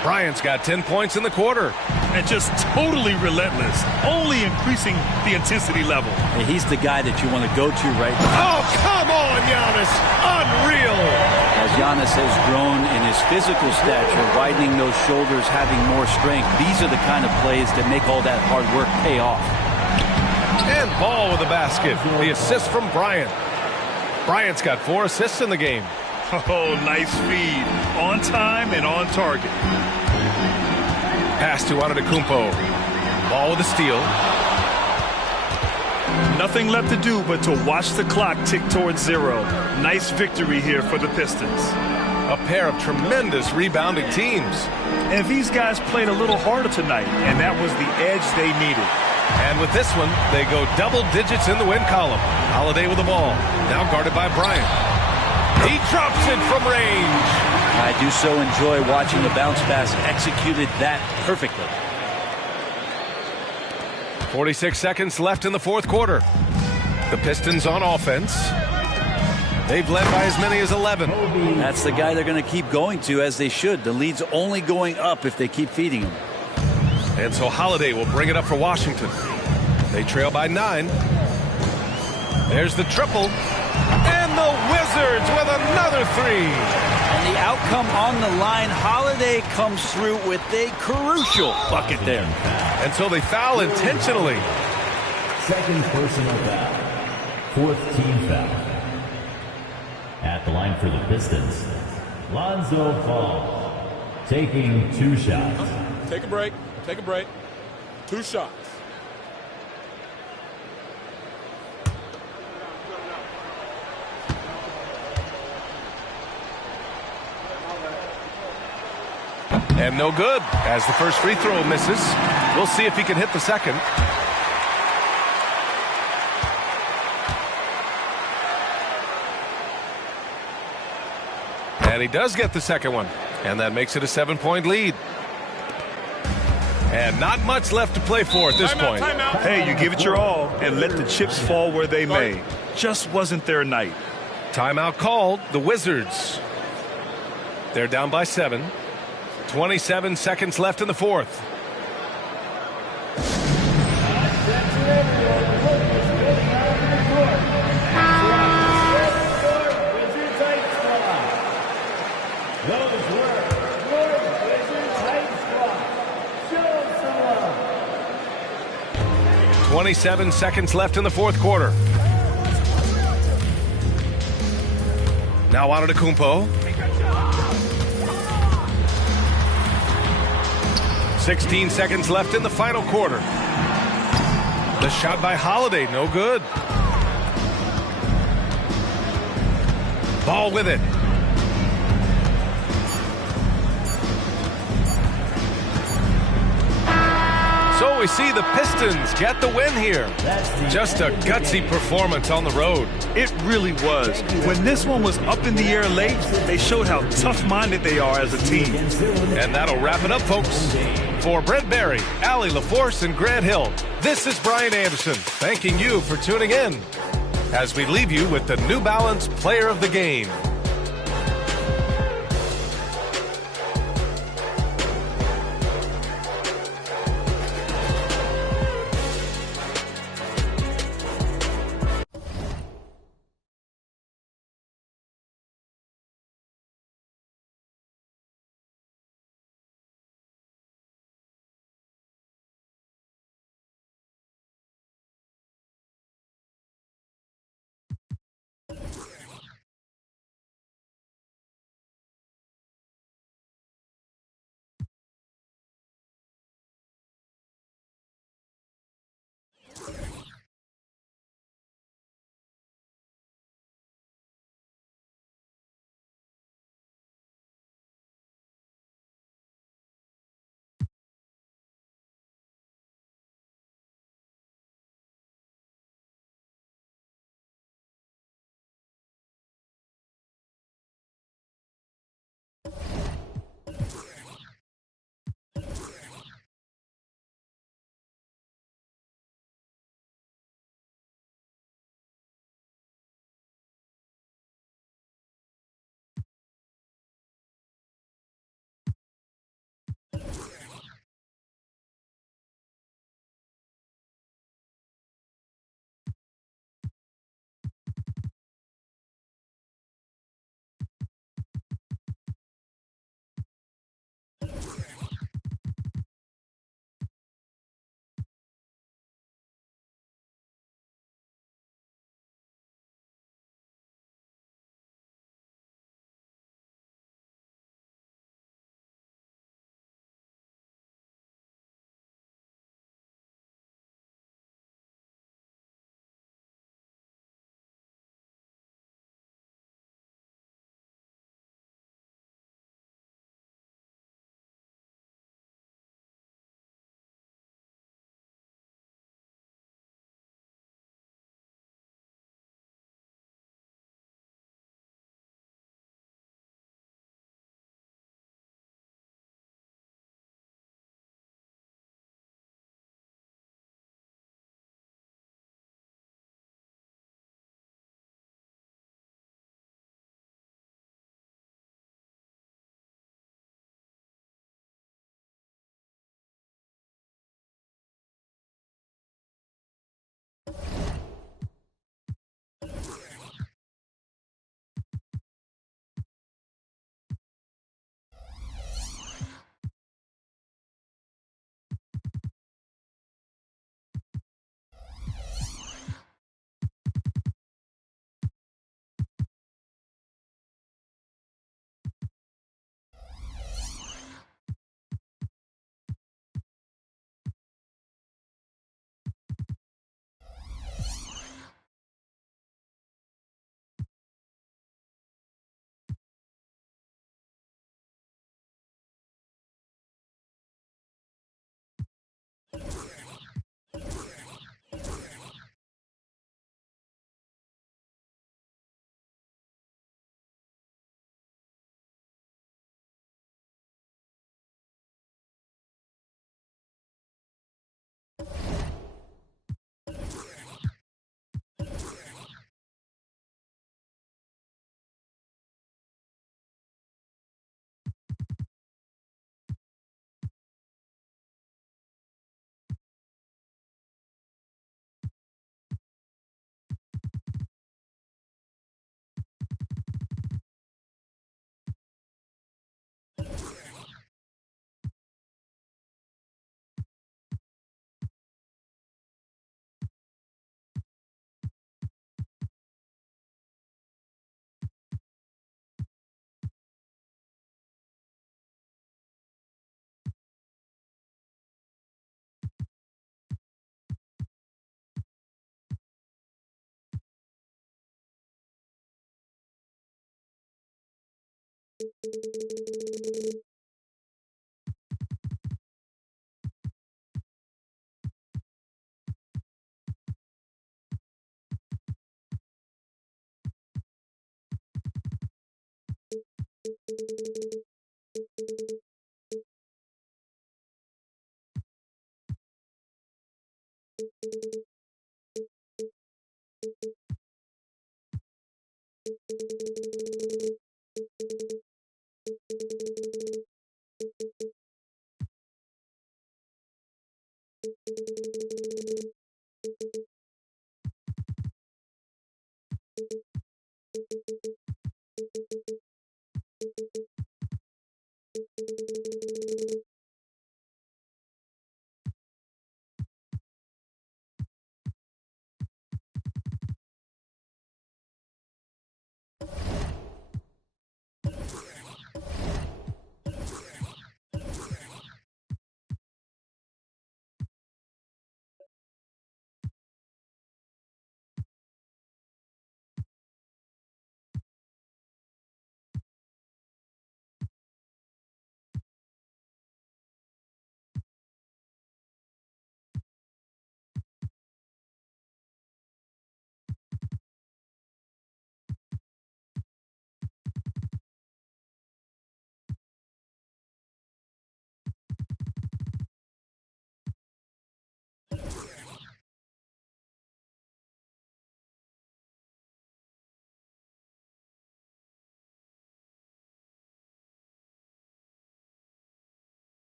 Bryant's got 10 points in the quarter. And just totally relentless, only increasing the intensity level. Hey, he's the guy that you want to go to right now. Oh, come on, Giannis. Unreal. As Giannis has grown in his physical stature, widening those shoulders, having more strength, these are the kind of plays that make all that hard work pay off. And Ball with the basket. The assist from Bryant. Bryant's got 4 assists in the game. Oh, nice feed. On time and on target. Pass to Antetokounmpo. Ball with a steal. Nothing left to do but to watch the clock tick towards 0. Nice victory here for the Pistons. A pair of tremendous rebounding teams. And these guys played a little harder tonight, and that was the edge they needed. And with this one, they go double digits in the win column. Holiday with the ball, now guarded by Bryant. He drops it from range. I do so enjoy watching the bounce pass executed that perfectly. 46 seconds left in the fourth quarter. The Pistons on offense. They've led by as many as 11. That's the guy they're going to keep going to, as they should. The lead's only going up if they keep feeding him. And so Holiday will bring it up for Washington. They trail by 9. There's the triple. And the Wizards with another 3. And the outcome on the line, Holiday comes through with a crucial bucket there. And so they foul intentionally. Second personal foul. Fourth team foul. At the line for the Pistons, Lonzo Ball taking 2 shots. Take a break. Take a break. 2 shots. And no good, as the first free throw misses. We'll see if he can hit the second. And he does get the second one. And that makes it a 7-point lead. And not much left to play for at this point. Hey, you give it your all and let the chips fall where they may. Just wasn't their night. Timeout called. The Wizards. They're down by 7. 27 seconds left in the fourth. Those were your Wizards Heights squad. Show some love. 27 seconds left in the fourth quarter. Now Antetokounmpo. 16 seconds left in the final quarter. The shot by Holiday, no good. Ball with it. So we see the Pistons get the win here. Just a gutsy performance on the road. It really was. When this one was up in the air late, they showed how tough-minded they are as a team. And that'll wrap it up, folks. For Brent Barry, Allie LaForce, and Grant Hill, this is Brian Anderson thanking you for tuning in as we leave you with the New Balance Player of the Game.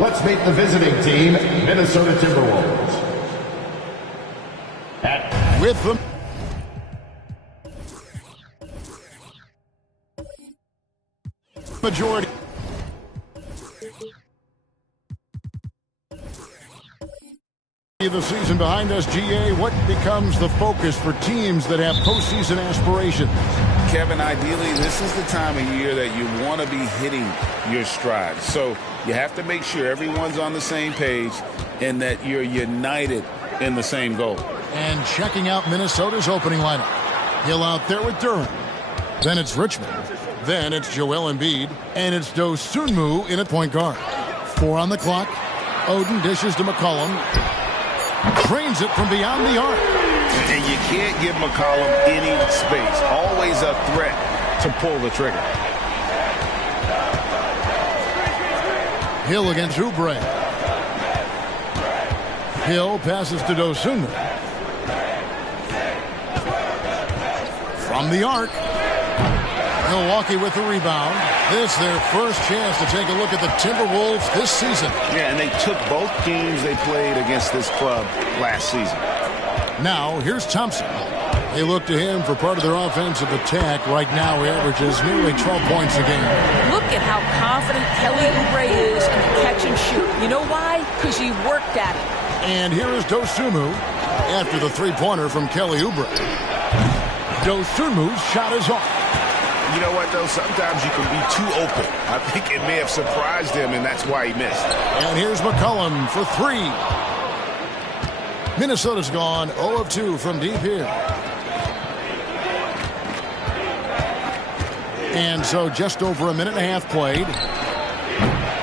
Let's meet the visiting team, Minnesota Timberwolves. With them. Majority. Of the season behind us, GA, what becomes the focus for teams that have postseason aspirations? Kevin, ideally, this is the time of year that you want to be hitting your stride. So you have to make sure everyone's on the same page and that you're united in the same goal. And checking out Minnesota's opening lineup. Hill out there with Durham. Then it's Richmond. Then it's Joel Embiid. And it's Dosunmu in at point guard. 4 on the clock. Oden dishes to McCollum. Drains it from beyond the arc. And you can't give McCollum any space. Always a threat to pull the trigger. Hill against Oubre. Hill passes to Dosunmu. From the arc. Milwaukee with the rebound. This their first chance to take a look at the Timberwolves this season. Yeah, and they took both games they played against this club last season. Now, here's Thompson. They look to him for part of their offensive attack. Right now, he averages nearly 12 points a game. Look at how confident Kelly Oubre is in the catch and shoot. You know why? Because he worked at it. And here is Dosunmu after the three-pointer from Kelly Oubre. Dosunmu's shot is off. You know what, though? Sometimes you can be too open. I think it may have surprised him, and that's why he missed. And here's McCollum for 3. Minnesota's gone 0 of 2 from deep here. And so just over a minute and a half played.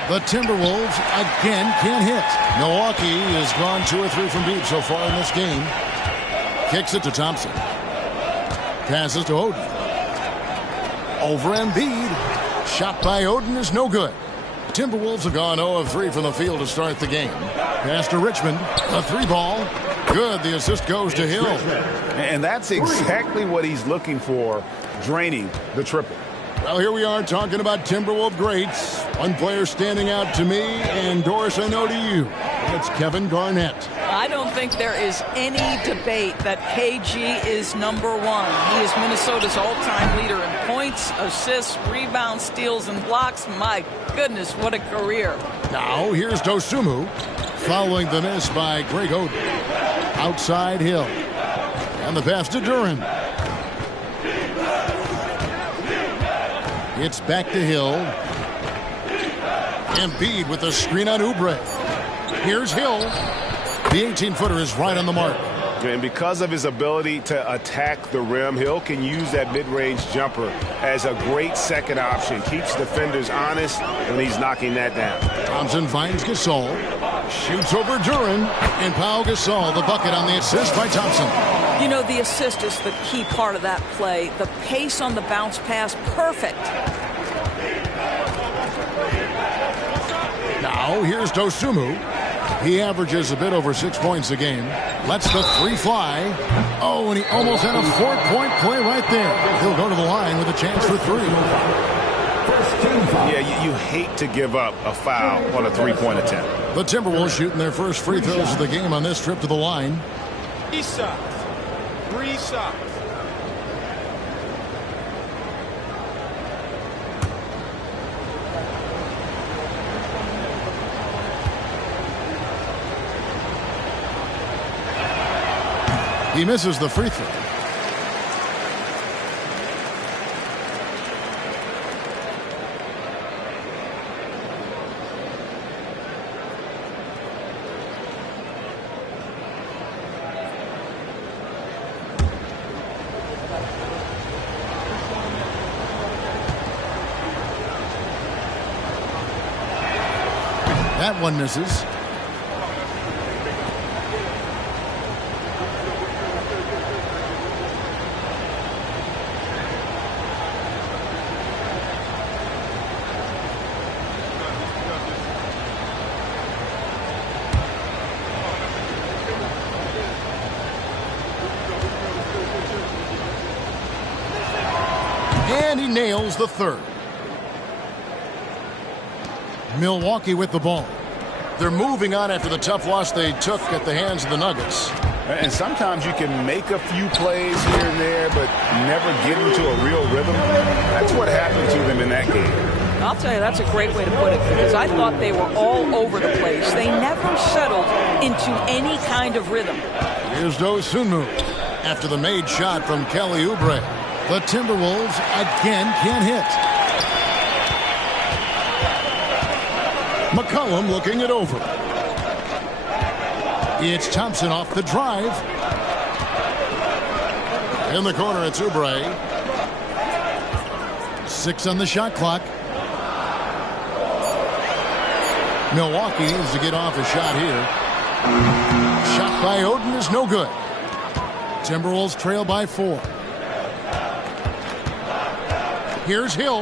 The Timberwolves again can't hit. Milwaukee has gone 2 or 3 from deep so far in this game. Kicks it to Thompson. Passes to Oden. Over Embiid. Shot by Oden is no good. Timberwolves have gone 0 of 3 from the field to start the game. Pass to Richmond. A 3-ball. Good. The assist goes to Hill. And that's exactly what he's looking for, draining the triple. Well, here we are talking about Timberwolves greats. One player standing out to me, and Doris, I know to you. It's Kevin Garnett. I don't think there is any debate that KG is number one. He is Minnesota's all-time leader in points, assists, rebounds, steals, and blocks. My goodness, what a career. Now, here's Dosunmu, following the miss by Greg Oden. Outside Hill. And the pass to Duren. It's back to Hill. Embiid with a screen on Oubre. Here's Hill. The 18-footer is right on the mark. And because of his ability to attack the rim, Hill can use that mid-range jumper as a great second option. Keeps defenders honest when he's knocking that down. Thompson finds Gasol. Shoots over Duren. And Pau Gasol, the bucket on the assist by Thompson. You know, the assist is the key part of that play. The pace on the bounce pass, perfect. Now, here's Dosunmu. He averages a bit over 6 points a game. Lets the 3 fly. Oh, and he almost had a 4-point play right there. He'll go to the line with a chance for 3. Yeah, you hate to give up a foul on a 3-point attempt. The Timberwolves shooting their first free throws of the game on this trip to the line. 3 shots. 3 shots. He misses the free throw. That one misses. And he nails the third. Milwaukee with the ball. They're moving on after the tough loss they took at the hands of the Nuggets. And sometimes you can make a few plays here and there, but never get into a real rhythm. That's what happened to them in that game. I'll tell you, that's a great way to put it, because I thought they were all over the place. They never settled into any kind of rhythm. Here's Dosunmu after the made shot from Kelly Oubre. The Timberwolves again can't hit. McCollum looking it over. It's Thompson off the drive. In the corner, it's Oubre. 6 on the shot clock. Milwaukee needs to get off a shot here. Shot by Oden is no good. Timberwolves trail by 4. Here's Hill.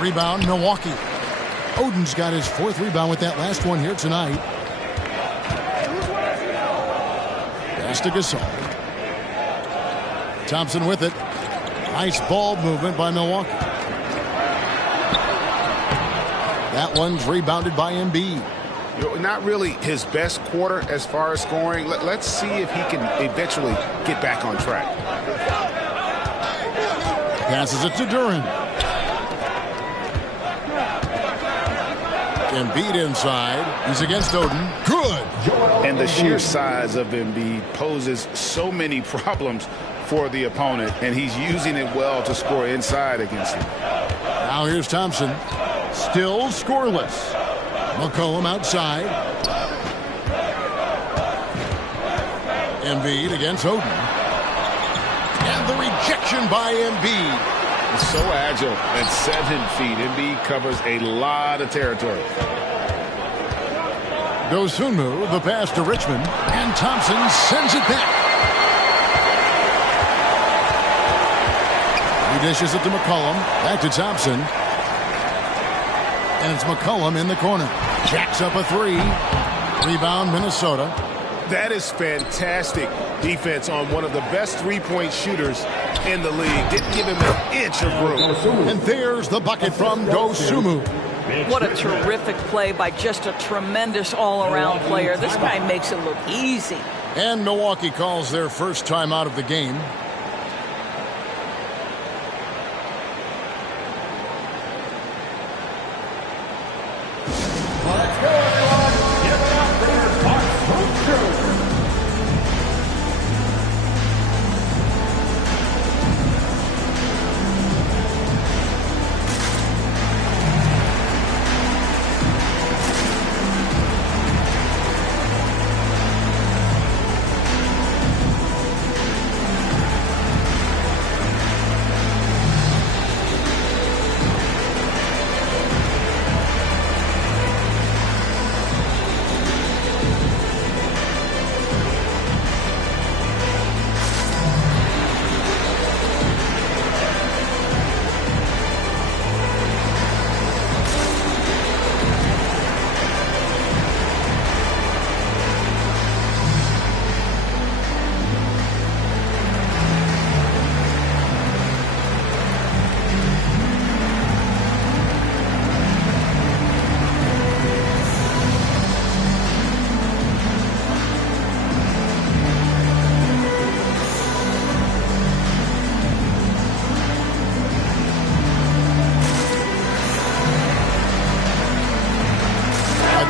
Rebound, Milwaukee. Oden's got his 4th rebound with that last one here tonight. Pass to Gasol. Thompson with it. Nice ball movement by Milwaukee. That one's rebounded by Embiid. Not really his best quarter as far as scoring. Let's see if he can eventually get back on track. Passes it to Duren. Embiid inside. He's against Oden. Good. And the sheer size of Embiid poses so many problems for the opponent, and he's using it well to score inside against him. Now here's Thompson. Still scoreless. McCollum outside. Embiid against Oden. And the rejection by Embiid. He's so agile at 7 feet. Embiid covers a lot of territory. Dosunmu, the pass to Richmond. And Thompson sends it back. He dishes it to McCollum. Back to Thompson. And it's McCollum in the corner. Jacks up a 3. Rebound, Minnesota. That is fantastic defense on one of the best three-point shooters in the league. Didn't give him an inch of room. And there's the bucket from Dosunmu. What a terrific play by just a tremendous all-around player. This guy makes it look easy. And Milwaukee calls their first time out of the game. Let's go, everyone. Give it up for Mark's Home Show.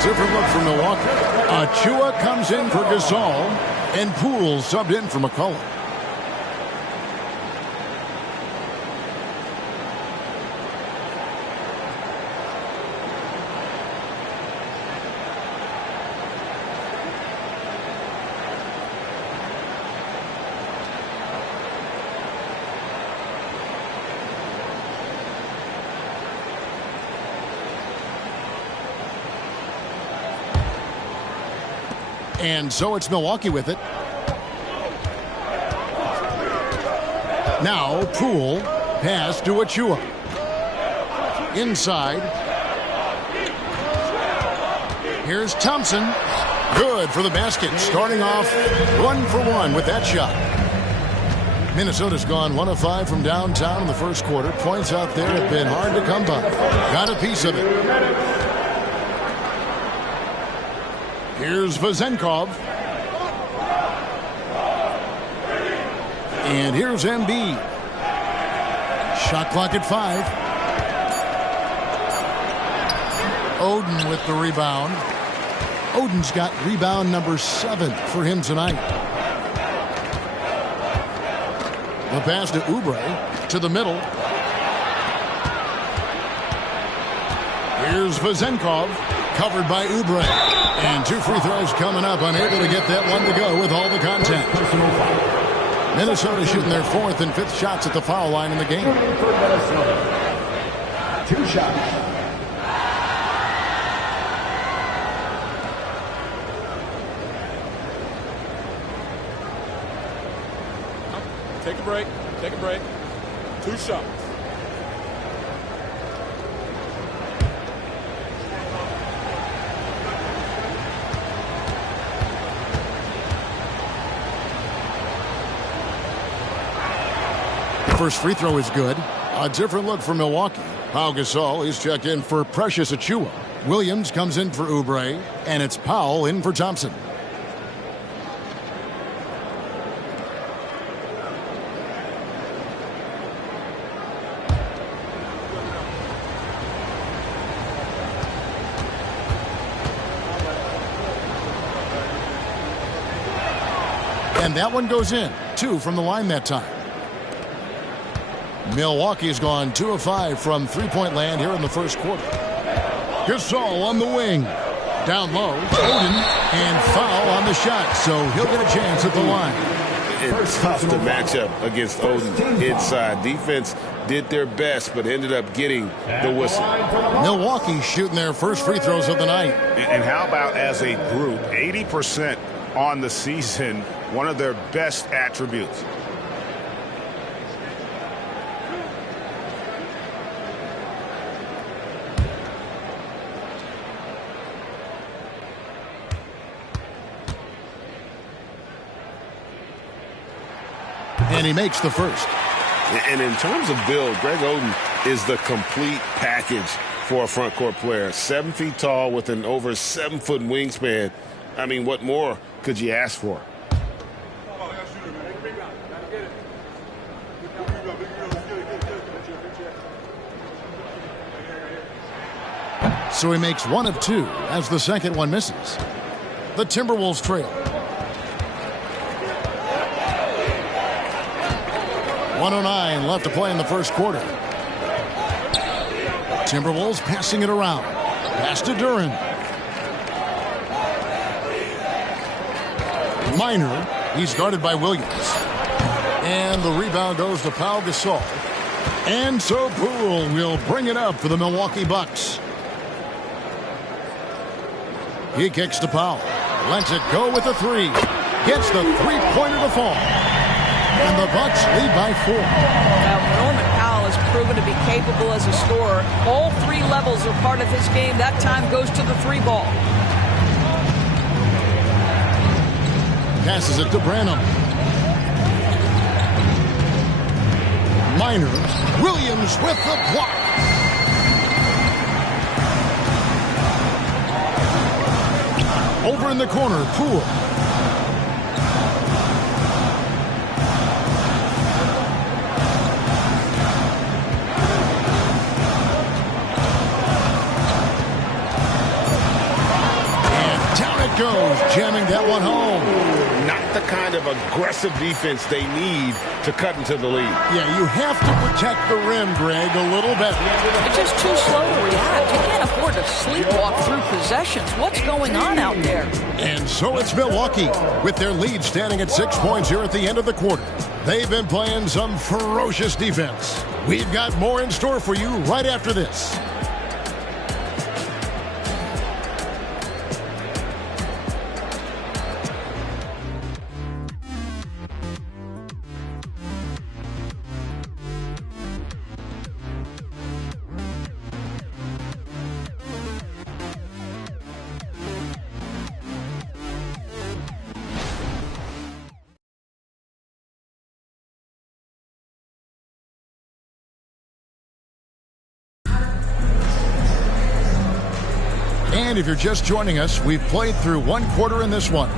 Different look for Milwaukee. Achua comes in for Gasol, and Poole subbed in for McCullough. And so it's Milwaukee with it. Now Poole, pass to Achua. Inside. Here's Thompson. Good for the basket. Starting off 1 for 1 with that shot. Minnesota's gone 1 of 5 from downtown in the first quarter. Points out there have been hard to come by. Got a piece of it. Here's Vezenkov. And here's Embiid. Shot clock at 5. Oden with the rebound. Oden's got rebound number 7 for him tonight. The pass to Oubre to the middle. Here's Vezenkov, covered by Oubre. And 2 free throws coming up, unable to get that one to go with all the contact. Minnesota shooting their 4th and 5th shots at the foul line in the game. 2 shots. Take a break. Take a break. 2 shots. First free throw is good. A different look for Milwaukee. Pau Gasol is checked in for Precious Achua. Williams comes in for Oubre, and it's Powell in for Thompson. And that one goes in. 2 from the line that time. Milwaukee's gone 2 of 5 from three-point land here in the first quarter. Gasol on the wing. Down low, Oden, and foul on the shot, so he'll get a chance at the line. It's tough to match up against Oden inside. Defense did their best, but ended up getting the whistle. Milwaukee shooting their first free throws of the night. And how about as a group, 80% on the season, one of their best attributes. And he makes the first. And in terms of build, Greg Oden is the complete package for a front court player. 7 feet tall with an over 7-foot wingspan. I mean, what more could you ask for? So he makes 1 of 2 as the second one misses. The Timberwolves trail. 1:09 left to play in the first quarter. Timberwolves passing it around. Pass to Duren. Minor. He's guarded by Williams. And the rebound goes to Pau Gasol. And so Poole will bring it up for the Milwaukee Bucks. He kicks to Powell. Lets it go with the 3. Gets the three-pointer to fall. And the Bucks lead by 4. Now, Norman Powell has proven to be capable as a scorer. All 3 levels are part of his game. That time goes to the 3 ball. Passes it to Branham. Minor. Williams with the block. Over in the corner, Poole. And down it goes, jamming that one home. Not the kind of aggressive defense they need to cut into the lead. Yeah, you have to protect the rim, Greg, a little bit. It's just too slow to react. You can't afford to sleepwalk through possessions. What's going on out there? And so it's Milwaukee, with their lead standing at 6 points here at the end of the quarter. They've been playing some ferocious defense. We've got more in store for you right after this. And if you're just joining us, we've played through 1 quarter in this one.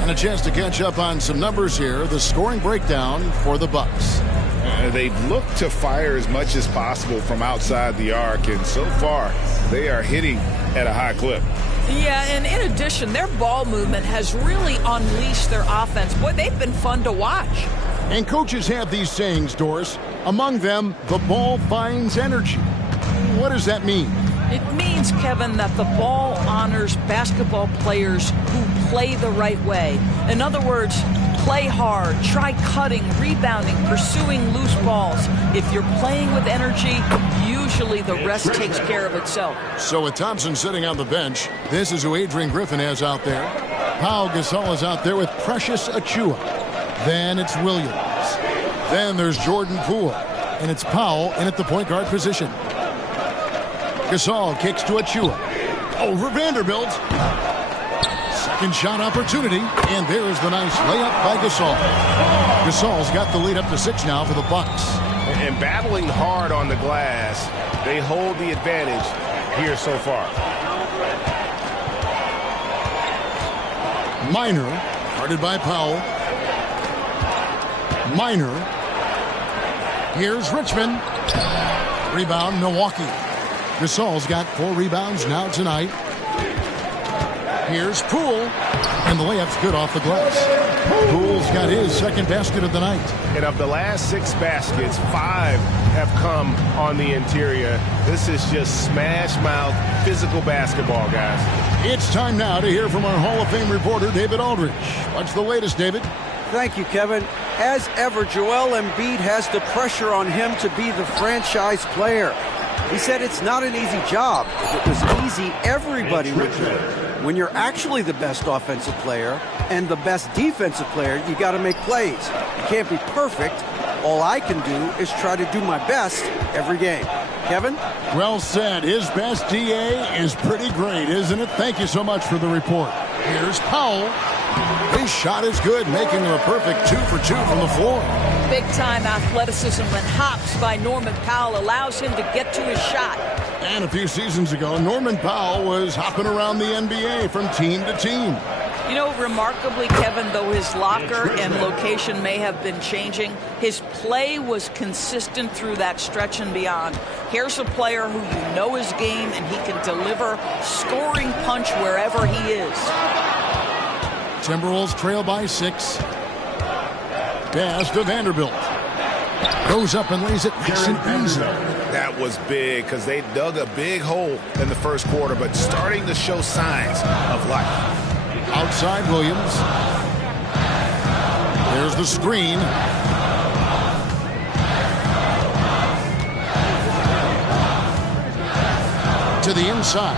And a chance to catch up on some numbers here. The scoring breakdown for the Bucks. They've looked to fire as much as possible from outside the arc, and so far they are hitting at a high clip. Yeah, and in addition, their ball movement has really unleashed their offense. Boy, they've been fun to watch. And coaches have these sayings, Doris. Among them, the ball finds energy. What does that mean? It means, Kevin, that the ball honors basketball players who play the right way. In other words, play hard, try cutting, rebounding, pursuing loose balls. If you're playing with energy, usually the rest takes care of itself. So with Thompson sitting on the bench, this is who Adrian Griffin has out there. Pau Gasol is out there with Precious Achiuwa. Then it's Williams. Then there's Jordan Poole. And it's Powell in at the point guard position. Gasol kicks to Achiuwa. Over Vanderbilt. Second shot opportunity. And there's the nice layup by Gasol. Gasol's got the lead up to 6 now for the Bucks. And battling hard on the glass, they hold the advantage here so far. Minor, guarded by Powell. Minor. Here's Richmond. Rebound, Milwaukee. Gasol's got 4 rebounds now tonight. Here's Poole. And the layup's good off the glass. Poole's got his second basket of the night. And of the last 6 baskets, 5 have come on the interior. This is just smash mouth physical basketball, guys. It's time now to hear from our Hall of Fame reporter, David Aldridge. What's the latest, David? Thank you, Kevin. As ever, Joel Embiid has the pressure on him to be the franchise player. He said it's not an easy job. If it was easy, everybody would do it. When you're actually the best offensive player and the best defensive player, you got to make plays. You can't be perfect. All I can do is try to do my best every game. Kevin? Well said. His best DA is pretty great, isn't it? Thank you so much for the report. Here's Powell. His shot is good, making him a perfect 2 for 2 from the floor. Big-time athleticism and hops by Norman Powell allows him to get to his shot. And a few seasons ago, Norman Powell was hopping around the NBA from team to team. You know, remarkably, Kevin, though his locker and location may have been changing, his play was consistent through that stretch and beyond. Here's a player who you know his game, and he can deliver scoring punch wherever he is. Timberwolves trail by 6. Pass to Vanderbilt. Goes up and lays it nice and easy. That was big because they dug a big hole in the first quarter, but starting to show signs of life. Outside Williams. There's the screen. To the inside.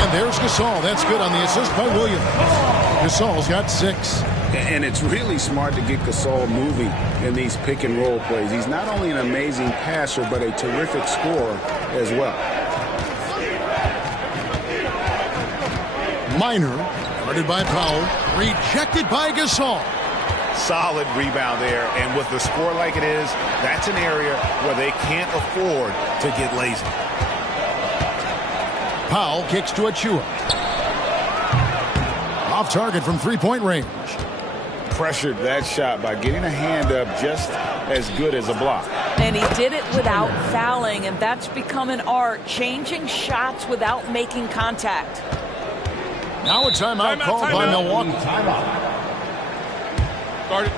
And there's Gasol. That's good on the assist by Williams. Gasol's got 6. And it's really smart to get Gasol moving in these pick and roll plays. He's not only an amazing passer, but a terrific scorer as well. Minor, guarded by Powell, rejected by Gasol. Solid rebound there, and with the score like it is, that's an area where they can't afford to get lazy. Powell kicks to Achua. Off target from three-point range. Pressured that shot by getting a hand up just as good as a block. And he did it without fouling, and that's become an art, changing shots without making contact. Now a timeout called by Milwaukee. Timeout. Guard it.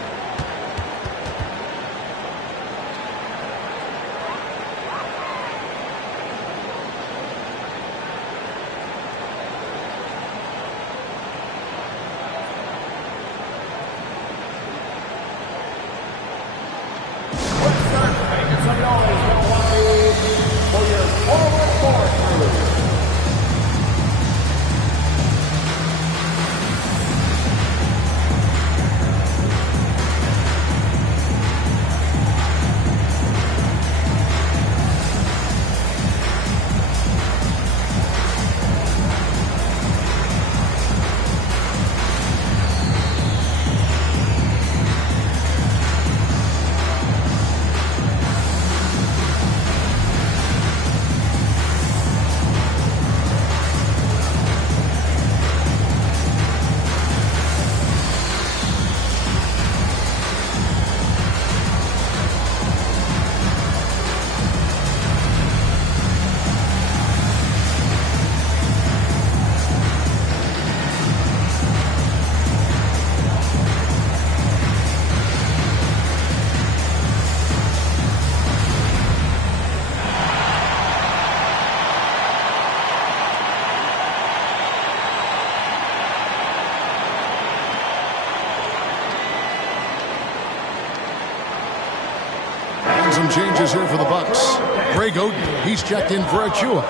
Some changes here for the Bucks. Greg Oden, he's checked in for Achua.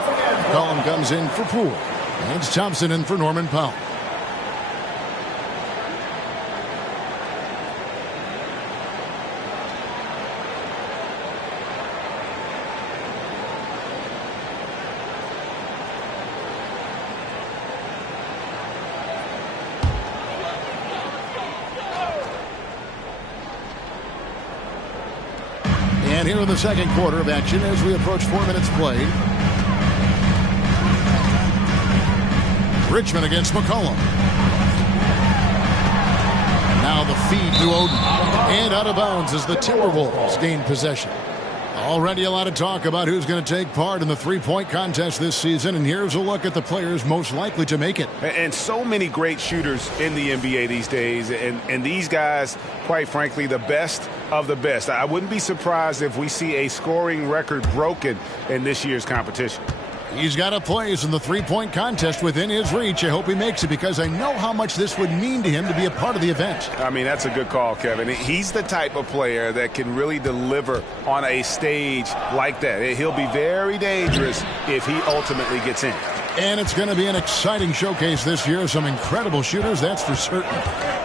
Collin comes in for Poole. And it's Thompson in for Norman Powell. And here in the second quarter of action as we approach 4 minutes played. Richmond against McCollum. Now the feed to Oden. And out of bounds as the Timberwolves gain possession. Already a lot of talk about who's going to take part in the three-point contest this season, and here's a look at the players most likely to make it. And so many great shooters in the NBA these days, and these guys, quite frankly, the best of the best. I wouldn't be surprised if we see a scoring record broken in this year's competition. He's got a place in the three-point contest within his reach. I hope he makes it because I know how much this would mean to him to be a part of the event. I mean, that's a good call, Kevin. He's the type of player that can really deliver on a stage like that. He'll be very dangerous if he ultimately gets in. And it's going to be an exciting showcase this year. Some incredible shooters, that's for certain.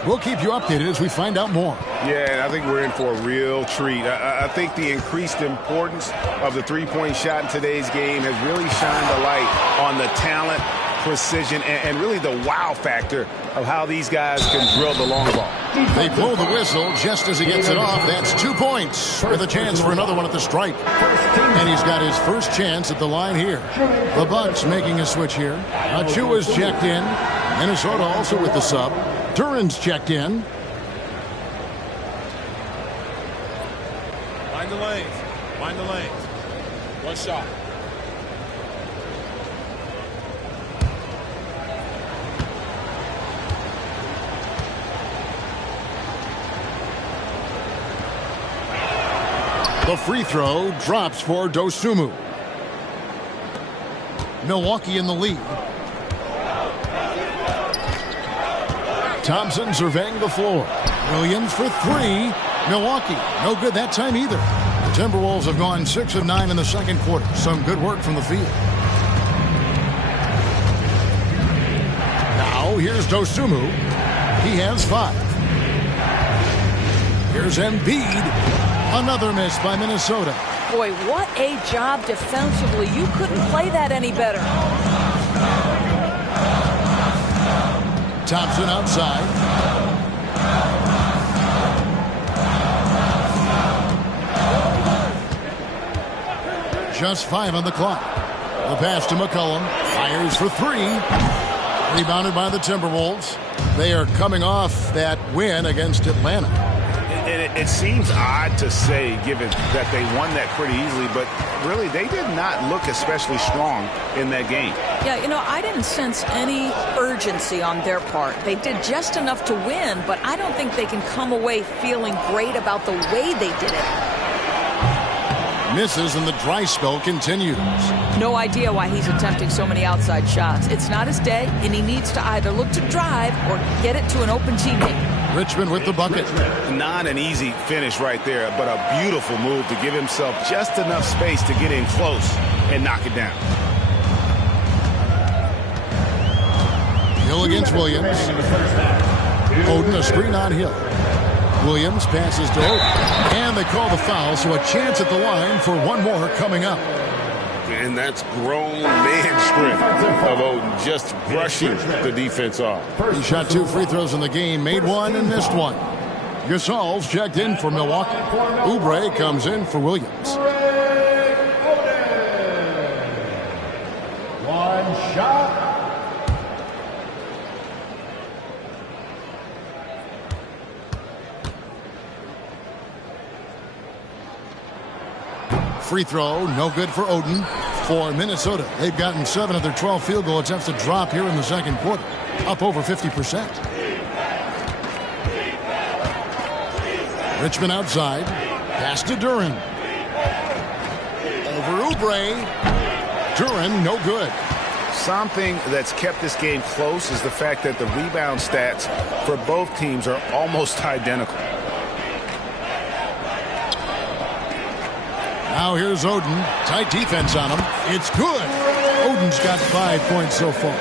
We'll keep you updated as we find out more. Yeah, I think we're in for a real treat. I think the increased importance of the three-point shot in today's game has really shined a light on the talent, precision and really the wow factor of how these guys can drill the long ball. They blow the whistle just as he gets it off. That's 2 points with a chance for another one at the stripe. And he's got his first chance at the line here. The Bucks making a switch here. Achua's checked in. Minnesota also with the sub. Duran's checked in. Find the lanes. Find the lanes. One shot. The free throw drops for Dosunmu. Milwaukee in the lead. Thompson surveying the floor. Williams for three. Milwaukee, no good that time either. The Timberwolves have gone 6 of 9 in the second quarter. Some good work from the field. Now here's Dosunmu. He has 5. Here's Embiid. Another miss by Minnesota. Boy, what a job defensively. You couldn't play that any better. Thompson outside. Just 5 on the clock. The pass to McCollum. Fires for 3. Rebounded by the Timberwolves. They are coming off that win against Atlanta. It seems odd to say, given that they won that pretty easily, but really they did not look especially strong in that game. Yeah, you know, I didn't sense any urgency on their part. They did just enough to win, but I don't think they can come away feeling great about the way they did it. Misses and the dry spell continues. No idea why he's attempting so many outside shots. It's not his day, and he needs to either look to drive or get it to an open teammate. Richmond with the bucket. Not an easy finish right there, but a beautiful move to give himself just enough space to get in close and knock it down. Hill against Williams. Oden a screen on Hill. Williams passes to Oden. And they call the foul, so a chance at the line for one more coming up. And that's grown man strength of Oden, just brushing the defense off. He shot 2 free throws in the game, made 1 and missed 1. Gasol's checked in for Milwaukee. Oubre comes in for Williams. 1 shot. Free throw, no good for Oden. For Minnesota, they've gotten 7 of their 12 field goal attempts to drop here in the second quarter, up over 50%. Richmond outside, pass to Duran. Over Oubre. Duran, no good. Something that's kept this game close is the fact that the rebound stats for both teams are almost identical. Now here's Oden. Tight defense on him. It's good. Oden's got 5 points so far.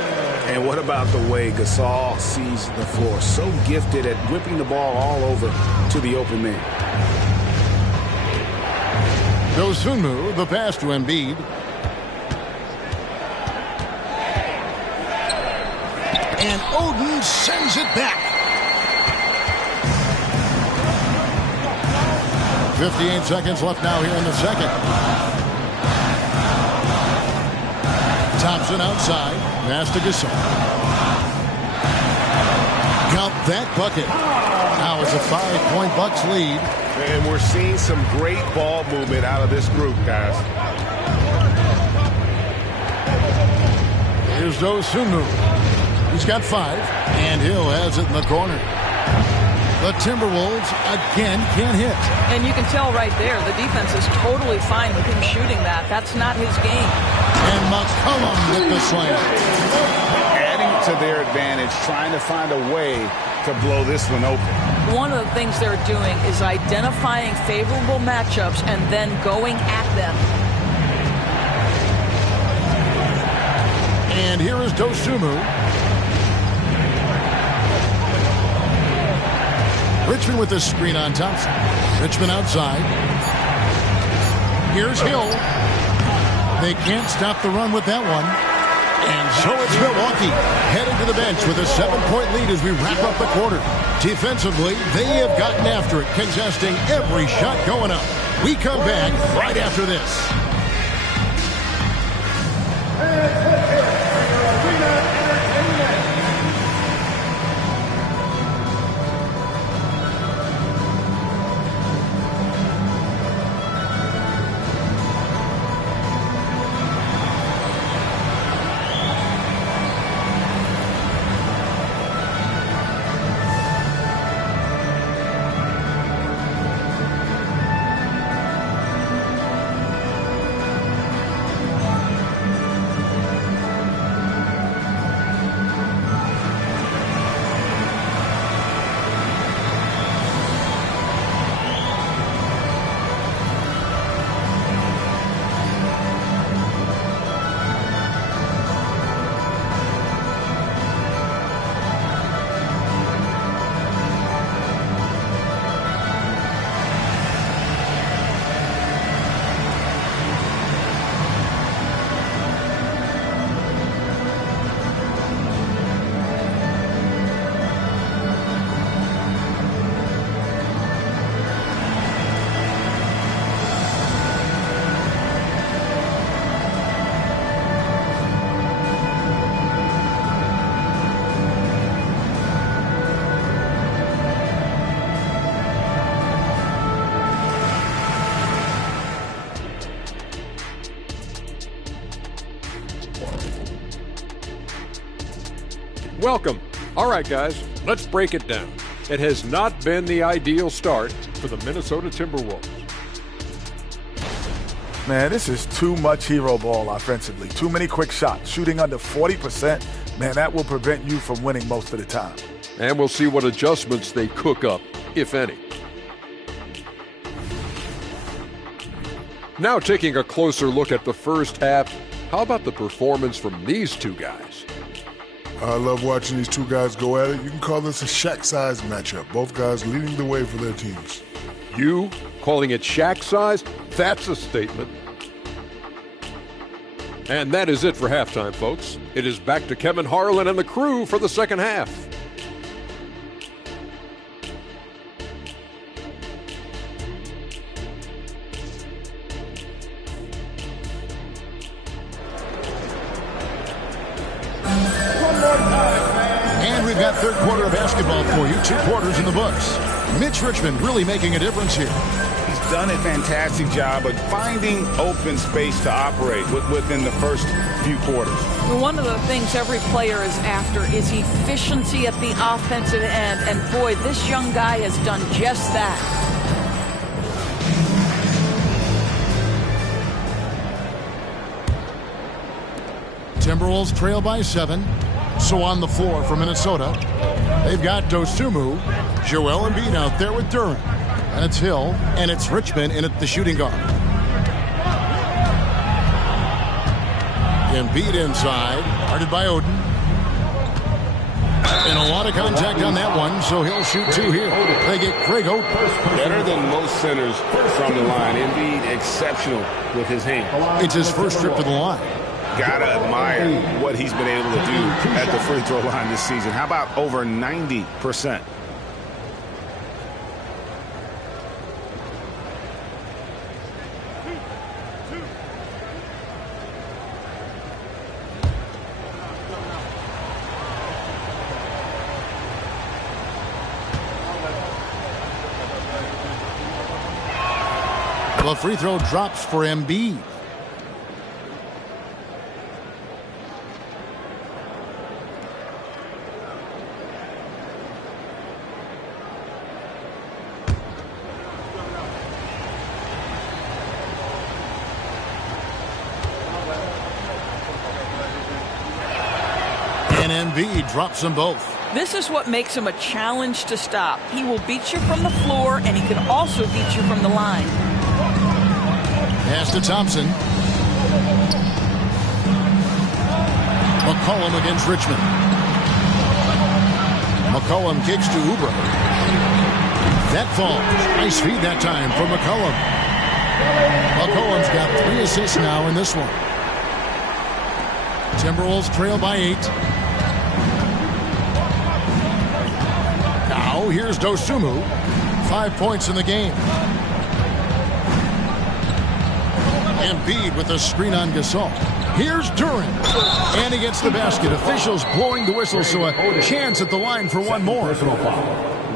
And what about the way Gasol sees the floor? So gifted at whipping the ball all over to the open man. Dosunmu, the pass to Embiid. And Oden sends it back. 58 seconds left now here in the second. Thompson outside. Pass to Gasol. Count that bucket. Now it's a 5-point Bucks lead. And we're seeing some great ball movement out of this group, guys. Here's Dosunmu. He's got 5. And Hill has it in the corner. The Timberwolves again can't hit. And you can tell right there, the defense is totally fine with him shooting that. That's not his game. And McCollum with the slam. Adding to their advantage, trying to find a way to blow this one open. One of the things they're doing is identifying favorable matchups and then going at them. And here is Dosunmu. Richmond with the screen on Thompson. Richmond outside. Here's Hill. They can't stop the run with that one. And so it's Milwaukee heading to the bench with a 7-point lead as we wrap up the quarter. Defensively, they have gotten after it, contesting every shot going up. We come back right after this. Welcome. All right, guys, let's break it down. It has not been the ideal start for the Minnesota Timberwolves. Man, this is too much hero ball offensively. Too many quick shots. Shooting under 40%, man, that will prevent you from winning most of the time. And we'll see what adjustments they cook up, if any. Now taking a closer look at the first half, how about the performance from these two guys? I love watching these two guys go at it. You can call this a Shaq-size matchup. Both guys leading the way for their teams. You calling it Shaq size? That's a statement. And that is it for halftime, folks. It is back to Kevin Harlan and the crew for the second half. And we've got third quarter of basketball for you. 2 quarters in the books. Mitch Richmond really making a difference here. He's done a fantastic job of finding open space to operate within the first few quarters. One of the things every player is after is efficiency at the offensive end. And boy, this young guy has done just that. Timberwolves trail by 7. So on the floor for Minnesota, they've got Dosunmu, Joel Embiid out there with Durant. And it's Hill, and it's Richmond in at the shooting guard. Embiid inside, guarded by Oden. And a lot of contact on that one, so he'll shoot 2 here. They get Craig Oden. Better than most centers from the line. Embiid exceptional with his hands. It's his first trip to the line. Gotta admire what he's been able to do at the free throw line this season. How about over 90%? The free throw drops for Embiid. And Embiid drops them both. This is what makes him a challenge to stop. He will beat you from the floor, and he can also beat you from the line. Pass to Thompson. McCollum against Richmond. McCollum kicks to Oubre. That falls. Nice feed that time for McCollum. McCollum's got 3 assists now in this one. Timberwolves trail by 8. Now here's Dosunmu. 5 points in the game. Embiid with a screen on Gasol. Here's Duran. And he gets the basket. Officials blowing the whistle, so a chance at the line for one more.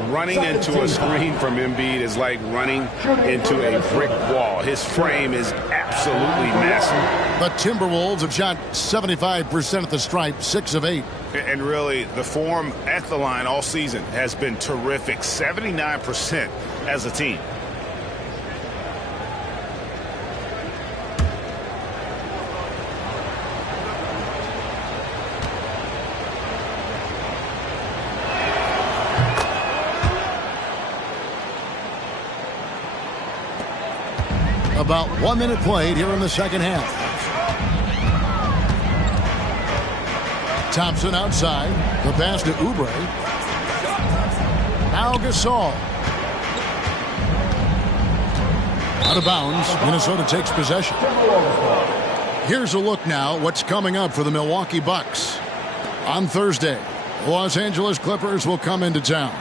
Running into a screen from Embiid is like running into a brick wall. His frame is absolutely massive. But Timberwolves have shot 75% at the stripe, 6 of 8. And really, the form at the line all season has been terrific. 79% as a team. About 1 minute played here in the second half. Thompson outside. The pass to Oubre. Now Gasol. Out of bounds. Minnesota takes possession. Here's a look now what's coming up for the Milwaukee Bucks. On Thursday, the Los Angeles Clippers will come into town.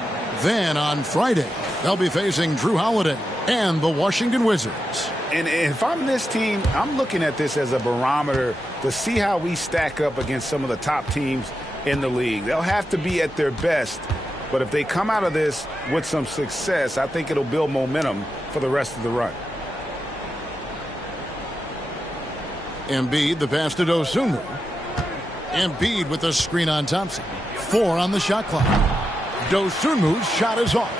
Then on Friday, they'll be facing Drew Holiday and the Washington Wizards. And if I'm this team, I'm looking at this as a barometer to see how we stack up against some of the top teams in the league. They'll have to be at their best, but if they come out of this with some success, I think it'll build momentum for the rest of the run. Embiid, the pass to Dosunmu. Embiid with a screen on Thompson. 4 on the shot clock. Dosunmu's shot is off.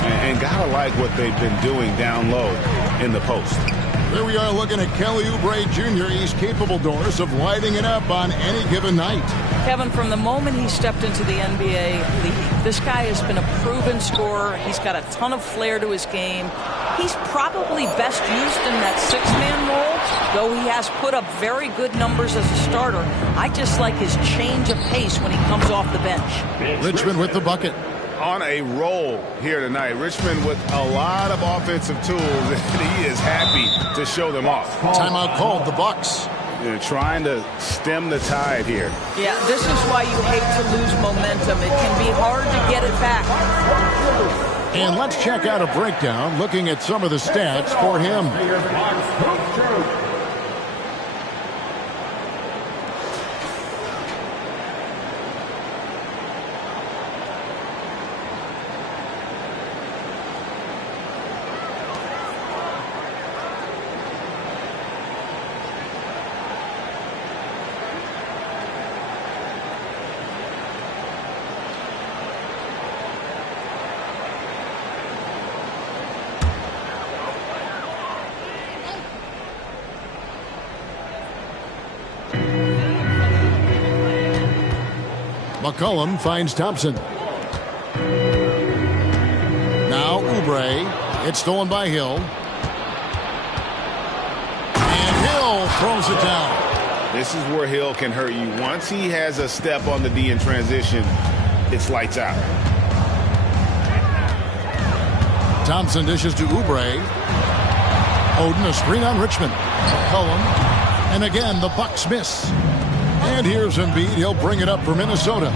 And gotta like what they've been doing down low in the post. Here we are looking at Kelly Oubre Jr. He's capable, Doris, of lighting it up on any given night. Kevin, from the moment he stepped into the NBA league, this guy has been a proven scorer. He's got a ton of flair to his game. He's probably best used in that 6-man role, though he has put up very good numbers as a starter. I just like his change of pace when he comes off the bench. Richmond with the bucket. On a roll here tonight. Richmond with a lot of offensive tools, and he is happy to show them off. Timeout called, the Bucks. They're trying to stem the tide here. Yeah, this is why you hate to lose momentum. It can be hard to get it back. And let's check out a breakdown looking at some of the stats for him. McCollum finds Thompson. Now Oubre. It's stolen by Hill. And Hill throws it down. This is where Hill can hurt you. Once he has a step on the D in transition, it's lights out. Thompson dishes to Oubre. Oden, a screen on Richmond. McCollum. And again, the Bucks miss. And here's Embiid. He'll bring it up for Minnesota.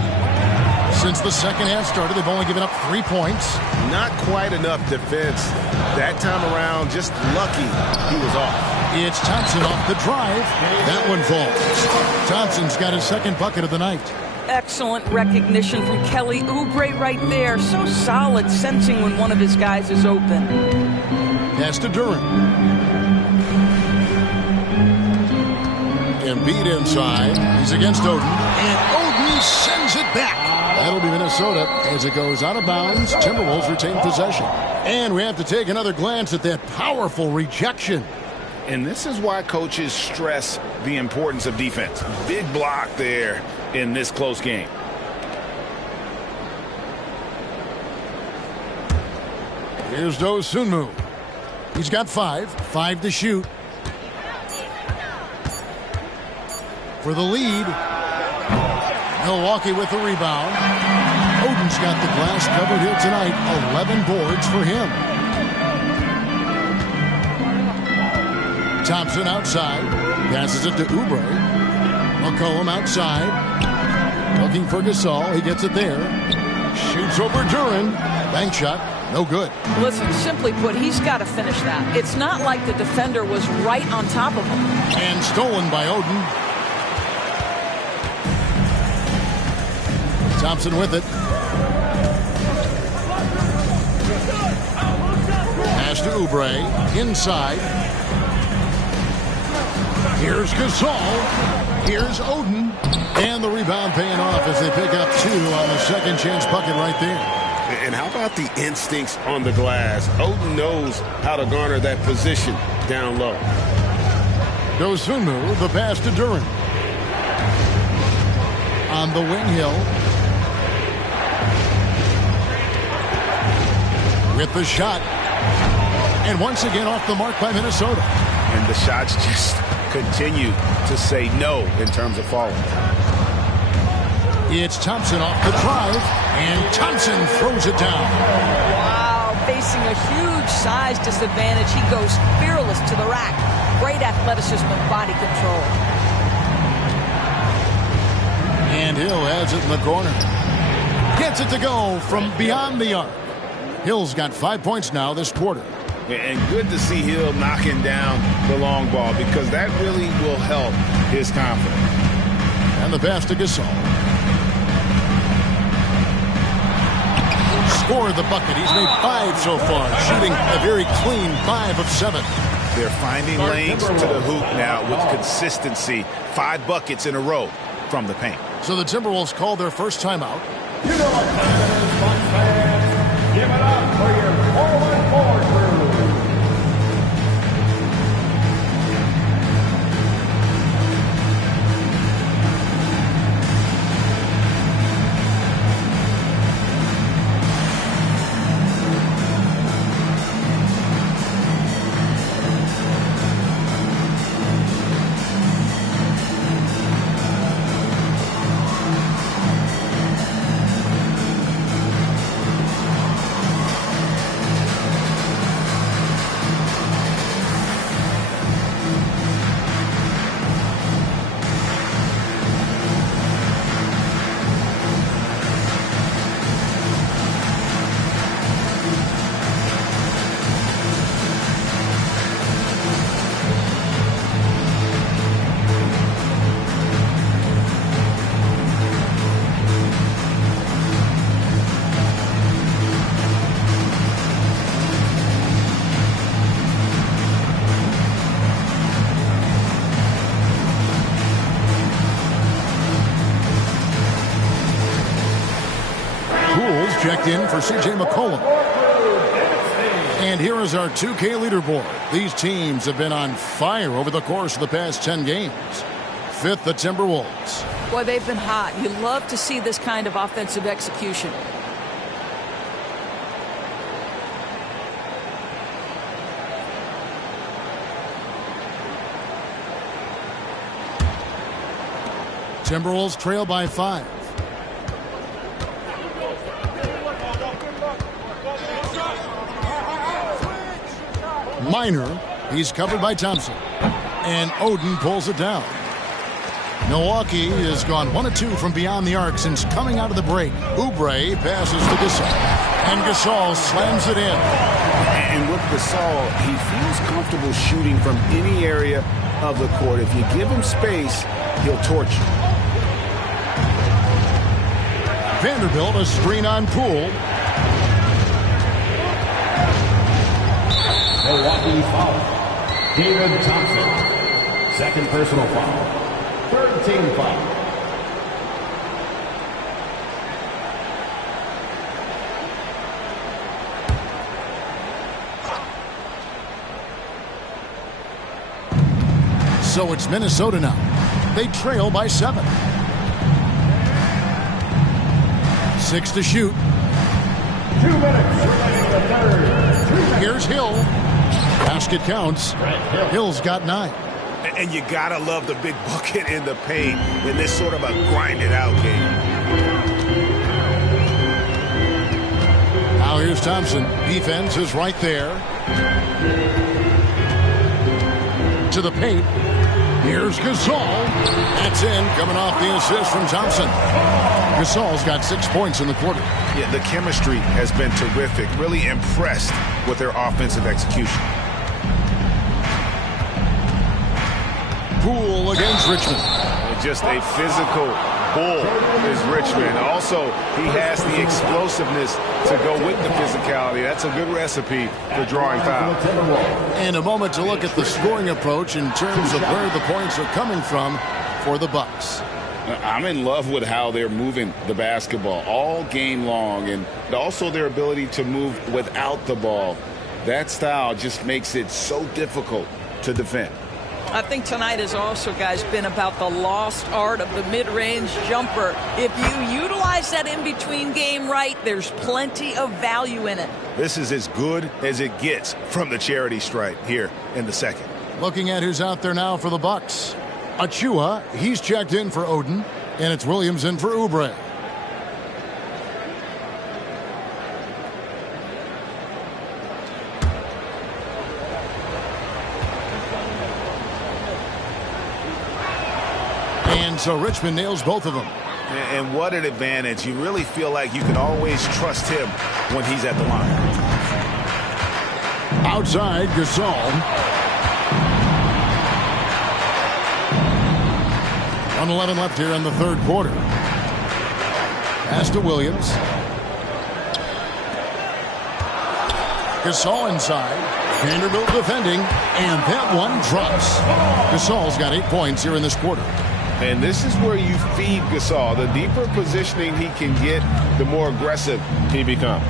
Since the second half started, they've only given up 3 points. Not quite enough defense that time around. Just lucky he was off. It's Thompson off the drive. That one falls. Thompson's got his second bucket of the night. Excellent recognition from Kelly Oubre right there. So solid, sensing when one of his guys is open. Pass to Duran. Embiid inside. He's against Oden. And Oden sends it back. That'll be Minnesota as it goes out of bounds. Timberwolves retain possession. And we have to take another glance at that powerful rejection. And this is why coaches stress the importance of defense. Big block there in this close game. Here's Dosunmu. He's got 5. 5 to shoot. For the lead. Milwaukee with the rebound. Oden's got the glass covered here tonight. 11 boards for him. Thompson outside. Passes it to Oubre. McCollum outside. Looking for Gasol. He gets it there. Shoots over Duran. Bank shot. No good. Listen, simply put, he's got to finish that. It's not like the defender was right on top of him. And stolen by Oden. Thompson with it. Pass to Oubre. Inside. Here's Gasol. Here's Oden. And the rebound paying off as they pick up 2 on the second chance bucket right there. And how about the instincts on the glass? Oden knows how to garner that position down low. Dosunmu, the pass to Duran. On the wing, Hill. With the shot. And once again off the mark by Minnesota. And the shots just continue to say no in terms of falling. It's Thompson off the drive, and Thompson throws it down. Wow, facing a huge size disadvantage, he goes fearless to the rack. Great athleticism and body control. And Hill has it in the corner. Gets it to go from beyond the arc. Hill's got 5 points now this quarter. And good to see Hill knocking down the long ball because that really will help his confidence. And the pass to Gasol. Scored the bucket. He's made 5 so far, shooting a very clean 5 of 7. They're finding lanes to the hoop now with consistency. 5 buckets in a row from the paint. So the Timberwolves called their first timeout. You know what time it is, Bucks fans. Give it up for your 4-1-4 crew. Checked in for C.J. McCollum. And here is our 2K leaderboard. These teams have been on fire over the course of the past 10 games. 5th, the Timberwolves. Boy, they've been hot. You love to see this kind of offensive execution. Timberwolves trail by 5. Minor, he's covered by Thompson. And Oden pulls it down. Milwaukee has gone 1 of 2 from beyond the arc since coming out of the break. Oubre passes to Gasol. And Gasol slams it in. And with Gasol, he feels comfortable shooting from any area of the court. If you give him space, he'll torch you. Vanderbilt, a screen on Poole. Milwaukee foul. David Thompson. Second personal foul. Third team foul. So it's Minnesota now. They trail by 7. 6 to shoot. 2 minutes remaining in the third. Here's Hill. Basket counts. Hill's got 9. And you gotta love the big bucket in the paint in this sort of a grinded out game. Now here's Thompson. Defense is right there. To the paint. Here's Gasol. That's in, coming off the assist from Thompson. Gasol's got 6 points in the quarter. Yeah, the chemistry has been terrific. Really impressed with their offensive execution. Poole against Richmond. Just a physical bull is Richmond. Also, he has the explosiveness to go with the physicality. That's a good recipe for drawing foul. And a moment to look at the scoring approach in terms of where the points are coming from for the Bucks. I'm in love with how they're moving the basketball all game long, and also their ability to move without the ball. That style just makes it so difficult to defend. I think tonight has also, guys, been about the lost art of the mid-range jumper. If you utilize that in-between game right, there's plenty of value in it. This is as good as it gets from the charity stripe here in the second. Looking at who's out there now for the Bucks. Achua, he's checked in for Oden, and it's Williams in for Oubre. And so Richmond nails both of them. And what an advantage. You really feel like you can always trust him when he's at the line. Outside, Gasol. 1:11 left here in the third quarter. Pass to Williams. Gasol inside. Vanderbilt defending. And that one drops. Gasol's got 8 points here in this quarter. And this is where you feed Gasol. The deeper positioning he can get, the more aggressive he becomes.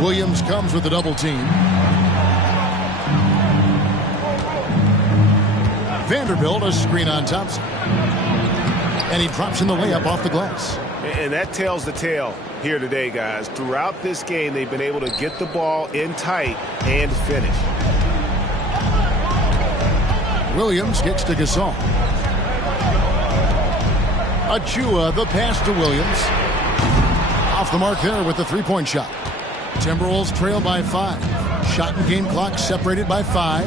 Williams comes with a double team. Vanderbilt a screen on Thompson. And he drops in the layup off the glass. And that tells the tale here today, guys. Throughout this game, they've been able to get the ball in tight and finish. Williams kicks to Gasol. Achua, the pass to Williams. Off the mark there with the three-point shot. Timberwolves trail by 5. Shot and game clock separated by 5.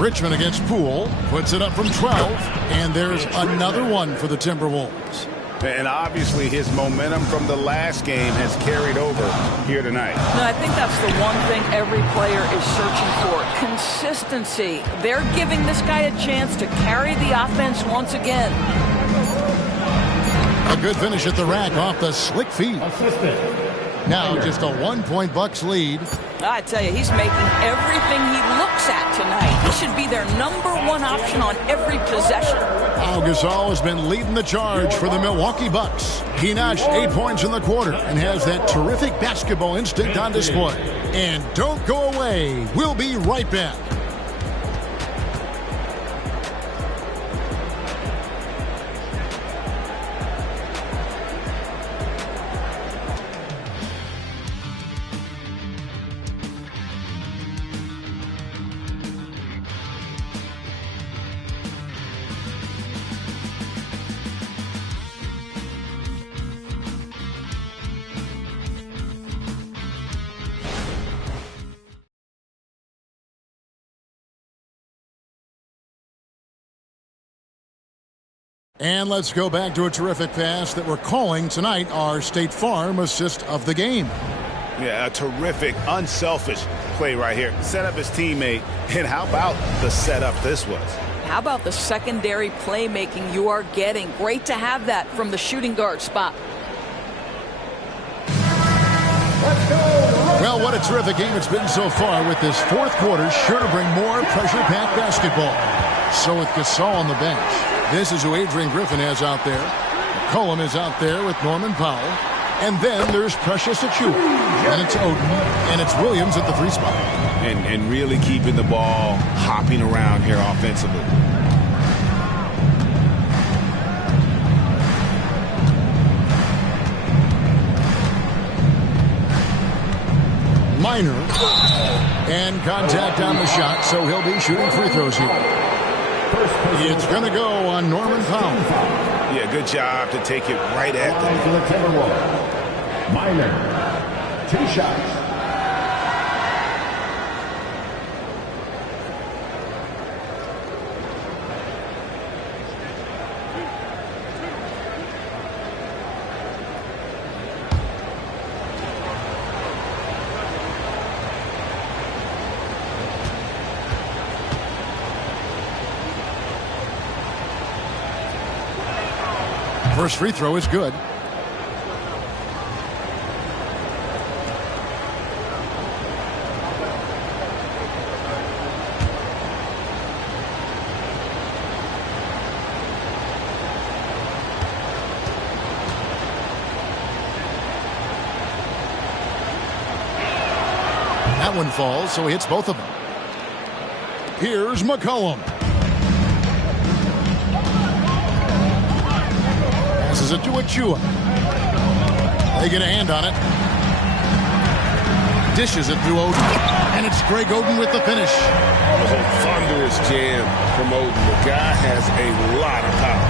Richmond against Poole. Puts it up from 12. And there's another one for the Timberwolves. And obviously his momentum from the last game has carried over here tonight. No, I think that's the one thing every player is searching for. Consistency. They're giving this guy a chance to carry the offense once again. A good finish at the rack off the slick feed. Now just a 1-point Bucks lead. I tell you, he's making everything he looks at tonight. He should be their #1 option on every possession. Al Gasol has been leading the charge for the Milwaukee Bucks. He notched 8 points in the quarter and has that terrific basketball instinct on display. And don't go away. We'll be right back. And let's go back to a terrific pass that we're calling tonight our State Farm assist of the game. Yeah, a terrific, unselfish play right here. Set up his teammate. And how about the setup this was? How about the secondary playmaking you are getting? Great to have that from the shooting guard spot. Well, what a terrific game it's been so far, with this fourth quarter sure to bring more pressure-packed basketball. So with Gasol on the bench, this is who Adrian Griffin has out there. McCollum is out there with Norman Powell. And then there's Precious Achua. And it's Oden. And it's Williams at the 3 spot. And really keeping the ball hopping around here offensively. Minor. And contact on the shot, so he'll be shooting free throws here. It's going to go on Norman Powell. Yeah, good job to take it right at them. For the Timberwolves. Minor. 2 shots. First free throw is good. That one falls, so he hits both of them. Here's McCollum. Passes it to Achua. They get a hand on it. Dishes it through Oden. And it's Greg Oden with the finish. That was a thunderous jam from Oden. The guy has a lot of power.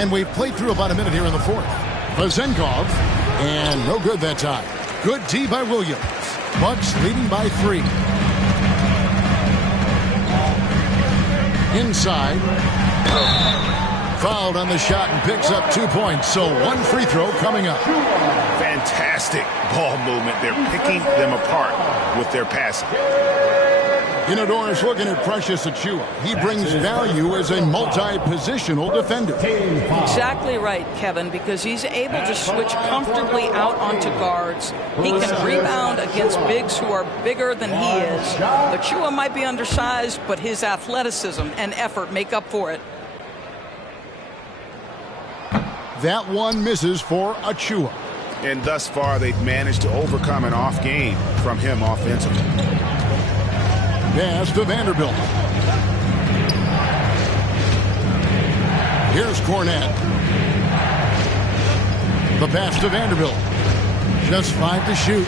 And we've played through about a minute here in the fourth. Vazenkov, and no good that time. Good D by Williams. Bucks leading by 3. Inside. Fouled on the shot and picks up 2 points. So 1 free throw coming up. Fantastic ball movement. They're picking them apart with their passing. You know, Doris, looking at Precious Achua, he brings value as a multi-positional defender. Exactly right, Kevin, because he's able to switch comfortably out onto guards. He can rebound against bigs who are bigger than he is. Achua might be undersized, but his athleticism and effort make up for it. That one misses for Achua. And thus far, they've managed to overcome an off game from him offensively. Pass to Vanderbilt. Here's Cornette. The pass to Vanderbilt. Just 5 to shoot.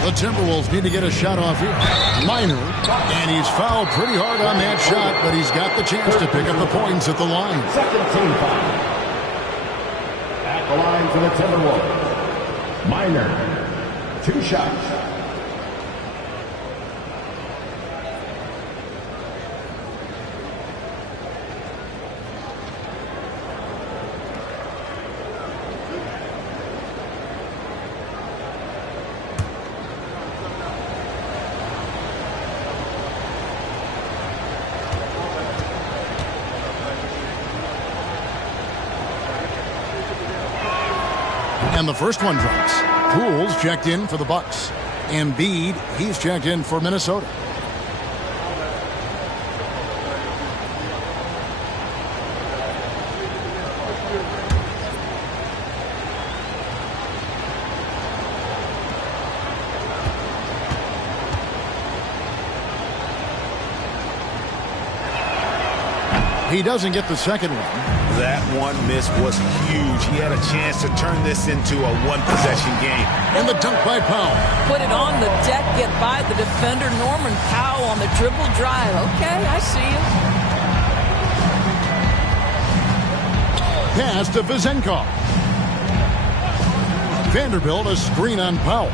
The Timberwolves need to get a shot off here. Minor, and he's fouled pretty hard on that shot, but he's got the chance to pick up the points at the line. Second team foul. At the line for the Timberwolves. Minor. 2 shots. And the first one drops. Poole's checked in for the Bucks. Embiid, he's checked in for Minnesota. He doesn't get the second one. That one miss was huge. He had a chance to turn this into a one-possession game. And the dunk by Powell. Put it on the deck, get by the defender. Norman Powell on the dribble drive. Okay, I see you. Pass to Vazenkov. Vanderbilt, a screen on Powell.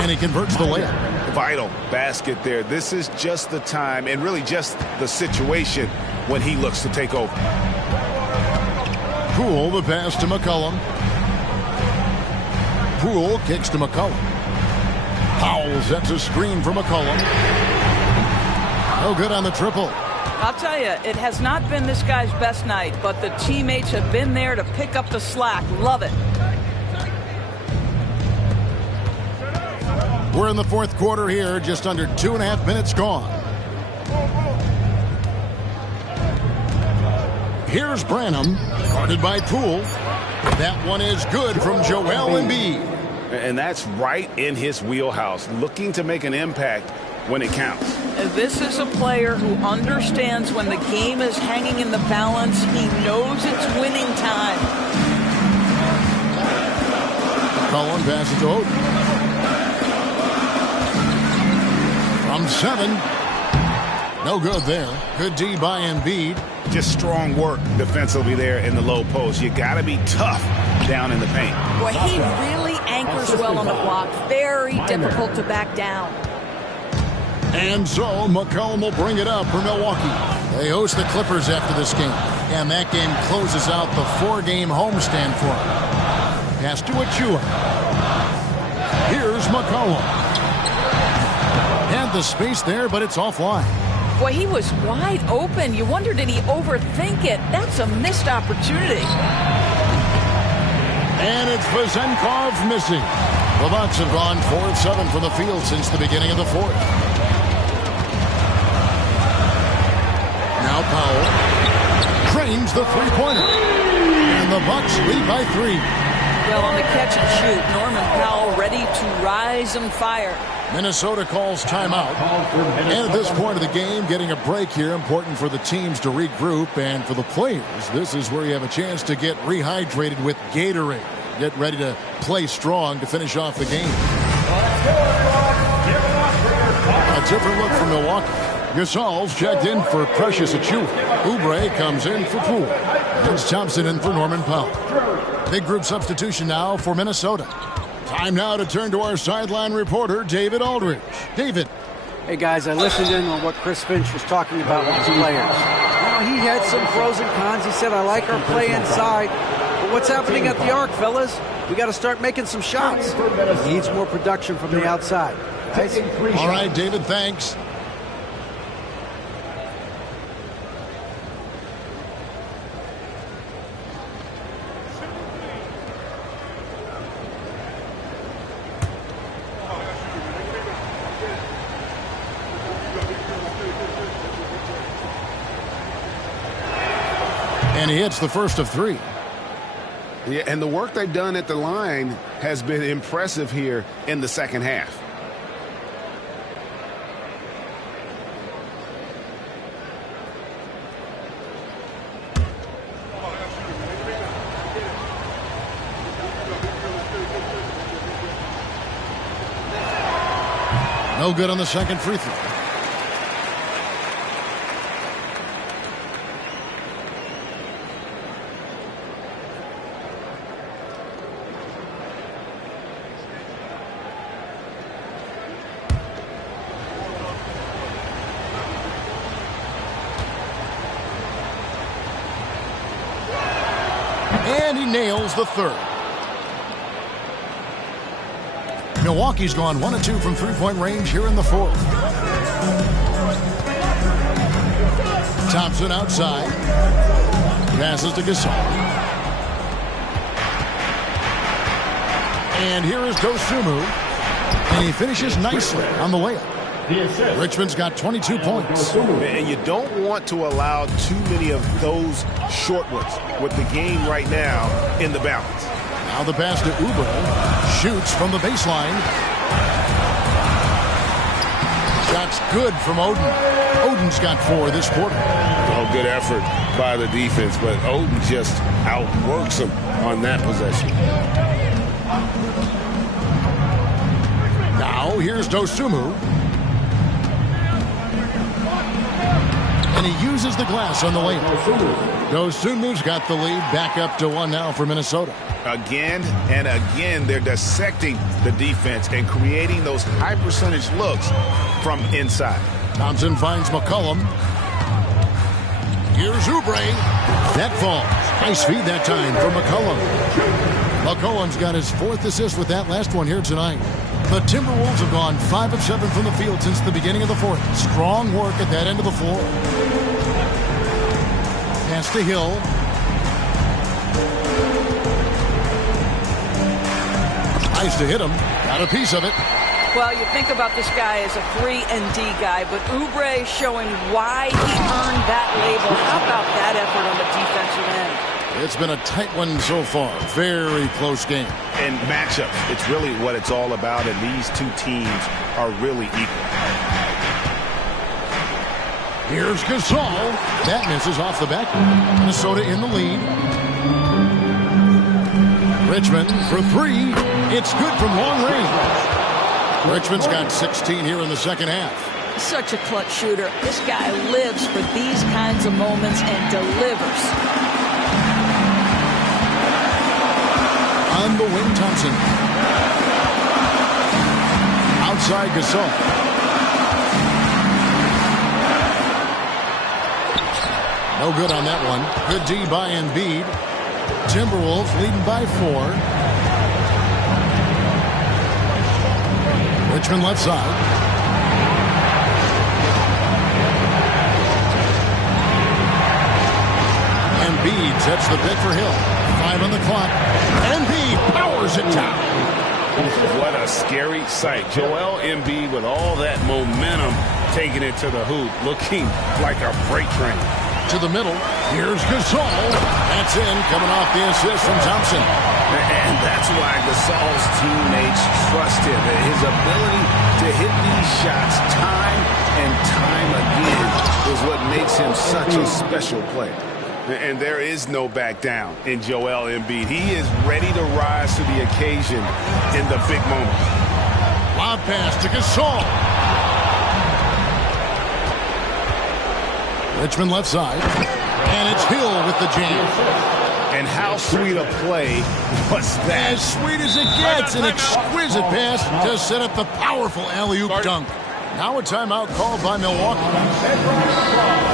And he converts the layup. Vital basket there. This is just the time and really just the situation when he looks to take over. Poole, the pass to McCollum. Poole kicks to McCollum. Powell sets a screen for McCollum. No good on the triple. I'll tell you, it has not been this guy's best night, but the teammates have been there to pick up the slack. Love it. We're in the fourth quarter here, just under 2.5 minutes gone. Here's Branham, guarded by Poole. That one is good from Joel Embiid. And that's right in his wheelhouse, looking to make an impact when it counts. This is a player who understands when the game is hanging in the balance. He knows it's winning time. Cullen passes to Oden. From 7. No good there. Good D by Embiid. Just strong work defensively there in the low post. You got to be tough down in the paint. Boy, he really anchors well on the block. Very difficult to back down. And so McCollum will bring it up for Milwaukee. They host the Clippers after this game. And that game closes out the 4-game homestand for them. Pass to Achua. Here's McCollum. Had the space there, but it's offline. Boy, he was wide open. You wonder, did he overthink it? That's a missed opportunity. And it's Vezenkov missing. The Bucks have gone 4 of 7 from the field since the beginning of the fourth. Now Powell drains the three-pointer. And the Bucks lead by 3. Well, on the catch and shoot, Norman Powell ready to rise and fire. Minnesota calls timeout. And at this point of the game, getting a break here, important for the teams to regroup. And for the players, this is where you have a chance to get rehydrated with Gatorade. Get ready to play strong to finish off the game. A different look from Milwaukee. Gasol's checked in for Precious Achiuwa. Oubre comes in for Poole. It's Thompson in for Norman Powell. Big group substitution now for Minnesota. Time now to turn to our sideline reporter, David Aldridge. David. Hey, guys, I listened in on what Chris Finch was talking about with his players. You know, he had some pros and cons. He said, I like our play inside. But what's happening at the arc, fellas? We got to start making some shots. He needs more production from the outside. Guys? All right, David, thanks. And he hits the first of 3. Yeah, and the work they've done at the line has been impressive here in the second half. No good on the second free throw. And he nails the third. Milwaukee's gone 1 of 2 from three-point range here in the fourth. Thompson outside. Passes to Gasol. And here is Dosunmu. And he finishes nicely on the layup. Richmond's got 22 points. And you don't want to allow too many of those short ones with the game right now in the balance. Now the pass to Oubre. Shoots from the baseline. Shot's good from Oden. Oden's got 4 this quarter. Oh, good effort by the defense, but Oden just outworks him on that possession. Now here's Dosunmu. And he uses the glass on the layup. Dosunmu's got the lead, back up to 1 now for Minnesota. Again and again, they're dissecting the defense and creating those high percentage looks from inside. Thompson finds McCollum. Here's Oubre. That falls. Nice feed that time for McCollum. McCollum's got his 4th assist with that last one here tonight. The Timberwolves have gone 5 of 7 from the field since the beginning of the fourth. Strong work at that end of the floor. Pass to Hill. Nice to hit him. Got a piece of it. Well, you think about this guy as a 3-and-D guy, but Oubre showing why he earned that label. How about that effort on the defensive end? It's been a tight one so far. Very close game. And matchups, it's really what it's all about, and these two teams are really equal. Here's Gasol. That misses off the back. Minnesota in the lead. Richmond for 3. It's good from long range. Richmond's got 16 here in the second half. Such a clutch shooter. This guy lives for these kinds of moments and delivers. On the wing, Thompson. Outside Gasol. No good on that one. Good D by Embiid. Timberwolves leading by 4. Richmond left side. Embiid sets the pick for Hill. 5 on the clock. Embiid powers it down. What a scary sight. Joel Embiid with all that momentum taking it to the hoop, looking like a freight train. To the middle. Here's Gasol. That's in, coming off the assist from Thompson. And that's why Gasol's teammates trust him. His ability to hit these shots time and time again is what makes him such a special player. And there is no back down in Joel Embiid. He is ready to rise to the occasion in the big moment. Lob pass to Gasol. Richmond left side. And it's Hill with the jam. And how sweet a play was that? As sweet as it gets. An exquisite pass to set up the powerful alley-oop dunk. Now a timeout called by Milwaukee.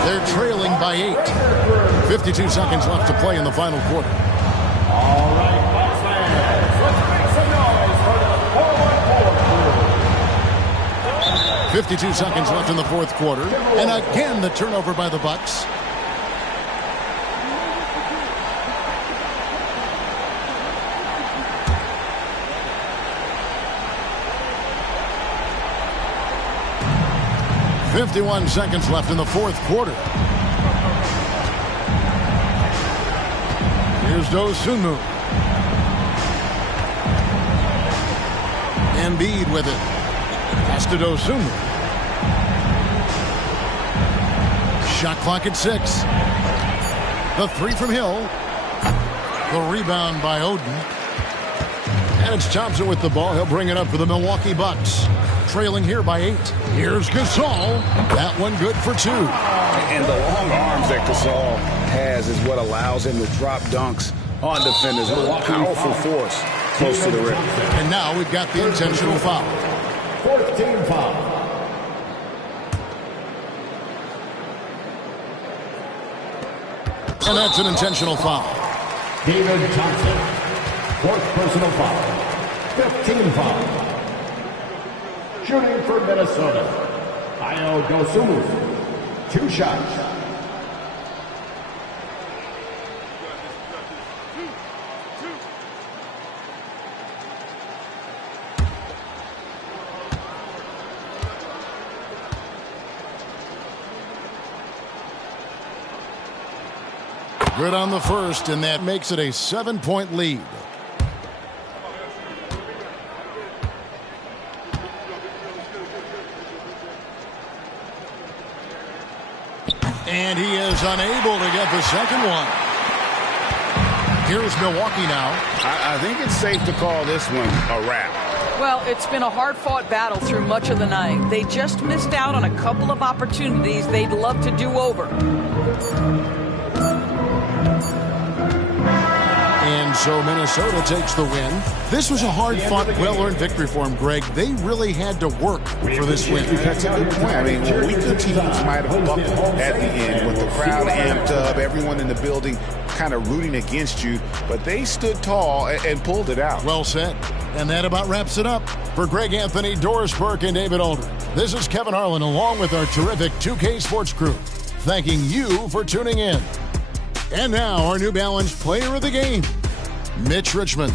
They're trailing by 8. 52 seconds left to play in the final quarter. All right, Bucks fans, let's make some noise for the 4-1-4 crew. 52 seconds left in the fourth quarter. And again, the turnover by the Bucks. .51 seconds left in the fourth quarter. Here's Dosunmu. Embiid with it. Pass to Dosunmu. Shot clock at 6. The 3 from Hill. The rebound by Oden. And it's Thompson with the ball. He'll bring it up for the Milwaukee Bucks. Trailing here by 8. Here's Gasol. That one good for 2. And the long arms that Gasol has is what allows him to drop dunks on defenders. A powerful force close to the rim. And now we've got the intentional foul. 4th team foul. And that's an intentional foul. David Thompson. 4th personal foul. 5th team foul. Shooting for Minnesota, Ayo Dosunmu. 2 shots. Good on the first, and that makes it a 7-point lead. And he is unable to get the second one. Here's Milwaukee now. I think it's safe to call this one a wrap. Well, it's been a hard-fought battle through much of the night. They just missed out on a couple of opportunities they'd love to do over. And so Minnesota takes the win. This was a hard-fought, well-earned victory for them, Greg. They really had to work for this win. That's a good point. I mean, weaker teams might have buckled at the end with the crowd amped up, everyone in the building kind of rooting against you, but they stood tall and pulled it out. Well said. And that about wraps it up. For Greg Anthony, Doris Burke, and David Aldridge, this is Kevin Harlan along with our terrific 2K Sports crew, thanking you for tuning in. And now, our New Balance player of the game, Mitch Richmond.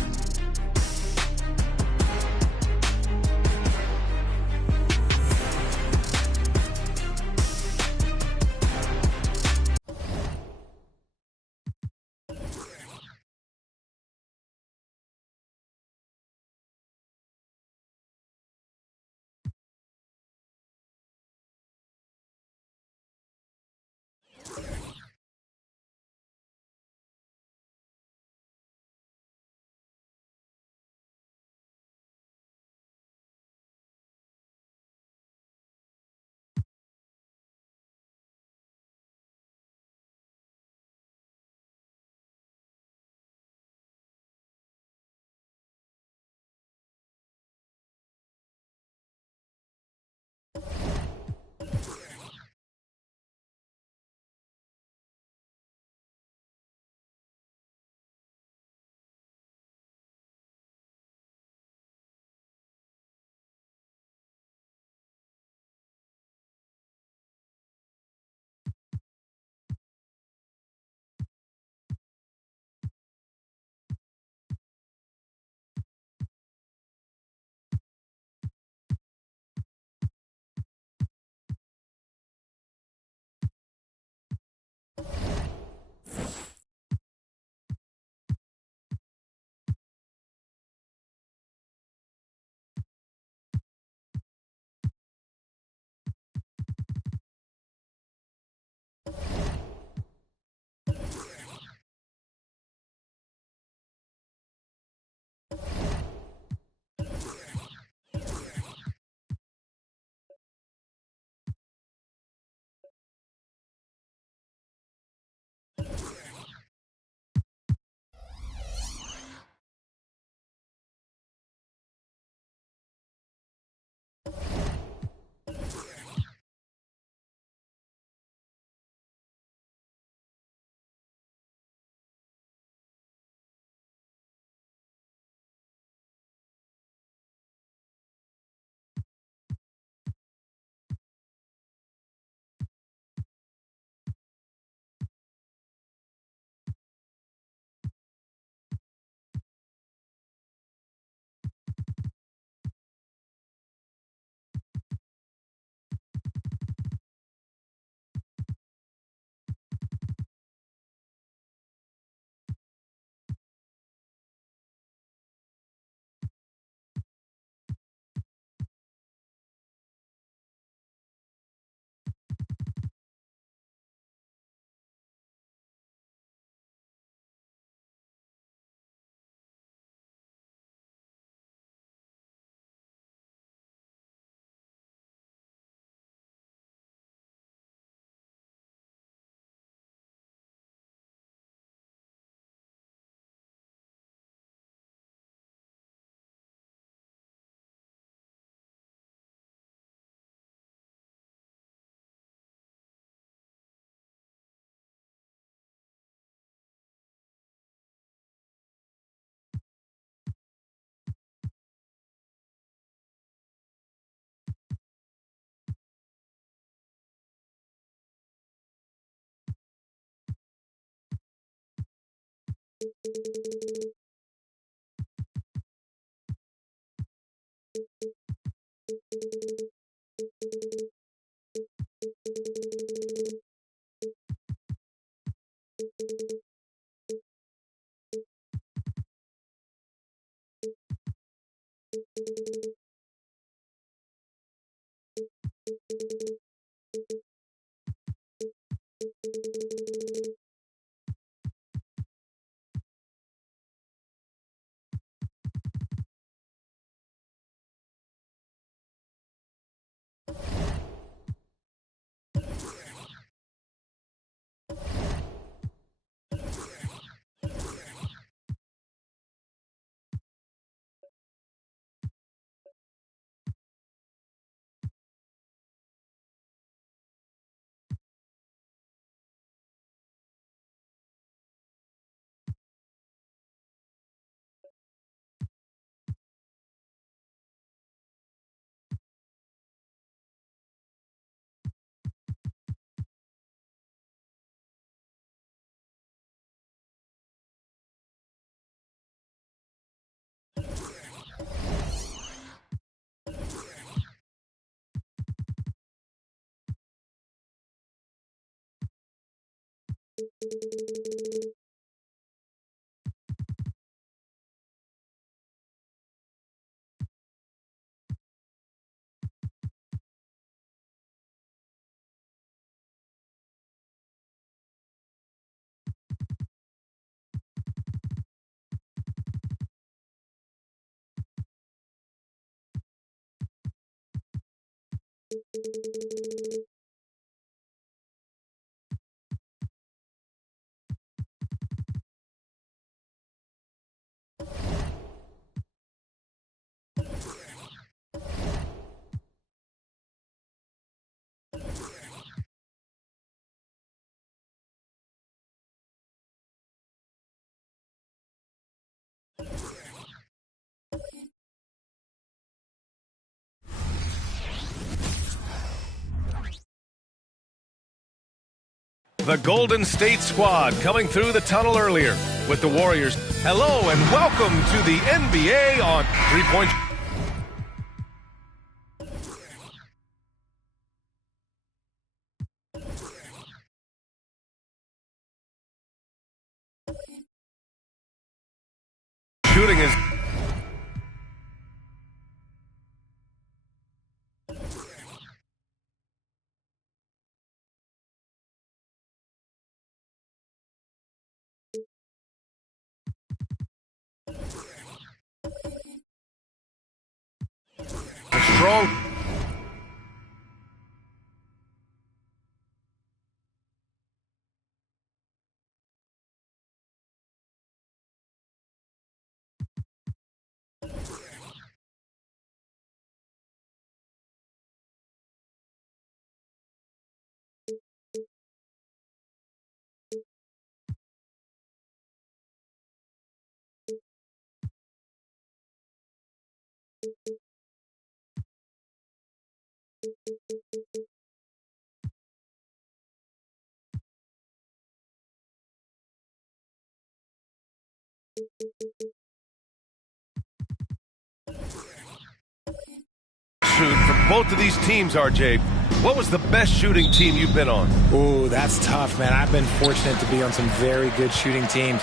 The Golden State squad coming through the tunnel earlier with the Warriors. Hello and welcome to the NBA on three-point. Shooting is strong. Shoot from both of these teams, RJ. What was the best shooting team you've been on? Ooh, that's tough, man. I've been fortunate to be on some very good shooting teams.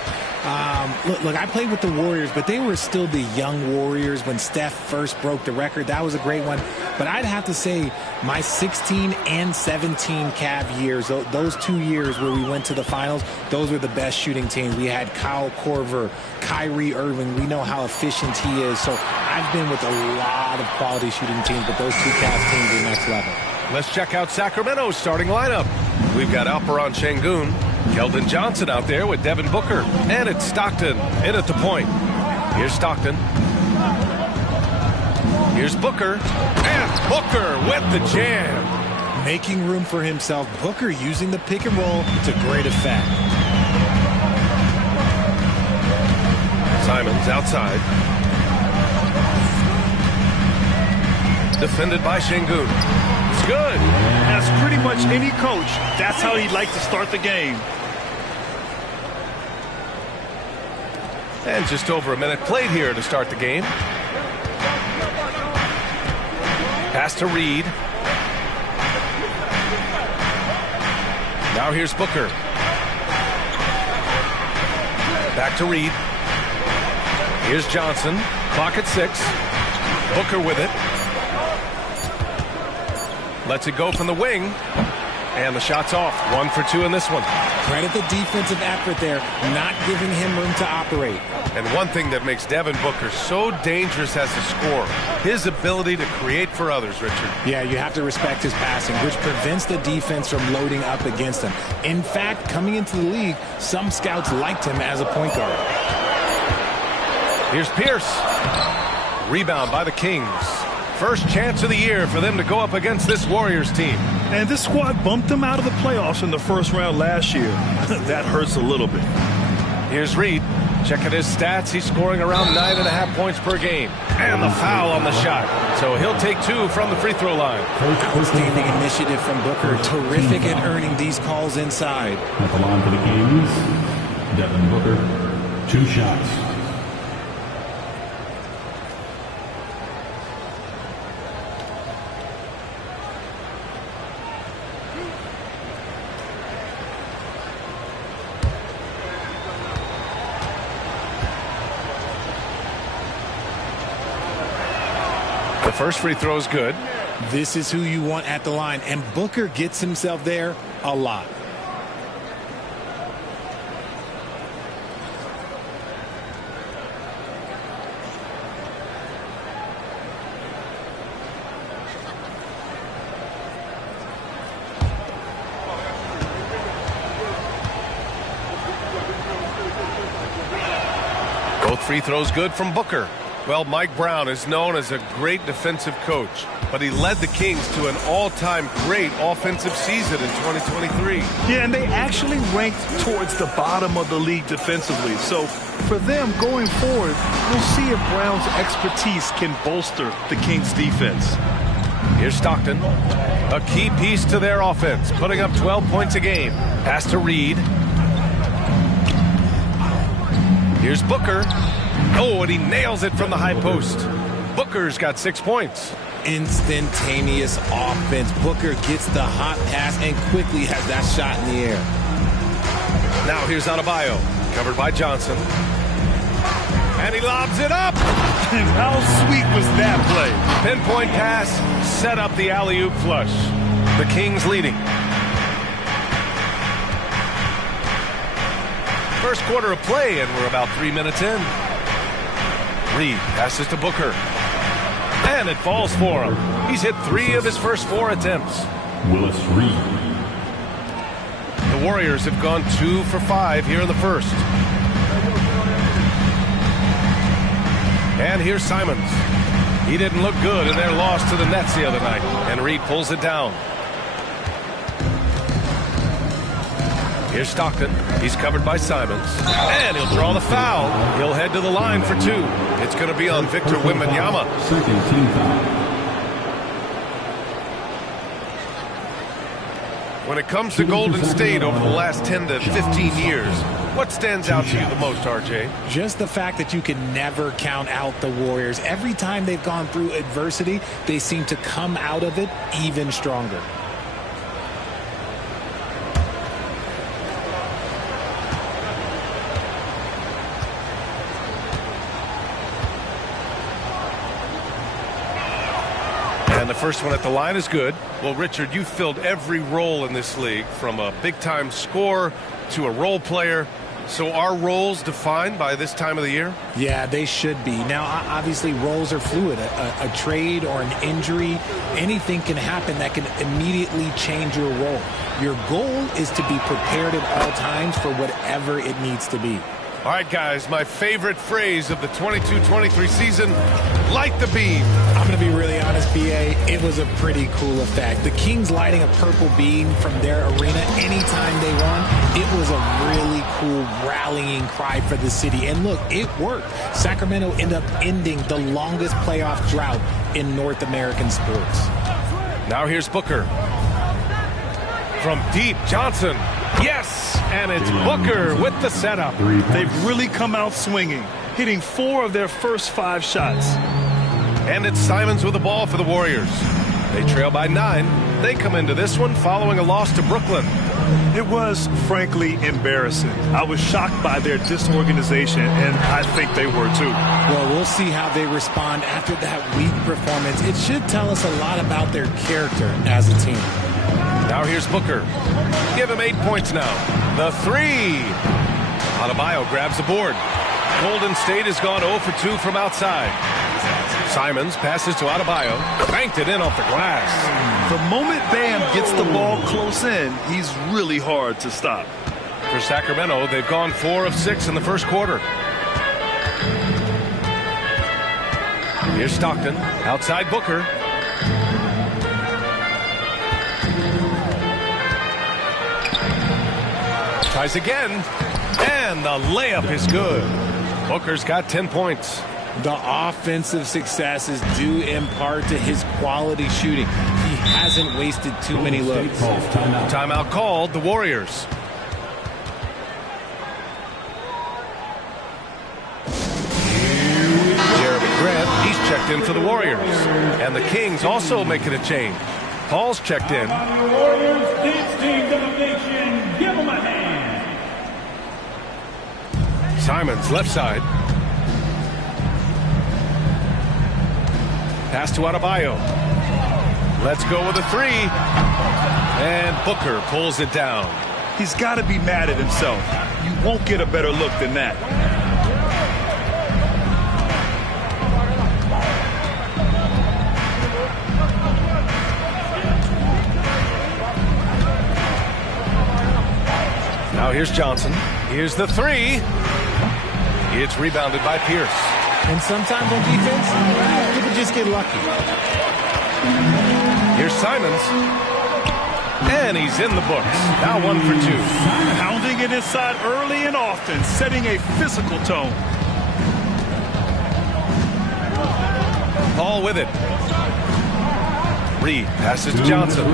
Look, I played with the Warriors, but they were still the young Warriors when Steph first broke the record. That was a great one. But I'd have to say my 16 and 17 Cavs years, those 2 years where we went to the finals, those were the best shooting teams. We had Kyle Korver, Kyrie Irving. We know how efficient he is. So I've been with a lot of quality shooting teams, but those two Cavs teams are next level. Let's check out Sacramento's starting lineup. We've got Alperon Şengün, Keldon Johnson out there with Devin Booker, and it's Stockton in at the point. Here's Stockton. Here's Booker, and Booker with the jam. Making room for himself, Booker using the pick and roll to great effect. Simons outside. Defended by Şengün. It's good. As pretty much any coach, that's how he'd like to start the game. And just over a minute played here to start the game. Pass to Reed. Now here's Booker. Back to Reed. Here's Johnson. Clock at 6. Booker with it. Lets it go from the wing. And the shot's off. 1 for 2 in this one. Credit the defensive effort there, not giving him room to operate. And one thing that makes Devin Booker so dangerous as a scorer, his ability to create for others, Richard. Yeah, you have to respect his passing, which prevents the defense from loading up against him. In fact, coming into the league, some scouts liked him as a point guard. Here's Pierce. Rebound by the Kings. First chance of the year for them to go up against this Warriors team. And this squad bumped them out of the playoffs in the first round last year. That hurts a little bit. Here's Reed. Checking his stats. He's scoring around 9.5 points per game. And the foul on the shot. So he'll take 2 from the free throw line. Outstanding initiative from Booker. Terrific at earning these calls inside. At the line for the Kings, Devin Booker, 2 shots. The first free throw is good. This is who you want at the line, and Booker gets himself there a lot. Both free throws good from Booker. Well, Mike Brown is known as a great defensive coach, but he led the Kings to an all-time great offensive season in 2023. Yeah, and they actually ranked towards the bottom of the league defensively. So for them going forward, we'll see if Brown's expertise can bolster the Kings' defense. Here's Stockton. A key piece to their offense, putting up 12 points a game. Pass to Reed. Here's Booker. Oh, and he nails it from the high post. Booker's got 6 points. Instantaneous offense. Booker gets the hot pass and quickly has that shot in the air. Now here's Adebayo, covered by Johnson. And he lobs it up. How sweet was that play? Pinpoint pass, set up the alley-oop flush. The Kings leading. First quarter of play, and we're about 3 minutes in. Reed passes to Booker. And it falls for him. He's hit 3 of his first 4 attempts. Willis Reed. The Warriors have gone 2 for 5 here in the first. And here's Simons. He didn't look good in their loss to the Nets the other night. And Reed pulls it down. Here's Stockton. He's covered by Simons. And he'll draw the foul. He'll head to the line for 2. It's going to be on Victor Wembanyama. Second team foul. When it comes to Golden State over the last 10 to 15 years, what stands out to you the most, RJ? Just the fact that you can never count out the Warriors. Every time they've gone through adversity, they seem to come out of it even stronger. And the first one at the line is good. Well, Richard, you filled every role in this league, from a big-time scorer to a role player. So are roles defined by this time of the year? Yeah, they should be. Now, obviously, roles are fluid. A trade or an injury, anything can happen that can immediately change your role. Your goal is to be prepared at all times for whatever it needs to be. All right, guys, my favorite phrase of the 22-23 season, light the beam. I'm going to be really honest, BA. It was a pretty cool effect. The Kings lighting a purple beam from their arena anytime they won, it was a really cool rallying cry for the city. And look, it worked. Sacramento ended up ending the longest playoff drought in North American sports. Now here's Booker. From deep, Johnson. Yes! And it's Booker with the setup. They've really come out swinging, hitting 4 of their first 5 shots. And it's Simons with the ball for the Warriors. They trail by 9. They come into this one following a loss to Brooklyn. It was, frankly, embarrassing. I was shocked by their disorganization, and I think they were too. Well, we'll see how they respond after that weak performance. It should tell us a lot about their character as a team. Now here's Booker. Give him 8 points now. The 3. Adebayo grabs the board. Golden State has gone 0 for 2 from outside. Simons passes to Adebayo. Banked it in off the glass. The moment Bam gets the ball close in, he's really hard to stop. For Sacramento, they've gone 4 of 6 in the first quarter. Here's Stockton. Outside Booker. Tries again. And the layup is good. Booker's got 10 points. The offensive success is due in part to his quality shooting. He hasn't wasted too many looks. Timeout called, the Warriors. Jeremy Grant, he's checked in for the Warriors. And the Kings also making a change. Paul's checked in. Warriors, dance teams of the nation, give them a hand. Simons, left side. Pass to Adebayo. Let's go with a 3. And Booker pulls it down. He's got to be mad at himself. You won't get a better look than that. Now here's Johnson. Here's the 3. It's rebounded by Pierce. And sometimes on defense, you can just get lucky. Here's Simons. And he's in the books. Now 1 for 2. Pounding it inside early and often, setting a physical tone. Paul with it. Reed passes to Johnson.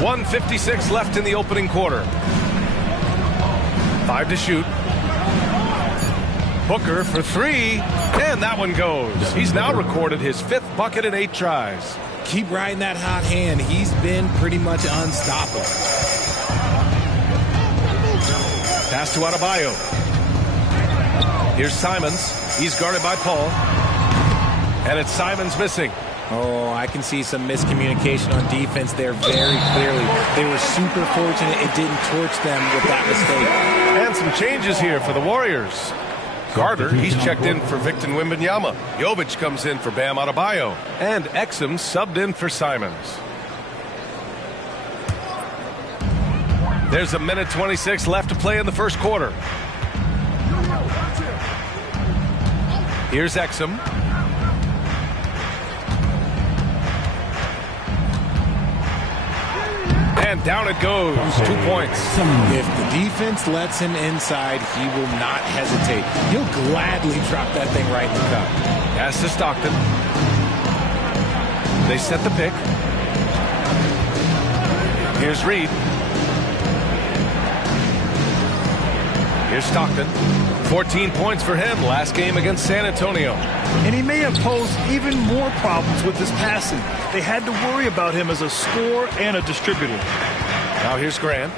1:56 left in the opening quarter. 5 to shoot. Booker for 3, and that one goes. He's now recorded his 5th bucket in 8 tries. Keep riding that hot hand. He's been pretty much unstoppable. Pass to Adebayo. Here's Simons. He's guarded by Paul. And it's Simons missing. Oh, I can see some miscommunication on defense there very clearly. They were super fortunate it didn't torch them with that mistake. And some changes here for the Warriors. Carter, he's checked in for Victor Wembanyama. Jovic comes in for Bam Adebayo. And Exum subbed in for Simons. There's 1:26 left to play in the first quarter. Here's Exum. And down it goes. 2 points. If the defense lets him inside, he will not hesitate. He'll gladly drop that thing right in the cup. Pass to Stockton. They set the pick. Here's Reed. Here's Stockton. 14 points for him last game against San Antonio. And he may have posed even more problems with his passing. They had to worry about him as a scorer and a distributor. Now here's Grant.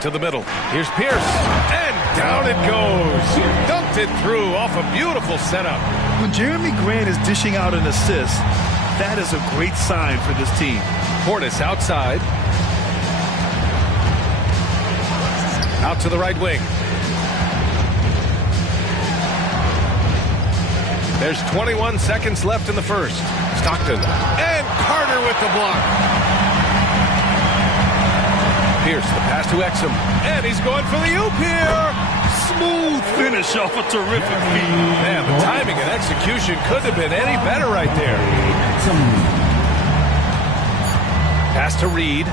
To the middle. Here's Pierce. And down it goes. Dunked it through off a beautiful setup. When Jeremy Grant is dishing out an assist, that is a great sign for this team. Portis outside. Out to the right wing. There's 21 seconds left in the first. Stockton. And Carter with the block. Pierce, the pass to Exum. And he's going for the oop here. Smooth finish off a terrific feed. Man, the timing and execution couldn't have been any better right there. Pass to Reed.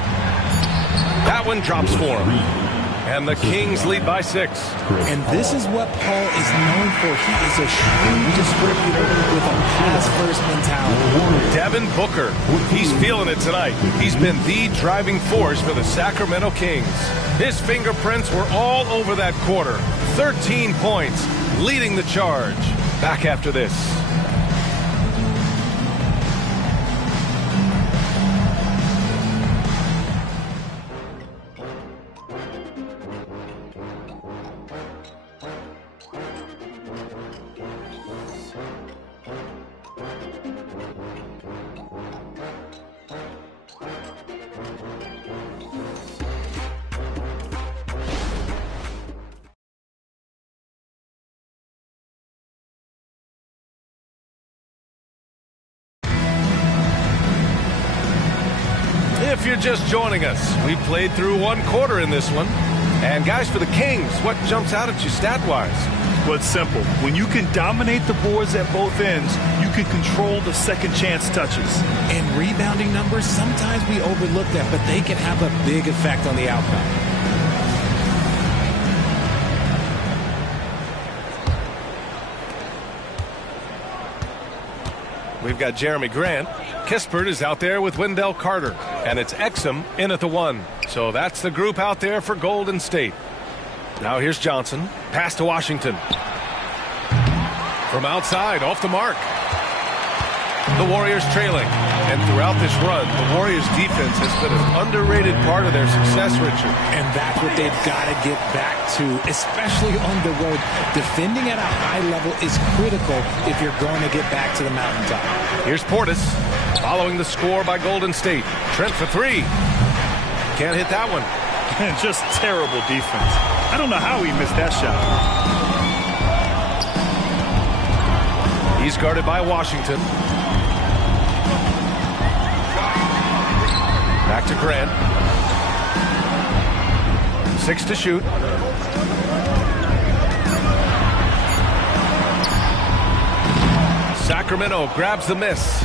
That one drops for him. And the Kings lead by 6. And this is what Paul is known for. He is a shrewd distributor with a pass-first mentality. Devin Booker, he's feeling it tonight. He's been the driving force for the Sacramento Kings. His fingerprints were all over that quarter. 13 points, leading the charge. Back after this. If you're just joining us, we played through 1 quarter in this one. And guys, for the Kings, what jumps out at you stat-wise? Well, it's simple. When you can dominate the boards at both ends, you can control the second chance touches. And rebounding numbers, sometimes we overlook that, but they can have a big effect on the outcome. We've got Jeremy Grant. Kispert is out there with Wendell Carter. And it's Exum in at the 1. So that's the group out there for Golden State. Now here's Johnson. Pass to Washington. From outside, off the mark. The Warriors trailing. And throughout this run, the Warriors defense has been an underrated part of their success, Richard. And that's what they've got to get back to, especially on the road. Defending at a high level is critical if you're going to get back to the mountaintop. Here's Portis, following the score by Golden State. Trent for 3. Can't hit that one. And just terrible defense. I don't know how he missed that shot. He's guarded by Washington. Back to Grant. 6 to shoot. Sacramento grabs the miss.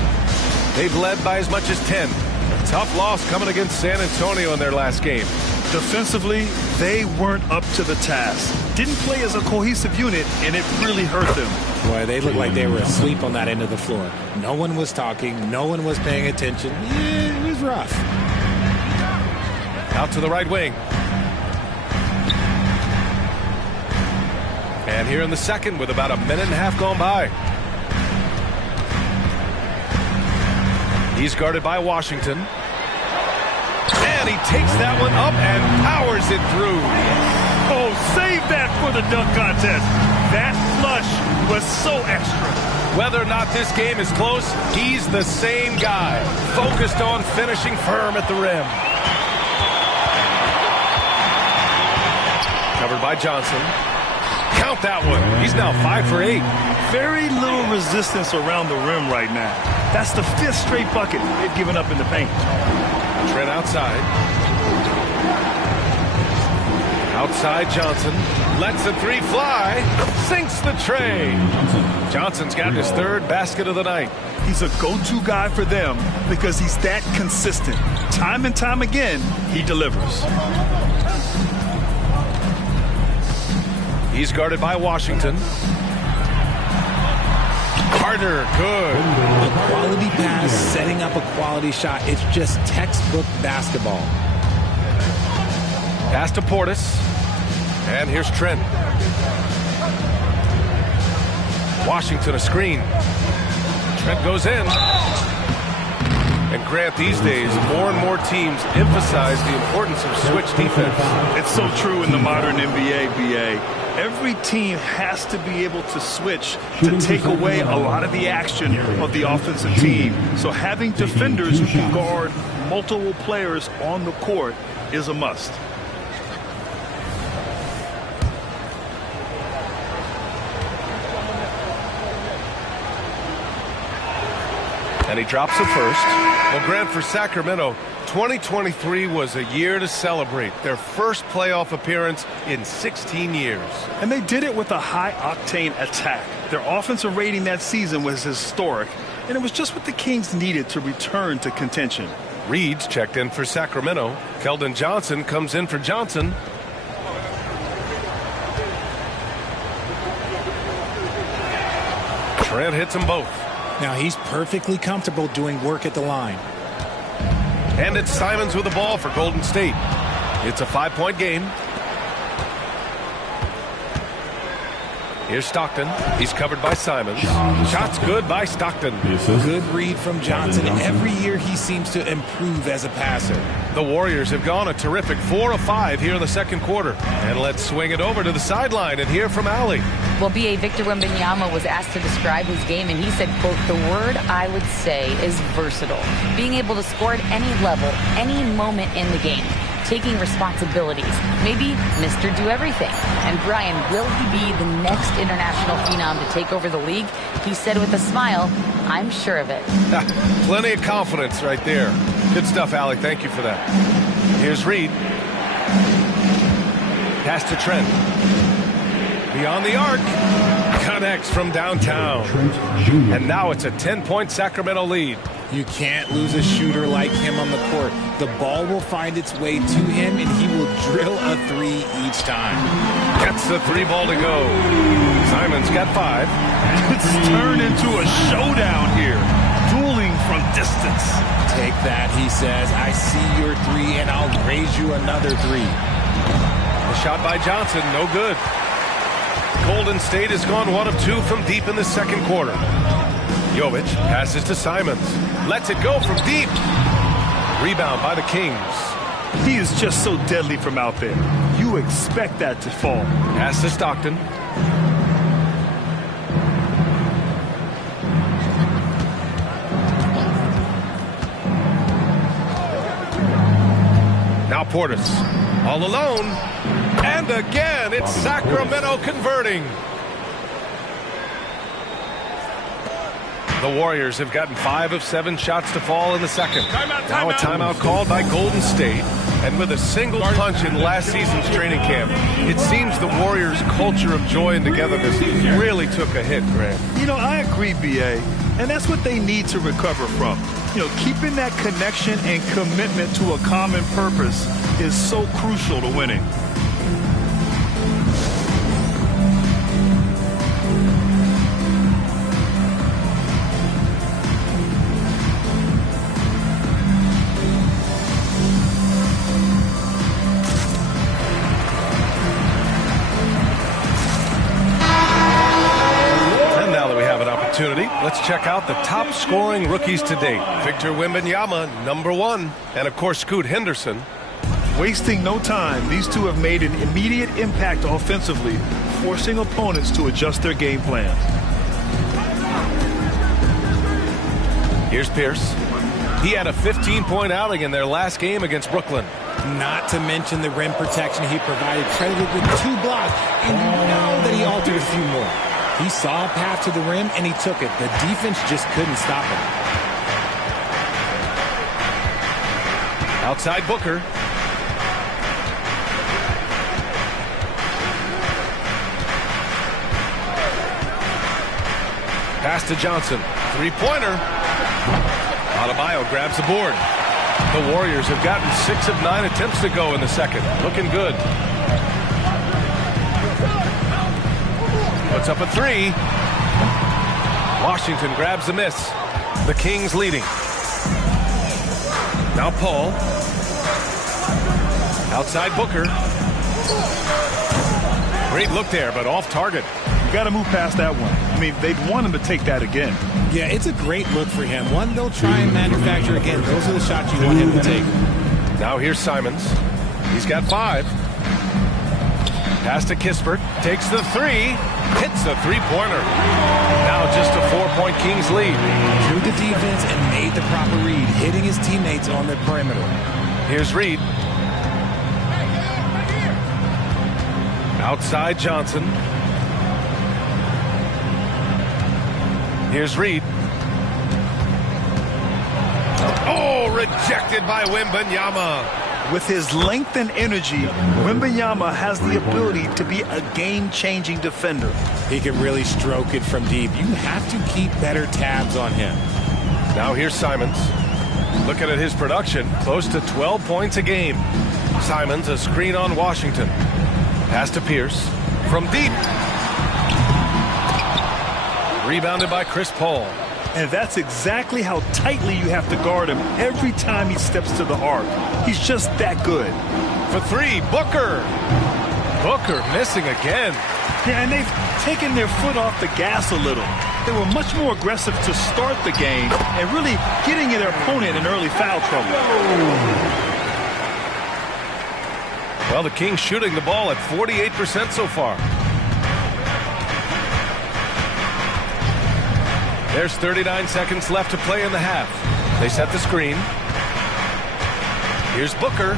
They've led by as much as 10. A tough loss coming against San Antonio in their last game. Defensively, they weren't up to the task. Didn't play as a cohesive unit, and it really hurt them. Boy, they looked like they were asleep on that end of the floor. No one was talking. No one was paying attention. Yeah, it was rough. Out to the right wing. And here in the second with about a minute and a half gone by. He's guarded by Washington. And he takes that one up and powers it through. Oh, save that for the dunk contest. That flush was so extra. Whether or not this game is close, he's the same guy, focused on finishing firm at the rim. Covered by Johnson. Count that one. He's now 5 for 8. Very little resistance around the rim right now. That's the 5th straight bucket they've given up in the paint. Trent outside. Outside Johnson. Lets the 3 fly. Sinks the tray. Johnson's got his 3rd basket of the night. He's a go-to guy for them because he's that consistent. Time and time again, he delivers. He's guarded by Washington. Carter, good. A quality pass, setting up a quality shot. It's just textbook basketball. Pass to Portis. And here's Trent. Washington a screen. Trent goes in. And Grant, these days, more and more teams emphasize the importance of switch defense. It's so true in the modern NBA, BA. Every team has to be able to switch to take away a lot of the action of the offensive team. So having defenders who can guard multiple players on the court is a must. And he drops the first. Well, Grant, for Sacramento, 2023 was a year to celebrate. Their first playoff appearance in 16 years. And they did it with a high-octane attack. Their offensive rating that season was historic, and it was just what the Kings needed to return to contention. Reed's checked in for Sacramento. Keldon Johnson comes in for Johnson. Trent hits them both. Now he's perfectly comfortable doing work at the line. And it's Simons with the ball for Golden State. It's a 5-point game. Here's Stockton. He's covered by Simons. Shot's good by Stockton. Good read from Johnson. Every year he seems to improve as a passer. The Warriors have gone a terrific 4 of 5 here in the second quarter. And let's swing it over to the sideline and hear from Allie. Well, B.A. Victor Wembanyama was asked to describe his game, and he said, quote, "The word I would say is versatile. Being able to score at any level, any moment in the game. Taking responsibilities. Maybe Mr. Do Everything." And Brian, will he be the next international phenom to take over the league? He said with a smile, "I'm sure of it." Plenty of confidence right there. Good stuff, Allie. Thank you for that. Here's Reed. Pass to Trent. Beyond the arc. Connects from downtown. And now it's a 10-point Sacramento lead. You can't lose a shooter like him on the court. The ball will find its way to him, and he will drill a three each time. Gets the 3 ball to go. Simons got 5. It's turned into a showdown here. Dueling from distance. Take that, he says. I see your 3, and I'll raise you another 3. The shot by Johnson, no good. Golden State has gone 1 of 2 from deep in the second quarter. Jovic passes to Simons. Lets it go from deep. Rebound by the Kings. He is just so deadly from out there. You expect that to fall. Pass to Stockton. Now Portis. All alone. And again, it's Sacramento converting. The Warriors have gotten 5 of 7 shots to fall in the second. Now a timeout called by Golden State. And with a single punch in last season's training camp, it seems the Warriors' culture of joy and togetherness really took a hit, Grant. You know, I agree, B.A., and that's what they need to recover from. You know, keeping that connection and commitment to a common purpose is so crucial to winning. Let's check out the top scoring rookies to date. Victor Wembanyama, number 1. And, of course, Scoot Henderson. Wasting no time, these two have made an immediate impact offensively, forcing opponents to adjust their game plans. Here's Pierce. He had a 15-point outing in their last game against Brooklyn. Not to mention the rim protection he provided, credited with 2 blocks, and you know that he altered a few more. He saw a path to the rim, and he took it. The defense just couldn't stop him. Outside Booker. Pass to Johnson. 3-pointer. Adebayo grabs the board. The Warriors have gotten 6 of 9 attempts to go in the second. Looking good. Puts up a 3. Washington grabs the miss. The Kings leading. Now Paul. Outside Booker. Great look there, but off target. You got to move past that one. I mean, they'd want him to take that again. Yeah, it's a great look for him. One they'll try and manufacture again. Those are the shots you want him to take. Now here's Simons. He's got 5. Pass to Kispert. Takes the 3. Hits the 3-pointer. Now just a 4-point Kings lead. Drew the defense and made the proper read, hitting his teammates on the perimeter. Here's Reed. Outside Johnson. Here's Reed. Oh, rejected by Wembanyama. With his length and energy, Wembanyama has the ability to be a game-changing defender. He can really stroke it from deep. You have to keep better tabs on him. Now here's Simons. Looking at his production, close to 12 points a game. Simons, a screen on Washington. Pass to Pierce. From deep. Rebounded by Chris Paul. And that's exactly how tightly you have to guard him every time he steps to the arc. He's just that good. For three, Booker. Booker missing again. Yeah, and they've taken their foot off the gas a little. They were much more aggressive to start the game and really getting their opponent in early foul trouble. Well, the Kings shooting the ball at 48% so far. There's 39 seconds left to play in the half. They set the screen. Here's Booker.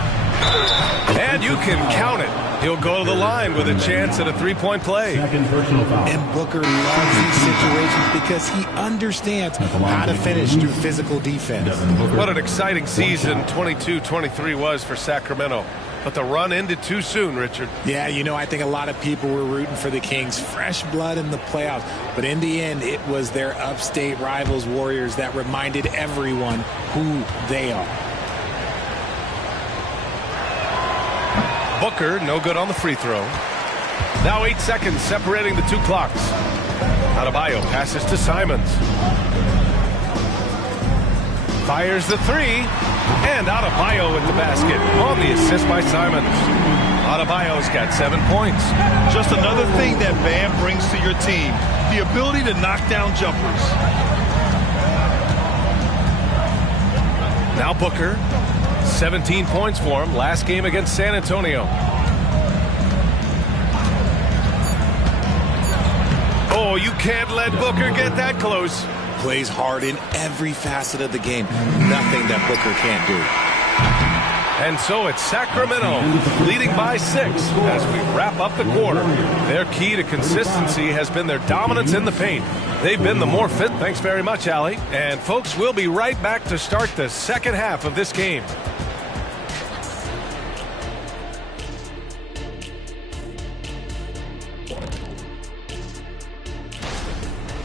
And you can count it. He'll go to the line with a chance at a three-point play. And Booker loves these situations because he understands how to finish through physical defense. What an exciting season 22-23 was for Sacramento. But the run ended too soon, Richard. Yeah, you know, I think a lot of people were rooting for the Kings. Fresh blood in the playoffs. But in the end, it was their upstate rivals, Warriors, that reminded everyone who they are. Booker, no good on the free throw. Now 8 seconds separating the two clocks. Adebayo passes to Simons. Fires the three. And Adebayo with the basket on the assist by Simons. Adebayo's got 7 points. Just another thing that Bam brings to your team. The ability to knock down jumpers. Now Booker. 17 points for him last game against San Antonio. Oh, you can't let Booker get that close. Plays hard in every facet of the game. Nothing that Booker can't do. And so it's Sacramento leading by 6 as we wrap up the quarter. Their key to consistency has been their dominance in the paint. They've been the more fit. Thanks very much, Allie. And folks, we'll be right back to start the second half of this game.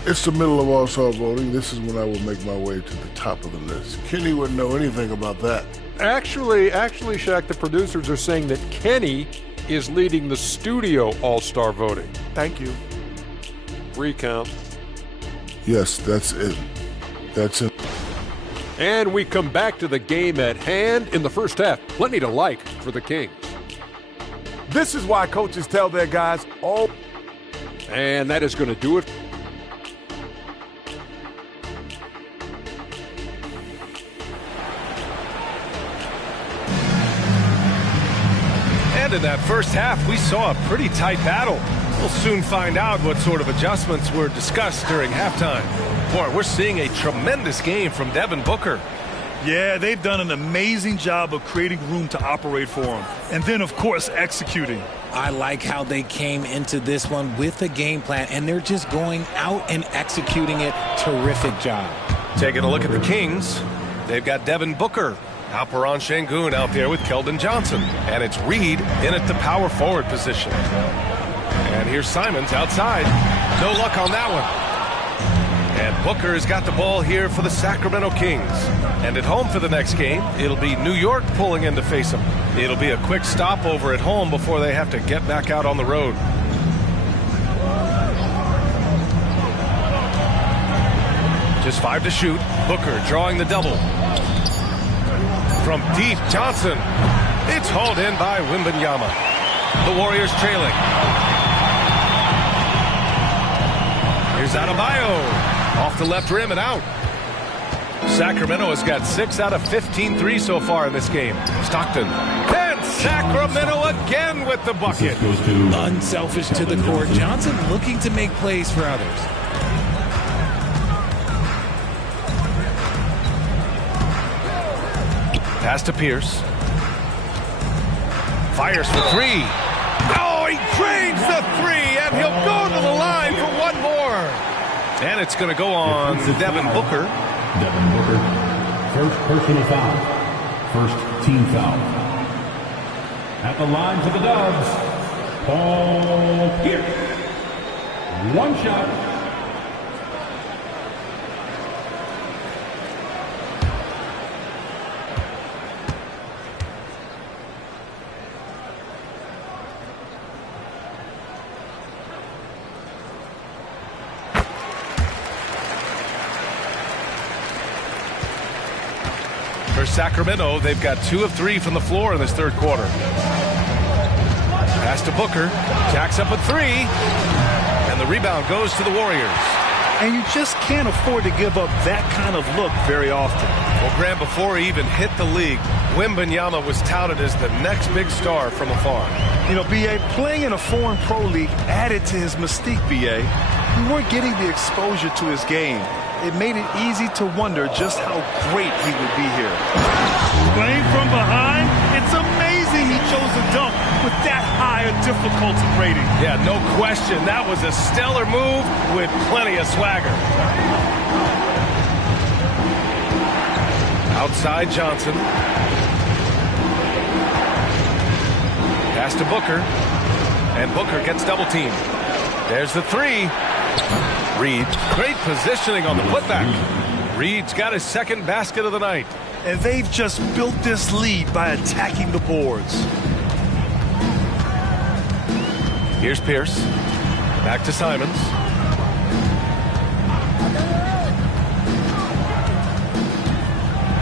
It's the middle of All-Star voting. This is when I will make my way to the top of the list. Kenny wouldn't know anything about that. Actually, Shaq, the producers are saying that Kenny is leading the studio All-Star voting. Thank you. Recount. Yes, that's it. That's it. And we come back to the game at hand in the first half. Plenty to like for the Kings. This is why coaches tell their guys, oh. And that is going to do it. And in that first half, we saw a pretty tight battle. We'll soon find out what sort of adjustments were discussed during halftime. Boy, we're seeing a tremendous game from Devin Booker. Yeah, they've done an amazing job of creating room to operate for him. And then, of course, executing. I like how they came into this one with a game plan, and they're just going out and executing it. Terrific job. Taking a look at the Kings, they've got Devin Booker. Alperon Şengün out there with Keldon Johnson. And it's Reed in at the power forward position. And here's Simons outside. No luck on that one. And Booker has got the ball here for the Sacramento Kings. And at home for the next game, it'll be New York pulling in to face them. It'll be a quick stopover at home before they have to get back out on the road. Just 5 to shoot. Booker drawing the double. From deep, Johnson. It's hauled in by Wembanyama. The Warriors trailing. Here's Adebayo. Off the left rim and out. Sacramento has got 6 out of 15 threes so far in this game. Stockton. And Sacramento again with the bucket. Unselfish to the court. Johnson looking to make plays for others. Pass to Pierce. Fires for 3. Oh, he drains the 3, and he'll go to the line for one more. And it's going to go on Devin Booker. Devin Booker, first personal foul. First team foul. At the line for the Dubs, Paul Pierce. One shot. For Sacramento, they've got 2 of 3 from the floor in this third quarter. Pass to Booker. Jacks up a 3. And the rebound goes to the Warriors. And you just can't afford to give up that kind of look very often. Well, Graham, before he even hit the league, Wembanyama was touted as the next big star from afar. You know, B.A., playing in a foreign pro league added to his mystique, B.A. We weren't getting the exposure to his game. It made it easy to wonder just how great he would be here. Playing from behind, it's amazing he chose a dunk with that high a difficulty rating. Yeah, no question. That was a stellar move with plenty of swagger. Outside Johnson. Pass to Booker. And Booker gets double teamed. There's the 3. Reed, great positioning on the putback. Reed's got his second basket of the night. And they've just built this lead by attacking the boards. Here's Pierce. Back to Simons.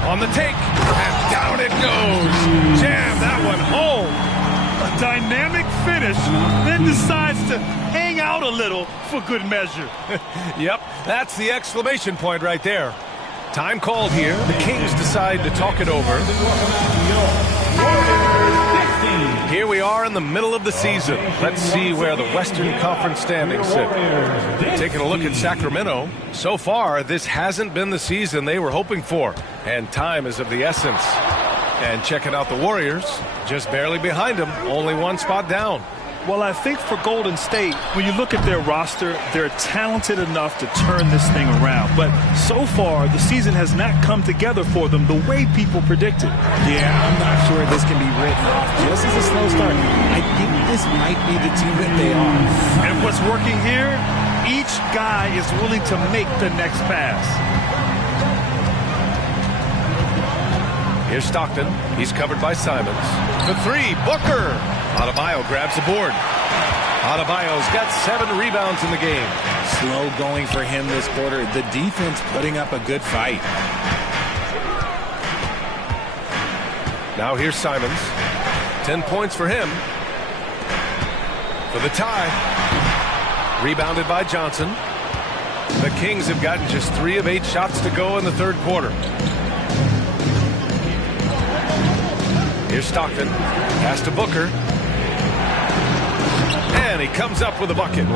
On the take. And down it goes. Jam that one home. A dynamic finish, then decides to hang out a little for good measure. Yep, that's the exclamation point right there. Time called here. The Kings decide to talk it over. Here we are in the middle of the season. Let's see where the Western Conference standings sit. Taking a look at Sacramento. So far, this hasn't been the season they were hoping for. And time is of the essence. And checking out the Warriors, just barely behind them, only 1 spot down. Well, I think for Golden State, when you look at their roster, they're talented enough to turn this thing around. But so far, the season has not come together for them the way people predicted. Yeah, I'm not sure this can be written off just as a slow start. I think this might be the team that they are. And what's working here, each guy is willing to make the next pass. Here's Stockton. He's covered by Simons. The 3, Booker. Adebayo grabs the board. Adebayo's got 7 rebounds in the game. Slow going for him this quarter. The defense putting up a good fight. Now here's Simons. 10 points for him. For the tie. Rebounded by Johnson. The Kings have gotten just 3 of 8 shots to go in the third quarter. Here's Stockton. Pass to Booker. And he comes up with a bucket.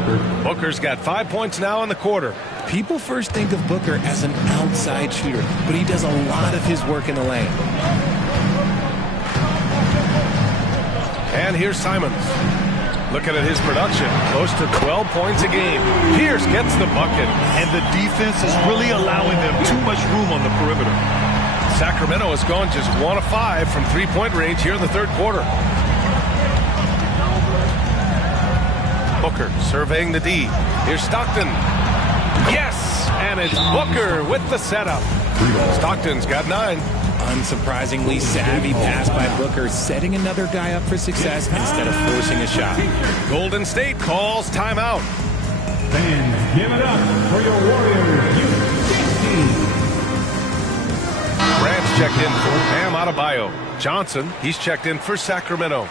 Booker's got 5 points now in the quarter. People first think of Booker as an outside shooter, but he does a lot of his work in the lane. And here's Simons. Looking at his production, close to 12 points a game. Pierce gets the bucket. And the defense is really allowing them too much room on the perimeter. Sacramento has gone just 1 of 5 from 3-point range here in the third quarter. Booker surveying the D. Here's Stockton. Yes! And it's Booker with the setup. Stockton's got 9. Unsurprisingly savvy pass by Booker, setting another guy up for success instead of forcing a shot. Golden State calls timeout. Fans, give it up for your Warriors U16. Grant's checked in for Bam Adebayo. Johnson, he's checked in for Sacramento.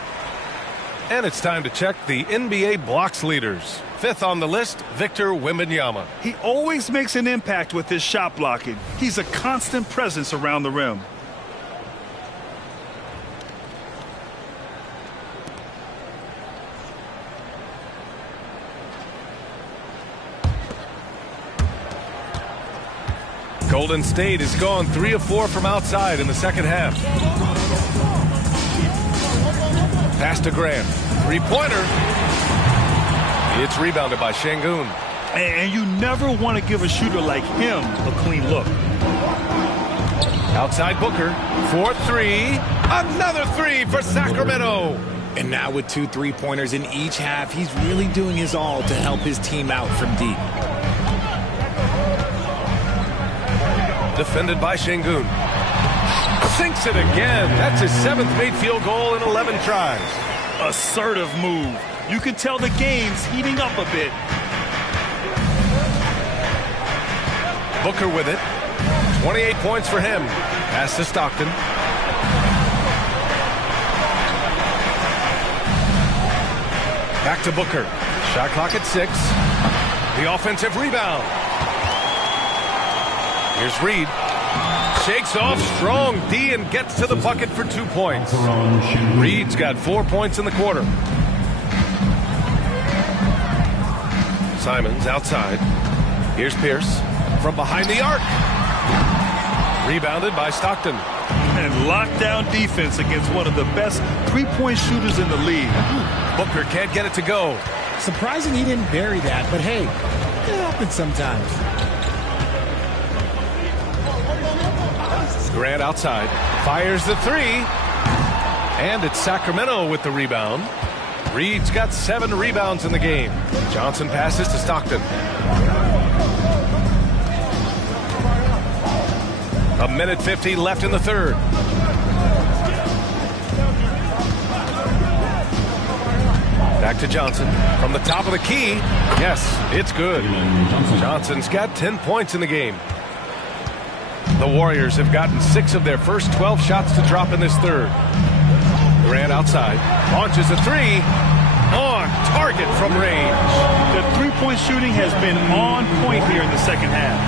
And it's time to check the NBA blocks leaders. 5th on the list, Victor Wembanyama. He always makes an impact with his shot blocking. He's a constant presence around the rim. Golden State has gone 3 of 4 from outside in the second half. Pass to Graham. 3-pointer. It's rebounded by Şengün. And you never want to give a shooter like him a clean look. Outside Booker. 4-3. Another 3 for Sacramento. And now with 2 3-pointers in each half, he's really doing his all to help his team out from deep. Defended by Şengün. Sinks it again. That's his 7th made field goal in 11 tries. Assertive move. You can tell the game's heating up a bit. Booker with it. 28 points for him. Pass to Stockton. Back to Booker. Shot clock at 6. The offensive rebound. Here's Reed. Shakes off strong D and gets to the bucket for 2 points. Reed's got 4 points in the quarter. Simons outside. Here's Pierce from behind the arc. Rebounded by Stockton. And lockdown defense against one of the best three-point shooters in the league. Booker can't get it to go. Surprising he didn't bury that, but hey, it happens sometimes. Grant outside. Fires the 3. And it's Sacramento with the rebound. Reed's got 7 rebounds in the game. Johnson passes to Stockton. A minute 50 left in the third. Back to Johnson from the top of the key. Yes, it's good. Johnson's got 10 points in the game. The Warriors have gotten 6 of their first 12 shots to drop in this third. Grant outside. Launches a 3. On target from range. The three-point shooting has been on point here in the second half.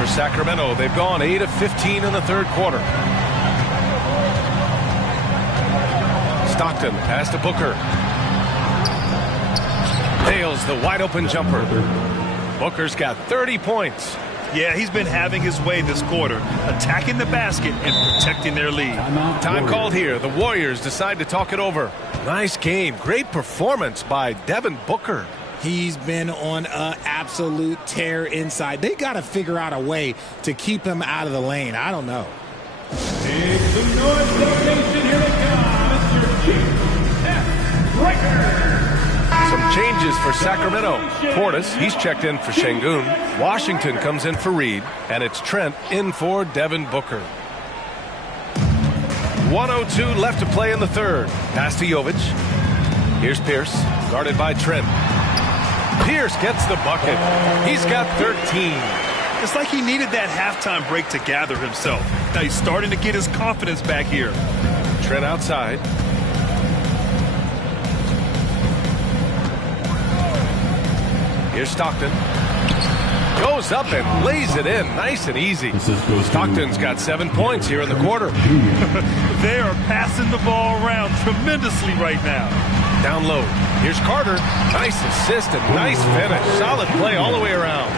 For Sacramento, they've gone 8 of 15 in the third quarter. Stockton pass to Booker. Nails the wide open jumper. Booker's got 30 points. Yeah, he's been having his way this quarter, attacking the basket and protecting their lead. Time called here. The Warriors decide to talk it over. Nice game. Great performance by Devin Booker. He's been on an absolute tear inside. They got to figure out a way to keep him out of the lane. I don't know. Make some noise for the nation. Here they come. It's your Chief F. Breaker. Some changes for Sacramento. Portis, he's checked in for Şengün. Washington comes in for Reed. And it's Trent in for Devin Booker. 1:02 left to play in the third. Pass to Jovic. Here's Pierce, guarded by Trent. Pierce gets the bucket. He's got 13. It's like he needed that halftime break to gather himself. Now he's starting to get his confidence back here. Trent outside. Here's Stockton. Goes up and lays it in. Nice and easy. Stockton's got 7 points here in the quarter. They are passing the ball around tremendously right now. Down low. Here's Carter. Nice assist and nice finish. Solid play all the way around.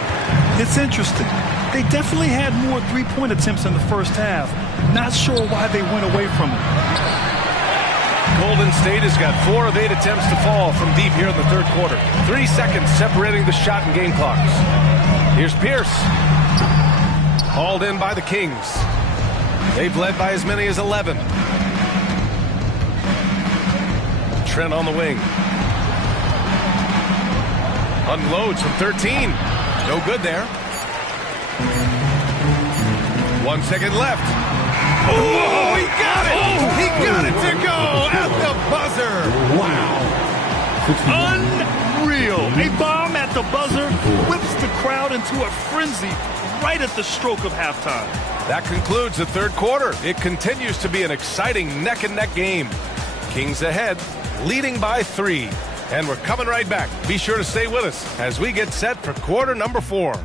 It's interesting. They definitely had more three-point attempts in the first half. Not sure why they went away from it. Golden State has got 4 of 8 attempts to fall from deep here in the third quarter. 3 seconds separating the shot and game clocks. Here's Pierce. Hauled in by the Kings. They've led by as many as 11. Trent on the wing. Unloads from 13. No good there. 1 second left. Oh, he got it! He got it to go at the buzzer! Wow. Unreal. A bomb at the buzzer whips the crowd into a frenzy right at the stroke of halftime. That concludes the third quarter. It continues to be an exciting neck-and-neck game. Kings ahead, leading by 3. And we're coming right back. Be sure to stay with us as we get set for quarter number 4.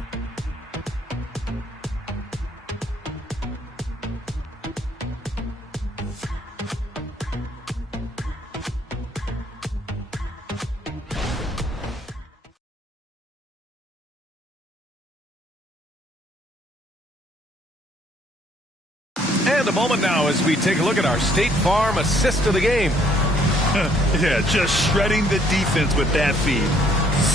And a moment now as we take a look at our State Farm assist of the game. Yeah, just shredding the defense with that feed.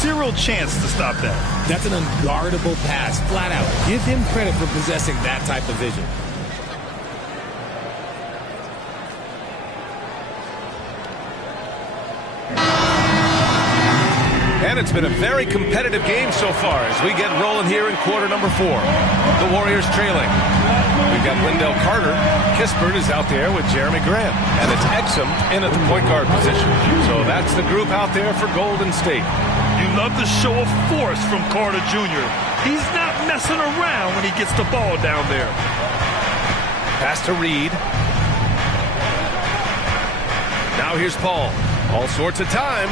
Zero chance to stop that. That's an unguardable pass, flat out. Give him credit for possessing that type of vision. And it's been a very competitive game so far as we get rolling here in quarter number 4. The Warriors trailing. We've got Wendell Carter. Kispert is out there with Jeremy Grant. And it's Exum in at the point guard position. So that's the group out there for Golden State. You love the show of force from Carter Jr. He's not messing around when he gets the ball down there. Pass to Reed. Now here's Paul. All sorts of time.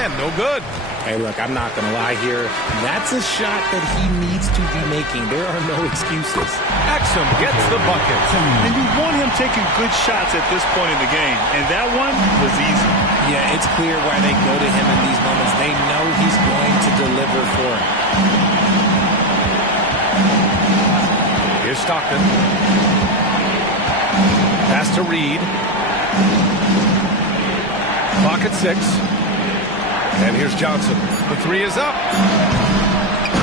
And no good. Hey, look, I'm not going to lie here. That's a shot that he needs to be making. There are no excuses. Exum gets the bucket. And you want him taking good shots at this point in the game. And that one was easy. Yeah, it's clear why they go to him in these moments. They know he's going to deliver for him. Here's Stockton. Pass to Reed. Clock at 6. And here's Johnson. The three is up.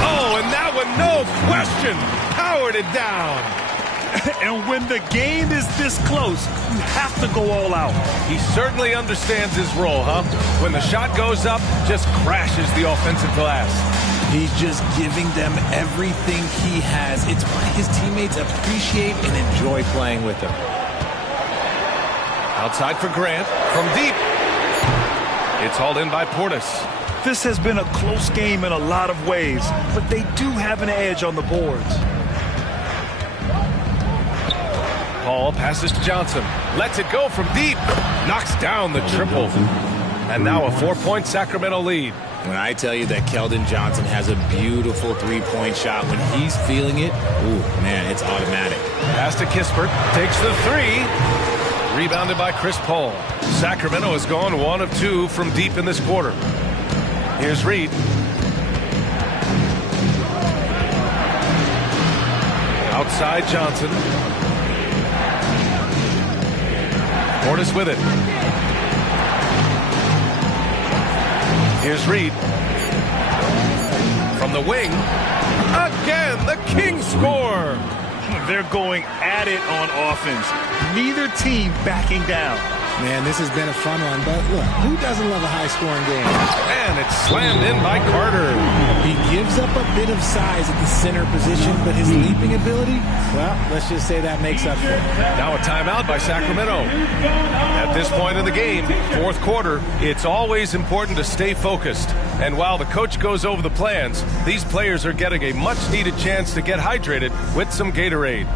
Oh, and that one, no question, powered it down. And when the game is this close, you have to go all out. He certainly understands his role, huh? When the shot goes up, just crashes the offensive glass. He's just giving them everything he has. It's why his teammates appreciate and enjoy playing with him. Outside for Grant. From deep. It's hauled in by Portis. This has been a close game in a lot of ways, but they do have an edge on the boards. Paul passes to Johnson. Lets it go from deep. Knocks down the triple. And now a 4-point Sacramento lead. When I tell you that Keldon Johnson has a beautiful three-point shot, when he's feeling it, ooh, man, it's automatic. Pass to Kispert. Takes the three. Rebounded by Chris Paul. Sacramento has gone 1 of 2 from deep in this quarter. Here's Reed. Outside Johnson. Portis with it. Here's Reed. From the wing. Again, the Kings score. They're going at it on offense. Neither team backing down. Man, this has been a fun one, but look, who doesn't love a high-scoring game? And it's slammed in by Carter. He gives up a bit of size at the center position, but his leaping ability, well, let's just say that makes up for it. Now a timeout by Sacramento. At this point in the game, fourth quarter, it's always important to stay focused. And while the coach goes over the plans, these players are getting a much-needed chance to get hydrated with some Gatorade.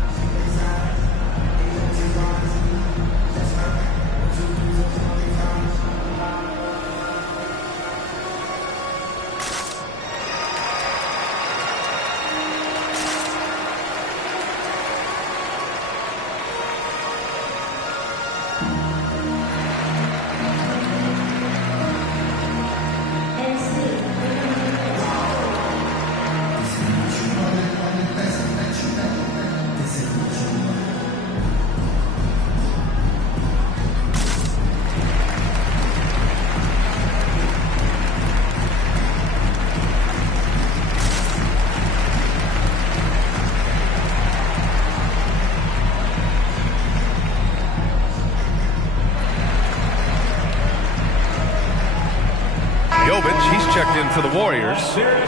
He's checked in for the Warriors.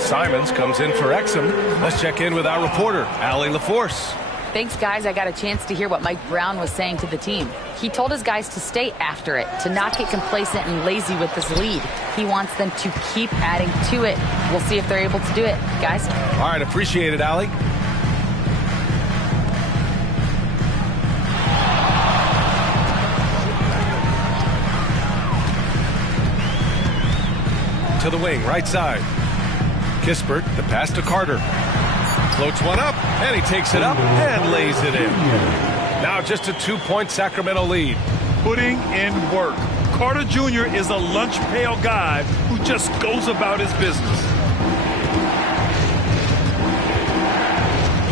Simons comes in for Exum. Let's check in with our reporter, Allie LaForce. Thanks, guys. I got a chance to hear what Mike Brown was saying to the team. He told his guys to stay after it, to not get complacent and lazy with this lead. He wants them to keep adding to it. We'll see if they're able to do it, guys. All right, appreciate it, Allie. To the wing, right side. Kispert, the pass to Carter. Floats one up, and he takes it up and lays it in. Now just a 2-point Sacramento lead. Putting in work. Carter Jr. is a lunch pail guy who just goes about his business.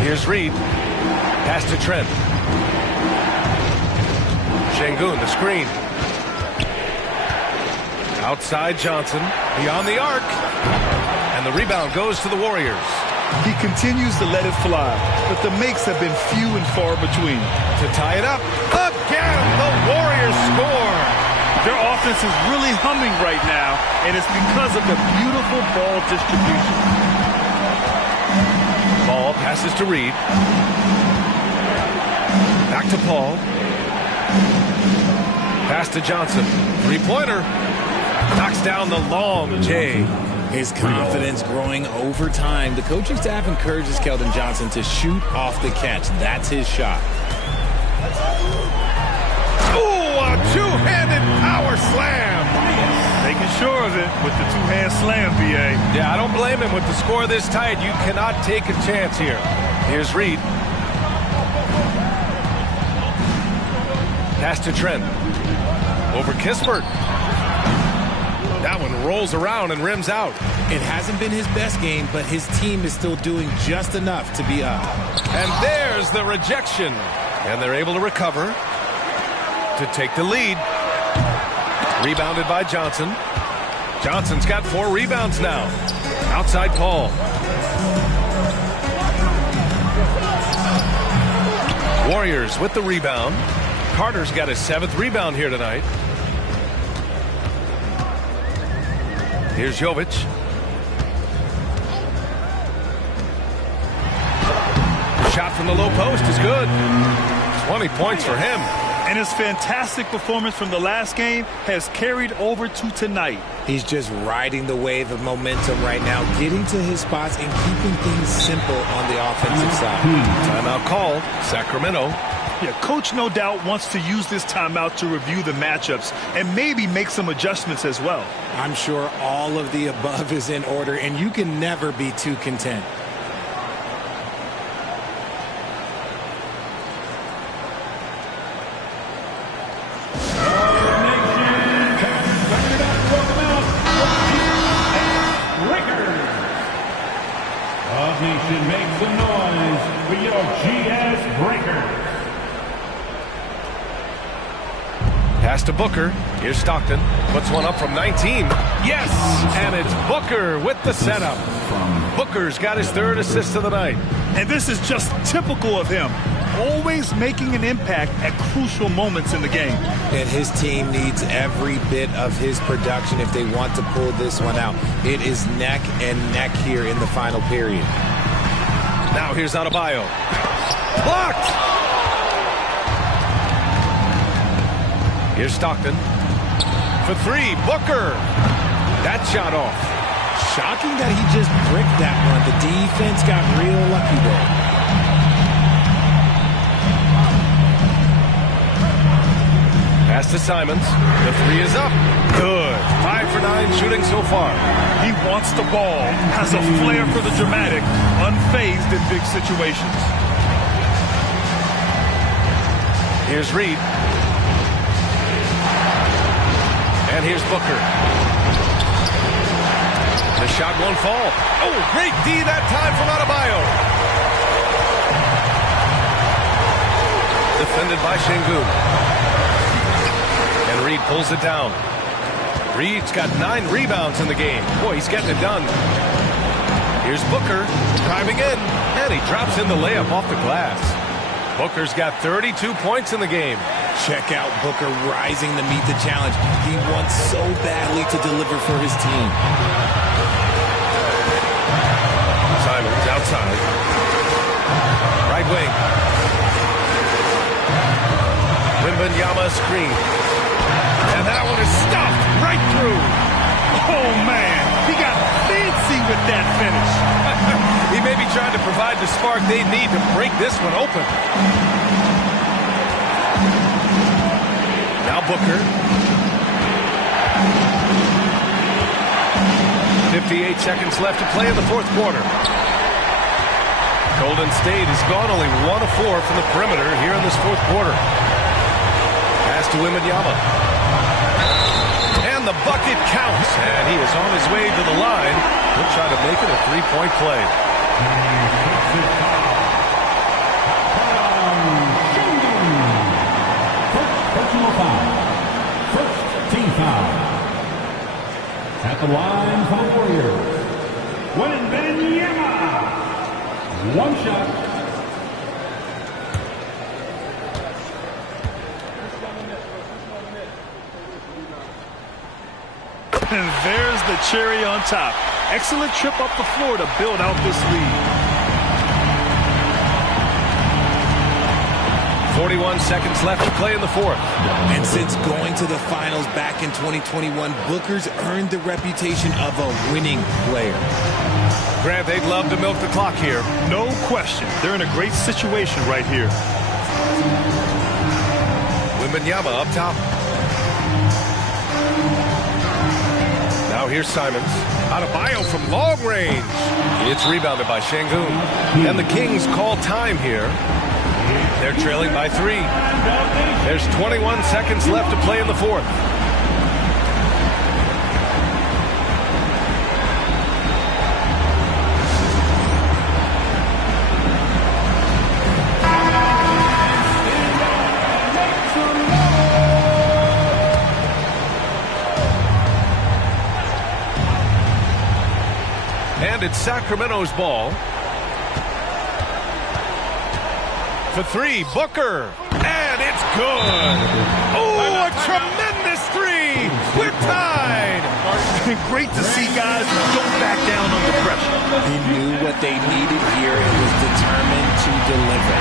Here's Reed. Pass to Trent. Şengün, the screen. Outside Johnson, beyond the arc, and the rebound goes to the Warriors. He continues to let it fly, but the makes have been few and far between. To tie it up, again, the Warriors score. Their offense is really humming right now, and it's because of the beautiful ball distribution. Ball passes to Reed. Back to Paul. Pass to Johnson. Three-pointer. Knocks down the long J. His confidence growing over time. The coaching staff encourages Keldon Johnson to shoot off the catch. That's his shot. Ooh, a two-handed power slam. Making sure of it with the two-hand slam, B.A. Yeah, I don't blame him. With the score this tight, you cannot take a chance here. Here's Reed. Pass to Trent. Over Kispert. That one rolls around and rims out. It hasn't been his best game, but his team is still doing just enough to be up. And there's the rejection. And they're able to recover to take the lead. Rebounded by Johnson. Johnson's got 4 rebounds now. Outside Paul. Warriors with the rebound. Carter's got his 7th rebound here tonight. Here's Jovic. Shot from the low post is good. 20 points for him. And his fantastic performance from the last game has carried over to tonight. He's just riding the wave of momentum right now, getting to his spots and keeping things simple on the offensive side. Timeout called. Sacramento. Yeah, coach no doubt wants to use this timeout to review the matchups and maybe make some adjustments as well. I'm sure all of the above is in order, and you can never be too content. Nation, make some noise for your GS Breakers. Pass to Booker. Here's Stockton. Puts one up from 19. Yes! And it's Booker with the setup. Booker's got his 3rd assist of the night. And this is just typical of him. Always making an impact at crucial moments in the game. And his team needs every bit of his production if they want to pull this one out. It is neck and neck here in the final period. Now here's Adebayo. Blocked! Here's Stockton. For 3, Booker. That shot off. Shocking that he just bricked that one. The defense got real lucky there. Pass to Simons. The 3 is up. Good. 5 for 9 shooting so far. He wants the ball. Has a flair for the dramatic. Unfazed in big situations. Here's Reed. And here's Booker. The shot won't fall. Oh, great D that time from Adebayo. Defended by Şengün. And Reed pulls it down. Reed's got 9 rebounds in the game. Boy, he's getting it done. Here's Booker driving in. And he drops in the layup off the glass. Booker's got 32 points in the game. Check out Booker rising to meet the challenge. He wants so badly to deliver for his team. Simons outside. Right wing. Wembanyama screen. And that one is stuffed right through. Oh, man. He got fancy with that finish. He may be trying to provide the spark they need to break this one open. Now Booker. 58 seconds left to play in the 4th quarter. Golden State has gone only 1 of 4 from the perimeter here in this 4th quarter. Pass to Wembanyama. And the bucket counts. And he is on his way to the line. He'll try to make it a 3-point play. Personal foul. First team foul. At the line for the Warriors. Wembanyama. 1 shot. And there's the cherry on top. Excellent trip up the floor to build out this lead. 41 seconds left to play in the fourth. And since going to the finals back in 2021, Booker's earned the reputation of a winning player. Grant, they'd love to milk the clock here. No question. They're in a great situation right here. Wembanyama up top. Now here's Simons. Adebayo from long range. It's rebounded by Şengün. And the Kings call time here. They're trailing by 3. There's 21 seconds left to play in the fourth. And it's Sacramento's ball. For 3, Booker. And it's good. Oh, a tremendous 3. We're tied. Great to see guys don't back down under pressure. He knew what they needed here and was determined to deliver.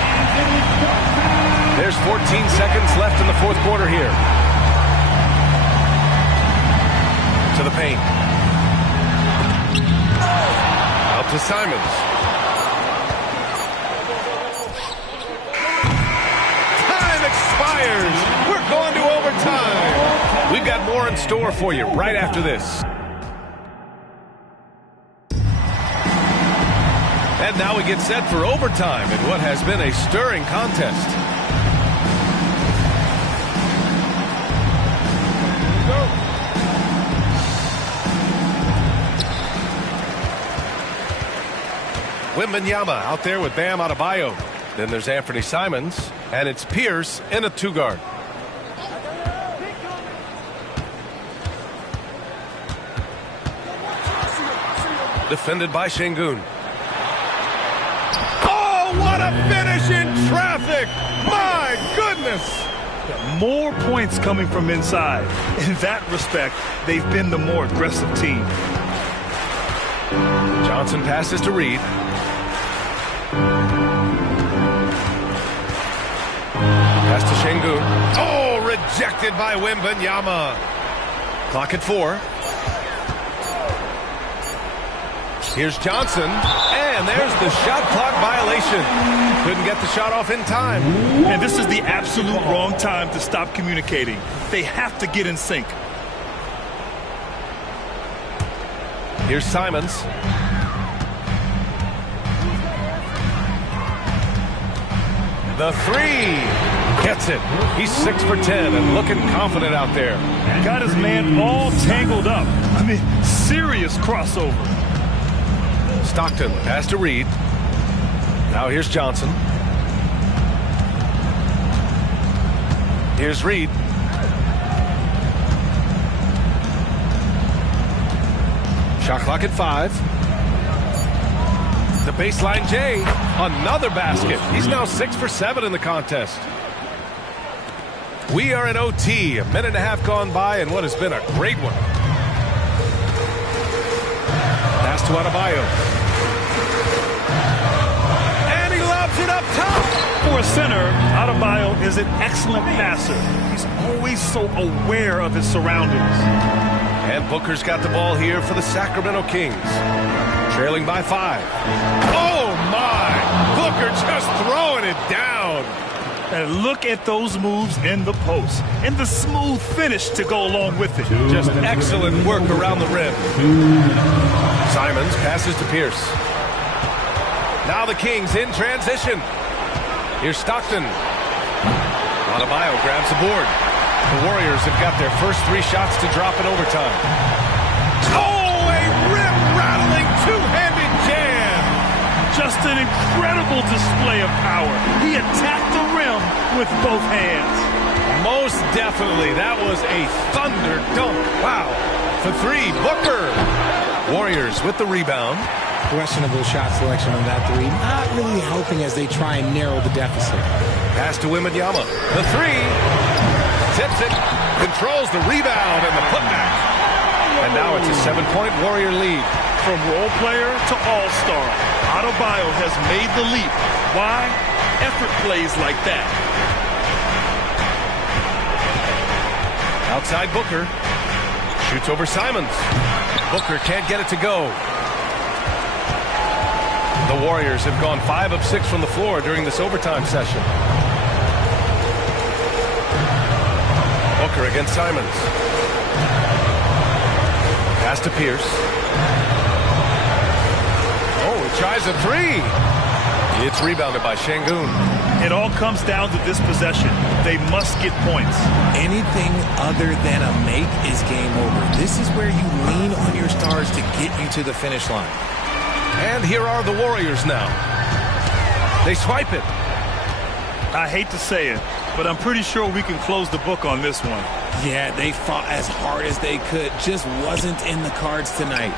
There's 14 seconds left in the fourth quarter here. To the paint. Out to Simons. Time expires. We're going to overtime. We've got more in store for you right after this. And now we get set for overtime in what has been a stirring contest. Wembanyama out there with Bam Adebayo. Then there's Anthony Simons, and it's Pierce in a 2-guard. Defended by Şengün. Oh, what a finish in traffic! My goodness! More points coming from inside. In that respect, they've been the more aggressive team. Johnson passes to Reed. Pass to Şengün. Oh, rejected by Wembanyama. Clock at 4. Here's Johnson, and there's the shot clock violation. Couldn't get the shot off in time. And this is the absolute wrong time to stop communicating. They have to get in sync. Here's Simons. The 3. Gets it. He's 6 for 10 and looking confident out there. Got his man all tangled up. I mean, serious crossover. Stockton pass to Reed. Now here's Johnson. Here's Reed. Shot clock at 5. The baseline J. Another basket. He's now 6 for 7 in the contest. We are in OT. A minute and a half gone by and what has been a great one. Pass to Adebayo. And he lobs it up top. For a center, Adebayo is an excellent passer. He's always so aware of his surroundings. And Booker's got the ball here for the Sacramento Kings. Trailing by 5. Oh, my! Booker just throwing it down. And look at those moves in the post. And the smooth finish to go along with it. Just excellent work around the rim. Simons passes to Pierce. Now the Kings in transition. Here's Stockton. Adebayo grabs the board. The Warriors have got their first 3 shots to drop in overtime. Oh, a rim-rattling two-handed jam. Just an incredible display of power. He attacked the rim with both hands. Most definitely. That was a thunder dunk. Wow. For 3, Booker. Warriors with the rebound. Questionable shot selection on that 3. Not really helping as they try and narrow the deficit. Pass to Wembanyama. The 3. Tips it. Controls the rebound and the putback. And now it's a 7-point Warrior lead. From role player to all-star, Adebayo has made the leap. Why? Effort plays like that. Outside Booker. Shoots over Simons. Booker can't get it to go. The Warriors have gone 5 of 6 from the floor during this overtime session. Booker against Simons. Pass to Pierce. Oh, he tries a three. It's rebounded by Şengün. It all comes down to this possession. They must get points. Anything other than a make is game over. This is where you lean on your stars to get you to the finish line. And here are the Warriors now. They swipe it. I hate to say it, but I'm pretty sure we can close the book on this one. Yeah, they fought as hard as they could. Just wasn't in the cards tonight.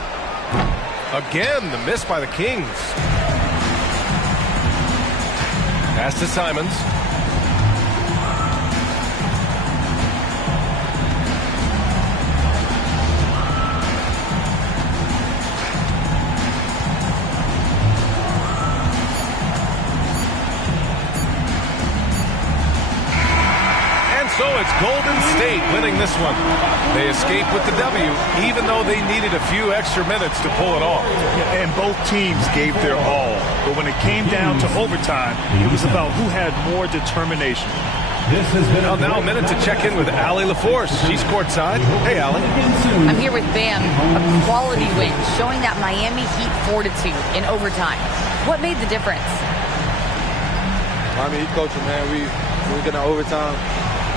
Again, the miss by the Kings. Pass to Simons. So it's Golden State winning this one. They escape with the W, even though they needed a few extra minutes to pull it off. And both teams gave their all. But when it came down to overtime, it was about who had more determination. Well, now a minute to check in with Allie LaForce. She's courtside. Hey, Allie. I'm here with Bam. A quality win, showing that Miami Heat fortitude in overtime. What made the difference? Miami Heat coaching, man. We get in overtime.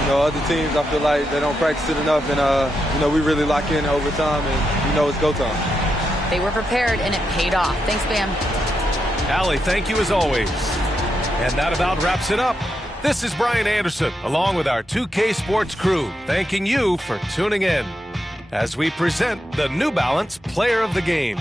You know, other teams, I feel like they don't practice it enough, and, you know, we really lock in overtime, and, you know, it's go time. They were prepared, and it paid off. Thanks, Bam. Allie, thank you as always. And that about wraps it up. This is Brian Anderson, along with our 2K Sports crew, thanking you for tuning in as we present the New Balance Player of the Game.